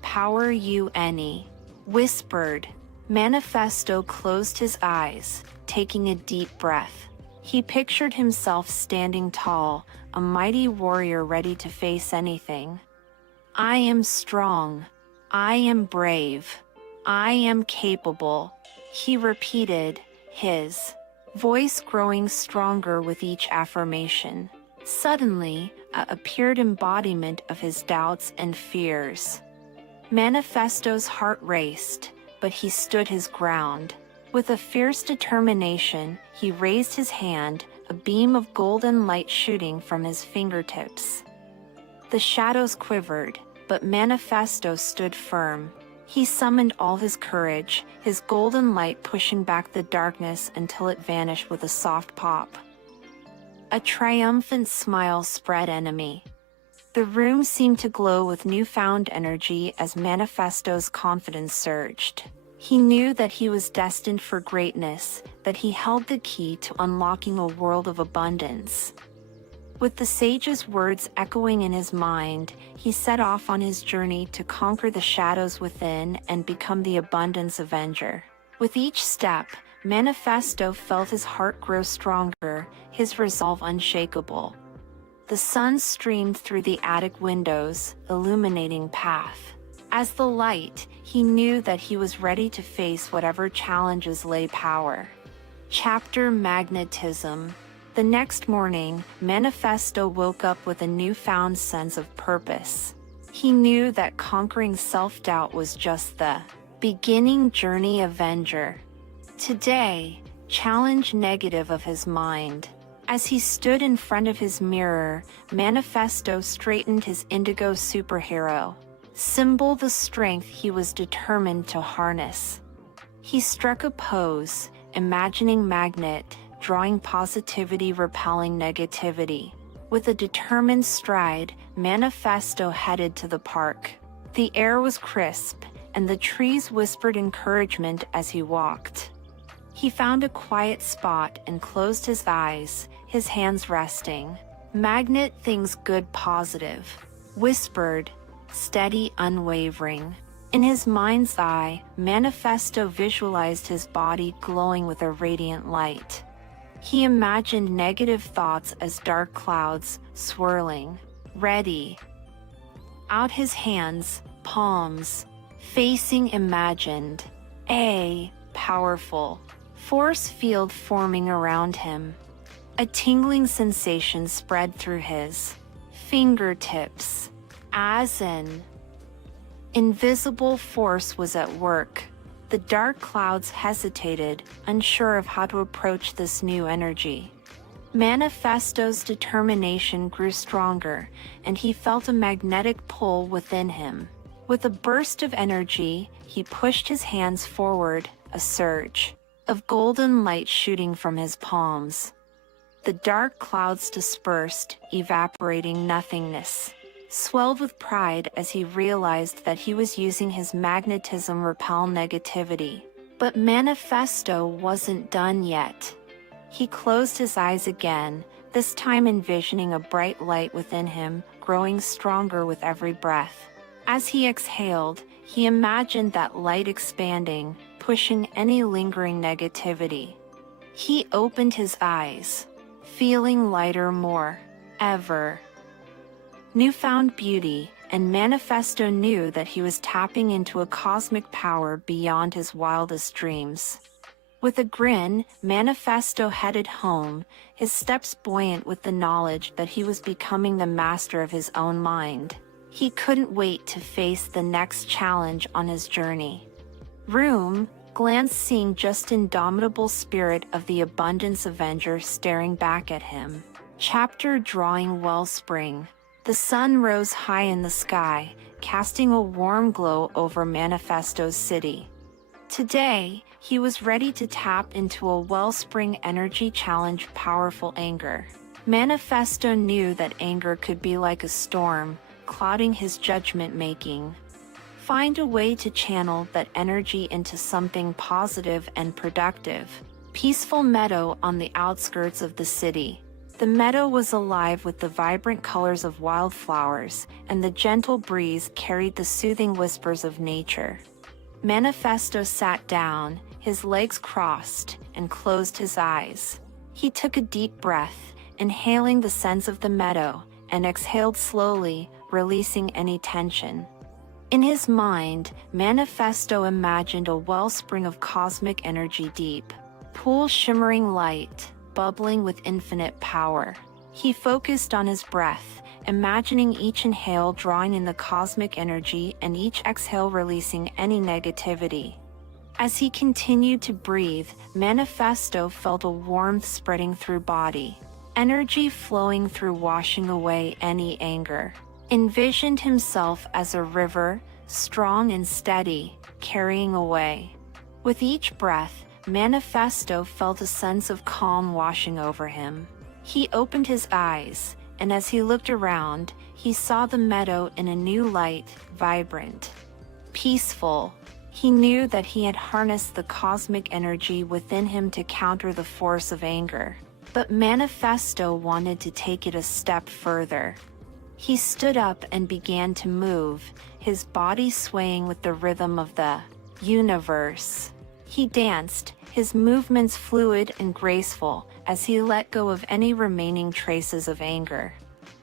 power any whispered. Manifesto closed his eyes, taking a deep breath. He pictured himself standing tall, a mighty warrior ready to face anything. I am strong. I am brave. I am capable, he repeated, his voice growing stronger with each affirmation. Suddenly, appeared embodiment of his doubts and fears. Manifesto's heart raced, but he stood his ground. With a fierce determination, he raised his hand, a beam of golden light shooting from his fingertips. The shadows quivered, but Manifesto stood firm. He summoned all his courage, his golden light pushing back the darkness until it vanished with a soft pop. A triumphant smile spread enemy. The room seemed to glow with newfound energy as Manifesto's confidence surged. He knew that he was destined for greatness, that he held the key to unlocking a world of abundance. With the sage's words echoing in his mind, he set off on his journey to conquer the shadows within and become the abundance avenger. With each step, Manifesto felt his heart grow stronger, his resolve unshakable. The sun streamed through the attic windows, illuminating path. As the light, he knew that he was ready to face whatever challenges lay power. Chapter Magnetism. The next morning, Manifesto woke up with a newfound sense of purpose. He knew that conquering self-doubt was just the beginning journey avenger. Today, challenge negative of his mind. As he stood in front of his mirror, Manifesto straightened his indigo superhero symbol, the strength he was determined to harness. He struck a pose, imagining magnet, drawing positivity, repelling negativity. With a determined stride, Manifesto headed to the park. The air was crisp, and the trees whispered encouragement as he walked. He found a quiet spot and closed his eyes, his hands resting. Magnet things good, positive. Whispered, steady, unwavering. In his mind's eye, Manifesto visualized his body glowing with a radiant light. He imagined negative thoughts as dark clouds, swirling. Ready. Out his hands, palms, facing imagined. Powerful force field forming around him. A tingling sensation spread through his fingertips, as an invisible force was at work. The dark clouds hesitated, unsure of how to approach this new energy. Manifesto's determination grew stronger, and he felt a magnetic pull within him. With a burst of energy, he pushed his hands forward, a surge of golden light shooting from his palms. The dark clouds dispersed, evaporating nothingness. Swelled with pride as he realized that he was using his magnetism repel negativity. But Manifesto wasn't done yet. He closed his eyes again, this time envisioning a bright light within him, growing stronger with every breath. As he exhaled, he imagined that light expanding, pushing any lingering negativity. He opened his eyes, feeling lighter, more ever newfound beauty, and Manifesto knew that he was tapping into a cosmic power beyond his wildest dreams. With a grin, Manifesto headed home, his steps buoyant with the knowledge that he was becoming the master of his own mind. He couldn't wait to face the next challenge on his journey. Glance seeing just indomitable spirit of the abundance avenger staring back at him. Chapter Drawing Wellspring. The sun rose high in the sky, casting a warm glow over Manifesto's city. Today, he was ready to tap into a wellspring energy challenge, powerful anger. Manifesto knew that anger could be like a storm, clouding his judgment-making. Find a way to channel that energy into something positive and productive. Peaceful meadow on the outskirts of the city. The meadow was alive with the vibrant colors of wildflowers, and the gentle breeze carried the soothing whispers of nature. Manifesto sat down, his legs crossed, and closed his eyes. He took a deep breath, inhaling the scents of the meadow, and exhaled slowly, releasing any tension. In his mind, Manifesto imagined a wellspring of cosmic energy, deep, pool shimmering light, bubbling with infinite power. He focused on his breath, imagining each inhale drawing in the cosmic energy and each exhale releasing any negativity. As he continued to breathe, Manifesto felt a warmth spreading through body, energy flowing through, washing away any anger. Envisioned himself as a river, strong and steady, carrying away. With each breath, Manifesto felt a sense of calm washing over him. He opened his eyes, and as he looked around, he saw the meadow in a new light, vibrant, peaceful. He knew that he had harnessed the cosmic energy within him to counter the force of anger. But Manifesto wanted to take it a step further. He stood up and began to move, his body swaying with the rhythm of the universe. He danced, his movements fluid and graceful, as he let go of any remaining traces of anger.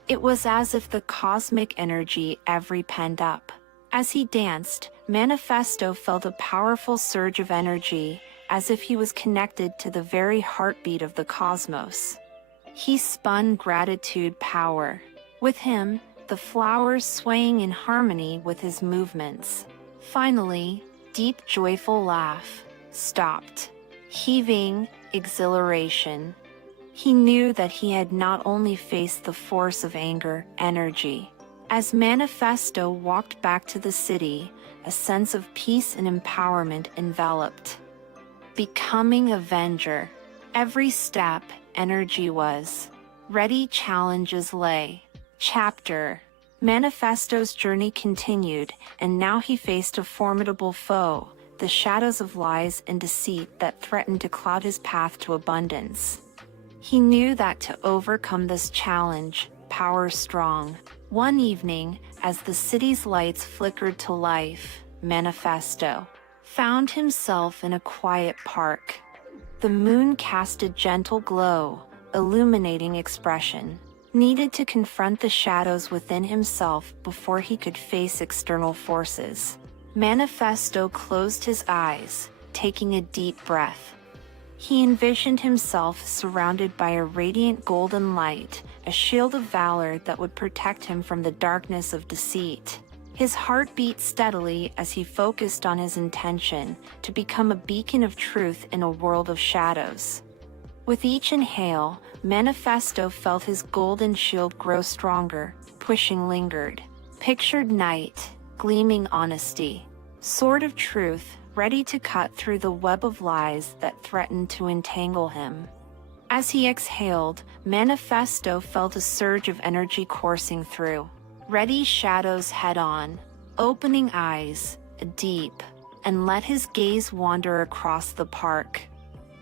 It was as if the cosmic energy every penned up. As he danced, Manifesto felt a powerful surge of energy, as if he was connected to the very heartbeat of the cosmos. He spun gratitude power. With him, the flowers swaying in harmony with his movements. Finally, deep joyful laugh stopped. Heaving exhilaration. He knew that he had not only faced the force of anger, energy. As Manifesto walked back to the city, a sense of peace and empowerment enveloped. Becoming Avenger. Every step, energy was. Ready, challenges lay. Chapter. Manifesto's journey continued, and now he faced a formidable foe, the shadows of lies and deceit that threatened to cloud his path to abundance. He knew that to overcome this challenge, power strong. One evening, as the city's lights flickered to life, Manifesto found himself in a quiet park. The moon cast a gentle glow, illuminating expression. Needed to confront the shadows within himself before he could face external forces. Manifesto closed his eyes, taking a deep breath. He envisioned himself surrounded by a radiant golden light, a shield of valor that would protect him from the darkness of deceit. His heart beat steadily as he focused on his intention to become a beacon of truth in a world of shadows. With each inhale, Manifesto felt his golden shield grow stronger, pushing lingered. Pictured night, gleaming honesty. Sword of truth, ready to cut through the web of lies that threatened to entangle him. As he exhaled, Manifesto felt a surge of energy coursing through. Ready, shadows head on. Opening eyes, deep, and let his gaze wander across the park.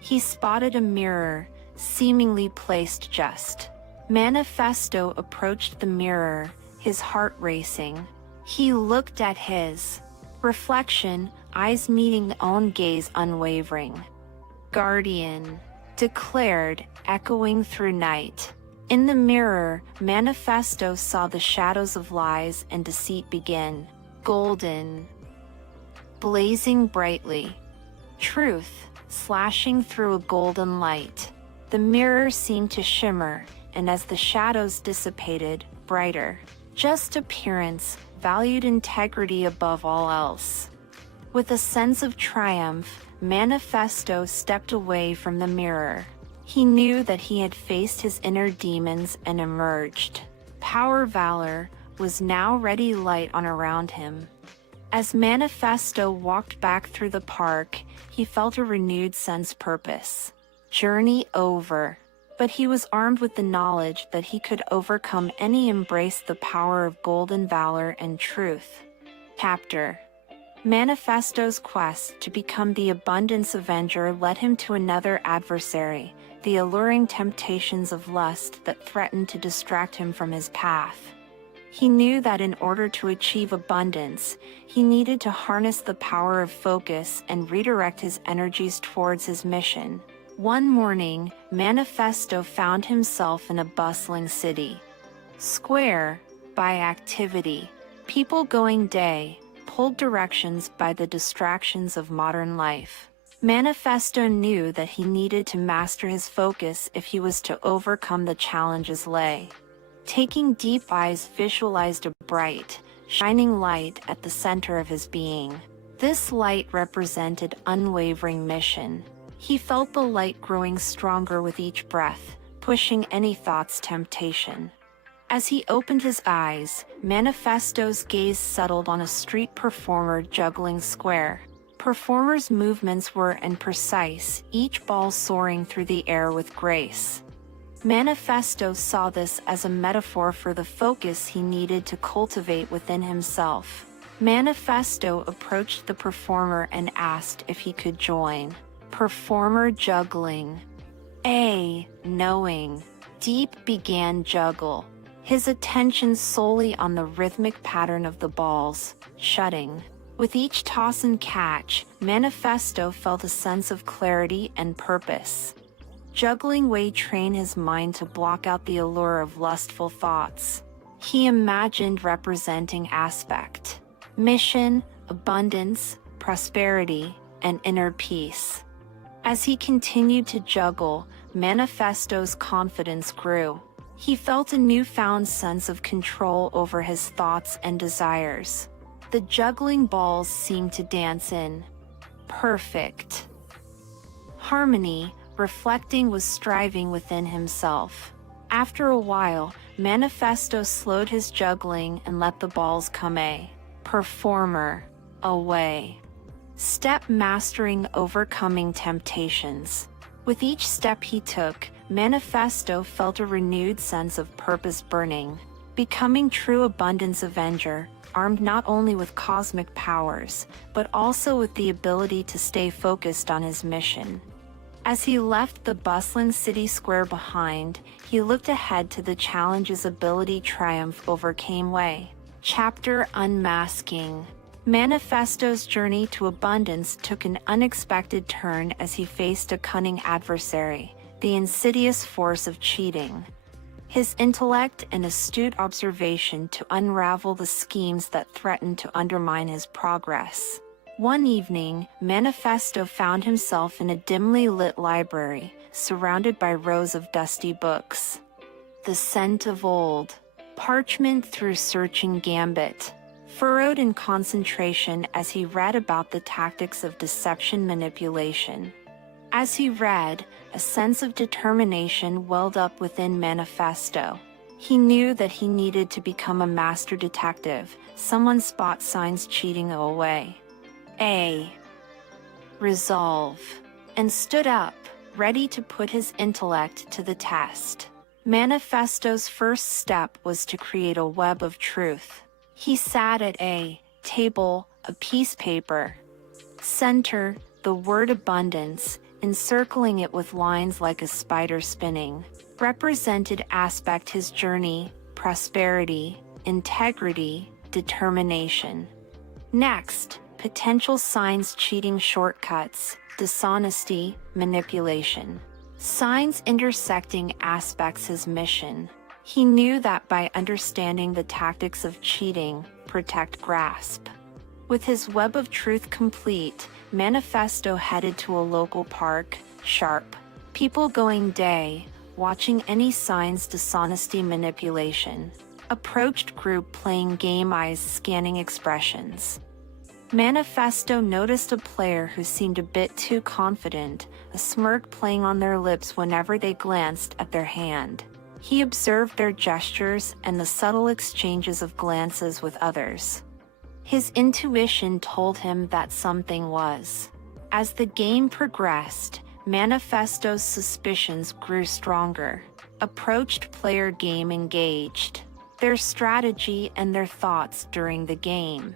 He spotted a mirror, seemingly placed just. Manifesto approached the mirror, his heart racing. He looked at his reflection, eyes meeting the own gaze unwavering. Guardian, declared, echoing through night. In the mirror, Manifesto saw the shadows of lies and deceit begin. Golden, blazing brightly. Truth, slashing through a golden light. The mirror seemed to shimmer, and as the shadows dissipated, brighter. Just appearance, valued integrity above all else. With a sense of triumph, Manifesto stepped away from the mirror. He knew that he had faced his inner demons and emerged. Power valor was now ready light on around him. As Manifesto walked back through the park, he felt a renewed sense of purpose. Journey over. But he was armed with the knowledge that he could overcome any embrace the power of golden valor and truth. Chapter. Manifesto's quest to become the Abundance Avenger led him to another adversary, the alluring temptations of lust that threatened to distract him from his path. He knew that in order to achieve abundance, he needed to harness the power of focus and redirect his energies towards his mission. One morning, Manifesto found himself in a bustling city. Square, by activity, people going day, pulled directions by the distractions of modern life. Manifesto knew that he needed to master his focus if he was to overcome the challenges lay. Taking deep eyes visualized a bright, shining light at the center of his being. This light represented unwavering mission. He felt the light growing stronger with each breath, pushing any thought's temptation. As he opened his eyes, Manifesto's gaze settled on a street performer juggling square. Performer's movements were imprecise, each ball soaring through the air with grace. Manifesto saw this as a metaphor for the focus he needed to cultivate within himself. Manifesto approached the performer and asked if he could join. Performer juggling. Knowing. Deep began juggle, his attention solely on the rhythmic pattern of the balls, shutting. With each toss and catch, Manifesto felt a sense of clarity and purpose. Juggling would train his mind to block out the allure of lustful thoughts. He imagined representing aspect, mission, abundance, prosperity, and inner peace. As he continued to juggle, Manifesto's confidence grew. He felt a newfound sense of control over his thoughts and desires. The juggling balls seemed to dance in perfect harmony, reflecting was striving within himself. After a while, Manifesto slowed his juggling and let the balls come performer away. Step mastering overcoming temptations. With each step he took, Manifesto felt a renewed sense of purpose burning, becoming true abundance avenger, armed not only with cosmic powers, but also with the ability to stay focused on his mission. As he left the bustling city square behind, he looked ahead to the challenge's ability triumph overcame way. Chapter Unmasking. Manifesto's journey to abundance took an unexpected turn as he faced a cunning adversary, the insidious force of cheating. His intellect and astute observation to unravel the schemes that threatened to undermine his progress. One evening, Manifesto found himself in a dimly lit library, surrounded by rows of dusty books. The scent of old parchment through searching gambit, furrowed in concentration as he read about the tactics of deception manipulation. As he read, a sense of determination welled up within Manifesto. He knew that he needed to become a master detective, someone spot signs cheating away. Resolve. And stood up, ready to put his intellect to the test. Manifesto's first step was to create a web of truth. He sat at a table, a piece paper. Center, the word abundance, encircling it with lines like a spider spinning, represented aspect his journey, prosperity, integrity, determination. Next, potential signs cheating shortcuts, dishonesty, manipulation. Signs intersecting aspects his mission. He knew that by understanding the tactics of cheating, protect grasp. With his web of truth complete, Manifesto headed to a local park, sharp. People going day, watching any signs dishonesty manipulation. Approached group playing game eyes scanning expressions. Manifesto noticed a player who seemed a bit too confident, a smirk playing on their lips whenever they glanced at their hand. He observed their gestures and the subtle exchanges of glances with others. His intuition told him that something was. As the game progressed, Manifesto's suspicions grew stronger. Approached player game engaged. Their strategy and their thoughts during the game.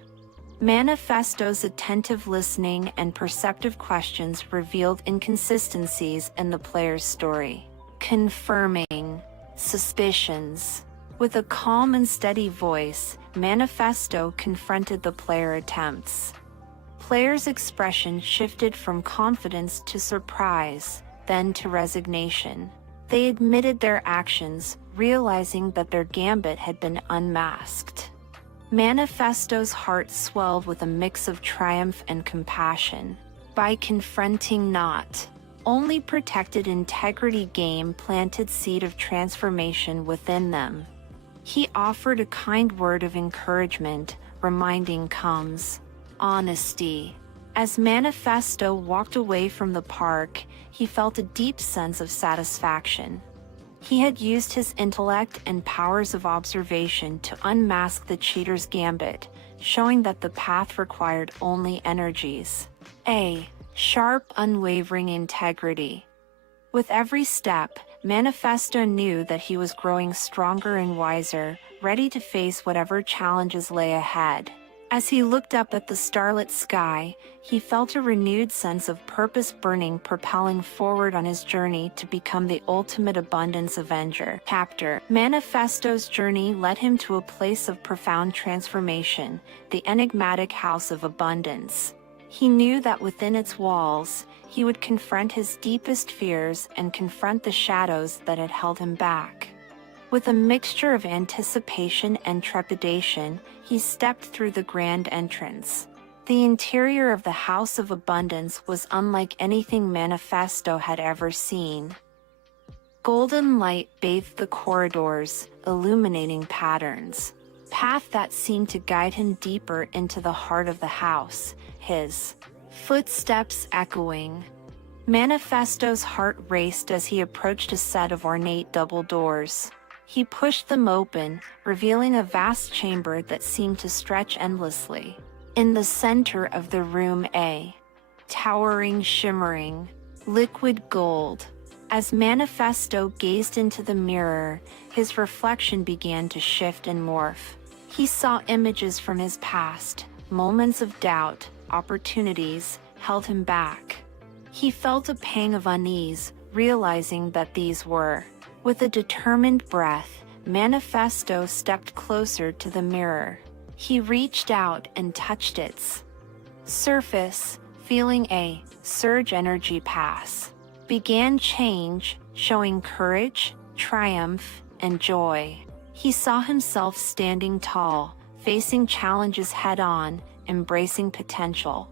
Manifesto's attentive listening and perceptive questions revealed inconsistencies in the player's story, confirming suspicions. With a calm and steady voice, Manifesto confronted the player attempts. Player's expression shifted from confidence to surprise, then to resignation. They admitted their actions, realizing that their gambit had been unmasked. Manifesto's heart swelled with a mix of triumph and compassion. By confronting not only protected integrity game planted seed of transformation within them. He offered a kind word of encouragement, reminding comes honesty. As Manifesto walked away from the park, he felt a deep sense of satisfaction. He had used his intellect and powers of observation to unmask the cheater's gambit, showing that the path required only energies. Sharp, unwavering integrity. With every step, Manifesto knew that he was growing stronger and wiser, ready to face whatever challenges lay ahead. As he looked up at the starlit sky, he felt a renewed sense of purpose burning, propelling forward on his journey to become the ultimate abundance avenger. Chapter: Manifesto's journey led him to a place of profound transformation, the enigmatic house of abundance. He knew that within its walls, he would confront his deepest fears and confront the shadows that had held him back. With a mixture of anticipation and trepidation, he stepped through the grand entrance. The interior of the House of Abundance was unlike anything Manifesto had ever seen. Golden light bathed the corridors, illuminating patterns. Path that seemed to guide him deeper into the heart of the house, his footsteps echoing. Manifesto's heart raced as he approached a set of ornate double doors. He pushed them open, revealing a vast chamber that seemed to stretch endlessly. In the center of the room, a towering, shimmering, liquid gold. As Manifesto gazed into the mirror, his reflection began to shift and morph. He saw images from his past, moments of doubt, opportunities held him back. He felt a pang of unease, realizing that these were. With a determined breath, Manifesto stepped closer to the mirror. He reached out and touched its surface, feeling a surge energy pass. Began change, showing courage, triumph, and joy. He saw himself standing tall, facing challenges head-on, embracing potential.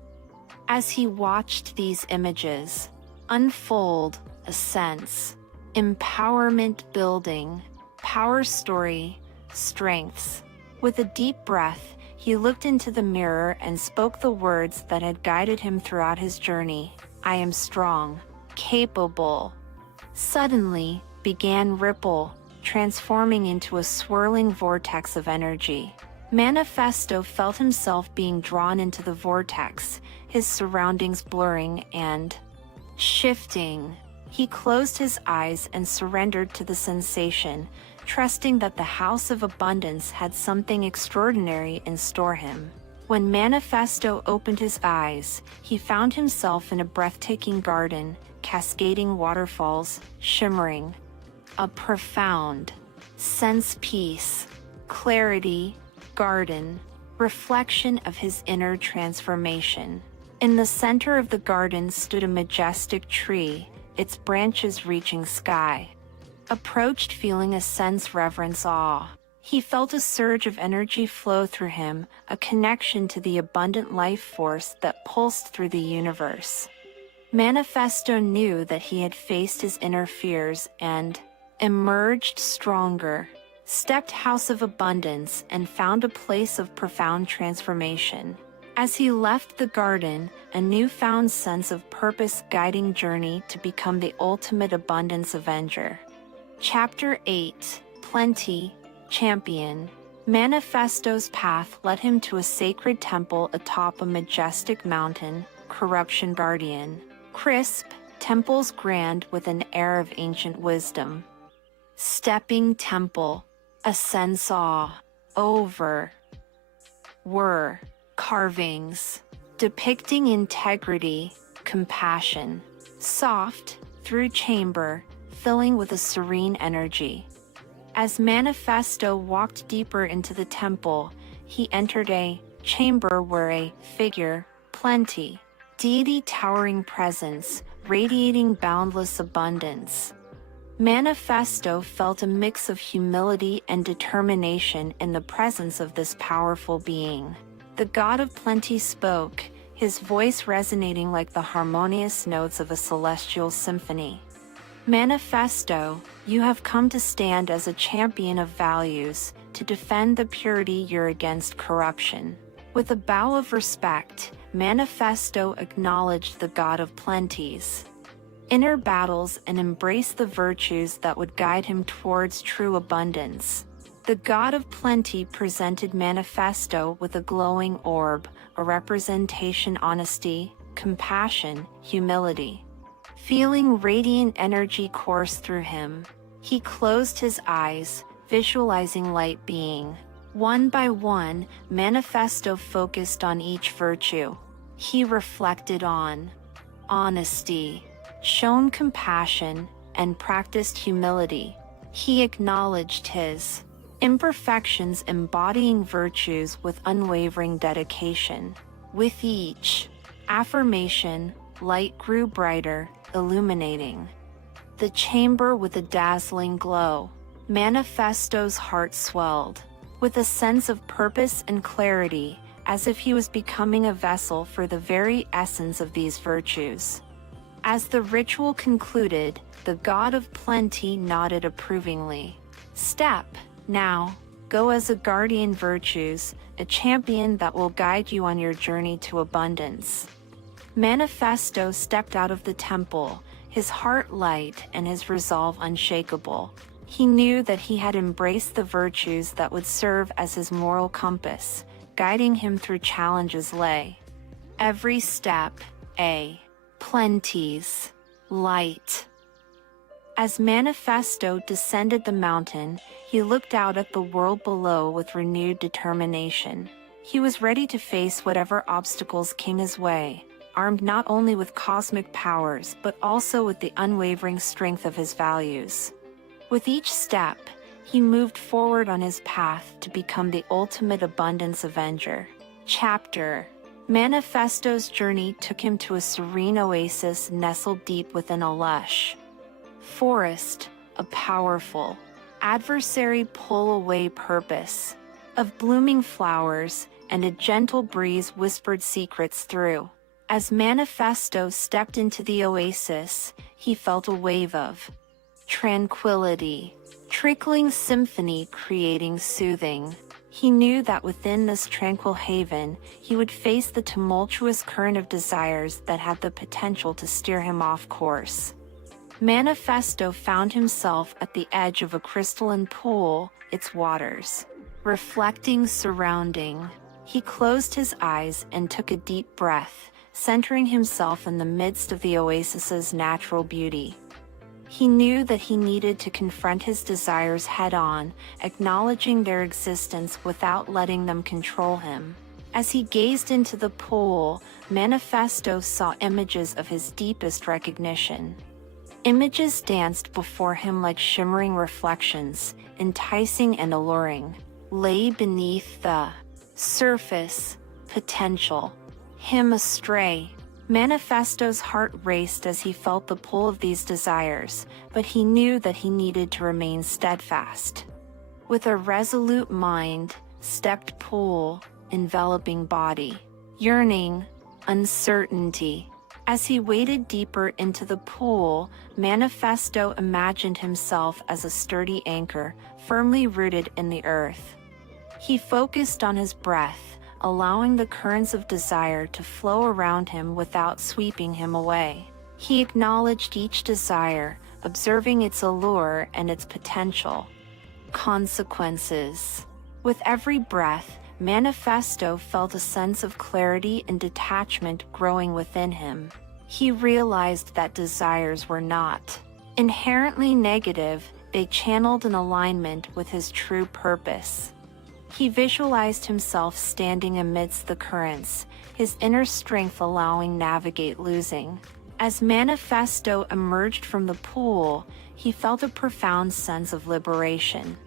As he watched these images unfold, a sense empowerment building, power story, strengths. With a deep breath, he looked into the mirror and spoke the words that had guided him throughout his journey. I am strong, capable. Suddenly, began ripple, transforming into a swirling vortex of energy. Manifesto felt himself being drawn into the vortex, his surroundings blurring and shifting. He closed his eyes and surrendered to the sensation, trusting that the House of Abundance had something extraordinary in store him. When Manifesto opened his eyes, he found himself in a breathtaking garden, cascading waterfalls, shimmering. A profound sense peace, clarity, garden, reflection of his inner transformation. In the center of the garden stood a majestic tree, its branches reaching sky. Approached feeling a sense reverence awe. He felt a surge of energy flow through him, a connection to the abundant life force that pulsed through the universe. Manifesto knew that he had faced his inner fears and emerged stronger, stepped House of Abundance and found a place of profound transformation. As he left the garden, a newfound sense of purpose guiding journey to become the ultimate abundance avenger. Chapter 8: Plenty, Champion. Manifesto's path led him to a sacred temple atop a majestic mountain, Corruption Guardian. Crisp, temples grand with an air of ancient wisdom. Stepping temple, a sense awe. Over. Were. Carvings, depicting integrity, compassion. Soft, through chamber, filling with a serene energy. As Manifesto walked deeper into the temple, he entered a chamber where a figure, Plenty, deity towering presence, radiating boundless abundance. Manifesto felt a mix of humility and determination in the presence of this powerful being. The God of Plenty spoke, his voice resonating like the harmonious notes of a celestial symphony. Manifesto, you have come to stand as a champion of values, to defend the purity you're against corruption. With a bow of respect, Manifesto acknowledged the God of Plenty's inner battles and embraced the virtues that would guide him towards true abundance. The God of Plenty presented Manifesto with a glowing orb, a representation honesty, compassion, humility. Feeling radiant energy course through him, he closed his eyes, visualizing light being One by one, Manifesto focused on each virtue. He reflected on honesty, shown compassion, and practiced humility. He acknowledged his imperfections, embodying virtues with unwavering dedication. With each affirmation, light grew brighter, illuminating the chamber with a dazzling glow. Manifesto's heart swelled with a sense of purpose and clarity, as if he was becoming a vessel for the very essence of these virtues. As the ritual concluded, the god of plenty nodded approvingly. Step, now, go as a guardian virtues, a champion that will guide you on your journey to abundance. Manifesto stepped out of the temple, his heart light and his resolve unshakable. He knew that he had embraced the virtues that would serve as his moral compass, guiding him through challenges lay. Every step, plenty's light. As Manifesto descended the mountain, he looked out at the world below with renewed determination. He was ready to face whatever obstacles came his way, armed not only with cosmic powers but also with the unwavering strength of his values. With each step, he moved forward on his path to become the ultimate abundance avenger. Chapter: Manifesto's journey took him to a serene oasis nestled deep within a lush forest, a powerful adversary pull away purpose of blooming flowers, and a gentle breeze whispered secrets through. As Manifesto stepped into the oasis, he felt a wave of tranquility, trickling symphony creating soothing. He knew that within this tranquil haven, he would face the tumultuous current of desires that had the potential to steer him off course. Manifesto found himself at the edge of a crystalline pool, its waters reflecting surrounding. He closed his eyes and took a deep breath, centering himself in the midst of the oasis's natural beauty. He knew that he needed to confront his desires head-on, acknowledging their existence without letting them control him. As he gazed into the pool, Manifesto saw images of his deepest recognition. Images danced before him like shimmering reflections, enticing and alluring. Lay beneath the surface, potential. Him astray. Manifesto's heart raced as he felt the pull of these desires, but he knew that he needed to remain steadfast. With a resolute mind, stepped pool, enveloping body, yearning, uncertainty. As he waded deeper into the pool, Manifesto imagined himself as a sturdy anchor, firmly rooted in the earth. He focused on his breath, allowing the currents of desire to flow around him without sweeping him away. He acknowledged each desire, observing its allure and its potential consequences. With every breath, Manifesto felt a sense of clarity and detachment growing within him. He realized that desires were not inherently negative, they channeled in alignment with his true purpose. He visualized himself standing amidst the currents, his inner strength allowing navigate losing. As Manifesto emerged from the pool, he felt a profound sense of liberation.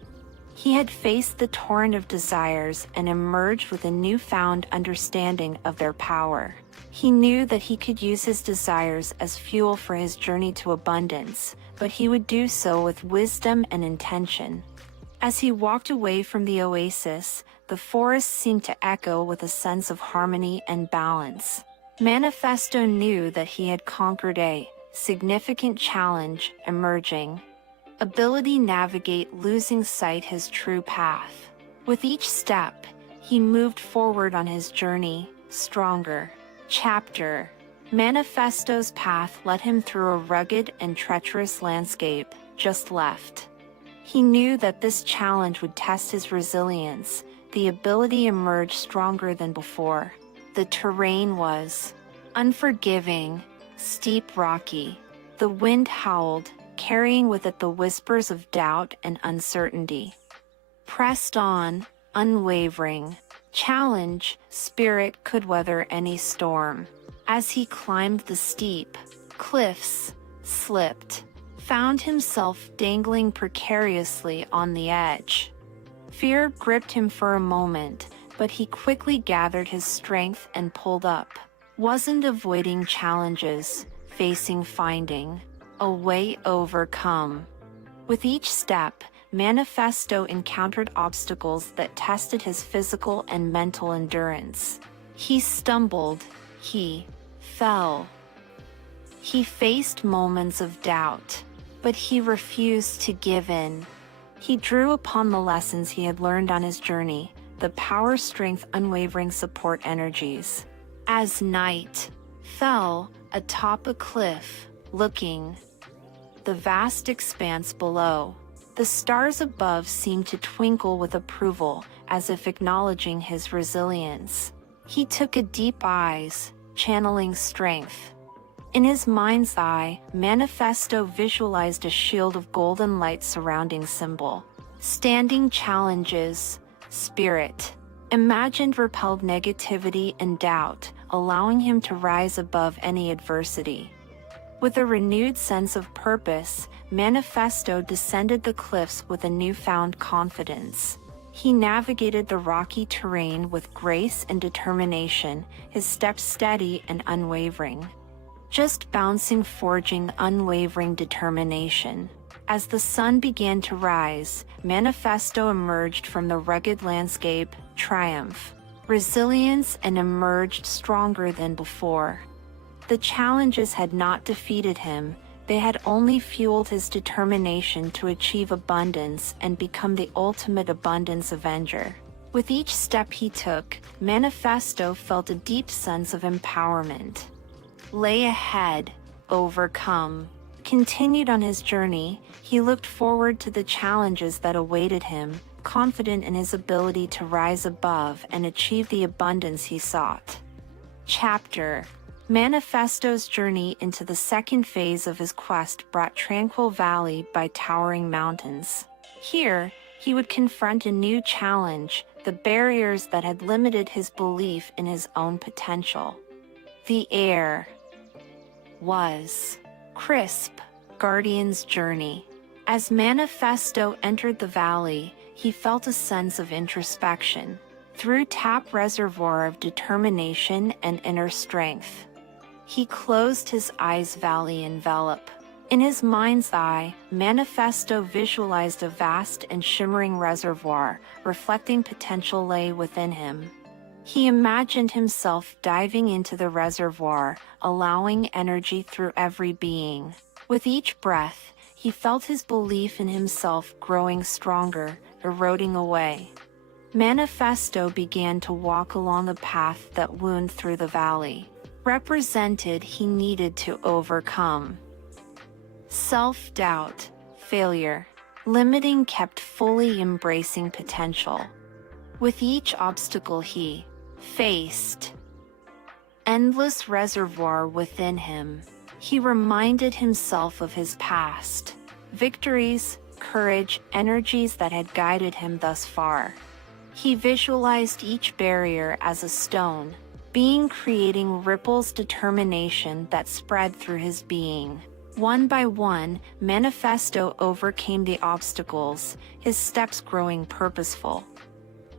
He had faced the torrent of desires and emerged with a newfound understanding of their power. He knew that he could use his desires as fuel for his journey to abundance, but he would do so with wisdom and intention. As he walked away from the oasis, the forest seemed to echo with a sense of harmony and balance. Manifesto knew that he had conquered a significant challenge emerging. Ability navigate losing sight his true path. With each step, he moved forward on his journey, stronger. Chapter: Manifesto's path led him through a rugged and treacherous landscape, just left. He knew that this challenge would test his resilience. The ability emerged stronger than before. The terrain was unforgiving, steep, rocky. The wind howled, carrying with it the whispers of doubt and uncertainty. Pressed on, unwavering challenge, spirit could weather any storm. As he climbed the steep cliffs, slipped, found himself dangling precariously on the edge. Fear gripped him for a moment, but he quickly gathered his strength and pulled up. Wasn't avoiding challenges, finding a way overcome. With each step, Manifesto encountered obstacles that tested his physical and mental endurance. He stumbled, he fell. He faced moments of doubt, but he refused to give in. He drew upon the lessons he had learned on his journey, the power, strength, unwavering support energies. As night fell atop a cliff, looking the vast expanse below, the stars above seemed to twinkle with approval, as if acknowledging his resilience. He took a deep breath, channeling strength. In his mind's eye, Manifesto visualized a shield of golden light surrounding symbol. Standing challenges, spirit. Imagined repelled negativity and doubt, allowing him to rise above any adversity. With a renewed sense of purpose, Manifesto descended the cliffs with a newfound confidence. He navigated the rocky terrain with grace and determination, his steps steady and unwavering. Just bouncing, forging unwavering determination. As the sun began to rise, Manifesto emerged from the rugged landscape, triumph, resilience, and emerged stronger than before. The challenges had not defeated him, they had only fueled his determination to achieve abundance and become the ultimate abundance avenger. With each step he took, Manifesto felt a deep sense of empowerment. Lay ahead, overcome. Continued on his journey, he looked forward to the challenges that awaited him, confident in his ability to rise above and achieve the abundance he sought. Chapter: Manifesto's journey into the second phase of his quest brought Tranquil Valley by towering mountains. Here, he would confront a new challenge, the barriers that had limited his belief in his own potential. The air was crisp, Guardian's journey. As Manifesto entered the valley, he felt a sense of introspection. Through tap reservoir of determination and inner strength. He closed his eyes, valley envelop. In his mind's eye, Manifesto visualized a vast and shimmering reservoir, reflecting potential lay within him. He imagined himself diving into the reservoir, allowing energy through every being. With each breath, he felt his belief in himself growing stronger, eroding away. Manifesto began to walk along the path that wound through the valley. Represented he needed to overcome. Self-doubt, failure, limiting kept fully embracing potential. With each obstacle he faced, endless reservoir within him. He reminded himself of his past, victories, courage, energies that had guided him thus far. He visualized each barrier as a stone, being creating ripples, determination that spread through his being. One by one, Manifesto overcame the obstacles, his steps growing purposeful.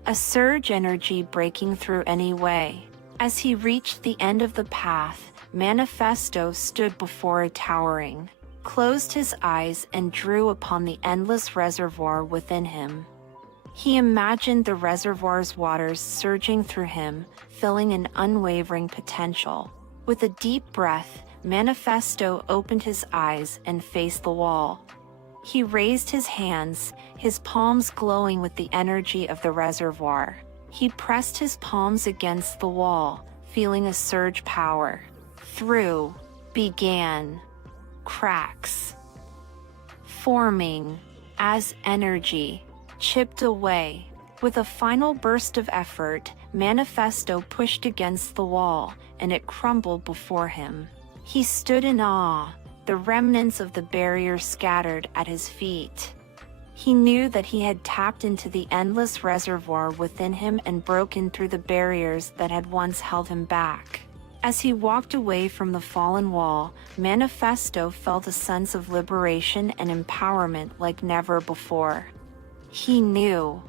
A surge energy breaking through any way. As he reached the end of the path, Manifesto stood before a towering, closed his eyes and drew upon the endless reservoir within him. He imagined the reservoir's waters surging through him, filling an unwavering potential. With a deep breath, Manifesto opened his eyes and faced the wall. He raised his hands, his palms glowing with the energy of the reservoir. He pressed his palms against the wall, feeling a surge power. Through began cracks, forming as energy chipped away. With a final burst of effort, Manifesto pushed against the wall, and it crumbled before him. He stood in awe, the remnants of the barrier scattered at his feet. He knew that he had tapped into the endless reservoir within him and broken through the barriers that had once held him back. As he walked away from the fallen wall, Manifesto felt a sense of liberation and empowerment like never before. He knew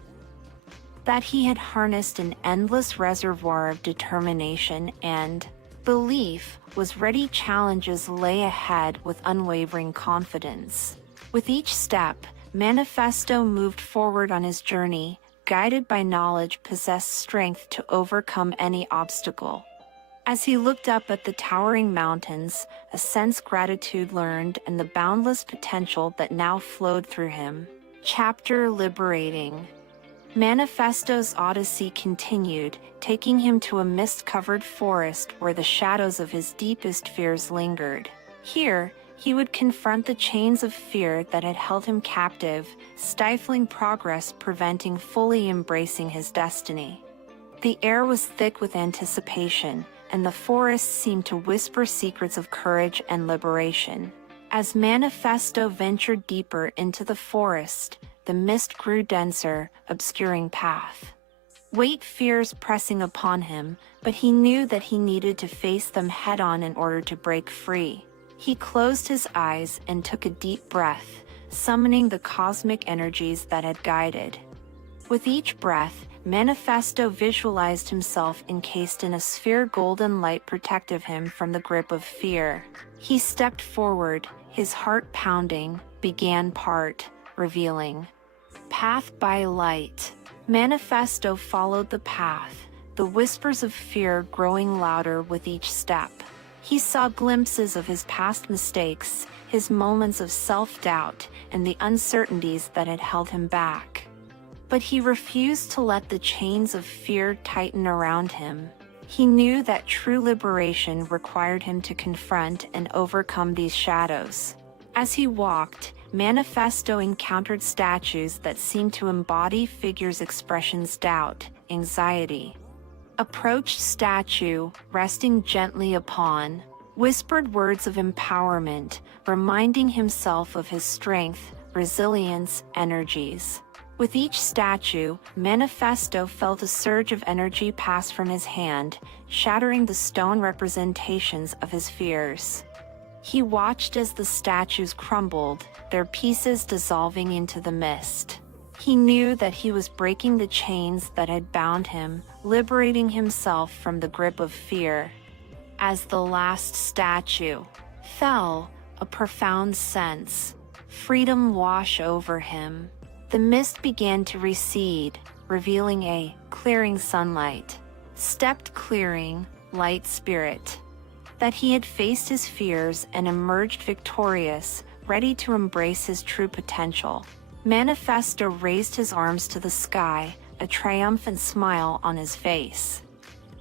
that he had harnessed an endless reservoir of determination and belief was ready. Challenges lay ahead with unwavering confidence. With each step, Manifesto moved forward on his journey, guided by knowledge, possessed strength to overcome any obstacle. As he looked up at the towering mountains, a sense gratitude learned and the boundless potential that now flowed through him. Chapter liberating. Manifesto's odyssey continued, taking him to a mist-covered forest where the shadows of his deepest fears lingered. Here, he would confront the chains of fear that had held him captive, stifling progress, preventing fully embracing his destiny. The air was thick with anticipation, and the forest seemed to whisper secrets of courage and liberation. As Manifesto ventured deeper into the forest, the mist grew denser, obscuring path. Weight fears pressing upon him, but he knew that he needed to face them head-on in order to break free. He closed his eyes and took a deep breath, summoning the cosmic energies that had guided. With each breath, Manifesto visualized himself encased in a sphere. Golden light protected him from the grip of fear. He stepped forward, his heart pounding, began part, revealing. Path by light. Manifesto followed the path, the whispers of fear growing louder with each step. He saw glimpses of his past mistakes, his moments of self-doubt, and the uncertainties that had held him back. But he refused to let the chains of fear tighten around him. He knew that true liberation required him to confront and overcome these shadows. As he walked, Manifesto encountered statues that seemed to embody figures' expressions: doubt, anxiety. Approached statue, resting gently upon, whispered words of empowerment, reminding himself of his strength, resilience, energies. With each statue, Manifesto felt a surge of energy pass from his hand, shattering the stone representations of his fears. He watched as the statues crumbled, their pieces dissolving into the mist. He knew that he was breaking the chains that had bound him, liberating himself from the grip of fear. As the last statue fell, a profound sense, freedom washed over him. The mist began to recede, revealing a clearing sunlight. Stepped clearing, light spirit. That he had faced his fears and emerged victorious, ready to embrace his true potential. Manifesto raised his arms to the sky, a triumphant smile on his face.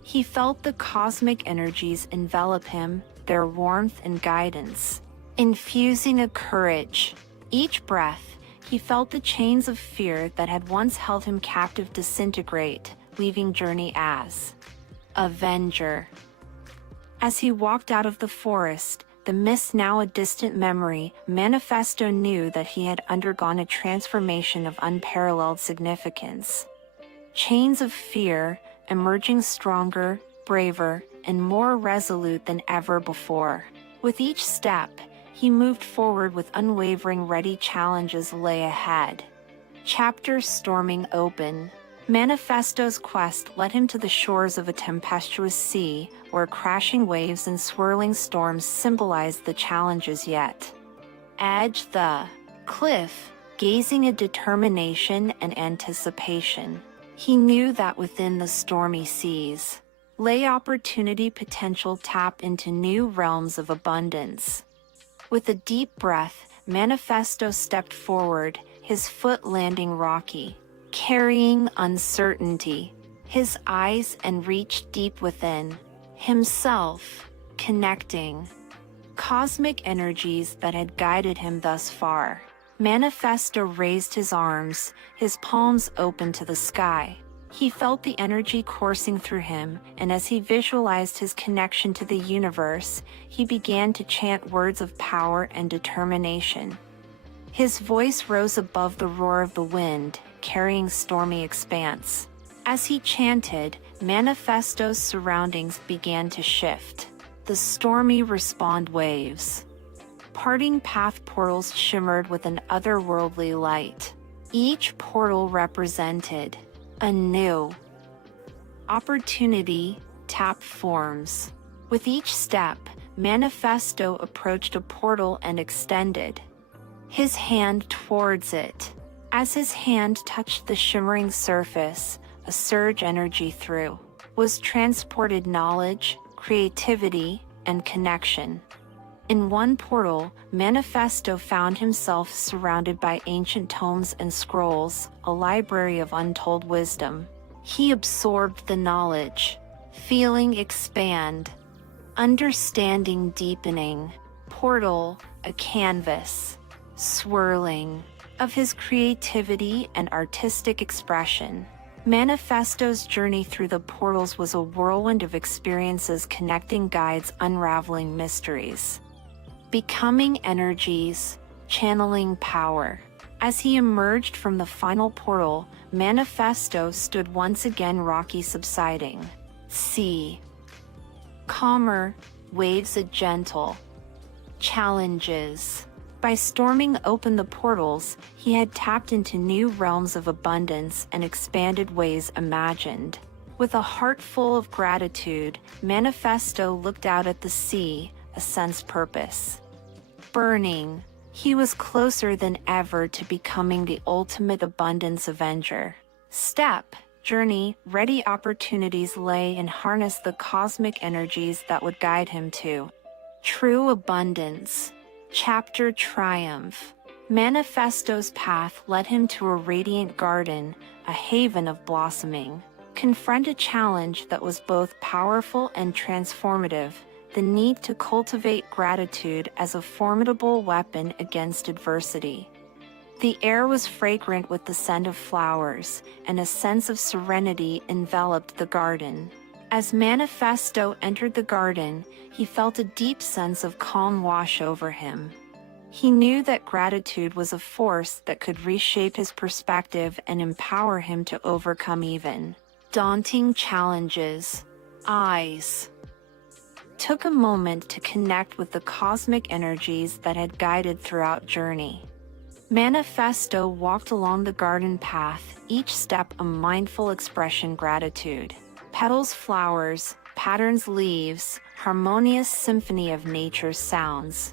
He felt the cosmic energies envelop him, their warmth and guidance, infusing a courage. Each breath, he felt the chains of fear that had once held him captive disintegrate, leaving journey as Avenger. As he walked out of the forest, the mist now a distant memory, Manifesto knew that he had undergone a transformation of unparalleled significance. Chains of fear, emerging stronger, braver, and more resolute than ever before. With each step, he moved forward with unwavering ready. Challenges lay ahead. Chapters storming open. Manifesto's quest led him to the shores of a tempestuous sea, where crashing waves and swirling storms symbolized the challenges yet. Edge the cliff, gazing at determination and anticipation. He knew that within the stormy seas lay opportunity, potential tap into new realms of abundance. With a deep breath, Manifesto stepped forward, his foot landing rocky, carrying uncertainty. His eyes and reached deep within himself, connecting cosmic energies that had guided him thus far. Manifesto raised his arms, his palms open to the sky. He felt the energy coursing through him, and as he visualized his connection to the universe, he began to chant words of power and determination. His voice rose above the roar of the wind, carrying stormy expanse. As he chanted, Manifesto's surroundings began to shift. The stormy respond waves. Parting path portals shimmered with an otherworldly light. Each portal represented a new opportunity. Tap forms. With each step, Manifesto approached a portal and extended his hand towards it. As his hand touched the shimmering surface, a surge energy through was transported knowledge, creativity, and connection. In one portal, Manifesto found himself surrounded by ancient tomes and scrolls, a library of untold wisdom. He absorbed the knowledge, feeling expand, understanding deepening. Portal, a canvas, swirling, of his creativity and artistic expression. Manifesto's journey through the portals was a whirlwind of experiences, connecting guides, unraveling mysteries, becoming energies, channeling power. As he emerged from the final portal, Manifesto stood once again, rocky subsiding. Sea calmer, waves a gentle. Challenges. By storming open the portals, he had tapped into new realms of abundance and expanded ways imagined. With a heart full of gratitude, Manifesto looked out at the sea, a sense purpose. Burning, he was closer than ever to becoming the ultimate abundance avenger. Step, journey, ready opportunities lay and harness the cosmic energies that would guide him to true abundance. Chapter Triumph. Manifesto's path led him to a radiant garden, a haven of blossoming. Confront a challenge that was both powerful and transformative, the need to cultivate gratitude as a formidable weapon against adversity. The air was fragrant with the scent of flowers, and a sense of serenity enveloped the garden. As Manifesto entered the garden, he felt a deep sense of calm wash over him. He knew that gratitude was a force that could reshape his perspective and empower him to overcome even daunting challenges. Eyes took a moment to connect with the cosmic energies that had guided throughout journey. Manifesto walked along the garden path, each step a mindful expression gratitude. Petals, flowers, patterns, leaves, harmonious symphony of nature's sounds.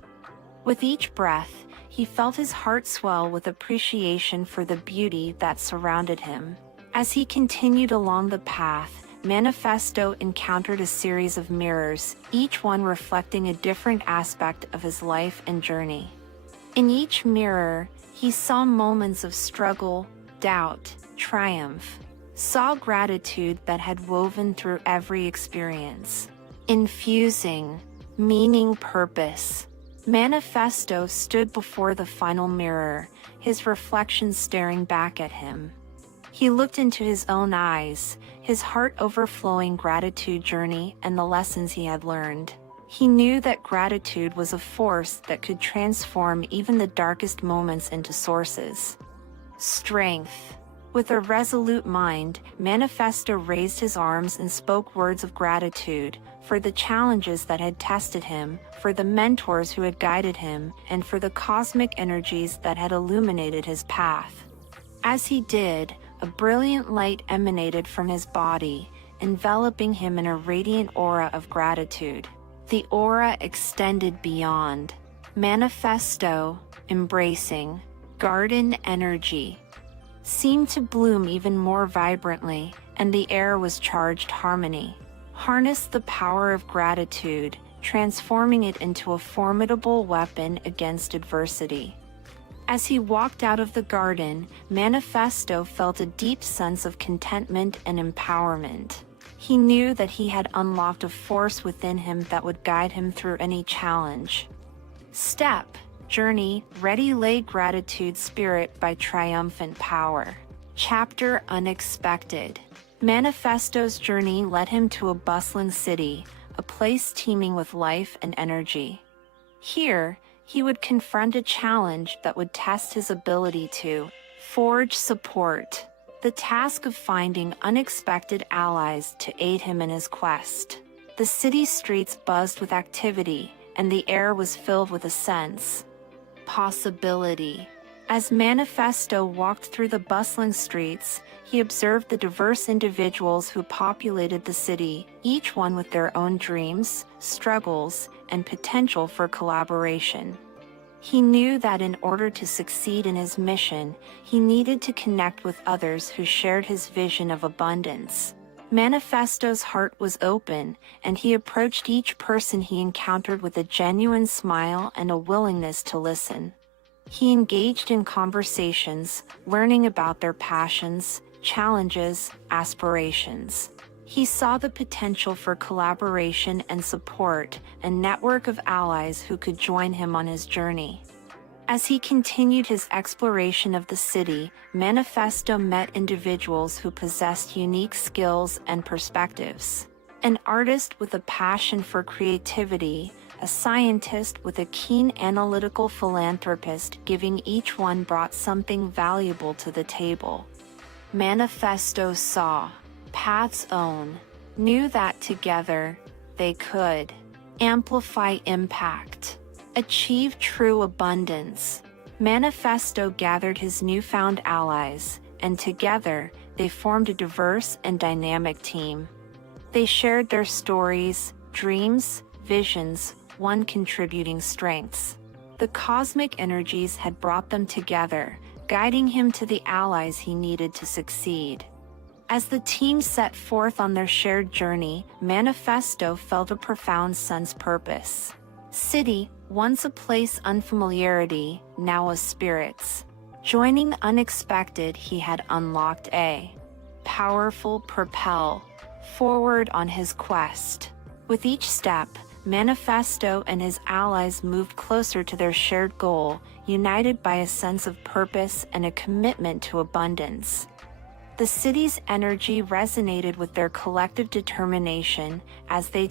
With each breath, he felt his heart swell with appreciation for the beauty that surrounded him. As he continued along the path, Manifesto encountered a series of mirrors, each one reflecting a different aspect of his life and journey. In each mirror, he saw moments of struggle, doubt, triumph. Saw gratitude that had woven through every experience, infusing meaning, purpose. Manifesto stood before the final mirror, his reflection staring back at him. He looked into his own eyes, his heart overflowing gratitude journey and the lessons he had learned. He knew that gratitude was a force that could transform even the darkest moments into sources. Strength. With a resolute mind, Manifesto raised his arms and spoke words of gratitude for the challenges that had tested him, for the mentors who had guided him, and for the cosmic energies that had illuminated his path. As he did, a brilliant light emanated from his body, enveloping him in a radiant aura of gratitude. The aura extended beyond. Manifesto, embracing garden energy, seemed to bloom even more vibrantly, and the air was charged harmony. Harnessed the power of gratitude, transforming it into a formidable weapon against adversity. As he walked out of the garden, Manifesto felt a deep sense of contentment and empowerment. He knew that he had unlocked a force within him that would guide him through any challenge. Step, journey, ready lay gratitude spirit by triumphant power. Chapter Unexpected. Manifesto's journey led him to a bustling city, a place teeming with life and energy. Here, He would confront a challenge that would test his ability to forge support. The task of finding unexpected allies to aid him in his quest. The city streets buzzed with activity, and the air was filled with a sense possibility. As Manifesto walked through the bustling streets, he observed the diverse individuals who populated the city, each one with their own dreams, struggles, and potential for collaboration. He knew that in order to succeed in his mission, he needed to connect with others who shared his vision of abundance. Manifesto's heart was open, and he approached each person he encountered with a genuine smile and a willingness to listen. He engaged in conversations, learning about their passions, challenges, aspirations. He saw the potential for collaboration and support, a network of allies who could join him on his journey. As he continued his exploration of the city, Manifesto met individuals who possessed unique skills and perspectives. An artist with a passion for creativity, a scientist with a keen analytical philanthropist, giving each one brought something valuable to the table. Manifesto saw paths own, knew that together they could amplify impact, achieve true abundance. Manifesto gathered his newfound allies, and together they formed a diverse and dynamic team. They shared their stories, dreams, visions, one contributing strengths. The cosmic energies had brought them together, guiding him to the allies he needed to succeed. As the team set forth on their shared journey, Manifesto felt a profound sense of purpose. City, once a place unfamiliarity, now a spirits. Joining the unexpected, he had unlocked a powerful propel forward on his quest. With each step, Manifesto and his allies moved closer to their shared goal, united by a sense of purpose and a commitment to abundance. The city's energy resonated with their collective determination as they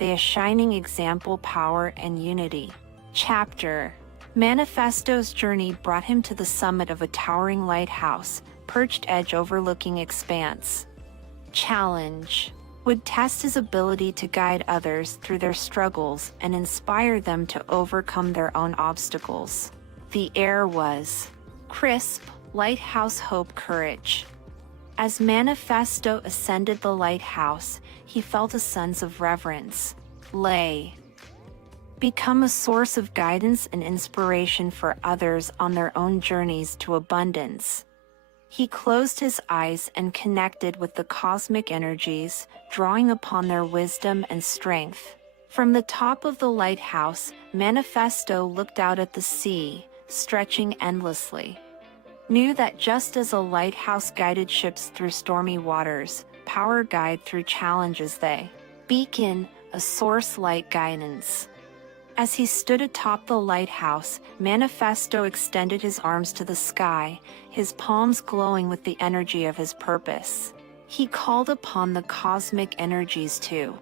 a shining example power and unity. Chapter. Manifesto's journey brought him to the summit of a towering lighthouse, perched edge overlooking expanse. Challenge. Would test his ability to guide others through their struggles and inspire them to overcome their own obstacles. The air was crisp, lighthouse hope courage. As Manifesto ascended the lighthouse, he felt a sense of reverence. Become a source of guidance and inspiration for others on their own journeys to abundance. He closed his eyes and connected with the cosmic energies, drawing upon their wisdom and strength. From the top of the lighthouse, Manifesto looked out at the sea, stretching endlessly. Knew that just as a lighthouse guided ships through stormy waters, power guide through challenges they beacon, a source light guidance. As he stood atop the lighthouse, Manifesto extended his arms to the sky, his palms glowing with the energy of his purpose. He called upon the cosmic energies to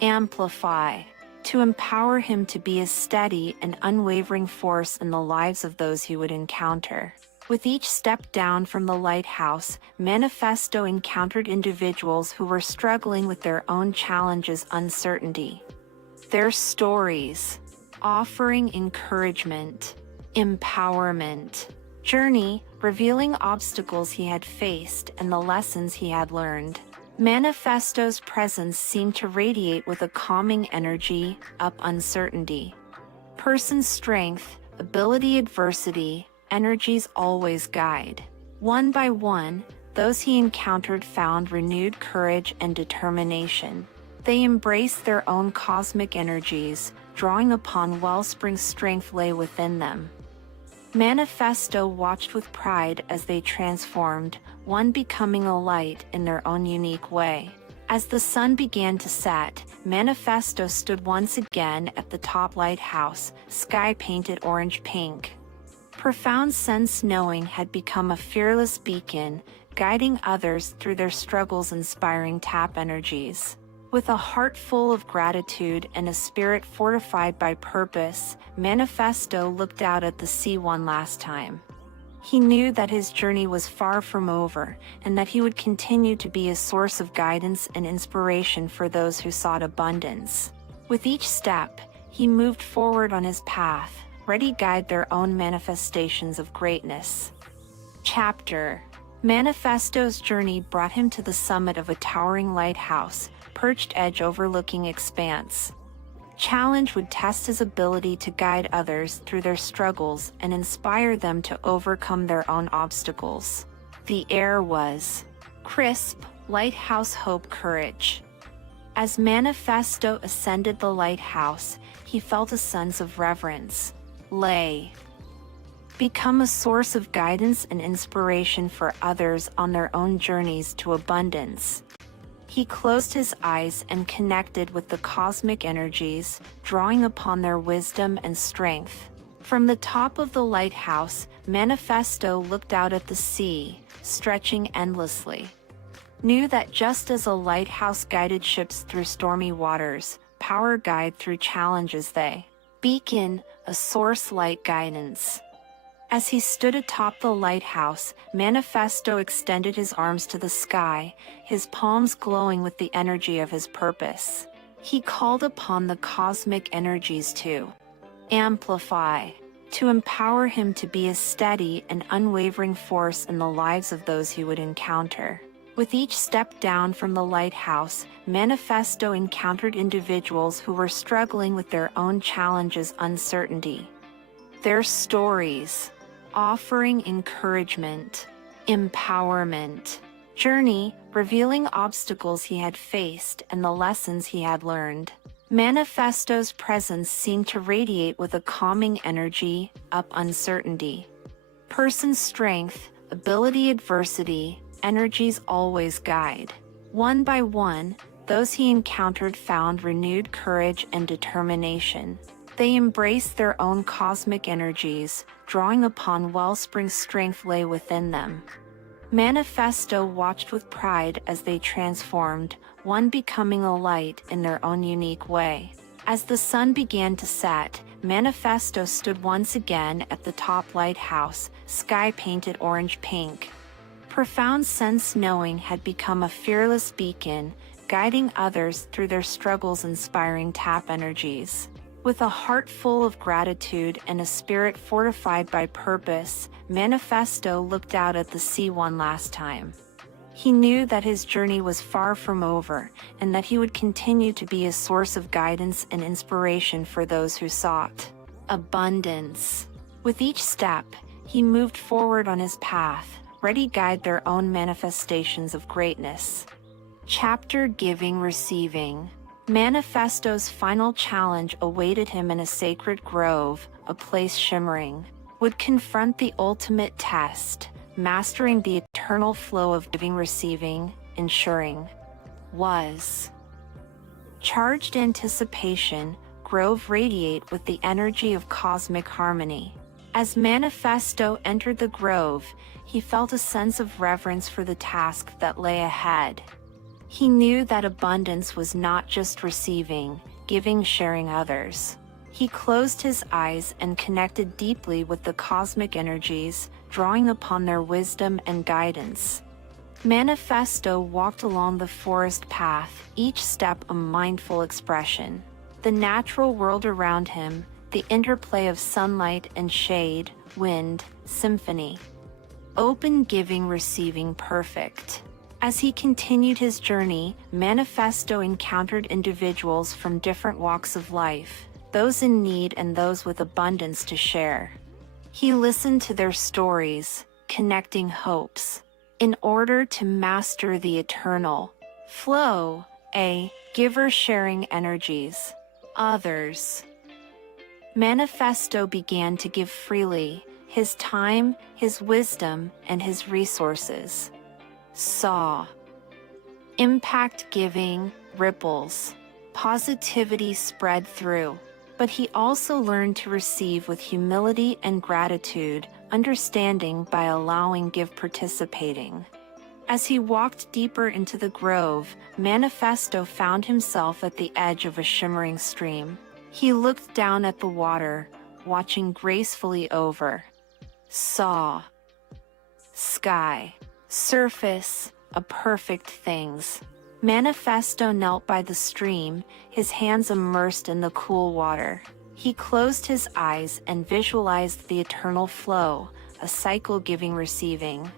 amplify, to empower him to be a steady and unwavering force in the lives of those he would encounter. With each step down from the lighthouse, Manifesto encountered individuals who were struggling with their own challenges, uncertainty. Their stories, offering encouragement, empowerment, journey, revealing obstacles he had faced and the lessons he had learned. Manifesto's presence seemed to radiate with a calming energy, up uncertainty. Person's strength, ability, adversity, energies always guide. One by one, those he encountered found renewed courage and determination. They embraced their own cosmic energies, drawing upon wellspring strength lay within them. Manifesto watched with pride as they transformed, one becoming a light in their own unique way. As the sun began to set, Manifesto stood once again at the top lighthouse, sky painted orange-pink. Profound sense knowing had become a fearless beacon, guiding others through their struggles, inspiring tap energies. With a heart full of gratitude and a spirit fortified by purpose, Manifesto looked out at the sea one last time. He knew that his journey was far from over, and that he would continue to be a source of guidance and inspiration for those who sought abundance. With each step, he moved forward on his path, ready to guide their own manifestations of greatness. Chapter: Manifesto's journey brought him to the summit of a towering lighthouse, perched edge overlooking expanse. Challenge would test his ability to guide others through their struggles and inspire them to overcome their own obstacles. The air was crisp, lighthouse hope courage. As Manifesto ascended the lighthouse, he felt a sense of reverence. Become a source of guidance and inspiration for others on their own journeys to abundance. He closed his eyes and connected with the cosmic energies, drawing upon their wisdom and strength. From the top of the lighthouse, Manifesto looked out at the sea, stretching endlessly. Knew that just as a lighthouse guided ships through stormy waters, power guide through challenges they beacon, a source light guidance. As he stood atop the lighthouse, Manifesto extended his arms to the sky, his palms glowing with the energy of his purpose. He called upon the cosmic energies to amplify, to empower him to be a steady and unwavering force in the lives of those he would encounter. With each step down from the lighthouse, Manifesto encountered individuals who were struggling with their own challenges, uncertainty. Their stories, offering encouragement, empowerment, journey, revealing obstacles he had faced and the lessons he had learned. Manifesto's presence seemed to radiate with a calming energy, up uncertainty. Person strength, ability adversity, energies always guide. One by one, those he encountered found renewed courage and determination. They embraced their own cosmic energies, drawing upon wellspring's strength lay within them. Manifesto watched with pride as they transformed, one becoming a light in their own unique way. As the sun began to set, Manifesto stood once again at the top lighthouse, sky painted orange-pink. Profound sense knowing had become a fearless beacon, guiding others through their struggles, inspiring tap energies. With a heart full of gratitude and a spirit fortified by purpose, Manifesto looked out at the sea one last time. He knew that his journey was far from over, and that he would continue to be a source of guidance and inspiration for those who sought abundance. With each step, he moved forward on his path, ready to guide their own manifestations of greatness. Chapter: Giving Receiving. Manifesto's final challenge awaited him in a sacred grove, a place shimmering, would confront the ultimate test, mastering the eternal flow of giving receiving, ensuring. Was charged anticipation, grove radiate with the energy of cosmic harmony. As Manifesto entered the grove, he felt a sense of reverence for the task that lay ahead. He knew that abundance was not just receiving, giving, sharing others. He closed his eyes and connected deeply with the cosmic energies, drawing upon their wisdom and guidance. Manifesto walked along the forest path, each step a mindful expression. The natural world around him, the interplay of sunlight and shade, wind, symphony. Open, giving, receiving, perfect. As he continued his journey, Manifesto encountered individuals from different walks of life, those in need and those with abundance to share. He listened to their stories, connecting hopes. In order to master the eternal flow, a giver sharing energies, others. Manifesto began to give freely, his time, his wisdom, and his resources. Saw impact giving, ripples, positivity spread through. But he also learned to receive with humility and gratitude, understanding by allowing, give, participating. As he walked deeper into the grove, Manifesto found himself at the edge of a shimmering stream. He looked down at the water, watching gracefully over. Saw. Sky. Surface. A perfect things. Manifesto knelt by the stream, his hands immersed in the cool water. He closed his eyes and visualized the eternal flow, a cycle giving-receiving.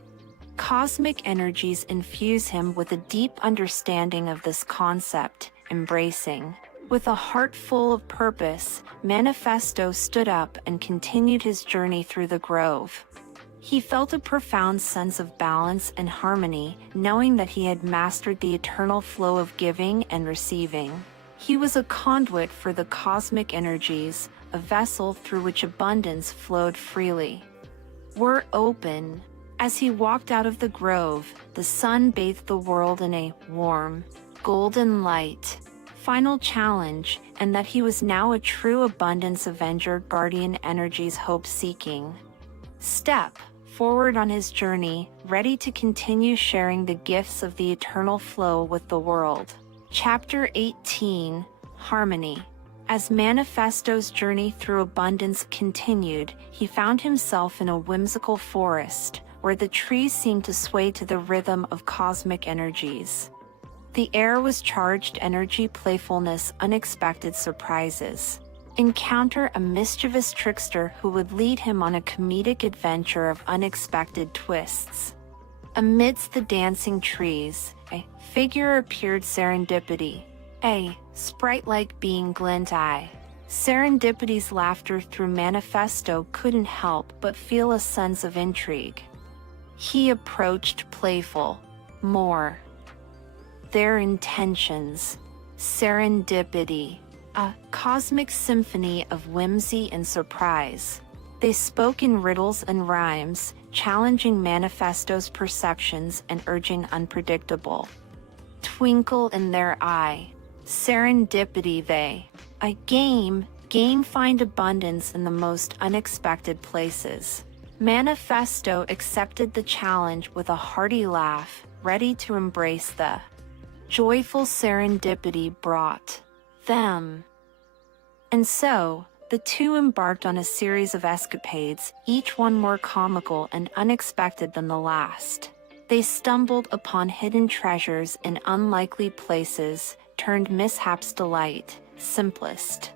Cosmic energies infuse him with a deep understanding of this concept, embracing. With a heart full of purpose, Manifesto stood up and continued his journey through the grove. He felt a profound sense of balance and harmony, knowing that he had mastered the eternal flow of giving and receiving. He was a conduit for the cosmic energies, a vessel through which abundance flowed freely. We're open. As he walked out of the grove, the sun bathed the world in a warm, golden light. Final challenge, and that he was now a true abundance avenger, guardian energies hope-seeking. Step forward on his journey, ready to continue sharing the gifts of the eternal flow with the world. Chapter 18, Harmony. As Manifesto's journey through abundance continued, he found himself in a whimsical forest, where the trees seemed to sway to the rhythm of cosmic energies. The air was charged energy, playfulness, unexpected surprises. Encounter a mischievous trickster who would lead him on a comedic adventure of unexpected twists. Amidst the dancing trees, a figure appeared, serendipity. A sprite-like being glint-eye. Serendipity's laughter through Manifesto couldn't help but feel a sense of intrigue. He approached, playful. More. Their intentions. Serendipity. A cosmic symphony of whimsy and surprise. They spoke in riddles and rhymes, challenging Manifesto's perceptions and urging unpredictable. Twinkle in their eye. Serendipity they. A game find abundance in the most unexpected places. Manifesto accepted the challenge with a hearty laugh, ready to embrace the joyful serendipity brought them. And so, the two embarked on a series of escapades, each one more comical and unexpected than the last. They stumbled upon hidden treasures in unlikely places, turned mishaps delight, simplest.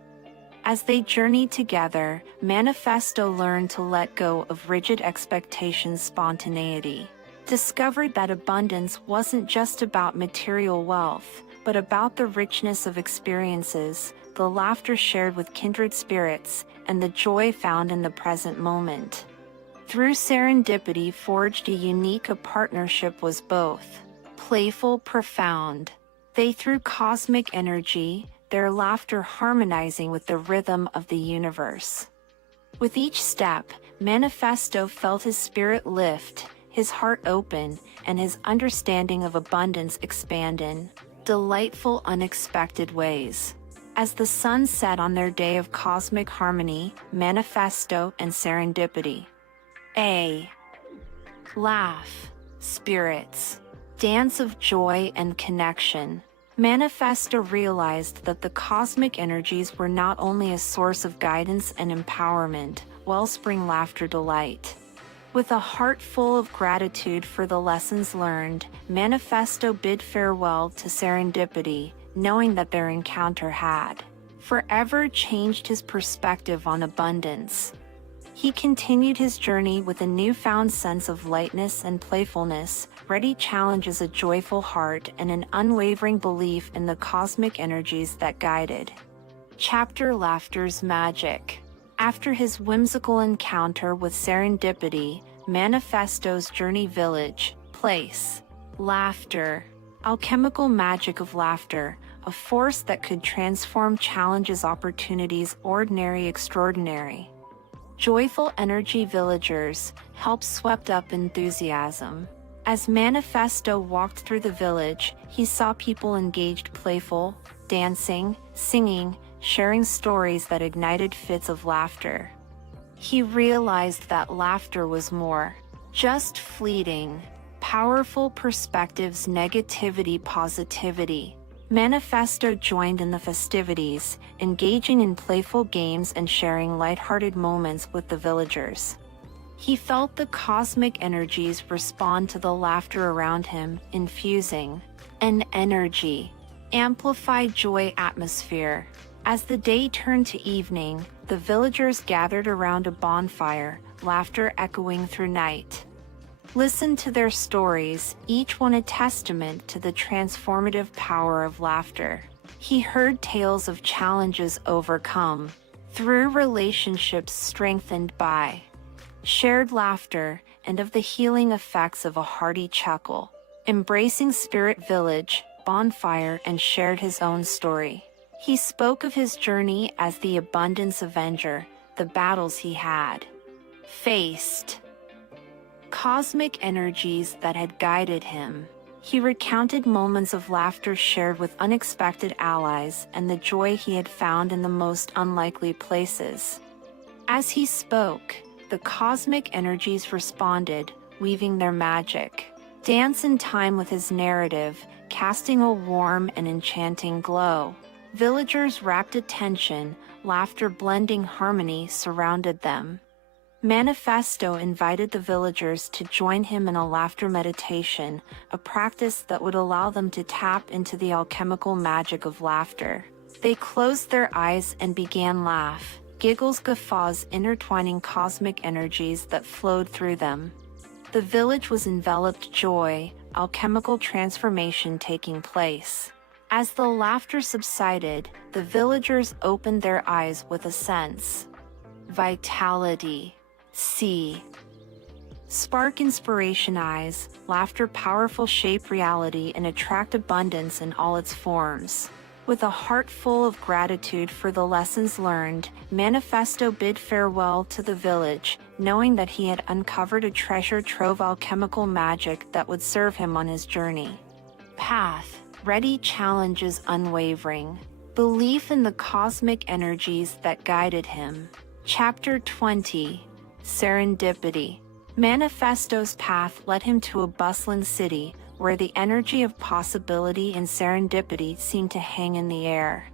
As they journeyed together, Manifesto learned to let go of rigid expectations, spontaneity. Discovered that abundance wasn't just about material wealth, but about the richness of experiences, the laughter shared with kindred spirits, and the joy found in the present moment. Through serendipity forged a unique partnership was both playful, profound. They threw cosmic energy, their laughter harmonizing with the rhythm of the universe. With each step, Manifesto felt his spirit lift, his heart open, and his understanding of abundance expand in delightful, unexpected ways. As the sun set on their day of cosmic harmony, Manifesto and serendipity. A. Laugh. Spirits. Dance of joy and connection. Manifesto realized that the cosmic energies were not only a source of guidance and empowerment, wellspring laughter delight. With a heart full of gratitude for the lessons learned, Manifesto bid farewell to serendipity, knowing that their encounter had forever changed his perspective on abundance. He continued his journey with a newfound sense of lightness and playfulness, ready challenges, a joyful heart, and an unwavering belief in the cosmic energies that guided. Chapter Laughter's Magic. After his whimsical encounter with serendipity, Manifesto's journey village, place, laughter, alchemical magic of laughter, a force that could transform challenges, opportunities, ordinary, extraordinary. Joyful energy villagers, help swept up enthusiasm. As Manifesto walked through the village, he saw people engaged, playful, dancing, singing, sharing stories that ignited fits of laughter. He realized that laughter was more just fleeting. Powerful perspectives, negativity, positivity. Manifesto joined in the festivities, engaging in playful games and sharing lighthearted moments with the villagers. He felt the cosmic energies respond to the laughter around him, infusing an energy, amplified joy atmosphere. As the day turned to evening, the villagers gathered around a bonfire, laughter echoing through night. Listen to their stories, each one a testament to the transformative power of laughter. He heard tales of challenges overcome, through relationships strengthened by shared laughter, and of the healing effects of a hearty chuckle. Embracing Spirit Village, bonfire, and shared his own story. He spoke of his journey as the abundance avenger, the battles he had faced, cosmic energies that had guided him. He recounted moments of laughter shared with unexpected allies and the joy he had found in the most unlikely places. As he spoke, the cosmic energies responded, weaving their magic dance in time with his narrative, casting a warm and enchanting glow. Villagers' rapt attention, laughter blending harmony surrounded them. Manifesto invited the villagers to join him in a laughter meditation, a practice that would allow them to tap into the alchemical magic of laughter. They closed their eyes and began laugh, giggles, guffaws intertwining cosmic energies that flowed through them. The village was enveloped joy, alchemical transformation taking place. As the laughter subsided, the villagers opened their eyes with a sense vitality. See. Spark inspiration eyes, laughter powerful shape reality and attract abundance in all its forms. With a heart full of gratitude for the lessons learned, Manifesto bid farewell to the village, knowing that he had uncovered a treasure trove of alchemical magic that would serve him on his journey. Path, ready, challenges unwavering. Belief in the cosmic energies that guided him. Chapter 20. Serendipity. Manifesto's path led him to a bustling city, where the energy of possibility and serendipity seemed to hang in the air.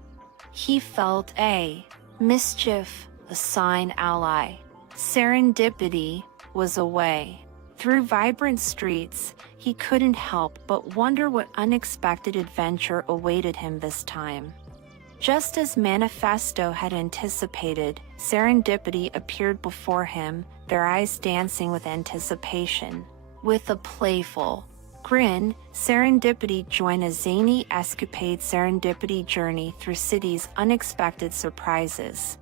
He felt a mischief, a sign ally. Serendipity was a way. Through vibrant streets, he couldn't help but wonder what unexpected adventure awaited him this time. Just as Manifesto had anticipated, serendipity appeared before him, their eyes dancing with anticipation. With a playful grin, serendipity joined a zany escapade serendipity journey through cities' unexpected surprises.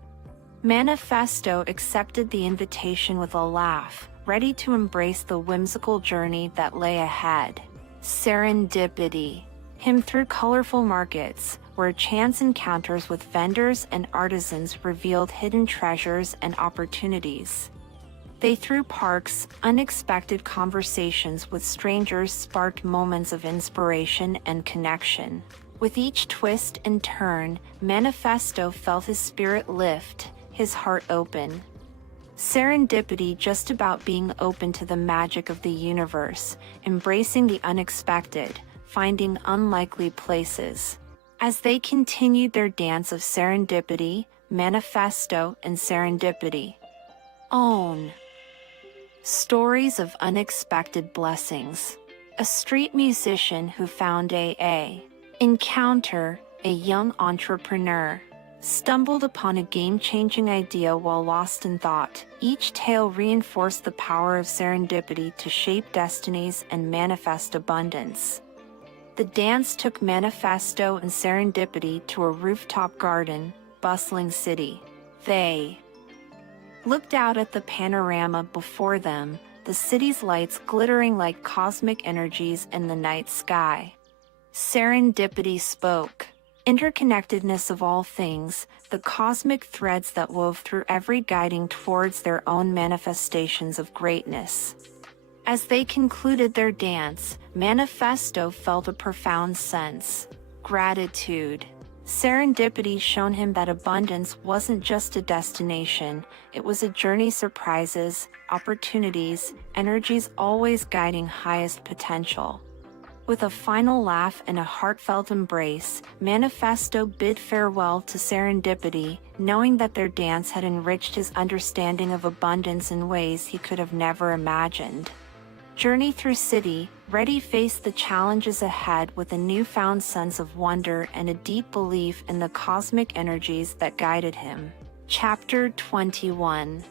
Manifesto accepted the invitation with a laugh, ready to embrace the whimsical journey that lay ahead. Serendipity him through colorful markets, where chance encounters with vendors and artisans revealed hidden treasures and opportunities. They through parks, unexpected conversations with strangers sparked moments of inspiration and connection. With each twist and turn, Manifesto felt his spirit lift, his heart open. Serendipity just about being open to the magic of the universe, embracing the unexpected, finding unlikely places. As they continued their dance of serendipity, Manifesto and serendipity. Own. Stories of unexpected blessings. A street musician who found a encounter, a young entrepreneur stumbled upon a game-changing idea while lost in thought. Each tale reinforced the power of serendipity to shape destinies and manifest abundance. The dance took Manifesto and serendipity to a rooftop garden, bustling city. They looked out at the panorama before them, the city's lights glittering like cosmic energies in the night sky. Serendipity spoke. Interconnectedness of all things, the cosmic threads that wove through every guiding towards their own manifestations of greatness. As they concluded their dance, Manifesto felt a profound sense. Gratitude. Serendipity shone him that abundance wasn't just a destination, it was a journey, surprises, opportunities, energies always guiding highest potential. With a final laugh and a heartfelt embrace, Manifesto bid farewell to Serendipity, knowing that their dance had enriched his understanding of abundance in ways he could have never imagined. Journey through city, Reddy faced the challenges ahead with a newfound sense of wonder and a deep belief in the cosmic energies that guided him. Chapter 21.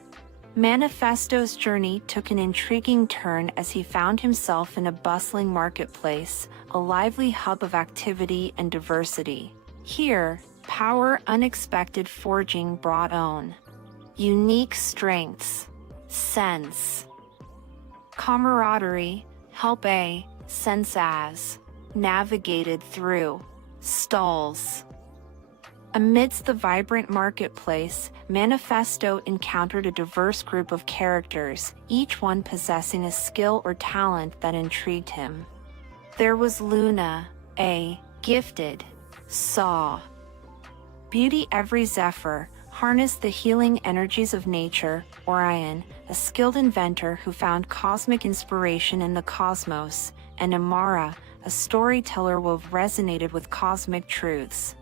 Manifesto's journey took an intriguing turn as he found himself in a bustling marketplace, a lively hub of activity and diversity. Here, power unexpected forging brought on. Unique strengths. Sense. Camaraderie, help a sense as. Navigated through. Stalls. Amidst the vibrant marketplace, Manifesto encountered a diverse group of characters, each one possessing a skill or talent that intrigued him. There was Luna, a gifted saw. Beauty every Zephyr harnessed the healing energies of nature. Orion, a skilled inventor who found cosmic inspiration in the cosmos, and Amara, a storyteller who resonated with cosmic truths.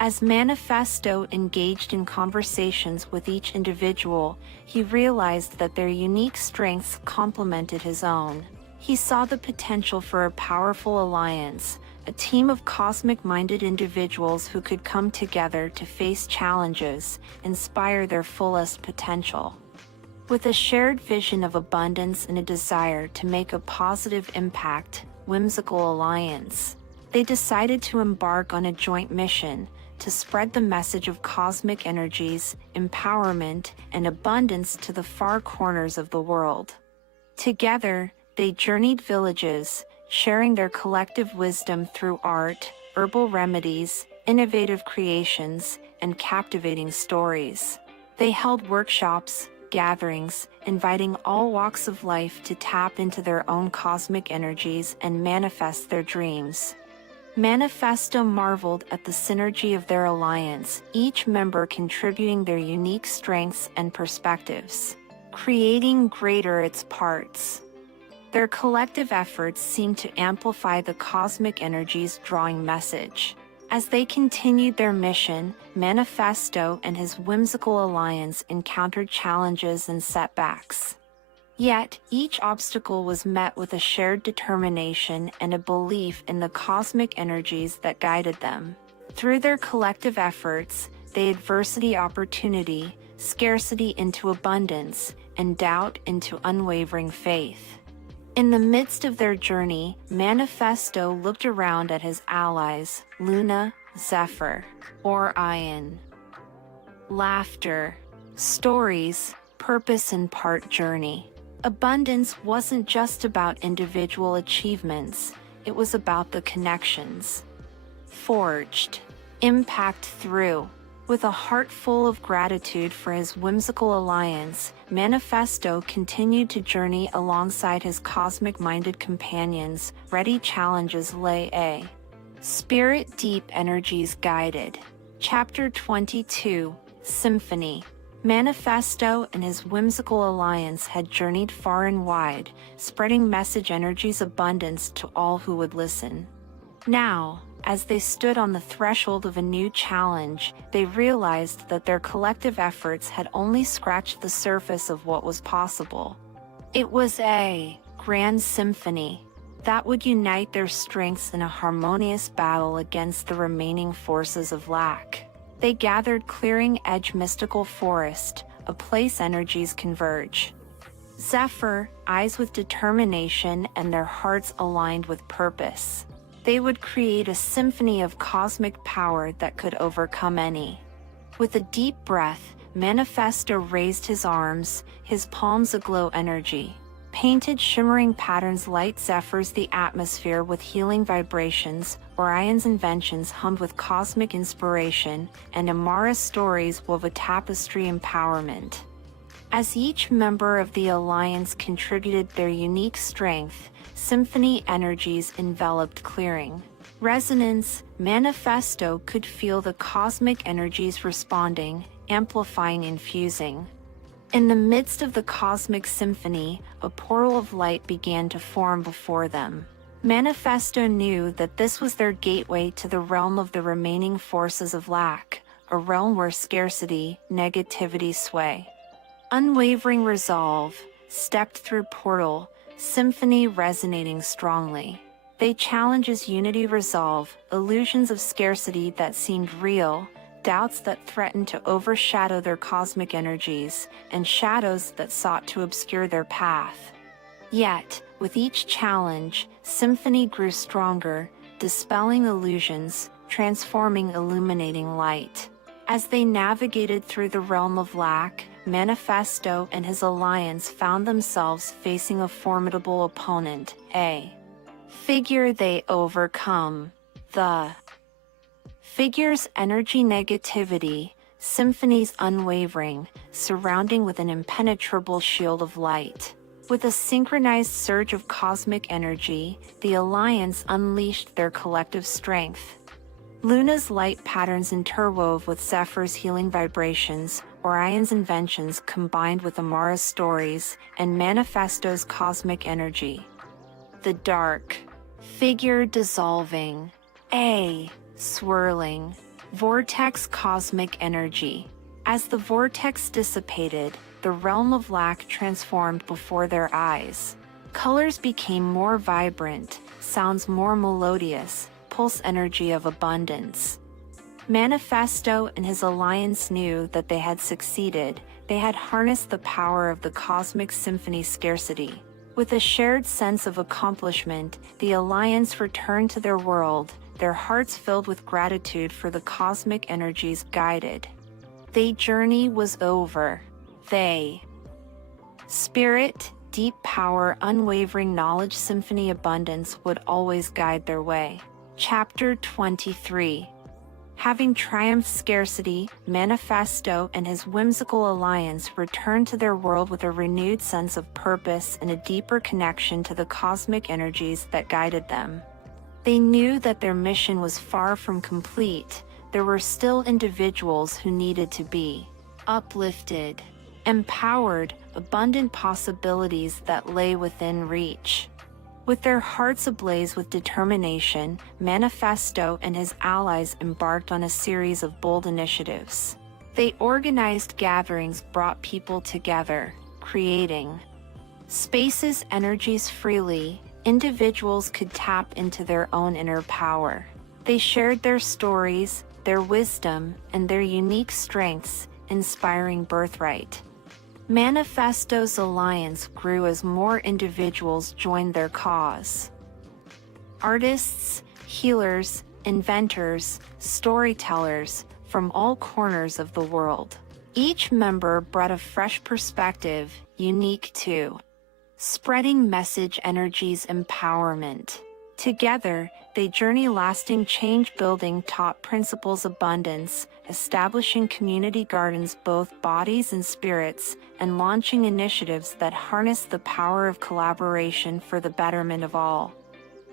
As Manifesto engaged in conversations with each individual, he realized that their unique strengths complemented his own. He saw the potential for a powerful alliance, a team of cosmic-minded individuals who could come together to face challenges, inspire their fullest potential. With a shared vision of abundance and a desire to make a positive impact, whimsical alliance, they decided to embark on a joint mission to spread the message of cosmic energies, empowerment, and abundance to the far corners of the world. Together, they journeyed villages, sharing their collective wisdom through art, herbal remedies, innovative creations, and captivating stories. They held workshops, gatherings, inviting all walks of life to tap into their own cosmic energies and manifest their dreams. Manifesto marveled at the synergy of their alliance, each member contributing their unique strengths and perspectives, creating greater its parts. Their collective efforts seemed to amplify the cosmic energies drawing message. As they continued their mission, Manifesto and his whimsical alliance encountered challenges and setbacks. Yet, each obstacle was met with a shared determination and a belief in the cosmic energies that guided them. Through their collective efforts, they adversity opportunity, scarcity into abundance, and doubt into unwavering faith. In the midst of their journey, Manifesto looked around at his allies, Luna, Zephyr, Orion. Laughter, stories, purpose and part journey. Abundance wasn't just about individual achievements, it was about the connections. Forged, impact through. With a heart full of gratitude for his whimsical alliance, Manifesto continued to journey alongside his cosmic-minded companions. Ready challenges lay a. Spirit deep energies guided. Chapter 22, Symphony. Manifesto and his whimsical alliance had journeyed far and wide, spreading message energies abundance to all who would listen. Now, as they stood on the threshold of a new challenge, they realized that their collective efforts had only scratched the surface of what was possible. It was a grand symphony that would unite their strengths in a harmonious battle against the remaining forces of lack. They gathered Clearing Edge Mystical Forest, a place energies converge. Zephyr, eyes with determination and their hearts aligned with purpose. They would create a symphony of cosmic power that could overcome any. With a deep breath, Manifesto raised his arms, his palms aglow energy. Painted shimmering patterns light Zephyrs the atmosphere with healing vibrations, Orion's inventions hummed with cosmic inspiration, and Amara's stories wove a tapestry empowerment. As each member of the alliance contributed their unique strength, symphony energies enveloped Clearing. Resonance, Manifesto could feel the cosmic energies responding, amplifying and fusing. In the midst of the cosmic symphony, a portal of light began to form before them. Manifesto knew that this was their gateway to the realm of the remaining forces of lack, a realm where scarcity, negativity sway. Unwavering resolve, stepped through portal, symphony resonating strongly. They challenge as unity resolve, illusions of scarcity that seemed real, doubts that threatened to overshadow their cosmic energies, and shadows that sought to obscure their path. Yet, with each challenge, symphony grew stronger, dispelling illusions, transforming illuminating light. As they navigated through the realm of lack, Manifesto and his alliance found themselves facing a formidable opponent, a figure they overcome. The figure's energy negativity, symphony's unwavering, surrounding with an impenetrable shield of light. With a synchronized surge of cosmic energy, the alliance unleashed their collective strength. Luna's light patterns interwove with Zephyr's healing vibrations, Orion's inventions combined with Amara's stories, and Manifesto's cosmic energy. The dark figure dissolving, a swirling vortex cosmic energy. As the vortex dissipated, the realm of lack transformed before their eyes. Colors became more vibrant, sounds more melodious, pulse energy of abundance. Manifesto and his alliance knew that they had succeeded. They had harnessed the power of the cosmic symphony scarcity. With a shared sense of accomplishment, the alliance returned to their world, their hearts filled with gratitude for the cosmic energies guided. Their journey was over. They spirit, deep power, unwavering knowledge, symphony, abundance would always guide their way. Chapter 23. Having triumphed scarcity, Manifesto and his whimsical alliance returned to their world with a renewed sense of purpose and a deeper connection to the cosmic energies that guided them. They knew that their mission was far from complete. There were still individuals who needed to be uplifted, empowered, abundant possibilities that lay within reach. With their hearts ablaze with determination, Manifesto and his allies embarked on a series of bold initiatives. They organized gatherings, brought people together, creating spaces, energies freely. Individuals could tap into their own inner power. They shared their stories, their wisdom, and their unique strengths, inspiring birthright. Manifesto's alliance grew as more individuals joined their cause. Artists, healers, inventors, storytellers from all corners of the world. Each member brought a fresh perspective, unique to spreading message energies empowerment. Together, they journey lasting change, building taught principles abundance, establishing community gardens both bodies and spirits, and launching initiatives that harness the power of collaboration for the betterment of all.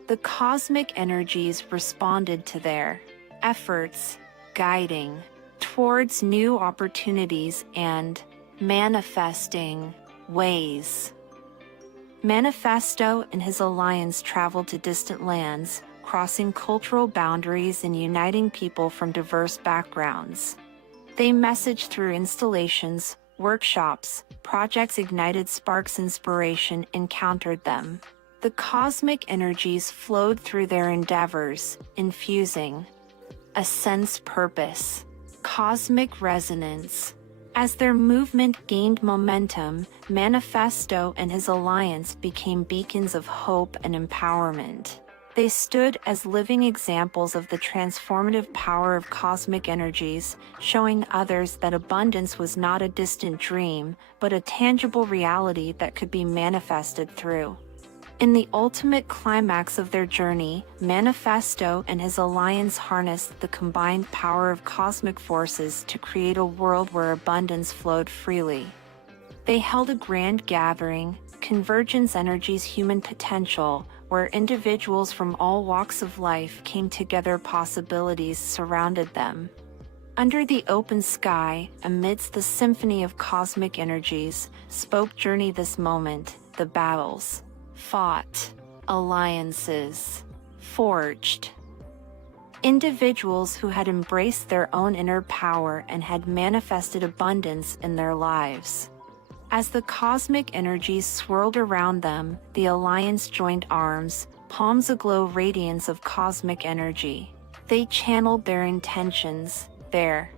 The cosmic energies responded to their efforts, guiding towards new opportunities and manifesting ways. Manifesto and his alliance traveled to distant lands, crossing cultural boundaries and uniting people from diverse backgrounds. They messaged through installations, workshops, projects, ignited sparks, inspiration encountered them. The cosmic energies flowed through their endeavors, infusing a sense purpose, cosmic resonance. As their movement gained momentum, Manifesto and his alliance became beacons of hope and empowerment. They stood as living examples of the transformative power of cosmic energies, showing others that abundance was not a distant dream, but a tangible reality that could be manifested through. In the ultimate climax of their journey, Manifesto and his alliance harnessed the combined power of cosmic forces to create a world where abundance flowed freely. They held a grand gathering, Convergence Energy's Human Potential, where individuals from all walks of life came together. Possibilities surrounded them. Under the open sky, amidst the symphony of cosmic energies, spoke journey this moment, the battles fought, alliances forged. Individuals who had embraced their own inner power and had manifested abundance in their lives. As the cosmic energies swirled around them, the alliance joined arms, palms aglow radiance of cosmic energy. They channeled their intentions, their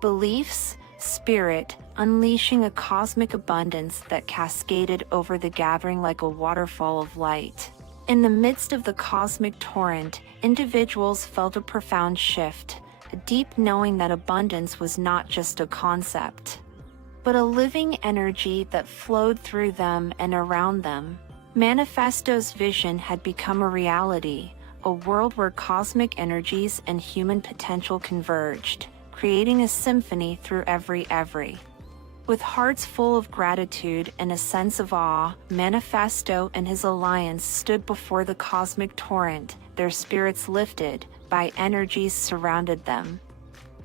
beliefs, spirit, unleashing a cosmic abundance that cascaded over the gathering like a waterfall of light. In the midst of the cosmic torrent, individuals felt a profound shift, a deep knowing that abundance was not just a concept, but a living energy that flowed through them and around them. Manifesto's vision had become a reality, a world where cosmic energies and human potential converged, creating a symphony through every. With hearts full of gratitude and a sense of awe, Manifesto and his alliance stood before the cosmic torrent, their spirits lifted by energies surrounded them.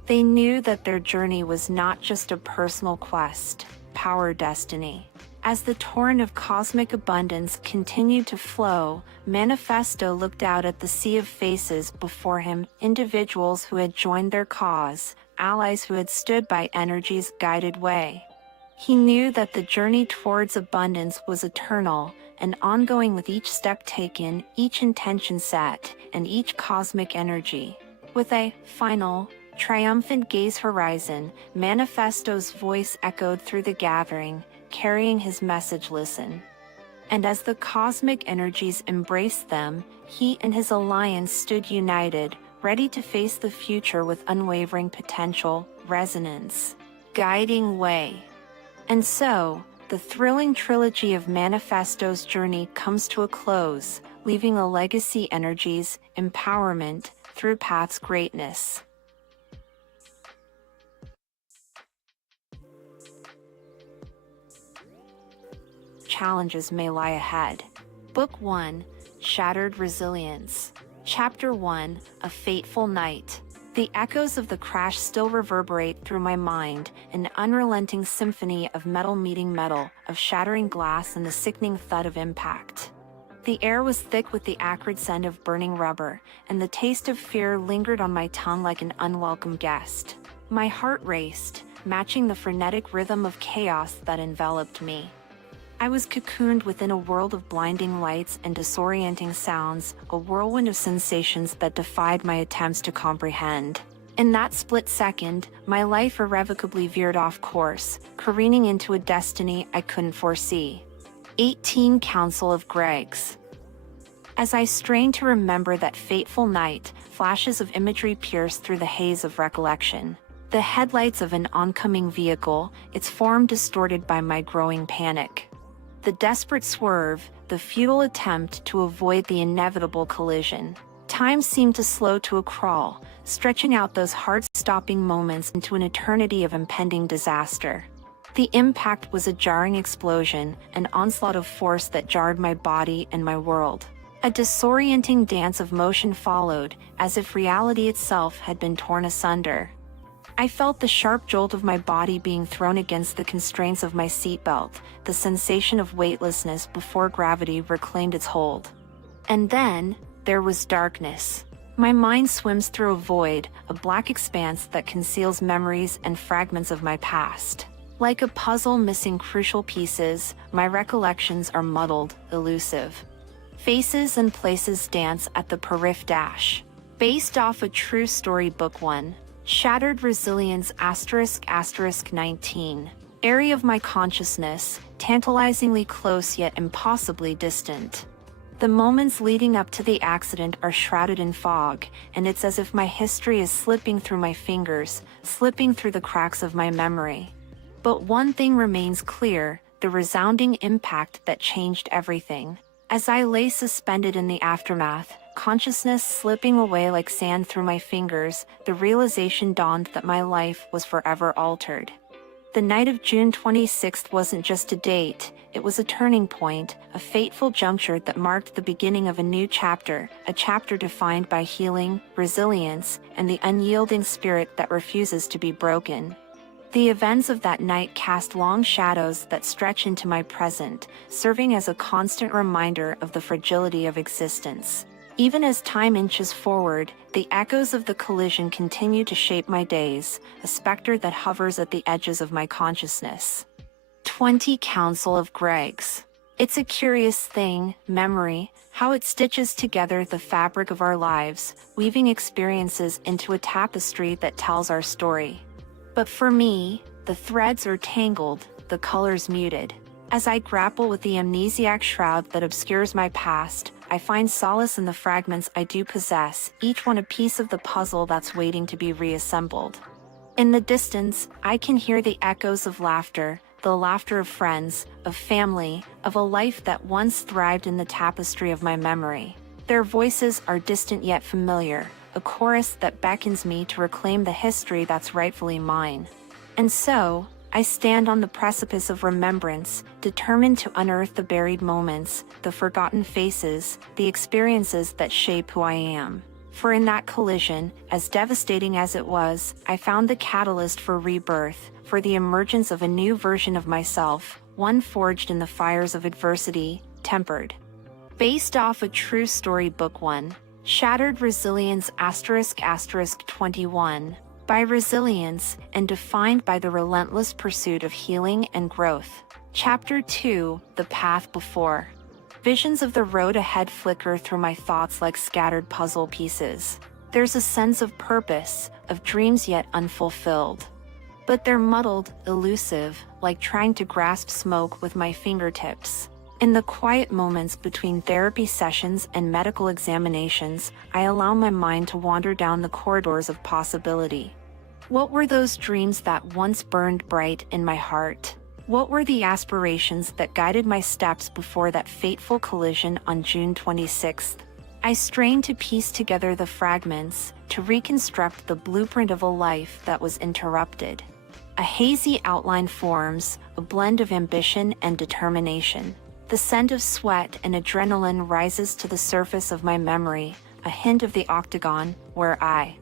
They knew that their journey was not just a personal quest, power destiny. As the torrent of cosmic abundance continued to flow, Manifesto looked out at the sea of faces before him, individuals who had joined their cause, allies who had stood by energy's guided way. He knew that the journey towards abundance was eternal and ongoing, with each step taken, each intention set, and each cosmic energy. With a final, triumphant gaze horizon, Manifesto's voice echoed through the gathering, carrying his message: listen. And as the cosmic energies embraced them, he and his alliance stood united, ready to face the future with unwavering potential, resonance, guiding way. And so, the thrilling trilogy of Manifesto's journey comes to a close, leaving a legacy: energies, empowerment, through paths greatness. Challenges may lie ahead. Book 1, Shattered Resilience. Chapter 1, A Fateful Night. The echoes of the crash still reverberate through my mind, an unrelenting symphony of metal meeting metal, of shattering glass and the sickening thud of impact. The air was thick with the acrid scent of burning rubber, and the taste of fear lingered on my tongue like an unwelcome guest. My heart raced, matching the frenetic rhythm of chaos that enveloped me. I was cocooned within a world of blinding lights and disorienting sounds, a whirlwind of sensations that defied my attempts to comprehend. In that split second, my life irrevocably veered off course, careening into a destiny I couldn't foresee. 18 Council of Gregs. As I strained to remember that fateful night, flashes of imagery pierced through the haze of recollection. The headlights of an oncoming vehicle, its form distorted by my growing panic. The desperate swerve, the futile attempt to avoid the inevitable collision. Time seemed to slow to a crawl, stretching out those heart-stopping moments into an eternity of impending disaster. The impact was a jarring explosion, an onslaught of force that jarred my body and my world. A disorienting dance of motion followed, as if reality itself had been torn asunder. I felt the sharp jolt of my body being thrown against the constraints of my seatbelt, the sensation of weightlessness before gravity reclaimed its hold. And then, there was darkness. My mind swims through a void, a black expanse that conceals memories and fragments of my past. Like a puzzle missing crucial pieces, my recollections are muddled, elusive. Faces and places dance at the periph dash. Based off a true story. Book 1. Shattered Resilience ** 19. Area of my consciousness, tantalizingly close yet impossibly distant. The moments leading up to the accident are shrouded in fog, and it's as if my history is slipping through my fingers, slipping through the cracks of my memory. But one thing remains clear, the resounding impact that changed everything. As I lay suspended in the aftermath, consciousness slipping away like sand through my fingers, the realization dawned that my life was forever altered. The night of June 26th wasn't just a date, it was a turning point, a fateful juncture that marked the beginning of a new chapter, a chapter defined by healing, resilience, and the unyielding spirit that refuses to be broken. The events of that night cast long shadows that stretch into my present, serving as a constant reminder of the fragility of existence. Even as time inches forward, the echoes of the collision continue to shape my days, a specter that hovers at the edges of my consciousness. 20 Council of Gregs. It's a curious thing, memory, how it stitches together the fabric of our lives, weaving experiences into a tapestry that tells our story. But for me, the threads are tangled, the colors muted. As I grapple with the amnesiac shroud that obscures my past, I find solace in the fragments I do possess, each one a piece of the puzzle that's waiting to be reassembled. In the distance, I can hear the echoes of laughter, the laughter of friends, of family, of a life that once thrived in the tapestry of my memory. Their voices are distant yet familiar, a chorus that beckons me to reclaim the history that's rightfully mine. And so, I stand on the precipice of remembrance, determined to unearth the buried moments, the forgotten faces, the experiences that shape who I am. For in that collision, as devastating as it was, I found the catalyst for rebirth, for the emergence of a new version of myself, one forged in the fires of adversity, tempered. Based off a true story, Book 1, Shattered Resilience *** 21. By resilience, and defined by the relentless pursuit of healing and growth. Chapter 2, The Path Before. Visions of the road ahead flicker through my thoughts like scattered puzzle pieces. There's a sense of purpose, of dreams yet unfulfilled. But they're muddled, elusive, like trying to grasp smoke with my fingertips. In the quiet moments between therapy sessions and medical examinations, I allow my mind to wander down the corridors of possibility. What were those dreams that once burned bright in my heart? What were the aspirations that guided my steps before that fateful collision on June 26th? I strain to piece together the fragments, to reconstruct the blueprint of a life that was interrupted. A hazy outline forms, a blend of ambition and determination. The scent of sweat and adrenaline rises to the surface of my memory, a hint of the octagon, where I,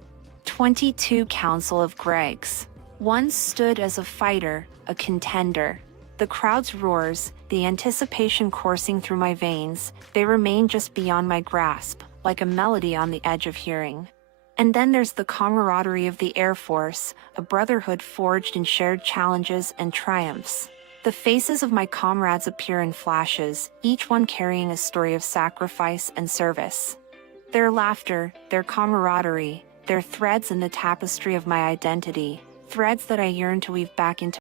22 Council of Gregs, once stood as a fighter, a contender. The crowd's roars, the anticipation coursing through my veins, they remain just beyond my grasp, like a melody on the edge of hearing. And then there's the camaraderie of the Air Force, a brotherhood forged in shared challenges and triumphs. The faces of my comrades appear in flashes, each one carrying a story of sacrifice and service. Their laughter, their camaraderie, their threads in the tapestry of my identity, threads that I yearn to weave back into